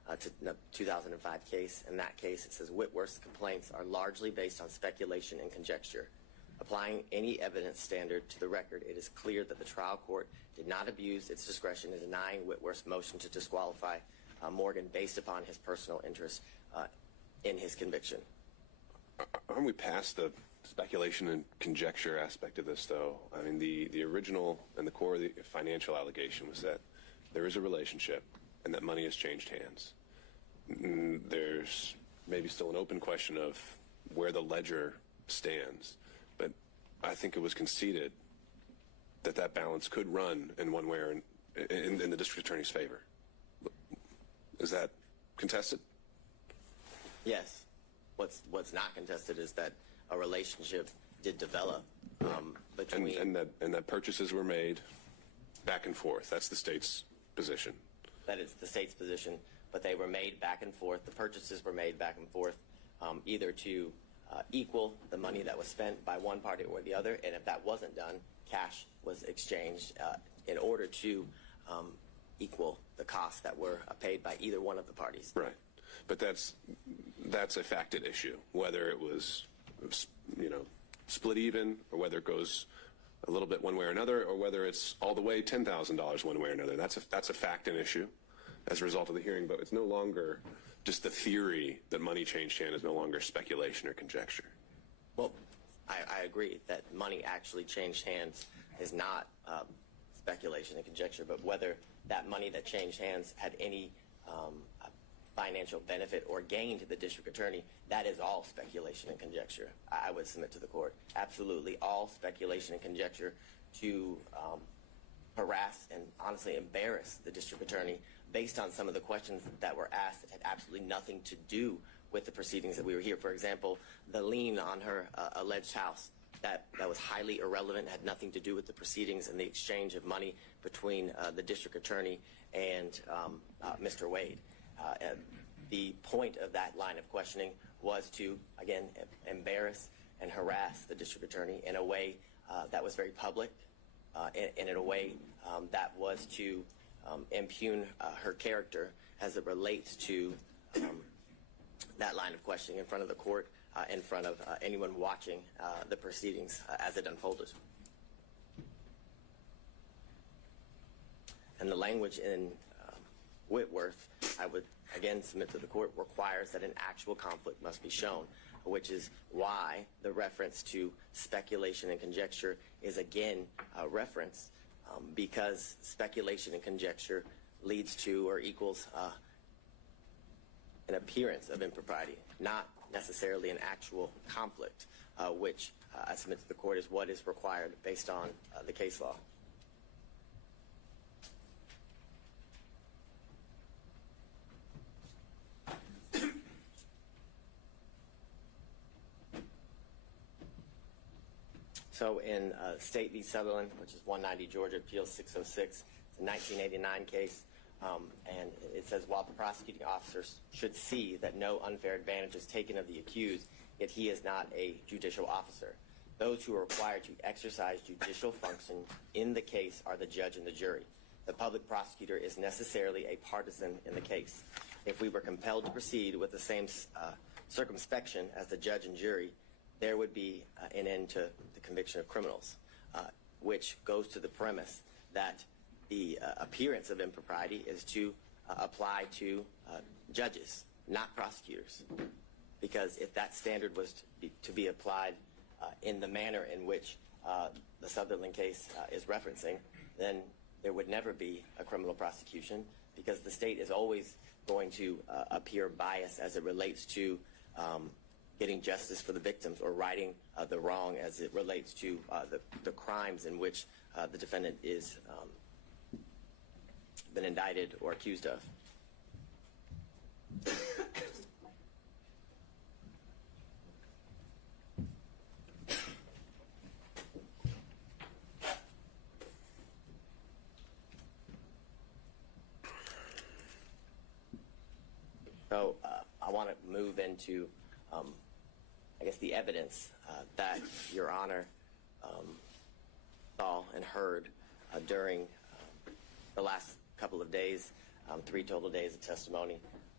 to the 2005 case. In that case, it says Whitworth's complaints are largely based on speculation and conjecture. Applying any evidence standard to the record, it is clear that the trial court did not abuse its discretion in denying Whitworth's motion to disqualify Morgan based upon his personal interest in his conviction. Aren't we past the speculation and conjecture aspect of this, though? I mean, the original and the core of the financial allegation was that there is a relationship and that money has changed hands. There's maybe still an open question of where the ledger stands, but I think it was conceded that that balance could run in one way or in the district attorney's favor. Is that contested? Yes. What's not contested is that a relationship did develop between and that purchases were made back and forth. That's the state's position. That is the state's position, but they were made back and forth. The purchases were made back and forth, either to equal the money that was spent by one party or the other, and if that wasn't done, cash was exchanged in order to equal the costs that were paid by either one of the parties. Right, but that's a facted issue, whether it was split even, or whether it goes a little bit one way or another, or whether it's all the way $10,000 one way or another. That's a fact and issue as a result of the hearing, but it's no longer just the theory that money changed hands is no longer speculation or conjecture. Well, I agree that money actually changed hands is not speculation and conjecture, but whether that money that changed hands had any financial benefit or gain to the district attorney, that is all speculation and conjecture. I would submit to the court. Absolutely all speculation and conjecture to harass and honestly embarrass the district attorney based on some of the questions that were asked that had absolutely nothing to do with the proceedings that we were here. For example, the lien on her alleged house, that was highly irrelevant, had nothing to do with the proceedings and the exchange of money between the district attorney and Mr. Wade. The point of that line of questioning was to, again, embarrass and harass the district attorney in a way that was very public, and in a way that was to impugn her character as it relates to that line of questioning in front of the court, in front of anyone watching the proceedings as it unfolded. And the language in Whitworth, I would again submit to the court, requires that an actual conflict must be shown, which is why the reference to speculation and conjecture is again a reference, because speculation and conjecture leads to or equals an appearance of impropriety, not necessarily an actual conflict, which I submit to the court is what is required based on the case law. So in State v. Sutherland, which is 190 Georgia Appeals 606, it's a 1989 case, and it says, while the prosecuting officers should see that no unfair advantage is taken of the accused, yet he is not a judicial officer. Those who are required to exercise judicial function in the case are the judge and the jury. The public prosecutor is necessarily a partisan in the case. If we were compelled to proceed with the same circumspection as the judge and jury, there would be an end to the conviction of criminals, which goes to the premise that the appearance of impropriety is to apply to judges, not prosecutors. Because if that standard was to be applied in the manner in which the Sutherland case is referencing, then there would never be a criminal prosecution, because the state is always going to appear biased as it relates to getting justice for the victims or righting the wrong as it relates to the crimes in which the defendant is been indicted or accused of. So I want to move into, I guess, the evidence that Your Honor saw and heard during the last couple of days, 3 total days of testimony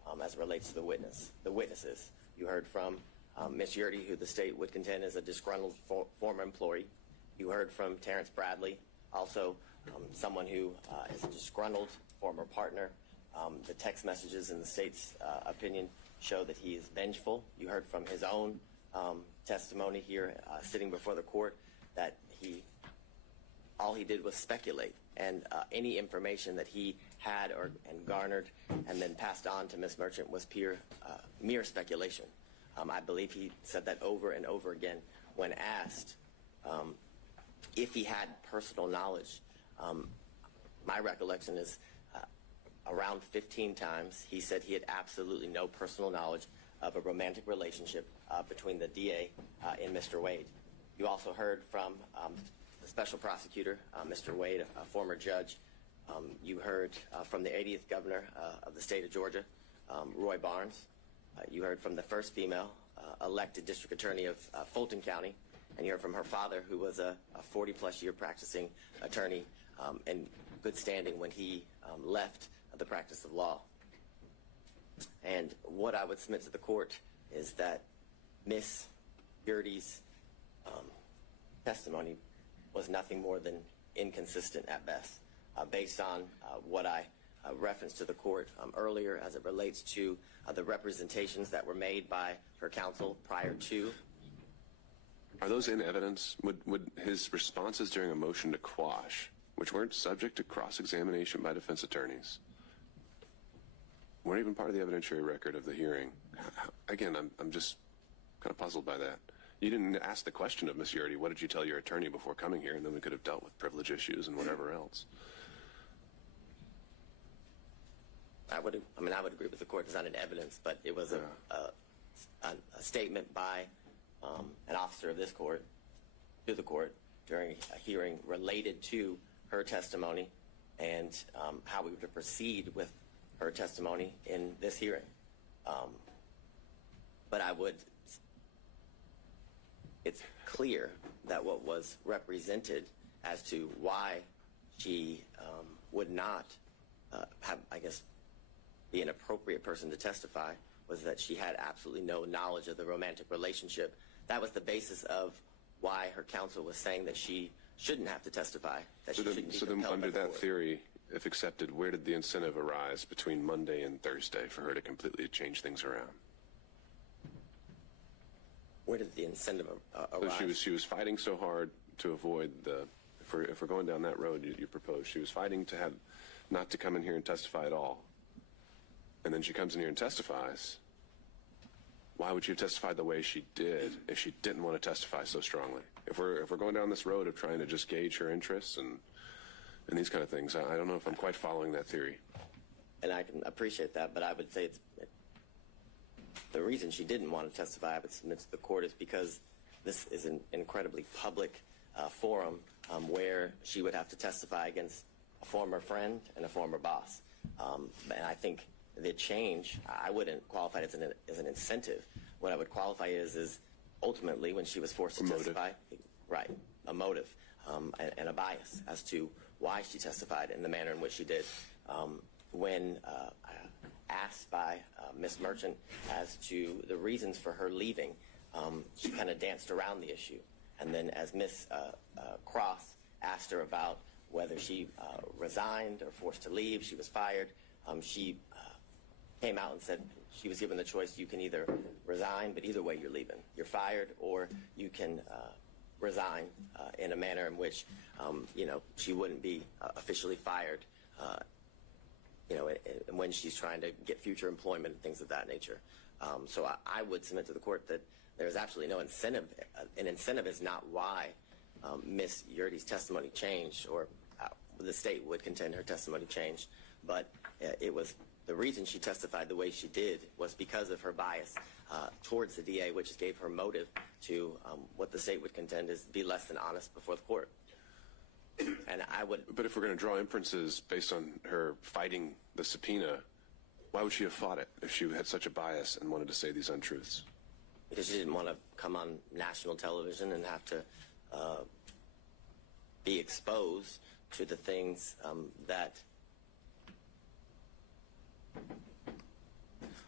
as it relates to the witnesses. You heard from Ms. Yurdy, who the state would contend is a disgruntled former employee. You heard from Terrence Bradley, also someone who is a disgruntled former partner. The text messages in the state's opinion show that he is vengeful. You heard from his own testimony here sitting before the court that all he did was speculate, and any information that he had and garnered and then passed on to Ms. Merchant was mere speculation. I believe he said that over and over again when asked if he had personal knowledge. My recollection is around 15 times he said he had absolutely no personal knowledge of a romantic relationship between the DA and Mr. Wade. You also heard from the special prosecutor, Mr. Wade, a former judge. You heard from the 80th governor of the state of Georgia, Roy Barnes. You heard from the first female elected district attorney of Fulton County, and you heard from her father, who was a 40-plus year practicing attorney in good standing when he left the practice of law. And what I would submit to the court is that Ms. Yurdy's testimony was nothing more than inconsistent at best, based on what I referenced to the court earlier as it relates to the representations that were made by her counsel prior to. Are those in evidence? Would his responses during a motion to quash, which weren't subject to cross-examination by defense attorneys, weren't even part of the evidentiary record of the hearing? Again, I'm just kind of puzzled by that. You didn't ask the question of Ms. Yurdy, what did you tell your attorney before coming here, and then we could have dealt with privilege issues and whatever else. I would agree with the court. It's not in evidence, but it was a statement by an officer of this court to the court during a hearing related to her testimony and how we would proceed with her testimony in this hearing. But it's clear that what was represented as to why she would not have, I guess, be an appropriate person to testify was that she had absolutely no knowledge of the romantic relationship. That was the basis of why her counsel was saying that she shouldn't have to testify, that she shouldn't be compelled by the under that court. theory, if accepted, where did the incentive arise between Monday and Thursday for her to completely change things around? Where did the incentive arise? So she was fighting so hard to avoid the, if we're going down that road you proposed, she was fighting to have not to come in here and testify at all. And then she comes in here and testifies. Why would she have testified the way she did if she didn't want to testify so strongly? If we're going down this road of trying to just gauge her interests and these kind of things, I don't know if I'm quite following that theory. And I can appreciate that, but I would say the reason she didn't want to testify, I would submit to the court, is because this is an incredibly public forum where she would have to testify against a former friend and a former boss. And I think the change, I wouldn't qualify it as an incentive. What I would qualify is ultimately when she was forced to testify, right, a motive and a bias as to why she testified in the manner in which she did. When asked by Ms. Merchant as to the reasons for her leaving, she kind of danced around the issue. And then as Ms. Cross asked her about whether she resigned or forced to leave, she was fired, she came out and said she was given the choice, you can either resign, but either way you're leaving. You're fired, or you can resign in a manner in which, she wouldn't be officially fired, when she's trying to get future employment and things of that nature. So I would submit to the court that there's absolutely no incentive. An incentive is not why Ms. Yurdy's testimony changed, or the state would contend her testimony changed, but it was the reason she testified the way she did was because of her bias towards the DA, which gave her motive to what the state would contend is be less than honest before the court. And I would. But if we're going to draw inferences based on her fighting the subpoena, why would she have fought it if she had such a bias and wanted to say these untruths? Because she didn't want to come on national television and have to be exposed to the things that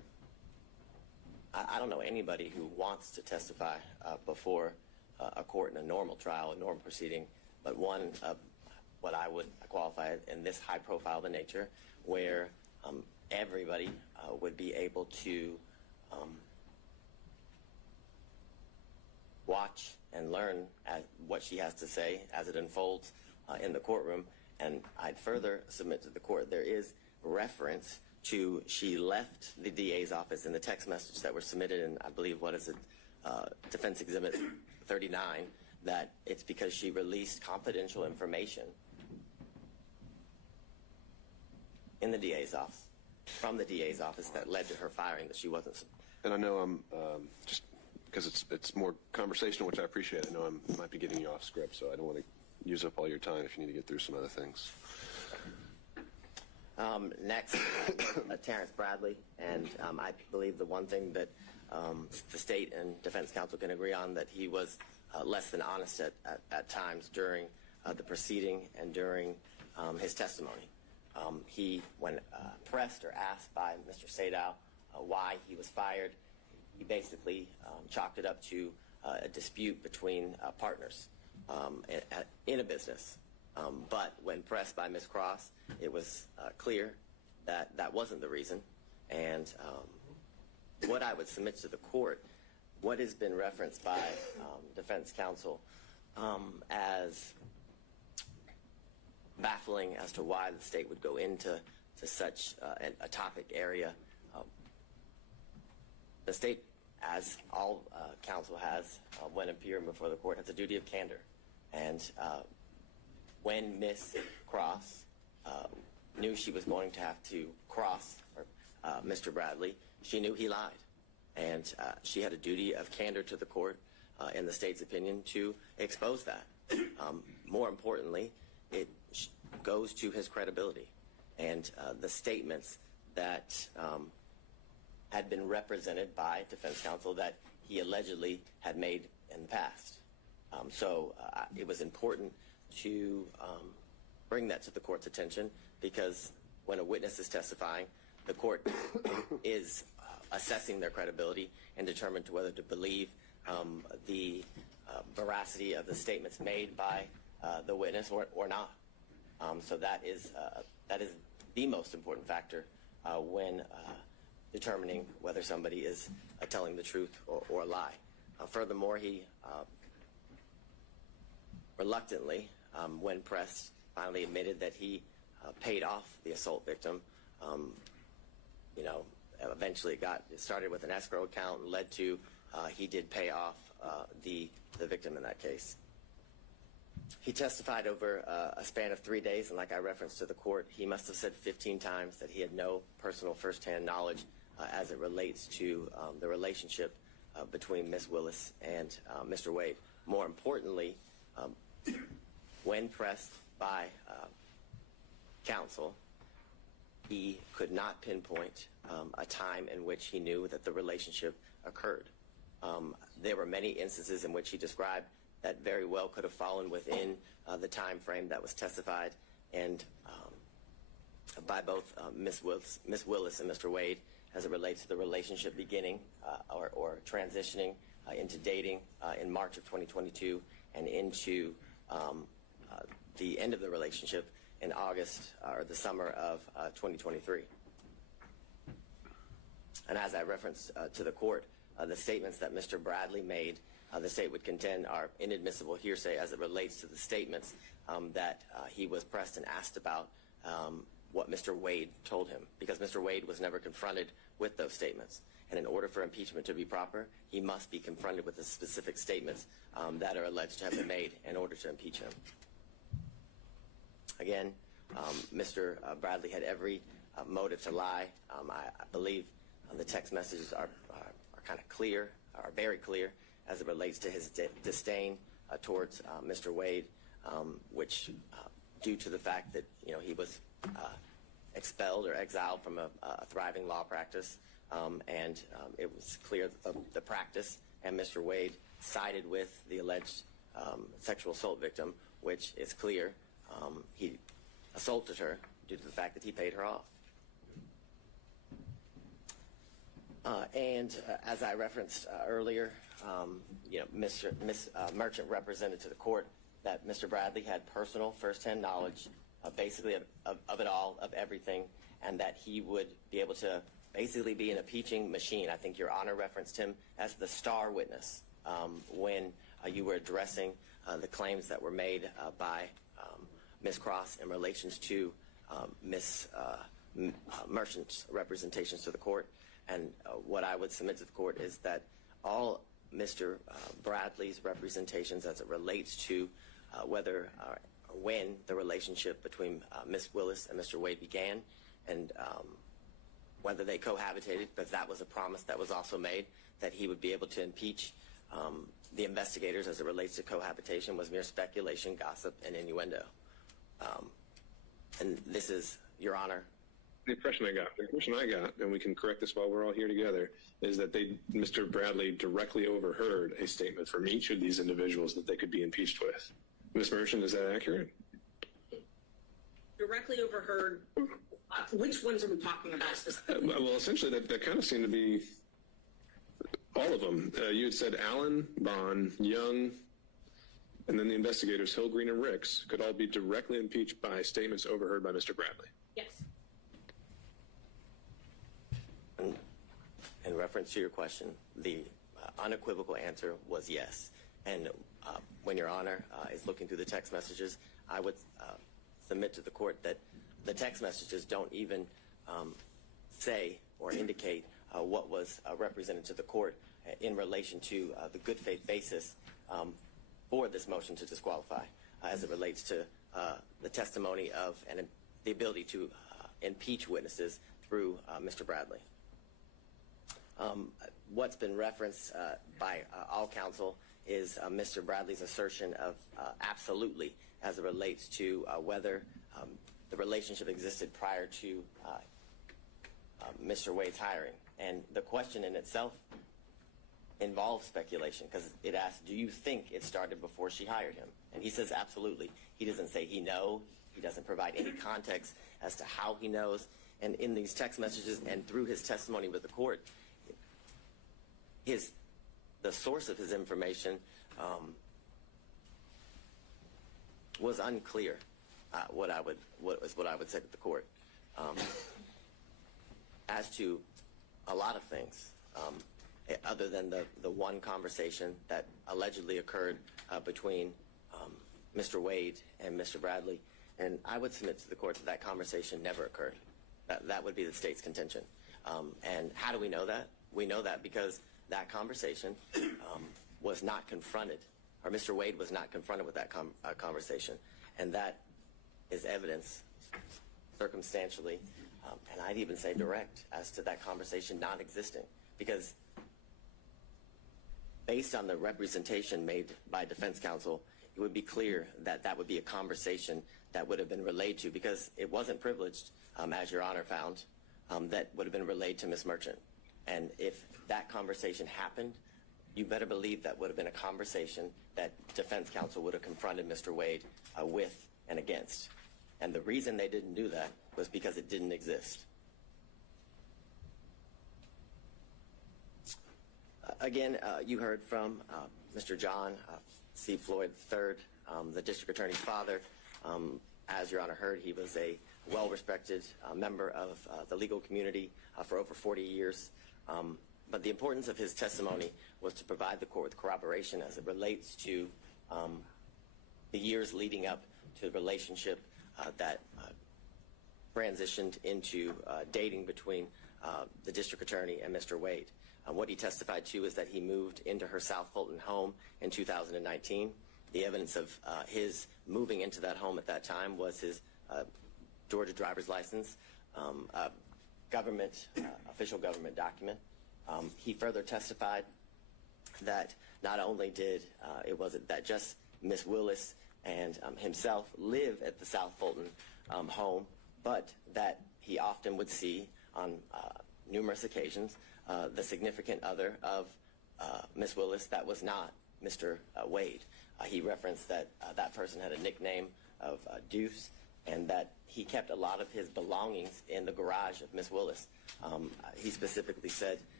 I don't know anybody who wants to testify before a court in a normal trial, a normal proceeding, but one of what I would qualify in this high profile of nature, where everybody would be able to watch and learn what she has to say as it unfolds in the courtroom. And I'd further submit to the court there is reference to she left the DA's office in the text message that were submitted in, I believe, what is it, Defense Exhibit 39, that it's because she released confidential information in the DA's office, from the DA's office, that led to her firing, that she wasn't. And I know I'm just because it's more conversational, which I appreciate. I know I might be getting you off script, so I don't want to use up all your time if you need to get through some other things. Next, Terrence Bradley, and I believe the one thing that the state and defense counsel can agree on, that he was less than honest at times during the proceeding and during his testimony. He, when pressed or asked by Mr. Sadow why he was fired, he basically chalked it up to a dispute between partners in a business. But when pressed by Ms. Cross, it was clear that that wasn't the reason. And what I would submit to the court, what has been referenced by defense counsel as baffling as to why the state would go into such a topic area. The state, as all counsel has when appearing before the court, has a duty of candor. And when Ms. Cross knew she was going to have to cross Mr. Bradley, she knew he lied. And she had a duty of candor to the court, in the state's opinion, to expose that. More importantly, it goes to his credibility and the statements that had been represented by defense counsel that he allegedly had made in the past. So it was important to bring that to the court's attention, because when a witness is testifying, the court is assessing their credibility and determined to whether to believe the veracity of the statements made by the witness or not. So that is the most important factor when determining whether somebody is telling the truth or a lie. Furthermore, he reluctantly, when pressed, finally admitted that he paid off the assault victim. Eventually it started with an escrow account and led to he did pay off the victim in that case. He testified over a span of 3 days, and like I referenced to the court, he must have said 15 times that he had no personal firsthand knowledge as it relates to the relationship between Ms. Willis and Mr. Wade. More importantly, when pressed by counsel, he could not pinpoint a time in which he knew that the relationship occurred. There were many instances in which he described that very well could have fallen within the time frame that was testified and by both Ms. Willis and Mr. Wade as it relates to the relationship beginning or transitioning into dating in March of 2022 and into the end of the relationship in August or the summer of 2023. And as I referenced to the court, the statements that Mr. Bradley made, the state would contend are inadmissible hearsay as it relates to the statements that he was pressed and asked about what Mr. Wade told him, because Mr. Wade was never confronted with those statements. And in order for impeachment to be proper, he must be confronted with the specific statements that are alleged to have been made in order to impeach him. Again, Mr. Bradley had every motive to lie. I believe the text messages are kind of clear, are very clear as it relates to his disdain towards Mr. Wade, which due to the fact that he was expelled or exiled from a thriving law practice, and it was clear that the practice and Mr. Wade sided with the alleged sexual assault victim, which is clear he assaulted her due to the fact that he paid her off. As I referenced earlier, Ms. Merchant represented to the court that Mr. Bradley had personal firsthand knowledge basically of it all, of everything, and that he would be able to basically be an impeaching machine. I think Your Honor referenced him as the star witness when you were addressing the claims that were made by Ms. Cross in relation to Ms. Merchant's representations to the court. And what I would submit to the court is that all Mr. Bradley's representations as it relates to whether or when the relationship between Ms. Willis and Mr. Wade began, and whether they cohabitated, because that was a promise that was also made, that he would be able to impeach the investigators as it relates to cohabitation, was mere speculation, gossip, and innuendo. And this is, Your Honor. The impression I got, and we can correct this while we're all here together, is that Mr. Bradley directly overheard a statement from each of these individuals that they could be impeached with. Ms. Merchant, is that accurate? Directly overheard. Which ones are we talking about specifically? Well, essentially, that kind of seemed to be all of them. You had said Allen, Bond, Young, and then the investigators, Hill, Green, and Ricks, could all be directly impeached by statements overheard by Mr. Bradley. Yes. In reference to your question, the unequivocal answer was yes. And when Your Honor is looking through the text messages, I would submit to the court that the text messages don't even say or indicate what was represented to the court in relation to the good faith basis for this motion to disqualify as it relates to the testimony of and the ability to impeach witnesses through Mr. Bradley. What's been referenced by all counsel is Mr. Bradley's assertion of absolutely as it relates to whether the relationship existed prior to Mr. Wade's hiring. And the question in itself involves speculation, because it asks, do you think it started before she hired him? And he says absolutely. He doesn't say he knows. He doesn't provide any context as to how he knows. And in these text messages and through his testimony with the court, the source of his information was unclear. What I would say to the court, as to a lot of things, other than the one conversation that allegedly occurred between Mr. Wade and Mr. Bradley, and I would submit to the court that that conversation never occurred. That would be the state's contention. And how do we know that? We know that because that conversation was not confronted, or Mr. Wade was not confronted with that conversation. And that is evidence circumstantially, and I'd even say direct, as to that conversation not existing. Because based on the representation made by defense counsel, it would be clear that that would be a conversation that would have been relayed to, because it wasn't privileged, as Your Honor found, that would have been relayed to Ms. Merchant. And if that conversation happened, you better believe that would have been a conversation that defense counsel would have confronted Mr. Wade with and against. And the reason they didn't do that was because it didn't exist. Again, you heard from Mr. John C. Floyd III, the district attorney's father. As Your Honor heard, he was a well-respected member of the legal community for over 40 years. But the importance of his testimony was to provide the court with corroboration as it relates to the years leading up to the relationship that transitioned into dating between the district attorney and Mr. Wade. What he testified to is that he moved into her South Fulton home in 2019. The evidence of his moving into that home at that time was his Georgia driver's license, official government document. He further testified that not only did it wasn't that just Ms. Willis and himself live at the South Fulton home, but that he often would see on numerous occasions the significant other of Ms. Willis that was not Mr. Wade. He referenced that that person had a nickname of Deuce, and that he kept a lot of his belongings in the garage of Ms. Willis. He specifically said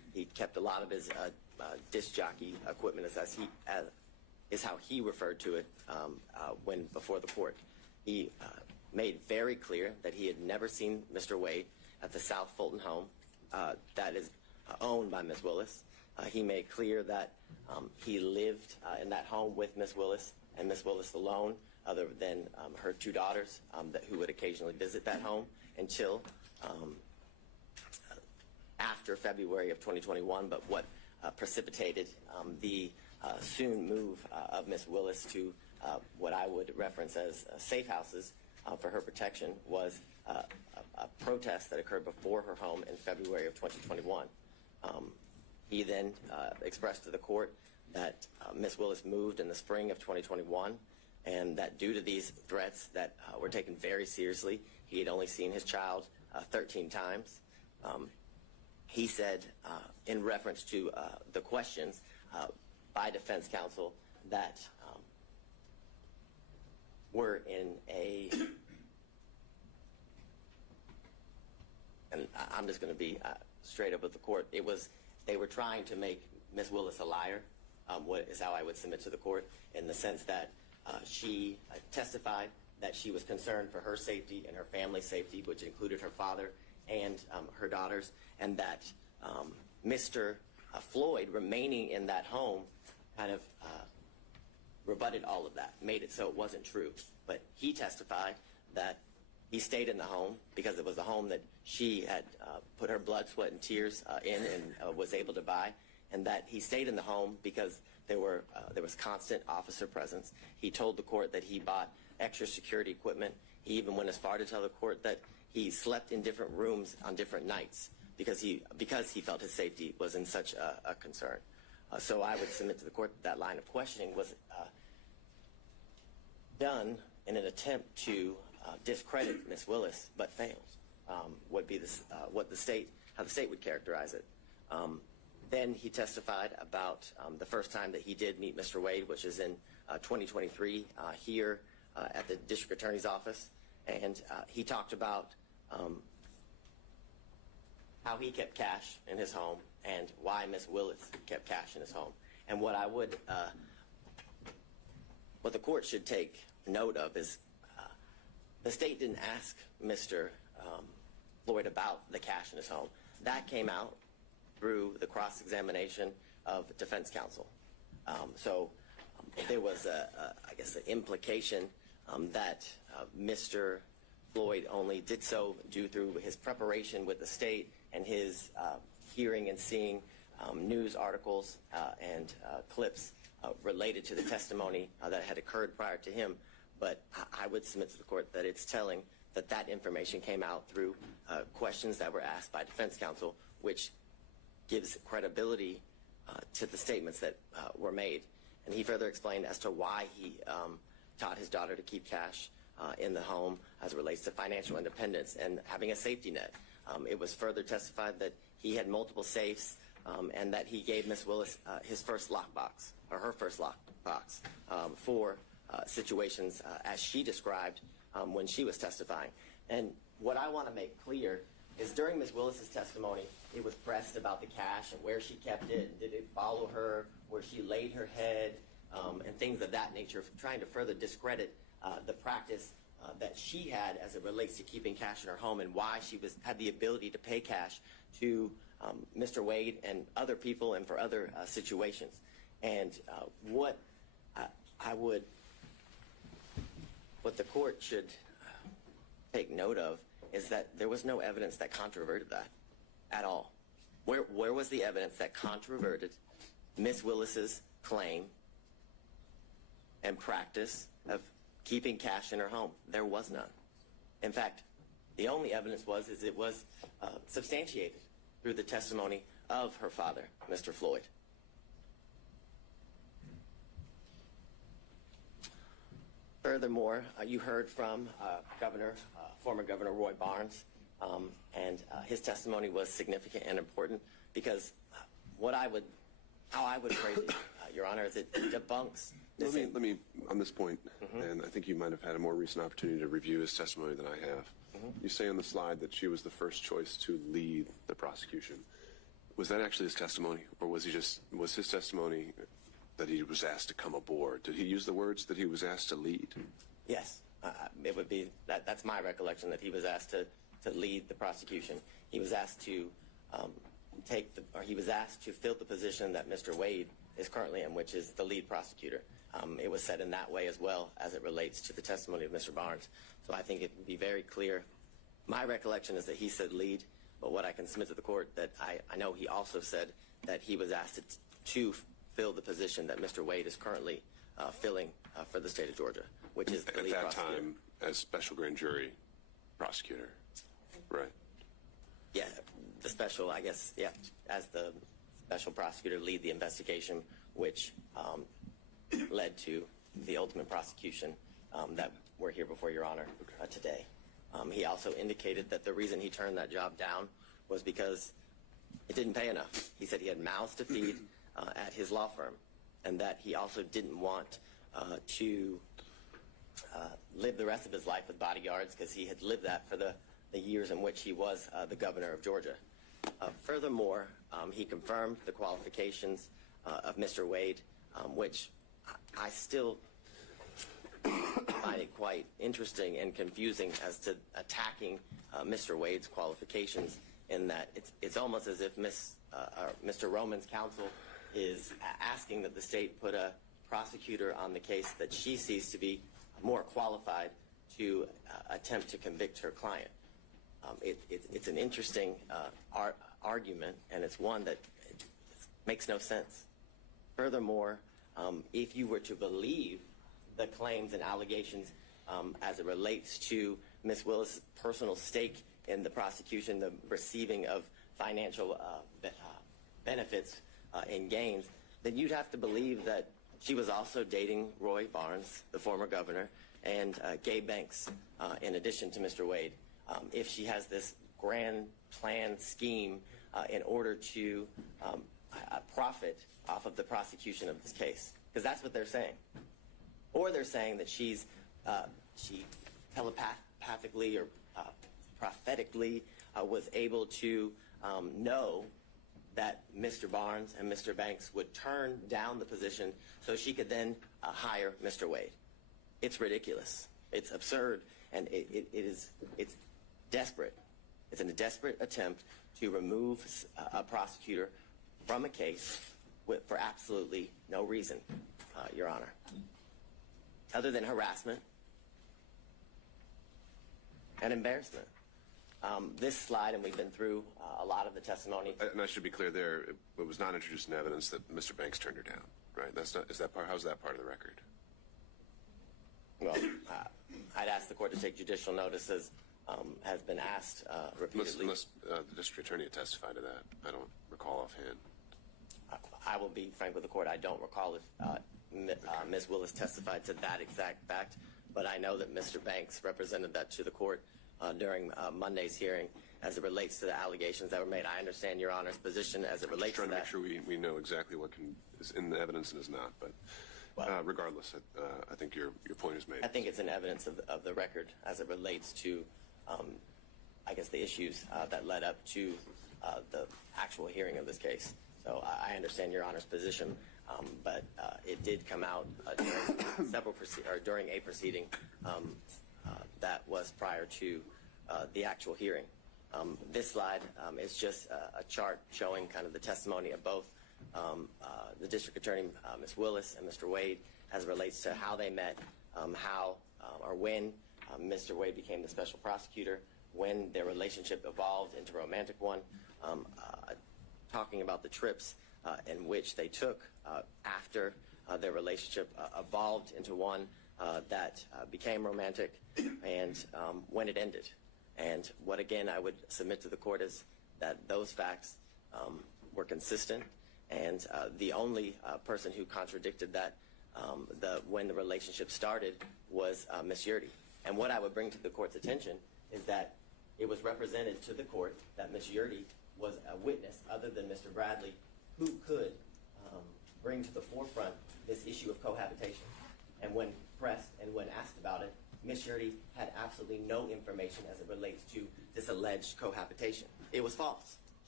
He kept a lot of his disc jockey equipment, is how he referred to it when before the court. He made very clear that he had never seen Mr. Wade at the South Fulton home that is owned by Ms. Willis. He made clear that he lived in that home with Ms. Willis and Ms. Willis alone, other than her two daughters who would occasionally visit that home until after February of 2021. But what precipitated the soon move of Ms. Willis to what I would reference as safe houses for her protection was a protest that occurred before her home in February of 2021. He then expressed to the court that Ms. Willis moved in the spring of 2021, and that due to these threats that were taken very seriously, he had only seen his child 13 times. He said, in reference to the questions by defense counsel that were in a, and I'm just going to be straight up with the court, they were trying to make Ms. Willis a liar, what is how I would submit to the court, in the sense that she testified that she was concerned for her safety and her family's safety, which included her father and her daughters, and that Mr. Floyd remaining in that home kind of rebutted all of that, made it so it wasn't true. But he testified that he stayed in the home because it was a home that she had put her blood, sweat, and tears in and was able to buy, and that he stayed in the home because there was constant officer presence. He told the court that he bought extra security equipment. He even went as far to tell the court that he slept in different rooms on different nights because he felt his safety was in such a concern. So I would submit to the court that line of questioning was done in an attempt to discredit Ms. Willis, but failed. Would be how the state would characterize it. Then he testified about the first time that he did meet Mr. Wade, which is in 2023 here at the district attorney's office, and he talked about how he kept cash in his home and why Ms. Willis kept cash in his home. And what the court should take note of is the state didn't ask Mr. Floyd about the cash in his home. That came out through the cross-examination of defense counsel. So there was, I guess, an implication that Mr. Floyd only did so due through his preparation with the state and his hearing and seeing news articles and clips related to the testimony that had occurred prior to him. But I would submit to the court that it's telling that information came out through questions that were asked by defense counsel, which gives credibility to the statements that were made. And he further explained as to why he taught his daughter to keep cash in the home as it relates to financial independence and having a safety net. It was further testified that he had multiple safes and that he gave Ms. Willis his first lockbox, or her first lockbox, for situations as she described when she was testifying. And what I want to make clear is during Ms. Willis's testimony, it was pressed about the cash and where she kept it, did it follow her, where she laid her head, and things of that nature, trying to further discredit the practice that she had as it relates to keeping cash in her home and why she had the ability to pay cash to Mr. Wade and other people and for other situations. And what the court should take note of is that there was no evidence that controverted that at all. Where was the evidence that controverted Ms. Willis's claim and practice of keeping cash in her home? There was none. In fact, the only evidence was it was substantiated through the testimony of her father, Mr. Floyd. Furthermore, you heard from former Governor Roy Barnes, and his testimony was significant and important because how I would phrase it, Your Honor, is it debunks. Let me on this point, and I think you might have had a more recent opportunity to review his testimony than I have. You say on the slide that she was the first choice to lead the prosecution. Was that actually his testimony, or was his testimony that he was asked to come aboard? Did he use the words that he was asked to lead? Yes, it would be that's my recollection, that he was asked to lead the prosecution. He was asked to he was asked to fill the position that Mr. Wade is currently in, which is the lead prosecutor. It was said in that way as well as it relates to the testimony of Mr. Barnes. So I think it would be very clear. My recollection is that he said lead, but what I can submit to the court, that I know he also said that he was asked to fill the position that Mr. Wade is currently filling for the state of Georgia, which is the lead prosecutor. At that time, as special grand jury prosecutor, right? Yeah, the special, I guess, yeah, as the special prosecutor, lead the investigation, which led to the ultimate prosecution that we're here before Your Honor today. He also indicated that the reason he turned that job down was because it didn't pay enough. He said he had mouths to feed at his law firm, and that he also didn't want to live the rest of his life with bodyguards, because he had lived that for the years in which he was the governor of Georgia. Furthermore, he confirmed the qualifications of Mr. Wade, which I still find it quite interesting and confusing as to attacking Mr. Wade's qualifications, in that it's almost as if Mr. Roman's counsel is asking that the state put a prosecutor on the case that she sees to be more qualified to attempt to convict her client. It's an interesting argument, and it's one that makes no sense. Furthermore, if you were to believe the claims and allegations as it relates to Ms. Willis' personal stake in the prosecution, the receiving of financial benefits and gains, then you'd have to believe that she was also dating Roy Barnes, the former governor, and Gabe Banks, in addition to Mr. Wade, if she has this grand plan scheme in order to profit off of the prosecution of this case. Because that's what they're saying. Or they're saying that she telepathically or prophetically was able to know that Mr. Barnes and Mr. Banks would turn down the position so she could then hire Mr. Wade. It's ridiculous. It's absurd, and it's desperate. It's a desperate attempt to remove a prosecutor from a case for absolutely no reason, Your Honor, other than harassment and embarrassment. This slide, and we've been through a lot of the testimony. And I should be clear there, it was not introduced in evidence that Mr. Banks turned her down, right? How's that part of the record? Well, I'd ask the court to take judicial notice, as has been asked repeatedly. Unless the district attorney had testified to that. I don't recall offhand. I will be frank with the court. I don't recall if Ms. Willis testified to that exact fact, but I know that Mr. Banks represented that to the court during Monday's hearing as it relates to the allegations that were made. I understand Your Honor's position as it relates to that. I'm just trying to make sure we know exactly what is in the evidence and is not, but regardless, I think your point is made. I think it's an evidence of the record as it relates to, I guess, the issues that led up to the actual hearing of this case. So I understand Your Honor's position, but it did come out during a proceeding that was prior to the actual hearing. This slide is just a chart showing kind of the testimony of both the district attorney, Ms. Willis, and Mr. Wade, as it relates to how they met, how or when Mr. Wade became the special prosecutor, when their relationship evolved into a romantic one, talking about the trips in which they took after their relationship evolved into one that became romantic, and when it ended. And what, again, I would submit to the court is that those facts were consistent, and the only person who contradicted that when the relationship started was Ms. Yurdy. And what I would bring to the court's attention is that it was represented to the court that Ms. Yurdy was a witness other than Mr. Bradley who could bring to the forefront this issue of cohabitation. And when pressed and when asked about it, Ms. Yurdy had absolutely no information as it relates to this alleged cohabitation. It was false.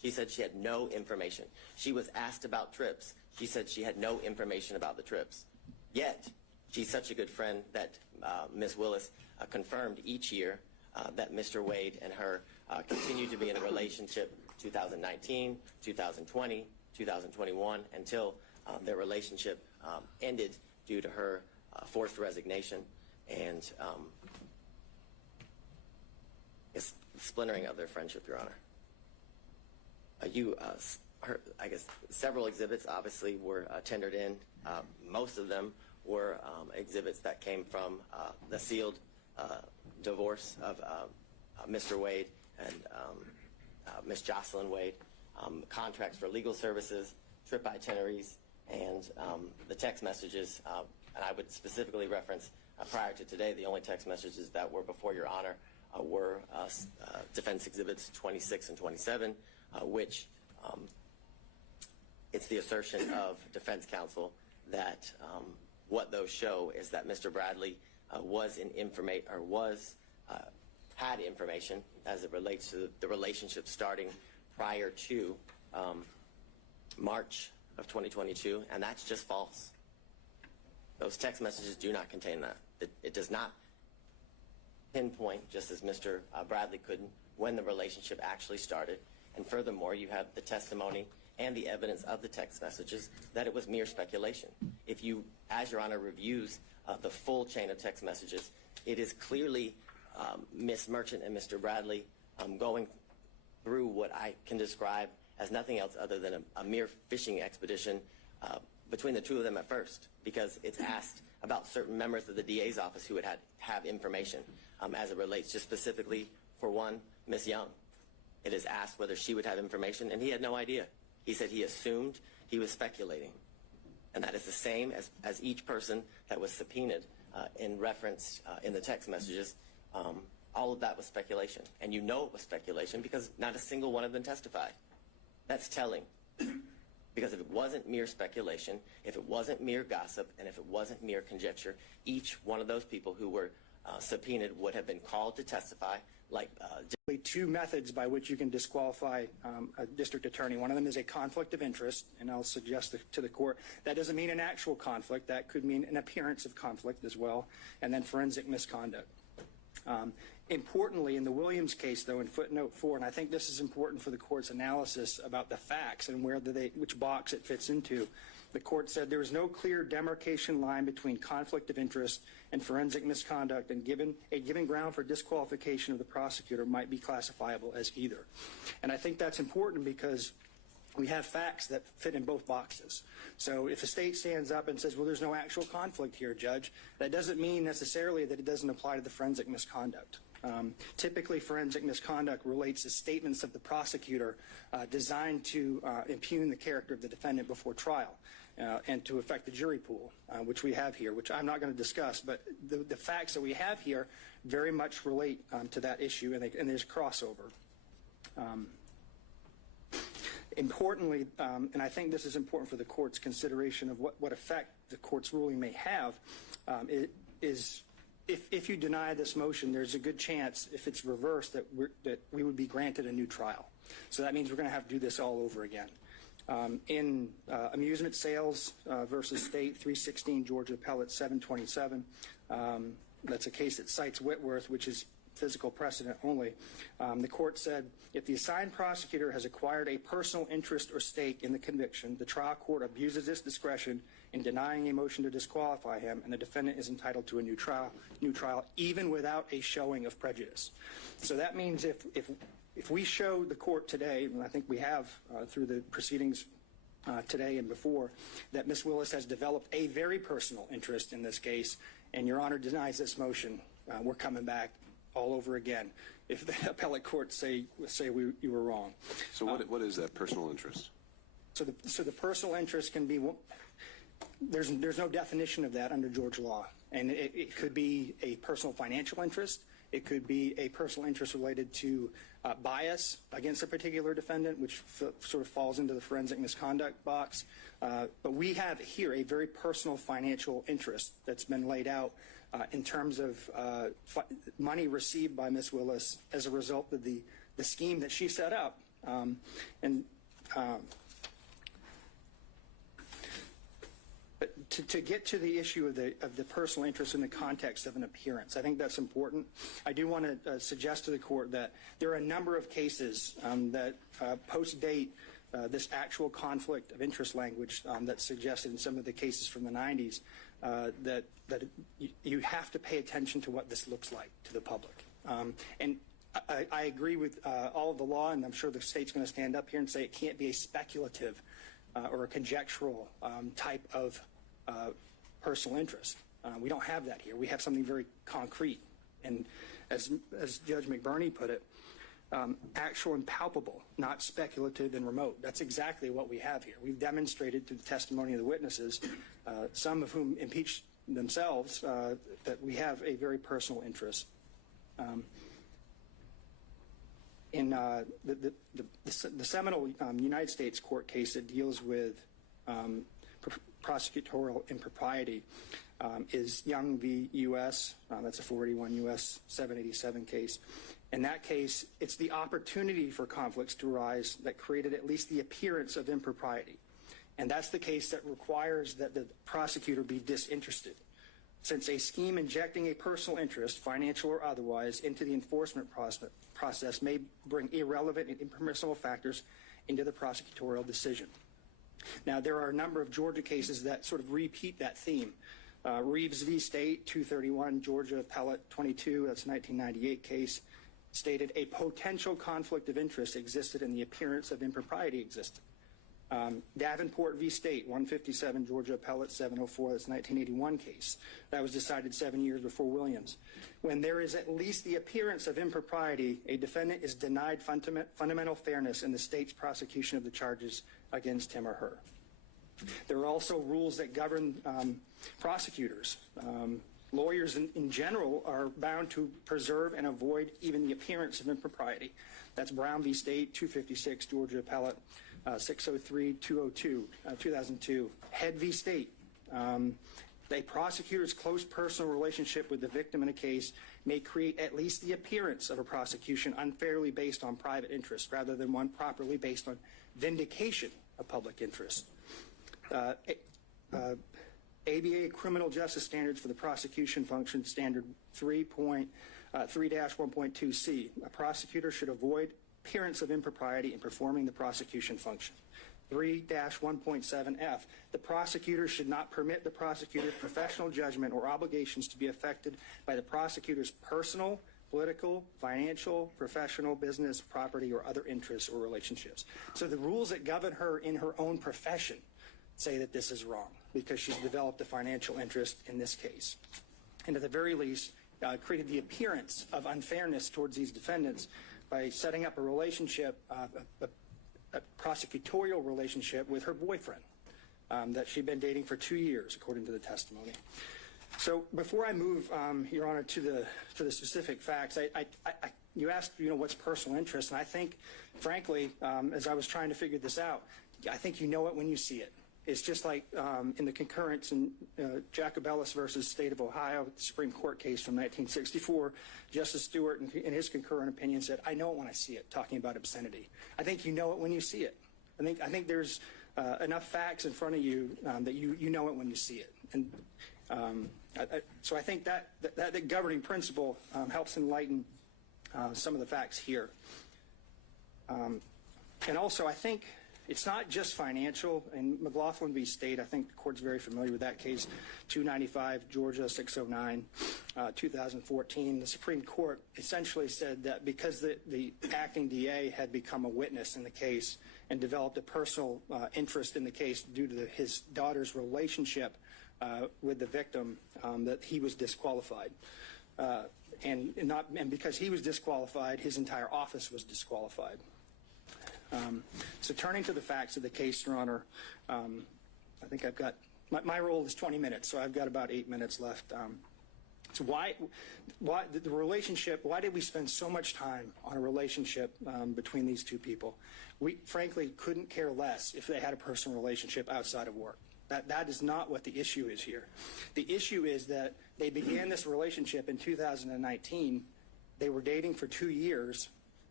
She said she had no information. She was asked about trips. She said she had no information about the trips. Yet, she's such a good friend that Ms. Willis confirmed each year that Mr. Wade and her continue to be in a relationship 2019, 2020, 2021, until their relationship ended due to her forced resignation and splintering of their friendship, Your Honor. I guess several exhibits obviously were tendered in. Most of them were exhibits that came from the sealed divorce of Mr. Wade and Ms. Jocelyn Wade, contracts for legal services, trip itineraries, and the text messages. And I would specifically reference prior to today, the only text messages that were before Your Honor were defense exhibits 26 and 27, which it's the assertion of defense counsel that what those show is that Mr. Bradley had information as it relates to the relationship starting prior to March of 2022, and that's just false. Those text messages do not contain that. It does not pinpoint, just as Mr. Bradley couldn't, when the relationship actually started. And furthermore, you have the testimony and the evidence of the text messages that it was mere speculation. If you, as Your Honor, reviews the full chain of text messages, it is clearly Ms. Merchant and Mr. Bradley going through what I can describe as nothing else other than a mere fishing expedition between the two of them at first, because it's asked about certain members of the DA's office who would have information as it relates just specifically, for one, Ms. Young. It is asked whether she would have information, and he had no idea. He said he assumed, he was speculating. And that is the same as each person that was subpoenaed in reference in the text messages. All of that was speculation. And you know it was speculation because not a single one of them testified. That's telling. Because if it wasn't mere speculation, if it wasn't mere gossip, and if it wasn't mere conjecture, each one of those people who were subpoenaed would have been called to testify. Two methods by which you can disqualify a district attorney. One of them is a conflict of interest, and I'll suggest to the court that doesn't mean an actual conflict. That could mean an appearance of conflict as well, and then forensic misconduct. Importantly, in the Williams case, though, in footnote 4, and I think this is important for the court's analysis about the facts and which box it fits into, the court said there is no clear demarcation line between conflict of interest and forensic misconduct, and a given ground for disqualification of the prosecutor might be classifiable as either. And I think that's important because we have facts that fit in both boxes. So if a state stands up and says, well, there's no actual conflict here, Judge, that doesn't mean necessarily that it doesn't apply to the forensic misconduct. Typically, forensic misconduct relates to statements of the prosecutor designed to impugn the character of the defendant before trial and to affect the jury pool, which we have here, which I'm not going to discuss. But the facts that we have here very much relate to that issue, and there's crossover. Importantly, and I think this is important for the court's consideration of what effect the court's ruling may have, is if you deny this motion, there's a good chance, if it's reversed, that we would be granted a new trial. So that means we're going to have to do this all over again. In amusement sales versus state, 316 Georgia Appellate 727, that's a case that cites Whitworth, which is physical precedent only. The court said, if the assigned prosecutor has acquired a personal interest or stake in the conviction, the trial court abuses its discretion in denying a motion to disqualify him, and the defendant is entitled to a new trial, even without a showing of prejudice. So that means if we show the court today, and I think we have through the proceedings today and before, that Ms. Willis has developed a very personal interest in this case, and Your Honor denies this motion, we're coming back all over again if the appellate courts say you were wrong. So what is that personal interest? So the personal interest can be, there's no definition of that under Georgia law, and it could be a personal financial interest. It could be a personal interest related to bias against a particular defendant, which sort of falls into the forensic misconduct box. But we have here a very personal financial interest that's been laid out in terms of money received by Ms. Willis as a result of the scheme that she set up But to get to the issue of the personal interest in the context of an appearance, I think that's important. I do want to suggest to the court that there are a number of cases that post-date this actual conflict of interest language that's suggested in some of the cases from the 90s, that you have to pay attention to what this looks like to the public. And I agree with all of the law, and I'm sure the state's going to stand up here and say it can't be a speculative or a conjectural type of personal interest. We don't have that here. We have something very concrete. And as Judge McBurney put it, actual and palpable, not speculative and remote. That's exactly what we have here. We've demonstrated through the testimony of the witnesses, some of whom impeached themselves, that we have a very personal interest. In the seminal United States court case that deals with prosecutorial impropriety is Young v. U.S. That's a 481 U.S. 787 case. In that case, it's the opportunity for conflicts to arise that created at least the appearance of impropriety. And that's the case that requires that the prosecutor be disinterested. Since a scheme injecting a personal interest, financial or otherwise, into the enforcement process may bring irrelevant and impermissible factors into the prosecutorial decision. Now, there are a number of Georgia cases that sort of repeat that theme. Reeves v. State, 231, Georgia Appellate 22, that's a 1998 case, stated a potential conflict of interest existed and the appearance of impropriety existed. Davenport v. State, 157, Georgia Appellate 704, that's a 1981 case. That was decided 7 years before Williams. When there is at least the appearance of impropriety, a defendant is denied fundamental fairness in the state's prosecution of the charges against him or her. There are also rules that govern prosecutors. Lawyers in general are bound to preserve and avoid even the appearance of impropriety. That's Brown v. State, 256, Georgia Appellate 603, 202, 2002. Head v. State. A prosecutor's close personal relationship with the victim in a case may create at least the appearance of a prosecution unfairly based on private interest rather than one properly based on vindication of public interest. ABA Criminal Justice Standards for the Prosecution Function, Standard 3.1.2c. A prosecutor should avoid appearance of impropriety in performing the prosecution function. 3-1.7f. The prosecutor should not permit the prosecutor's professional judgment or obligations to be affected by the prosecutor's personal, political, financial, professional, business, property, or other interests or relationships. So the rules that govern her in her own profession say that this is wrong because she's developed a financial interest in this case. And at the very least, created the appearance of unfairness towards these defendants by setting up a relationship, a prosecutorial relationship with her boyfriend that she'd been dating for 2 years, according to the testimony. So before I move, Your Honor, to the specific facts, you asked, what's personal interest, and I think, frankly, as I was trying to figure this out, I think you know it when you see it. It's just like in the concurrence in Jacobellis versus State of Ohio, the Supreme Court case from 1964, Justice Stewart, in his concurrent opinion, said, I know it when I see it, talking about obscenity. I think you know it when you see it. I think there's enough facts in front of you that you know it when you see it. And so I think that governing principle helps enlighten some of the facts here. And also, I think it's not just financial. In McLaughlin v. State, I think the court's very familiar with that case, 295, Georgia 609, 2014. The Supreme Court essentially said that because the acting DA had become a witness in the case and developed a personal interest in the case due to his daughter's relationship with the victim, that he was disqualified. And because he was disqualified, his entire office was disqualified. So turning to the facts of the case, Your Honor, I think I've got, my role is 20 minutes, so I've got about 8 minutes left. So why the relationship, why did we spend so much time on a relationship between these two people? We frankly couldn't care less if they had a personal relationship outside of work. That is not what the issue is here. The issue is that they began this relationship in 2019. They were dating for 2 years.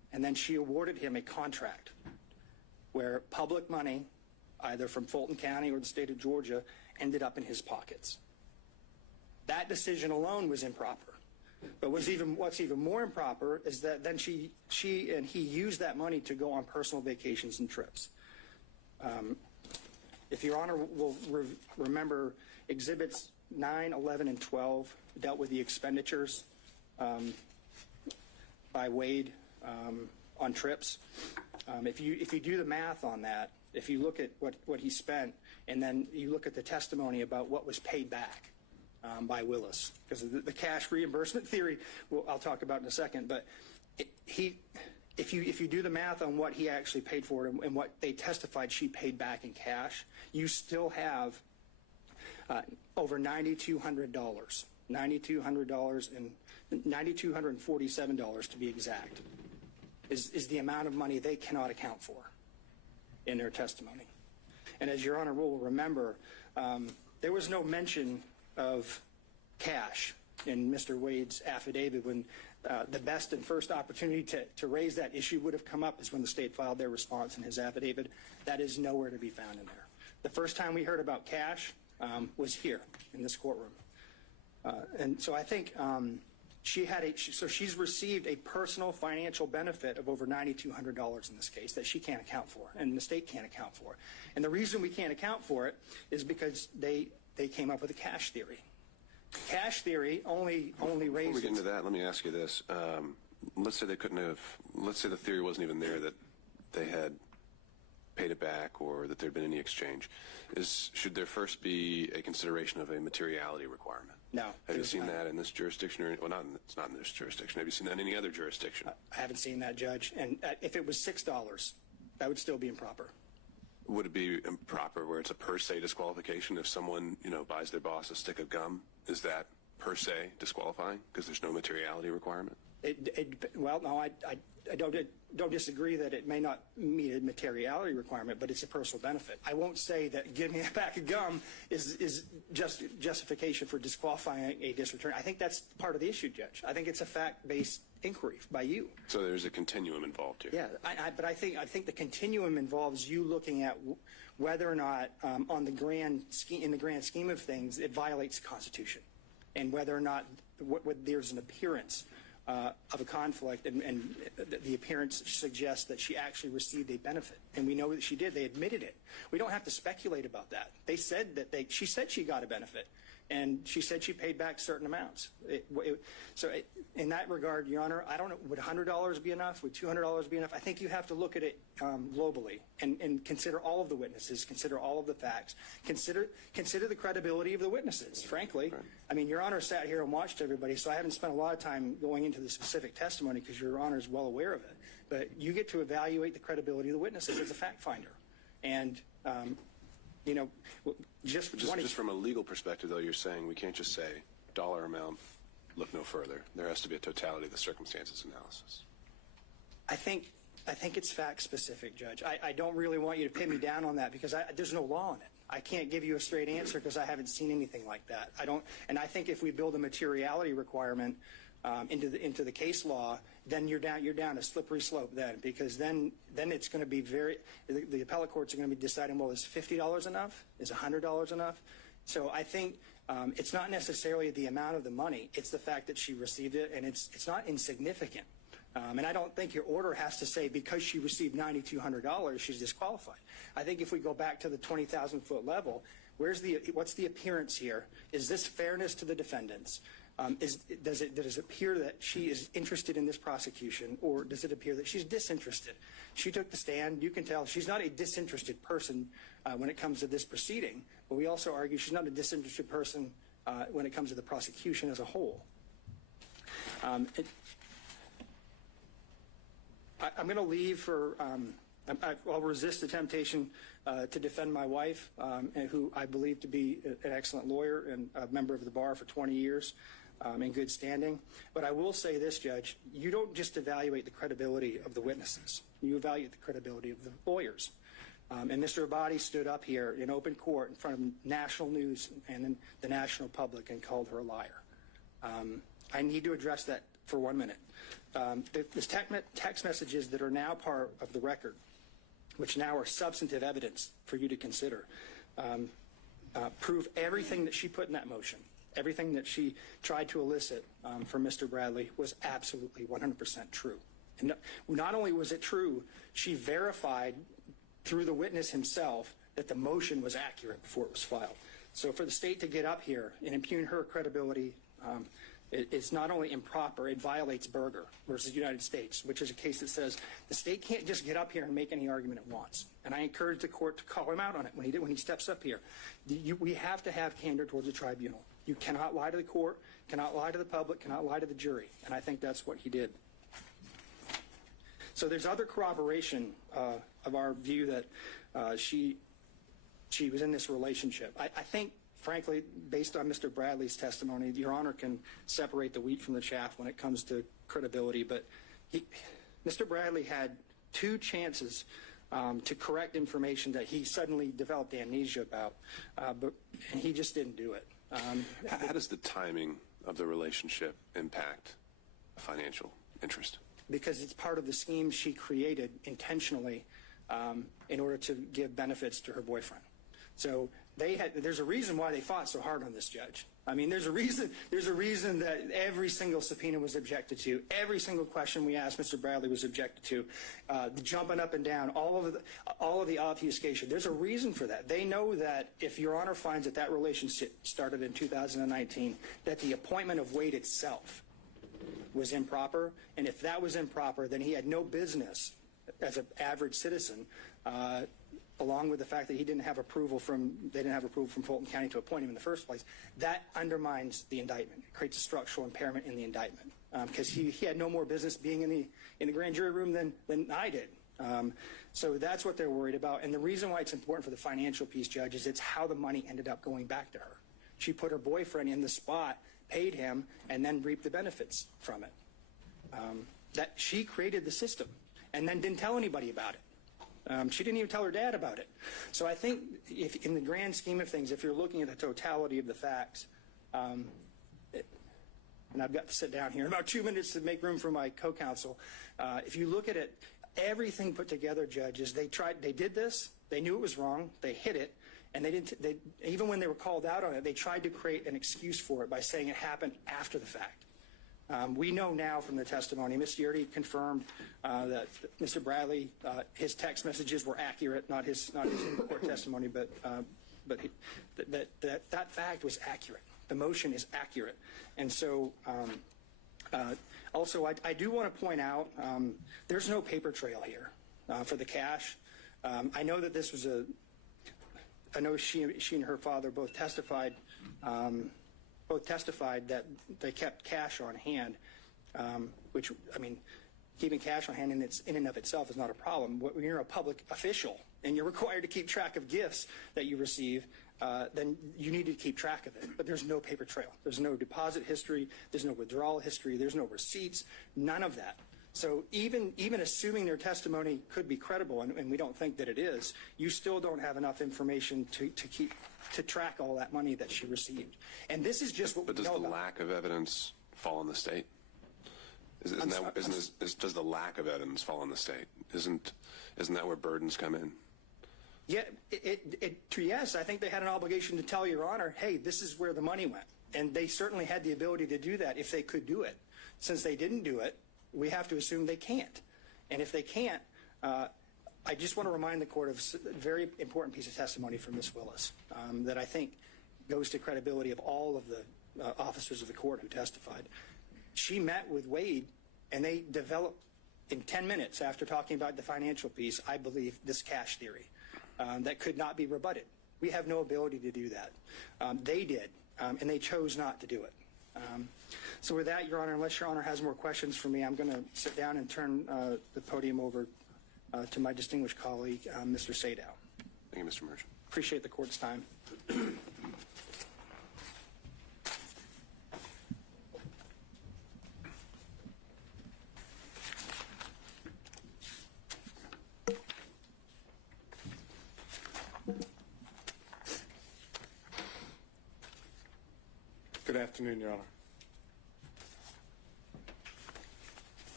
and then she awarded him a contract where public money, either from Fulton County or the state of Georgia, ended up in his pockets. That decision alone was improper. But what's even more improper is that then she and he used that money to go on personal vacations and trips. If Your Honor will remember, Exhibits 9, 11, and 12 dealt with the expenditures by Wade on trips. If you do the math on that, if you look at what he spent, and then you look at the testimony about what was paid back by Willis, because the cash reimbursement theory, I'll talk about in a second, but if you do the math on what he actually paid for it and what they testified she paid back in cash, you still have over $9,200, and $9,247 to be exact, is the amount of money they cannot account for in their testimony. And as Your Honor will remember, there was no mention of cash in Mr. Wade's affidavit when the best and first opportunity to raise that issue would have come up is when the state filed their response in his affidavit. That is nowhere to be found in there. The first time we heard about cash was here in this courtroom. And so I think she's received a personal financial benefit of over $9,200 in this case that she can't account for, and the state can't account for. And the reason we can't account for it is because they came up with a cash theory. Cash theory only raises. Before we get into that, let me ask you this. Let's say they couldn't have, let's say the theory wasn't even there that they had paid it back or that there'd been any exchange. Should there first be a consideration of a materiality requirement? No. Have you seen that in this jurisdiction? Or, well, it's not in this jurisdiction. Have you seen that in any other jurisdiction? I haven't seen that, Judge. And if it was $6, that would still be improper. Would it be improper where it's a per se disqualification if someone, buys their boss a stick of gum? Is that per se disqualifying because there's no materiality requirement? Well, no, I don't disagree that it may not meet a materiality requirement, but it's a personal benefit. I won't say that giving a pack of gum is just justification for disqualifying a district attorney. I think that's part of the issue, Judge. I think it's a fact-based inquiry by you. So there's a continuum involved here. Yeah, but I think the continuum involves you looking at whether or not, in the grand scheme of things, it violates the Constitution, and whether or not there's an appearance of a conflict, and the appearance suggests that she actually received a benefit, and we know that she did. They admitted it. We don't have to speculate about that. They said that she said she got a benefit, and she said she paid back certain amounts. In that regard, Your Honor, I don't know, would $100 be enough? Would $200 be enough? I think you have to look at it globally and consider all of the witnesses, consider all of the facts, consider the credibility of the witnesses, frankly. Right. I mean, Your Honor sat here and watched everybody, so I haven't spent a lot of time going into the specific testimony because Your Honor is well aware of it. But you get to evaluate the credibility of the witnesses as a fact finder. And, just from a legal perspective, though, you're saying we can't just say dollar amount, look no further. There has to be a totality of the circumstances analysis. I think it's fact specific, Judge. I don't really want you to pin me down on that because there's no law on it. I can't give you a straight answer because I haven't seen anything like that. And I think if we build a materiality requirement into the case law, then you're down a slippery slope then, because then it's going to be the appellate courts are going to be deciding, well, is $50 enough? Is $100 enough? So I think it's not necessarily the amount of the money. It's the fact that she received it, and it's not insignificant. And I don't think your order has to say because she received $9,200, she's disqualified. I think if we go back to the 20,000-foot level, what's the appearance here? Is this fairness to the defendants? Does it appear that she is interested in this prosecution, or does it appear that she's disinterested? She took the stand. You can tell she's not a disinterested person when it comes to this proceeding, but we also argue she's not a disinterested person when it comes to the prosecution as a whole. I'm going to leave for I'll resist the temptation to defend my wife, who I believe to be an excellent lawyer and a member of the bar for 20 years. In good standing. But I will say this, Judge, you don't just evaluate the credibility of the witnesses. You evaluate the credibility of the lawyers. And Mr. Abadi stood up here in open court in front of national news and the national public and called her a liar. I need to address that for 1 minute. There's text messages that are now part of the record, which now are substantive evidence for you to consider, prove everything that she put in that motion, everything that she tried to elicit from Mr. Bradley was absolutely 100% true. And not only was it true, she verified through the witness himself that the motion was accurate before it was filed. So for the state to get up here and impugn her credibility, it's not only improper, it violates Berger versus United States, which is a case that says the state can't just get up here and make any argument it wants. And I encourage the court to call him out on it when he steps up here. We have to have candor towards the tribunal. You cannot lie to the court, cannot lie to the public, cannot lie to the jury. And I think that's what he did. So there's other corroboration of our view that she was in this relationship. I think, frankly, based on Mr. Bradley's testimony, Your Honor can separate the wheat from the chaff when it comes to credibility. But Mr. Bradley had 2 chances to correct information that he suddenly developed amnesia about, but he just didn't do it. How does the timing of the relationship impact a financial interest? Because it's part of the scheme she created intentionally in order to give benefits to her boyfriend. So there's a reason why they fought so hard on this, Judge. I mean, there's a reason that every single subpoena was objected to. Every single question we asked Mr. Bradley was objected to. The jumping up and down, all of the obfuscation. There's a reason for that. They know that if Your Honor finds that that relationship started in 2019, that the appointment of Wade itself was improper, and if that was improper, then he had no business as an average citizen, along with the fact that they didn't have approval from Fulton County to appoint him in the first place. That undermines the indictment. It creates a structural impairment in the indictment because he had no more business being in the grand jury room than I did. So that's what they're worried about. And the reason why it's important for the financial piece, Judge, is it's how the money ended up going back to her. She put her boyfriend in the spot, paid him, and then reaped the benefits from it. That she created the system and then didn't tell anybody about it. She didn't even tell her dad about it. So I think if in the grand scheme of things, if you're looking at the totality of the facts, and I've got to sit down here in about 2 minutes to make room for my co-counsel, if you look at it, everything put together, judges, they did this, they knew it was wrong, they hid it, and even when they were called out on it, they tried to create an excuse for it by saying it happened after the fact. We know now from the testimony, Ms. Yurdy confirmed that Mr. Bradley, his text messages were accurate, not his court testimony, but that fact was accurate. The motion is accurate. And so also I do want to point out there's no paper trail here for the cash. I know that this was I know she and her father both testified that they kept cash on hand, which, I mean, keeping cash on hand in and of itself is not a problem. When you're a public official and you're required to keep track of gifts that you receive, then you need to keep track of it. But there's no paper trail. There's no deposit history. There's no withdrawal history. There's no receipts. None of that. So even assuming their testimony could be credible, and we don't think that it is, you still don't have enough information to track all that money that she received. And this is just what we know about. But does the lack of evidence fall on the state? Does the lack of evidence fall on the state? Isn't that where burdens come in? Yeah, yes, I think they had an obligation to tell Your Honor, hey, this is where the money went. And they certainly had the ability to do that if they could do it. Since they didn't do it, we have to assume they can't. And if they can't, I just want to remind the court of a very important piece of testimony from Ms. WIllis that I think goes to credibility of all of the officers of the court who testified. She met with Wade, and they developed, in 10 minutes after talking about the financial piece, I believe, this cash theory that could not be rebutted. We have no ability to do that. They did, and they chose not to do it. So with that, Your Honor, unless Your Honor has more questions for me, I'm going to sit down and turn the podium over to my distinguished colleague, Mr. Sadow. Thank you, Mr. Merchant. Appreciate the court's time. Good afternoon, Your Honor.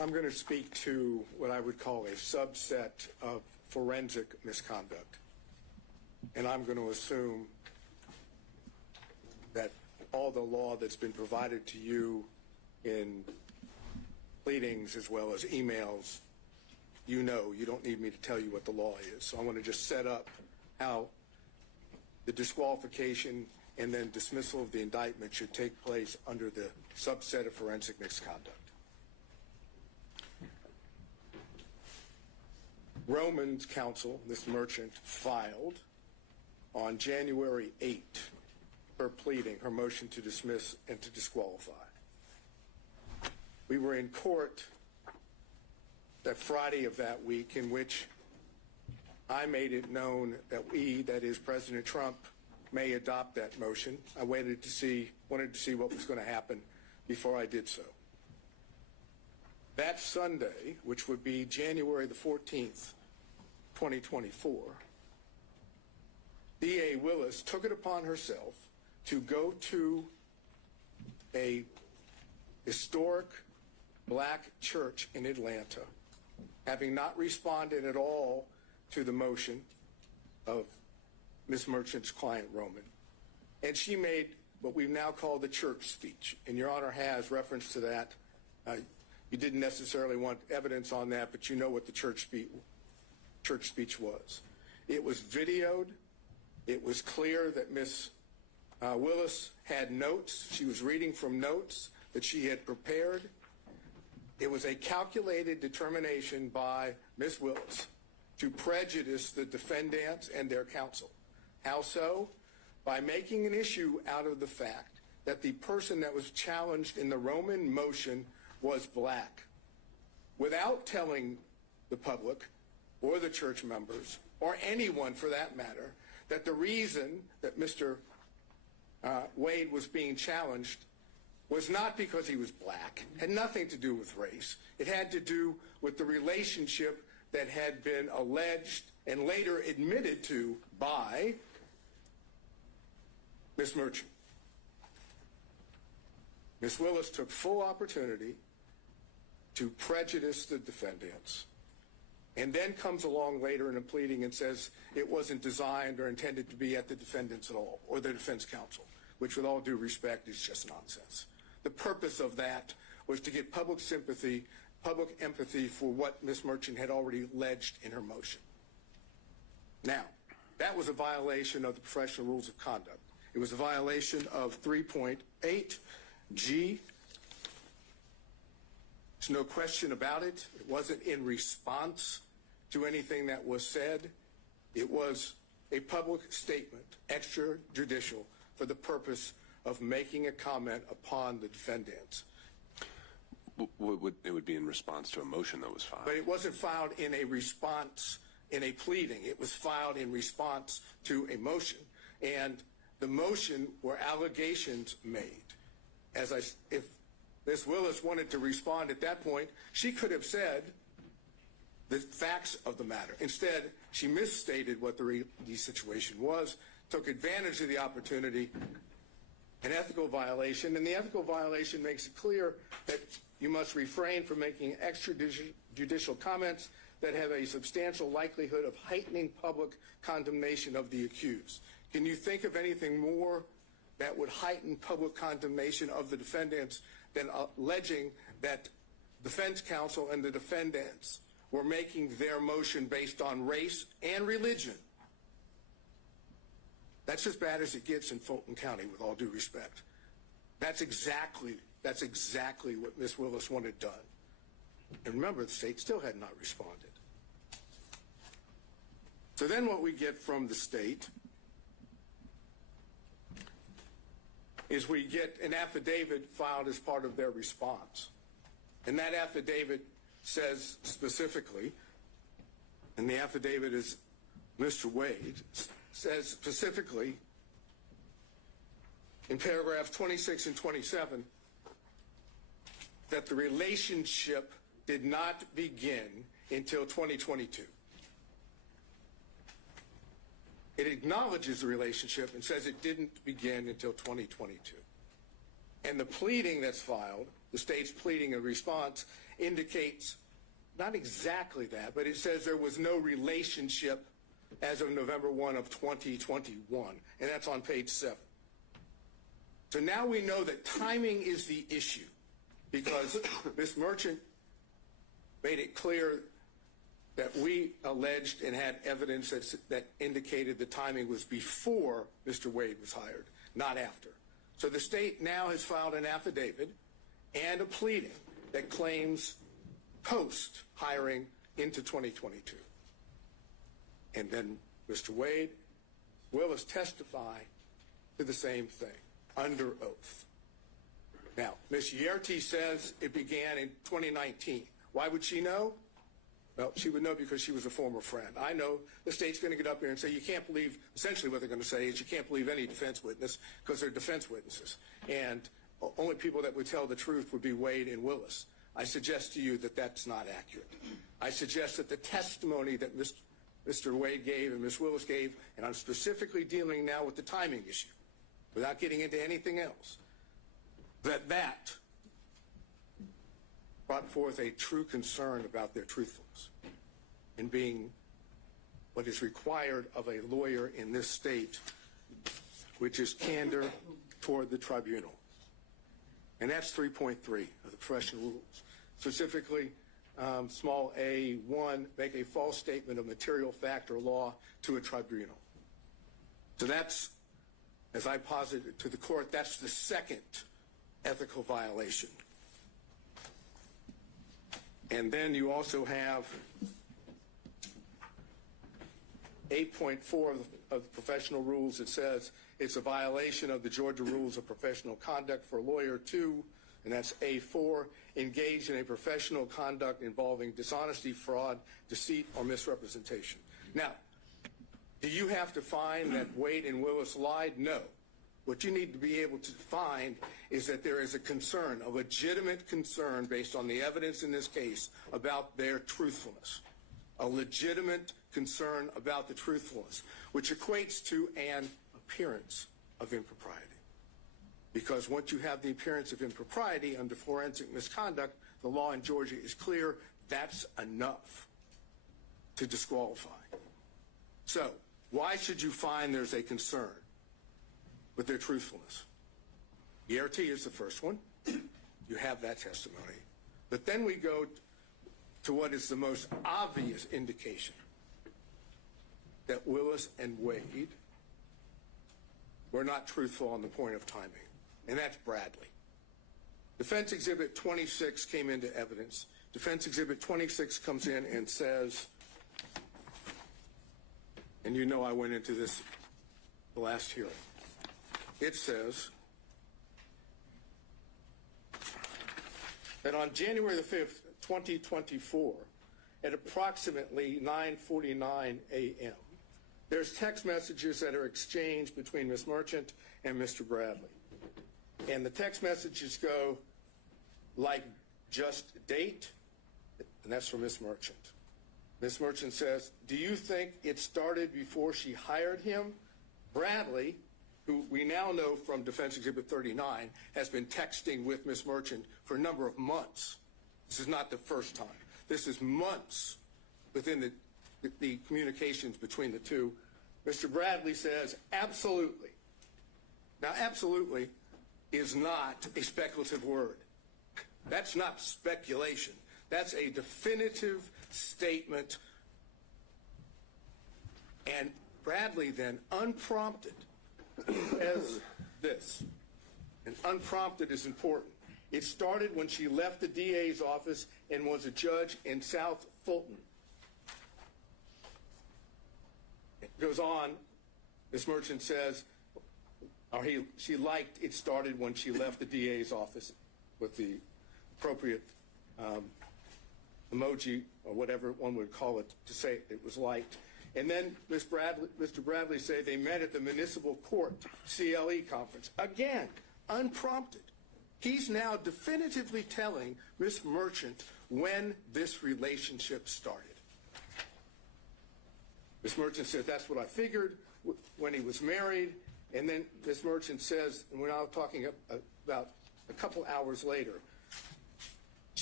I'm going to speak to what I would call a subset of forensic misconduct. And I'm going to assume that all the law that's been provided to you in pleadings as well as emails, you don't need me to tell you what the law is. So I want to just set up how the disqualification and then dismissal of the indictment should take place under the subset of forensic misconduct. Roman's counsel, Ms. Merchant, filed on January 8 her pleading, her motion to dismiss and to disqualify. We were in court that Friday of that week in which I made it known that that is President Trump, may adopt that motion. I wanted to see what was going to happen before I did so. That Sunday, which would be January the 14th, 2024, D.A. Willis took it upon herself to go to a historic black church in Atlanta, having not responded at all to the motion of Ms. Merchant's client, Roman. And she made what we've now called the church speech. And Your Honor has reference to that. You didn't necessarily want evidence on that, but you know what the church speech was. It was videoed. It was clear that Ms. Willis had notes. She was reading from notes that she had prepared. It was a calculated determination by Ms. Willis to prejudice the defendants and their counsel. How so? By making an issue out of the fact that the person that was challenged in the Roman motion was black, without telling the public or the church members or anyone for that matter that the reason that Mr. Wade was being challenged was not because he was black, had nothing to do with race. It had to do with the relationship that had been alleged and later admitted to by Ms. Merchant. Ms. Willis took full opportunity to prejudice the defendants, and then comes along later in a pleading and says it wasn't designed or intended to be at the defendants at all, or the defense counsel, which with all due respect is just nonsense. The purpose of that was to get public sympathy, public empathy for what Ms. Merchant had already alleged in her motion. Now, that was a violation of the professional rules of conduct. It was a violation of 3.8G. There's no question about it. It wasn't in response to anything that was said. It was a public statement, extrajudicial, for the purpose of making a comment upon the defendants. It would be in response to a motion that was filed. But it wasn't filed in a response, in a pleading. It was filed in response to a motion. And the motion were allegations made. If Ms. Willis wanted to respond at that point, she could have said the facts of the matter. Instead, she misstated what the situation was, took advantage of the opportunity, an ethical violation, and the ethical violation makes it clear that you must refrain from making extrajudicial comments that have a substantial likelihood of heightening public condemnation of the accused. Can you think of anything more that would heighten public condemnation of the defendants than alleging that defense counsel and the defendants were making their motion based on race and religion? That's as bad as it gets in Fulton County, with all due respect. That's exactly what Ms. Willis wanted done. And remember, the state still had not responded. So then what we get from the state is we get an affidavit filed as part of their response. And that affidavit says specifically, and the affidavit is Mr. Wade, says specifically in paragraphs 26 and 27 that the relationship did not begin until 2022. It acknowledges the relationship and says it didn't begin until 2022. And the pleading that's filed, the state's pleading in response, indicates not exactly that, but it says there was no relationship as of November 1 of 2021, and that's on page 7. So now we know that timing is the issue because Ms. Merchant made it clear that we alleged and had evidence that indicated the timing was before Mr. Wade was hired, not after. So the state now has filed an affidavit and a pleading that claims post-hiring into 2022. And then Mr. Wade will testify to the same thing under oath. Now, Ms. Yerty says it began in 2019. Why would she know? Well, she would know because she was a former friend. I know the state's going to get up here and say you can't believe, essentially what they're going to say is you can't believe any defense witness because they're defense witnesses. And only people that would tell the truth would be Wade and Willis. I suggest to you that that's not accurate. I suggest that the testimony that Mr. Wade gave and Ms. Willis gave, and I'm specifically dealing now with the timing issue, without getting into anything else, that brought forth a true concern about their truthfulness in being what is required of a lawyer in this state, which is candor toward the tribunal. And that's 3.3 of the professional rules. Specifically, small a1, make a false statement of material fact or law to a tribunal. So that's, as I posited to the court, that's the second ethical violation. And then you also have 8.4 of the professional rules. It says it's a violation of the Georgia Rules of Professional Conduct for a lawyer to, and that's A4, engage in a professional conduct involving dishonesty, fraud, deceit, or misrepresentation. Now, do you have to find that Wade and Willis lied? No. What you need to be able to find is that there is a concern, a legitimate concern based on the evidence in this case about their truthfulness. A legitimate concern about the truthfulness, which equates to an appearance of impropriety. Because once you have the appearance of impropriety under forensic misconduct, the law in Georgia is clear, that's enough to disqualify. So, why should you find there's a concern with their truthfulness? ERT is the first one. You have that testimony. But then we go to what is the most obvious indication that Willis and Wade were not truthful on the point of timing, and that's Bradley. Defense Exhibit 26 came into evidence. Defense Exhibit 26 comes in and says, and you know I went into this the last hearing. It says that on January the 5th, 2024, at approximately 9:49 a.m., there's text messages that are exchanged between Ms. Merchant and Mr. Bradley. And the text messages go like, just date, and that's from Ms. Merchant. Ms. Merchant says, do you think it started before she hired him? Bradley, who we now know from Defense Exhibit 39, has been texting with Ms. Merchant for a number of months. This is not the first time. This is months within the communications between the two. Mr. Bradley says, absolutely. Now, absolutely is not a speculative word. That's not speculation. That's a definitive statement. And Bradley then, unprompted, says this. And unprompted is important. It started when she left the DA's office and was a judge in South Fulton. It goes on, Ms. Merchant says, she liked it started when she left the DA's office with the appropriate emoji or whatever one would call it to say it was liked. And then Mr. Bradley said they met at the municipal court CLE conference. Again, unprompted. He's now definitively telling Ms. Merchant when this relationship started. Ms. Merchant says, that's what I figured when he was married. And then Ms. Merchant says, and we're now talking about a couple hours later,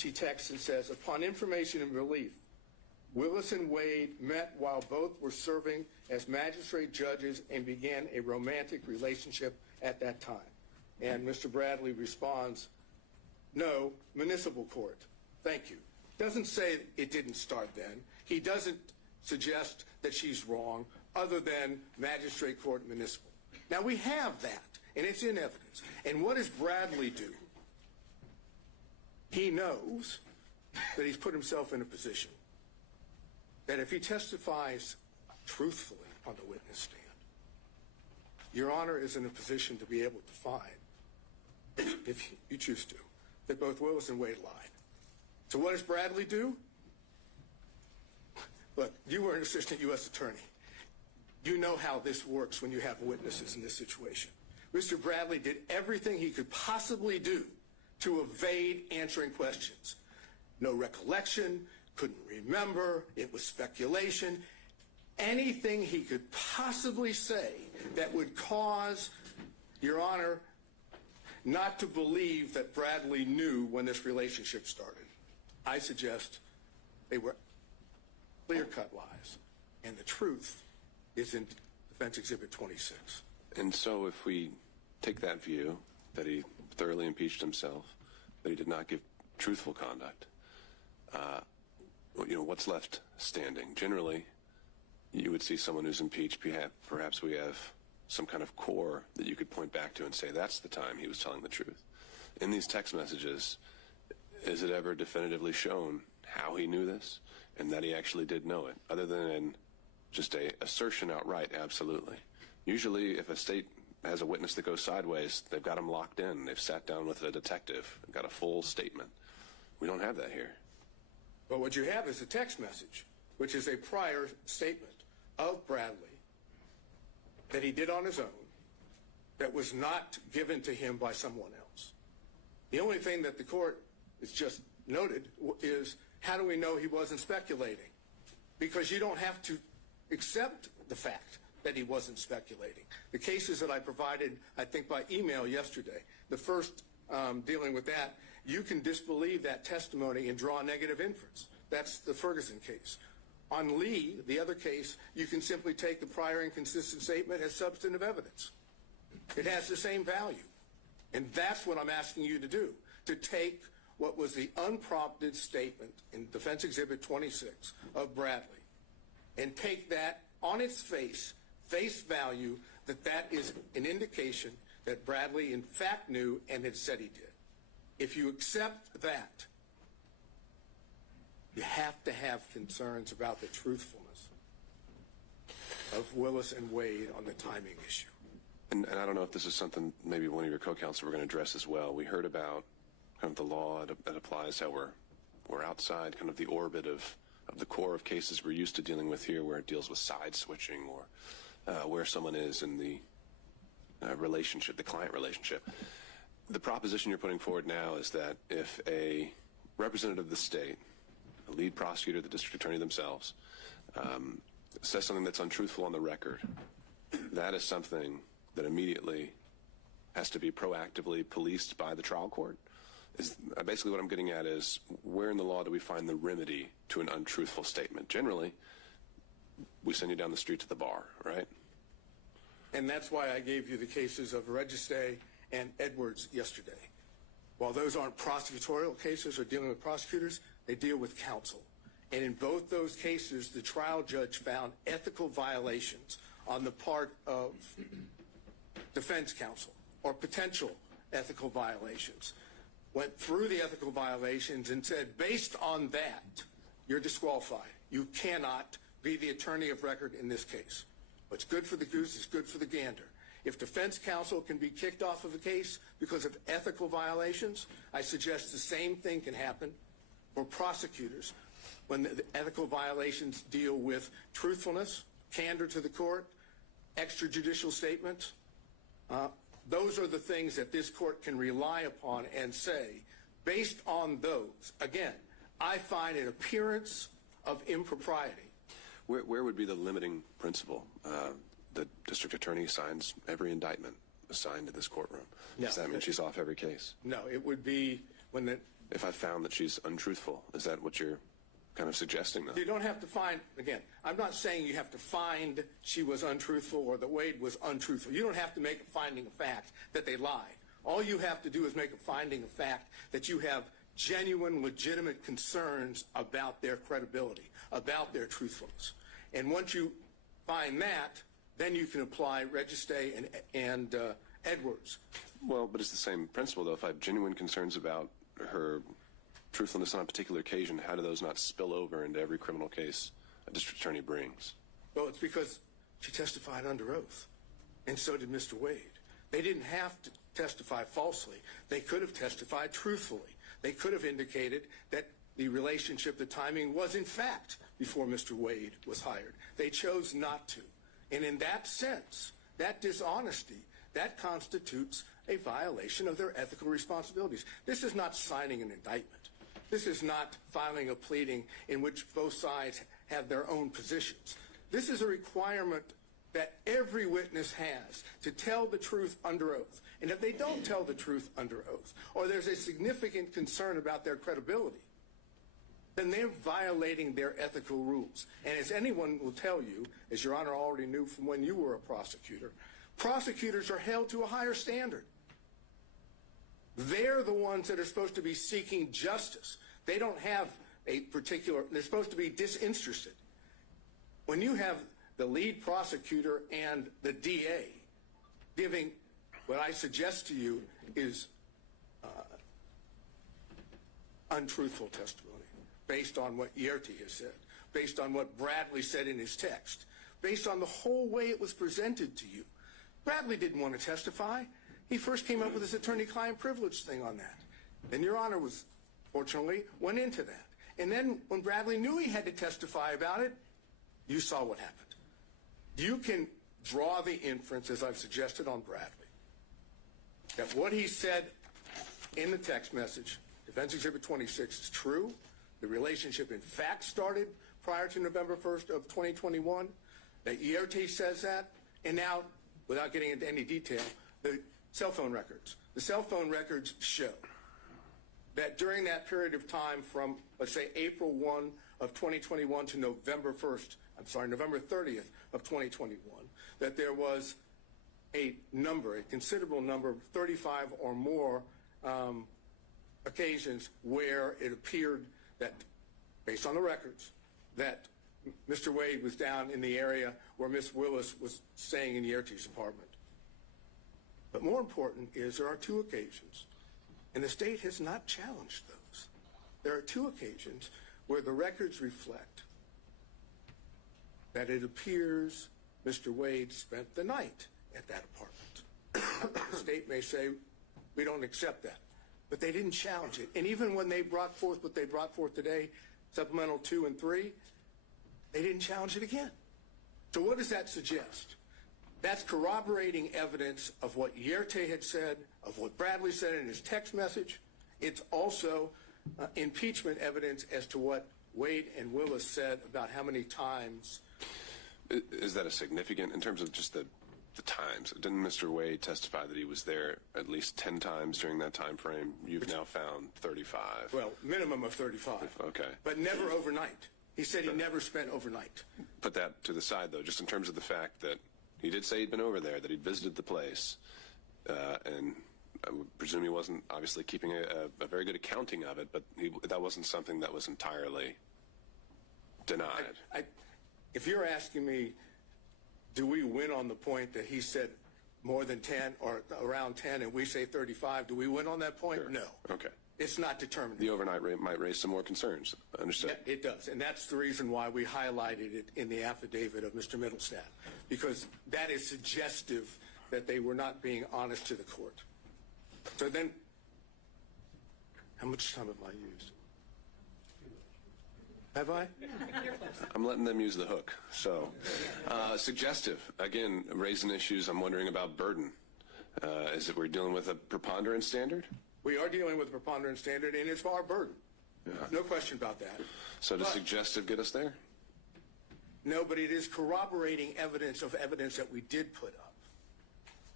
she texts and says, upon information and relief, Willis and Wade met while both were serving as magistrate judges and began a romantic relationship at that time. And Mr. Bradley responds, no, municipal court. Thank you. Doesn't say it didn't start then. He doesn't suggest that she's wrong other than magistrate court municipal. Now we have that, and it's in evidence. And what does Bradley do? He knows that he's put himself in a position that if he testifies truthfully on the witness stand, Your Honor is in a position to be able to find, if you choose to, that both Willis and Wade lied. So what does Bradley do? Look, you were an assistant U.S. attorney. You know how this works when you have witnesses in this situation. Mr. Bradley did everything he could possibly do to evade answering questions. No recollection, couldn't remember, it was speculation. Anything he could possibly say that would cause Your Honor not to believe that Bradley knew when this relationship started. I suggest they were clear-cut lies, and the truth is in Defense Exhibit 26. And so if we take that view, that he thoroughly impeached himself, that he did not give truthful conduct, what's left standing? Generally, you would see someone who's impeached, perhaps we have some kind of core that you could point back to and say that's the time he was telling the truth. In these text messages, is it ever definitively shown how he knew this and that he actually did know it, other than in just a assertion outright? Absolutely. Usually, if a state has a witness that goes sideways, they've got him locked in. They've sat down with a detective and got a full statement. We don't have that here. But what you have is a text message, which is a prior statement of Bradley that he did on his own, that was not given to him by someone else. The only thing that the court has just noted is, how do we know he wasn't speculating? Because you don't have to accept the fact that he wasn't speculating. The cases that I provided, I think by email yesterday, the first dealing with that, you can disbelieve that testimony and draw a negative inference. That's the Ferguson case. On Lee, the other case, you can simply take the prior inconsistent statement as substantive evidence. It has the same value. And that's what I'm asking you to do, to take what was the unprompted statement in Defense Exhibit 26 of Bradley and take that on its face value, that that is an indication that Bradley in fact knew and had said he did. If you accept that, you have to have concerns about the truthfulness of Willis and Wade on the timing issue. And I don't know if this is something maybe one of your co-counsel were going to address as well. We heard about kind of the law that applies, how we're outside kind of the orbit of the core of cases we're used to dealing with here, where it deals with side switching or where someone is in the relationship, the client relationship. The proposition you're putting forward now is that if a representative of the state, a lead prosecutor, the district attorney themselves, says something that's untruthful on the record, that is something that immediately has to be proactively policed by the trial court. Is basically what I'm getting at is, where in the law do we find the remedy to an untruthful statement? Generally, we send you down the street to the bar, right? And that's why I gave you the cases of Registe and Edwards yesterday. While those aren't prosecutorial cases or dealing with prosecutors, they deal with counsel. And in both those cases, the trial judge found ethical violations on the part of defense counsel, or potential ethical violations. Went through the ethical violations and said, based on that, you're disqualified. You cannot be the attorney of record in this case. What's good for the goose is good for the gander. If defense counsel can be kicked off of a case because of ethical violations, I suggest the same thing can happen for prosecutors when the ethical violations deal with truthfulness, candor to the court, extrajudicial statements. Those are the things that this court can rely upon and say, based on those, again, I find an appearance of impropriety. Where would be the limiting principle? The district attorney signs every indictment assigned to this courtroom. No. Does that mean she's off every case? No, it would be when if I found that she's untruthful? Is that what you're kind of suggesting, though? You don't have to find, again, I'm not saying you have to find she was untruthful or that Wade was untruthful. You don't have to make a finding of fact that they lied. All you have to do is make a finding of fact that you have genuine, legitimate concerns about their credibility, about their truthfulness. And once you find that, then you can apply Registay and Edwards. Well, but it's the same principle, though. If I have genuine concerns about her truthfulness on a particular occasion, how do those not spill over into every criminal case a district attorney brings? Well, it's because she testified under oath, and so did Mr. Wade. They didn't have to testify falsely. They could have testified truthfully. They could have indicated that the relationship, the timing, was in fact before Mr. Wade was hired. They chose not to. And in that sense, that dishonesty, that constitutes a violation of their ethical responsibilities. This is not signing an indictment. This is not filing a pleading in which both sides have their own positions. This is a requirement that every witness has to tell the truth under oath. And if they don't tell the truth under oath, or there's a significant concern about their credibility, then they're violating their ethical rules. And as anyone will tell you, as Your Honor already knew from when you were a prosecutor, prosecutors are held to a higher standard. They're the ones that are supposed to be seeking justice. They don't have a particular, they're supposed to be disinterested. When you have the lead prosecutor and the DA giving what I suggest to you is untruthful testimony based on what Yerty has said, based on what Bradley said in his text, based on the whole way it was presented to you. Bradley didn't want to testify. He first came up with this attorney-client privilege thing on that. And Your Honor was, fortunately, went into that. And then when Bradley knew he had to testify about it, you saw what happened. You can draw the inference, as I've suggested on Bradley, that what he said in the text message, Defense Exhibit 26, is true. The relationship, in fact, started prior to November 1st of 2021. That Yerty says that. And now, without getting into any detail, the cell phone records. The cell phone records show that during that period of time from, let's say, April 1 of 2021 to November 30th of 2021, that there was a considerable number of 35 or more occasions where it appeared that, based on the records, that Mr. Wade was down in the area where Ms. WIllis was staying in Yerty's apartment. But more important is there are two occasions, and the state has not challenged those. There are two occasions where the records reflect that it appears Mr. Wade spent the night at that apartment. The state may say, we don't accept that. But they didn't challenge it. And even when they brought forth what they brought forth today, Supplemental 2 and 3, they didn't challenge it again. So what does that suggest? That's corroborating evidence of what Yerty had said, of what Bradley said in his text message. It's also impeachment evidence as to what Wade and Willis said about how many times. Is that a significant, in terms of just the times? Didn't Mr. Wade testify that he was there at least 10 times during that time frame? You've now found 35. Well, minimum of 35. Okay. But never overnight. He said he never spent overnight. Put that to the side, though, just in terms of the fact that he did say he'd been over there, that he'd visited the place, and I would presume he wasn't obviously keeping a very good accounting of it, but that wasn't something that was entirely denied. If you're asking me, do we win on the point that he said more than 10 or around 10 and we say 35, do we win on that point? Sure. No. Okay. It's not determined. The overnight rate might raise some more concerns. Understood. Yeah, it does. And that's the reason why we highlighted it in the affidavit of Mr. Middlestadt, because that is suggestive that they were not being honest to the court. So then, how much time have I used? Have I? I'm letting them use the hook. So, suggestive. Again, raising issues. I'm wondering about burden. Is it we're dealing with a preponderance standard? We are dealing with a preponderance standard, and it's our burden. Yeah. No question about that. So does suggestive get us there? No, but it is corroborating evidence of evidence that we did put up.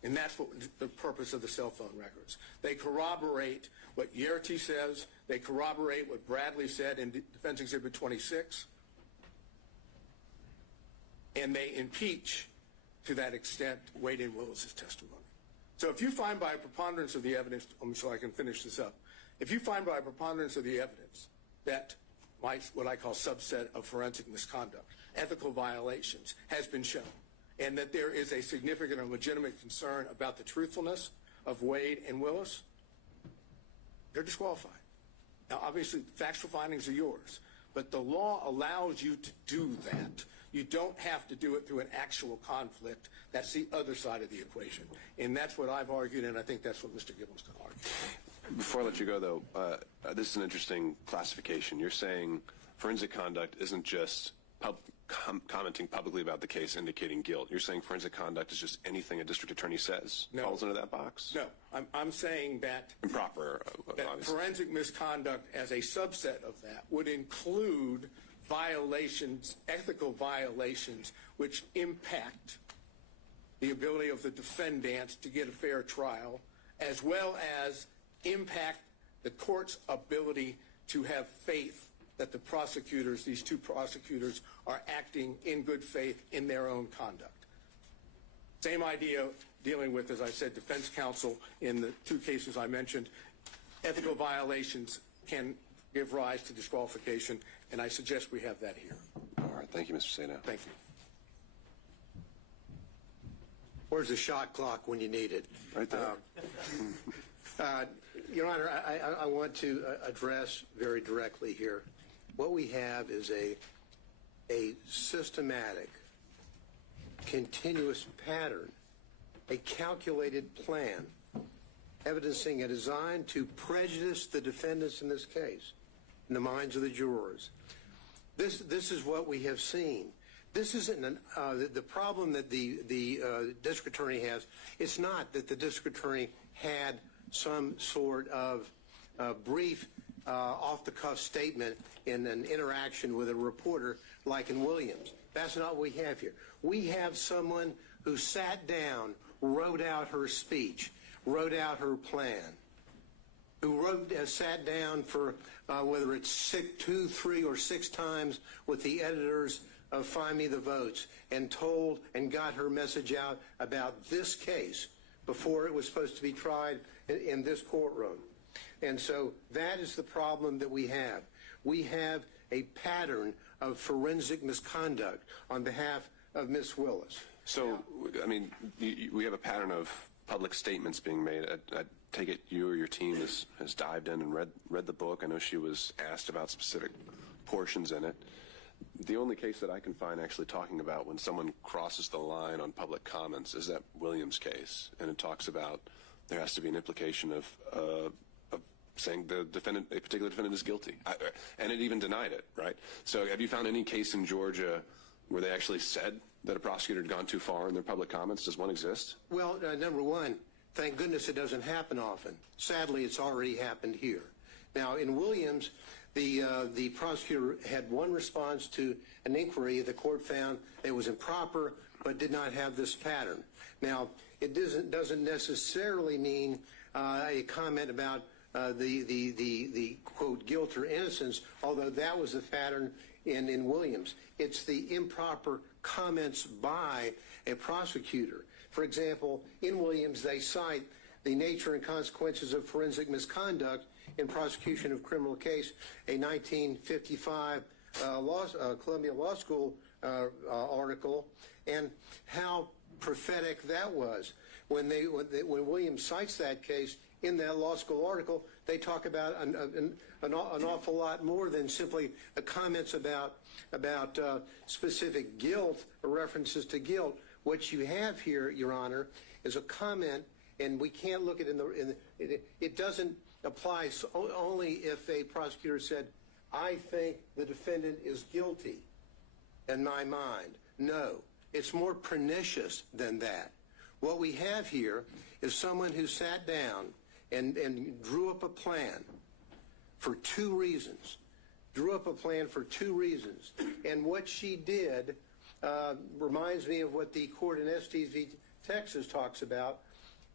And that's what the purpose of the cell phone records. They corroborate what Yerty says. They corroborate what Bradley said in Defense Exhibit 26. And they impeach, to that extent, Wade and Willis's testimony. So if you find by a preponderance of the evidence, so I can finish this up, if you find by a preponderance of the evidence that what I call subset of forensic misconduct, ethical violations, has been shown, and that there is a significant and legitimate concern about the truthfulness of Wade and Willis, they're disqualified. Now, obviously, factual findings are yours, but the law allows you to do that. You don't have to do it through an actual conflict. That's the other side of the equation. And that's what I've argued, and I think that's what Mr. Gibbons can argue. Before I let you go, though, this is an interesting classification. You're saying forensic conduct isn't just commenting publicly about the case indicating guilt. You're saying forensic conduct is just anything a district attorney says falls into that box? No. I'm saying that improper, that forensic misconduct as a subset of that would include violations, ethical violations, which impact the ability of the defendant to get a fair trial, as well as impact the court's ability to have faith that the prosecutors, these two prosecutors, are acting in good faith in their own conduct. Same idea dealing with, as I said, defense counsel in the two cases I mentioned. Ethical violations can give rise to disqualification, and I suggest we have that here. All right. Thank you, Mr. Sato. Thank you. Where's the shot clock when you need it? Right there. Your Honor, I want to address very directly here. What we have is a systematic, continuous pattern, a calculated plan, evidencing a design to prejudice the defendants in this case, in the minds of the jurors. This is what we have seen. This isn't the problem that the district attorney has. It's not that the district attorney had some sort of brief off-the-cuff statement in an interaction with a reporter like in Williams. That's not what we have here. We have someone who sat down, wrote out her speech, wrote out her plan, who sat down for whether it's 2, 3, or 6 times with the editors of Find Me the Votes and told and got her message out about this case before it was supposed to be tried in this courtroom. And so that is the problem that we have. We have a pattern of forensic misconduct on behalf of Ms. Willis. So, I mean, we have a pattern of public statements being made. I take it you or your team has dived in and read the book. I know she was asked about specific portions in it. The only case that I can find actually talking about when someone crosses the line on public comments is that Williams case, and it talks about there has to be an implication of saying the defendant, a particular defendant, is guilty, and it even denied it, right? So, have you found any case in Georgia where they actually said that a prosecutor had gone too far in their public comments? Does one exist? Well, number one, thank goodness it doesn't happen often. Sadly, it's already happened here. Now, in Williams, the prosecutor had one response to an inquiry the court found it was improper but did not have this pattern. Now, it doesn't necessarily mean a comment about the quote guilt or innocence, although that was the pattern in Williams. It's the improper comments by a prosecutor. For example, in Williams, they cite the nature and consequences of forensic misconduct in prosecution of criminal case, a 1955 Columbia Law School article, and how prophetic that was. When Williams cites that case in that law school article, they talk about an awful lot more than simply the comments about specific guilt or references to guilt. What you have here, Your Honor, is a comment, and we can't look at it doesn't apply only if a prosecutor said, I think the defendant is guilty in my mind. No, it's more pernicious than that. What we have here is someone who sat down and drew up a plan for 2 reasons. And what she did reminds me of what the court in Estes v. Texas talks about,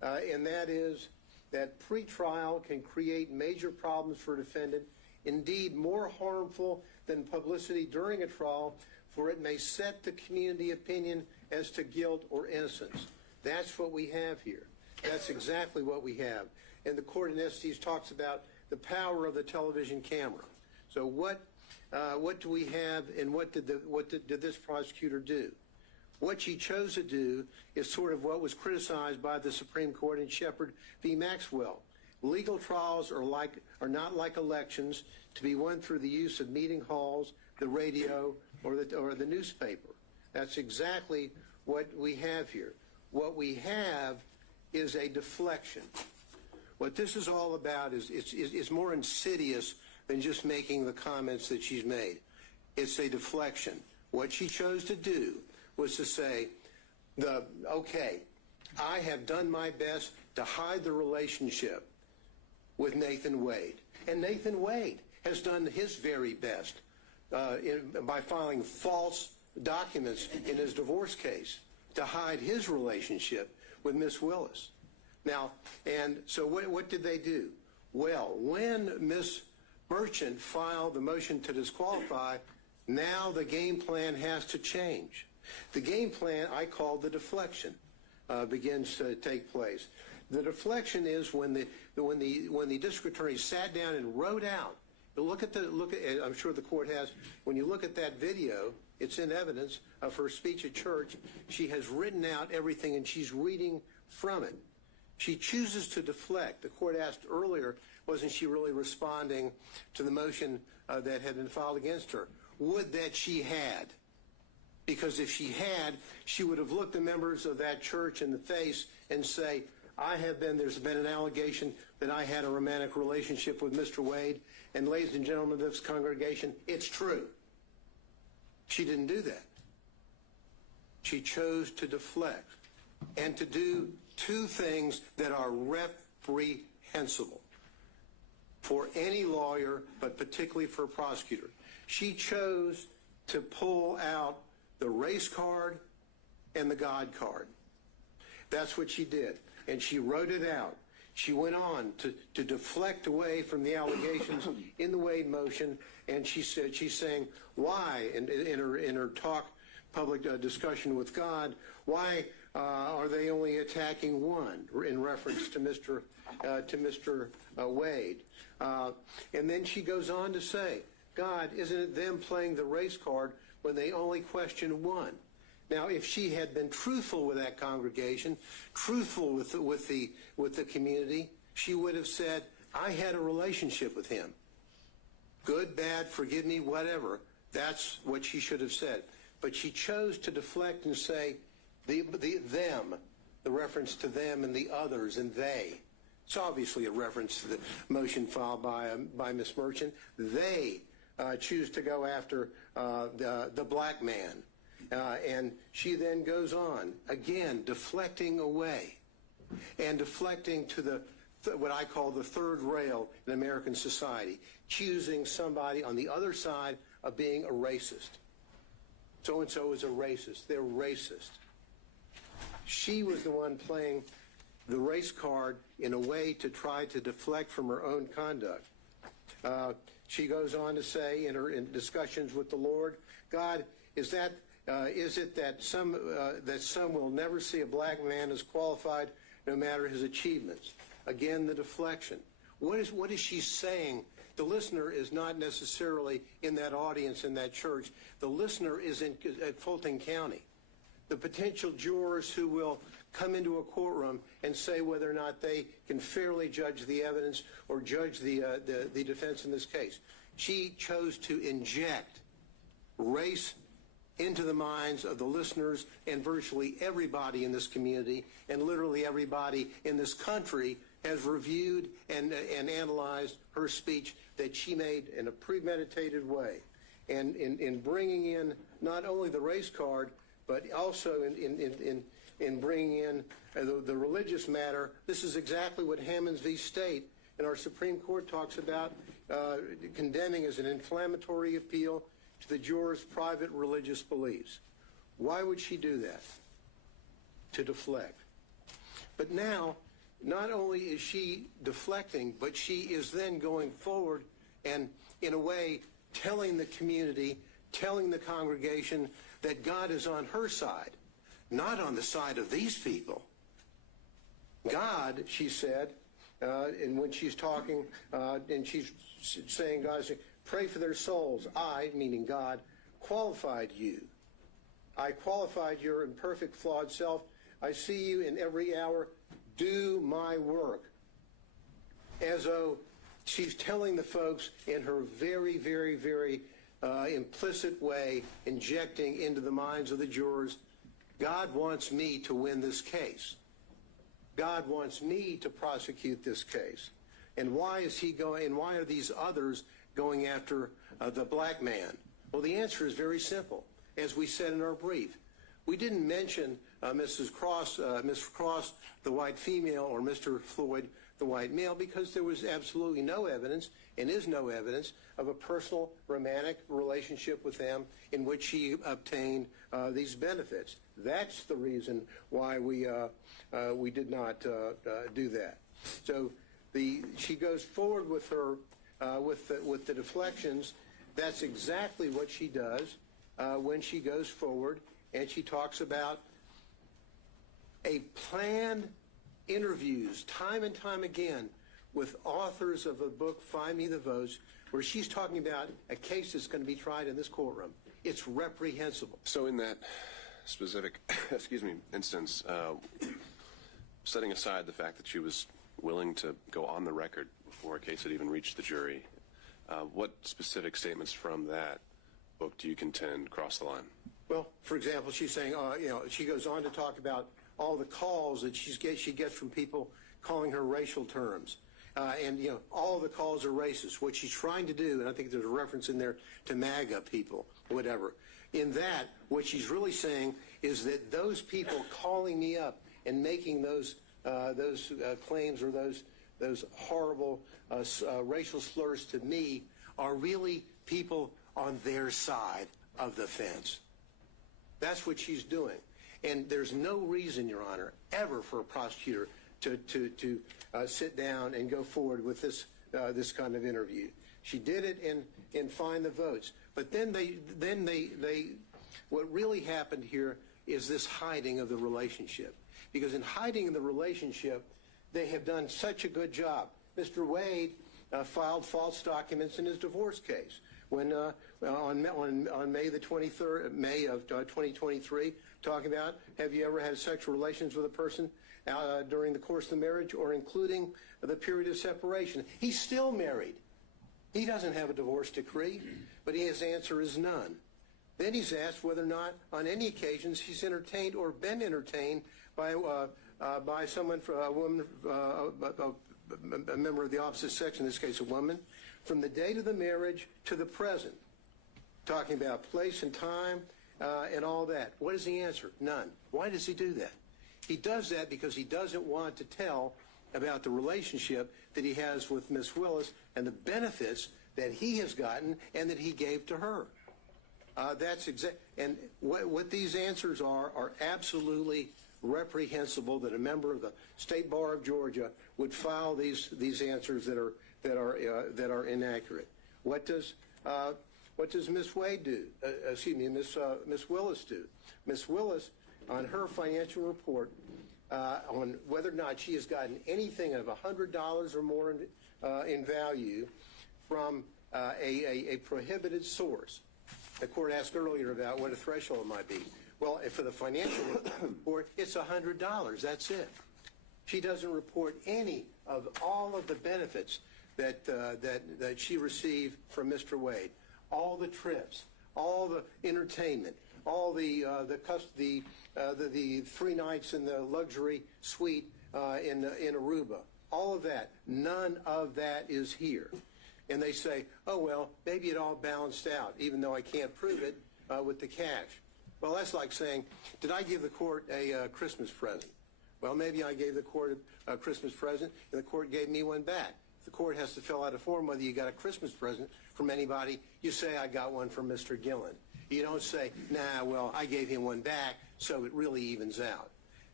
and that is that pretrial can create major problems for a defendant, indeed more harmful than publicity during a trial, for it may set the community opinion as to guilt or innocence. That's what we have here. That's exactly what we have. And the court in Estes talks about the power of the television camera. So what do we have, and what did this prosecutor do? What she chose to do is sort of what was criticized by the Supreme Court in Shepard v. Maxwell. Legal trials are not like elections to be won through the use of meeting halls, the radio, or the newspaper. That's exactly what we have here. What we have is a deflection. What this is all about is more insidious than just making the comments that she's made. It's a deflection. What she chose to do was to say, okay, I have done my best to hide the relationship with Nathan Wade. And Nathan Wade has done his very best by filing false documents in his divorce case to hide his relationship with Miss WIllis. Now, and so what did they do? Well, when Miss Merchant filed the motion to disqualify, now the game plan has to change. The game plan I call the deflection begins to take place. The deflection is when the district attorney sat down and wrote out. I'm sure the court has. When you look at that video, it's in evidence of her speech at church. She has written out everything, and she's reading from it. She chooses to deflect. The court asked earlier, wasn't she really responding to the motion that had been filed against her? Would that she had. Because if she had, she would have looked the members of that church in the face and say, there's been an allegation that I had a romantic relationship with Mr. Wade, and ladies and gentlemen of this congregation, it's true. She didn't do that. She chose to deflect and to do two things that are reprehensible for any lawyer, but particularly for a prosecutor. She chose to pull out the race card and the God card. That's what she did. And she wrote it out. She went on to deflect away from the allegations in the Wade motion, and she's saying, why, in her talk, public discussion with God, why are they only attacking one, in reference to Mr. Wade? And then she goes on to say, God, isn't it them playing the race card when they only question one? Now, if she had been truthful with that congregation, truthful with the community, she would have said, I had a relationship with him. Good, bad, forgive me, whatever. That's what she should have said. But she chose to deflect and say, them, the reference to them and the others and they. It's obviously a reference to the motion filed by Ms. Merchant. They choose to go after the black man. And she then goes on, again, deflecting away and deflecting to what I call the third rail in American society, choosing somebody on the other side of being a racist. So-and-so is a racist. They're racist. She was the one playing the race card in a way to try to deflect from her own conduct. She goes on to say in discussions with the Lord, God, is it that some will never see a black man as qualified no matter his achievements? Again, the deflection. What is she saying? The listener is not necessarily in that audience in that church. The listener is at Fulton County. The potential jurors who will come into a courtroom and say whether or not they can fairly judge the evidence or judge the defense in this case. She chose to inject race into the minds of the listeners and virtually everybody in this community, and literally everybody in this country has reviewed and analyzed her speech that she made in a premeditated way. And in bringing in not only the race card, but also in bringing in the religious matter, this is exactly what Hammonds v. State in our Supreme Court talks about, condemning as an inflammatory appeal to the jurors' private religious beliefs. Why would she do that? To deflect. But now not only is she deflecting, but she is then going forward and, in a way, telling the community, telling the congregation that God is on her side, not on the side of these people. God, she said, and when she's talking, and she's saying, God, pray for their souls. I, meaning God, qualified you. I qualified your imperfect, flawed self. I see you in every hour. Do my work. As though she's telling the folks in her very, very, very implicit way, injecting into the minds of the jurors, God wants me to win this case. God wants me to prosecute this case. And why is he going, and why are these others going after the black man? Well, the answer is very simple. As we said in our brief, we didn't mention Mrs. Cross, the white female, or Mr. Floyd, the white male, because there was absolutely no evidence, and is no evidence, of a personal romantic relationship with them in which she obtained these benefits. That's the reason why we did not do that. So she goes forward with her with the deflections. That's exactly what she does when she goes forward, and she talks about a planned interviews time and time again with authors of a book, Find Me the Votes, where she's talking about a case that's going to be tried in this courtroom. It's reprehensible. So in that specific, instance, setting aside the fact that she was willing to go on the record before a case had even reached the jury, what specific statements from that book do you contend cross the line? Well, for example, she's saying, she goes on to talk about all the calls that she gets from people calling her racial terms. And all the calls are racist. What she's trying to do, and I think there's a reference in there to MAGA people, whatever. In that, what she's really saying is that those people calling me up and making those claims or those horrible racial slurs to me are really people on their side of the fence. That's what she's doing. And there's no reason, Your Honor, ever for a prosecutor to sit down and go forward with this kind of interview. She did it in Find the Votes. But then what really happened here is this hiding of the relationship. Because in hiding the relationship, they have done such a good job. Mr. Wade filed false documents in his divorce case. When on May the 23rd, May of 2023, talking about, have you ever had sexual relations with a person during the course of the marriage or including the period of separation? He's still married. He doesn't have a divorce decree, but his answer is none. Then he's asked whether or not on any occasions he's entertained or been entertained by someone, a woman, a member of the opposite sex, in this case a woman, from the date of the marriage to the present, talking about place and time and all that. What is the answer? None. Why does he do that? He does that because he doesn't want to tell about the relationship that he has with Miss WIllis and the benefits that he has gotten and that he gave to her. That's exact. And what these answers are absolutely reprehensible. That a member of the State Bar of Georgia would file these answers that are inaccurate. What does Miss Wade do? Miss WIllis do? Miss WIllis, on her financial report, on whether or not she has gotten anything of $100 or more in value from a prohibited source. The court asked earlier about what a threshold might be. Well, for the financial report, it's $100. That's it. She doesn't report any of all of the benefits that she received from Mr. Wade. All the trips, all the entertainment, all the 3 nights in the luxury suite in Aruba. All of that. None of that is here. And they say, oh, well, maybe it all balanced out, even though I can't prove it with the cash. Well, that's like saying, did I give the court a Christmas present? Well, maybe I gave the court a Christmas present, and the court gave me one back. If the court has to fill out a form whether you got a Christmas present from anybody, you say, I got one from Mr. Gillen. You don't say, nah, well, I gave him one back, so it really evens out.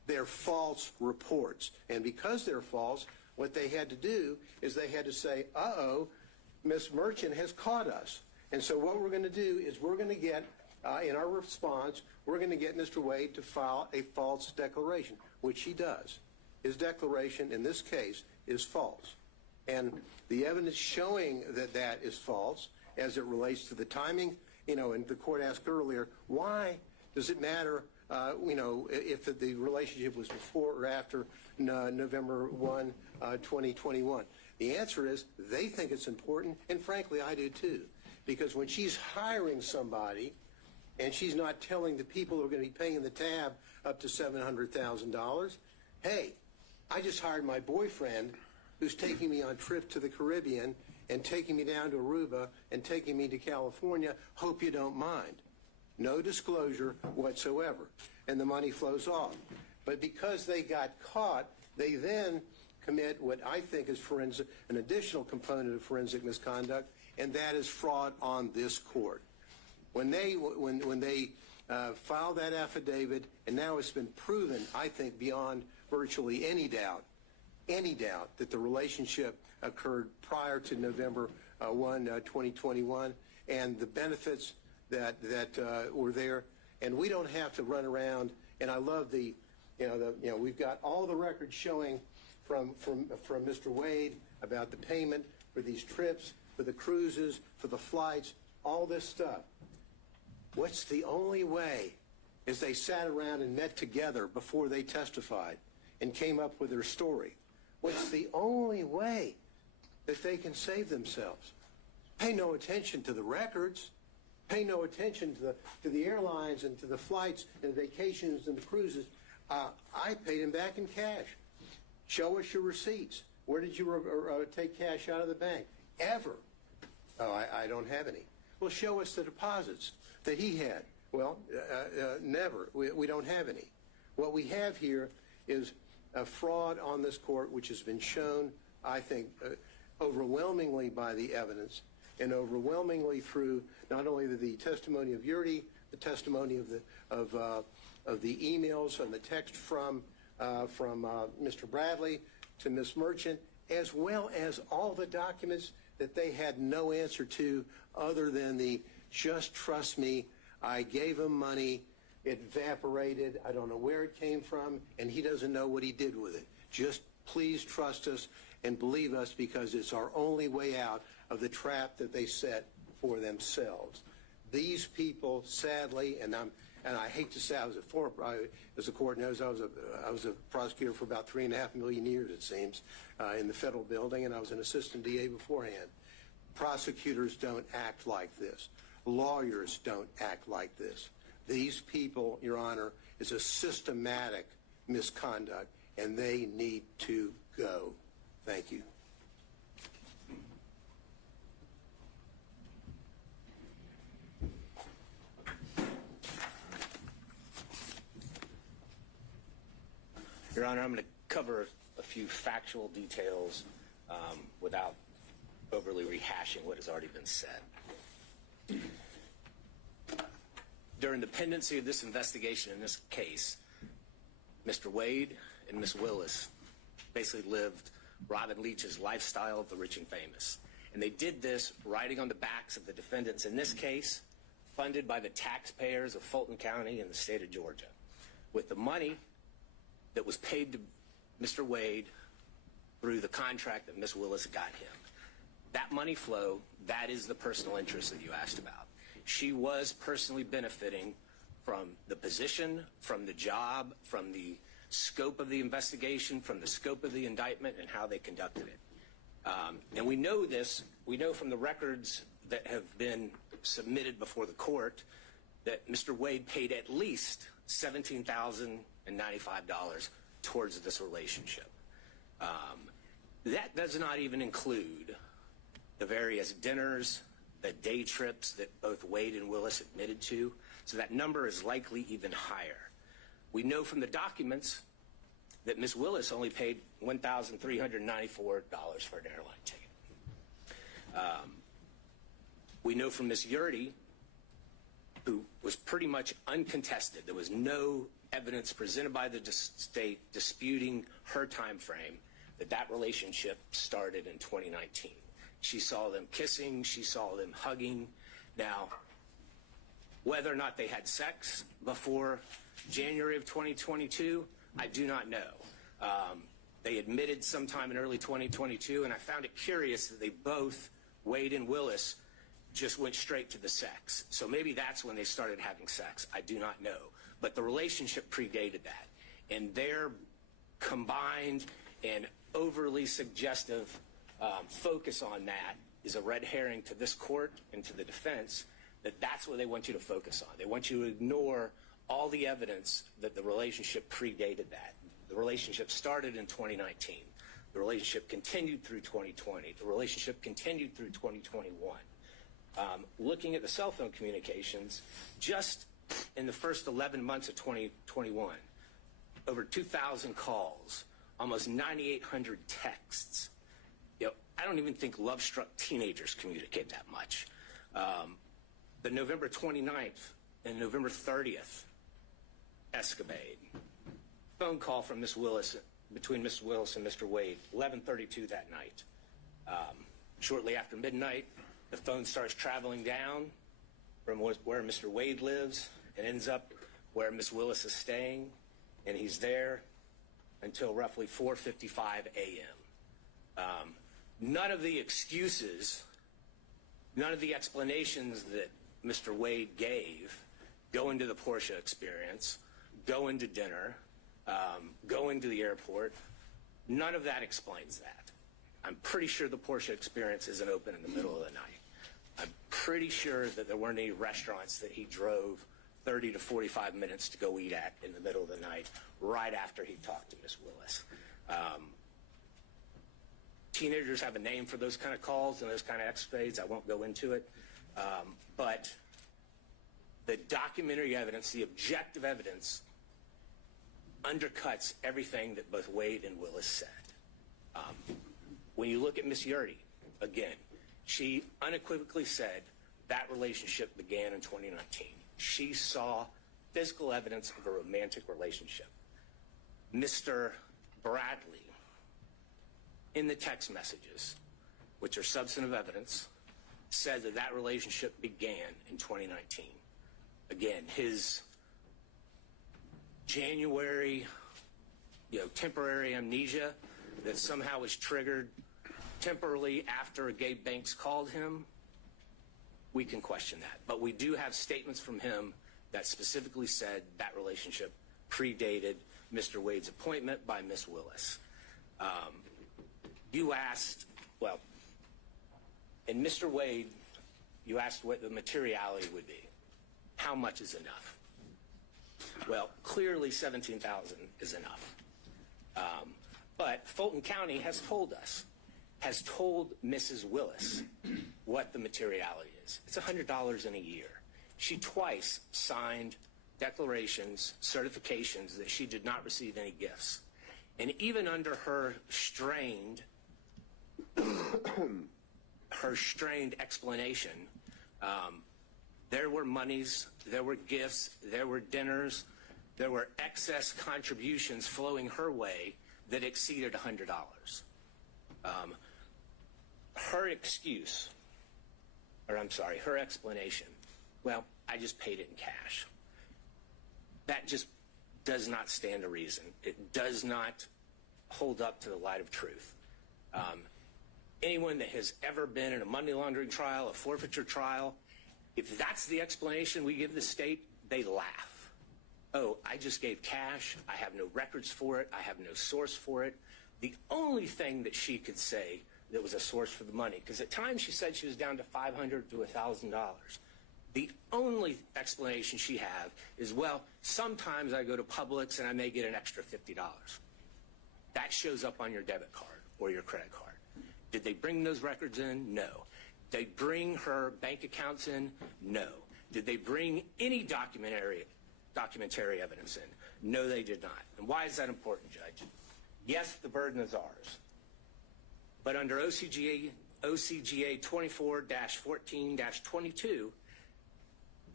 They're false reports. And because they're false, what they had to do is they had to say, uh-oh, Ms. Merchant has caught us. And so what we're going to do is we're going to get, in our response, we're going to get Mr. Wade to file a false declaration, which he does. His declaration in this case is false. And the evidence showing that that is false as it relates to the timing, and the court asked earlier, why does it matter, if the relationship was before or after November 1, 2021? The answer is they think it's important, and frankly, I do too. Because when she's hiring somebody and she's not telling the people who are going to be paying the tab up to $700,000, hey, I just hired my boyfriend who's taking me on trips to the Caribbean and taking me down to Aruba and taking me to California. Hope you don't mind. No disclosure whatsoever. And the money flows off. But because they got caught, they then commit what I think is an additional component of forensic misconduct, and that is fraud on this court. When they filed that affidavit, and now it's been proven, I think, beyond virtually any doubt that the relationship occurred prior to November 1, 2021, and the benefits that were there, and we don't have to run around. And I love we've got all the records showing from Mr. Wade about the payment for these trips, for the cruises, for the flights, all this stuff. What's the only way is they sat around and met together before they testified and came up with their story. What's the only way that they can save themselves? Pay no attention to the records. Pay no attention to the airlines and to the flights and vacations and the cruises. I paid him back in cash. Show us your receipts. Where did you take cash out of the bank? Ever? Oh, I don't have any. Well, show us the deposits that he had. Well, never. We don't have any. What we have here is a fraud on this court, which has been shown, I think, overwhelmingly by the evidence and overwhelmingly through not only the testimony of Yurdi, the testimony of the emails and the text from Mr. Bradley to Ms. Merchant, as well as all the documents that they had no answer to other than the just trust me, I gave him money, it evaporated, I don't know where it came from, and he doesn't know what he did with it. Just please trust us and believe us because it's our only way out of the trap that they set for themselves. These people, sadly, and I hate to say I was as the court knows, I was a prosecutor for about 3.5 million years, it seems, in the federal building, and I was an assistant DA beforehand. Prosecutors don't act like this. Lawyers don't act like this. These people, Your Honor, is a systematic misconduct, and they need to go. Thank you. Your Honor, I'm going to cover a few factual details without overly rehashing what has already been said. During the pendency of this investigation in this case, Mr. Wade and Ms. Willis basically lived Robin Leach's lifestyle of the rich and famous. And they did this riding on the backs of the defendants in this case, funded by the taxpayers of Fulton County and the state of Georgia, with the money that was paid to Mr. Wade through the contract that Ms. Willis got him. That money flow, that is the personal interest that you asked about. She was personally benefiting from the position, from the job, from the scope of the investigation, from the scope of the indictment, and how they conducted it. And we know this, we know from the records that have been submitted before the court that Mr. Wade paid at least $17,095 towards this relationship. That does not even include the various dinners, the day trips that both Wade and Willis admitted to, so that number is likely even higher. We know from the documents that Ms. Willis only paid $1,394 for an airline ticket. We know from Ms. Yurdi who was pretty much uncontested. There was no evidence presented by the state disputing her time frame that relationship started in 2019. She saw them kissing. She saw them hugging. Now, whether or not they had sex before January of 2022, I do not know. They admitted sometime in early 2022, and I found it curious that they both, Wade and Willis, just went straight to the sex. So maybe that's when they started having sex. I do not know. But the relationship predated that. And their combined and overly suggestive focus on that is a red herring to this court and to the defense, that that's what they want you to focus on. They want you to ignore all the evidence that the relationship predated that. The relationship started in 2019. The relationship continued through 2020. The relationship continued through 2021. Looking at the cell phone communications, just in the first 11 months of 2021, over 2,000 calls, almost 9,800 texts. I don't even think love-struck teenagers communicate that much. The November 29th and November 30th escapade, phone call from Ms. Willis, between Ms. Willis and Mr. Wade, 11:32 that night. Shortly after midnight, the phone starts traveling down from where Mr. Wade lives and ends up where Ms. Willis is staying, and he's there until roughly 4:55 a.m. None of the excuses, none of the explanations that Mr. Wade gave, going to the Porsche experience, going to dinner, going to the airport, none of that explains that. I'm pretty sure the Porsche experience isn't open in the middle of the night. I'm pretty sure that there weren't any restaurants that he drove 30 to 45 minutes to go eat at in the middle of the night, right after he talked to Ms. Willis. Teenagers have a name for those kind of calls and those kind of escapades. I won't go into it. But the documentary evidence, the objective evidence, undercuts everything that both Wade and Willis said. When you look at Ms. Yurdy, again, she unequivocally said that relationship began in 2019. She saw physical evidence of a romantic relationship. Mr. Bradley, in the text messages, which are substantive evidence, said that relationship began in 2019. Again, his January, temporary amnesia that somehow was triggered temporarily after Gabe Banks called him, we can question that. But we do have statements from him that specifically said that relationship predated Mr. Wade's appointment by Ms. Willis. You asked, well, in Mr. Wade, you asked what the materiality would be. How much is enough? Well, clearly $17,000 is enough. But Fulton County has told us, has told Mrs. Willis what the materiality is. It's $100 in a year. She twice signed declarations, certifications that she did not receive any gifts. And even under her strained explanation, there were monies, there were gifts, there were dinners, there were excess contributions flowing her way that exceeded $100. Her excuse, her explanation, well, I just paid it in cash. That just does not stand to reason. It does not hold up to the light of truth. Anyone that has ever been in a money laundering trial, a forfeiture trial, if that's the explanation we give the state, they laugh. Oh, I just gave cash. I have no records for it. I have no source for it. The only thing that she could say that was a source for the money, because at times she said she was down to $500 to $1,000. The only explanation she had is, well, sometimes I go to Publix and I may get an extra $50. That shows up on your debit card or your credit card. Did they bring those records in? No. Did they bring her bank accounts in? No. Did they bring any documentary evidence in? No, they did not. And why is that important, Judge? Yes, the burden is ours. But under OCGA 24-14-22,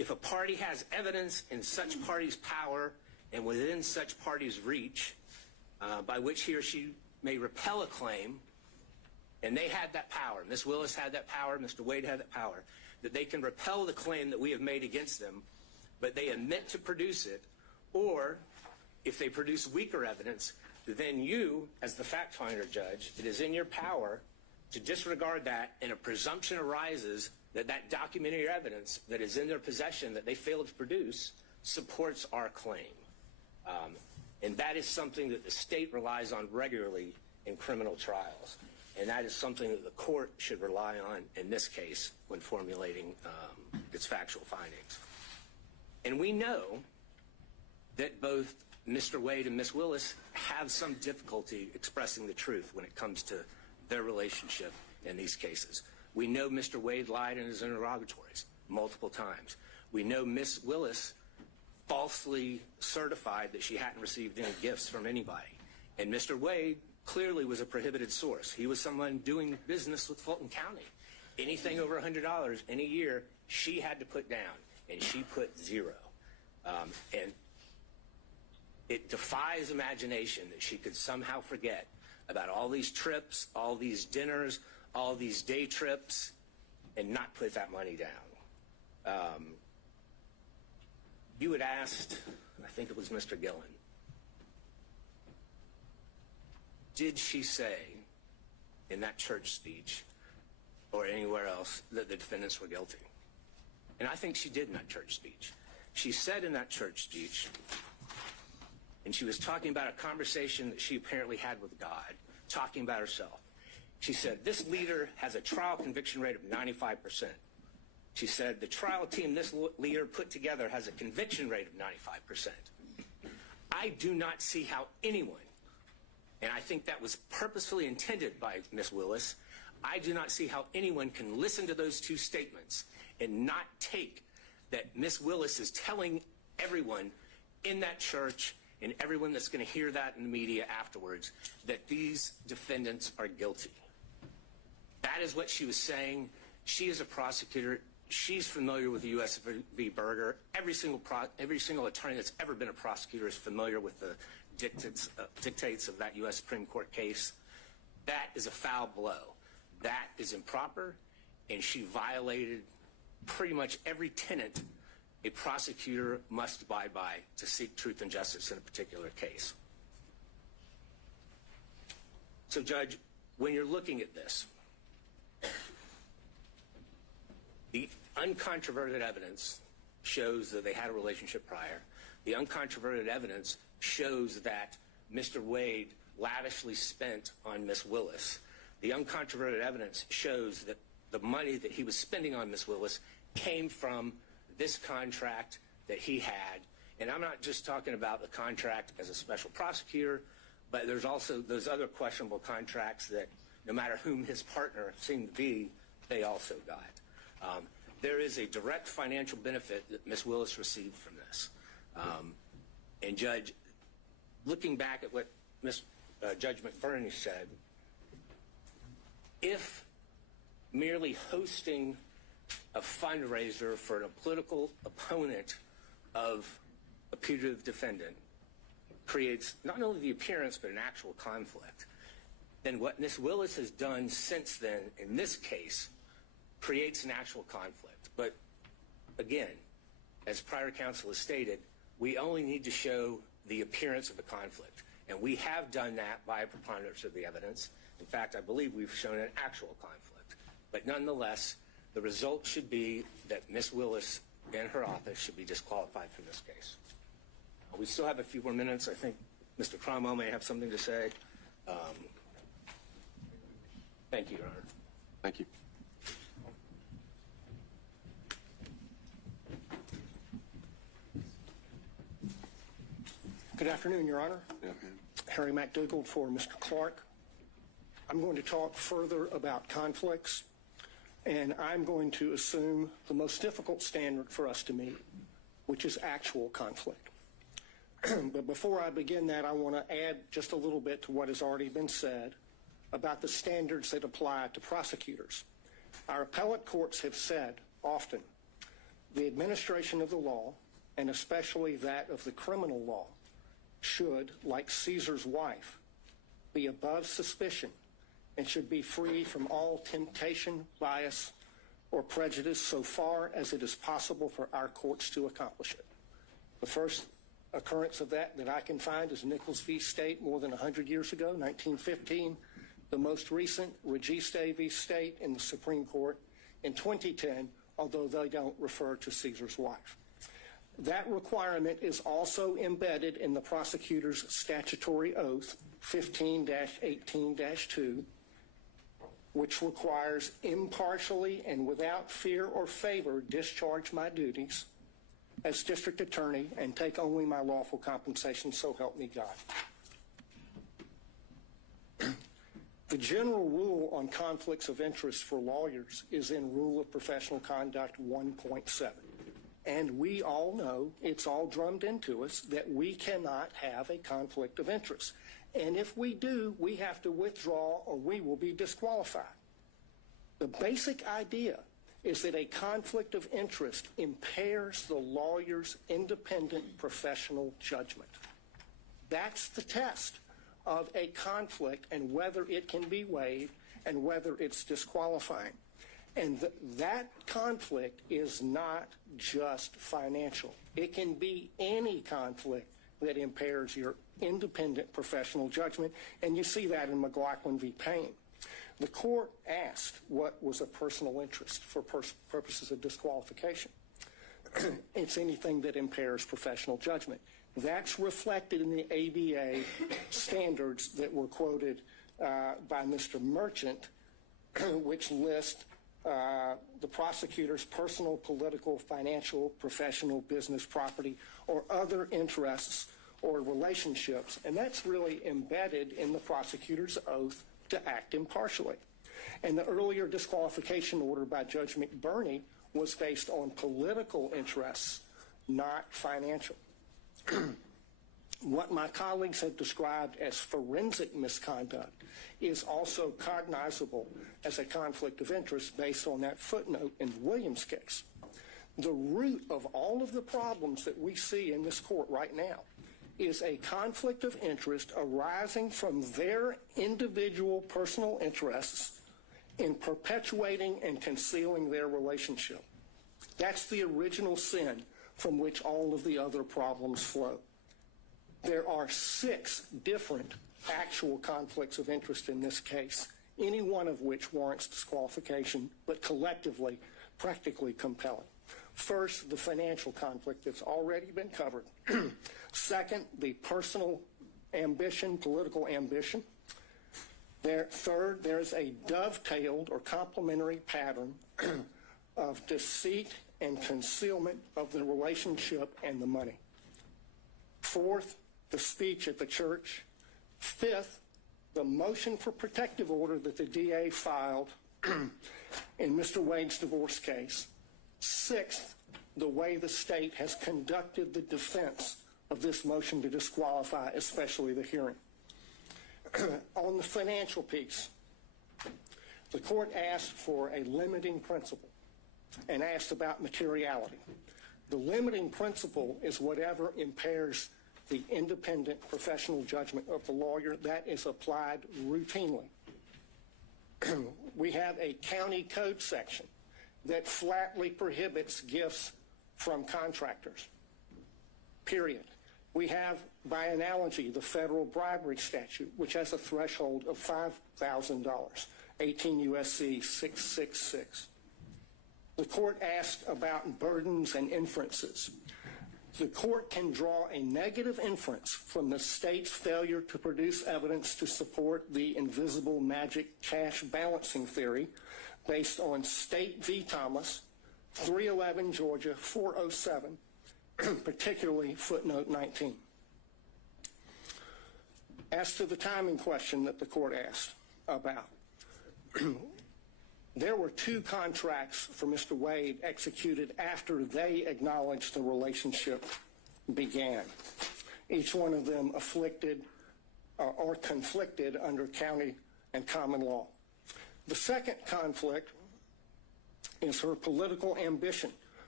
If a party has evidence in such party's power and within such party's reach, by which he or she may repel a claim, and they had that power, Ms. Willis had that power, Mr. Wade had that power, that they can repel the claim that we have made against them, but they admit to produce it, or if they produce weaker evidence, then you, as the fact finder judge, it is in your power to disregard that, and a presumption arises that that documentary evidence that is in their possession that they failed to produce supports our claim. And that is something that the state relies on regularly in criminal trials. And that is something that the court should rely on in this case when formulating its factual findings. And we know that both Mr. Wade and Ms. Willis have some difficulty expressing the truth when it comes to their relationship in these cases. We know Mr. Wade lied in his interrogatories multiple times. We know Ms. Willis falsely certified that she hadn't received any gifts from anybody. And Mr. Wade clearly was a prohibited source. He was someone doing business with Fulton County. Anything over $100 in a year, she had to put down, and she put zero. And it defies imagination that she could somehow forget about all these trips, all these dinners, all these day trips, and not put that money down. You had asked, I think it was Mr. Gillen, did she say in that church speech or anywhere else that the defendants were guilty? And I think she did in that church speech. She said in that church speech, and she was talking about a conversation that she apparently had with God, talking about herself. She said, this leader has a trial conviction rate of 95%. She said, the trial team this leader put together has a conviction rate of 95%. I do not see how anyone, and I think that was purposefully intended by Ms. Willis, I do not see how anyone can listen to those two statements and not take that Ms. Willis is telling everyone in that church and everyone that's going to hear that in the media afterwards that these defendants are guilty. That is what she was saying. She is a prosecutor. She's familiar with the U.S. v. Berger. Every single attorney that's ever been a prosecutor is familiar with the dictates of that U.S. Supreme Court case. That is a foul blow. That is improper, and she violated pretty much every tenet a prosecutor must abide by to seek truth and justice in a particular case. So, Judge, when you're looking at this, the uncontroverted evidence shows that they had a relationship prior. The uncontroverted evidence shows that Mr. Wade lavishly spent on Ms. Willis. The uncontroverted evidence shows that the money that he was spending on Ms. Willis came from this contract that he had. And I'm not just talking about the contract as a special prosecutor, but there's also those other questionable contracts that no matter whom his partner seemed to be, they also got. There is a direct financial benefit that Ms. Willis received from this. And Judge, looking back at what Judge McBurney said, if merely hosting a fundraiser for a political opponent of a putative defendant creates not only the appearance but an actual conflict, then what Ms. Willis has done since then in this case creates an actual conflict. But again, as prior counsel has stated, we only need to show the appearance of a conflict. And we have done that by a preponderance of the evidence. In fact, I believe we've shown an actual conflict. But nonetheless, the result should be that Ms. Willis and her office should be disqualified from this case. We still have a few more minutes. I think Mr. Cromwell may have something to say. Thank you, Your Honor. Thank you. Good afternoon, Your Honor. Yeah. Harry McDougald for Mr. Clark. I'm going to talk further about conflicts, and I'm going to assume the most difficult standard for us to meet, which is actual conflict. But before I begin that, I want to add just a little bit to what has already been said about the standards that apply to prosecutors. Our appellate courts have said often The administration of the law, and especially that of the criminal law, should, like Caesar's wife, be above suspicion and should be free from all temptation, bias, or prejudice so far as it is possible for our courts to accomplish it. The first occurrence of that I can find is Nichols v. State more than 100 years ago, 1915. The most recent, Registe v. State in the Supreme Court in 2010, although they don't refer to Caesar's wife. That requirement is also embedded in the prosecutor's statutory oath, 15-18-2, which requires impartially and without fear or favor discharge my duties as district attorney and take only my lawful compensation, so help me God. The general rule on conflicts of interest for lawyers is in Rule of Professional Conduct 1.7. And we all know, it's all drummed into us, that we cannot have a conflict of interest. And if we do, we have to withdraw or we will be disqualified. The basic idea is that a conflict of interest impairs the lawyer's independent professional judgment. That's the test of a conflict and whether it can be waived and whether it's disqualifying. And that conflict is not just financial. It can be any conflict that impairs your independent professional judgment, and you see that in McLaughlin v. Payne. The court asked what was a personal interest for purposes of disqualification. It's anything that impairs professional judgment. That's reflected in the ABA standards that were quoted by Mr. Merchant, which list the prosecutor's personal, political, financial, professional, business, property, or other interests or relationships. And that's really embedded in the prosecutor's oath to act impartially. And the earlier disqualification order by Judge McBurney was based on political interests, not financial. What my colleagues have described as forensic misconduct is also cognizable as a conflict of interest based on that footnote in the Williams case. The root of all of the problems that we see in this court right now is a conflict of interest arising from their individual personal interests in perpetuating and concealing their relationship. That's the original sin from which all of the other problems flow. There are 6 different actual conflicts of interest in this case, any one of which warrants disqualification, but collectively, practically compelling. First, the financial conflict that's already been covered. Second, the personal ambition, political ambition. Third, there's a dovetailed or complementary pattern of deceit and concealment of the relationship and the money. Fourth, the speech at the church. Fifth, the motion for protective order that the DA filed in Mr. Wade's divorce case. Sixth, the way the state has conducted the defense of this motion to disqualify, especially the hearing. On the financial piece, the court asked for a limiting principle and asked about materiality. The limiting principle is whatever impairs the independent professional judgment of the lawyer. That is applied routinely. We have a county code section that flatly prohibits gifts from contractors, period. We have, by analogy, the federal bribery statute, which has a threshold of $5,000, 18 U.S.C. 666. The court asked about burdens and inferences. The court can draw a negative inference from the state's failure to produce evidence to support the invisible magic cash balancing theory based on State v. Thomas, 311 Georgia 407, particularly footnote 19. As to the timing question that the court asked about, there were 2 contracts for Mr. Wade executed after they acknowledged the relationship began, each one of them afflicted or conflicted under county and common law. The second conflict is her political ambition,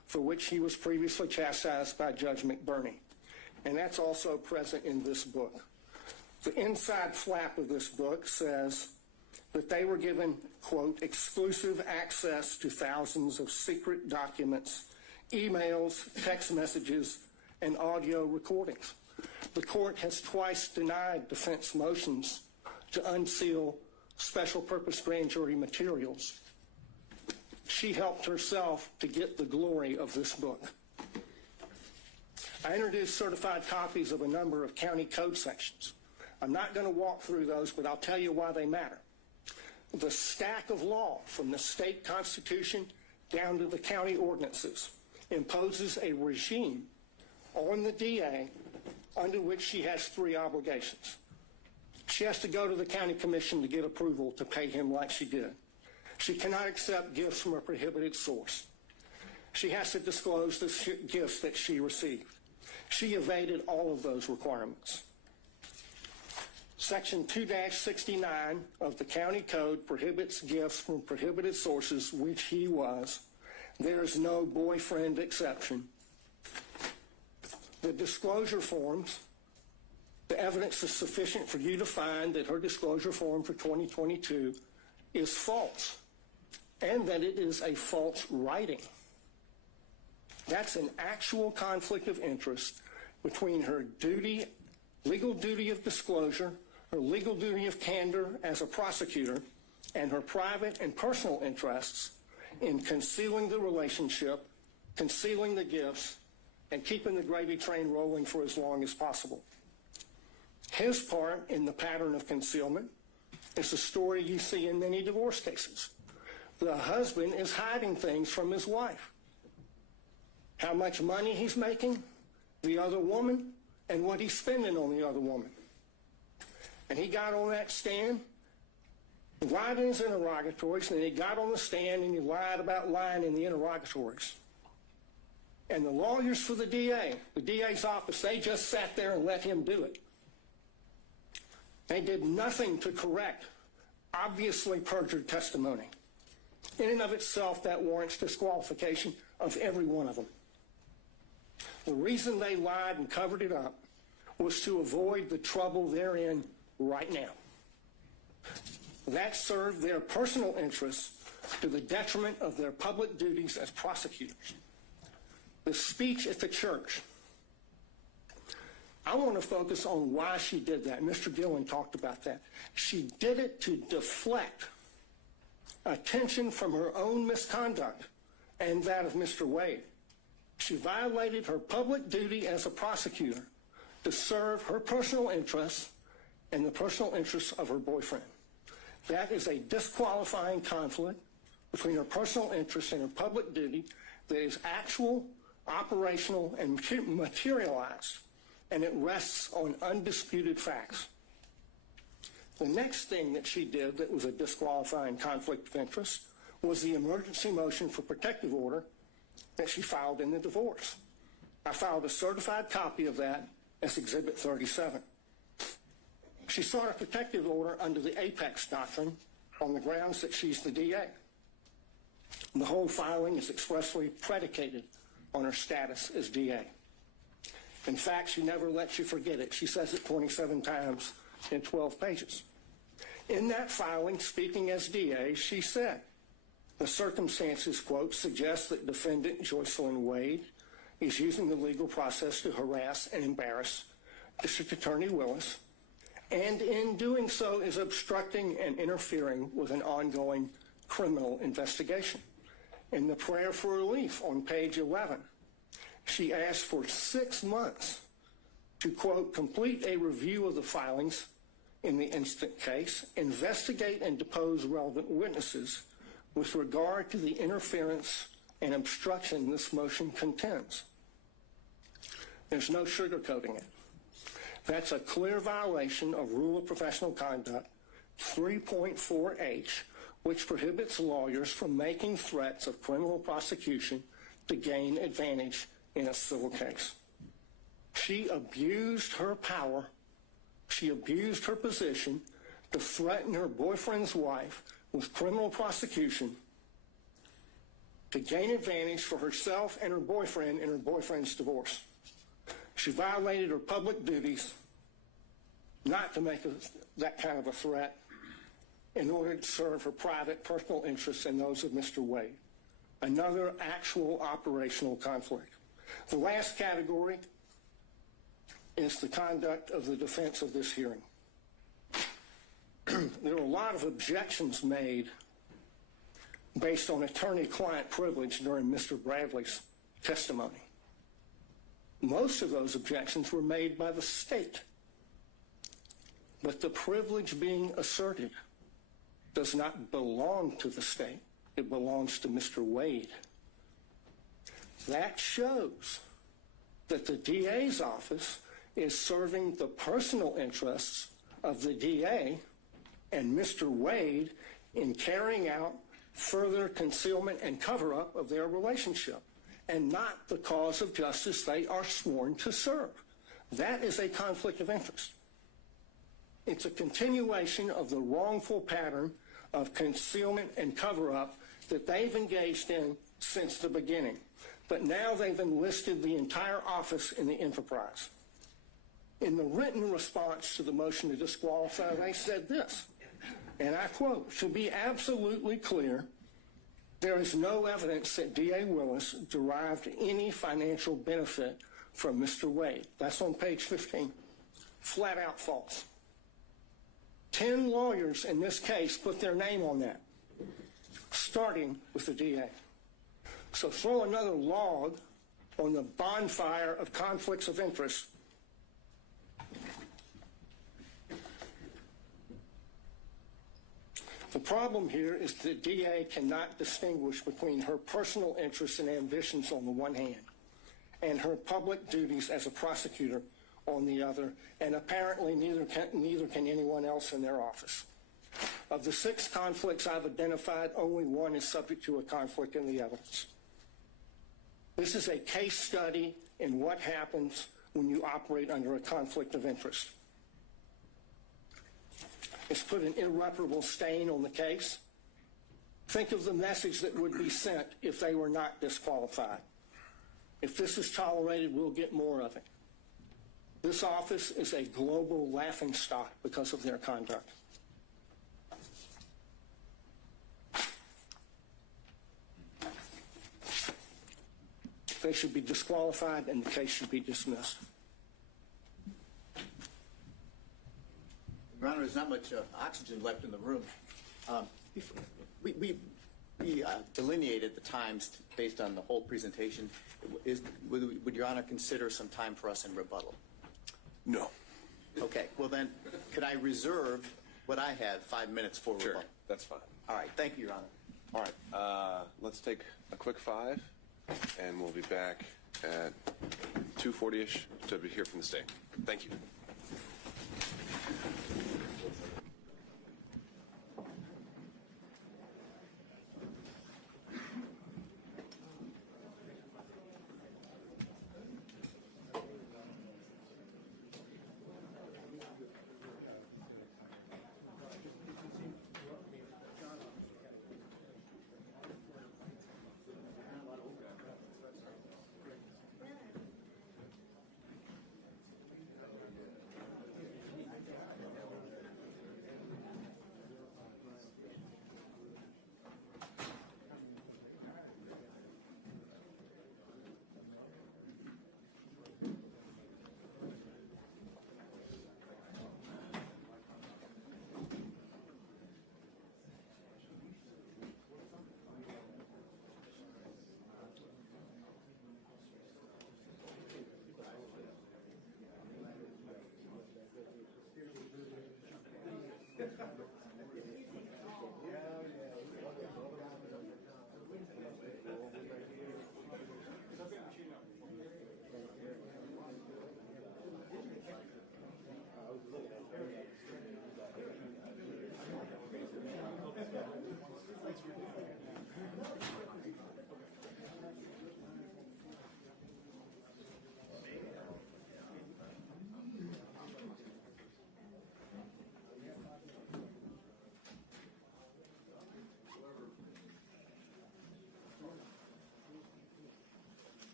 for which he was previously chastised by Judge McBurney. And that's also present in this book. The inside flap of this book says that they were given, quote, exclusive access to thousands of secret documents, emails, text messages, and audio recordings. The court has twice denied defense motions to unseal special purpose grand jury materials. She helped herself to get the glory of this book. I introduced certified copies of a number of county code sections. I'm not going to walk through those, but I'll tell you why they matter. The stack of law from the state constitution down to the county ordinances imposes a regime on the DA under which she has three obligations. She has to go to the county commission to get approval to pay him like she did. She cannot accept gifts from a prohibited source. She has to disclose the gifts that she received. She evaded all of those requirements. Section 2-69 of the county code prohibits gifts from prohibited sources, which he was. There is no boyfriend exception. The disclosure forms, the evidence is sufficient for you to find that her disclosure form for 2022 is false and that it is a false writing. That's an actual conflict of interest between her duty, legal duty of disclosure, her legal duty of candor as a prosecutor, and her private and personal interests in concealing the relationship, concealing the gifts, and keeping the gravy train rolling for as long as possible. His part in the pattern of concealment is the story you see in many divorce cases. The husband is hiding things from his wife. How much money he's making, the other woman, and what he's spending on the other woman. And he got on that stand, lied in his interrogatories, and he got on the stand and he lied about lying in the interrogatories. And the lawyers for the DA's office, they just sat there and let him do it. They did nothing to correct obviously perjured testimony. In and of itself, that warrants disqualification of every one of them. The reason they lied and covered it up was to avoid the trouble they're in right now. That served their personal interests to the detriment of their public duties as prosecutors. The speech at the church, I want to focus on why she did that. Mr. Gillen talked about that. She did it to deflect attention from her own misconduct and that of Mr. Wade. She violated her public duty as a prosecutor to serve her personal interests and the personal interests of her boyfriend. That is a disqualifying conflict between her personal interests and her public duty that is actual, operational, and materialized, and it rests on undisputed facts. The next thing that she did that was a disqualifying conflict of interest was the emergency motion for protective order that she filed in the divorce. I filed a certified copy of that as Exhibit 37. She sought a protective order under the Apex Doctrine on the grounds that she's the DA. The whole filing is expressly predicated on her status as DA. In fact, she never lets you forget it. She says it 27 times in 12 pages. In that filing, speaking as DA, she said, the circumstances, quote, suggest that defendant Joycelyn Wade is using the legal process to harass and embarrass District Attorney Willis, and in doing so is obstructing and interfering with an ongoing criminal investigation. In the prayer for relief on page 11, she asked for 6 months to, quote, complete a review of the filings in the instant case, investigate and depose relevant witnesses with regard to the interference and obstruction this motion contends. There's no sugarcoating it. That's a clear violation of Rule of Professional Conduct 3.4H, which prohibits lawyers from making threats of criminal prosecution to gain advantage in a civil case. She abused her power. She abused her position to threaten her boyfriend's wife with criminal prosecution to gain advantage for herself and her boyfriend in her boyfriend's divorce. She violated her public duties not to make that kind of a threat in order to serve her private personal interests and those of Mr. Wade. Another actual operational conflict. The last category is the conduct of the defense of this hearing. There were a lot of objections made based on attorney-client privilege during Mr. Bradley's testimony. Most of those objections were made by the state. But the privilege being asserted does not belong to the state. It belongs to Mr. Wade. That shows that the DA's office is serving the personal interests of the DA and Mr. Wade in carrying out further concealment and cover-up of their relationship, and not the cause of justice they are sworn to serve. That is a conflict of interest. It's a continuation of the wrongful pattern of concealment and cover-up that they've engaged in since the beginning. But now they've enlisted the entire office in the enterprise. In the written response to the motion to disqualify, they said this, and I quote, "To be absolutely clear, there is no evidence that D.A. Willis derived any financial benefit from Mr. Wade." That's on page 15. Flat out false. 10 lawyers in this case put their name on that, starting with the DA. So throw another log on the bonfire of conflicts of interest. The problem here is the DA cannot distinguish between her personal interests and ambitions on the one hand and her public duties as a prosecutor on the other, and apparently neither can anyone else in their office. Of the 6 conflicts I've identified, only one is subject to a conflict in the evidence. This is a case study in what happens when you operate under a conflict of interest. It's put an irreparable stain on the case. Think of the message that would be sent if they were not disqualified. If this is tolerated, we'll get more of it. This office is a global laughingstock because of their conduct. They should be disqualified and the case should be dismissed. Your Honor, there's not much oxygen left in the room. We delineated the times based on the whole presentation. Would Your Honor consider some time for us in rebuttal? No. Okay. Well then, could I reserve what I had 5 minutes for rebuttal? Sure. That's fine. All right. Thank you, Your Honor. All right. Let's take a quick 5, and we'll be back at 2:40-ish to hear from the state. Thank you.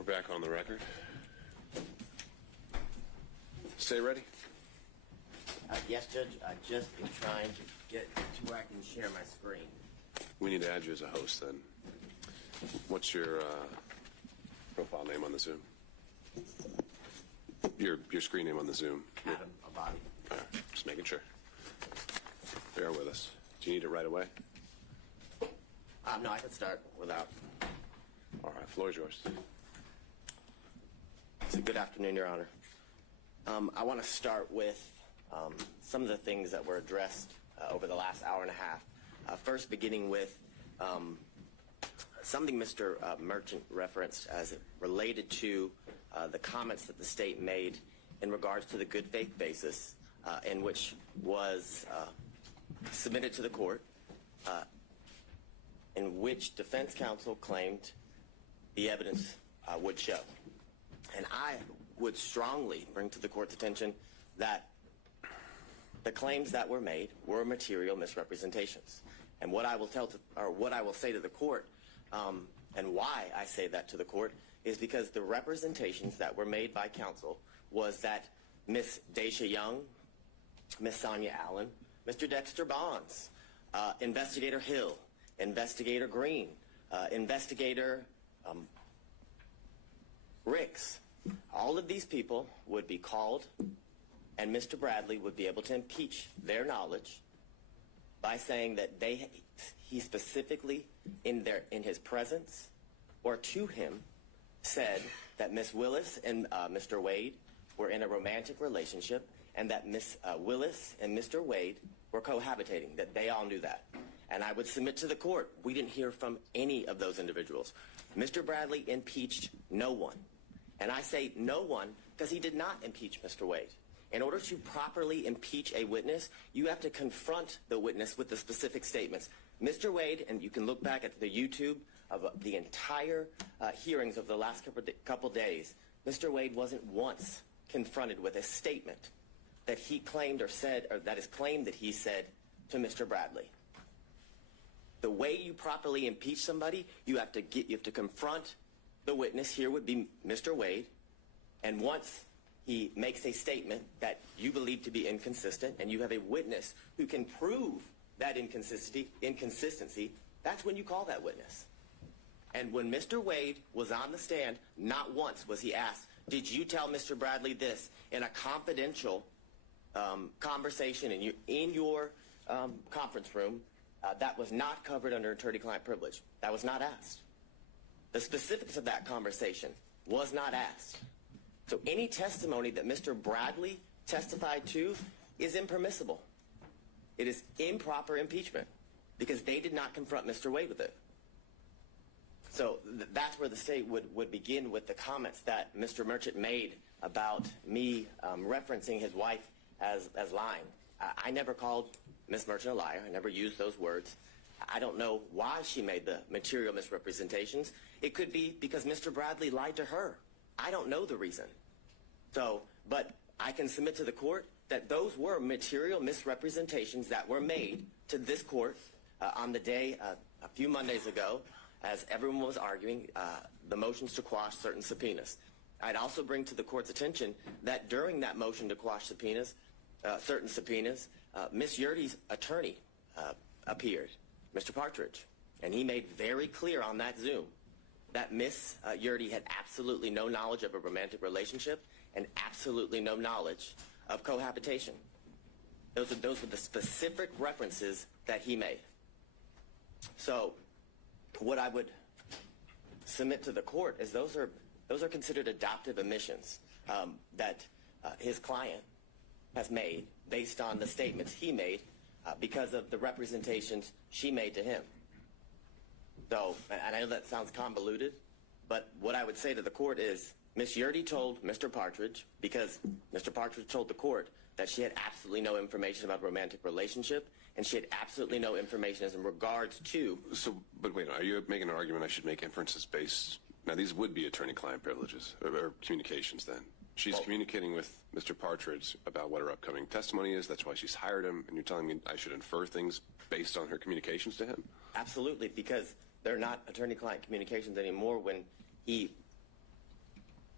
We're back on the record. Stay ready. Yes, Judge. I just am trying to get to where I can share my screen. We need to add you as a host then. What's your profile name on the Zoom? Your screen name on the Zoom. Adam Abadi. All right, just making sure. Bear with us. Do you need it right away? No, I can start without. All right, floor is yours. So good afternoon, Your Honor. I want to start with some of the things that were addressed over the last hour and a half. First, beginning with something Mr. Merchant referenced as it related to the comments that the state made in regards to the good faith basis in which was submitted to the court, in which defense counsel claimed the evidence would show. And I would strongly bring to the court's attention that the claims that were made were material misrepresentations. And what I will say to the court, and why I say that to the court, is because the representations that were made by counsel was that Miss Daisha Young, Miss Sonia Allen, Mr. Dexter Bonds, Investigator Hill, Investigator Green, Investigator Ricks, all of these people would be called, and Mr. Bradley would be able to impeach their knowledge by saying that he specifically, in his presence or to him, said that Miss Willis and Mr. Wade were in a romantic relationship, and that Miss Willis and Mr. Wade were cohabitating, that they all knew that. And I would submit to the court, we didn't hear from any of those individuals. Mr. Bradley impeached no one. And I say no one because he did not impeach Mr. Wade. In order to properly impeach a witness, you have to confront the witness with the specific statements. Mr. Wade, and you can look back at the YouTube of the entire hearings of the last couple days, Mr. Wade wasn't once confronted with a statement that he claimed or said, or that is claimed that he said to Mr. Bradley. The way you properly impeach somebody, you have to confront the witness. Here would be Mr. Wade, and once he makes a statement that you believe to be inconsistent, and you have a witness who can prove that inconsistency, that's when you call that witness. And when Mr. Wade was on the stand, not once was he asked, did you tell Mr. Bradley this in a confidential conversation in your conference room that was not covered under attorney-client privilege? That was not asked. The specifics of that conversation was not asked. So any testimony that Mr. Bradley testified to is impermissible. It is improper impeachment because they did not confront Mr. Wade with it. So that's where the state would begin with the comments that Mr. Merchant made about me referencing his wife as lying. I never called Ms. Merchant a liar. I never used those words. I don't know why she made the material misrepresentations. It could be because Mr. Bradley lied to her. I don't know the reason. So, but I can submit to the court that those were material misrepresentations that were made to this court on the day a few Mondays ago as everyone was arguing the motions to quash certain subpoenas. I'd also bring to the court's attention that during that motion to quash subpoenas, certain subpoenas, Ms. Yurdy's attorney appeared, Mr. Partridge, and he made very clear on that Zoom that Ms. Yurdy had absolutely no knowledge of a romantic relationship and absolutely no knowledge of cohabitation. Those were the specific references that he made. So what I would submit to the court is those are considered adoptive omissions that his client has made based on the statements he made because of the representations she made to him. So, and I know that sounds convoluted, but what I would say to the court is Ms. Yurdy told Mr. Partridge, because Mr. Partridge told the court that she had absolutely no information about a romantic relationship, and she had absolutely no information as in regards to... So, but wait, are you making an argument I should make inferences based... Now, these would be attorney-client privileges, or communications then. She's communicating with Mr. Partridge about what her upcoming testimony is. That's why she's hired him, and you're telling me I should infer things based on her communications to him? Absolutely, because they're not attorney-client communications anymore when he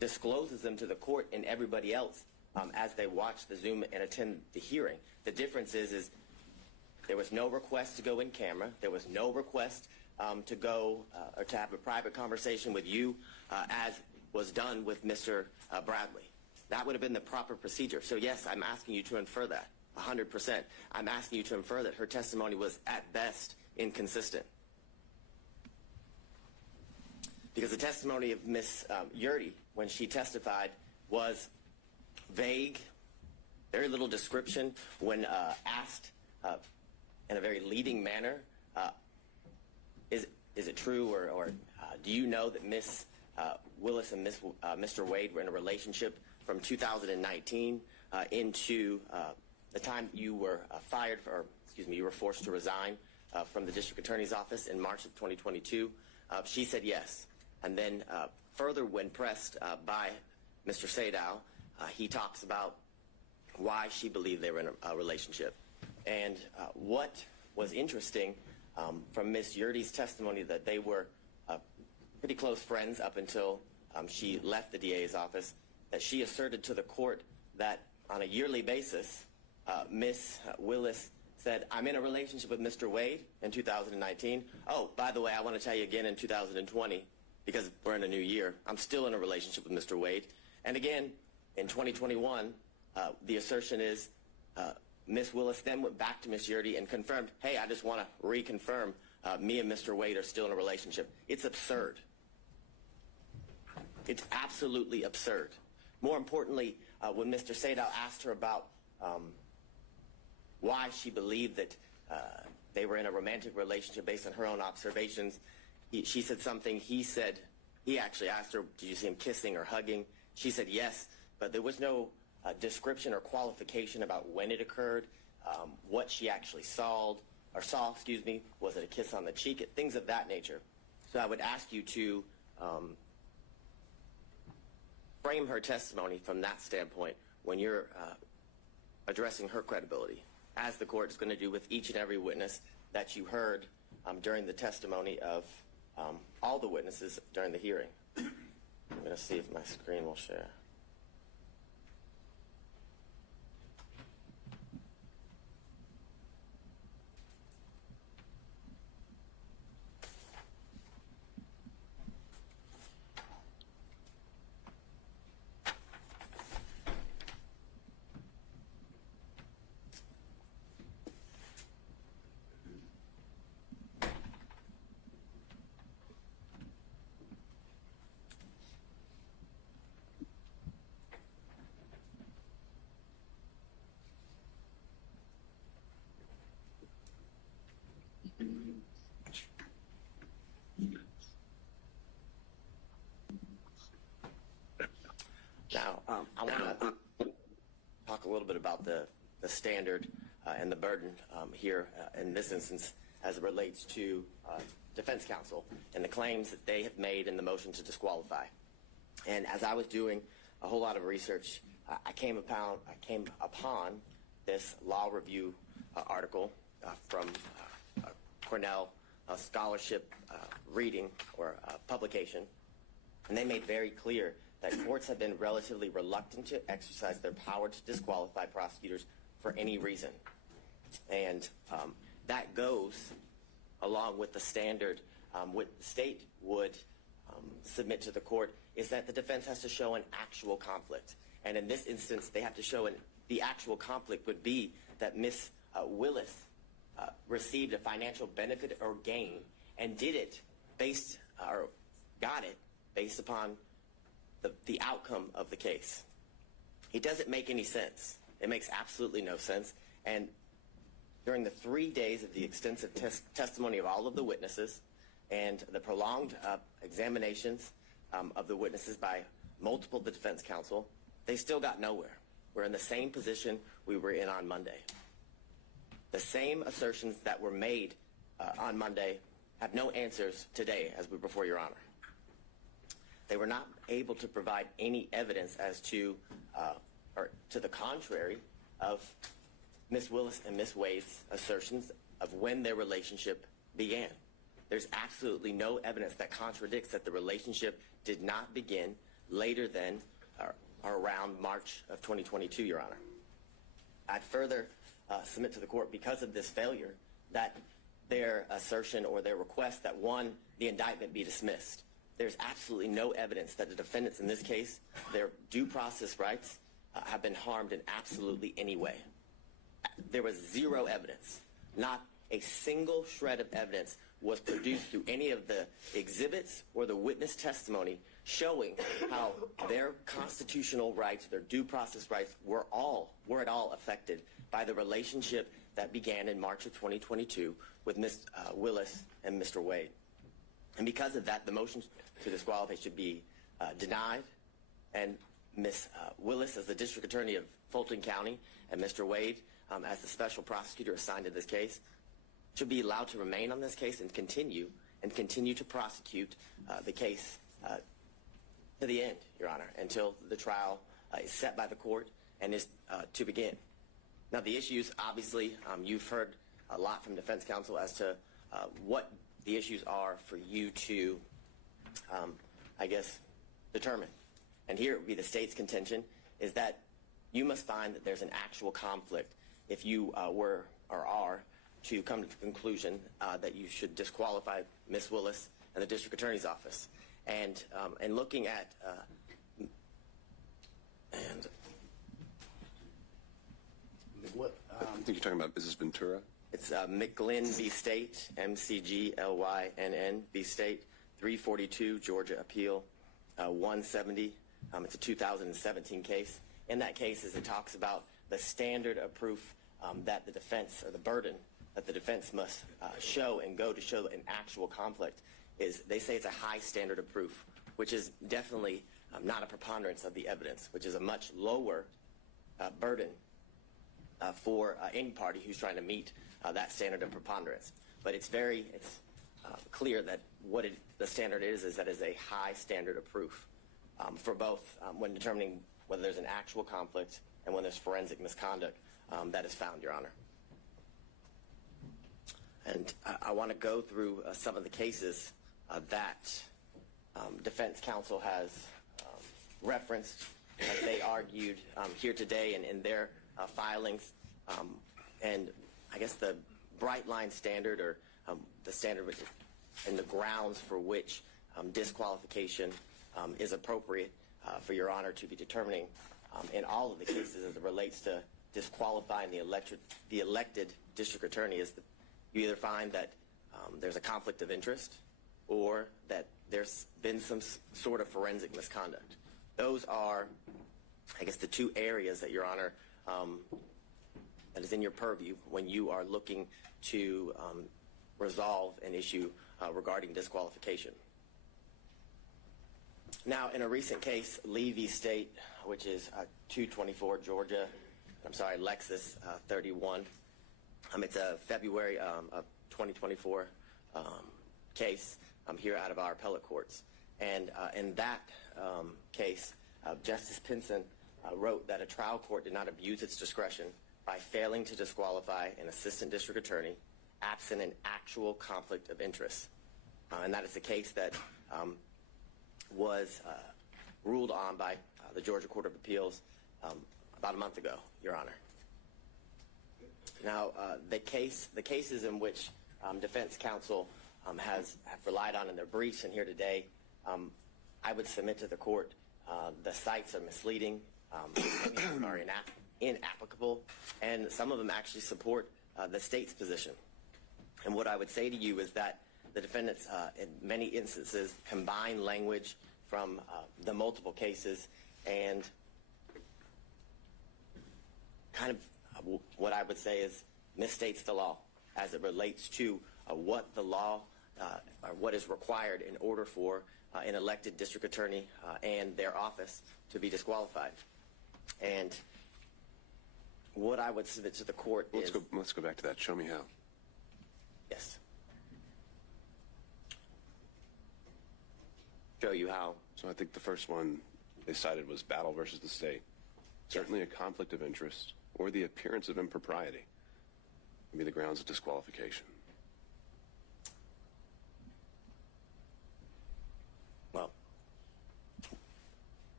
discloses them to the court and everybody else as they watch the Zoom and attend the hearing. The difference is there was no request to go in camera. There was no request to go or to have a private conversation with you as was done with Mr. Bradley. That would have been the proper procedure. So yes, I'm asking you to infer that, 100%. I'm asking you to infer that her testimony was at best inconsistent. Because the testimony of Ms. Yurdy, when she testified, was vague, very little description. When asked in a very leading manner, is it true, or do you know that Ms. Willis and Mr. Wade were in a relationship from 2019 into the time you were fired, you were forced to resign from the district attorney's office in March of 2022? She said yes. And then further, when pressed by Mr. Sadow, he talks about why she believed they were in a relationship. And what was interesting from Ms. Yurdy's testimony, that they were pretty close friends up until she left the DA's office, that she asserted to the court that on a yearly basis, Ms. Willis said, I'm in a relationship with Mr. Wade in 2019. Oh, by the way, I want to tell you again in 2020, because we're in a new year, I'm still in a relationship with Mr. Wade. And again, in 2021, the assertion is Ms. Willis then went back to Ms. Yurdy and confirmed, hey, I just want to reconfirm me and Mr. Wade are still in a relationship. It's absurd. It's absolutely absurd. More importantly, when Mr. Sadow asked her about why she believed that they were in a romantic relationship based on her own observations, she said something. He actually asked her, did you see him kissing or hugging? She said yes, but there was no description or qualification about when it occurred, what she actually saw, was it a kiss on the cheek, things of that nature. So I would ask you to frame her testimony from that standpoint when you're addressing her credibility, as the court is going to do with each and every witness that you heard during the testimony of all the witnesses during the hearing. I'm going to see if my screen will share. Now, I want to talk a little bit about the standard and the burden here in this instance as it relates to defense counsel and the claims that they have made in the motion to disqualify. And as I was doing a whole lot of research, I came upon this law review article from Cornell scholarship reading or publication, and they made very clear that courts have been relatively reluctant to exercise their power to disqualify prosecutors for any reason. And that goes along with the standard. What the state would submit to the court is that the defense has to show an actual conflict. And in this instance, they have to show the actual conflict would be that Ms. Willis received a financial benefit or gain and did it got it based upon the outcome of the case. It doesn't make any sense. It makes absolutely no sense. And during the 3 days of the extensive testimony of all of the witnesses and the prolonged examinations of the witnesses by multiple defense counsel, they still got nowhere. We're in the same position we were in on Monday. The same assertions that were made on Monday have no answers today as we're before Your Honor. They were not able to provide any evidence as to, or to the contrary, of Ms. Willis and Ms. Wade's assertions of when their relationship began. There's absolutely no evidence that contradicts that the relationship did not begin later than or around March of 2022, Your Honor. I'd further submit to the court, because of this failure, that their assertion or their request that, one, the indictment be dismissed. There's absolutely no evidence that the defendants in this case, their due process rights, have been harmed in absolutely any way. There was zero evidence. Not a single shred of evidence was produced through any of the exhibits or the witness testimony showing how their constitutional rights, their due process rights, were at all affected by the relationship that began in March of 2022 with Ms. Willis and Mr. Wade. And because of that, the motion to disqualify should be denied, and Ms. Willis, as the District Attorney of Fulton County, and Mr. Wade, as the Special Prosecutor assigned to this case, should be allowed to remain on this case and continue to prosecute the case to the end, Your Honor, until the trial is set by the court and is to begin. Now, the issues, obviously, you've heard a lot from defense counsel as to what the issues are for you to, I guess, determine. And here it would be the state's contention is that you must find that there's an actual conflict if you were or are to come to the conclusion that you should disqualify Ms. Willis and the District Attorney's Office. And looking at what I think you're talking about Mrs. Ventura. It's McGlynn v. State, McGlynn v. State, 342 Georgia Appeal 170. It's a 2017 case. In that case, as it talks about the standard of proof that the defense, or the burden that the defense must show and go to show an actual conflict, is they say it's a high standard of proof, which is definitely not a preponderance of the evidence, which is a much lower burden for any party who's trying to meet that standard of preponderance. But it's clear that what the standard is that it's a high standard of proof for both when determining whether there's an actual conflict and when there's forensic misconduct that is found, Your Honor. And I want to go through some of the cases that defense counsel has referenced as they argued here today and in their filings. And I guess the bright line standard, or the standard and the grounds for which disqualification is appropriate for Your Honor to be determining in all of the cases as it relates to disqualifying the elected district attorney is that you either find that there's a conflict of interest or that there's been some sort of forensic misconduct. Those are, I guess, the two areas that, Your Honor, that is in your purview when you are looking to resolve an issue regarding disqualification. Now, in a recent case, Lee v. State, which is 224 Georgia, Lexus 31, it's a February of 2024 case here out of our appellate courts. And in that case, Justice Pinson wrote that a trial court did not abuse its discretion by failing to disqualify an assistant district attorney absent an actual conflict of interest. And that is the case that was ruled on by the Georgia Court of Appeals about a month ago, Your Honor. Now, the cases in which defense counsel have relied on in their briefs and here today, I would submit to the court the cites are misleading, are inapplicable, and some of them actually support the state's position. And what I would say to you is that the defendants, in many instances, combine language from the multiple cases and kind of what I would say is misstates the law as it relates to what the law or what is required in order for an elected district attorney and their office to be disqualified. And what I would submit to the court is... Let's go back to that. Show me how. Yes. Show you how. So I think the first one they cited was Battle versus the state. Certainly a conflict of interest or the appearance of impropriety would be the grounds of disqualification. Well,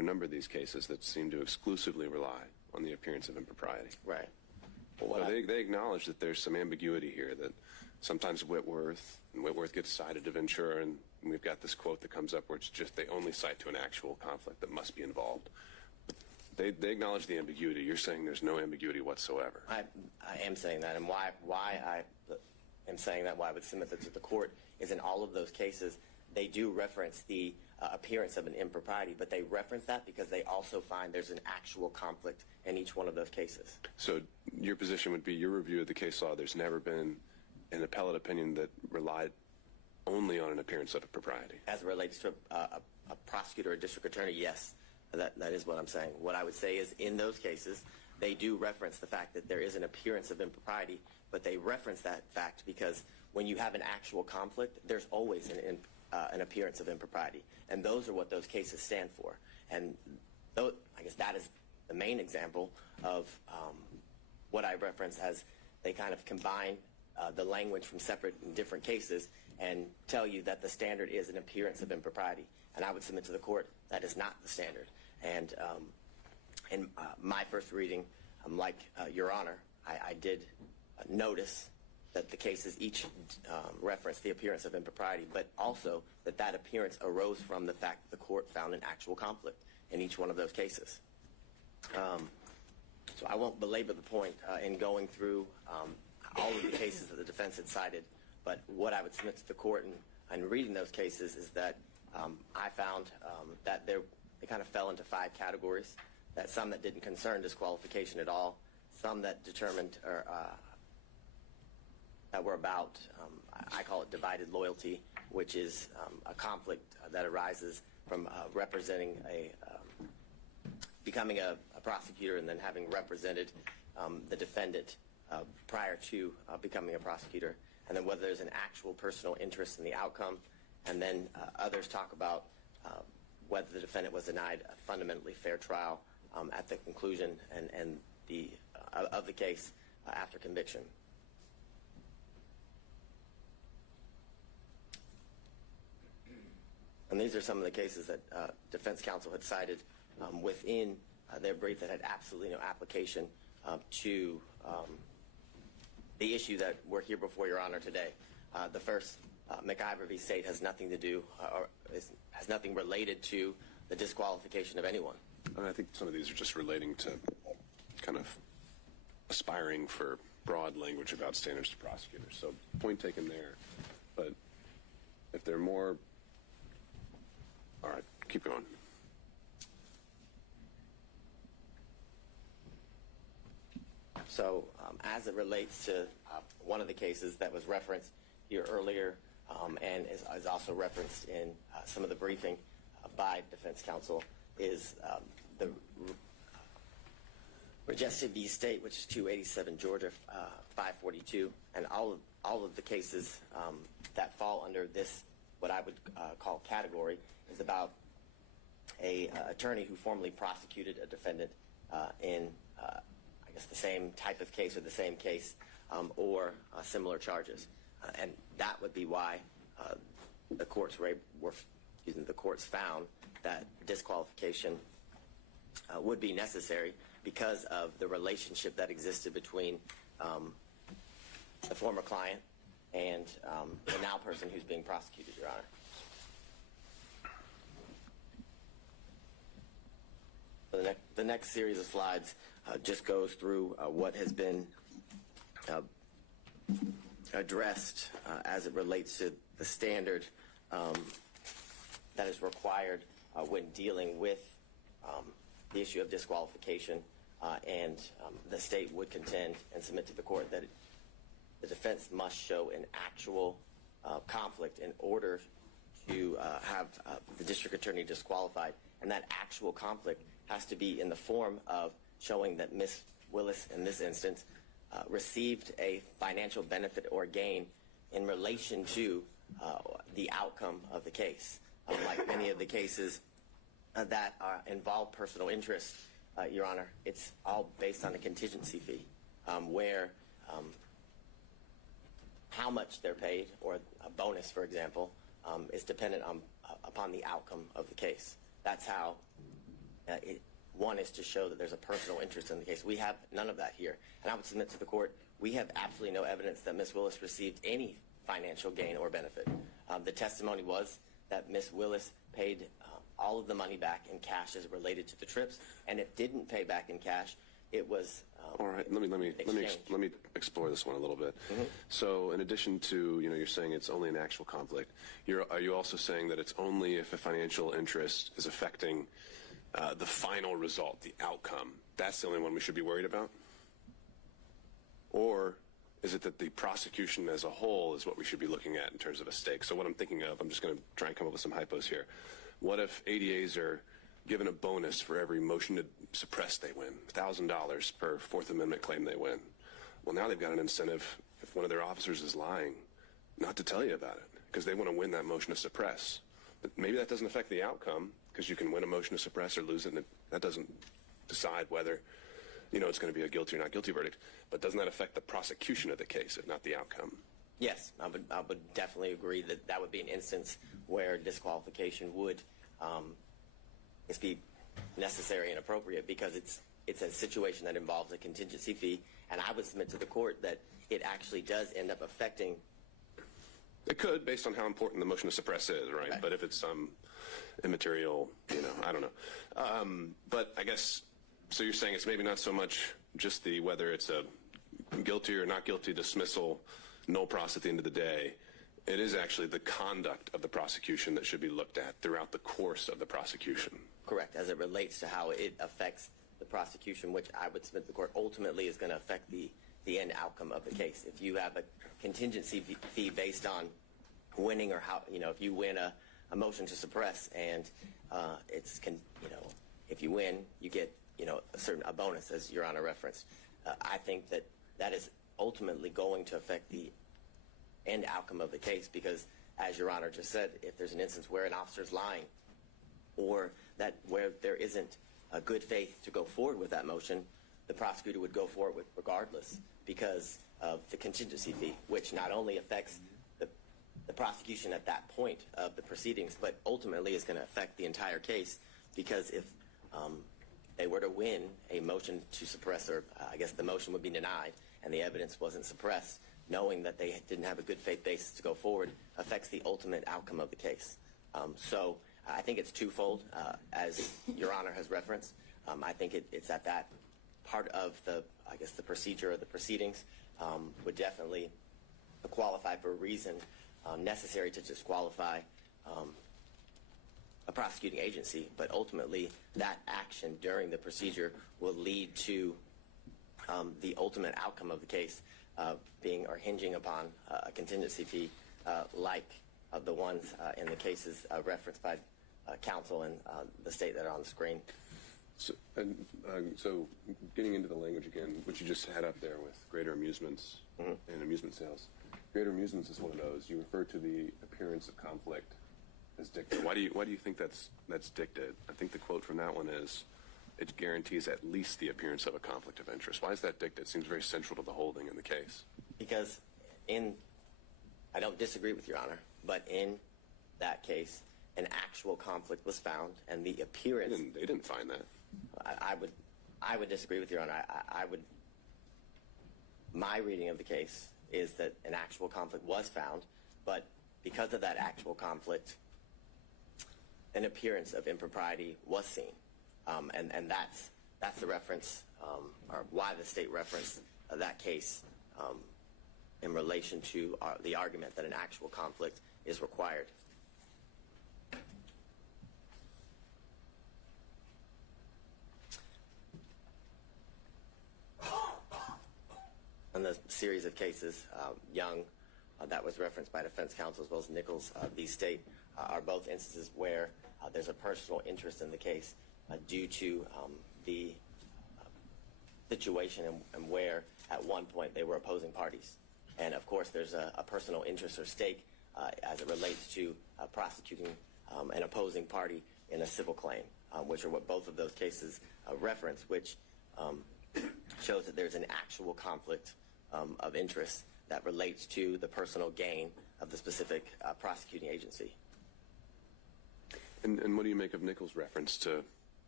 a number of these cases that seem to exclusively rely on the appearance of impropriety. Right. Well, they acknowledge that there's some ambiguity here, that sometimes Whitworth gets cited to Ventura, and we've got this quote that comes up where it's just they only cite to an actual conflict that must be involved. They acknowledge the ambiguity. You're saying there's no ambiguity whatsoever. I am saying that, and why I am saying that, why I would submit that to the court, is in all of those cases, they do reference the appearance of an impropriety, but they reference that because they also find there's an actual conflict in each one of those cases. So your position would be, your review of the case law, there's never been an appellate opinion that relied only on an appearance of impropriety? As it relates to a prosecutor or district attorney, yes, that is what I'm saying. What I would say is, in those cases, they do reference the fact that there is an appearance of impropriety, but they reference that fact because when you have an actual conflict, there's always an appearance of impropriety, and those are what those cases stand for. And I guess that is the main example of what I reference as they kind of combine the language from separate and different cases and tell you that the standard is an appearance of impropriety. And I would submit to the court that is not the standard. And in my first reading, like Your Honor, I did notice that the cases each reference the appearance of impropriety, but also that appearance arose from the fact that the court found an actual conflict in each one of those cases. So I won't belabor the point in going through all of the cases that the defense had cited, but what I would submit to the court in reading those cases is that I found that they kind of fell into 5 categories, that some that didn't concern disqualification at all, some that determined or that were about, I call it divided loyalty, which is a conflict that arises from representing becoming a prosecutor and then having represented the defendant prior to becoming a prosecutor, and then whether there's an actual personal interest in the outcome, and then others talk about whether the defendant was denied a fundamentally fair trial at the conclusion and of the case after conviction. And these are some of the cases that defense counsel had cited within their brief that had absolutely no application to the issue that we're here before Your Honor today. The first, McIver v. State, has nothing to do or has nothing related to the disqualification of anyone. And I think some of these are just relating to kind of aspiring for broad language about standards to prosecutors. So point taken there. But if there are more, all right, keep going. So as it relates to one of the cases that was referenced here earlier and is also referenced in some of the briefing by defense counsel is the Regested v. State, which is 287 Georgia 542, and all of the cases that fall under this, what I would call category, is about a attorney who formerly prosecuted a defendant in I guess the same type of case or the same case or similar charges, and that would be why the courts found that disqualification would be necessary because of the relationship that existed between the former client and the now person who's being prosecuted, Your Honor. The next series of slides just goes through what has been addressed as it relates to the standard that is required when dealing with the issue of disqualification, and the state would contend and submit to the court that the defense must show an actual conflict in order to have the district attorney disqualified, and that actual conflict has to be in the form of showing that Ms. Willis, in this instance, received a financial benefit or gain in relation to the outcome of the case. Like many of the cases that involve personal interest, Your Honor, it's all based on a contingency fee, where how much they're paid, or a bonus, for example, is dependent upon the outcome of the case. That's how One is to show that there's a personal interest in the case. We have none of that here. And I would submit to the court, we have absolutely no evidence that Ms. Willis received any financial gain or benefit. The testimony was that Ms. Willis paid all of the money back in cash as related to the trips, and if didn't pay back in cash, it was all right. Let me explore this one a little bit. So, in addition to you're saying it's only an actual conflict. Are you also saying that it's only if a financial interest is affecting the final result, the outcome? That's the only one we should be worried about? Or is it that the prosecution as a whole is what we should be looking at in terms of a stake? So what I'm thinking of, I'm just going to try and come up with some hypos here. What if ADAs are given a bonus for every motion to suppress they win, $1,000 per Fourth Amendment claim they win? Well, now they've got an incentive, if one of their officers is lying, not to tell you about it, because they want to win that motion to suppress. But maybe that doesn't affect the outcome, because you can win a motion to suppress or lose it, and that doesn't decide whether it's going to be a guilty or not guilty verdict. But doesn't that affect the prosecution of the case, if not the outcome? Yes, I would definitely agree that that would be an instance where disqualification would be necessary and appropriate, because it's a situation that involves a contingency fee, and I would submit to the court that it actually does end up affecting. It could, based on how important the motion to suppress is, right? But if it's some immaterial, I don't know. But I guess, so you're saying it's maybe not so much just whether it's a guilty or not guilty dismissal, no pros at the end of the day. It is actually the conduct of the prosecution that should be looked at throughout the course of the prosecution. Correct, as it relates to how it affects the prosecution, which I would submit to the court ultimately is going to affect the end outcome of the case. If you have a contingency fee based on winning, or how, if you win a motion to suppress and if you win, you get, a bonus, as Your Honor referenced. I think that is ultimately going to affect the end outcome of the case, because, as Your Honor just said, if there's an instance where an officer's lying, or where there isn't a good faith to go forward with that motion, the prosecutor would go forward with regardless, because of the contingency fee, which not only affects the prosecution at that point of the proceedings, but ultimately is going to affect the entire case, because if they were to win a motion to suppress, or I guess the motion would be denied and the evidence wasn't suppressed, knowing that they didn't have a good faith basis to go forward affects the ultimate outcome of the case. So I think it's twofold, as Your Honor has referenced. I think it's at that part of the procedure of the proceedings would definitely qualify for a reason necessary to disqualify a prosecuting agency, but ultimately that action during the procedure will lead to the ultimate outcome of the case being or hinging upon a contingency fee like the ones in the cases referenced by counsel and the state that are on the screen. So getting into the language again, which you just had up there with greater amusements and amusement sales. Greater amusements is one of those. You refer to the appearance of conflict as dicta. Why do you think that's dicta? I think the quote from that one is, it guarantees at least the appearance of a conflict of interest. Why is that dicta? It seems very central to the holding in the case. Because I don't disagree with Your Honor, but in that case, an actual conflict was found, and the appearance. They didn't find that. I would disagree with Your Honor. My reading of the case is that an actual conflict was found, but because of that actual conflict, an appearance of impropriety was seen, and that's the reference, or why the state referenced that case in relation to the argument that an actual conflict is required. In the series of cases, Young, that was referenced by defense counsel, as well as Nichols, these state are both instances where there's a personal interest in the case due to the situation and where at one point they were opposing parties. And of course there's a personal interest or stake as it relates to prosecuting an opposing party in a civil claim, which are what both of those cases reference, which shows that there's an actual conflict of interest that relates to the personal gain of the specific prosecuting agency. And what do you make of Nichols' reference to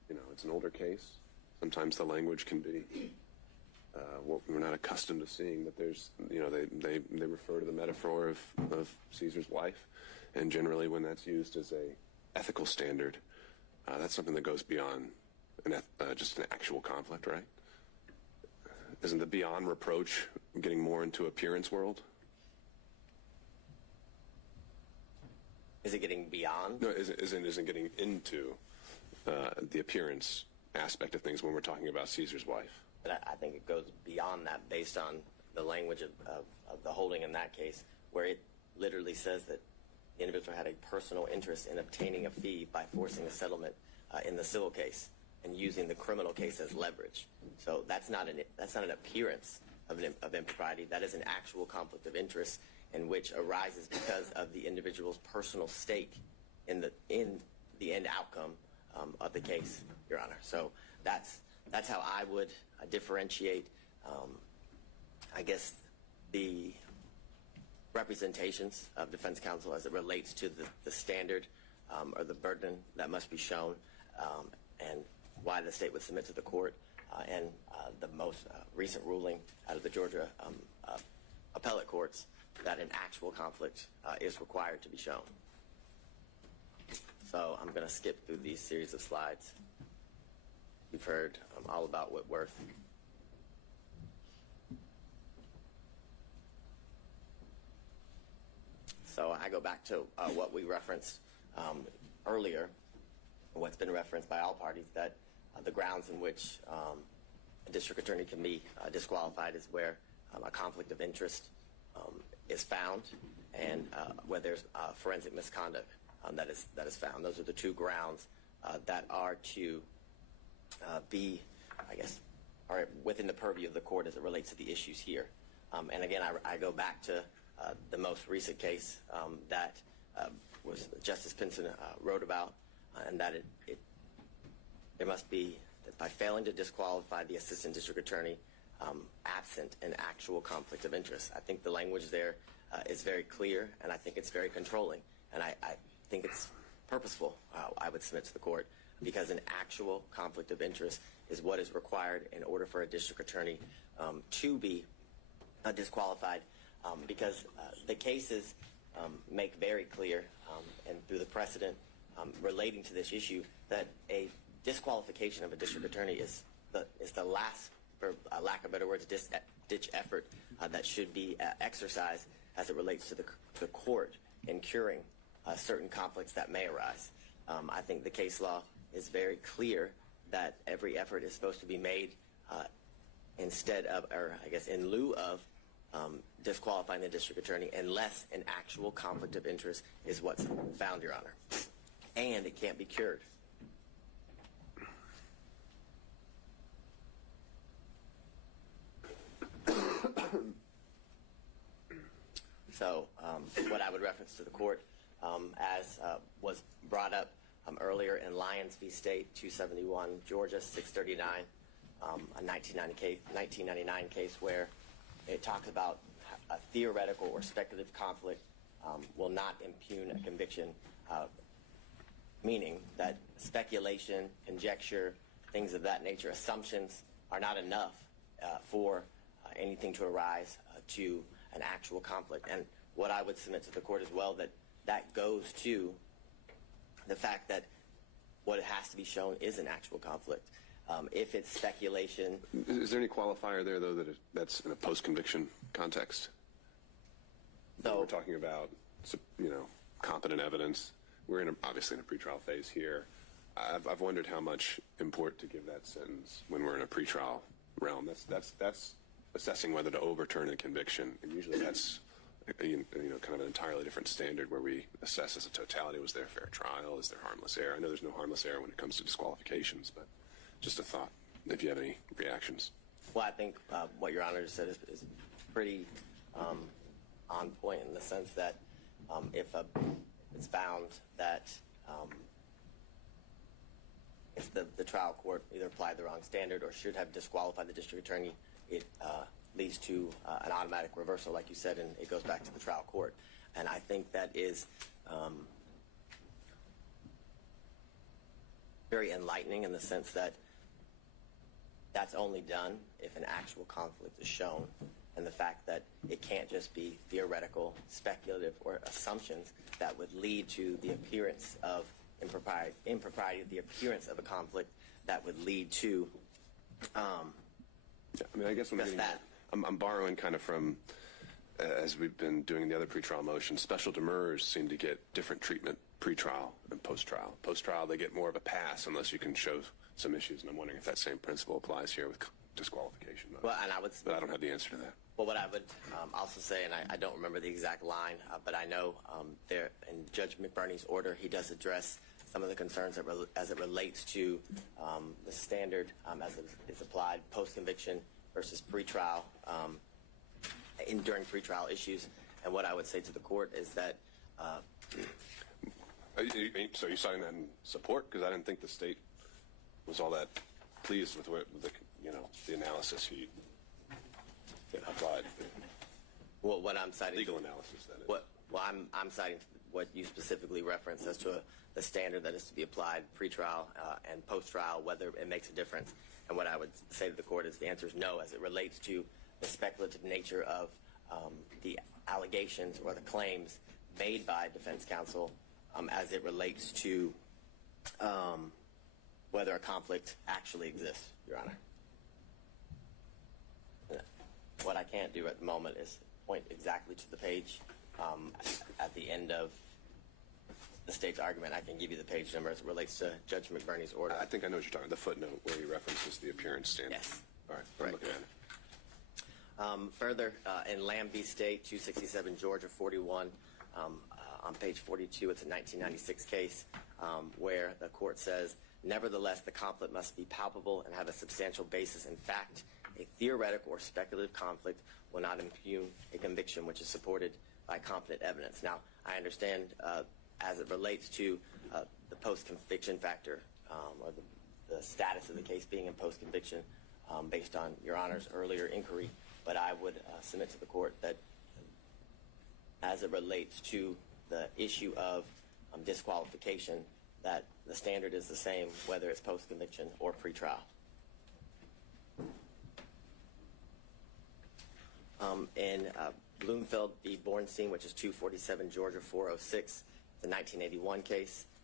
it's an older case. Sometimes the language can be what we're not accustomed to seeing, but there's, they refer to the metaphor of Caesar's wife, and generally when that's used as a ethical standard, that's something that goes beyond just an actual conflict, right? Isn't the beyond reproach getting more into appearance world? Is it getting beyond? No, isn't getting into the appearance aspect of things when we're talking about Caesar's wife. But I think it goes beyond that based on the language of the holding in that case, where it literally says that the individual had a personal interest in obtaining a fee by forcing a settlement in the civil case and using the criminal case as leverage. So that's not an appearance of impropriety. That is an actual conflict of interest in which arises because of the individual's personal stake in the end outcome of the case, Your Honor. So that's how I would differentiate, I guess, the representations of defense counsel as it relates to the standard or the burden that must be shown, and why the state would submit to the court, and the most recent ruling out of the Georgia appellate courts that an actual conflict is required to be shown. So I'm going to skip through these series of slides. You've heard all about Whitworth. So I go back to what we referenced earlier, what's been referenced by all parties, that the grounds in which a district attorney can be disqualified is where a conflict of interest is found, and where there's forensic misconduct that is found. Those are the two grounds that are to be, I guess, are within the purview of the court as it relates to the issues here. And again, I go back to the most recent case that was Justice Pinson wrote about, and that there must be, that by failing to disqualify the assistant district attorney absent an actual conflict of interest. I think the language there is very clear, and I think it's very controlling, and I think it's purposeful, I would submit to the court, because an actual conflict of interest is what is required in order for a district attorney to be disqualified, because the cases make very clear, and through the precedent relating to this issue, that a disqualification of a district attorney is the last, for lack of better words, ditch effort that should be exercised as it relates to the court in curing certain conflicts that may arise. I think the case law is very clear that every effort is supposed to be made instead of, or I guess in lieu of, disqualifying the district attorney unless an actual conflict of interest is what's found, Your Honor. And it can't be cured. So what I would reference to the court, as was brought up earlier in Lyons v. State, 271, Georgia, 639, a 1999 case where it talks about a theoretical or speculative conflict will not impugn a conviction, meaning that speculation, conjecture, things of that nature, assumptions are not enough for anything to arise to an actual conflict. And what I would submit to the court as well, that goes to the fact that what it has to be shown is an actual conflict. If it's speculation. Is there any qualifier there, though, that's in a post-conviction context? So we're talking about, competent evidence. We're obviously in a pretrial phase here. I've wondered how much import to give that sentence when we're in a pretrial realm. That's assessing whether to overturn a conviction, and usually that's kind of an entirely different standard where we assess as a totality: was there a fair trial? Is there harmless error? I know there's no harmless error when it comes to disqualifications, but just a thought, if you have any reactions. Well, I think what Your Honor just said is pretty on point in the sense that if it's found that if the trial court either applied the wrong standard or should have disqualified the district attorney, it leads to an automatic reversal, like you said, and it goes back to the trial court. And I think that is very enlightening in the sense that that's only done if an actual conflict is shown, and the fact that it can't just be theoretical, speculative, or assumptions that would lead to the appearance of impropriety, the appearance of a conflict that would lead to I mean, I guess just that. I'm borrowing kind of from, as we've been doing the other pretrial motions, special demurrers seem to get different treatment pre-trial and post-trial. Post-trial, they get more of a pass unless you can show some issues, and I'm wondering if that same principle applies here with disqualification. Well, and I would, but I don't have the answer to that. well, what I would also say, and I don't remember the exact line, but I know there in Judge McBurney's order, he does address some of the concerns as it relates to the standard as it is applied post-conviction versus pre-trial during pre-trial issues. And what I would say to the court is that. So you're citing that in support? Because I didn't think the state was all that pleased with the analysis he applied. Well, what I'm citing. Legal analysis, that is. Well, I'm citing what you specifically referenced as to the standard that is to be applied pre-trial and post-trial, whether it makes a difference. And what I would say to the court is the answer is no, as it relates to the speculative nature of the allegations or the claims made by defense counsel as it relates to whether a conflict actually exists, Your Honor. What I can't do at the moment is point exactly to the page at the end of the state's argument. I can give you the page number as it relates to Judge McBurney's order. I think I know what you're talking about, the footnote where he references the appearance standard. Yes. All right, Right. I'm looking at it. Further, in Lamb v. State, 267 Georgia 41, on page 42, it's a 1996 case where the court says, nevertheless, the conflict must be palpable and have a substantial basis in fact. A theoretical or speculative conflict will not impugn a conviction which is supported by competent evidence. Now, I understand as it relates to the post-conviction factor or the status of the case being in post-conviction based on Your Honor's earlier inquiry, but I would submit to the court that as it relates to the issue of disqualification, that the standard is the same whether it's post-conviction or pre-trial. In Bloomfield v. Bornstein, which is 247 Georgia 406, the 1981 case,